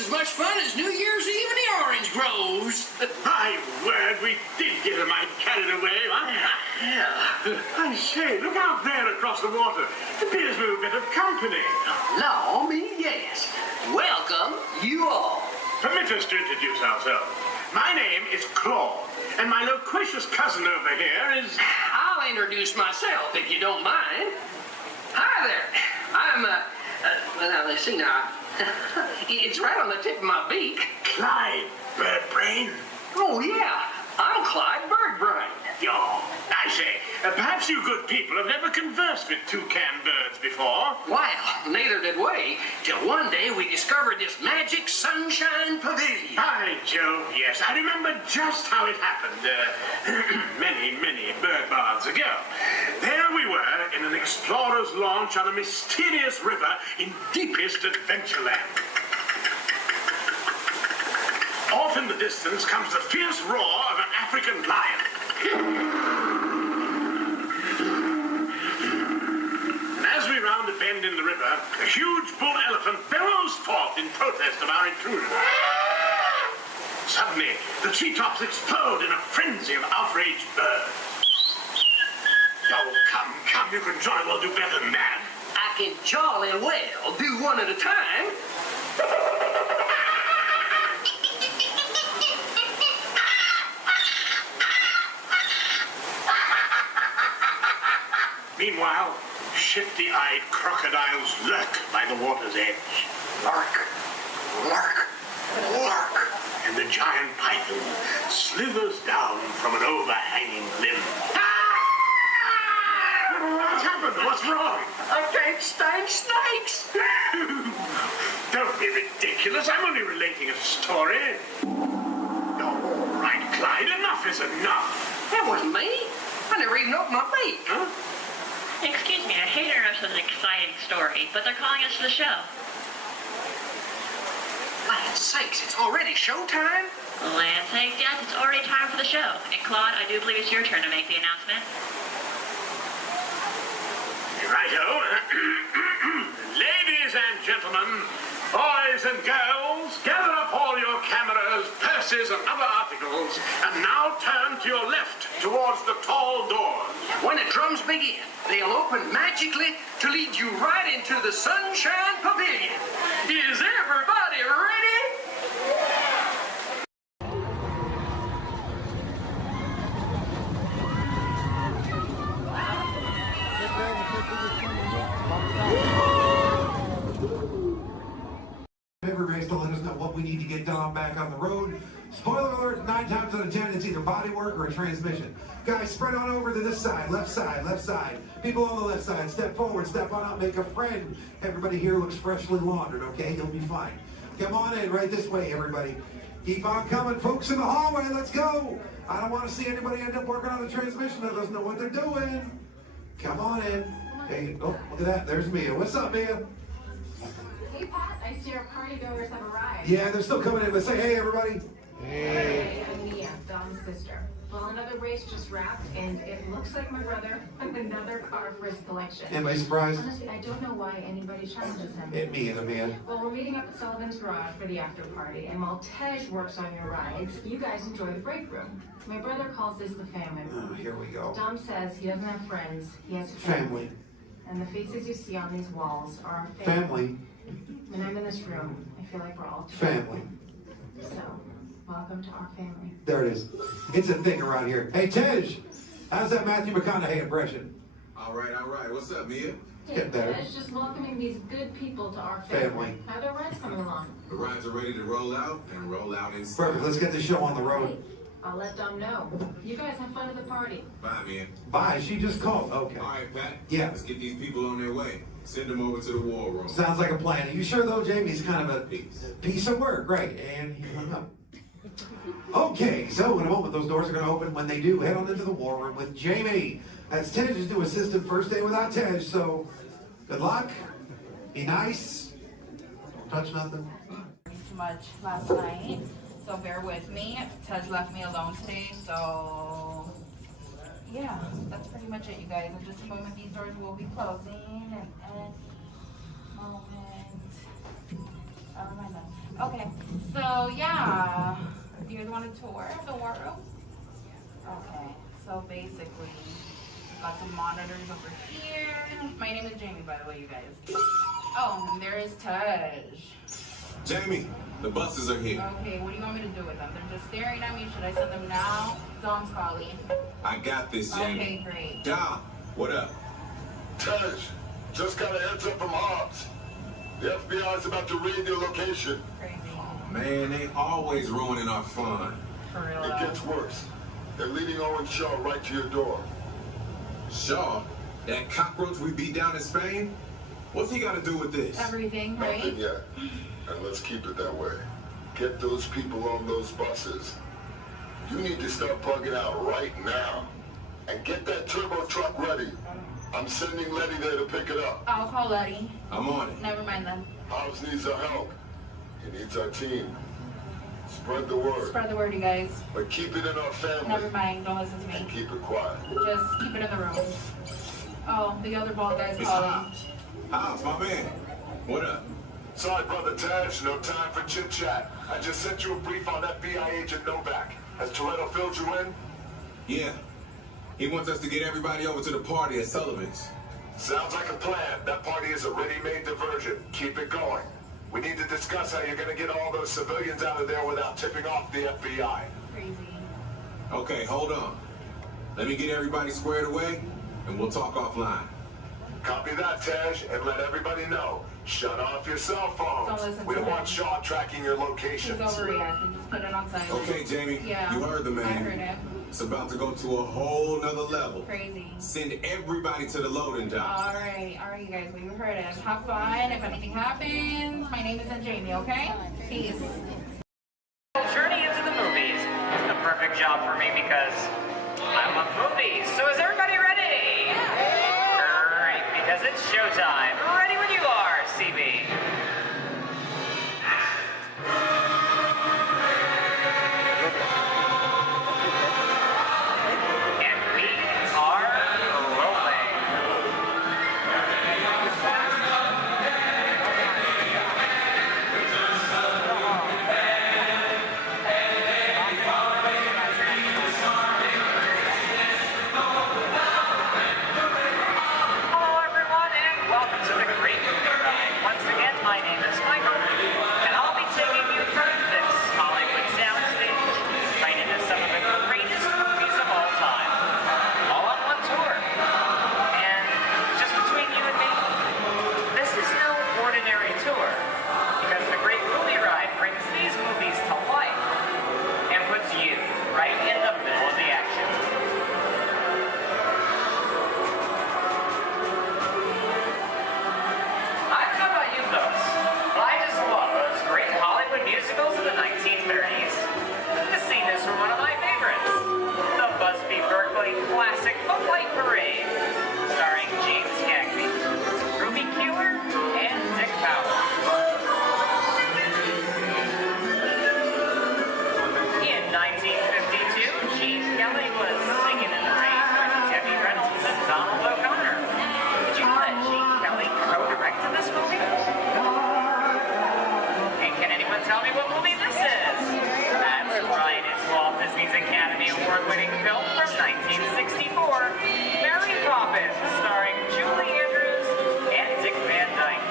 almost as much fun as New Year's Eve in the orange groves. My word, we did get a mite carried away, huh? Yeah. I say, look out there across the water. It appears we're a bit of company. Law me, yes. Welcome, you all. Permit us to introduce ourselves. My name is Claude, and my loquacious cousin over here is... I'll introduce myself, if you don't mind. Hi there. I'm, well, let's see now. It's right on the tip of my beak. Clyde Birdbrain. Oh, yeah. I'm Clyde Birdbrain. Oh, I say, perhaps you good people have never conversed with toucan birds before. Well, neither did we, till one day we discovered this magic sunshine pavilion. By Jove, yes. I remember just how it happened, many, many bird baths ago. There we were in an explorer's launch on a mysterious river in deepest Adventureland. Off in the distance comes the fierce roar of an African lion. And as we round a bend in the river, a huge bull elephant bellows forth in protest of our intrusion. Suddenly, the treetops explode in a frenzy of outraged birds. Oh, come, you can jolly well do better than that. I can jolly well do one at a time. Meanwhile, shifty-eyed crocodiles lurk by the water's edge. Lurk, lurk, lurk. And the giant python slithers down from an overhanging limb. What's happened? What's wrong? I can't stand snakes. Don't be ridiculous. I'm only relating a story. All right, Clyde, enough is enough. That wasn't me. I never even opened my beak. Huh? Excuse me, I hate to interrupt such an exciting story, but they're calling us to the show. Land's sakes, it's already showtime? Land's sakes, yes, it's already time for the show. And Claude, I do believe it's your turn to make the announcement. Righto. Ladies and gentlemen, boys and girls, gather up all your cameras, purses, and other articles, and now turn to your left towards the tall doors. When the drums begin, they'll open magically to lead you right into the Sunshine Pavilion. Is everybody ready? Everybody's to let us know what we need to get done back on the road. Spoiler alert, 9 times out of 10, it's either body work or a transmission. Guys, spread on over to this side, left side, left side. People on the left side, step forward, step on up, make a friend. Everybody here looks freshly laundered, okay? You'll be fine. Come on in, right this way, everybody. Keep on coming, folks in the hallway, let's go. I don't want to see anybody end up working on the transmission that doesn't know what they're doing. Come on in. Hey, oh, look at that, there's Mia. What's up, Mia? Hey, Pat, I see our party goers have arrived. Yeah, they're still coming in, but say hey, everybody. Hey, I'm Mia, Dom's sister. Well, another race just wrapped, and it looks like my brother with another car for his collection. Anybody surprised? Honestly, I don't know why anybody challenges him. Hit me, Mia. Well, we're meeting up at Sullivan's Garage for the after party, and while Tej works on your rides, you guys enjoy the break room. My brother calls this the family room. Oh, here we go. Dom says he doesn't have friends, he has Family. And the faces you see on these walls are our Family. When I'm in this room, I feel like we're all together. Family. So, welcome to our family. There it is. It's a thing around here. Hey, Tej, how's that Matthew McConaughey impression? All right. What's up, Mia? Get better. It's just welcoming these good people to our family. How are their rides coming along? The rides are ready to roll out and roll out inside. Perfect. Let's get the show on the road. I'll let Dom know. You guys have fun at the party. Bye, Mia. Bye. She just called. Okay. All right, Pat. Yeah. Let's get these people on their way. Send them over to the war room. Sounds like a plan. Are you sure, though, Jamie's kind of a piece of work? Right. And he hung up. Okay, so in a moment, those doors are going to open. When they do, head on into the war room with Jamie. That's Tej's new assistant. First day without Tej, so good luck. Be nice. Don't touch nothing. Too much last night, so bear with me. Tej left me alone today, so yeah, that's pretty much it, you guys. In just a moment, these doors will be closing, and moment. Okay, so yeah, you guys want a tour of the war room? Okay, so basically, got some monitors over here. My name is Jamie, by the way, you guys. Oh, and there is Tej. Jamie, the buses are here. Okay, what do you want me to do with them? They're just staring at me. Should I send them now? Dom's calling. I got this, Jamie. Okay, great. Dom, what up? Tej, just got a heads up from Hobbs. The FBI's about to raid your location. Man, they always ruining our fun. For real. It gets worse. They're leading Owen Shaw right to your door. Shaw? That cockroach we beat down in Spain? What's he got to do with this? Everything, right? Nothing yet. And let's keep it that way. Get those people on those buses. You need to start bugging out right now. And get that turbo truck ready. I'm sending Letty there to pick it up. I'll call Letty. I'm on it. Never mind then. Hobbs needs our help. He needs our team. Spread the word. Spread the word, you guys. But keep it in our family. Never mind, don't listen to me. And keep it quiet. Just keep it in the room. Oh, the other bald guy's It's calling. Hobbs, my man. What up? Sorry, Brother Tej, no time for chit-chat. I just sent you a brief on FBI agent Novak. Has Toretto filled you in? Yeah. He wants us to get everybody over to the party at Sullivan's. Sounds like a plan. That party is a ready-made diversion. Keep it going. We need to discuss how you're going to get all those civilians out of there without tipping off the FBI. Crazy. Okay, hold on. Let me get everybody squared away, and we'll talk offline. Copy that, Tej, and let everybody know. Shut off your cell Don't phones. listen We to don't him. want Shaw tracking your He's locations. overreacting. Just put it on silent. Okay, Jamie, Yeah. you heard the man. I heard him. It's about to go to a whole nother level. Crazy. Send everybody to the loading dock. All right, you guys. We heard him. Have fun. If anything happens, my name isn't Jamie. Okay? Peace. Journey into the movies is the perfect job for me because I love movies. So is everybody ready? Great, because it's showtime. Ready when you are, CB. And we are rolling. Hello everyone and welcome to the Great Movie Ride. Once again, my name is Michael, and I'll be taking you from this Hollywood soundstage right into some of the greatest movies of all time. All on one tour. And just between you and me, this is no ordinary tour, because the Great Movie Ride brings these movies to life and puts you right in the middle of the action. I don't know about you folks, but I just love those great Hollywood musicals of the 1930s. This scene is from one of my favorites, the Busby Berkeley classic The Light Parade, starring James Cagney, Ruby Keeler, and Dick Powell. In 1952, Gene Kelly was singing in the rain with Debbie Reynolds and Donald O'Connor. Did you know that Gene Kelly co-directed this movie? And can anyone tell me what movie this is? That's right, it's Walt Disney's Academy Award-winning film from 1964, Mary Poppins, starring Julie Andrews and Dick Van Dyke.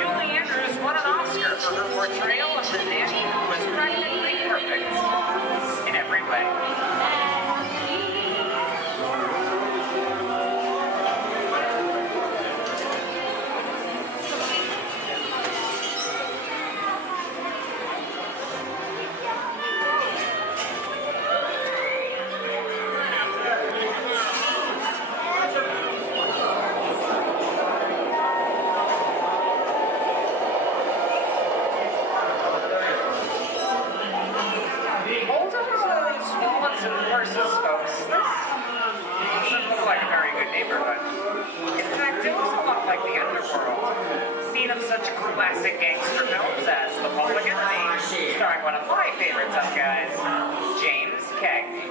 Julie Andrews won an Oscar for her portrayal of the nanny who was practically perfect in every way. Hold on to these wallets and purses, folks. This doesn't look like a very good neighborhood. In fact, it looks a lot like the underworld. Scene of such classic gangster films as The Public Enemy, starring one of my favorite tough guys, James Cagney.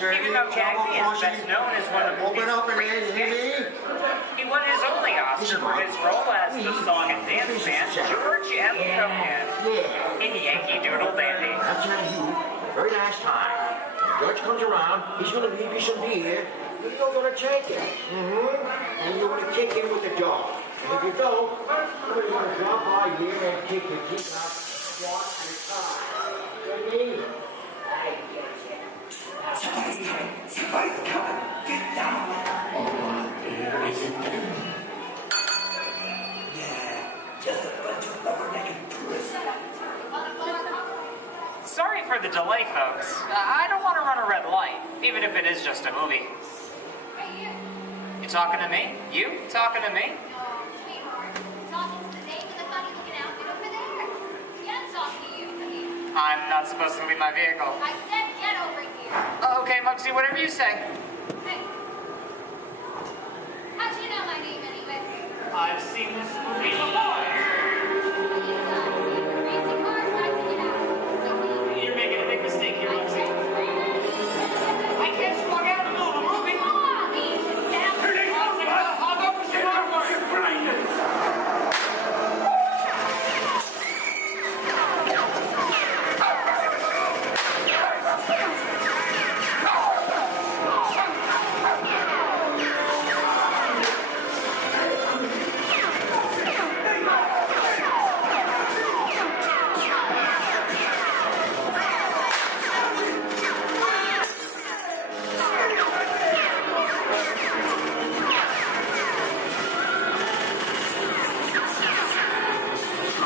Even though Cagney is best known as one of the movie's greatest gangsters, he won his only Oscar for his role as the song and dance man George around. He's gonna leave you some beer. You're still gonna take it. And you're gonna kick in with the dog. And if you don't, somebody's gonna drop by here and kick your teeth out, squat your car. You mean? I get you. Somebody's coming. Somebody's coming. Get down. Oh, here is it. Yeah, just a bunch of rubber-necking tourists. Sorry for the delay, folks. I don't want to run a red light, even if it is just a movie. You talking to me? You talking to me? No, sweetheart. Talking to the dame with the funny-looking outfit over there. Yeah, I'm talking to you. I'm not supposed to leave my vehicle. I said get over here. Okay, Mugsy, whatever you say. Hey. How'd you know my name anyway? I've seen this movie before. You're making a big mistake here, Mugsy. I can't slug out in the middle of a movie. I'll go for some more.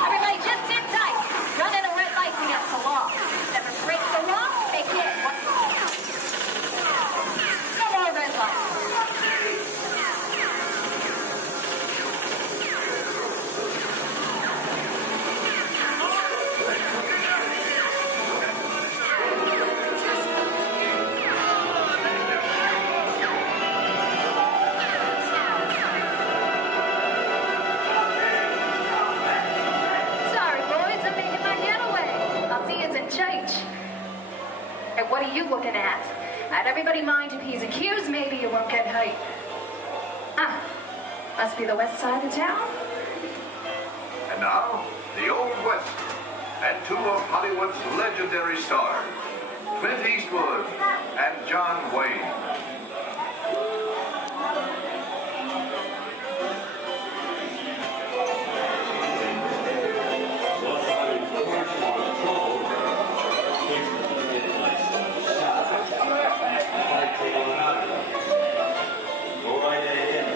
Everybody just sit tight. Running a red light's against the law. Never break the law, they get one. No more red lights. Sorry, boys, I'm making my getaway. I'll see it's in change. And what are you looking at? I'd everybody mind if he's accused, maybe you won't get height. Ah, must be the west side of town. And now, the Old West, and two of Hollywood's legendary stars, Clint Eastwood and John Wayne. Go right ahead.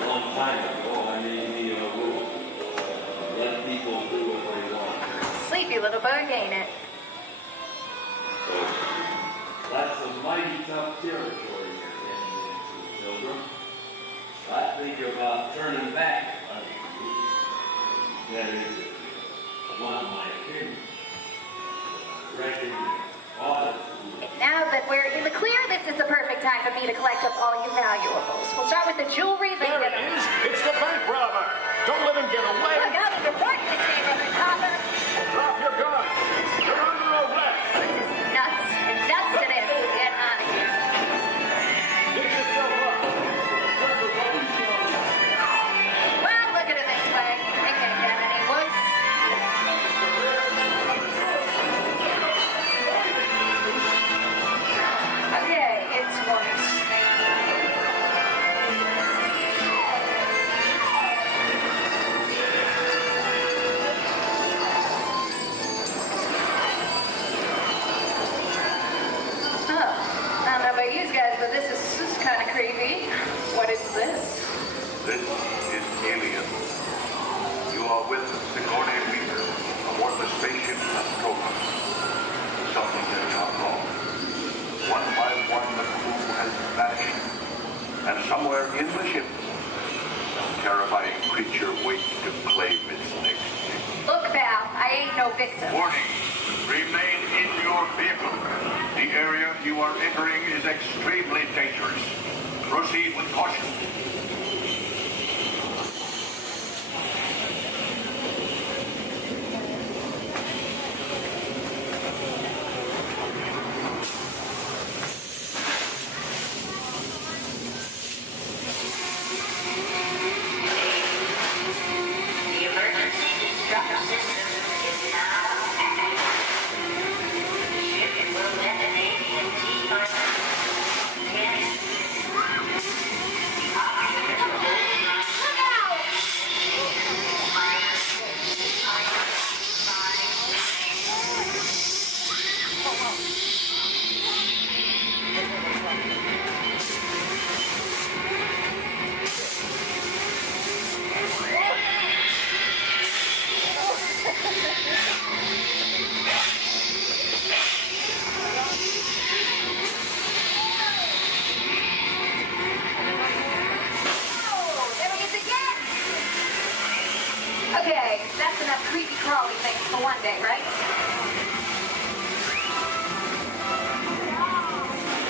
Long time ago, I made me a rule. Let people do what they want. Sleepy little bug, ain't it? That's a mighty tough territory you're heading into, Pilgrim. I think about turning back. That is, if you want my opinion. Reckon honest. Now that we're in the clear, this is the perfect time for me to collect up all your valuables. We'll start with the jewelry, then There it is. It's the bank robber. Don't let him get away. Look out, you're pointing at me, Brother Copper. Drop your gun. You're under arrest. Nuts. It's nuts to this. Get out of here. Get yourself up. Well, look at it this way. They can't get any worse. Okay, it's worse. I don't know about you guys, but this is kind of creepy. What is this? This is Alien. You are with Sigourney Weaver aboard the spaceship Nostromo. Something has gone wrong. One by one, the crew has vanished. And somewhere in the ship, a terrifying creature waits to claim its next victim. Look, pal, I ain't no victim. Warning, remain in your vehicle. The area you are entering is extremely dangerous. Proceed with caution. The emergency destruct system is now active. That's enough creepy crawly things for one day, right?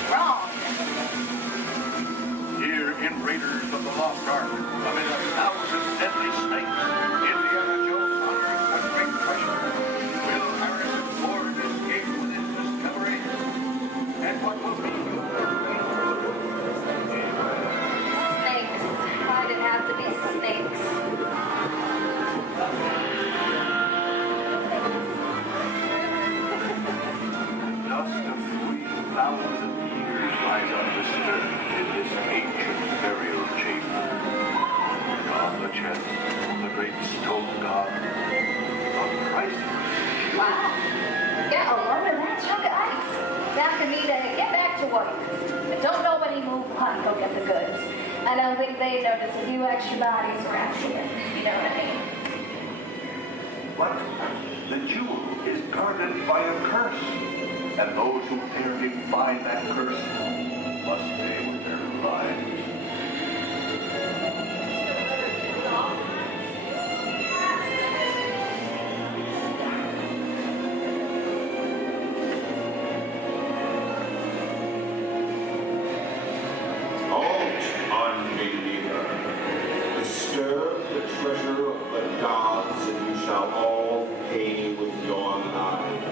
Wrong. Here in Raiders of the Lost Ark, amid 1,000 deadly snakes, Indiana Jones unearths a great treasure. Will Harrison Ford escape with his discovery? And what will be Snakes. Why'd it have to be snakes? dust of 3,000 years lies undisturbed in this ancient burial chamber. And on the chest, the great stone god, a priceless Wow. Yeah, a lumber that chunk of ice. Time for me to get back to work. But don't nobody move on, go get the goods. I don't think they notice a few extra bodies around here. You know what I mean? But the jewel is guarded by a curse, and those who dare defy that curse must pay with their lives. Unbeliever, disturb the treasure of the gods, and you shall all pay with your lives.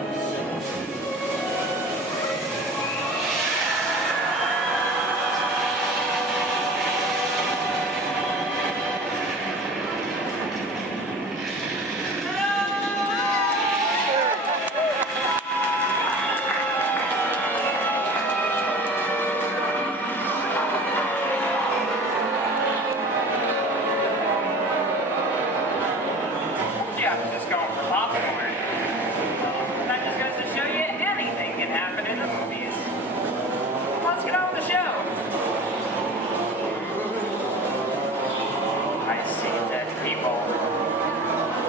Yeah, just going for popcorn. And that just goes to show you anything can happen in the movies. Let's get on with the show. I see dead people.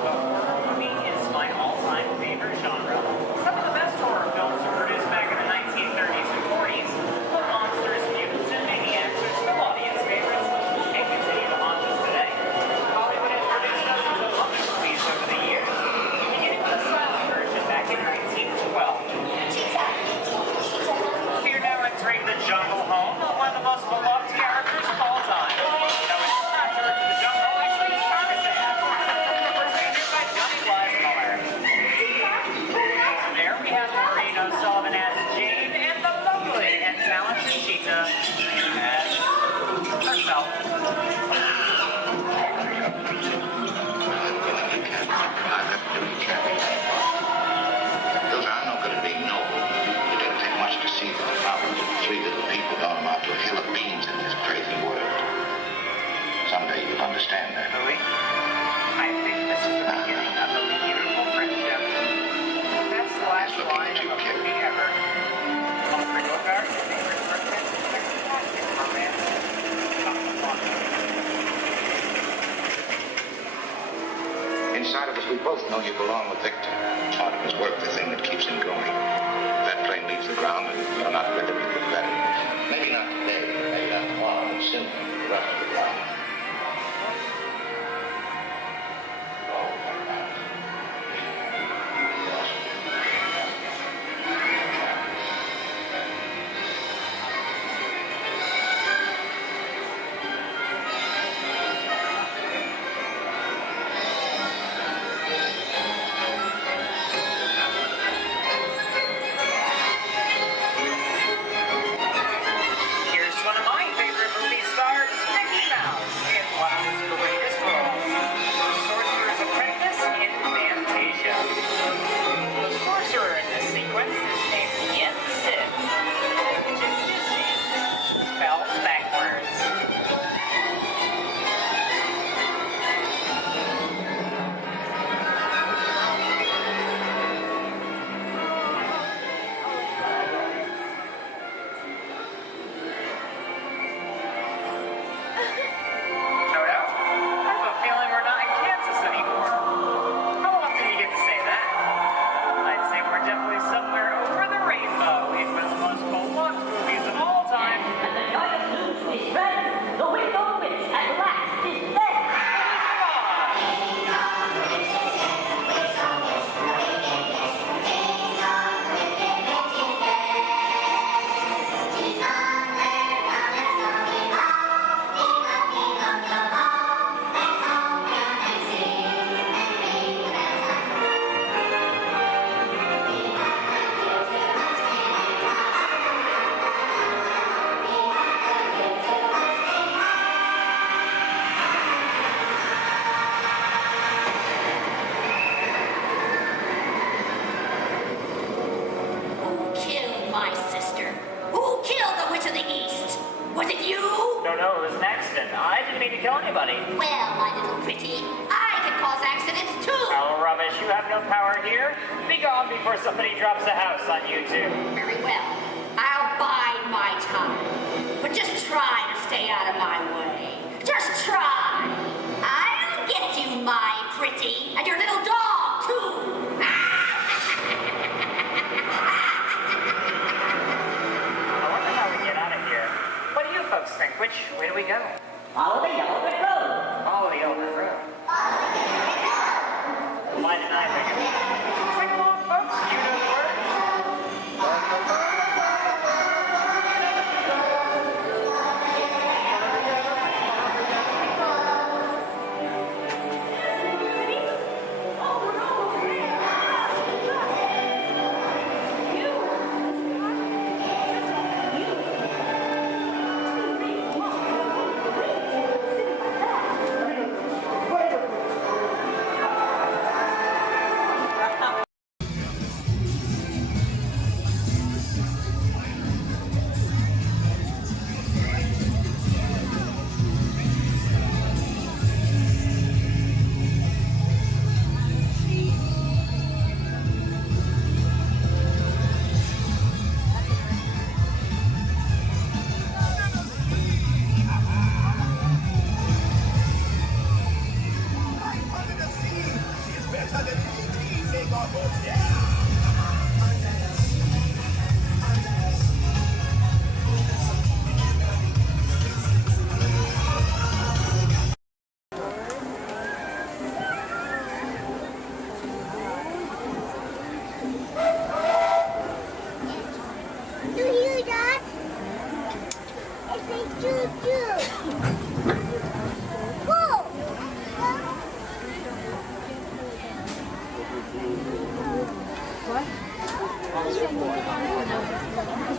The horror movie is my all-time favorite genre. Some of the best horror films were produced back in the 1930s and 40s, but monsters, mutants, and maniacs are still audience favorites and continue to haunt us today. Hollywood has produced dozens of other movies over the years, beginning with a silent version back in 1912. Fear now entering the jungle home of one of the most beloved characters of all time. Now it's not George of the Jungle, actually it's Tarzan, originated by Johnny Weissmuller. There we have Maureen O'Sullivan as Jane and the lovely and talented Cheetah as herself. Those are no good at being noble. It doesn't take much to see that the problems of three little people don't amount to a hill of beans in this crazy world. Someday you'll understand that. Louis, I think this is the beginning of a beautiful friendship. Best last line of a movie ever. On the Ringo Card, favorite person, fantastic romance. Inside of us, we both know you belong with Victor. Part of his work, the thing that keeps him going. If that plane leaves the ground and you're not with him, you look better. Maybe not today, maybe not tomorrow, but soon, the rest of the time. No, it was an accident. I didn't mean to kill anybody. Well, my little pretty, I can cause accidents too. Oh, rubbish. You have no power here. Be gone before somebody drops a house on you, too. Very well. I'll bide my time. But just try to stay out of my way. Just try. I'll get you, my pretty, and your little dog, too. I wonder how we get out of here. What do you folks think? Which way do we go? Follow the yellow brick road. Follow the yellow brick road. Why didn't I think of it? Sing along, folks. You know the words.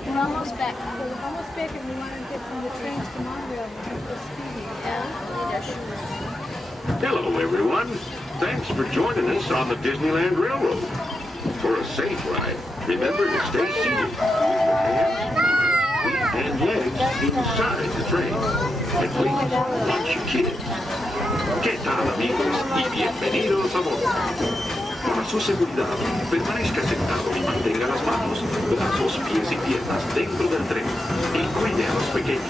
We're almost back. We're almost back and we want to get from the trains to Montreal. Hello, everyone. Thanks for joining us on the Disneyland Railroad. For a safe ride, remember to stay seated with your hands, feet, and legs inside the train. And please, watch your kids. ¿Qué tal, amigos? Y bienvenidos a bordo. Para su seguridad, permanezca sentado y mantenga las manos, brazos, pies y piernas dentro del tren. Y cuide a los pequeños.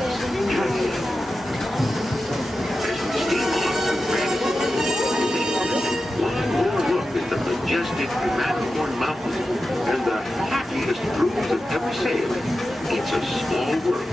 Gracias. As we steam on to Granite, one more look at the majestic Matterhorn Mountains and the happiest cruise of ever sailed. It's a small world.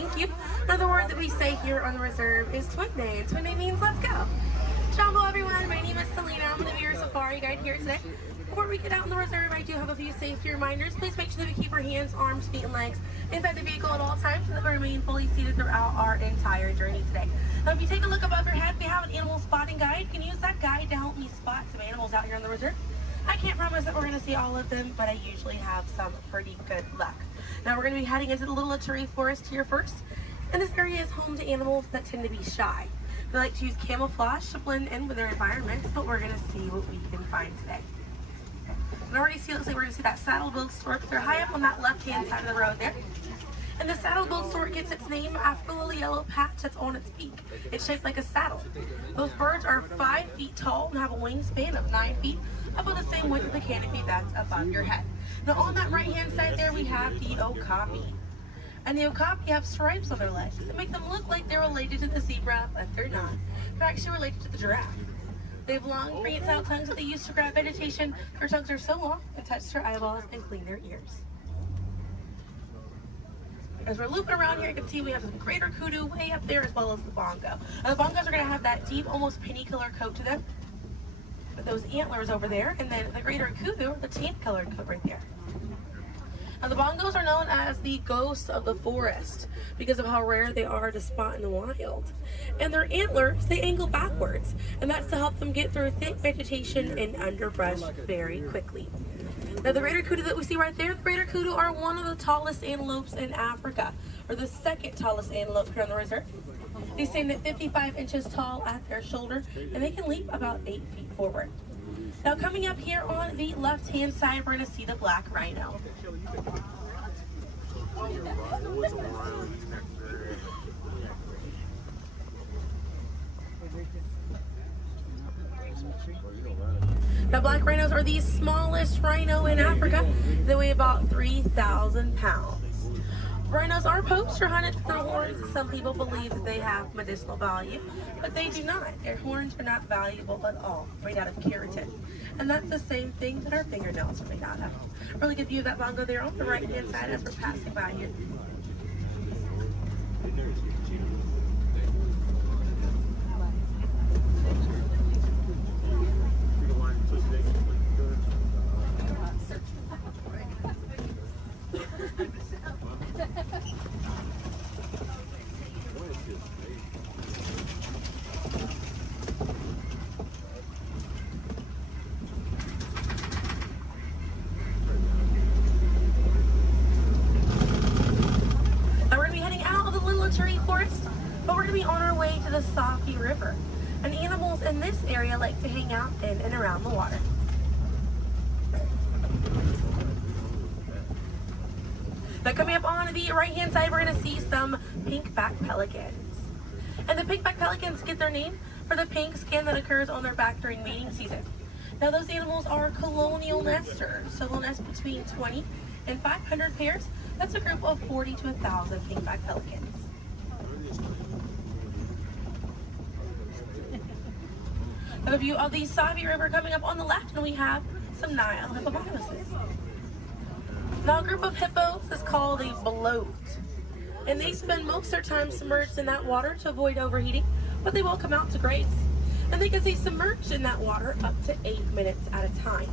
thank you. Another word that we say here on the reserve is twin day. And twin day means let's go. Jumbo everyone, my name is Selena. I'm going to be your safari guide here today. Before we get out in the reserve, I do have a few safety reminders. Please make sure that we keep our hands, arms, feet, and legs inside the vehicle at all times so that we remain fully seated throughout our entire journey today. Now, if you take a look above your head, we have an animal spotting guide. You can use that guide to help me spot some animals out here on the reserve. I can't promise that we're going to see all of them, but I usually have some pretty good luck. Now, we're going to be heading into the Little Aturi Forest here first. And this area is home to animals that tend to be shy. They like to use camouflage to blend in with their environments, but we're going to see what we can find today. And already see, looks like we're going to see that saddle-billed stork. They're high up on that left-hand side of the road there. And the saddle-billed stork gets its name after the little yellow patch that's on its beak. It's shaped like a saddle. Those birds are 5 feet tall and have a wingspan of 9 feet, about the same width of the canopy that's above your head. Now on that right-hand side there, we have the okapi. And the okapi have stripes on their legs that make them look like they're related to the zebra, but they're not. They're actually related to the giraffe. They have long, prehensile tongues that they use to grab vegetation. Their tongues are so long, they touch their eyeballs and clean their ears. As we're looping around here, you can see we have some greater kudu way up there as well as the bongo. Now, the bongos are going to have that deep, almost penny-colored coat to them, with those antlers over there, and then the greater kudu, the tan-colored coat right there. Now, the bongos are known as the ghosts of the forest because of how rare they are to spot in the wild. And their antlers, they angle backwards, and that's to help them get through thick vegetation and underbrush very quickly. Now, the greater kudu that we see right there, the greater kudu are one of the tallest antelopes in Africa, or the second tallest antelope here on the reserve. They stand at 55 inches tall at their shoulder, and they can leap about 8 feet forward. Now, coming up here on the left-hand side, we're going to see the black rhino. Now, black rhinos are the smallest rhino in Africa. They weigh about 3,000 pounds. Rhinos are poached or hunted for their horns. Some people believe that they have medicinal value, but they do not. Their horns are not valuable at all, made out of keratin. And that's the same thing that our fingernails are made out of. Really good view of that bongo there on the right-hand side as we're passing by here. Forest, but we're going to be on our way to the Safi River. And animals in this area like to hang out in and around the water. Now coming up on the right-hand side, we're going to see some pink-back pelicans. And the pink-back pelicans get their name for the pink skin that occurs on their back during mating season. Now those animals are colonial nesters, so they'll nest between 20 and 500 pairs. That's a group of 40 to 1,000 pink-back pelicans. A view of the Savi River coming up on the left, and we have some Nile hippopotamuses. Now, a group of hippos is called a bloat, and they spend most of their time submerged in that water to avoid overheating, but they will come out to graze. And they can stay submerged in that water up to 8 minutes at a time.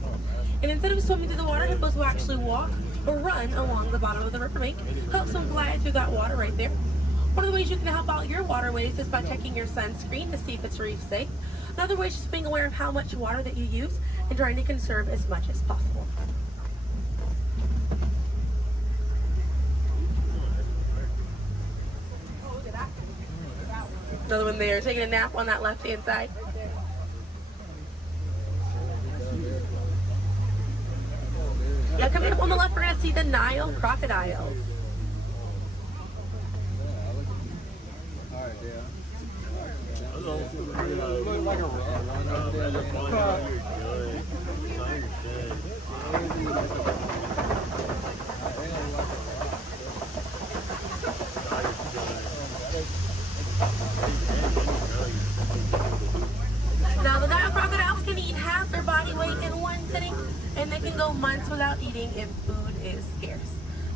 And instead of swimming through the water, hippos will actually walk or run along the bottom of the riverbank, helps them glide through that water right there. One of the ways you can help out your waterways is by checking your sunscreen to see if it's reef safe. Another way is just being aware of how much water that you use and trying to conserve as much as possible. Another one there, taking a nap on that left-hand side. Now coming up on the left, we're going to see the Nile crocodiles. Now the Nile crocodiles can eat half their body weight in one sitting, and they can go months without eating if food is scarce.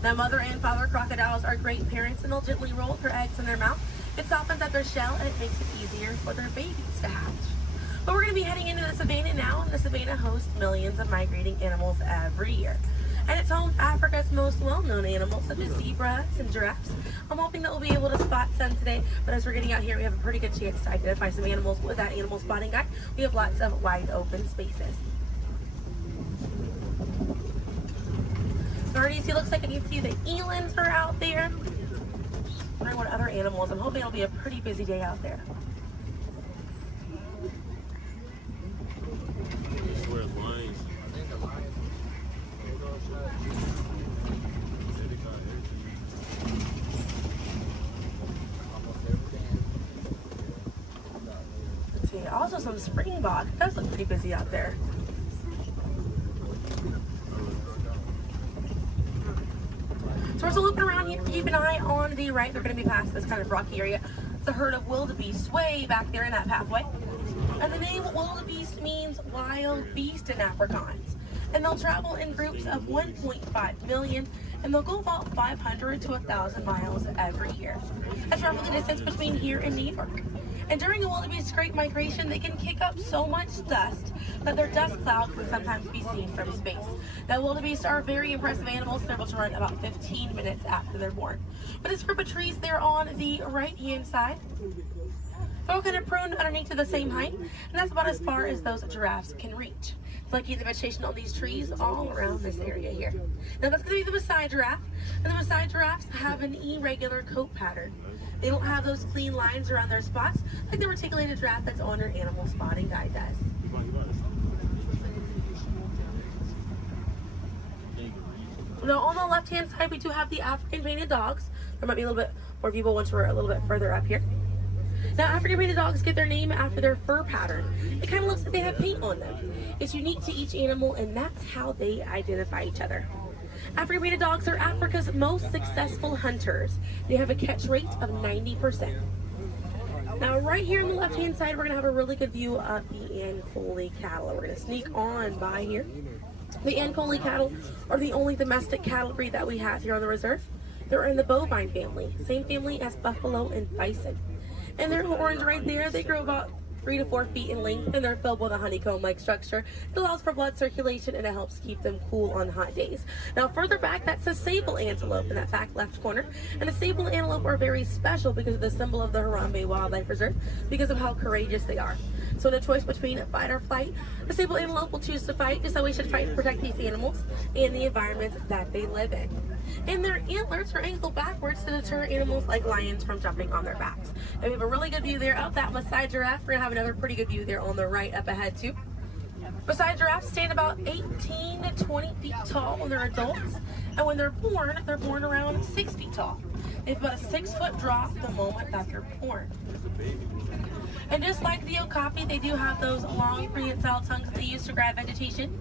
Now mother and father crocodiles are great parents, and they'll gently roll their eggs in their mouth. It softens up their shell and it makes it easier for their babies to hatch. But we're going to be heading into the savannah now, and the savannah hosts millions of migrating animals every year. And it's home to Africa's most well-known animals, such as zebras and giraffes. I'm hoping that we'll be able to spot some today, but as we're getting out here, we have a pretty good chance to identify some animals with that animal spotting guide. We have lots of wide open spaces. Already see, looks like you can see the elands are out there. Wondering what other animals. I'm hoping it'll be a pretty busy day out there. Let's see, also some springbok. It does look pretty busy out there. So we're still looking around here. Keep an eye on the right. They're going to be past this kind of rocky area. It's a herd of wildebeest way back there in that pathway. And the name wildebeest means wild beast in Afrikaans. And they'll travel in groups of 1.5 million, and they'll go about 500 to 1,000 miles every year. That's roughly the distance between here and New York. And during the wildebeest great migration, they can kick up so much dust that their dust cloud can sometimes be seen from space. Now, wildebeest are very impressive animals. They're able to run about 15 minutes after they're born. But this group of trees there on the right-hand side, they're all kind of pruned underneath to the same height, and that's about as far as those giraffes can reach. Lucky the vegetation on these trees all around this area here. Now that's going to be the Maasai giraffe, and the Maasai giraffes have an irregular coat pattern. They don't have those clean lines around their spots like the reticulated giraffe that's on your animal spotting guide does. Now on the left-hand side, we do have the African painted dogs. There might be a little bit more people once we're a little bit further up here. Now, African painted dogs get their name after their fur pattern. It kind of looks like they have paint on them. It's unique to each animal, and that's how they identify each other. African painted dogs are Africa's most successful hunters. They have a catch rate of 90%. Now, right here on the left-hand side, we're going to have a really good view of the Ankole cattle. We're going to sneak on by here. The Ankole cattle are the only domestic cattle breed that we have here on the reserve. They're in the bovine family, same family as buffalo and bison. And their horns right there, they grow about 3 to 4 feet in length, and they're filled with a honeycomb-like structure. It allows for blood circulation, and it helps keep them cool on hot days. Now, further back, that's a sable antelope in that back left corner. And the sable antelope are very special because of the symbol of the Harambe Wildlife Reserve, because of how courageous they are. So in a choice between fight or flight, the sable antelope will choose to fight, just so we should fight to protect these animals and the environment that they live in. And their antlers are angled backwards to deter animals like lions from jumping on their backs. And we have a really good view there of that Maasai giraffe. We're going to have another pretty good view there on the right up ahead too. Maasai giraffes stand about 18 to 20 feet tall when they're adults. And when they're born around 6 feet tall. They have about a 6-foot drop the moment that they're born. And just like the okapi, they do have those long prehensile tongues that they use to grab vegetation.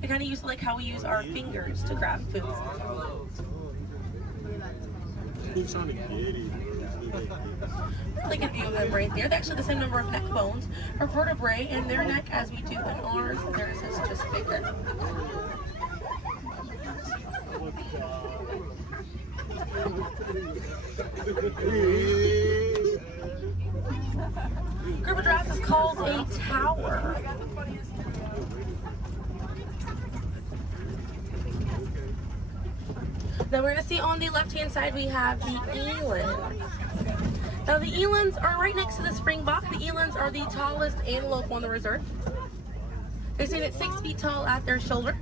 They kind of use like how we use our fingers to grab food. Really good view of them right there. They're actually the same number of neck bones or vertebrae in their neck as we do in ours. Theirs is just bigger. Group of giraffes is called a tower. Now we're going to see on the left-hand side we have the elands. Now the elands are right next to the springbok. The elands are the tallest antelope on the reserve. They stand at 6 feet tall at their shoulder.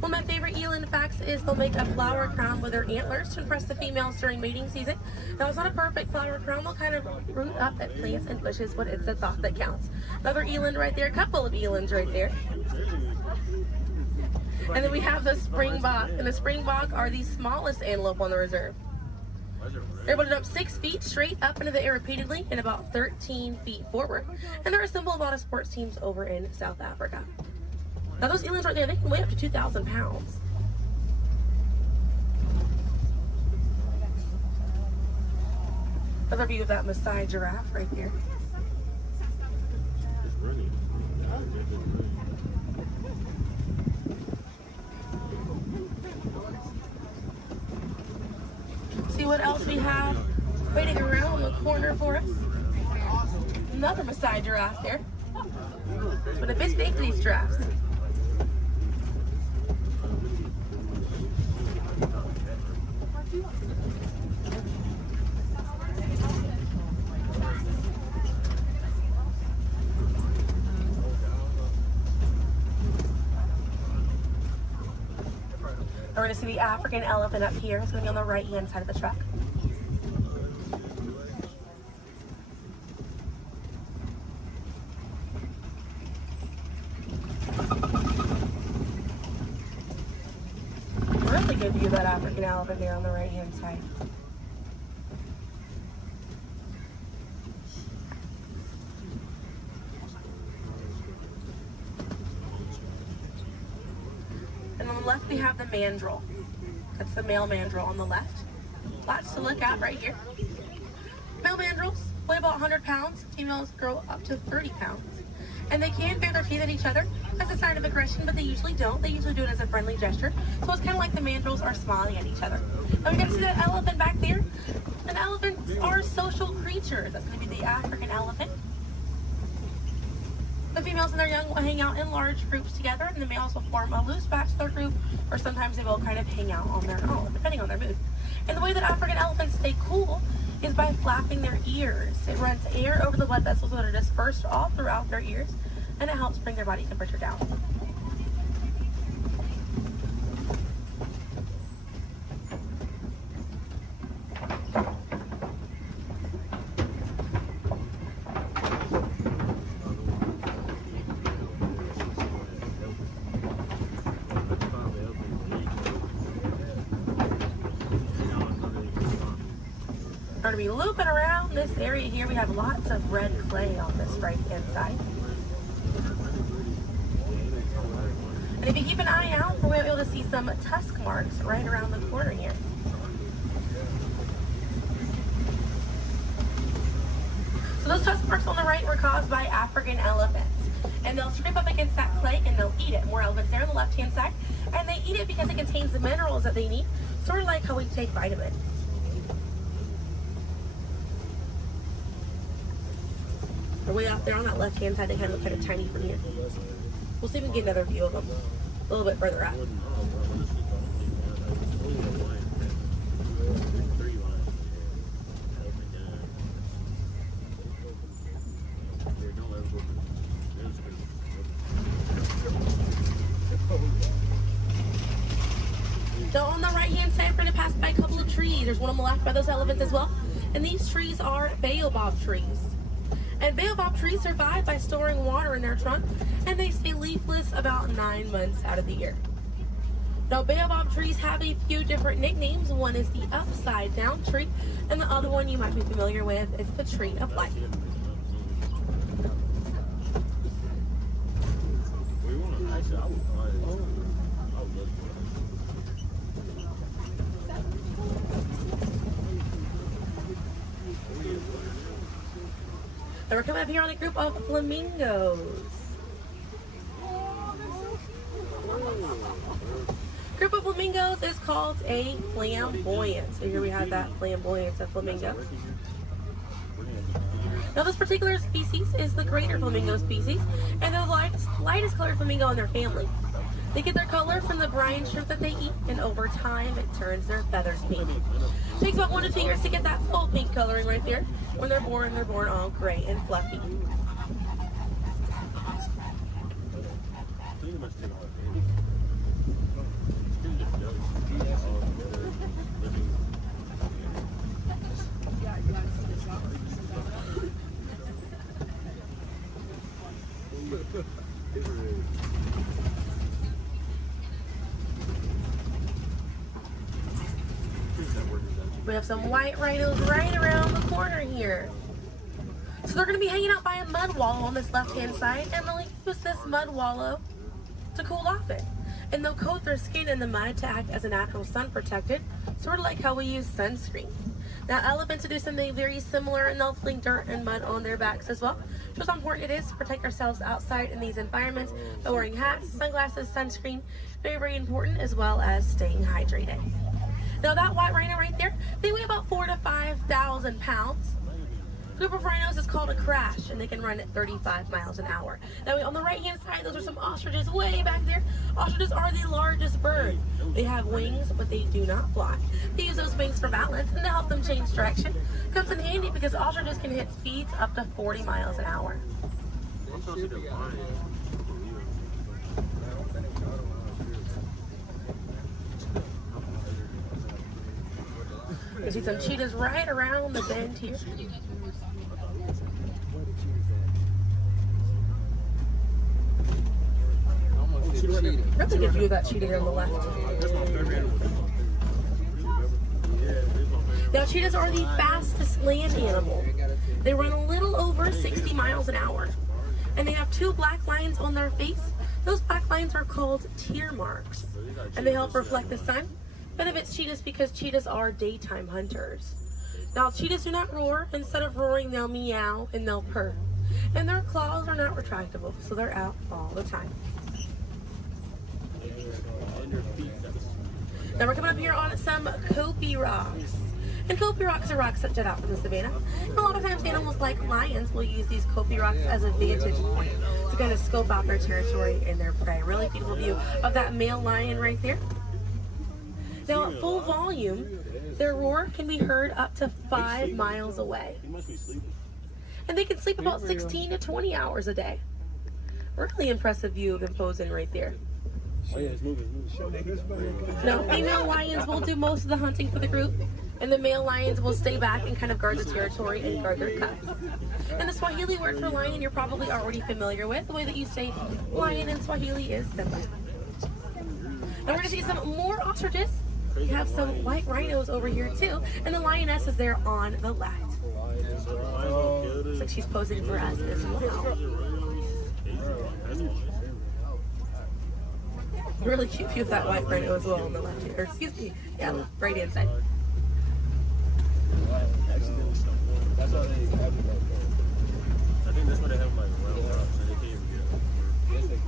One of my favorite eland facts is they'll make a flower crown with their antlers to impress the females during mating season. Now it's not a perfect flower crown. They'll kind of root up at plants and bushes, but it's the thought that counts. Another eland right there, a couple of elands right there. And then we have the springbok, and the springbok are the smallest antelope on the reserve. They're able to jump 6 feet straight up into the air repeatedly and about 13 feet forward. And they're a symbol of a lot of sports teams over in South Africa. Now those elands right there, they can weigh up to 2,000 pounds. Another view of that Maasai giraffe right there. what else we have waiting around the corner for us. Another Maasai giraffe there. But a bit big for these giraffes. We're going to see the African elephant up here. It's going to be on the right-hand side of the truck. Really good view of that African elephant there on the right-hand side. And on the left, we have the mandrill. That's the male mandrill on the left. Lots to look at right here. Male mandrills weigh about 100 pounds. Females grow up to 30 pounds. And they can bare their teeth at each other as a sign of aggression, but they usually don't. They usually do it as a friendly gesture. So it's kind of like the mandrills are smiling at each other. Now we can see that elephant back there. And elephants are social creatures. That's going to be the African elephant. The females and their young will hang out in large groups together, and the males will form a loose bachelor group, or sometimes they will kind of hang out on their own, depending on their mood. And the way that African elephants stay cool is by flapping their ears. It runs air over the blood vessels that are dispersed all throughout their ears, and it helps bring their body temperature down. We're going to be looping around this area here. We have lots of red clay on this right hand side. And if you keep an eye out, we'll be able to see some tusk marks right around the corner here. So those tusk marks on the right were caused by African elephants. And they'll scrape up against that clay and they'll eat it. More elephants there on the left hand side. And they eat it because it contains the minerals that they need, sort of like how we take vitamins. They're way out there on that left-hand side. They kind of look kind of tiny from here. We'll see if we can get another view of them a little bit further out. So on the right-hand side, we're going to pass by a couple of trees. There's one on the left by those elephants as well. And these trees are baobab trees. And baobab trees survive by storing water in their trunk, and they stay leafless about 9 months out of the year. Now, baobab trees have a few different nicknames. One is the upside down tree, and the other one you might be familiar with is the tree of life. And we're coming up here on a group of flamingos. Group of flamingos is called a flamboyant. So here we have that flamboyant of flamingos. Now this particular species is the greater flamingo species, and they're the lightest colored flamingo in their family. They get their color from the brine shrimp that they eat, and over time it turns their feathers pink. It takes about 1 to 2 years to get that full pink coloring right there. When they're born all gray and fluffy. We have some white rhinos right around the corner here. So they're going to be hanging out by a mud wallow on this left-hand side, and they'll use this mud wallow to cool off it. And they'll coat their skin in the mud to act as a natural sun protectant, sort of like how we use sunscreen. Now elephants will do something very similar, and they'll fling dirt and mud on their backs as well. Just how important it is to protect ourselves outside in these environments by wearing hats, sunglasses, sunscreen. Very, very important, as well as staying hydrated. Now that white rhino right there, they weigh about 4,000 to 5,000 pounds. A group of rhinos is called a crash, and they can run at 35 miles an hour. Now on the right hand side, those are some ostriches way back there. Ostriches are the largest bird. They have wings, but they do not fly. They use those wings for balance and to help them change direction. Comes in handy because ostriches can hit speeds up to 40 miles an hour. You see some cheetahs right around the bend here. Really good view of that cheetah there on the left. Now cheetahs are the fastest land animal. They run a little over 60 miles an hour. And they have 2 black lines on their face. Those black lines are called tear marks. And they help reflect the sun. Benefits cheetahs because cheetahs are daytime hunters. Now cheetahs do not roar. Instead of roaring, they'll meow and they'll purr. And their claws are not retractable, so they're out all the time. Now we're coming up here on some Kopi rocks. And Kopi rocks are rocks that jut out from the savannah. And a lot of times animals like lions will use these Kopi rocks as a vantage point to kind of scope out their territory and their prey. Really beautiful view of that male lion right there. Now at full volume, their roar can be heard up to 5 miles away. And they can sleep about 16 to 20 hours a day. Really impressive view of them posing right there. Now, female lions will do most of the hunting for the group, and the male lions will stay back and kind of guard the territory and guard their cubs. And the Swahili word for lion you're probably already familiar with. The way that you say lion in Swahili is Simba. Now we're going to see some more ostriches. We have some white rhinos over here too, and the lioness is there on the left. Looks like she's posing for us as well. Really cute view of that white rhino as well on the left here. Or excuse me, yeah, right hand side. That's how they have it. I think that's why they have like round rocks and they can't even get it.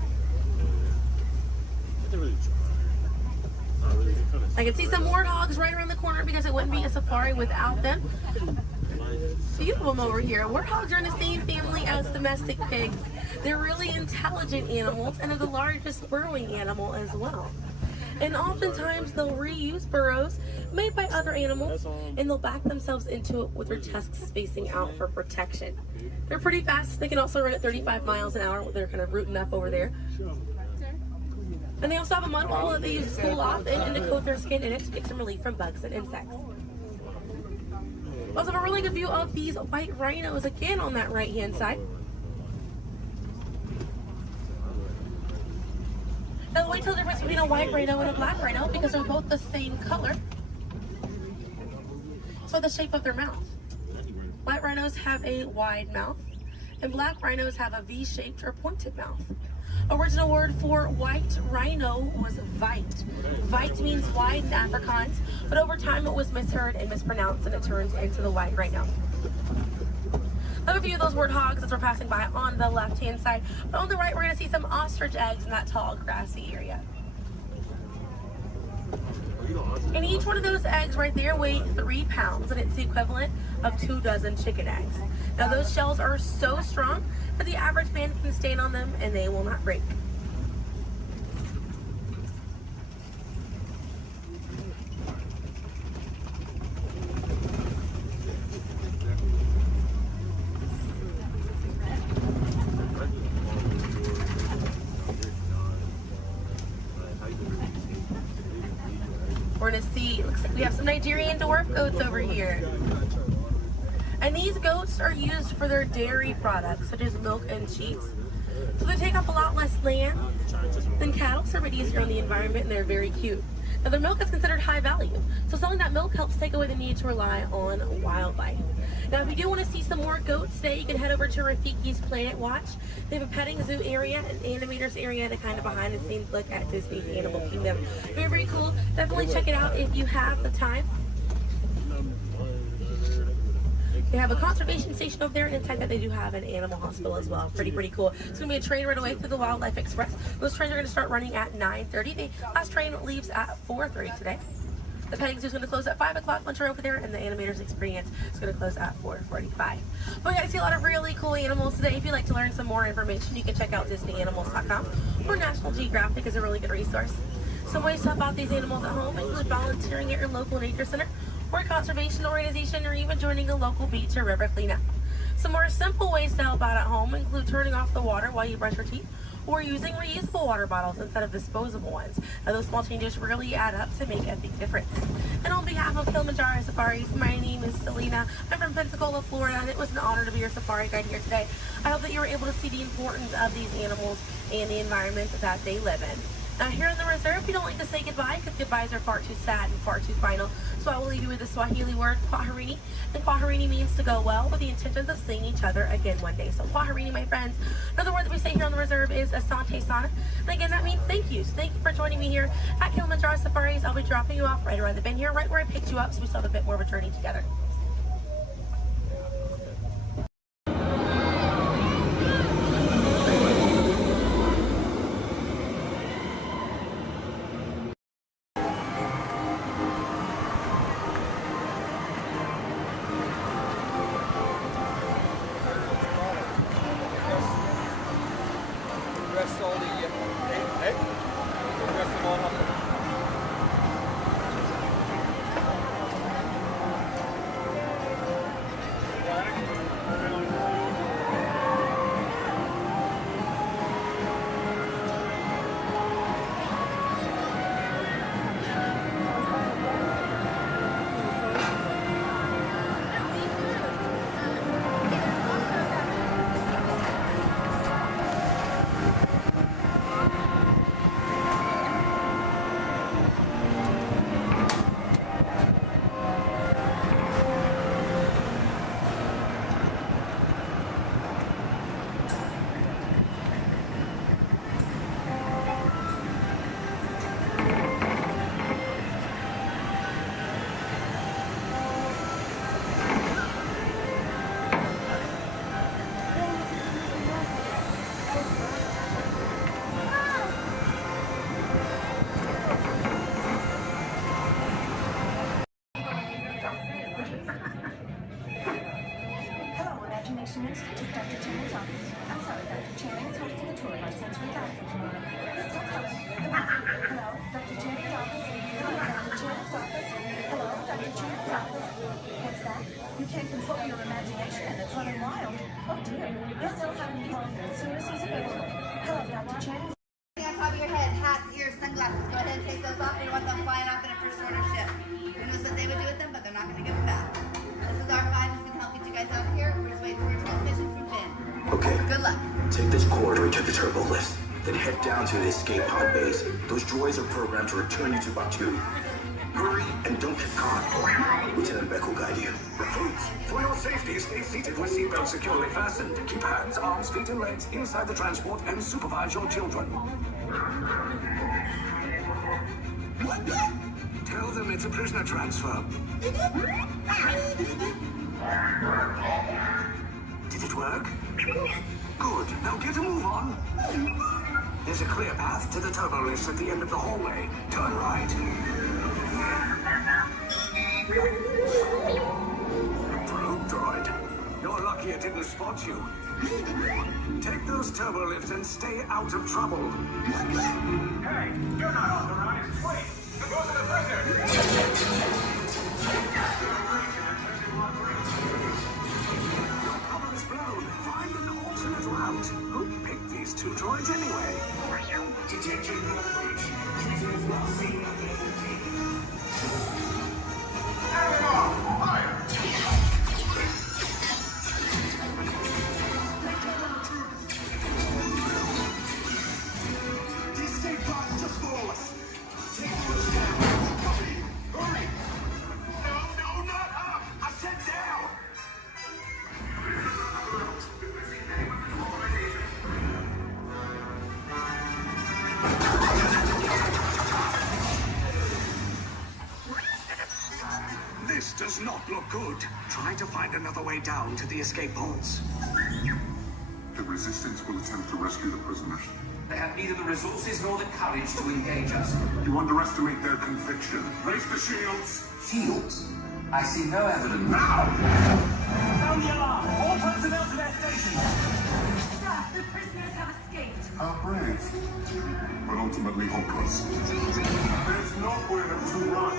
They really try. Not really. I can see some warthogs right around the corner because it wouldn't be a safari without them. Few of them over here. Warthogs are in the same family as domestic pigs. They're really intelligent animals and are the largest burrowing animal as well. And oftentimes they'll reuse burrows made by other animals and they'll back themselves into it with their tusks spacing out for protection. They're pretty fast. They can also run at 35 miles an hour. They're kind of rooting up over there. And they also have a mud hole that they use to cool off and to coat their skin in it to get some relief from bugs and insects. Also have a really good view of these white rhinos again on that right hand side. Now wait till the difference between a white rhino and a black rhino because they're both the same color. So the shape of their mouth. White rhinos have a wide mouth and black rhinos have a V-shaped or pointed mouth. Original word for white rhino was vite. Vite means wide in Afrikaans, but over time it was misheard and mispronounced and it turned into the white rhino. Another view of those warthogs as we're passing by on the left-hand side, but on the right we're going to see some ostrich eggs in that tall grassy area. And each one of those eggs right there weigh 3 pounds, and it's the equivalent of 2 dozen chicken eggs. Now those shells are so strong that the average man can stand on them and they will not break. We're going to see, looks like we have some Nigerian dwarf goats over here. And these goats are used for their dairy products, such as milk and cheese. So they take up a lot less land than cattle, so they're a bit easier on the environment, and they're very cute. Now their milk is considered high value, so selling that milk helps take away the need to rely on wildlife. Now if you do want to see some more goats today, you can head over to Rafiki's Planet Watch. They have a petting zoo area, an animators area, and a kind of behind the scenes look at Disney's Animal Kingdom. Very, very cool. Definitely check it out if you have the time. They have a conservation station over there, and inside that they do have an animal hospital as well. Pretty cool. It's going to be a train right away through the Wildlife Express. Those trains are going to start running at 9:30. The last train leaves at 4:30 today. The petting zoo is going to close at 5 o'clock once you're over there, and the animators experience is going to close at 4:45. But we got to see a lot of really cool animals today. If you'd like to learn some more information, you can check out DisneyAnimals.com, or National Geographic is a really good resource. Some ways to help out these animals at home include volunteering at your local nature center, or a conservation organization, or even joining a local beach or river cleanup. Some more simple ways to help out at home include turning off the water while you brush your teeth, or using reusable water bottles instead of disposable ones. Now, those small changes really add up to make a big difference. And on behalf of Kilimanjaro Safaris, my name is Selena. I'm from Pensacola, Florida, and it was an honor to be your safari guide here today. I hope that you were able to see the importance of these animals and the environment that they live in. Now, here in the reserve, we don't like to say goodbye because goodbyes are far too sad and far too final. So I will leave you with the Swahili word, kwaherini. And kwaherini means to go well, with the intentions of seeing each other again one day. So kwaherini, my friends. Another word that we say here on the reserve is asante sana. And again, that means thank you. So thank you for joining me here at Kilimanjaro Safaris. I'll be dropping you off right around the bend here, right where I picked you up, so we still have a bit more of a journey together. Rest all the hey, rest them all up. Imagination Institute, Dr. Channing's office. I'm sorry, Dr. Channing is hosting a tour of our sensory dive. Yes, hello, Dr. Channing's office. Hello, Dr. Channing's office. Hello, Dr. Channing's office. What's that? You can't control your imagination and it's running wild. Oh dear. Yes, I'll have him call as soon as he's available. Hello, Dr. Channing. On top of your head, hats, ears, sunglasses. Go ahead and take those off. We don't want them flying off in a first order ship. Who knows what they would do with them, but they're not going to give them back. This is our five. We can help get you guys out of here. We're just waiting for a transmission from Finn. Okay. Good luck. Take this corridor to the turbo lift. Then head down to the escape pod base. Those droids are programmed to return you to Batu. Hurry and don't get caught. Lieutenant Beck will guide you. Recruits, for your safety, stay seated with seatbelts securely fastened. Keep hands, arms, feet, and legs inside the transport and supervise your children. Tell them it's a prisoner transfer. Did it work? Good. Now get a move on. There's a clear path to the turbo lifts at the end of the hallway. Turn right. Probe droid. You're lucky it didn't spot you. Take those turbo lifts and stay out of trouble. Hey, you're not authorized. Wait, go to the prisoner. Your cover is blown. Find an alternate route. Who picked these two droids anyway? Detention breach. Prisoners not seen on the the escape pod just below us. Take those down. Hurry! No, not up! I said down! This does not look good. Try to find another way down to the escape pods. The resistance will attempt to rescue the prisoners. They have neither the resources nor the courage to engage us. You underestimate their conviction. Raise the shields. Shields? I see no evidence. Now! Sound the alarm! All personnel to their stations! Sir, the prisoners have escaped. How brave, but ultimately hopeless. There's nowhere to run.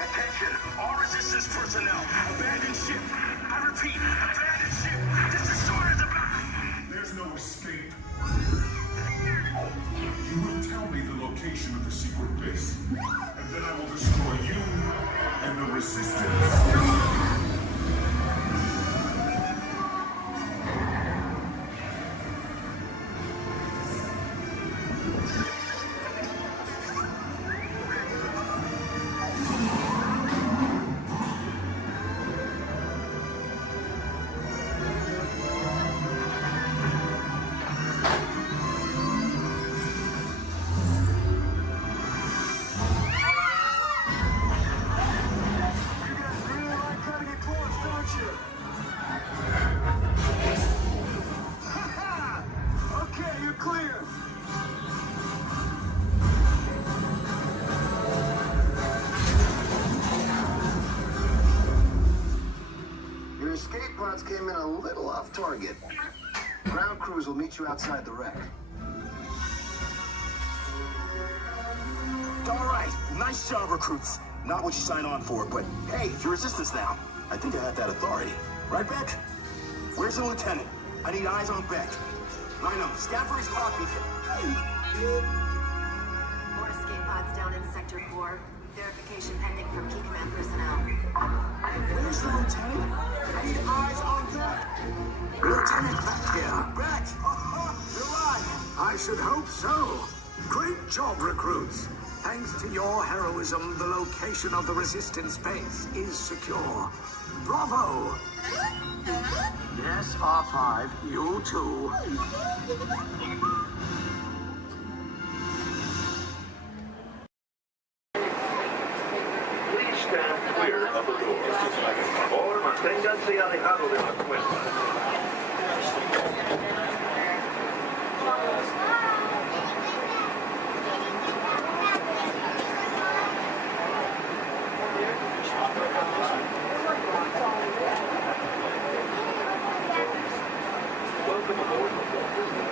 Attention, all resistance personnel. Abandon ship. I repeat, abandon ship. This destroyer is about. There's no escape. You will tell me the location of the secret base, and then I will destroy you and the resistance. Okay, you're clear. Your escape pods came in a little off target. Ground crews will meet you outside the wreck. All right, nice job, recruits. Not what you signed on for, but hey, you're resistance now. I think I have that authority. Right, Beck? Where's the lieutenant? I need eyes on Beck. I know, Stafford's copy. More escape pods down in Sector 4. Verification pending from key command personnel. Where's the lieutenant? I need eyes on Beck. Lieutenant back here. Beck! You're right. I should hope so. Great job, recruits. Thanks to your heroism, the location of the resistance base is secure. Bravo! Yes, R5, you too. Please stand clear of the door. Or manténganse alejado de la puerta. Welcome aboard the Walt Disney.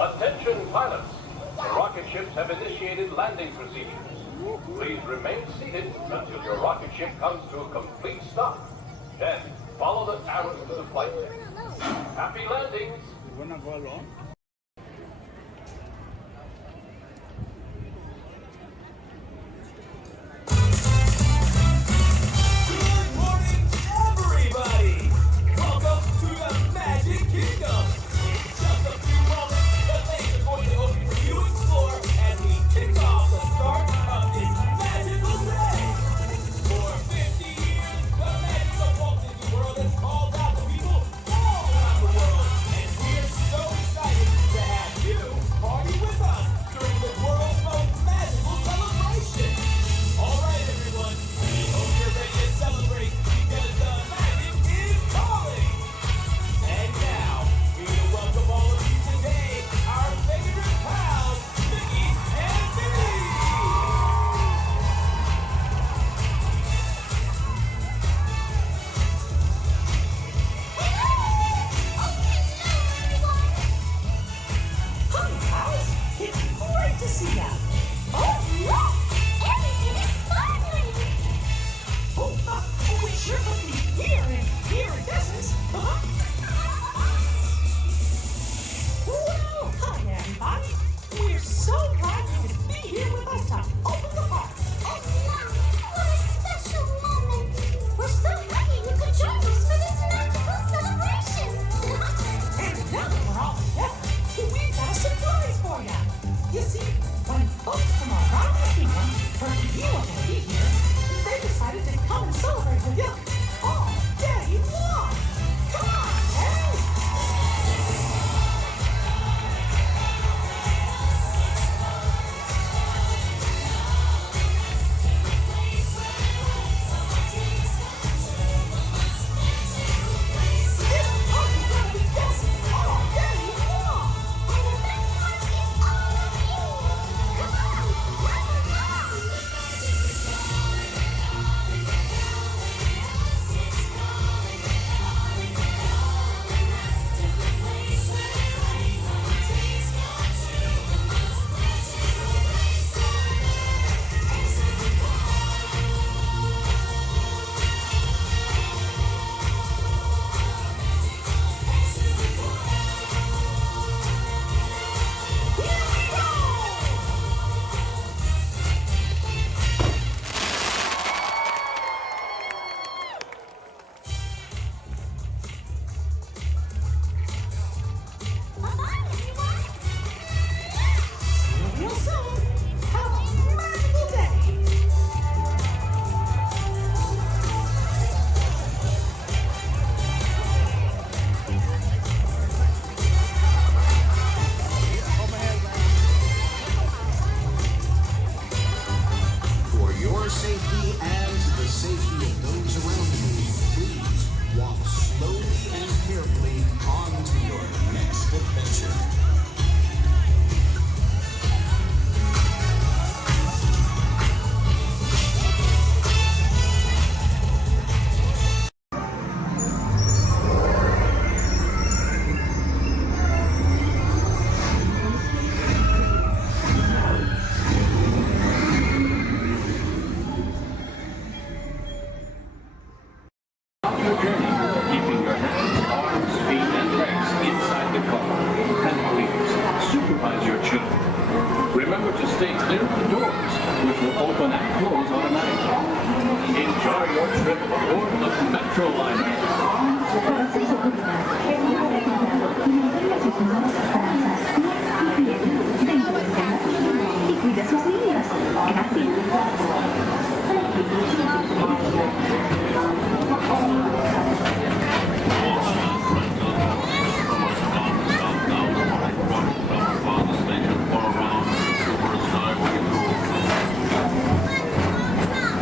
Attention pilots, the rocket ships have initiated landing procedures. Please remain seated until your rocket ship comes to a complete stop. Then follow the arrows to the flight deck. Happy landings! Everybody, welcome to the Magic Kingdom. In just a few moments, the lanes are going to open for you to explore as we kick off the start of this magical day. For 50 years, the magic of Walt Disney World has called out the people all around the world, and we're so excited safety and the safety of those around you, please walk slowly and carefully on to your next adventure. Your journey, keeping your hands, arms, feet, and legs inside the car. And please, supervise your children. Remember to stay clear of the doors, which will open and close automatically. Enjoy your trip aboard the Metro Liner.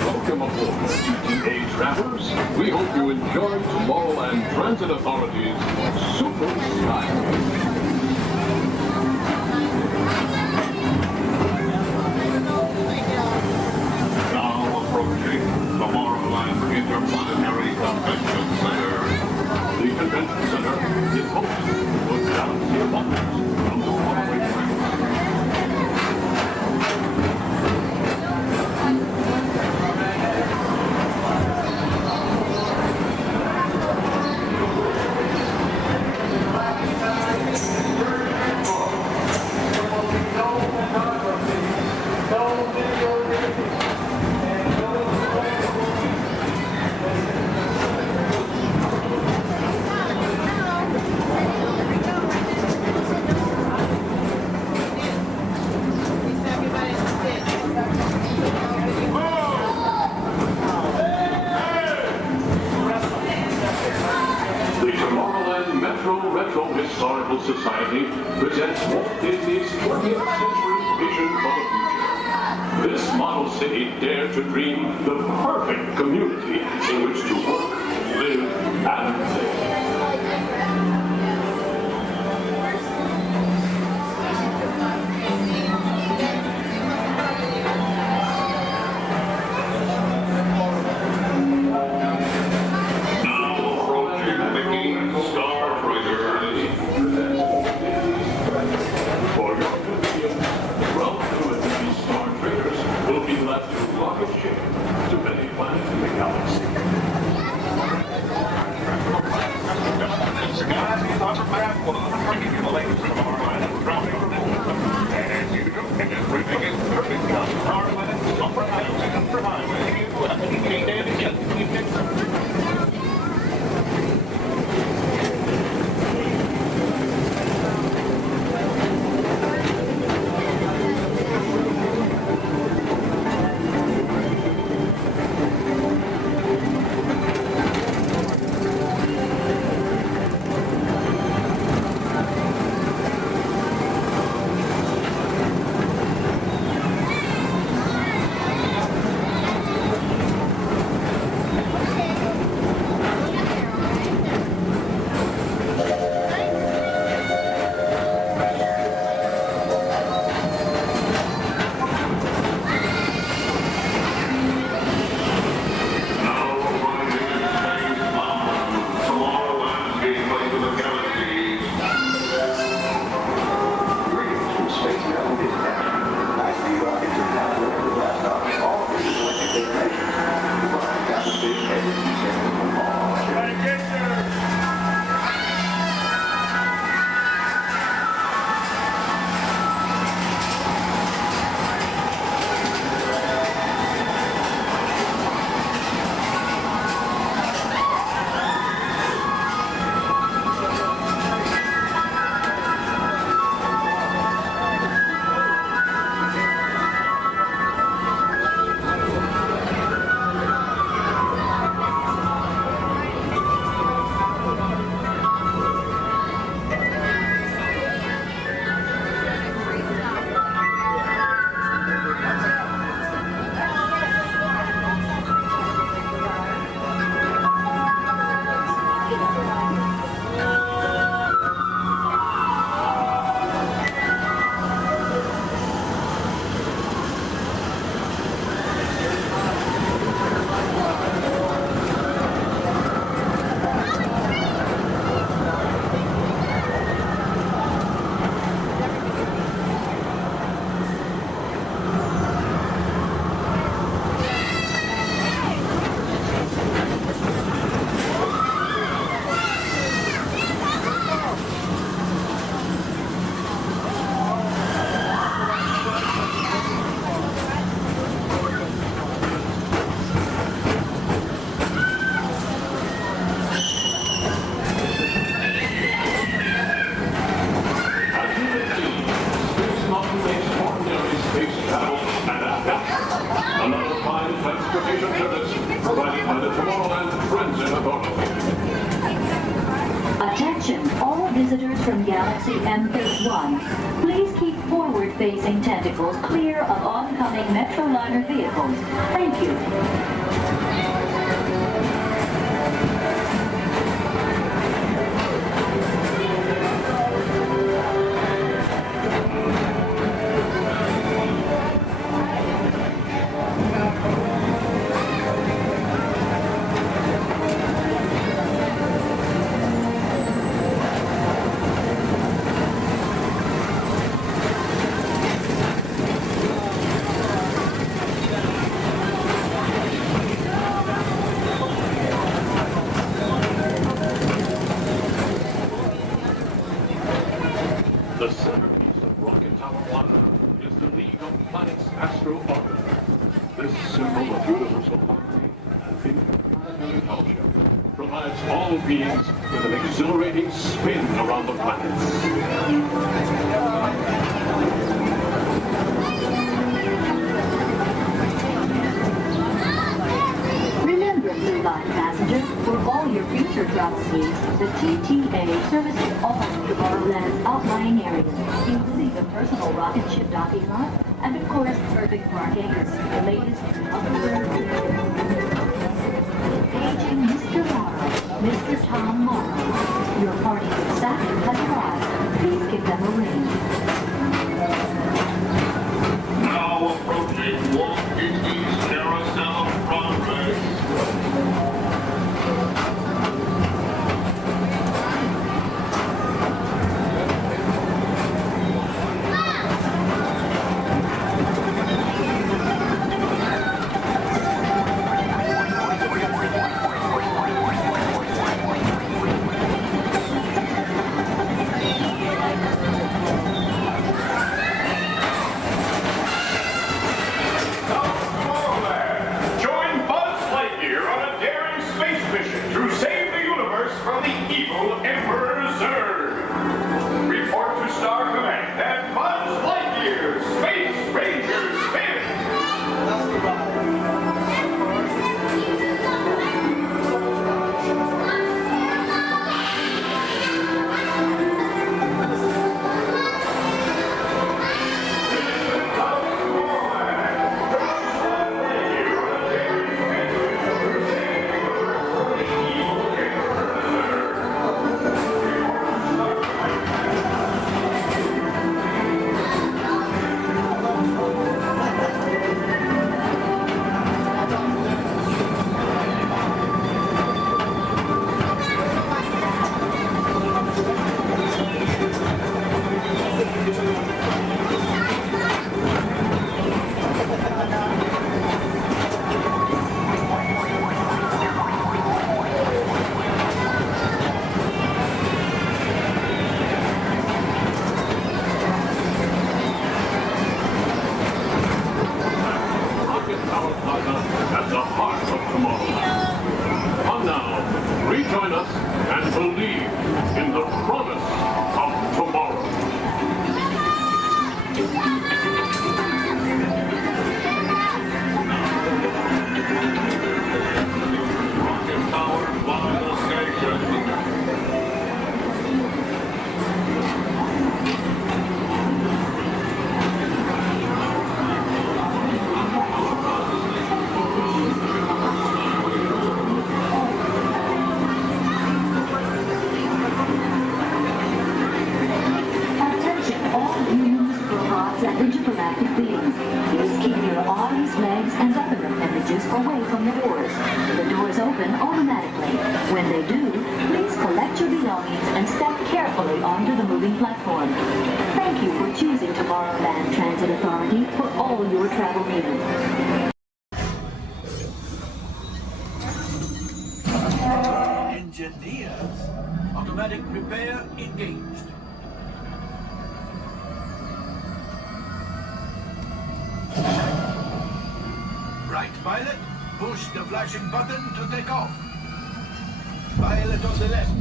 Welcome aboard, ETA travelers. We hope you enjoy Tomorrowland Transit Authority's Super Skyway. Now approaching Tomorrowland Interplanetary Convention Center. The convention center is hosted with galaxy wonders from the following tracks. The Tomorrowland Metro Retro Historical Society presents Walt Disney's 20th century vision for the future. This model city dared to dream the perfect community in which to work, live, and play. For your convenience, well-known Disney Star Traders will be left to rocket ship to many planets in the galaxy. transportation service provided by the Tomorrowland Transit Authority. Attention, all visitors from Galaxy M31. Please keep forward-facing tentacles clear of oncoming Metroliner vehicles. Thank you. The centerpiece of Rocket Tower 1 is the League of Planets Astro Orbiter. This symbol of universal harmony and interplanetary culture provides all beings with an exhilarating spin around the planets. Remember, Blue Line passengers, for all your future travel needs, the TTA services all of Tomorrowland's outlying areas, including the personal rocket ship docking lot, and of course, perfect parking, the latest Aging Mr. Morrow, Mr. Tom Morrow. Your party staff has arrived. Please give them a ring. Now approaching Walt Disney's Carousel of Progress. At the heart of Tomorrowland. Come now, rejoin us and believe in the promise of tomorrow. Rocket Tower final station. Intergalactic beings. Please keep your arms, legs, and other appendages away from the doors. The doors open automatically. When they do, please collect your belongings and step carefully onto the moving platform. Thank you for choosing Tomorrowland Transit Authority for all your travel needs. Engineers, automatic repair engaged. Right, pilot, push the flashing button to take off. Pilot on the left,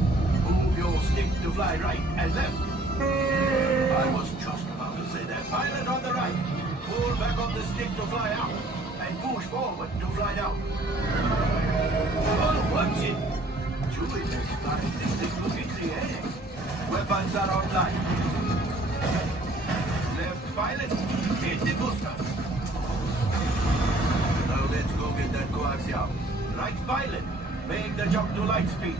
move your stick to fly right and left. I was just about to say that. Pilot on the right, pull back on the stick to fly out and push forward to fly find out. Oh, watch it! Chewie is flying this thing look in the air. Weapons are online. Left pilot, hit the booster. Now let's go get that coaxial. Right pilot, make the jump to light speed.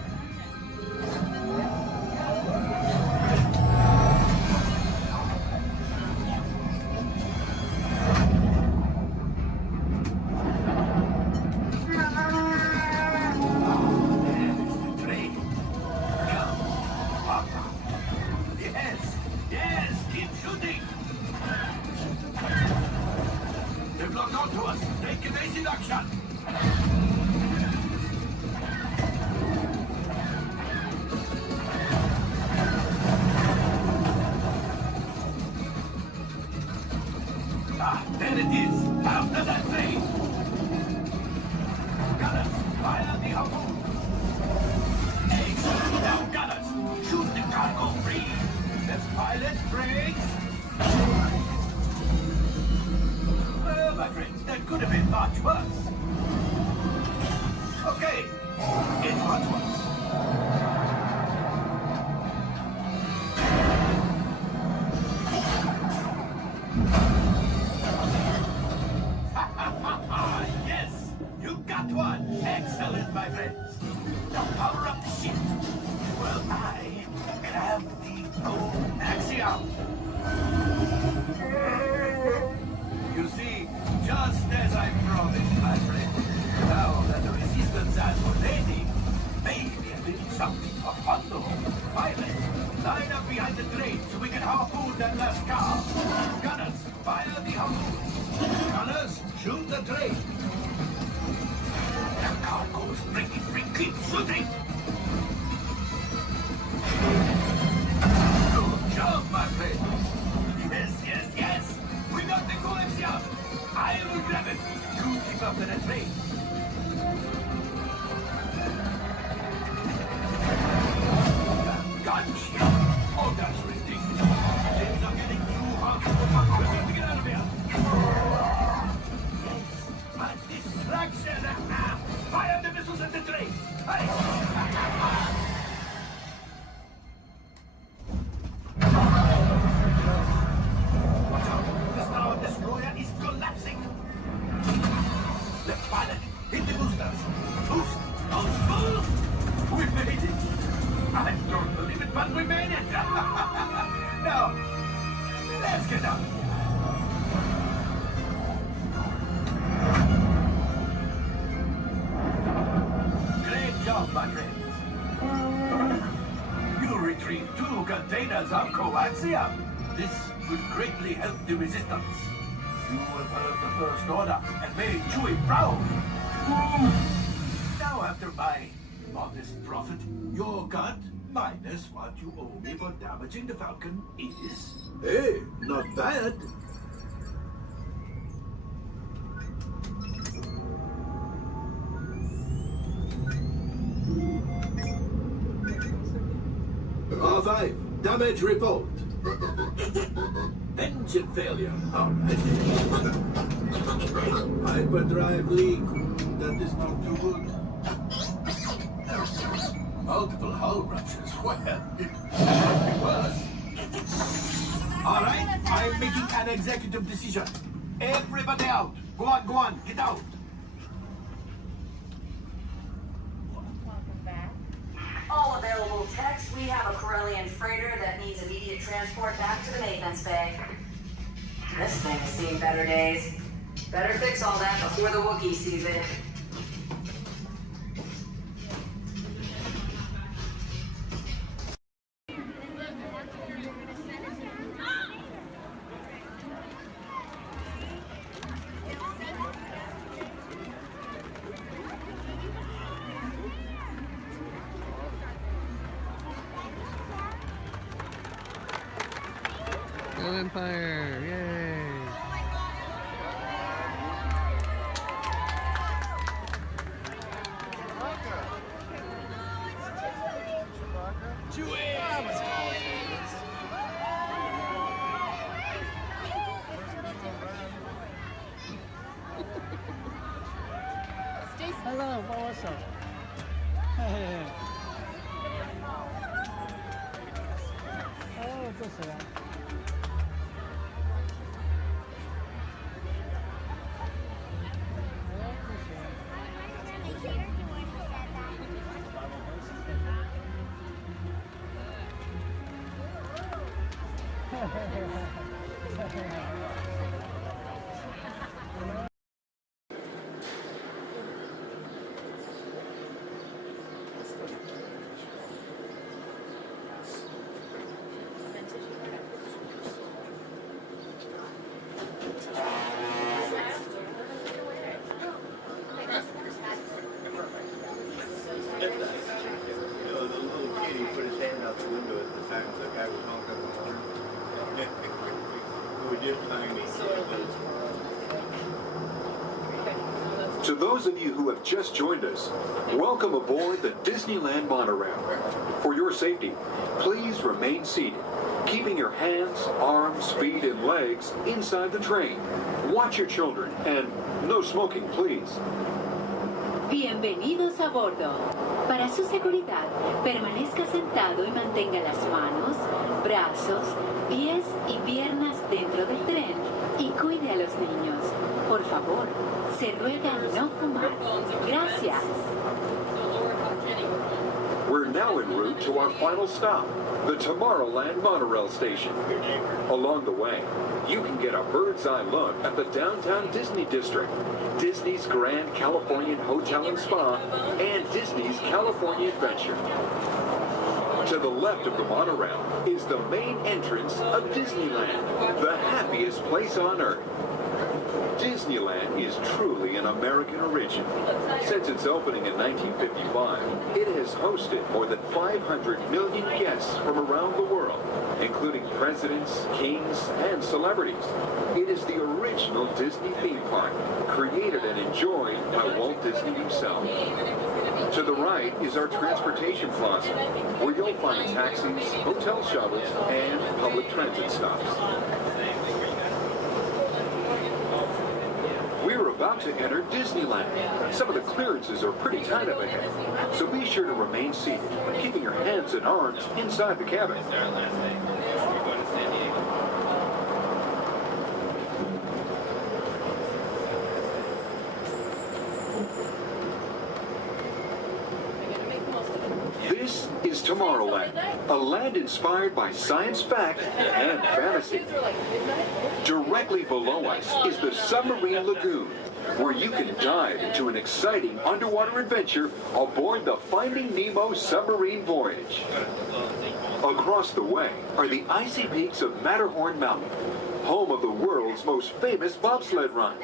There it is, after that train. Gunners, fire the harpoon. Excellent, now gunners, shoot the cargo free. Left pilot, brakes. Well, my friends, that could have been much worse. Okay, it's much worse. Yes, you got one. Excellent, my friends. Now power up the ship. Well, I grab the gold axiom. You see, just as I promised, my friend. Now that the resistance has already, maybe a little something for Hondo. Pilot, line up behind the train so we can harpoon that last car. Gunners, fire the harpoon. Gunners, shoot the train. The cargo is breaking free. Keep shooting. Good job, my friends. Yes, yes, yes. We got the coaxium. I will grab it. You keep up to the train. Gotcha. Oh, that's ridiculous. Things are getting too hot. We've got to get out of here. Yes, a distraction. Fire the missiles at the train. Hey. Watch out. The Star Destroyer is collapsing. Left pilot, hit the boosters. Boost, boost. We made it. I don't believe it, but we made it. Now, let's get out of here. Great job, my friends. You retrieved 2 containers of coaxium. This will greatly help the resistance. You have heard the First Order and made Chewie proud. Now, after my modest profit, your cut minus what you owe me for damaging the Falcon is... Hey, not bad. R5, damage report. Engine failure. All right. Hyperdrive leak. That is not too good. Multiple hull ruptures. Well, it might be worse. All right, I'm making an executive decision. Everybody out. Go on, get out. All available techs, we have a Corellian freighter that needs immediate transport back to the maintenance bay. This thing has seen better days. Better fix all that before the Wookiee sees it. Go Empire! Yay! 刚刚帮我手，嘿嘿嘿。哦，这谁啊？To those of you who have just joined us, welcome aboard the Disneyland monorail. For your safety, please remain seated, keeping your hands, arms, feet, and legs inside the train. Watch your children, and no smoking, please. Bienvenidos a bordo. Para su seguridad, permanezca sentado y mantenga las manos, brazos, pies y piernas dentro del tren y cuide a los niños. Por favor, se ruega no fumar. Gracias. We're now en route to our final stop, the Tomorrowland monorail station. Along the way, you can get a bird's-eye look at the downtown Disney district, Disney's Grand Californian Hotel and Spa, and Disney's California Adventure. To the left of the monorail is the main entrance of Disneyland, the happiest place on Earth. Disneyland is truly an American origin. Since its opening in 1955, it has hosted more than 500 million guests from around the world, including presidents, kings, and celebrities. It is the original Disney theme park, created and enjoyed by Walt Disney himself. To the right is our transportation plaza, where you'll find taxis, hotel shuttles, and public transit stops. We're about to enter Disneyland. Some of the clearances are pretty tight up ahead, so be sure to remain seated, keeping your hands and arms inside the cabin. This is Tomorrowland, a land inspired by science fact and fantasy. Directly below us is the Submarine Lagoon, where you can dive into an exciting underwater adventure aboard the Finding Nemo submarine voyage. Across the way are the icy peaks of Matterhorn Mountain, home of the world's most famous bobsled run.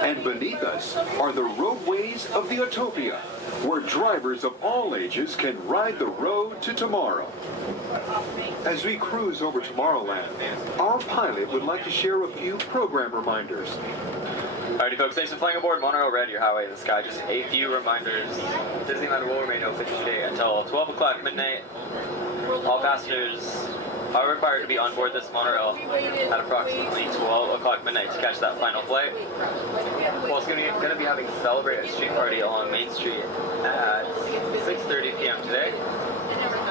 And beneath us are the roadways of the Utopia, where drivers of all ages can ride the road to tomorrow. As we cruise over Tomorrowland, our pilot would like to share a few program reminders. Alrighty folks, thanks for flying aboard Monorail Red, your highway in the sky. Just a few reminders. Disneyland will remain open today until 12 o'clock midnight. All passengers are required to be on board this monorail at approximately 12 o'clock midnight to catch that final flight. We're also going to be having Celebrate a Street Party along Main Street at 6:30 p.m. today.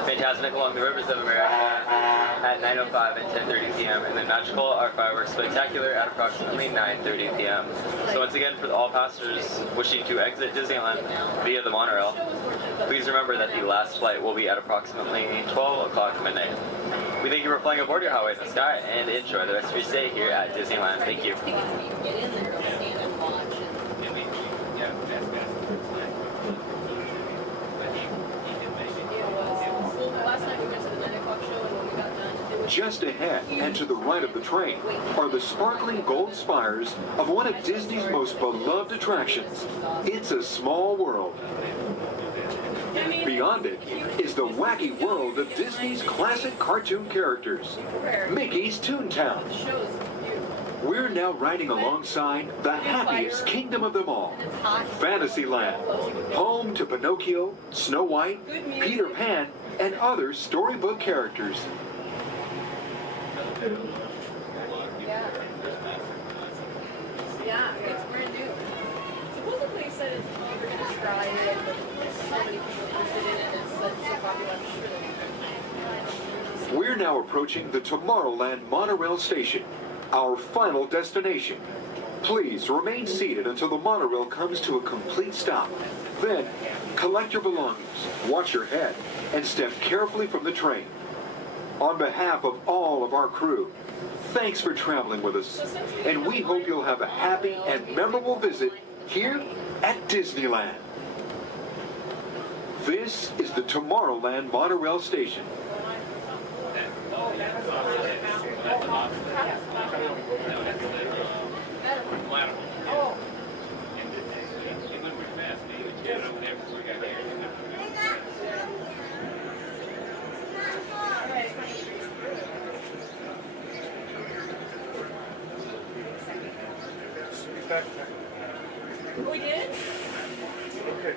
Fantastic along the Rivers of America at 9:05 and 10:30 p.m. and then Magical Our Fireworks Spectacular at approximately 9:30 p.m. So once again, for all passengers wishing to exit Disneyland via the monorail, please remember that the last flight will be at approximately 12 o'clock midnight. We thank you for flying aboard your highway in the sky and enjoy the rest of your stay here at Disneyland. Thank you. Just ahead and to the right of the train are the sparkling gold spires of one of Disney's most beloved attractions. It's a Small World. Beyond it is the wacky world of Disney's classic cartoon characters, Mickey's Toontown. We're now riding alongside the happiest kingdom of them all, Fantasyland, home to Pinocchio, Snow White, Peter Pan, and other storybook characters. Yeah, it's brand new. Supposedly said we're gonna try it, but so many people interested in it, and it's so popular, I'm sure. We're now approaching the Tomorrowland monorail station, our final destination. Please remain seated until the monorail comes to a complete stop. Then, collect your belongings, watch your head, and step carefully from the train. On behalf of all of our crew, thanks for traveling with us, and we hope you'll have a happy and memorable visit here at Disneyland. This is the Tomorrowland monorail station. We did? Okay.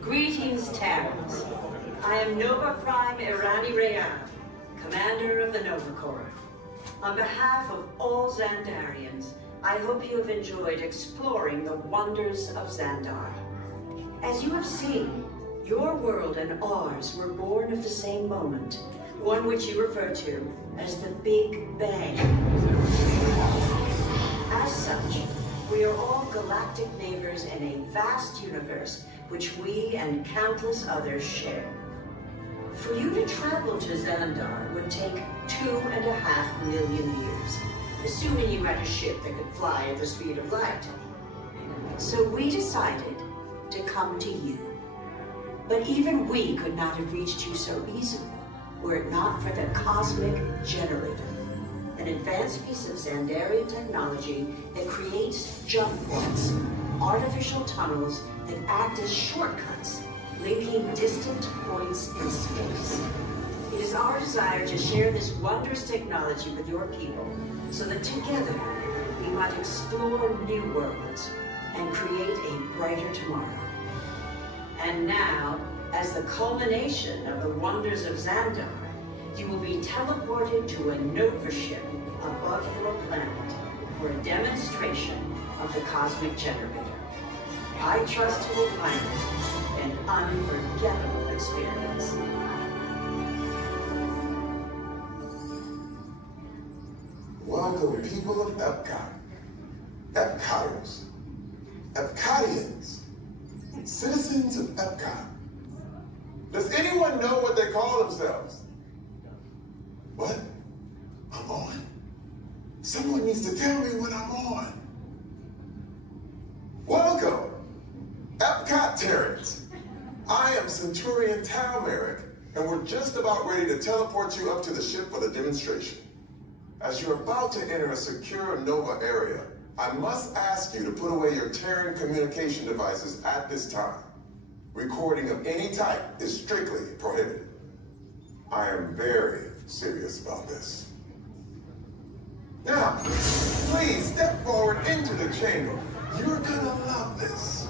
Greetings, Terrans. I am Nova Prime Irani Rayan, Commander of the Nova Corps. On behalf of all Xandarians, I hope you have enjoyed exploring the wonders of Xandar. As you have seen, your world and ours were born of the same moment, one which you refer to as the Big Bang. As such, we are all galactic neighbors in a vast universe which we and countless others share. For you to travel to Xandar would take 2.5 million years, assuming you had a ship that could fly at the speed of light. So we decided to come to you. But even we could not have reached you so easily were it not for the Cosmic Generator, an advanced piece of Xandarian technology that creates jump points, artificial tunnels that act as shortcuts, linking distant points in space. It is our desire to share this wondrous technology with your people so that together we might explore new worlds and create a brighter tomorrow. And now, as the culmination of the wonders of Xandar, you will be teleported to a Nova ship above your planet for a demonstration of the Cosmic Generator. I trust you will find it an unforgettable experience. Welcome, people of Epcot, Epcoters, Epcotians, citizens of Epcot. Does anyone know what they call themselves? What? I'm on? Someone needs to tell me when I'm on. Welcome, Epcot Terrans. I am Centurion Talmeric, and we're just about ready to teleport you up to the ship for the demonstration. As you're about to enter a secure Nova area, I must ask you to put away your Terran communication devices at this time. Recording of any type is strictly prohibited. I am very serious about this. Now, please step forward into the chamber. You're gonna love this.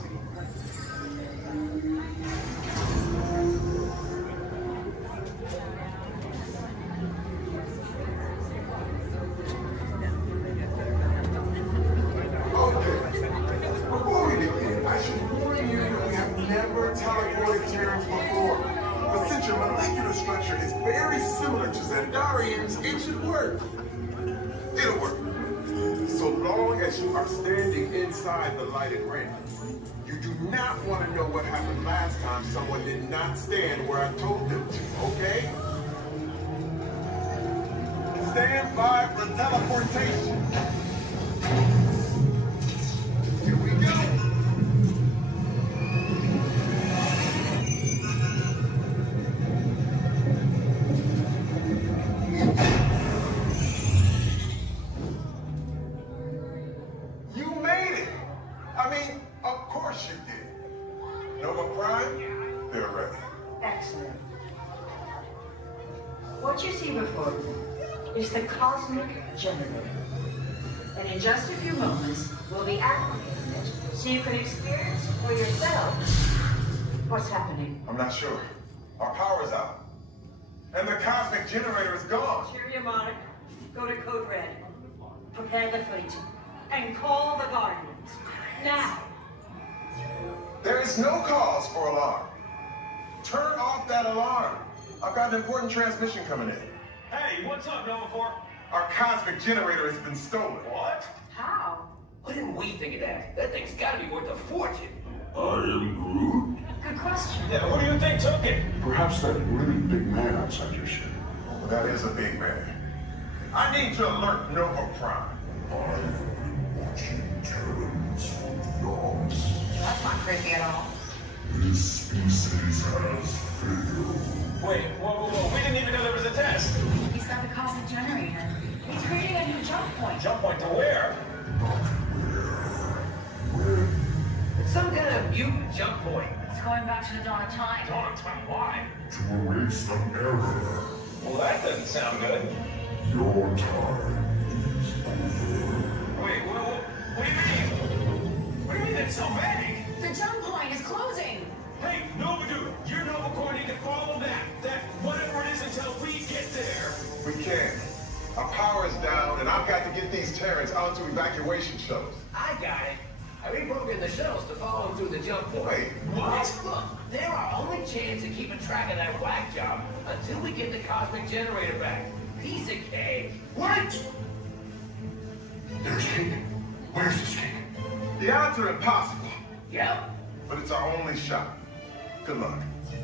But since your molecular structure is very similar to Xandarians, it should work. It'll work. So long as you are standing inside the lighted ring. You do not want to know what happened last time someone did not stand where I told them to, okay? Stand by for teleportation. Here we go. Excellent. What you see before you is the Cosmic Generator. And in just a few moments, we'll be activating it so you can experience for yourself what's happening. I'm not sure. Our power's out. and the cosmic generator is gone. Cheerio, Monarch. Go to Code Red. Prepare the fleet. And call the Guardians. Now. There is no cause for alarm. Turn off that alarm. I've got an important transmission coming in. Hey, what's up, Nova Corps? Our cosmic generator has been stolen. What? How? Why didn't we think of that? That thing's gotta be worth a fortune. I am Groot. Good question. Yeah, who do you think took it? Perhaps that really big man outside your ship. Well, that is a big man. I need to alert Nova Prime. I'm watching Terrans for dogs. That's not creepy at all. This species has failed. Wait, whoa. We didn't even know there was a test. He's got the cosmic generator. He's creating a new jump point. Jump point to where? It's some kind of mutant jump point. It's going back to the dawn of time. Dawn of time, why? To erase an error. Well, that doesn't sound good. Your time is over. Wait, what do you mean? What do you mean that's so vague? The jump point is closing. Hey, Nova Dude, you're Nova Corps need to follow that whatever it is until we get there. We can. Our power is down, and I've got to get these Terrans onto evacuation shuttles. I got it. I reprogrammed the shuttles to follow them through the jump point. Wait, what? Look, they're our only chance of keeping track of that whack job until we get the cosmic generator back. Piece of cake. What? There's cake. Where's this cake? The odds are impossible, Yep. but it's our only shot. Good luck.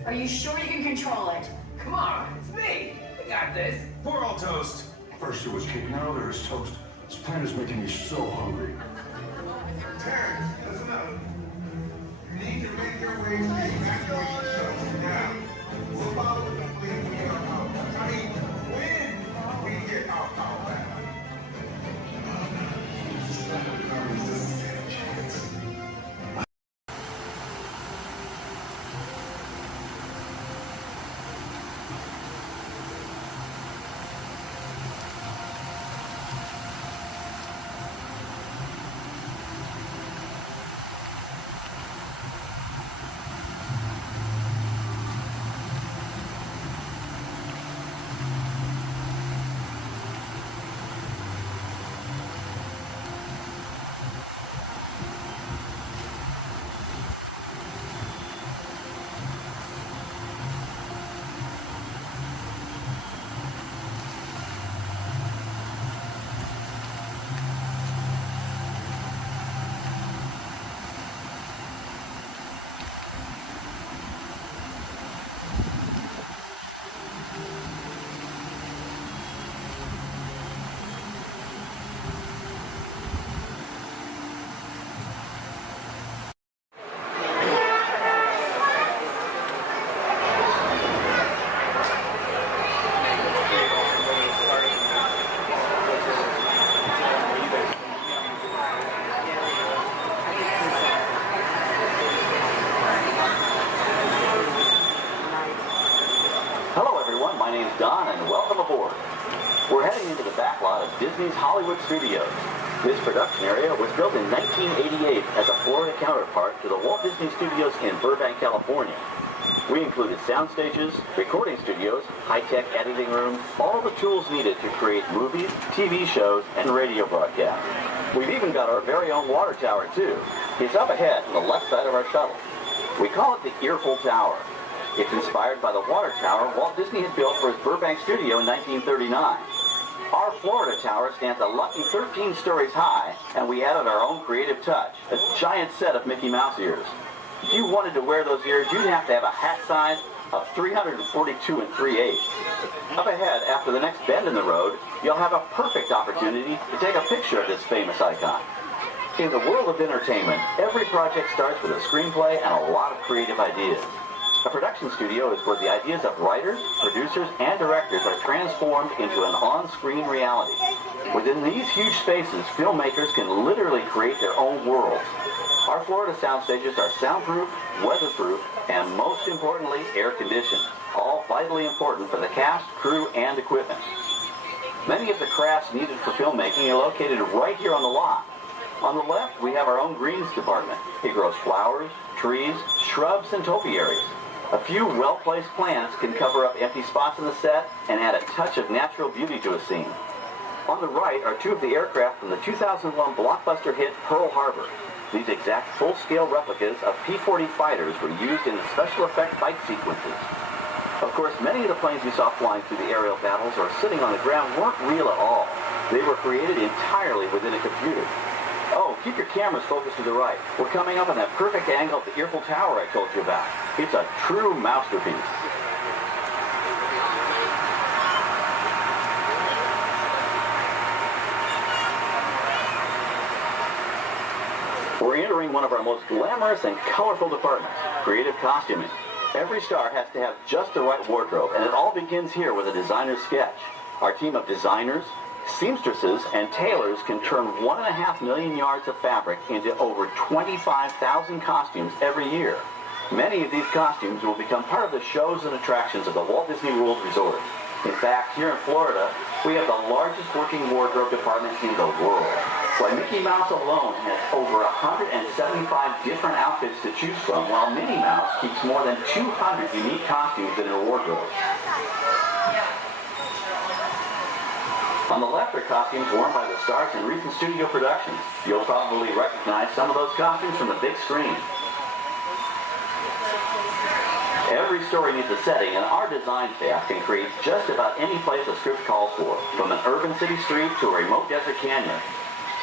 Are you sure you can control it? Come on, it's me. I got this. We're all toast. First it was cake, now there is toast. This plan is making me so hungry. Terrans, listen up. You need to make your way to the evacuation shuttles now. We'll follow with the fleet when we get our power back. I mean, when we get our power back. Hello everyone, my name's Don and welcome aboard. We're heading into the backlot of Disney's Hollywood Studios. This production area was built in 1988 as a Florida counterpart to the Walt Disney Studios in Burbank, California. We included sound stages, recording studios, high-tech editing rooms, all the tools needed to create movies, TV shows, and radio broadcasts. We've even got our very own water tower too. It's up ahead on the left side of our shuttle. We call it the Earful Tower. It's inspired by the water tower Walt Disney had built for his Burbank studio in 1939. Our Florida tower stands a lucky 13 stories high, and we added our own creative touch, a giant set of Mickey Mouse ears. If you wanted to wear those ears, you'd have to have a hat size of 342 3/8. Up ahead, after the next bend in the road, you'll have a perfect opportunity to take a picture of this famous icon. In the world of entertainment, every project starts with a screenplay and a lot of creative ideas. A production studio is where the ideas of writers, producers, and directors are transformed into an on-screen reality. Within these huge spaces, filmmakers can literally create their own worlds. Our Florida sound stages are soundproof, weatherproof, and most importantly, air-conditioned, all vitally important for the cast, crew, and equipment. Many of the crafts needed for filmmaking are located right here on the lot. On the left, we have our own greens department. It grows flowers, trees, shrubs, and topiaries. A few well-placed plants can cover up empty spots in the set and add a touch of natural beauty to a scene. On the right are two of the aircraft from the 2001 blockbuster hit Pearl Harbor. These exact full-scale replicas of P-40 fighters were used in the special effect fight sequences. Of course, many of the planes we saw flying through the aerial battles or sitting on the ground weren't real at all. They were created entirely within a computer. Oh, keep your cameras focused to the right. We're coming up on that perfect angle of the Eiffel Tower I told you about. It's a true masterpiece. We're entering one of our most glamorous and colorful departments, creative costuming. Every star has to have just the right wardrobe, and it all begins here with a designer's sketch. Our team of designers, seamstresses, and tailors can turn 1.5 million yards of fabric into over 25,000 costumes every year. Many of these costumes will become part of the shows and attractions of the Walt Disney World Resort. In fact, here in Florida, we have the largest working wardrobe department in the world. Why, Mickey Mouse alone has over 175 different outfits to choose from, while Minnie Mouse keeps more than 200 unique costumes in her wardrobe. On the left are costumes worn by the stars in recent studio productions. You'll probably recognize some of those costumes from the big screen. Every story needs a setting, and our design staff can create just about any place a script calls for, from an urban city street to a remote desert canyon.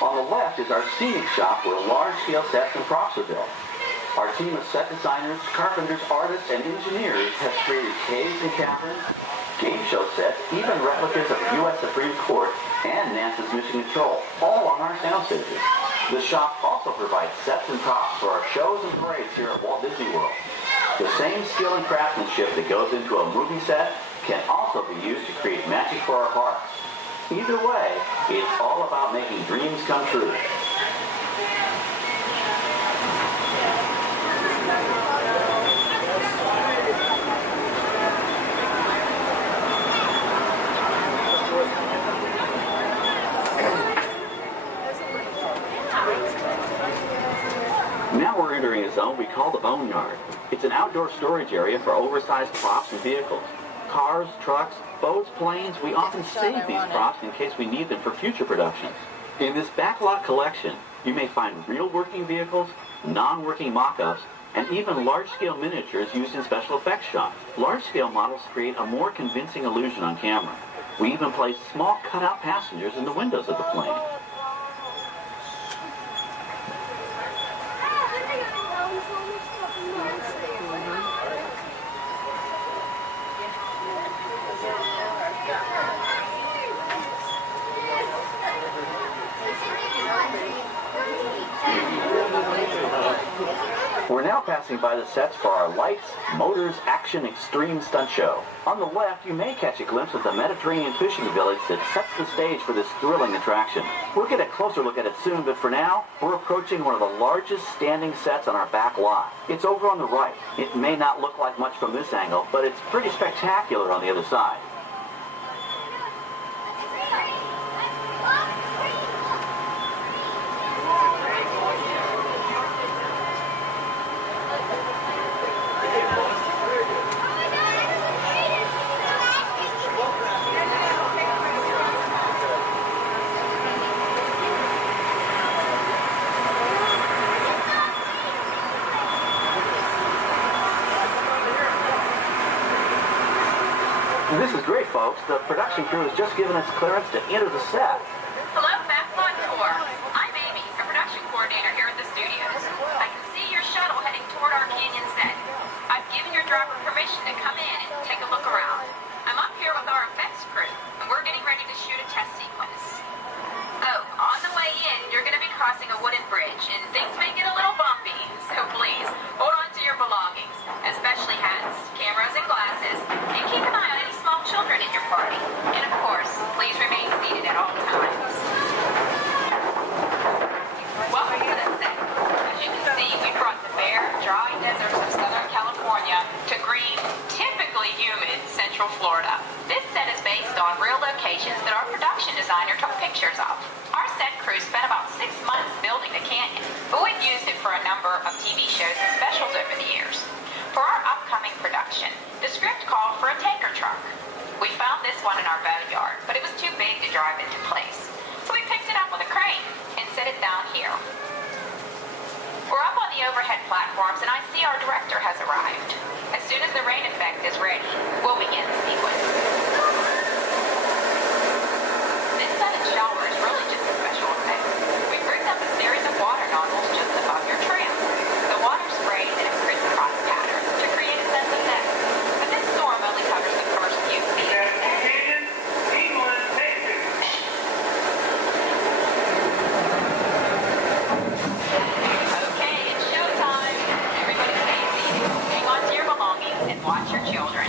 On the left is our scenic shop where large-scale sets and props are built. Our team of set designers, carpenters, artists, and engineers has created caves and caverns, game show sets, even replicas of the U.S. Supreme Court and NASA's Mission Control, all on our sound stages. The shop also provides sets and props for our shows and parades here at Walt Disney World. The same skill and craftsmanship that goes into a movie set can also be used to create magic for our parks. Either way, it's all about making dreams come true. Now we're entering a zone we call the Boneyard. It's an outdoor storage area for oversized props and vehicles. Cars, trucks, boats, planes, we often save these props in case we need them for future productions. In this backlot collection, you may find real working vehicles, non-working mock-ups, and even large-scale miniatures used in special effects shots. Large-scale models create a more convincing illusion on camera. We even place small cutout passengers in the windows of the plane. We're now passing by the sets for our Lights, Motors, Action Extreme Stunt Show. On the left, you may catch a glimpse of the Mediterranean fishing village that sets the stage for this thrilling attraction. We'll get a closer look at it soon, but for now, we're approaching one of the largest standing sets on our back lot. It's over on the right. It may not look like much from this angle, but it's pretty spectacular on the other side. This is great, folks. The production crew has just given us clearance to enter the set. Hello, Backlot Tour. I'm Amy, a production coordinator here at the studios. I can see your shuttle heading toward our canyon set. I've given your driver permission to come in and take a look around. I'm up here with our effects crew, and we're getting ready to shoot a test sequence. Oh, on the way in, you're going to be crossing a wooden bridge, and things may get a little bumpy, so please, hold on to your belongings, especially hats, cameras, and glasses, and keep an eye on any small children in your party. And of course, please remain seated at all times. Welcome to the set. As you can see, we brought the bare, dry deserts of Southern California to green, typically humid Central Florida. This set is based on real locations that our production designer took pictures of. Our set crew spent about 6 months building the canyon, but we've used it for a number of TV shows and specials over the years. For our upcoming production, the script called for a tanker truck. We found this one in our boneyard, but it was too big to drive into place. So we picked it up with a crane and set it down here. We're up on the overhead platforms and I see our director has arrived. As soon as the rain effect is ready, we'll begin the sequence. This sudden shower is really just a special effect. We rigged up a series of water nozzles just above your tram. The water sprays in a crisscross pattern to create a sense of depth. But this storm only covers the first few feet. Watch your children.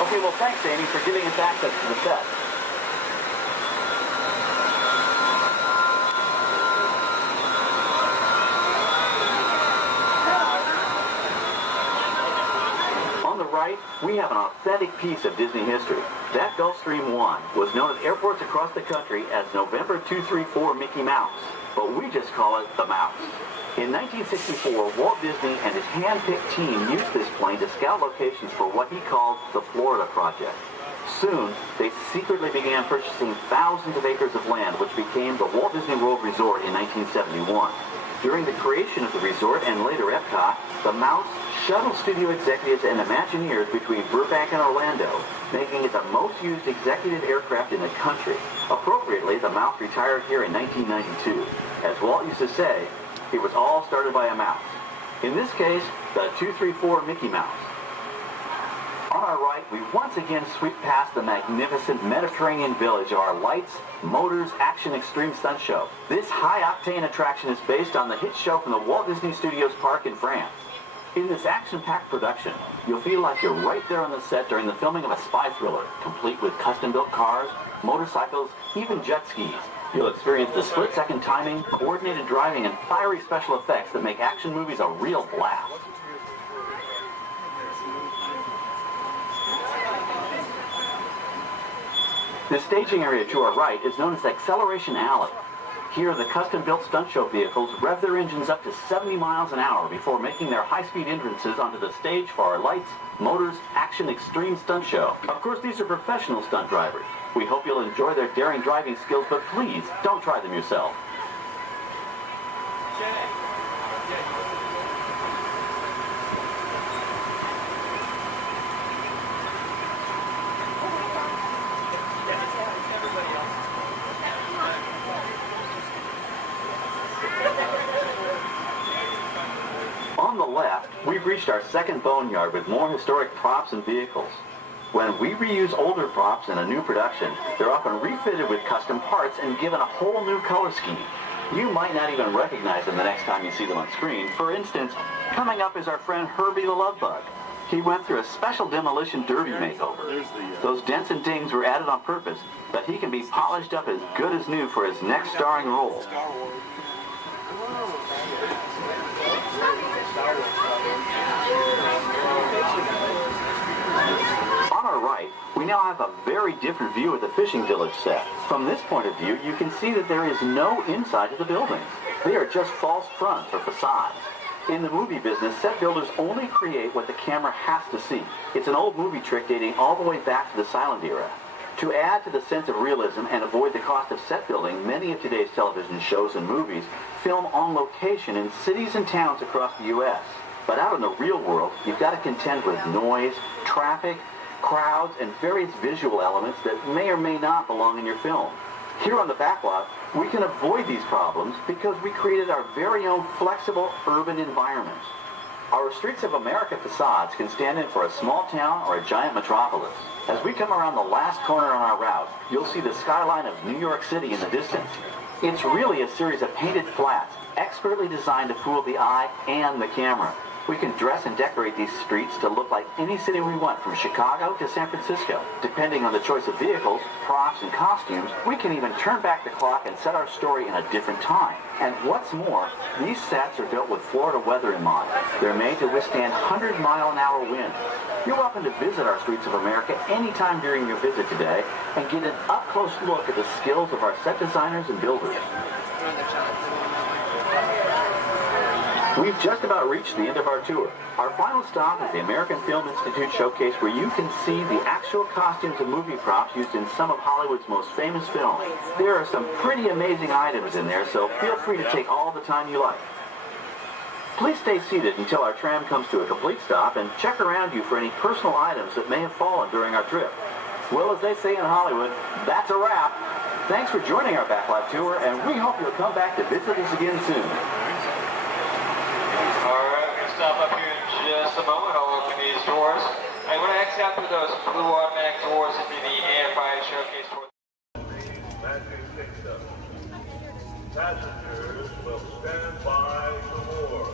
Okay, well thanks, Amy, for giving us access to the set. On the right, we have an authentic piece of Disney history. That Gulfstream 1 was known at airports across the country as November 234 Mickey Mouse, but we just call it the Mouse. In 1964, Walt Disney and his hand-picked team used this plane to scout locations for what he called the Florida Project. Soon, they secretly began purchasing thousands of acres of land, which became the Walt Disney World Resort in 1971. During the creation of the resort and later Epcot, the Mouse shuttled studio executives and Imagineers between Burbank and Orlando, making it the most used executive aircraft in the country. Appropriately, the Mouse retired here in 1992. As Walt used to say, it was all started by a mouse. In this case, the 234 Mickey Mouse. On our right, we once again sweep past the magnificent Mediterranean village of our lights, motors, action extreme stunt show. This high-octane attraction is based on the hit show from the Walt Disney Studios Park in France. In this action-packed production, you'll feel like you're right there on the set during the filming of a spy thriller, complete with custom-built cars, motorcycles, even jet skis. You'll experience the split-second timing, coordinated driving, and fiery special effects that make action movies a real blast. The staging area to our right is known as Acceleration Alley. Here, the custom-built stunt show vehicles rev their engines up to 70 miles an hour before making their high-speed entrances onto the stage for our Lights, Motors, Action Extreme Stunt Show. Of course, these are professional stunt drivers. We hope you'll enjoy their daring driving skills, but please, don't try them yourself. On the left, we've reached our second boneyard with more historic props and vehicles. When we reuse older props in a new production, they're often refitted with custom parts and given a whole new color scheme. You might not even recognize them the next time you see them on screen. For instance, coming up is our friend Herbie the Love Bug. He went through a special demolition derby makeover. Those dents and dings were added on purpose, but he can be polished up as good as new for his next starring role. On our right, we now have a very different view of the fishing village set. From this point of view, you can see that there is no inside to the buildings. They are just false fronts or facades. In the movie business, set builders only create what the camera has to see. It's an old movie trick dating all the way back to the silent era. To add to the sense of realism and avoid the cost of set building, many of today's television shows and movies film on location in cities and towns across the U.S. But out in the real world, you've got to contend with noise, traffic, crowds, and various visual elements that may or may not belong in your film. Here on the backlot, we can avoid these problems because we created our very own flexible urban environment. Our Streets of America facades can stand in for a small town or a giant metropolis. As we come around the last corner on our route, you'll see the skyline of New York City in the distance. It's really a series of painted flats, expertly designed to fool the eye and the camera. We can dress and decorate these streets to look like any city we want, from Chicago to San Francisco. Depending on the choice of vehicles, props, and costumes, we can even turn back the clock and set our story in a different time. And what's more, these sets are built with Florida weather in mind. They're made to withstand 100-mile-an-hour winds. You're welcome to visit our Streets of America anytime during your visit today and get an up-close look at the skills of our set designers and builders. We've just about reached the end of our tour. Our final stop is the American Film Institute Showcase, where you can see the actual costumes and movie props used in some of Hollywood's most famous films. There are some pretty amazing items in there, so feel free to take all the time you like. Please stay seated until our tram comes to a complete stop and check around you for any personal items that may have fallen during our trip. Well, as they say in Hollywood, that's a wrap. Thanks for joining our backlot tour, and we hope you'll come back to visit us again soon. Alright, we're going to stop up here in just a moment. I'll open these doors. And when I exit out through those blue automatic doors into the AFI showcase door. Passengers will stand by for more.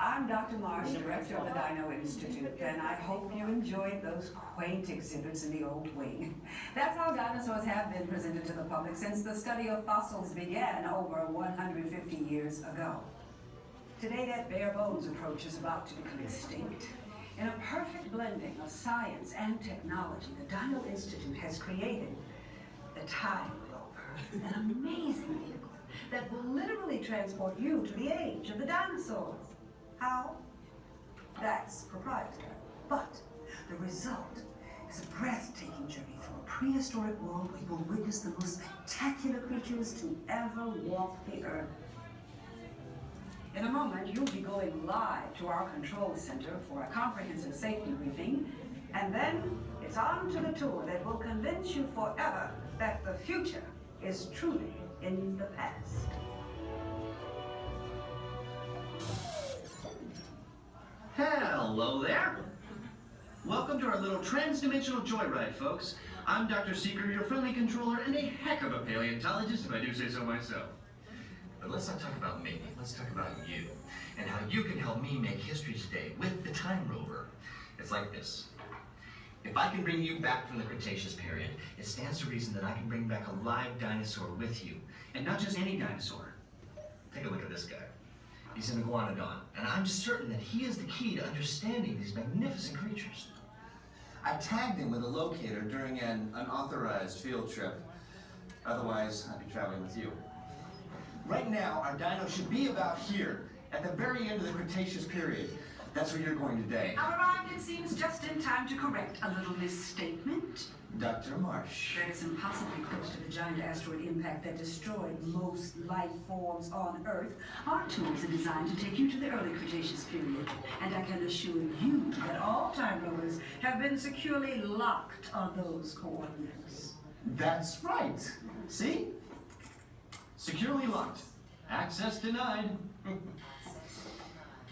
I'm Dr. Marsh, director of the Dino Institute, and I hope you enjoyed those quaint exhibits in the old wing. That's how dinosaurs have been presented to the public since the study of fossils began over 150 years ago. Today, that bare bones approach is about to become extinct. In a perfect blending of science and technology, the Dino Institute has created the Time Rover, an amazing vehicle that will literally transport you to the age of the dinosaurs. How? That's proprietary. But the result is a breathtaking journey through a prehistoric world where you will witness the most spectacular creatures to ever walk the earth. In a moment, you'll be going live to our control center for a comprehensive safety briefing, and then it's on to the tour that will convince you forever that the future is truly in the past. Hello there. Welcome to our little trans-dimensional joyride, folks. I'm Dr. Seeker, your friendly controller, and a heck of a paleontologist, if I do say so myself. But let's not talk about me. Let's talk about you, and how you can help me make history today with the Time Rover. It's like this. If I can bring you back from the Cretaceous period, it stands to reason that I can bring back a live dinosaur with you. And not just any dinosaur. Take a look at this guy. He's an iguanodon, and I'm certain that he is the key to understanding these magnificent creatures. I tagged him with a locator during an unauthorized field trip. Otherwise, I'd be traveling with you. Right now, our dino should be about here, at the very end of the Cretaceous period. That's where you're going today. I've arrived, it seems, just in time to correct a little misstatement. Dr. Marsh. That is impossibly close to the giant asteroid impact that destroyed most life forms on Earth. Our tools are designed to take you to the early Cretaceous period. And I can assure you that all Time Rovers have been securely locked on those coordinates. That's right. See? Securely locked. Access denied.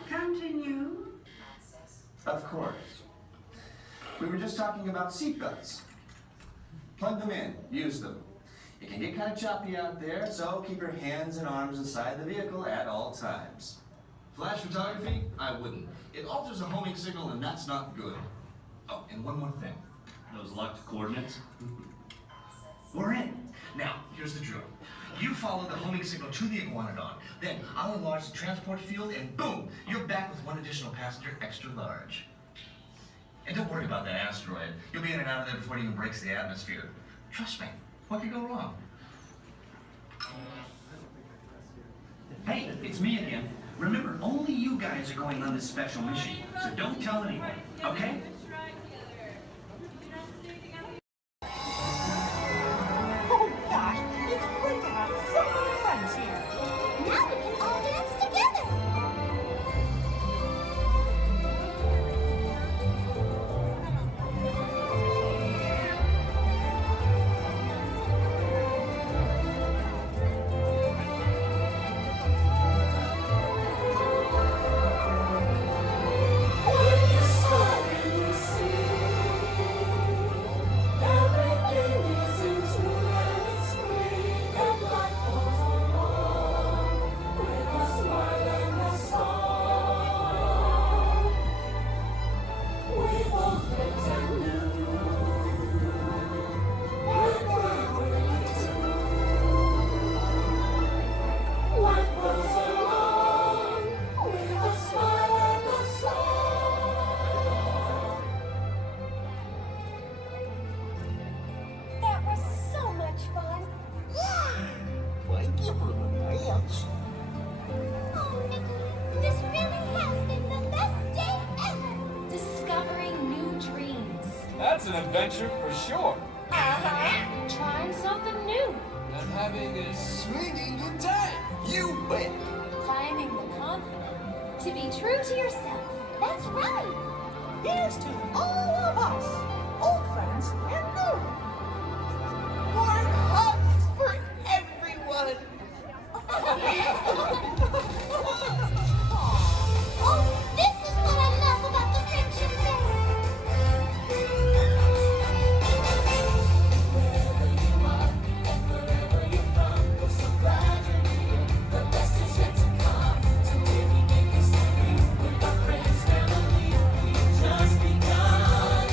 Continue. Of course. We were just talking about seatbelts. Plug them in, use them. It can get kind of choppy out there, so keep your hands and arms inside the vehicle at all times. Flash photography? I wouldn't. It alters the homing signal, and that's not good. Oh, and one more thing. Those locked coordinates? We're in. Now, here's the drill. You follow the homing signal to the iguanodon. Then I'll enlarge the transport field, and boom, you're back with one additional passenger extra large. And don't worry about that asteroid. You'll be in and out of there before it even breaks the atmosphere. Trust me, what could go wrong? Hey, it's me again. Remember, only you guys are going on this special mission, so don't tell anyone, okay? Oh gosh, it's great to have so many friends here. Now we can all dance together. That was so much fun. Yeah. Thank you for the dance. Oh, Nikki, this really has been the best day ever. Discovering new dreams. That's an adventure for sure. Uh-huh. Trying something new. And having a swinging good time. You bet. Finding the confidence to be true to yourself. That's right. Here's to all of us, old friends and new. Warm hugs for everyone. Oh, this is what I love about the friendship day. Wherever you are and wherever you're from, we're so glad you're here. The best is yet to come. So if you make history with our friends, family, we've just begun.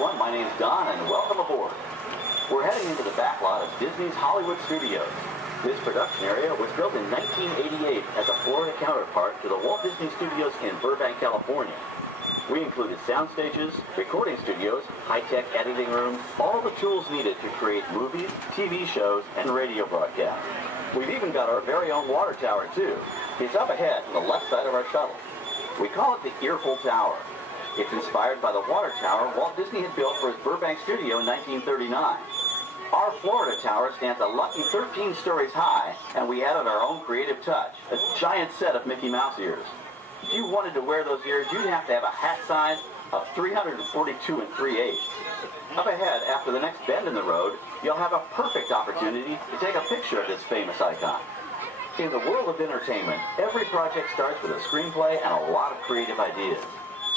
everyone. My name's Don, and welcome aboard. We're heading into the backlot of Disney's Hollywood Studios. This production area was built in 1988 as a Florida counterpart to the Walt Disney Studios in Burbank, California. We included sound stages, recording studios, high-tech editing rooms, all the tools needed to create movies, TV shows, and radio broadcasts. We've even got our very own water tower, too. It's up ahead on the left side of our shuttle. We call it the Earful Tower. It's inspired by the water tower Walt Disney had built for his Burbank studio in 1939. Our Florida tower stands a lucky 13 stories high, and we added our own creative touch, a giant set of Mickey Mouse ears. If you wanted to wear those ears, you'd have to have a hat size of 342 3/8. Up ahead, after the next bend in the road, you'll have a perfect opportunity to take a picture of this famous icon. In the world of entertainment, every project starts with a screenplay and a lot of creative ideas.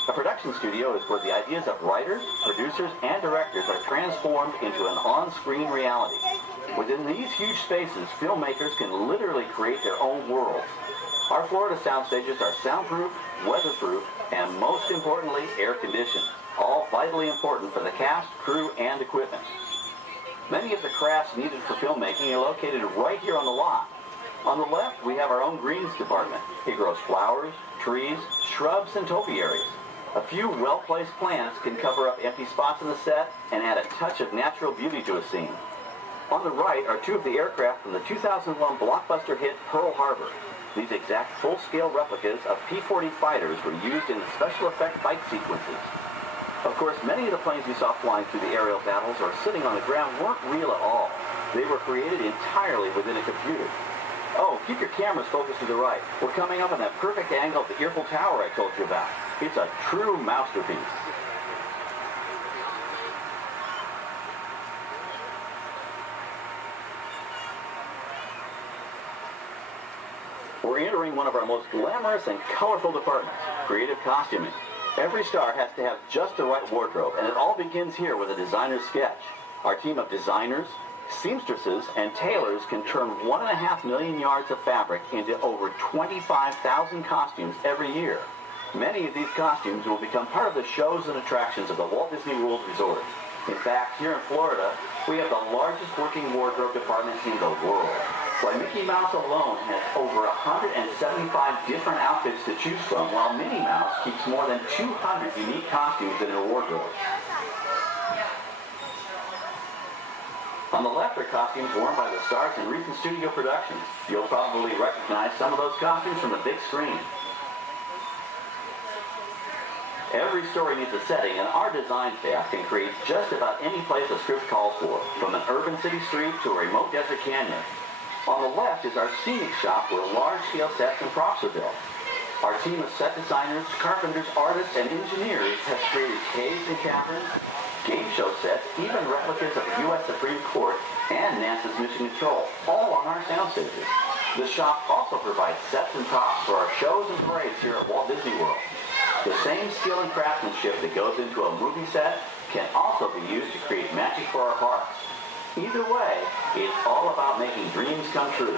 A production studio is where the ideas of writers, producers, and directors are transformed into an on-screen reality. Within these huge spaces, filmmakers can literally create their own worlds. Our Florida sound stages are soundproof, weatherproof, and most importantly, air-conditioned, all vitally important for the cast, crew, and equipment. Many of the crafts needed for filmmaking are located right here on the lot. On the left, we have our own greens department. It grows flowers, trees, shrubs, and topiaries. A few well-placed plants can cover up empty spots in the set and add a touch of natural beauty to a scene. On the right are two of the aircraft from the 2001 blockbuster hit Pearl Harbor. These exact full-scale replicas of P-40 fighters were used in the special effect fight sequences. Of course, many of the planes you saw flying through the aerial battles or sitting on the ground weren't real at all. They were created entirely within a computer. Oh, keep your cameras focused to the right. We're coming up on that perfect angle of the Earful Tower I told you about. It's a true masterpiece. We're entering one of our most glamorous and colorful departments, creative costuming. Every star has to have just the right wardrobe, and it all begins here with a designer's sketch. Our team of designers, seamstresses, and tailors can turn 1.5 million yards of fabric into over 25,000 costumes every year. Many of these costumes will become part of the shows and attractions of the Walt Disney World Resort. In fact, here in Florida, we have the largest working wardrobe department in the world. Why, Mickey Mouse alone has over 175 different outfits to choose from, while Minnie Mouse keeps more than 200 unique costumes in her wardrobe. On the left are costumes worn by the stars in recent studio productions. You'll probably recognize some of those costumes from the big screen. Every story needs a setting, and our design staff can create just about any place a script calls for, from an urban city street to a remote desert canyon. On the left is our scenic shop where large-scale sets and props are built. Our team of set designers, carpenters, artists, and engineers has created caves and caverns, game show sets, even replicas of the U.S. Supreme Court and NASA's Mission Control, all on our sound stages. The shop also provides sets and props for our shows and parades here at Walt Disney World. The same skill and craftsmanship that goes into a movie set can also be used to create magic for our parks. Either way, it's all about making dreams come true.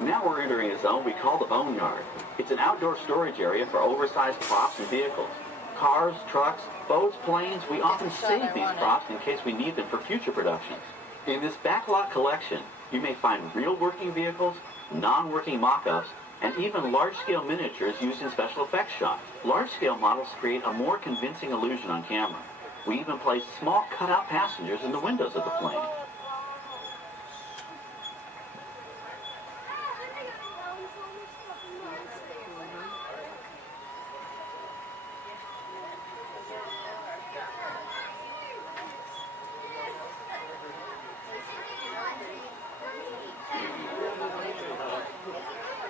Now we're entering a zone we call the Boneyard. It's an outdoor storage area for oversized props and vehicles. Cars, trucks, boats, planes, we often save these props in case we need them for future productions. In this backlot collection, you may find real working vehicles, non-working mock-ups, and even large-scale miniatures used in special effects shots. Large-scale models create a more convincing illusion on camera. We even place small cutout passengers in the windows of the plane.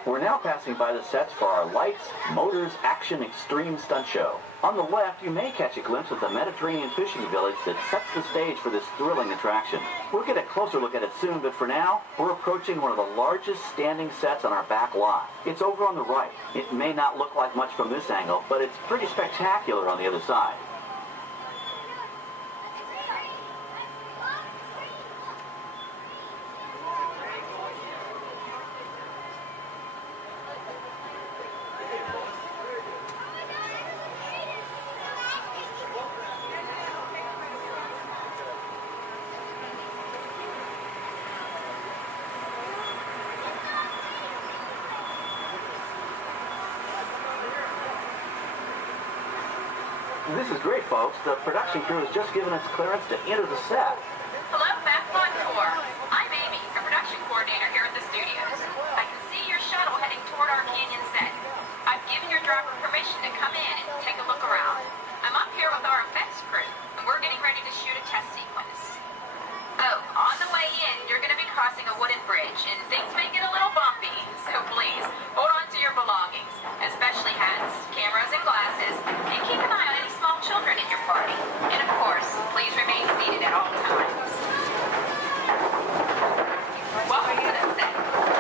We're now passing by the sets for our Lights, Motors, Action Extreme Stunt Show. On the left, you may catch a glimpse of the Mediterranean fishing village that sets the stage for this thrilling attraction. We'll get a closer look at it soon, but for now, we're approaching one of the largest standing sets on our back lot. It's over on the right. It may not look like much from this angle, but it's pretty spectacular on the other side. This is great, folks. The production crew has just given us clearance to enter the set. Hello, Backlot Tour. I'm Amy, a production coordinator here at the studios. I can see your shuttle heading toward our canyon set. I've given your driver permission to come in and take a look around. I'm up here with our effects crew, and we're getting ready to shoot a test sequence. Oh, on the way in, you're going to be crossing a wooden bridge, and things may get a little bumpy, so please, hold on to your belongings, especially hats, cameras, and glasses, and keep an eye on any small children in your party. And of course, please remain seated at all times. Welcome to the set.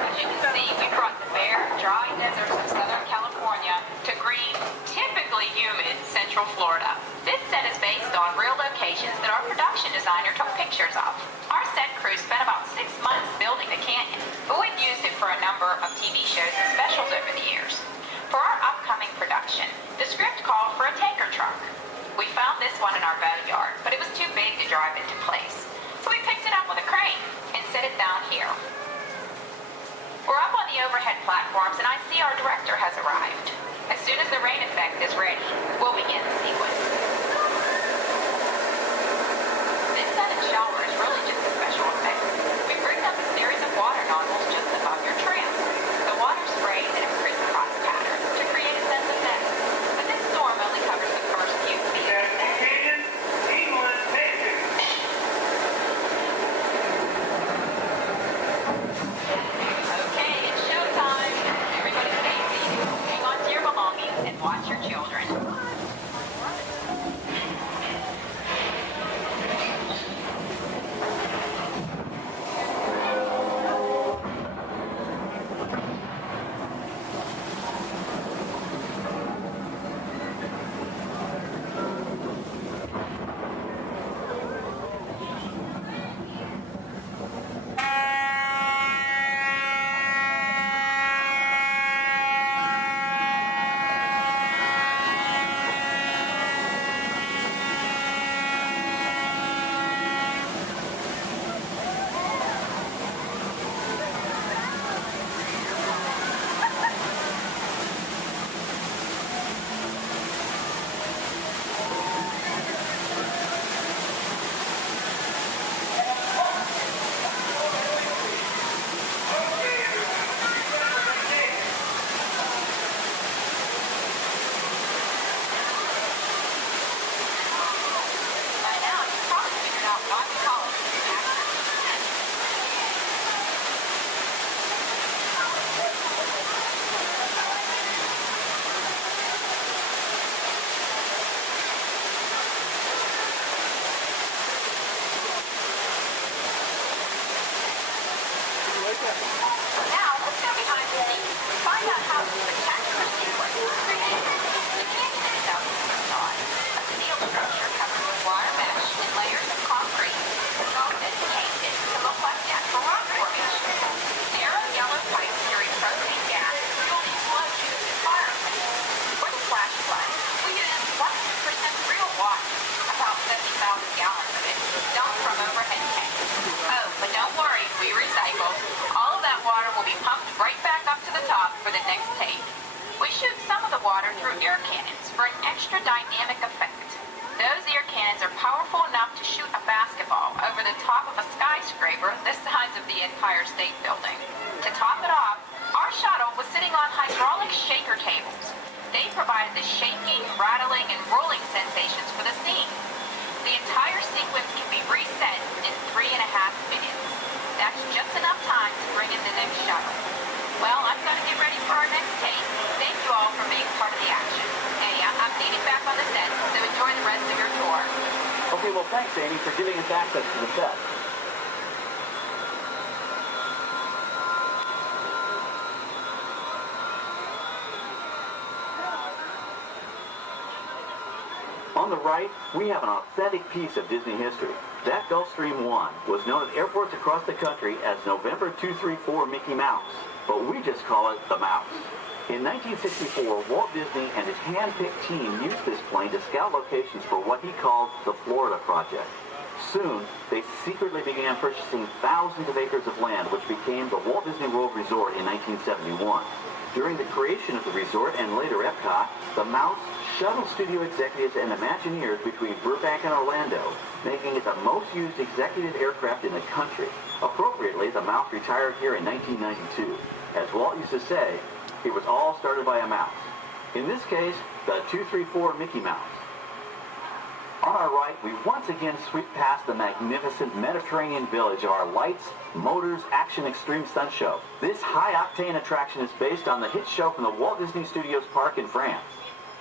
As you can see, we brought the bare, dry deserts of Southern California to green, typically humid Central Florida. This set is based on real locations that our production designer took pictures of. Our set crew spent about 6 months building the canyon, but we've used it for a number of TV shows and specials over the years. For our upcoming production, the script called for a tanker truck. We found this one in our backyard, but it was too big to drive into place. So we picked it up with a crane and set it down here. We're up on the overhead platforms, and I see our director has arrived. As soon as the rain effect is ready, we'll begin the sequence. This sudden shower is really just a special effect. We rigged up a series of water nozzles just above your trim. The water sprays in a crisscross pattern to create a sense of depth. But this storm only covers the first few feet. Okay, it's showtime. Everybody stay seated. Hang on to your belongings and watch your children. Now, let's go behind the scenes and find out how the spectacular sequence was created. The canyon itself is a facade, a steel structure covered with wire mesh and layers of concrete, sculpted and painted to look like natural rock formations. Narrow yellow pipes carry propane gas fueled explosions and fire effects. For the flash flood, we used 100% real water, about 70,000 gallons of it, dumped from overhead tanks. Oh, but don't worry, we recycle. All of that water will be pumped right back up to the top for the next take. We shoot some of the water through air cannons for an extra dynamic effect. Those air cannons are powerful enough to shoot a basketball over the top of a skyscraper the size of the Empire State Building. To top it off, our shuttle was sitting on hydraulic shaker tables. They provided the shaking, rattling, and rolling sensations for the scene. The entire sequence can be reset in 3.5 minutes. That's just enough time to bring in the next shuttle. Well, I'm going to get ready Okay, well, thanks, Amy, for giving us access to the set. On the right, we have an authentic piece of Disney history. That Gulfstream 1 was known at airports across the country as November 234 Mickey Mouse, but we just call it the Mouse. In 1964, Walt Disney and his hand-picked team used this plane to scout locations for what he called the Florida Project. Soon, they secretly began purchasing thousands of acres of land, which became the Walt Disney World Resort in 1971. During the creation of the resort and later Epcot, the Mouse shuttled studio executives and Imagineers between Burbank and Orlando, making it the most used executive aircraft in the country. Appropriately, the Mouse retired here in 1992. As Walt used to say, it was all started by a mouse. In this case, the 234 Mickey Mouse. On our right, we once again sweep past the magnificent Mediterranean village of our Lights, Motors, Action Extreme Stunt Show. This high-octane attraction is based on the hit show from the Walt Disney Studios Park in France.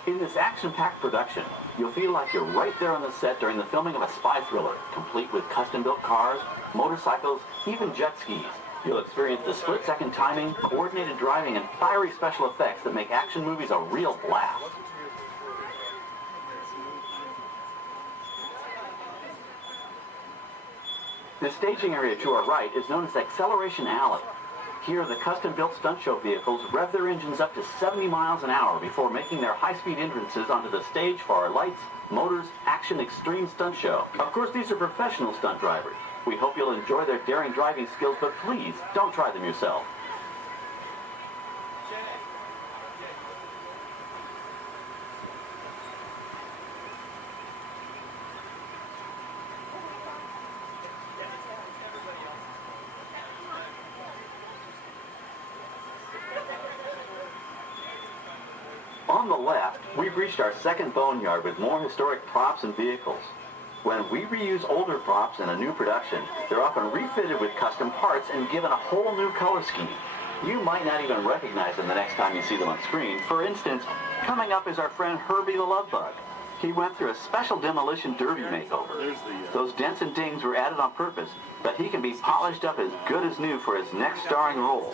In this action-packed production, you'll feel like you're right there on the set during the filming of a spy thriller, complete with custom-built cars, motorcycles, even jet skis. You'll experience the split-second timing, coordinated driving, and fiery special effects that make action movies a real blast. The staging area to our right is known as Acceleration Alley. Here, the custom-built stunt show vehicles rev their engines up to 70 miles an hour before making their high-speed entrances onto the stage for our Lights, Motors, Action Extreme Stunt Show. Of course, these are professional stunt drivers. We hope you'll enjoy their daring driving skills, but please, don't try them yourself. On the left, we've reached our second boneyard with more historic props and vehicles. When we reuse older props in a new production, they're often refitted with custom parts and given a whole new color scheme. You might not even recognize them the next time you see them on screen. For instance, coming up is our friend Herbie the Love Bug. He went through a special demolition derby makeover. Those dents and dings were added on purpose, but he can be polished up as good as new for his next starring role.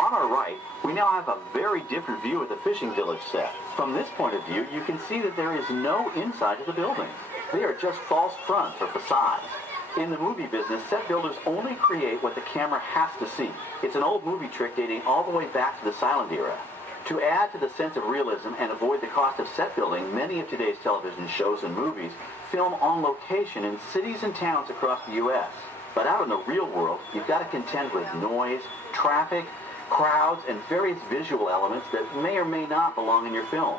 On our right, we now have a very different view of the fishing village set. From this point of view, you can see that there is no inside to the buildings. They are just false fronts or facades. In the movie business, set builders only create what the camera has to see. It's an old movie trick dating all the way back to the silent era. To add to the sense of realism and avoid the cost of set building, many of today's television shows and movies film on location in cities and towns across the U.S. But out in the real world, you've got to contend with noise, traffic, crowds, and various visual elements that may or may not belong in your film.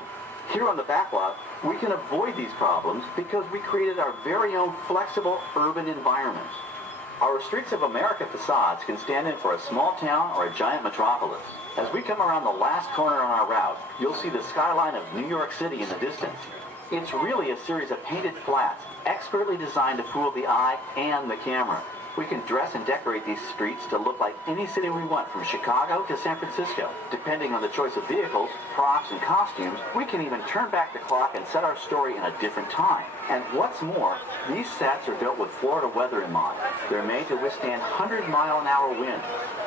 Here on the backlot, we can avoid these problems because we created our very own flexible urban environment. Our Streets of America facades can stand in for a small town or a giant metropolis. As we come around the last corner on our route, you'll see the skyline of New York City in the distance. It's really a series of painted flats, expertly designed to fool the eye and the camera. We can dress and decorate these streets to look like any city we want, from Chicago to San Francisco. Depending on the choice of vehicles, props, and costumes, we can even turn back the clock and set our story in a different time. And what's more, these sets are built with Florida weather in mind. They're made to withstand 100-mile-an-hour winds.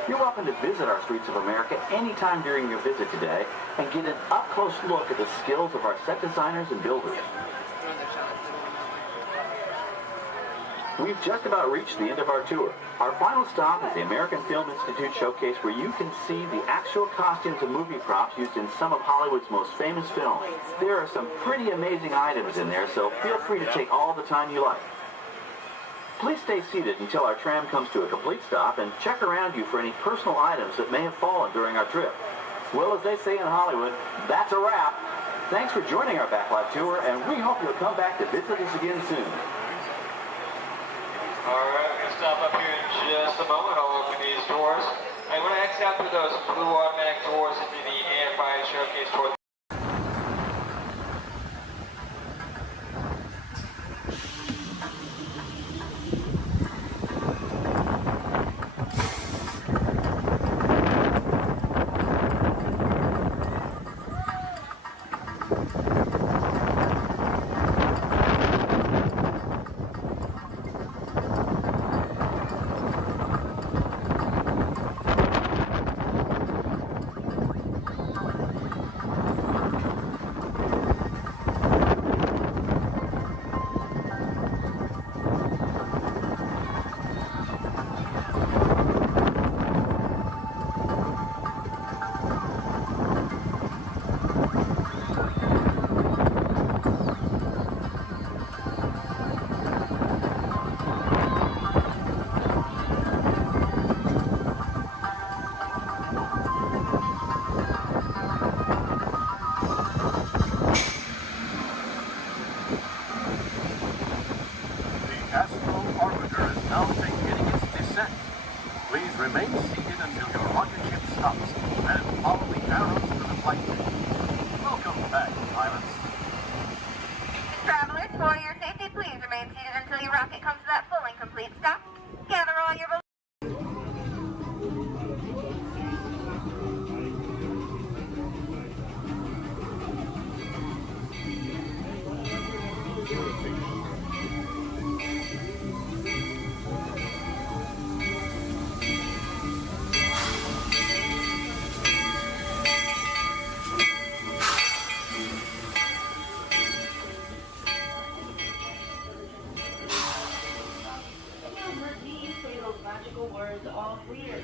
You're welcome to visit our Streets of America anytime during your visit today and get an up-close look at the skills of our set designers and builders. We've just about reached the end of our tour. Our final stop is the American Film Institute Showcase, where you can see the actual costumes and movie props used in some of Hollywood's most famous films. There are some pretty amazing items in there, so feel free to take all the time you like. Please stay seated until our tram comes to a complete stop and check around you for any personal items that may have fallen during our trip. Well, as they say in Hollywood, that's a wrap. Thanks for joining our backlot tour, and we hope you'll come back to visit us again soon. Alright, we're going to stop up here in just a moment. I'll open these doors. And when I exit out through those blue automatic doors into the AFI showcase tour. Please remain seated until your rocket comes to that full and complete stop. Gather all your belongings. Say those magical words all clear.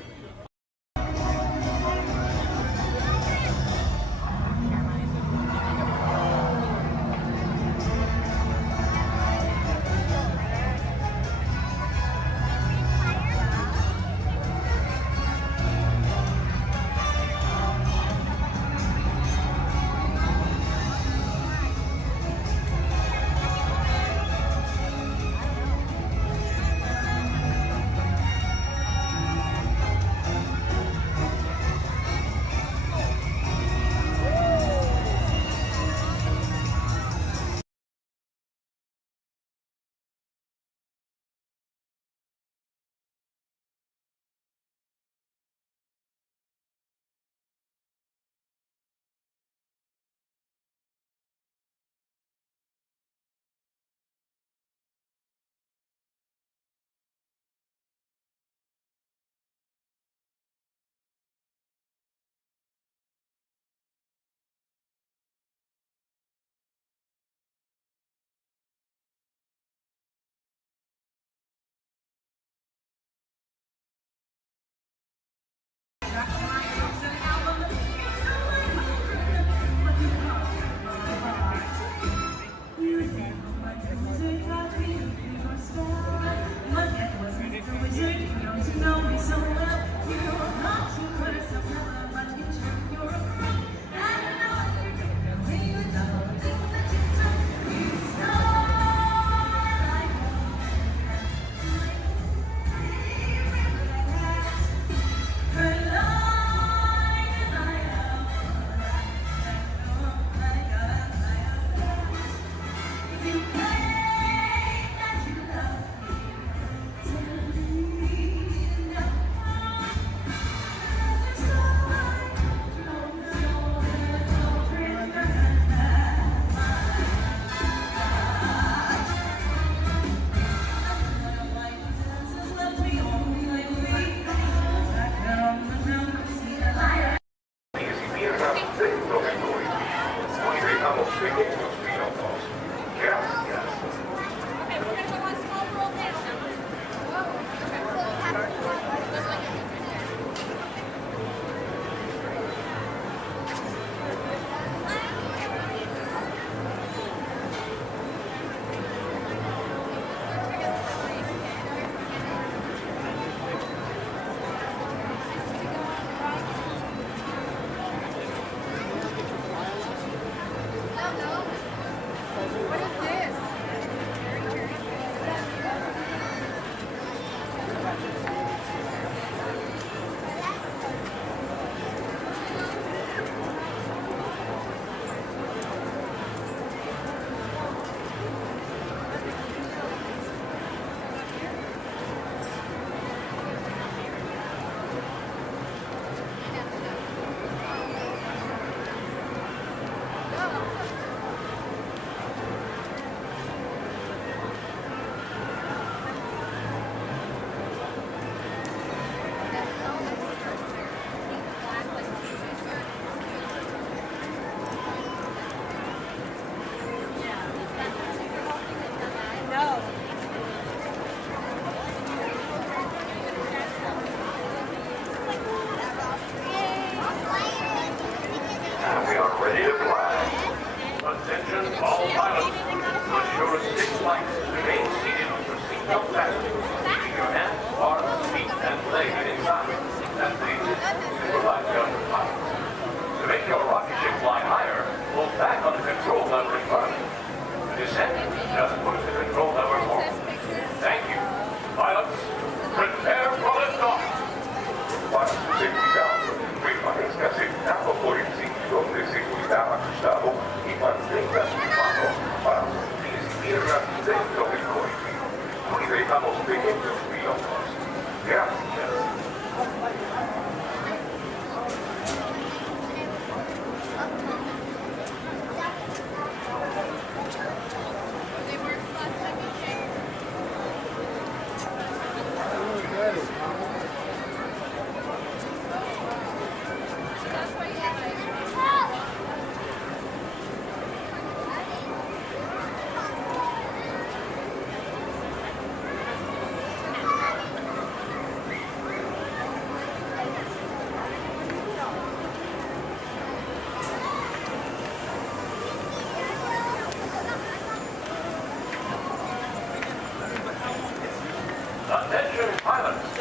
Para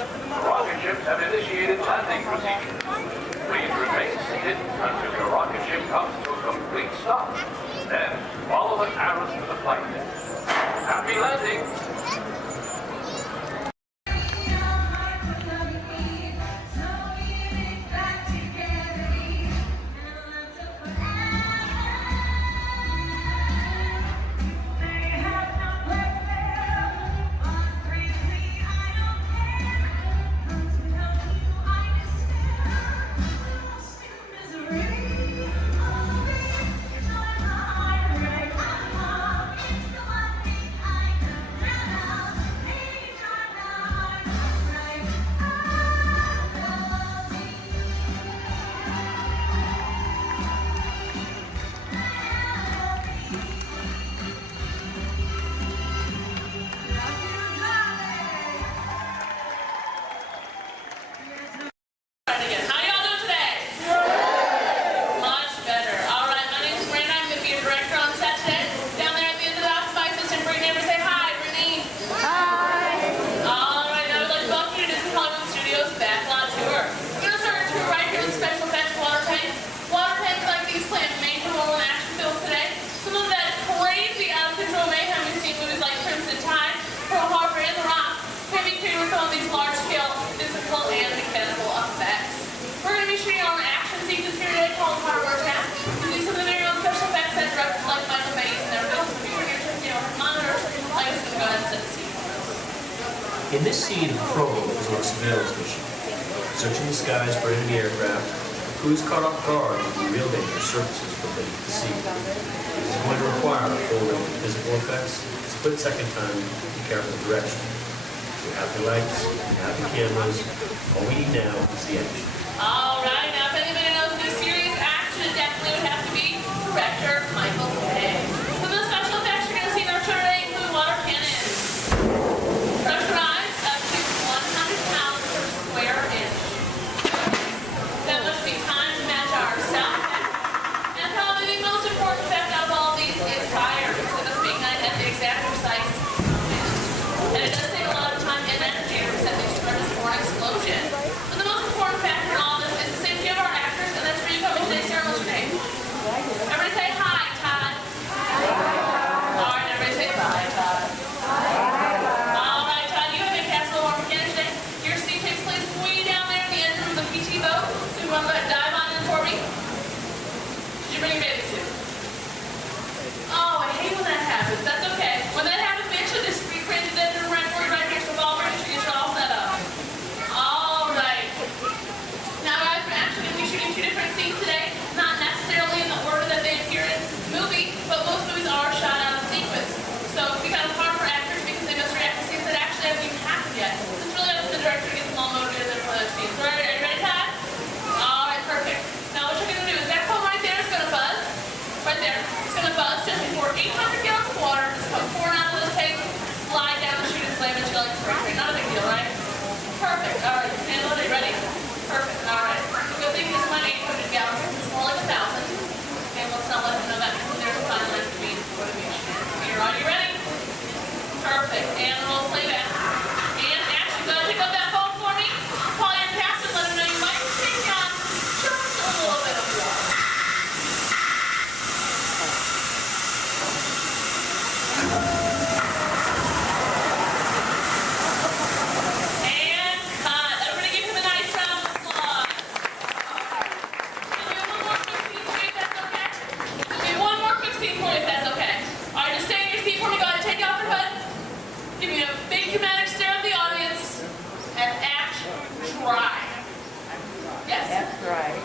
Rocket ships have initiated landing procedure. Please remain seated until your rocket ship comes to a complete stop. Then follow the arrows to the flight deck. Happy landing! In this scene, Provo is on a surveillance mission, searching the skies for enemy aircraft. The crew is caught off guard with the real danger surfaces from beneath the sea. This is going to require a full range of physical effects, split-second time, and careful direction. We have the lights, we have the cameras. All we need now is the action. All right, now if anybody knows this serious action, it definitely would have to be director Michael Bay. Some of the special effects you're going to see in our show today include water cannons, pressurized up to 100 pounds per square inch. That must be time to match our sound effects. And probably the most important effect out of all these is fire, because it must be ignited at the exact precise moment. And it does take a lot of time and energy to reset these tremendous for an explosion. But the most important factor in all this is the safety of our actors, and that's where you come in today's ceremony today. Everybody say hi, Todd. All right, everybody say bye, Todd. All right, Todd, you have been cast a little more mechanic today. Your scene takes place way down there in the engine room of the PT boat. So you want to go ahead and dive on in for me? Did you bring your bathing suit? Oh, I hate when that happens. That's okay. When that happens, we actually just recreated the engine room right for you right here, so it's all ready to get you all set up. All right. Now, guys, we're actually going to be shooting two different scenes today. Not necessarily in the order that they appear in the movie, but most movies are shot out of sequence. So it can be kind of hard for actors because they must react to scenes that actually haven't even happened yet. It's really up to the director to get them all motivated for those scenes. So are you ready, Todd? All right, perfect. Now what you're going to do is that cone right there is going to buzz. Right there. It's going to buzz just before 800 gallons of water is pouring out of those tanks, slide down the chute and slam into like spring. Not a big deal, right? Perfect. All right, handle it. Are you ready? Perfect. All right. Good thing this is not 800 gallons. It's more like 1,000. Okay, let's not let them know that because there's a fine line between motivation. Here, are you ready? Perfect. And roll playback. And action. Go ahead and pick up that phone for me. Call your captain. Let him know you might take on just a little bit of water. And cut. Everybody give him a nice round of applause. One more quick scene for you if that's okay. All right, just stay in your seat for me. Go ahead and take off your hood. Give me a big dramatic stare at the audience. And act dry. Yes? That's right.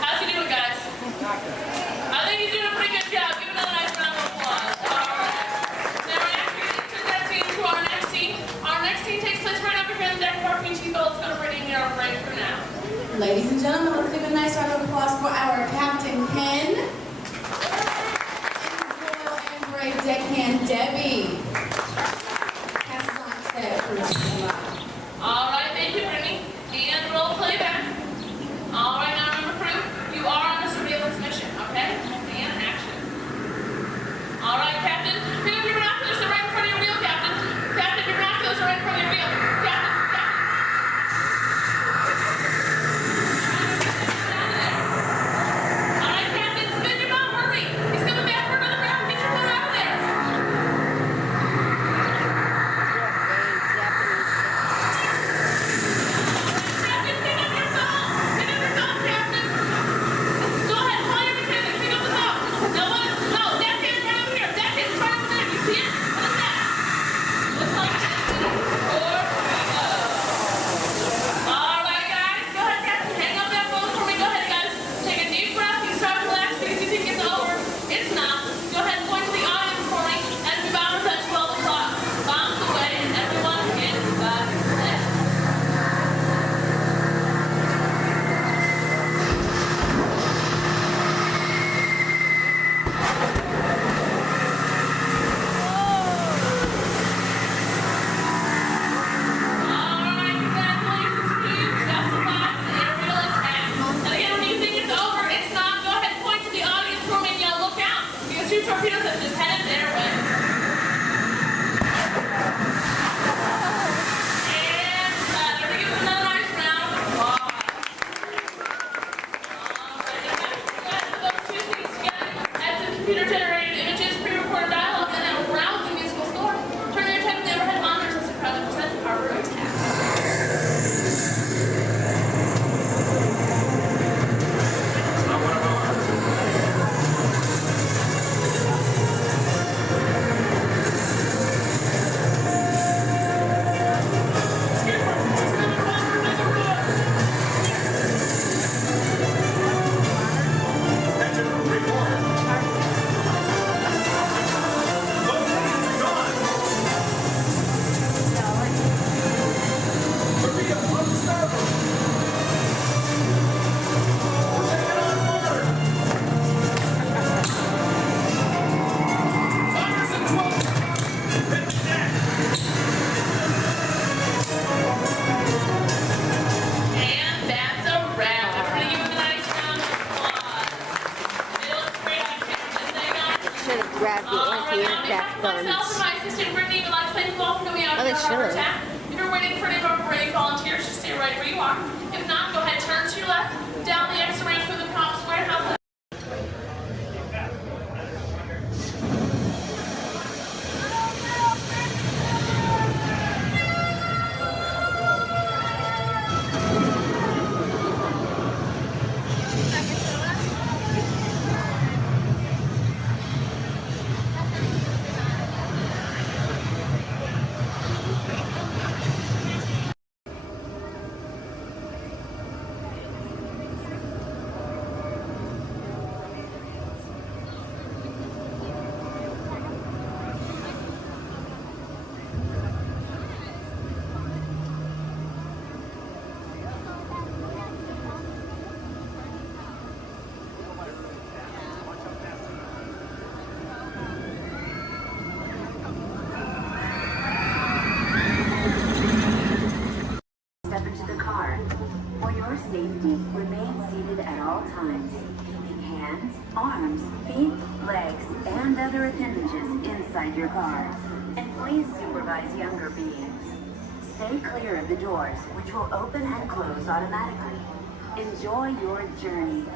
How's he doing, guys? I think he's doing a pretty good job. Give him another nice round of applause. All right. Now, after you insert that scene to our next scene, takes place right over here in the deck of our PT boat. It's going to bring in our break for now. Ladies and gentlemen, let's give a nice round of applause for our Captain Ken and Royal and Brave Deckhand Debbie. Pass it on set for All right, thank you, Brittany. And roll playback. All right, now remember, crew, you are on a surveillance mission, okay? And action. All right, Captain, pick up your binoculars. They're right in front of your wheel, Captain. Captain, your binoculars are right in front of your wheel. Captain. It should. If you're waiting for any of our brave volunteers, just stay right where you are. If not, go ahead, turn to your left, down the exit ramp through the props warehouse. Step into the car. For your safety, remain seated at all times, keeping hands, arms, feet, legs, and other appendages inside your car. And please supervise younger beings. Stay clear of the doors, which will open and close automatically. Enjoy your journey.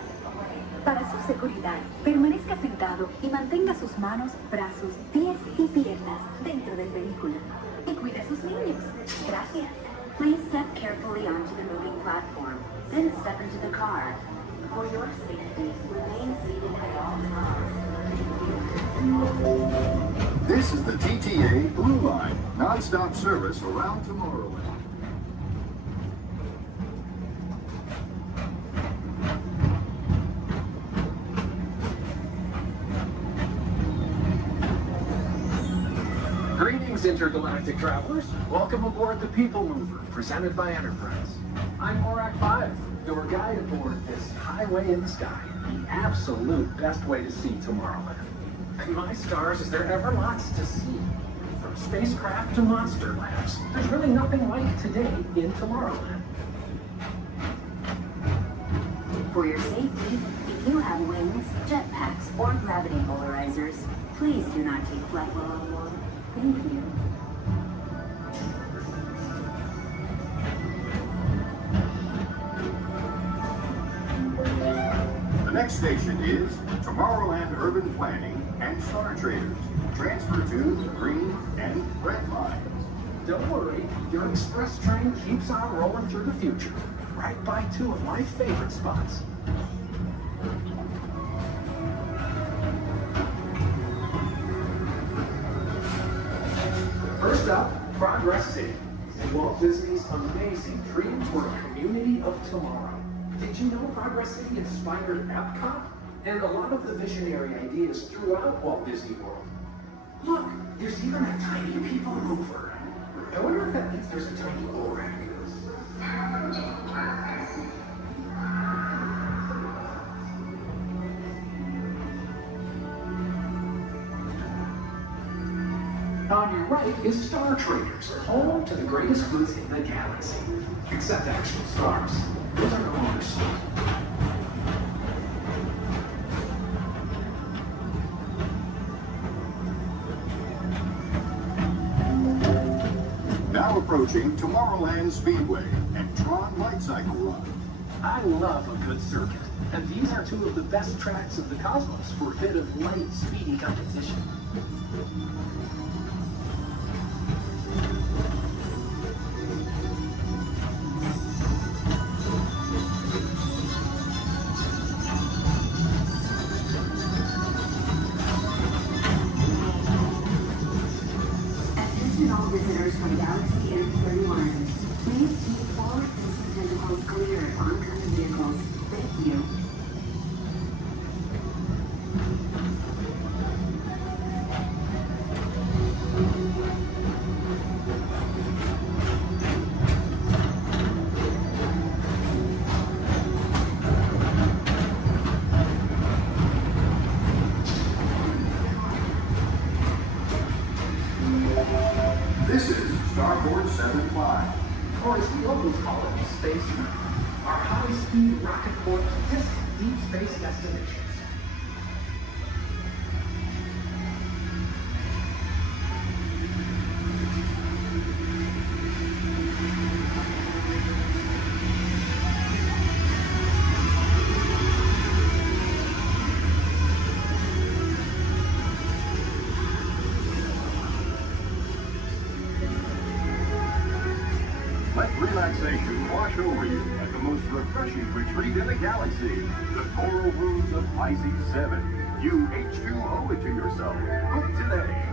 Para su seguridad, permanezca sentado y mantenga sus manos, brazos, pies y piernas dentro del vehículo. Y cuide a sus niños. Gracias. Please step carefully onto the moving platform, then step into the car. For your safety, remain seated at all times. This is the TTA Blue Line, non-stop service around Tomorrowland. Greetings, intergalactic travelers. Welcome aboard the People Mover, presented by Enterprise. I'm Morak 5, your guide aboard this highway in the sky, the absolute best way to see Tomorrowland. And my stars, is there ever lots to see? From spacecraft to monster labs, there's really nothing like today in Tomorrowland. For your safety, if you have wings, jetpacks, or gravity polarizers, please do not take flight. Thank you. The next station is Tomorrowland Urban Planning and Star Traders. Transfer to the green and red lines. Don't worry, your express train keeps on rolling through the future, right by two of my favorite spots. First up, Progress City, Walt Disney's amazing dream for a community of tomorrow. Did you know Progress City inspired Epcot and a lot of the visionary ideas throughout Walt Disney World? Look, there's even a tiny people mover. I wonder if that means there's a tiny ORAC. On your right is Star Traders, home to the greatest goods in the galaxy. Except actual stars. Those are no longer sold. Now approaching Tomorrowland Speedway and Tron Light Cycle Run. I love a good circuit, and these are two of the best tracks of the cosmos for a bit of light, speedy competition. Attention all visitors from Galaxy M31. Please keep forward-facing tentacles clear of oncoming vehicles. Thank you. This is Starboard 75. Or as the locals call it, Space Moon. Our high-speed rocket port to distant deep space destinations. relaxation wash over you at the most refreshing retreat in the galaxy, the coral rooms of Pisces 7. You H2O it to yourself. Book today.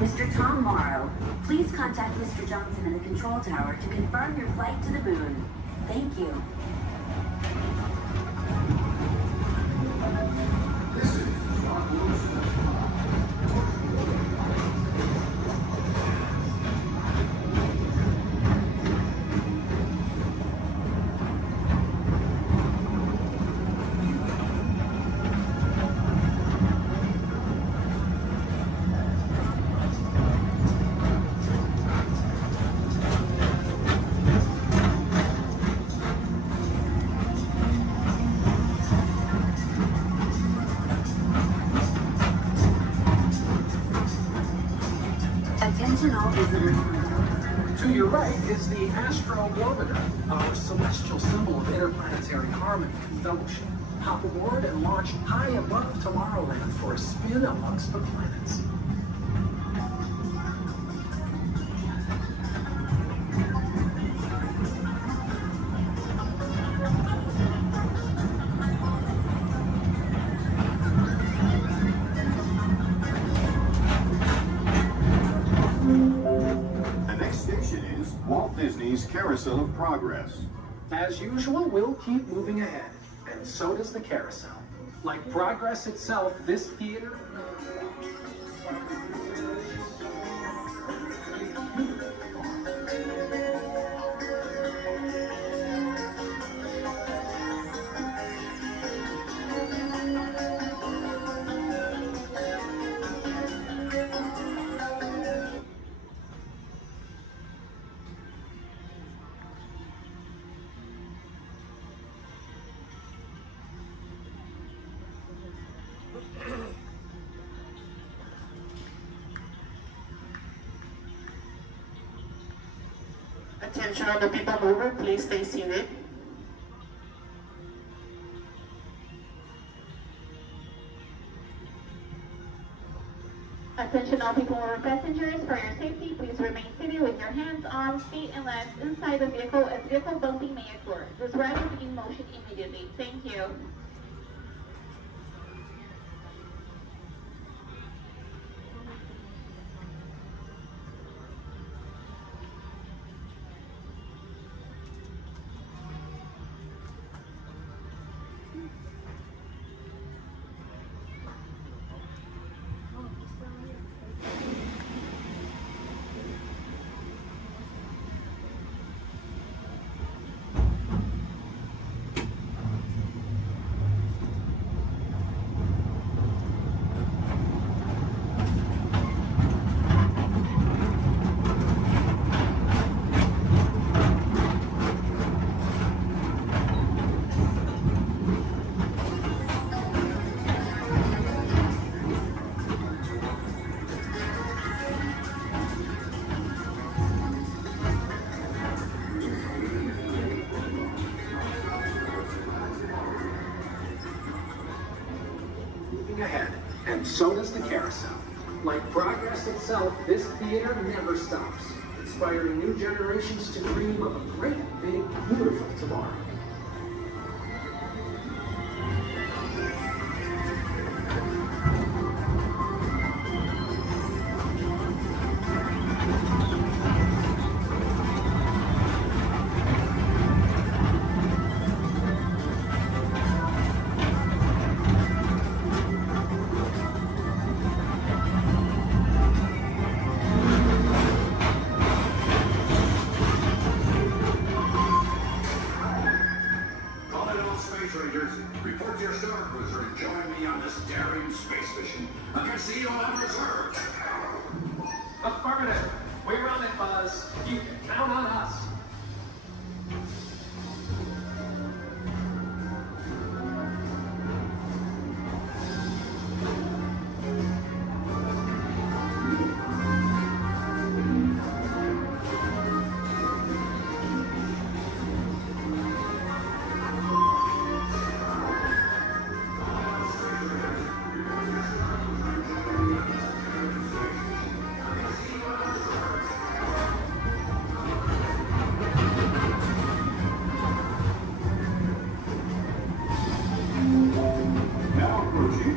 Mr. Tom Morrow, please contact Mr. Johnson in the control tower to confirm your flight to the moon. Thank you. Attention all visitors. To your right is the Astrobarometer, our celestial symbol of interplanetary harmony and fellowship. Hop aboard and launch high above Tomorrowland for a spin amongst the planets. Walt Disney's Carousel of Progress. As usual, we'll keep moving ahead, and so does the carousel. Like progress itself, this theater... Attention all the people mover, please stay seated. Attention all people mover passengers, for your safety, please remain seated with your hands, arms, feet, and legs inside the vehicle as vehicle bumping may occur. This ride will be in motion immediately. Thank you. Ahead, and so does the carousel. Like progress itself, this theater never stops, inspiring new generations to dream of a great, big, beautiful tomorrow. Report to your star cruiser and join me on this daring space mission against the evil unreserved. Affirmative. We're on it, Buzz. You can count on us.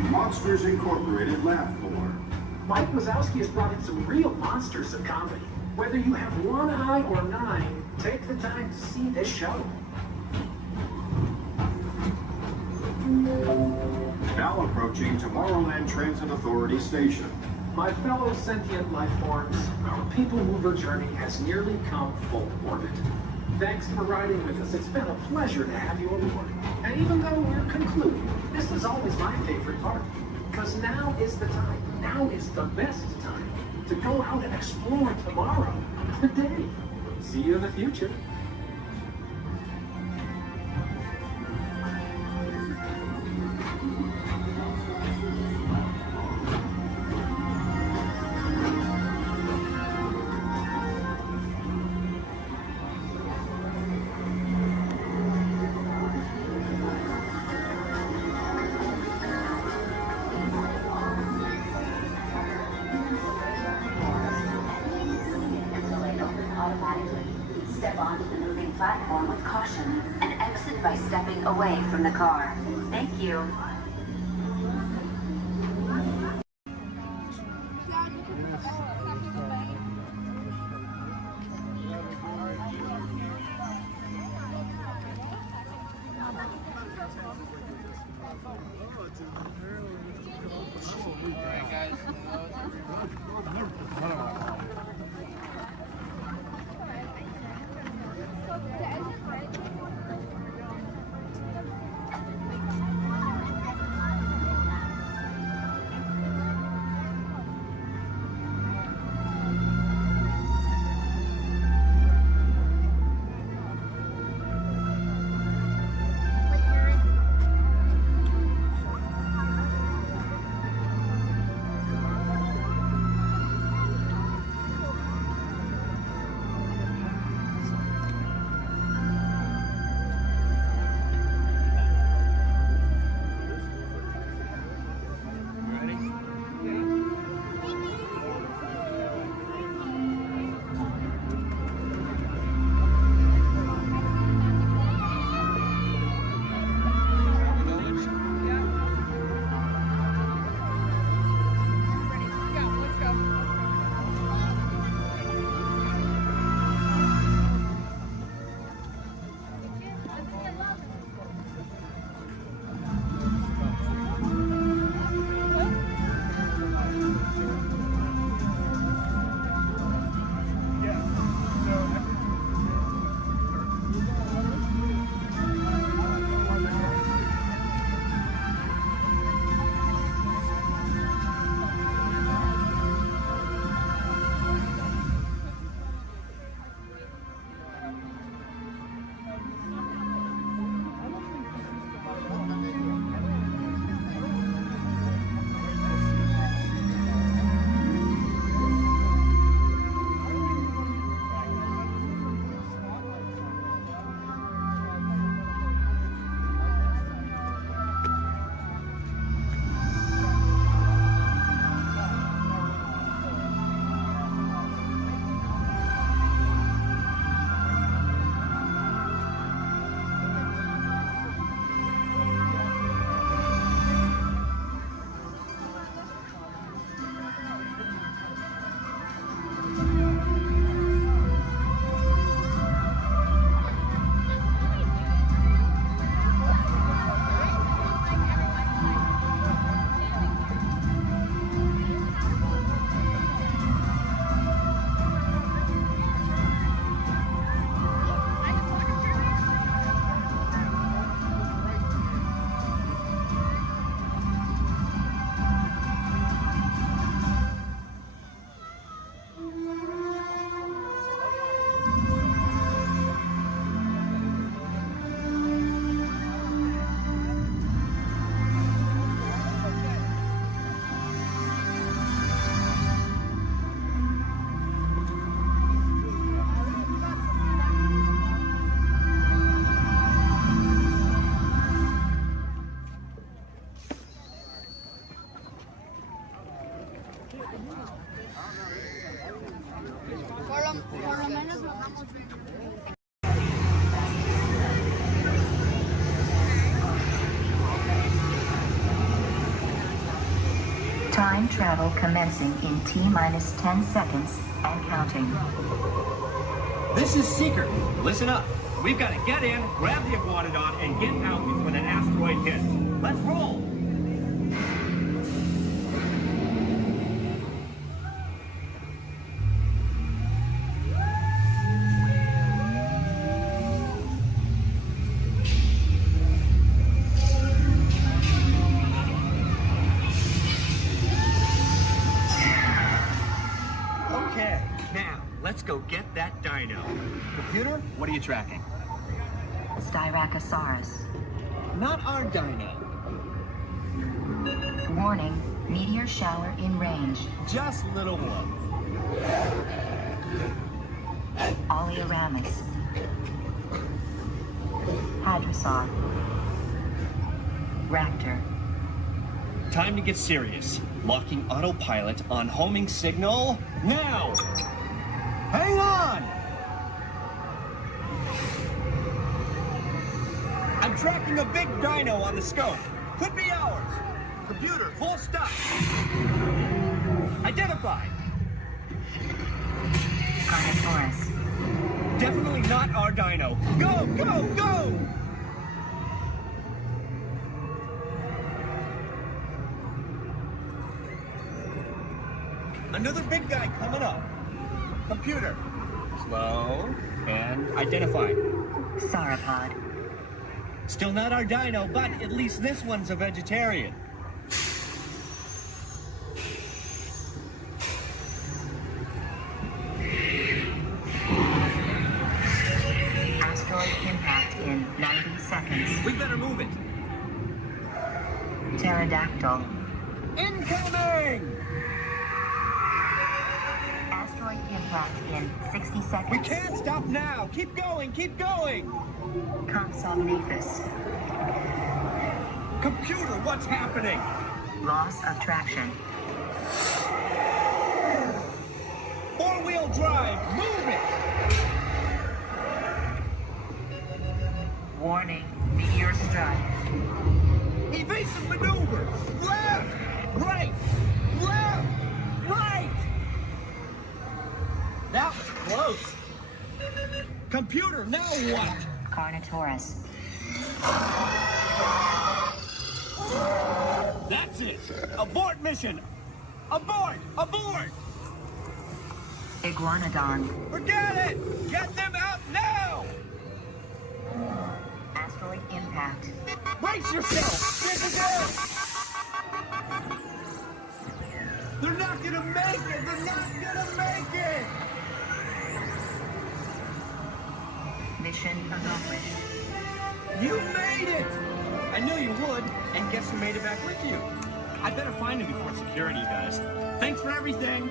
Monsters Incorporated laugh more. Mike Wazowski has brought in some real monsters of comedy. Whether you have one eye or 9, take the time to see this show. Now approaching Tomorrowland Transit Authority Station. My fellow sentient life forms, our people mover journey has nearly come full orbit. Thanks for riding with us. It's been a pleasure to have you aboard. And even though we're concluding, this is always my favorite part. Because now is the time, now is the best time to go out and explore tomorrow, today. See you in the future. Step onto the moving platform with caution and exit by stepping away from the car. Thank you. Time travel commencing in T-minus 10 seconds and counting. This is Seeker. Listen up. We've got to get in, grab the Iguanodon, and get out before that asteroid hits. Let's roll! Okay, now, let's go get that dino. Computer, what are you tracking? Styracosaurus. Not our dino. Warning, meteor shower in range. Just little one. Oleoramus. Hadrosaur. Raptor. Time to get serious. Locking autopilot on homing signal now! Hang on! I'm tracking a big dino on the scope. Could be ours. Computer, full stop. Identified. Carnotaurus. Definitely not our dino. Go, go, go! Another big guy coming up. Computer. Slow and identified. Sauropod. Still not our dino, but at least this one's a vegetarian. Asteroid impact in 90 seconds. We better move it. Pterodactyl. Incoming! Asteroid impact in 60 seconds. We can't stop now. Keep going, keep going. Compsognathus. Computer, what's happening? Loss of traction. Four-wheel drive, move it! Warning, meteor strike. Evasive maneuver! Left! Right! Left! Right! That was close. Computer, now what? Carnotaurus. That's it! Abort mission! Abort! Abort! Iguanodon. Forget it! Get them out now! Asteroid impact. Brace yourself! This is it! They're not gonna make it! They're not gonna make it! Mission accomplished. You made it! I knew you would, and guess who made it back with you? I better find him before security does. Thanks for everything!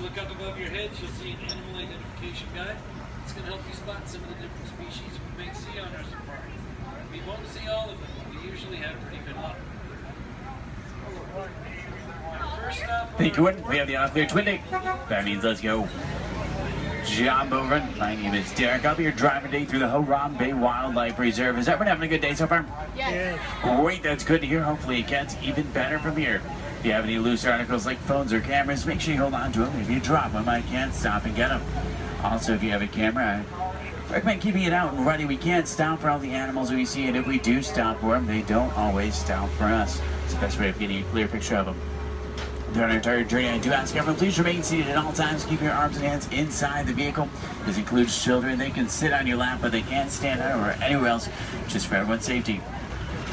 Look up above your heads, you'll see an animal identification guide. It's going to help you spot some of the different species we may see on our safari. We won't see all of them, but we usually have pretty good luck. First up, Hey, Twin, we have the off-clear twin day. That means let's go. Job over. My name is Derek. I'll be your driver today through the Harambe Wildlife Reserve. Is everyone having a good day so far? Yes. Great, that's good to hear. Hopefully it gets even better from here. If you have any loose articles like phones or cameras, make sure you hold on to them. If you drop them, I can't stop and get them. Also, if you have a camera, I recommend keeping it out and ready. We can't stop for all the animals we see, and if we do stop for them, they don't always stop for us. It's the best way of getting a clear picture of them. During our entire journey, I do ask everyone, please remain seated at all times. Keep your arms and hands inside the vehicle. This includes children. They can sit on your lap, but they can't stand out or anywhere else, just for everyone's safety.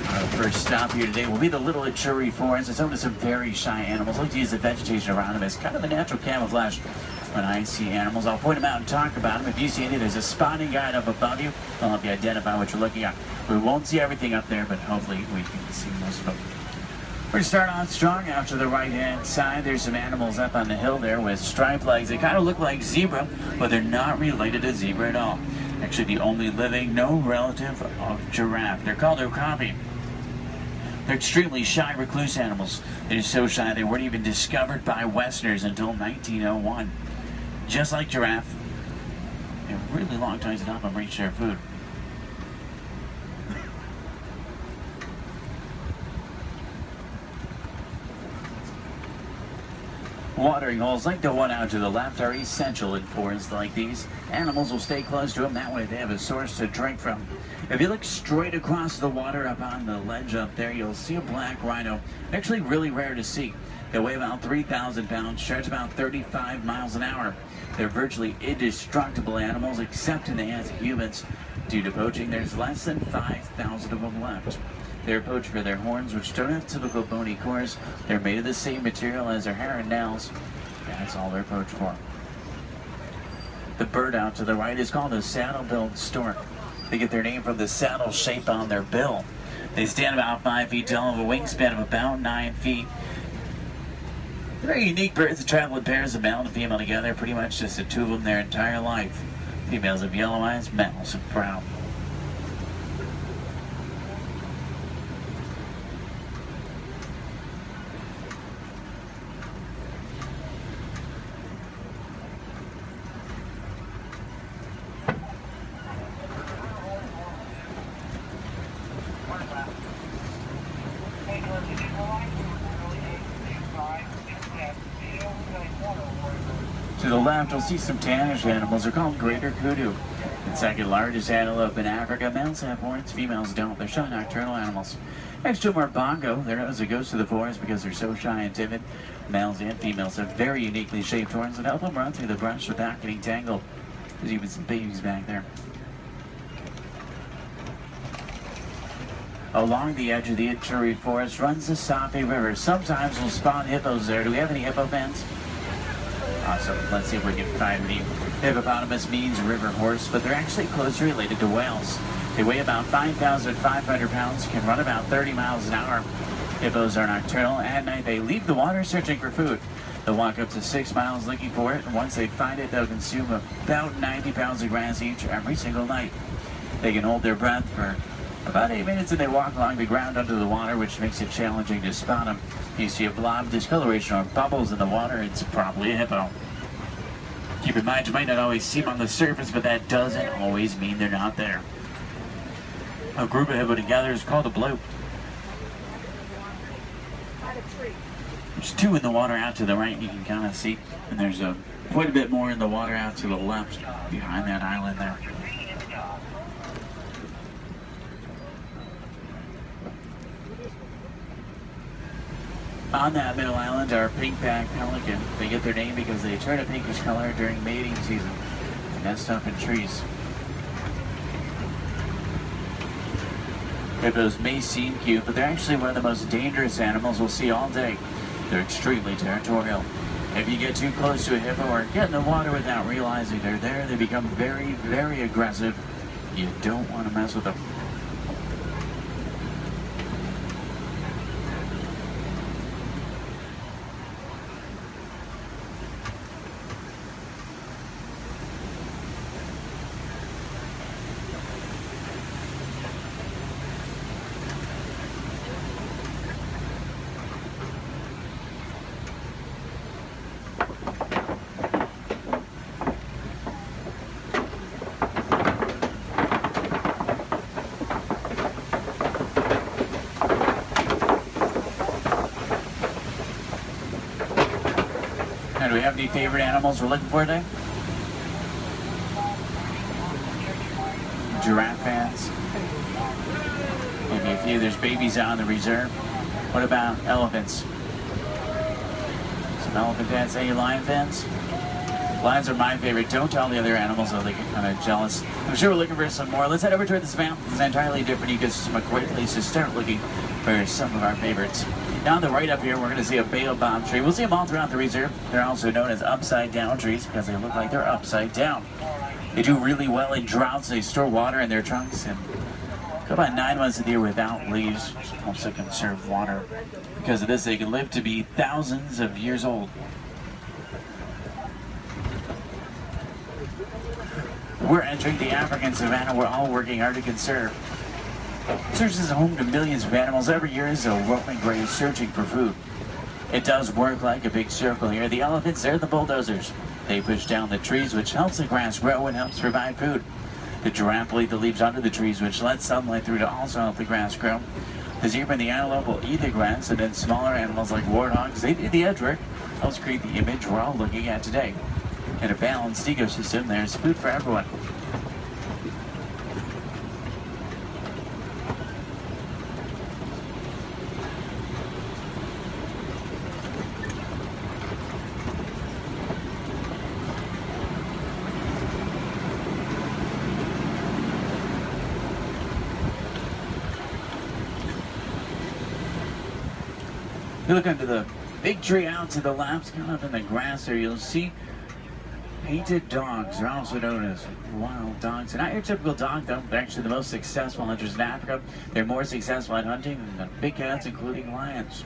Our first stop here today will be the Little Ituri Forest. It's home to some very shy animals. I like to use the vegetation around them as kind of a natural camouflage. When I see animals, I'll point them out and talk about them. If you see any, there's a spotting guide up above you. I'll help you identify what you're looking at. We won't see everything up there, but hopefully we can see most of them. We're going to start on strong out to the right-hand side. There's some animals up on the hill there with striped legs. They kind of look like zebra, but they're not related to zebra at all. Actually, the only living, no relative of giraffe. They're called okapi. They're extremely shy, recluse animals. They're so shy they weren't even discovered by Westerners until 1901. Just like giraffe, they have really long tongues to help them reach their food. Watering holes like the one out to the left are essential in forests like these. Animals will stay close to them, that way they have a source to drink from. If you look straight across the water up on the ledge up there, you'll see a black rhino. Actually really rare to see. They weigh about 3,000 pounds, charge about 35 miles an hour. They're virtually indestructible animals except in the hands of humans. Due to poaching, there's less than 5,000 of them left. They're poached for their horns, which don't have typical bony cores. They're made of the same material as their hair and nails. That's all they're poached for. The bird out to the right is called a saddle-billed stork. They get their name from the saddle shape on their bill. They stand about 5 feet tall, have a wingspan of about 9 feet. They're very unique birds that travel in pairs of male and female together, pretty much just the two of them their entire life. Females have yellow eyes, males have brown. To the left, you'll see some tannish animals. They're called greater kudu. The second largest antelope in Africa. Males have horns, females don't. They're shy nocturnal animals. Next to them are bongo. They're known as the ghosts of the forest because they're so shy and timid. Males and females have very uniquely shaped horns that help them run through the brush without getting tangled. There's even some babies back there. Along the edge of the Ituri Forest runs the Sape River. Sometimes we'll spot hippos there. Do we have any hippo fans? Awesome. Let's see if we can find any. Hippopotamus means river horse, but they're actually closely related to whales. They weigh about 5,500 pounds, can run about 30 miles an hour. Hippos are nocturnal. At night, they leave the water searching for food. They'll walk up to 6 miles looking for it, and once they find it, they'll consume about 90 pounds of grass each every single night. They can hold their breath for about 8 minutes, and they walk along the ground under the water, which makes it challenging to spot them. You see a blob discoloration or bubbles in the water, it's probably a hippo. Keep in mind, you might not always see them on the surface, but that doesn't always mean they're not there. A group of hippo together is called a bloop. There's two in the water out to the right, you can kind of see, and there's quite a bit more in the water out to the left behind that island there. On that middle island are pink-backed pelican. They get their name because they turn a pinkish color during mating season. They nest up in trees. Hippos may seem cute, but they're actually one of the most dangerous animals we'll see all day. They're extremely territorial. If you get too close to a hippo or get in the water without realizing they're there, they become very, very aggressive. You don't want to mess with them. Do we have any favorite animals we're looking for today? Giraffe fans? Maybe a few. There's babies out in the reserve. What about elephants? Some elephant fans. Any lion fans? Lions are my favorite. Don't tell the other animals, though, they get kind of jealous. I'm sure we're looking for some more. Let's head over toward this mountain. It's an entirely different ecosystem, a great place to start looking for some of our favorites. Now on the right up here, we're going to see a baobab tree. We'll see them all throughout the reserve. They're also known as upside-down trees because they look like they're upside down. They do really well in droughts. They store water in their trunks and go about 9 months of the year without leaves, which helps to conserve water. Because of this, they can live to be thousands of years old. We're entering the African savanna we're all working hard to conserve. Serves as a home to millions of animals. Every year is a roaming grave searching for food. It does work like a big circle here. The elephants, they're the bulldozers. They push down the trees, which helps the grass grow and helps provide food. The giraffe will eat the leaves under the trees, which lets sunlight through to also help the grass grow. The zebra and the antelope will eat the grass, and then smaller animals like warthogs, they do the edge work. Helps create the image we're all looking at today. In a balanced ecosystem, there's food for everyone. You look under the big tree out to the left, kind of in the grass there, you'll see painted dogs. They're also known as wild dogs. They're not your typical dog, though. They're actually the most successful hunters in Africa. They're more successful at hunting than the big cats, including lions.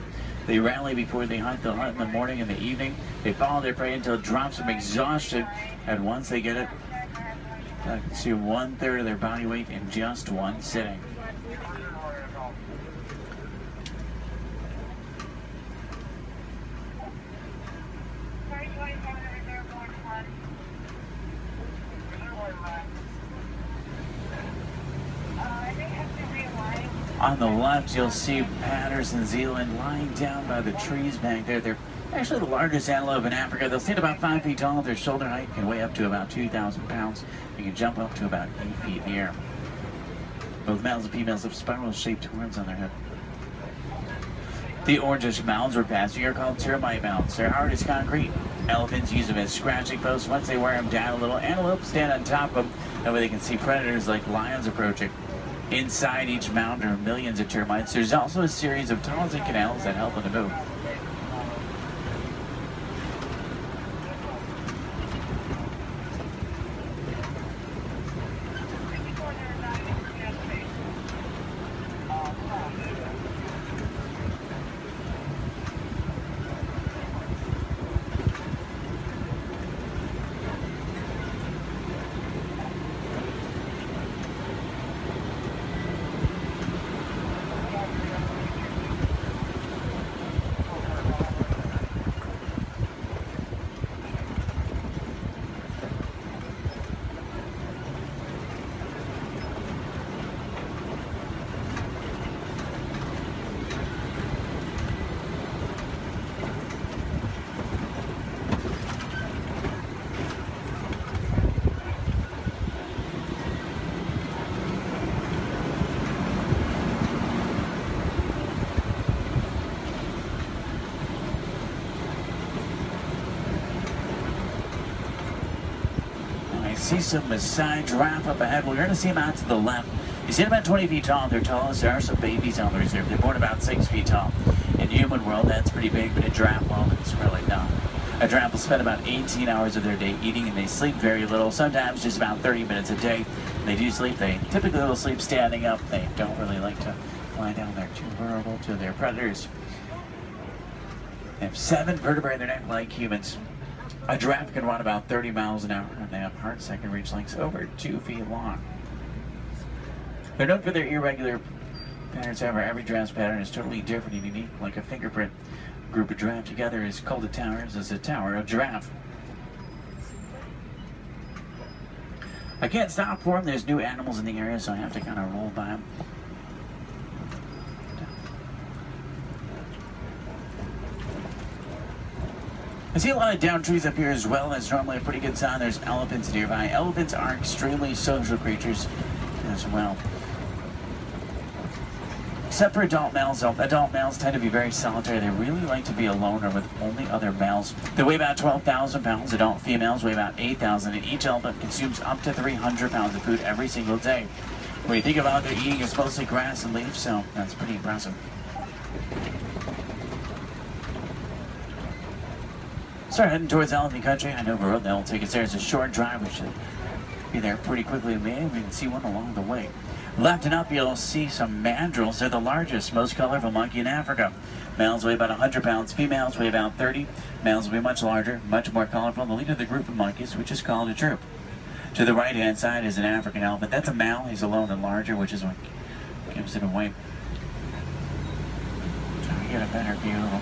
They rally before they hunt. They'll hunt in the morning and the evening. They follow their prey until it drops from exhaustion. And once they get it, they consume 1/3 of their body weight in just one sitting. On the left, you'll see Patterson Zealand lying down by the trees back there. They're actually the largest antelope in Africa. They'll stand about 5 feet tall. Their shoulder height can weigh up to about 2,000 pounds. They can jump up to about 8 feet in the air. Both males and females have spiral-shaped horns on their head. The orangish mounds we're passing are called termite mounds. They're hard as concrete. Elephants use them as scratching posts. Once they wear them down a little, antelopes stand on top of them. That way they can see predators like lions approaching. Inside each mound are millions of termites. There's also a series of tunnels and canals that help them to move. See some Maasai giraffe up ahead. We're going to see them out to the left. You see them about 20 feet tall. They're tallest. There are some babies on the reserve. They're born about 6 feet tall. In human world, that's pretty big, but in giraffe world, it's really not. A giraffe will spend about 18 hours of their day eating, and they sleep very little, sometimes just about 30 minutes a day. When they do sleep, they typically will sleep standing up. They don't really like to lie down. They're too vulnerable to their predators. They have 7 vertebrae in their neck like humans. A giraffe can run about 30 miles an hour, and they have hearts that can reach lengths over 2 feet long. They're known for their irregular patterns. However, every giraffe's pattern is totally different and unique, like a fingerprint. A group of giraffe together is called a tower. This is a tower of giraffe. I can't stop for them. There's new animals in the area, so I have to kind of roll by them. I see a lot of down trees up here as well. That's normally a pretty good sign. There's elephants nearby. Elephants are extremely social creatures as well. Except for adult males, adult males tend to be very solitary. They really like to be alone or with only other males. They weigh about 12,000 pounds. Adult females weigh about 8,000, and each elephant consumes up to 300 pounds of food every single day. When you think about their eating, it's mostly grass and leaves, so that's pretty impressive. Start heading towards elephant country. I know the road that will take us there is a short drive. We should be there pretty quickly. Maybe we can see one along the way. Left and up, you'll see some mandrills. They're the largest, most colorful monkey in Africa. Males weigh about 100 pounds. Females weigh about 30. Males will be much larger, much more colorful. The leader of the group of monkeys, which is called a troop. To the right-hand side is an African elephant. That's a male. He's alone and larger, which is what gives it away. Try to get a better view of him.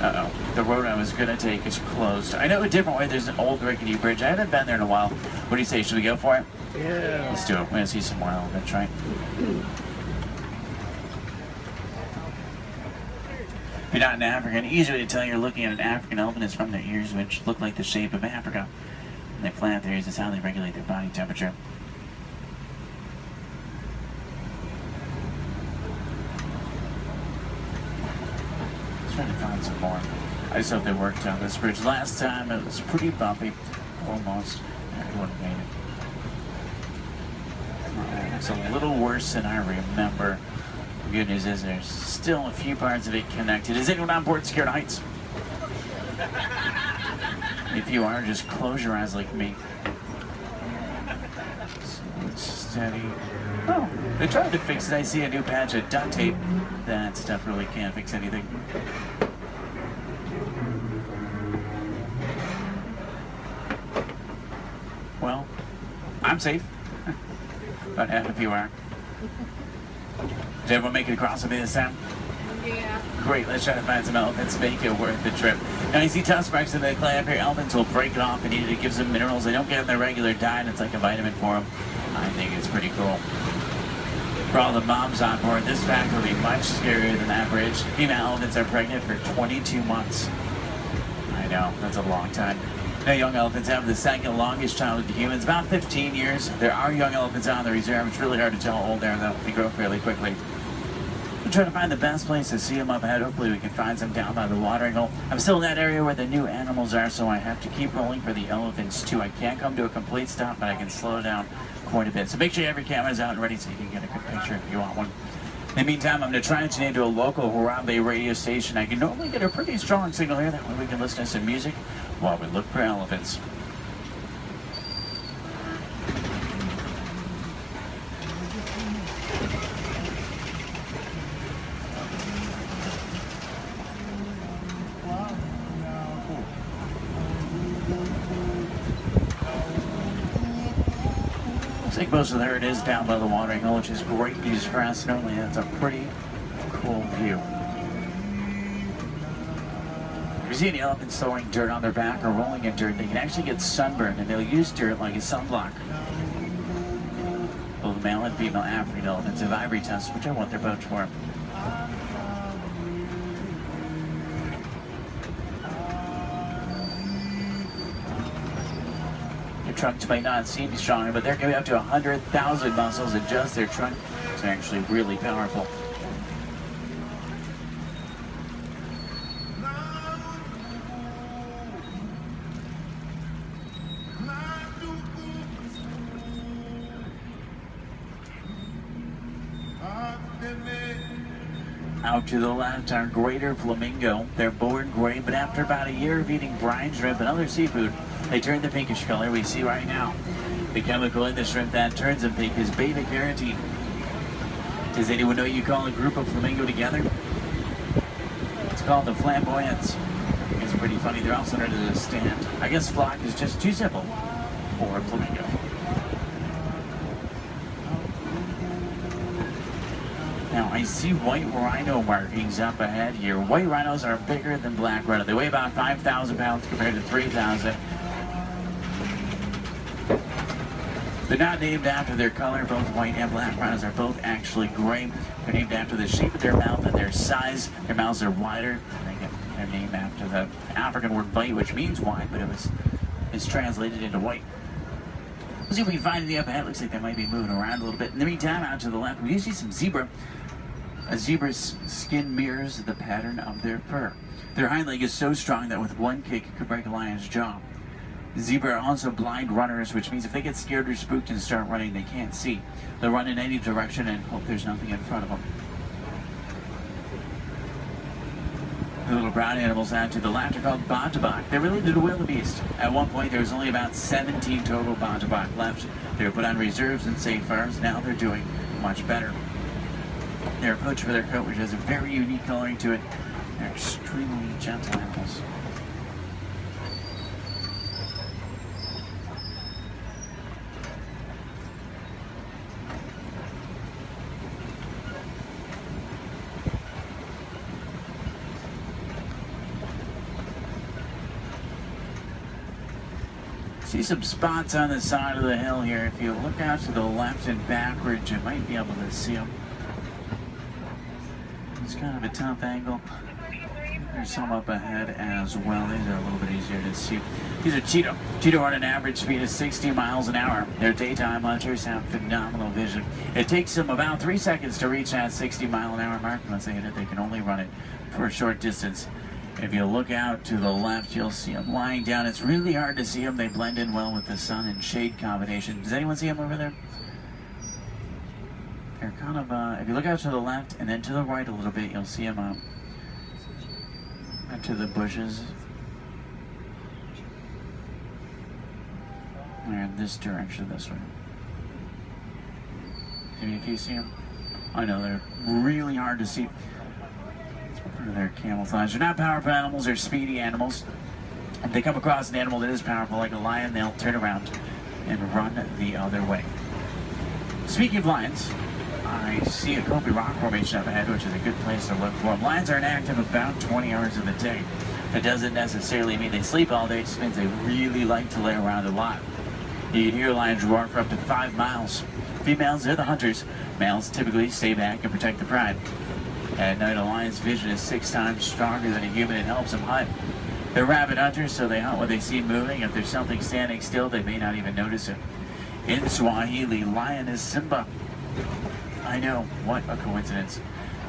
Uh-oh. The road I was going to take is closed. I know a different way. There's an old rickety bridge. I haven't been there in a while. What do you say? Should we go for it? Yeah. Let's do it. We're going to see some more elephants, right? If you're not an African, easy way to tell you're looking at an African elephant is from their ears, which look like the shape of Africa. And they flap their ears. That's how they regulate their body temperature. Trying to find some more. I just hope they worked on this bridge. Last time it was pretty bumpy. Almost. Everyone made it. It's a little worse than I remember. The good news is there's still a few parts of it connected. Is anyone on board Scared Heights? If you are, just close your eyes like me. Steady. Oh, they tried to fix it. I see a new patch of duct tape. That stuff really can't fix anything. Well, I'm safe. About half of you are. Did everyone make it across with me this time? Yeah. Great, let's try to find some elephants, make it worth the trip. Now you see tusk marks in the clay up here. Elephants will break it off and eat it. It gives them minerals they don't get in their regular diet. It's like a vitamin for them. I think it's pretty cool. For all the moms on board, this fact will be much scarier than that bridge. Female elephants are pregnant for 22 months. I know, that's a long time. Now, young elephants have the second longest childhood to humans, about 15 years. There are young elephants on the reserve. It's really hard to tell how old they are, though. They grow fairly quickly. We're trying to find the best place to see them up ahead. Hopefully we can find some down by the watering hole. I'm still in that area where the new animals are, so I have to keep rolling for the elephants, too. I can't come to a complete stop, but I can slow down quite a bit. So make sure you have your cameras out and ready so you can get a good picture if you want one. In the meantime, I'm going to try and tune into a local Harambe radio station. I can normally get a pretty strong signal here. That way we can listen to some music while we look for elephants. Looks like most of the herd is down by the watering hole, which is great news for us. Normally that's a pretty cool view. If you see any elephants throwing dirt on their back or rolling in dirt, they can actually get sunburned, and they'll use dirt like a sunblock. Both male and female African elephants have ivory tusks, which I want their boats for. Their trunks might not seem stronger, but they're going to be up to 100,000 muscles in just their trunk. It's actually really powerful. Out to the left are greater flamingo. They're born gray, but after about a year of eating brine shrimp and other seafood, they turn the pinkish color we see right now. The chemical in the shrimp that turns them pink is beta carotene. Does anyone know you call a group of flamingo together? It's called the flamboyants. It's pretty funny. They're also under the stand. I guess flock is just too simple for a flamingo. Now, I see white rhino markings up ahead here. White rhinos are bigger than black rhino. They weigh about 5,000 pounds compared to 3,000. They're not named after their color. Both white and black rhinos are both actually gray. They're named after the shape of their mouth and their size. Their mouths are wider. They get their name after the African word bite, which means wide, but it's translated into white. Let's see if we can find any up ahead. Looks like they might be moving around a little bit. In the meantime, out to the left, we do see some zebra. A zebra's skin mirrors the pattern of their fur. Their hind leg is so strong that with one kick it could break a lion's jaw. Zebra are also blind runners, which means if they get scared or spooked and start running, they can't see. They'll run in any direction and hope there's nothing in front of them. The little brown animals out to the left are called bontebok. They're related to wildebeest. At one point, there was only about 17 total bontebok left. They were put on reserves and safe farms. Now they're doing much better. They're poached for their coat, which has a very unique coloring to it. They're extremely gentle animals. See some spots on the side of the hill here. If you look out to the left and backwards, you might be able to see them. It's kind of a tough angle. There's some up ahead as well. These are a little bit easier to see. These are Cheeto. Cheeto run an average speed of 60 miles an hour. Their daytime hunters have phenomenal vision. It takes them about 3 seconds to reach that 60-mile-an-hour mark. Once they hit it, they can only run it for a short distance. If you look out to the left, you'll see them lying down. It's really hard to see them. They blend in well with the sun and shade combination. Does anyone see them over there? They're kind of, if you look out to the left and then to the right a little bit, you'll see them out to the bushes. They're in this direction, this way. If you see them? I know, they're really hard to see. They're camouflage. They're not powerful animals, they're speedy animals. If they come across an animal that is powerful, like a lion, they'll turn around and run the other way. Speaking of lions, I see a Kobe rock formation up ahead, which is a good place to look for them. Lions are inactive about 20 hours of the day. That doesn't necessarily mean they sleep all day, it just means they really like to lay around a lot. You can hear lions roar for up to 5 miles. Females, they're the hunters. Males typically stay back and protect the pride. At night, a lion's vision is 6 times stronger than a human and helps them hunt. They're rabid hunters, so they hunt what they see moving. If there's something standing still, they may not even notice it. In Swahili, lion is Simba. I know, what a coincidence.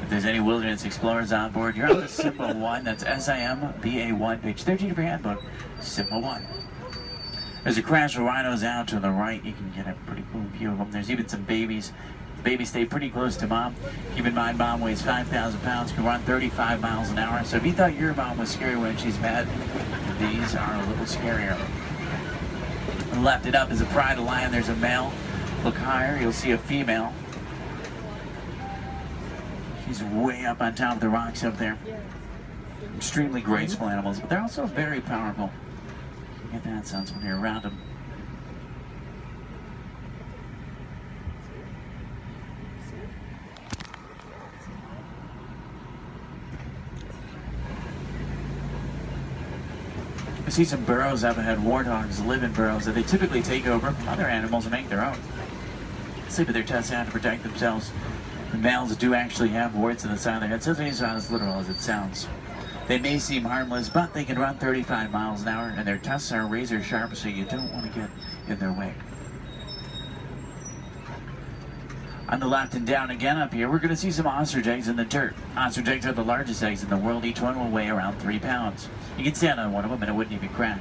If there's any wilderness explorers on board, you're on the Simba 1. That's SIMBA1, page 13 of your handbook, Simba 1. There's a crash of rhinos out to the right. You can get a pretty cool view of them. There's even some babies. The babies stay pretty close to mom. Keep in mind, mom weighs 5,000 pounds, can run 35 miles an hour. So if you thought your mom was scary when she's mad, these are a little scarier. Left it up is a pride of lion. There's a male. Look higher, you'll see a female. She's way up on top of the rocks up there. Extremely graceful animals, but they're also very powerful. Get that sense when you're around them. I see some burrows up ahead. Warthogs live in burrows that they typically take over other animals and make their own. Sleep with their tusks out to protect themselves. The males do actually have warts in the side of their head, so it's not as literal as it sounds. They may seem harmless, but they can run 35 miles an hour, and their tusks are razor sharp, so you don't want to get in their way. On the left and down again up here, we're going to see some ostrich eggs in the dirt. Ostrich eggs are the largest eggs in the world. Each one will weigh around 3 pounds. You can stand on one of them and it wouldn't even crack.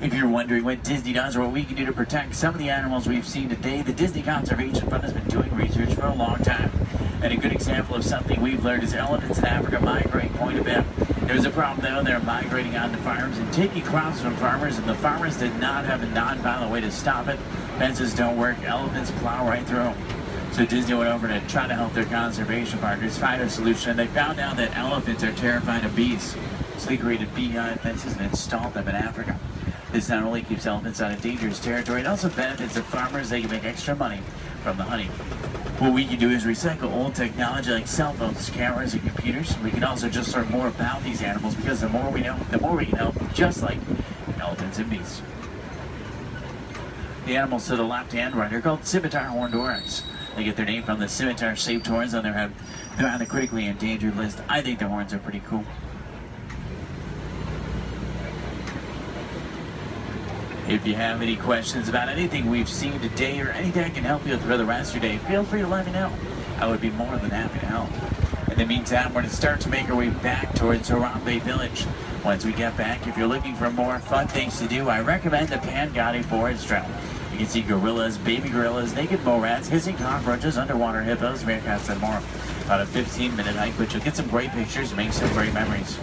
If you're wondering what Disney does or what we can do to protect some of the animals we've seen today, the Disney Conservation Fund has been doing research for a long time. And a good example of something we've learned is elephants in Africa migrate quite a bit. There's a problem though, they're migrating onto farms and taking crops from farmers, and the farmers did not have a non-violent way to stop it. Fences don't work, elephants plow right through them. So Disney went over to try to help their conservation partners find a solution, and they found out that elephants are terrified of bees. So they created bee fences and installed them in Africa. This not only keeps elephants out of dangerous territory, it also benefits the farmers. They can make extra money from the honey. What we can do is recycle old technology like cell phones, cameras, and computers. We can also just learn more about these animals, because the more we know, the more we can help, just like elephants and bees. The animals to the left and right are called scimitar horned oryx. They get their name from the scimitar-shaped horns on their head. They're on the critically endangered list. I think the horns are pretty cool. If you have any questions about anything we've seen today or anything I can help you with for the rest of your day, feel free to let me know. I would be more than happy to help. In the meantime, we're going to start to make our way back towards Harambe Village. Once we get back, if you're looking for more fun things to do, I recommend the Pangati Forest Trail. You can see gorillas, baby gorillas, naked mole rats, hissing cockroaches, underwater hippos, meerkats, and more. About a 15-minute hike, but you'll get some great pictures and make some great memories.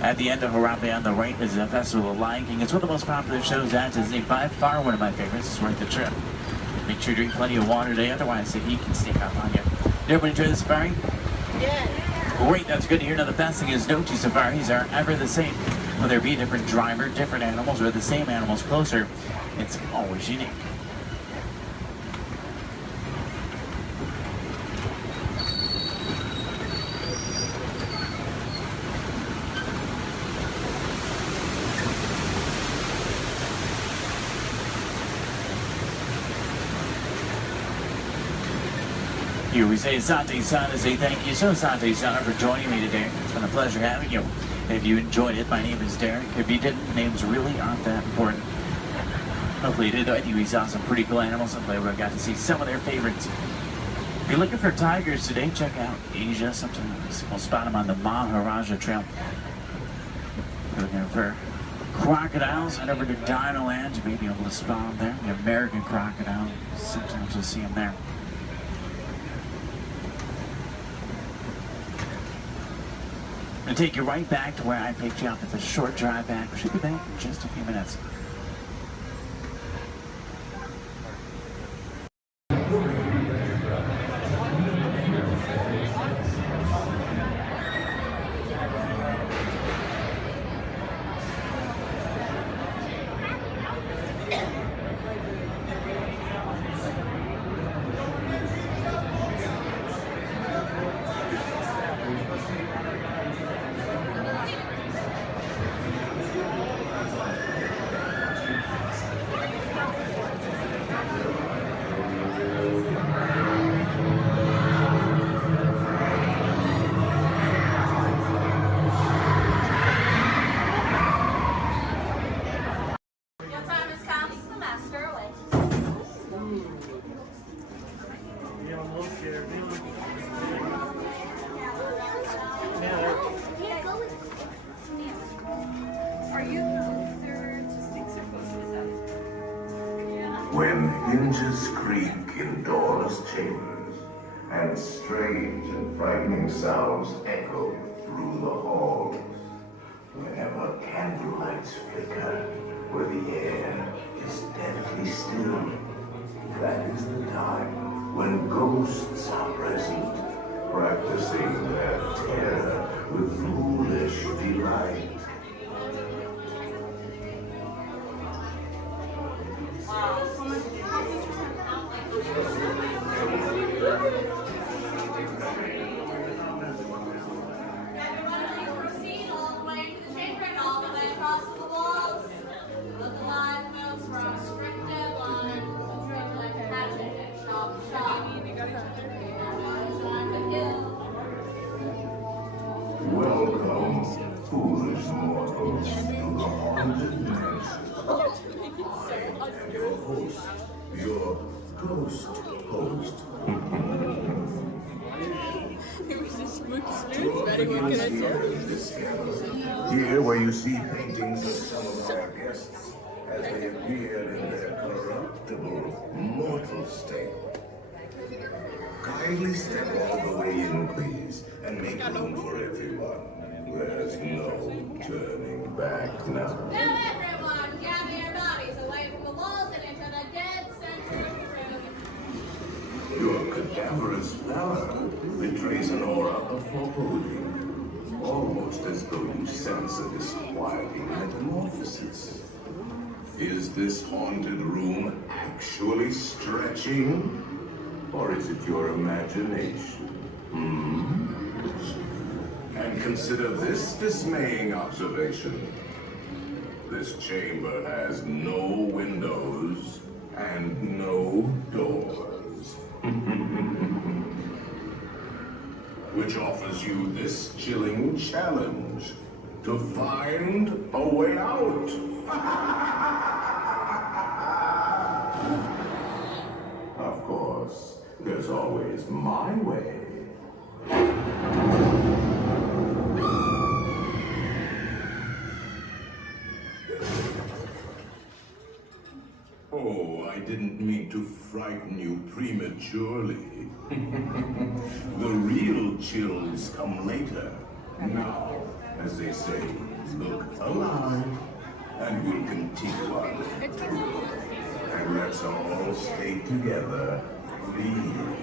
At the end of Harambe on the right is the Festival of Lion King. It's one of the most popular shows at Disney. By far one of my favorites. It's worth the trip. Make sure to drink plenty of water today, otherwise the heat can sneak up on you. Did everybody enjoy the safari? Yeah. Great, that's good to hear. Now the best thing is no two safaris are ever the same. Whether it be a different driver, different animals, or the same animals closer, it's always unique. Here we say Asante Sana, say thank you so Asante Sana for joining me today. It's been a pleasure having you. If you enjoyed it, my name is Derek. If you didn't, names really aren't that important. Hopefully you did. I think we saw some pretty cool animals. Hopefully we got to see some of their favorites. If you're looking for tigers today, check out Asia sometimes. We'll spot them on the Maharaja Trail. If you're looking for crocodiles, head over to Dinoland. You may be able to spot them there. The American crocodile. Sometimes you'll see them there. I'm going to take you right back to where I picked you up. It's a short drive back. We should be back in just a few minutes. When hinges creak in doorless chambers, and strange and frightening sounds echo through the halls, whenever candlelights flicker, where the air is deathly still, that is the time when ghosts are present, practicing their terror with foolish delight. Welcome, foolish mortals, to the haunted mansion. I am your host, your ghost host. Here where you see paintings of some of our guests as they appeared in their corruptible, mortal state. Kindly step all the way in, please, and make room for everyone. There's no turning back now. Now everyone, gather your bodies away from the walls and into the dead center of the room. Your cadaverous pallor betrays an aura of foreboding, almost as though you sense a disquieting metamorphosis. Is this haunted room actually stretching? Or is it your imagination? And consider this dismaying observation. This chamber has no windows and no doors. which offers you this chilling challenge to find a way out. Of course, there's always my way. Oh, I didn't mean to frighten you prematurely. The real chills come later. Now, as they say, look alive, and we'll continue our journey. And let's all stay together, please.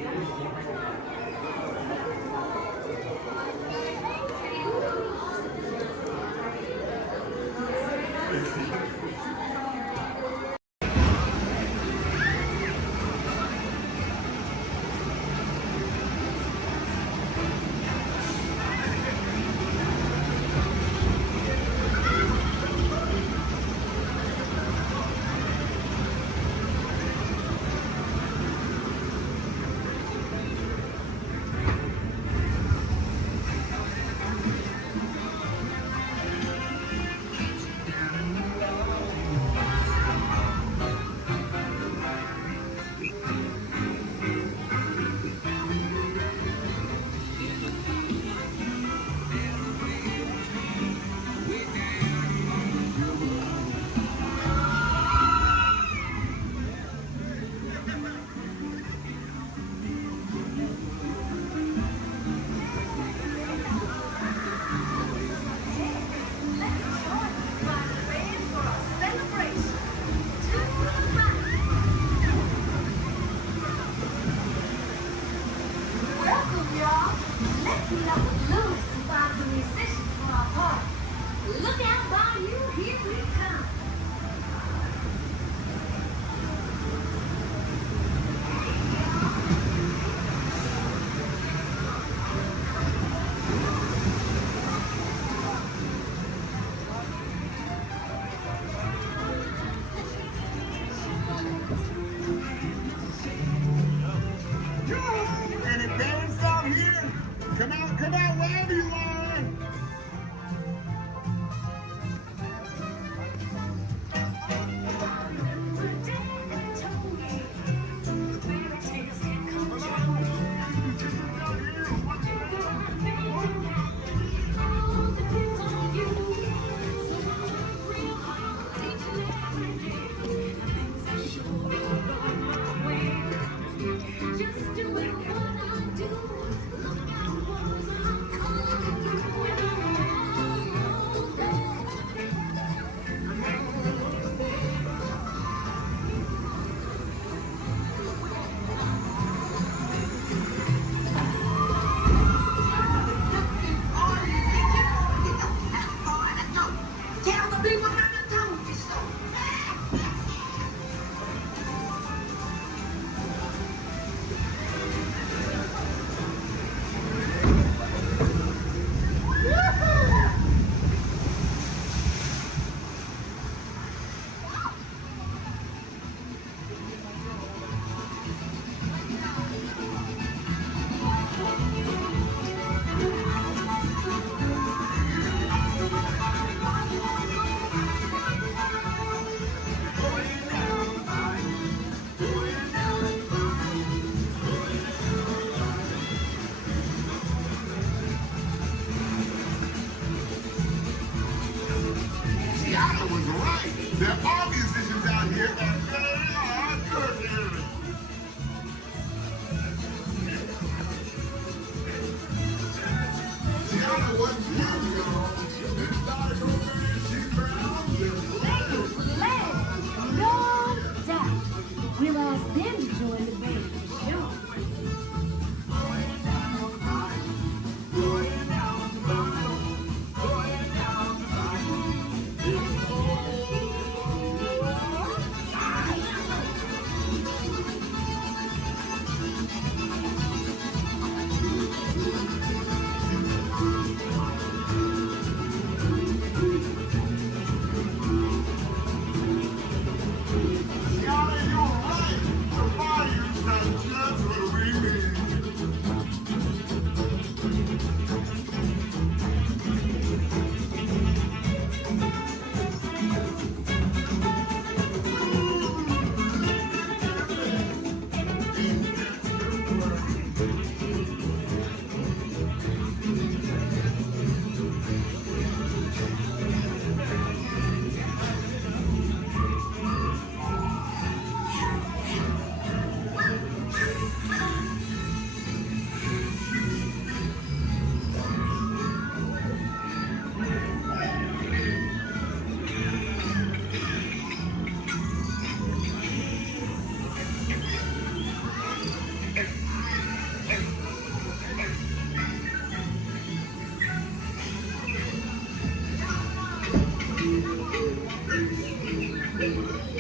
I'm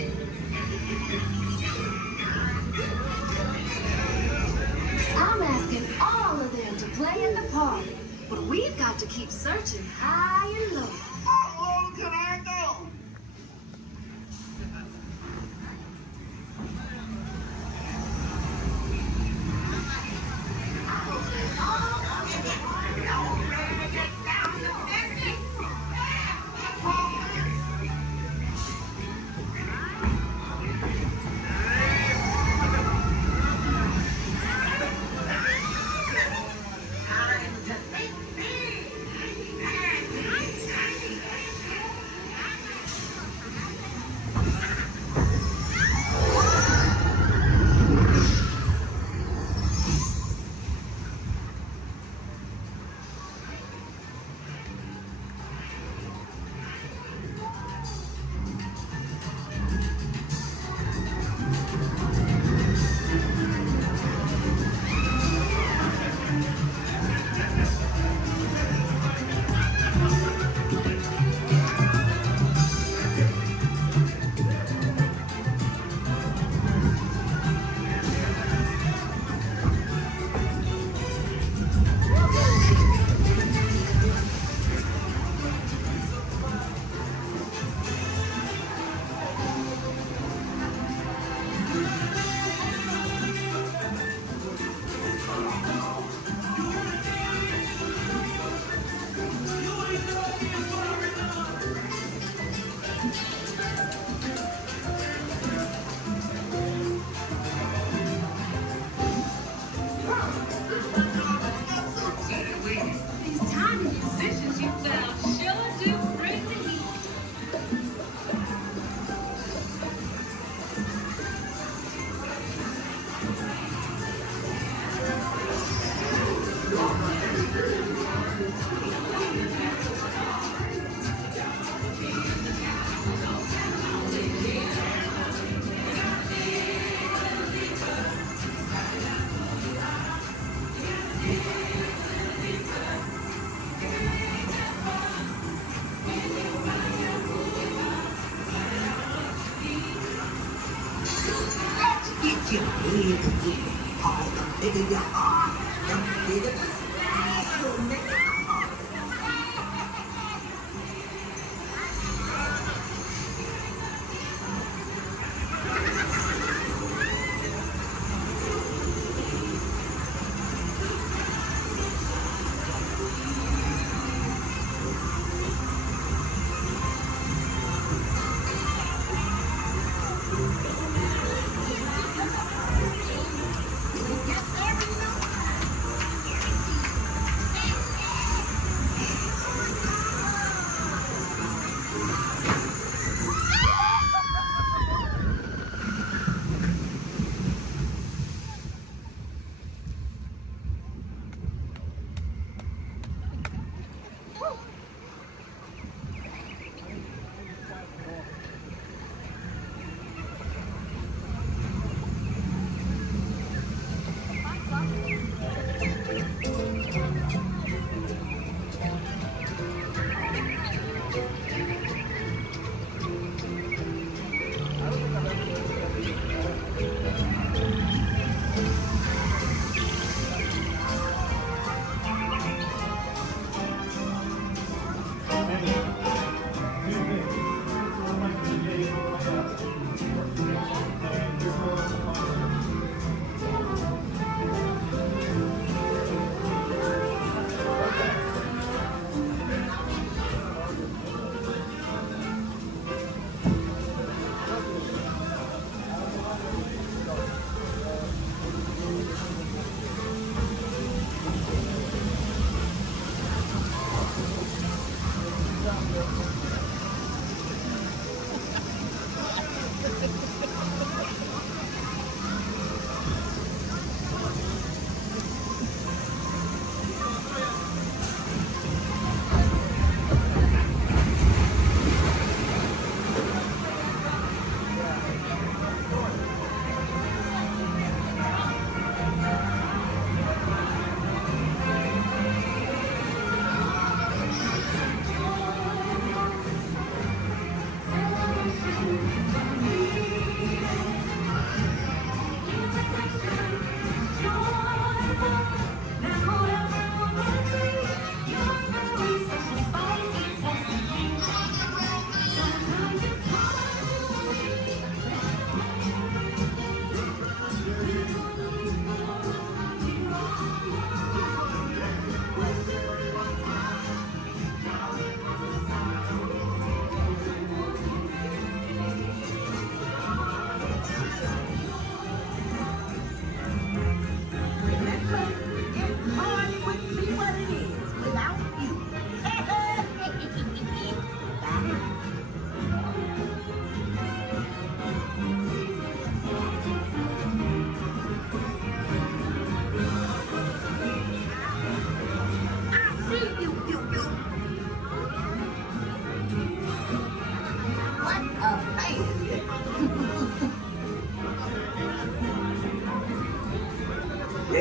asking all of them to play in the park, but we've got to keep searching high and low. How low can I go?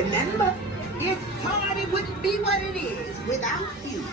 Remember, this party wouldn't be what it is without you.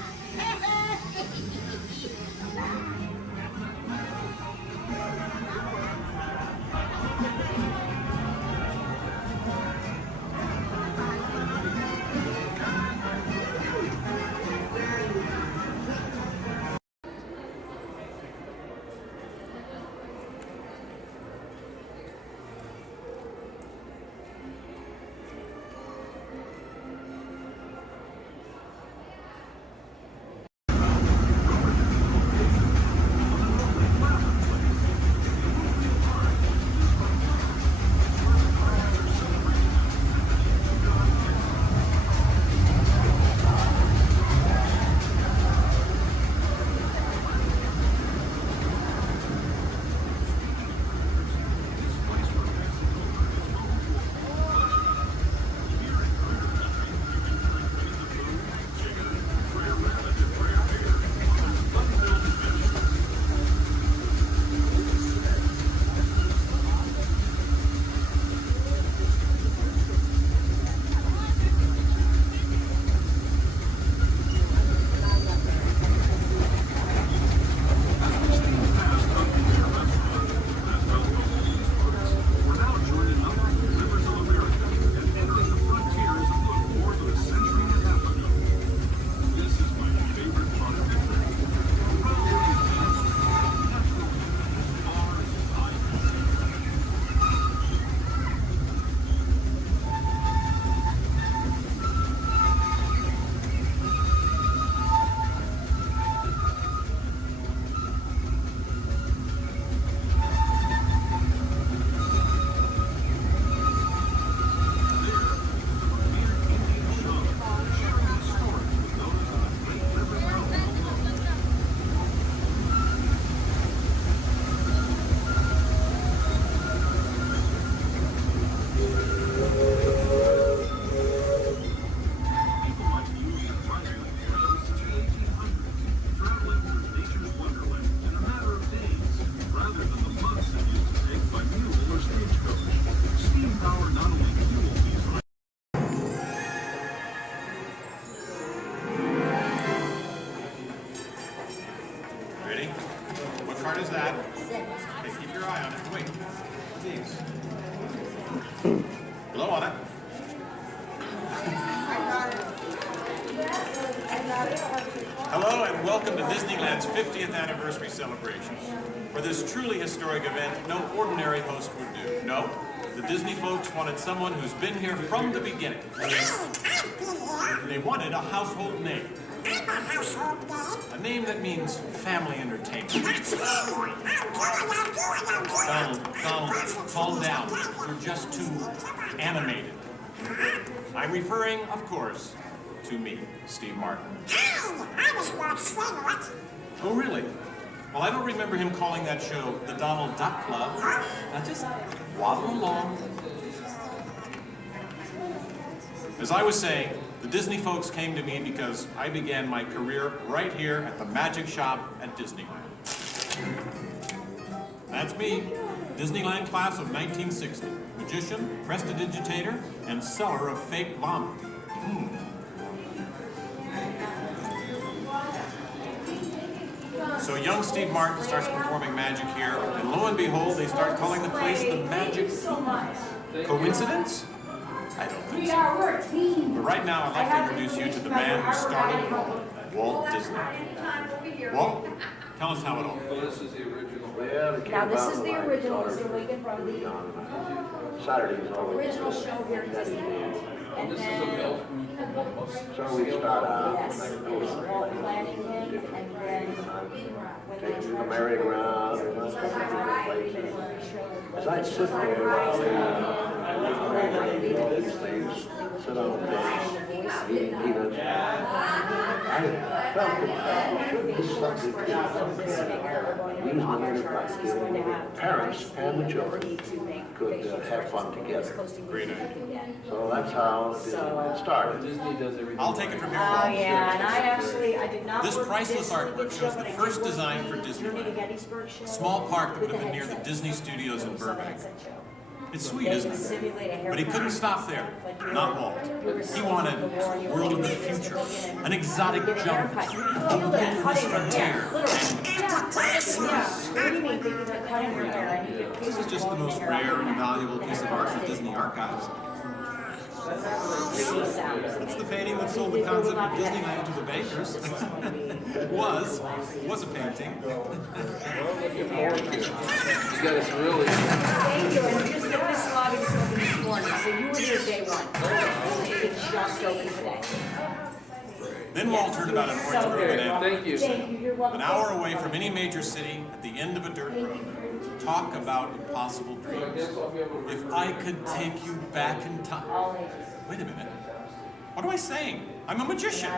card is that? Okay, keep your eye on it. Wait. Please. Blow on it. Hello and welcome to Disneyland's 50th anniversary celebration. For this truly historic event, no ordinary host would do. No, the Disney folks wanted someone who's been here from the beginning. They wanted a household name. A name that means family entertainment. Donald, calm down. You're just too animated. I'm referring, of course, to me, Steve Martin. I was Walt's friend, what? Oh, really? Well, I don't remember him calling that show the Donald Duck Club. Now just waddle along. As I was saying, the Disney folks came to me because I began my career right here at the Magic Shop at Disneyland. That's me, Disneyland class of 1960. Magician, prestidigitator, and seller of fake vomit. So young Steve Martin starts performing magic here, and lo and behold, they start calling the place the Magic Kingdom. Coincidence? I don't think so. But right now, I'd like to introduce you to the man who started it all, Walt Disney. Walt, tell us how it all began. Now this is the original, Mr. Lincoln, from the original show here in Disneyland. And then, So we start out yes, planning him, and then when they taking the merry-go-round and all kinds of different places. As I sit there while they do all these things, sit on the bench, eat peanuts, I felt that there should be something to use my enterprise to parents and the children could have fun together. Great idea. So that's how Disneyland started. I'll take it from here. Oh yeah, and I did not. This priceless artwork shows the first design for Disneyland. A small park that would have been near the Disney Studios in Burbank. It's sweet, isn't it? But he couldn't stop there. Not Walt. He wanted a world of the future, an exotic jungle, a wilderness frontier. This is just the most rare and valuable piece of art in the Disney archives. It's the painting that sold the concept of Disneyland to the bakers. was a painting. You guys really... Thank you, and just get this lobby just open this morning, so you were here day one. It's just open today. Then Walt heard about an orange grove in Anaheim. Thank you. An hour away from any major city, at the end of a dirt road. Talk about impossible dreams. If I could take you back in time. Wait a minute. What am I saying? I'm a magician.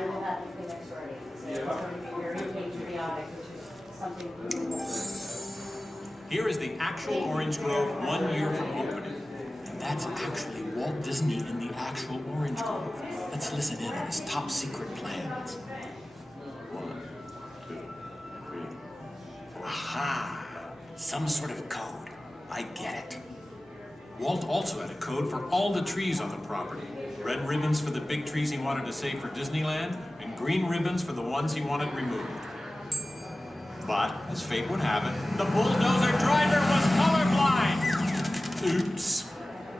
Here is the actual orange grove 1 year from opening. And that's actually Walt Disney in the actual orange grove. Let's listen in on his top secret plans. 1, 2, 3. Aha! Some sort of code. I get it. Walt also had a code for all the trees on the property. Red ribbons for the big trees he wanted to save for Disneyland, and green ribbons for the ones he wanted removed. But, as fate would have it, the bulldozer driver was colorblind! Oops.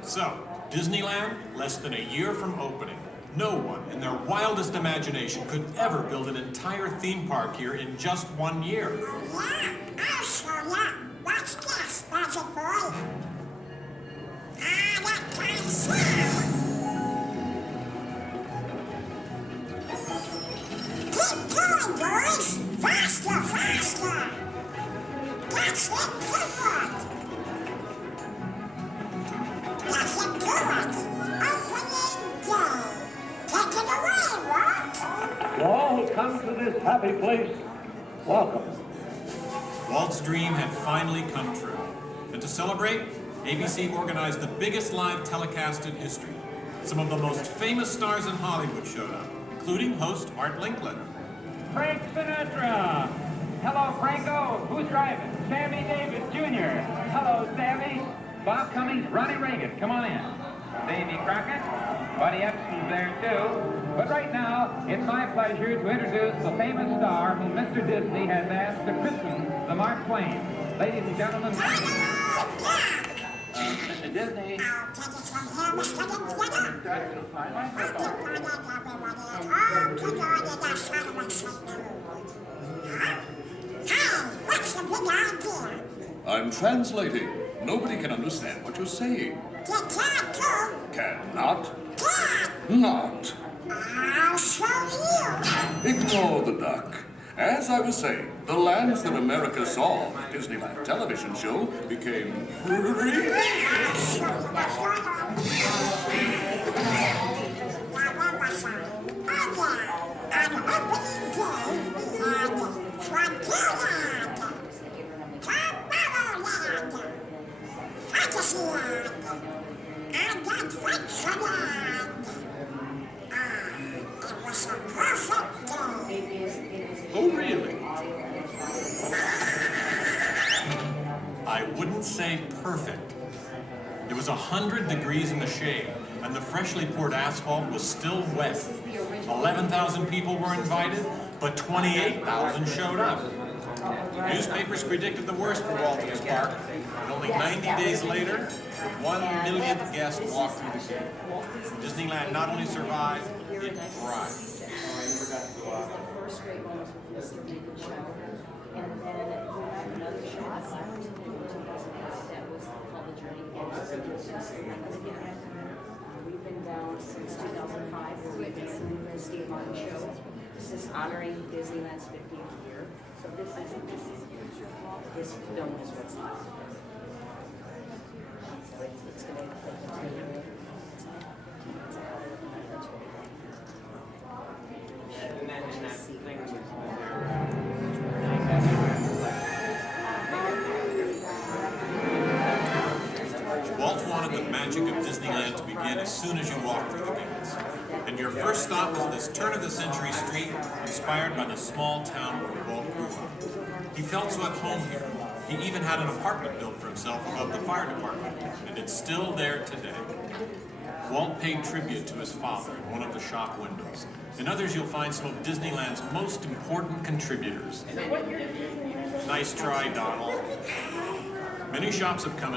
So, Disneyland, less than a year from opening. No one in their wildest imagination could ever build an entire theme park here in just 1 year. Yeah, I'll show ya. Watch this, Budget Boy. That kind sound. Keep going, boys. Faster, faster. That's it, good. That's it, good. Opening day. Take it away, Walt. All who come to this happy place, welcome. Walt's dream had finally come true. And to celebrate, ABC organized the biggest live telecast in history. Some of the most famous stars in Hollywood showed up, including host Art Linkletter. Frank Sinatra. Hello, Franco. Who's driving? Sammy Davis Jr. Hello, Sammy. Bob Cummings, Ronnie Reagan. Come on in. Davy Crockett. Buddy Epson's there, too. But right now, it's my pleasure to introduce the famous star whom Mr. Disney has asked to christen the Mark Twain. Ladies and gentlemen, Mr. Disney. I'll take it from here, Mr. Linkletter. Hey, what's the big idea? I'm translating. Nobody can understand what you're saying. You can't do. Cannot. Can't. Not. I'll show you. Ignore the duck. As I was saying, the lands that America saw on the Disneyland television show became real. I'll show you what's going on. Now, where was I? Oh, yeah. On opening day, we had Frontierland, Tomorrowland, Fantasyland, and Adventureland. It was a perfect day. Oh, really? I wouldn't say perfect. It was 100 degrees in the shade, and the freshly poured asphalt was still wet. 11,000 people were invited, but 28,000 showed up. Newspapers predicted the worst for Walt and his park, and only 90 days later, the 1 millionth guest walked through the gate. Disneyland not only survived, it thrived. First grade one was with Mr. Lincoln show, and then we had another show that was called The Journey. We've been down since 2005, where we've been doing the Steve Martin show. This is honoring Disneyland's 50th year. So this film is what's left. So it's going to continue. Walt wanted the magic of Disneyland to begin as soon as you walk through the gates. And your first stop was this turn-of-the-century street inspired by the small town where Walt grew up. He felt so at home here, He even had an apartment built for himself above the fire department, and it's still there today. Walt paid tribute to his father in one of the shop windows. In others, you'll find some of Disneyland's most important contributors. Nice try, Donald. Many shops have come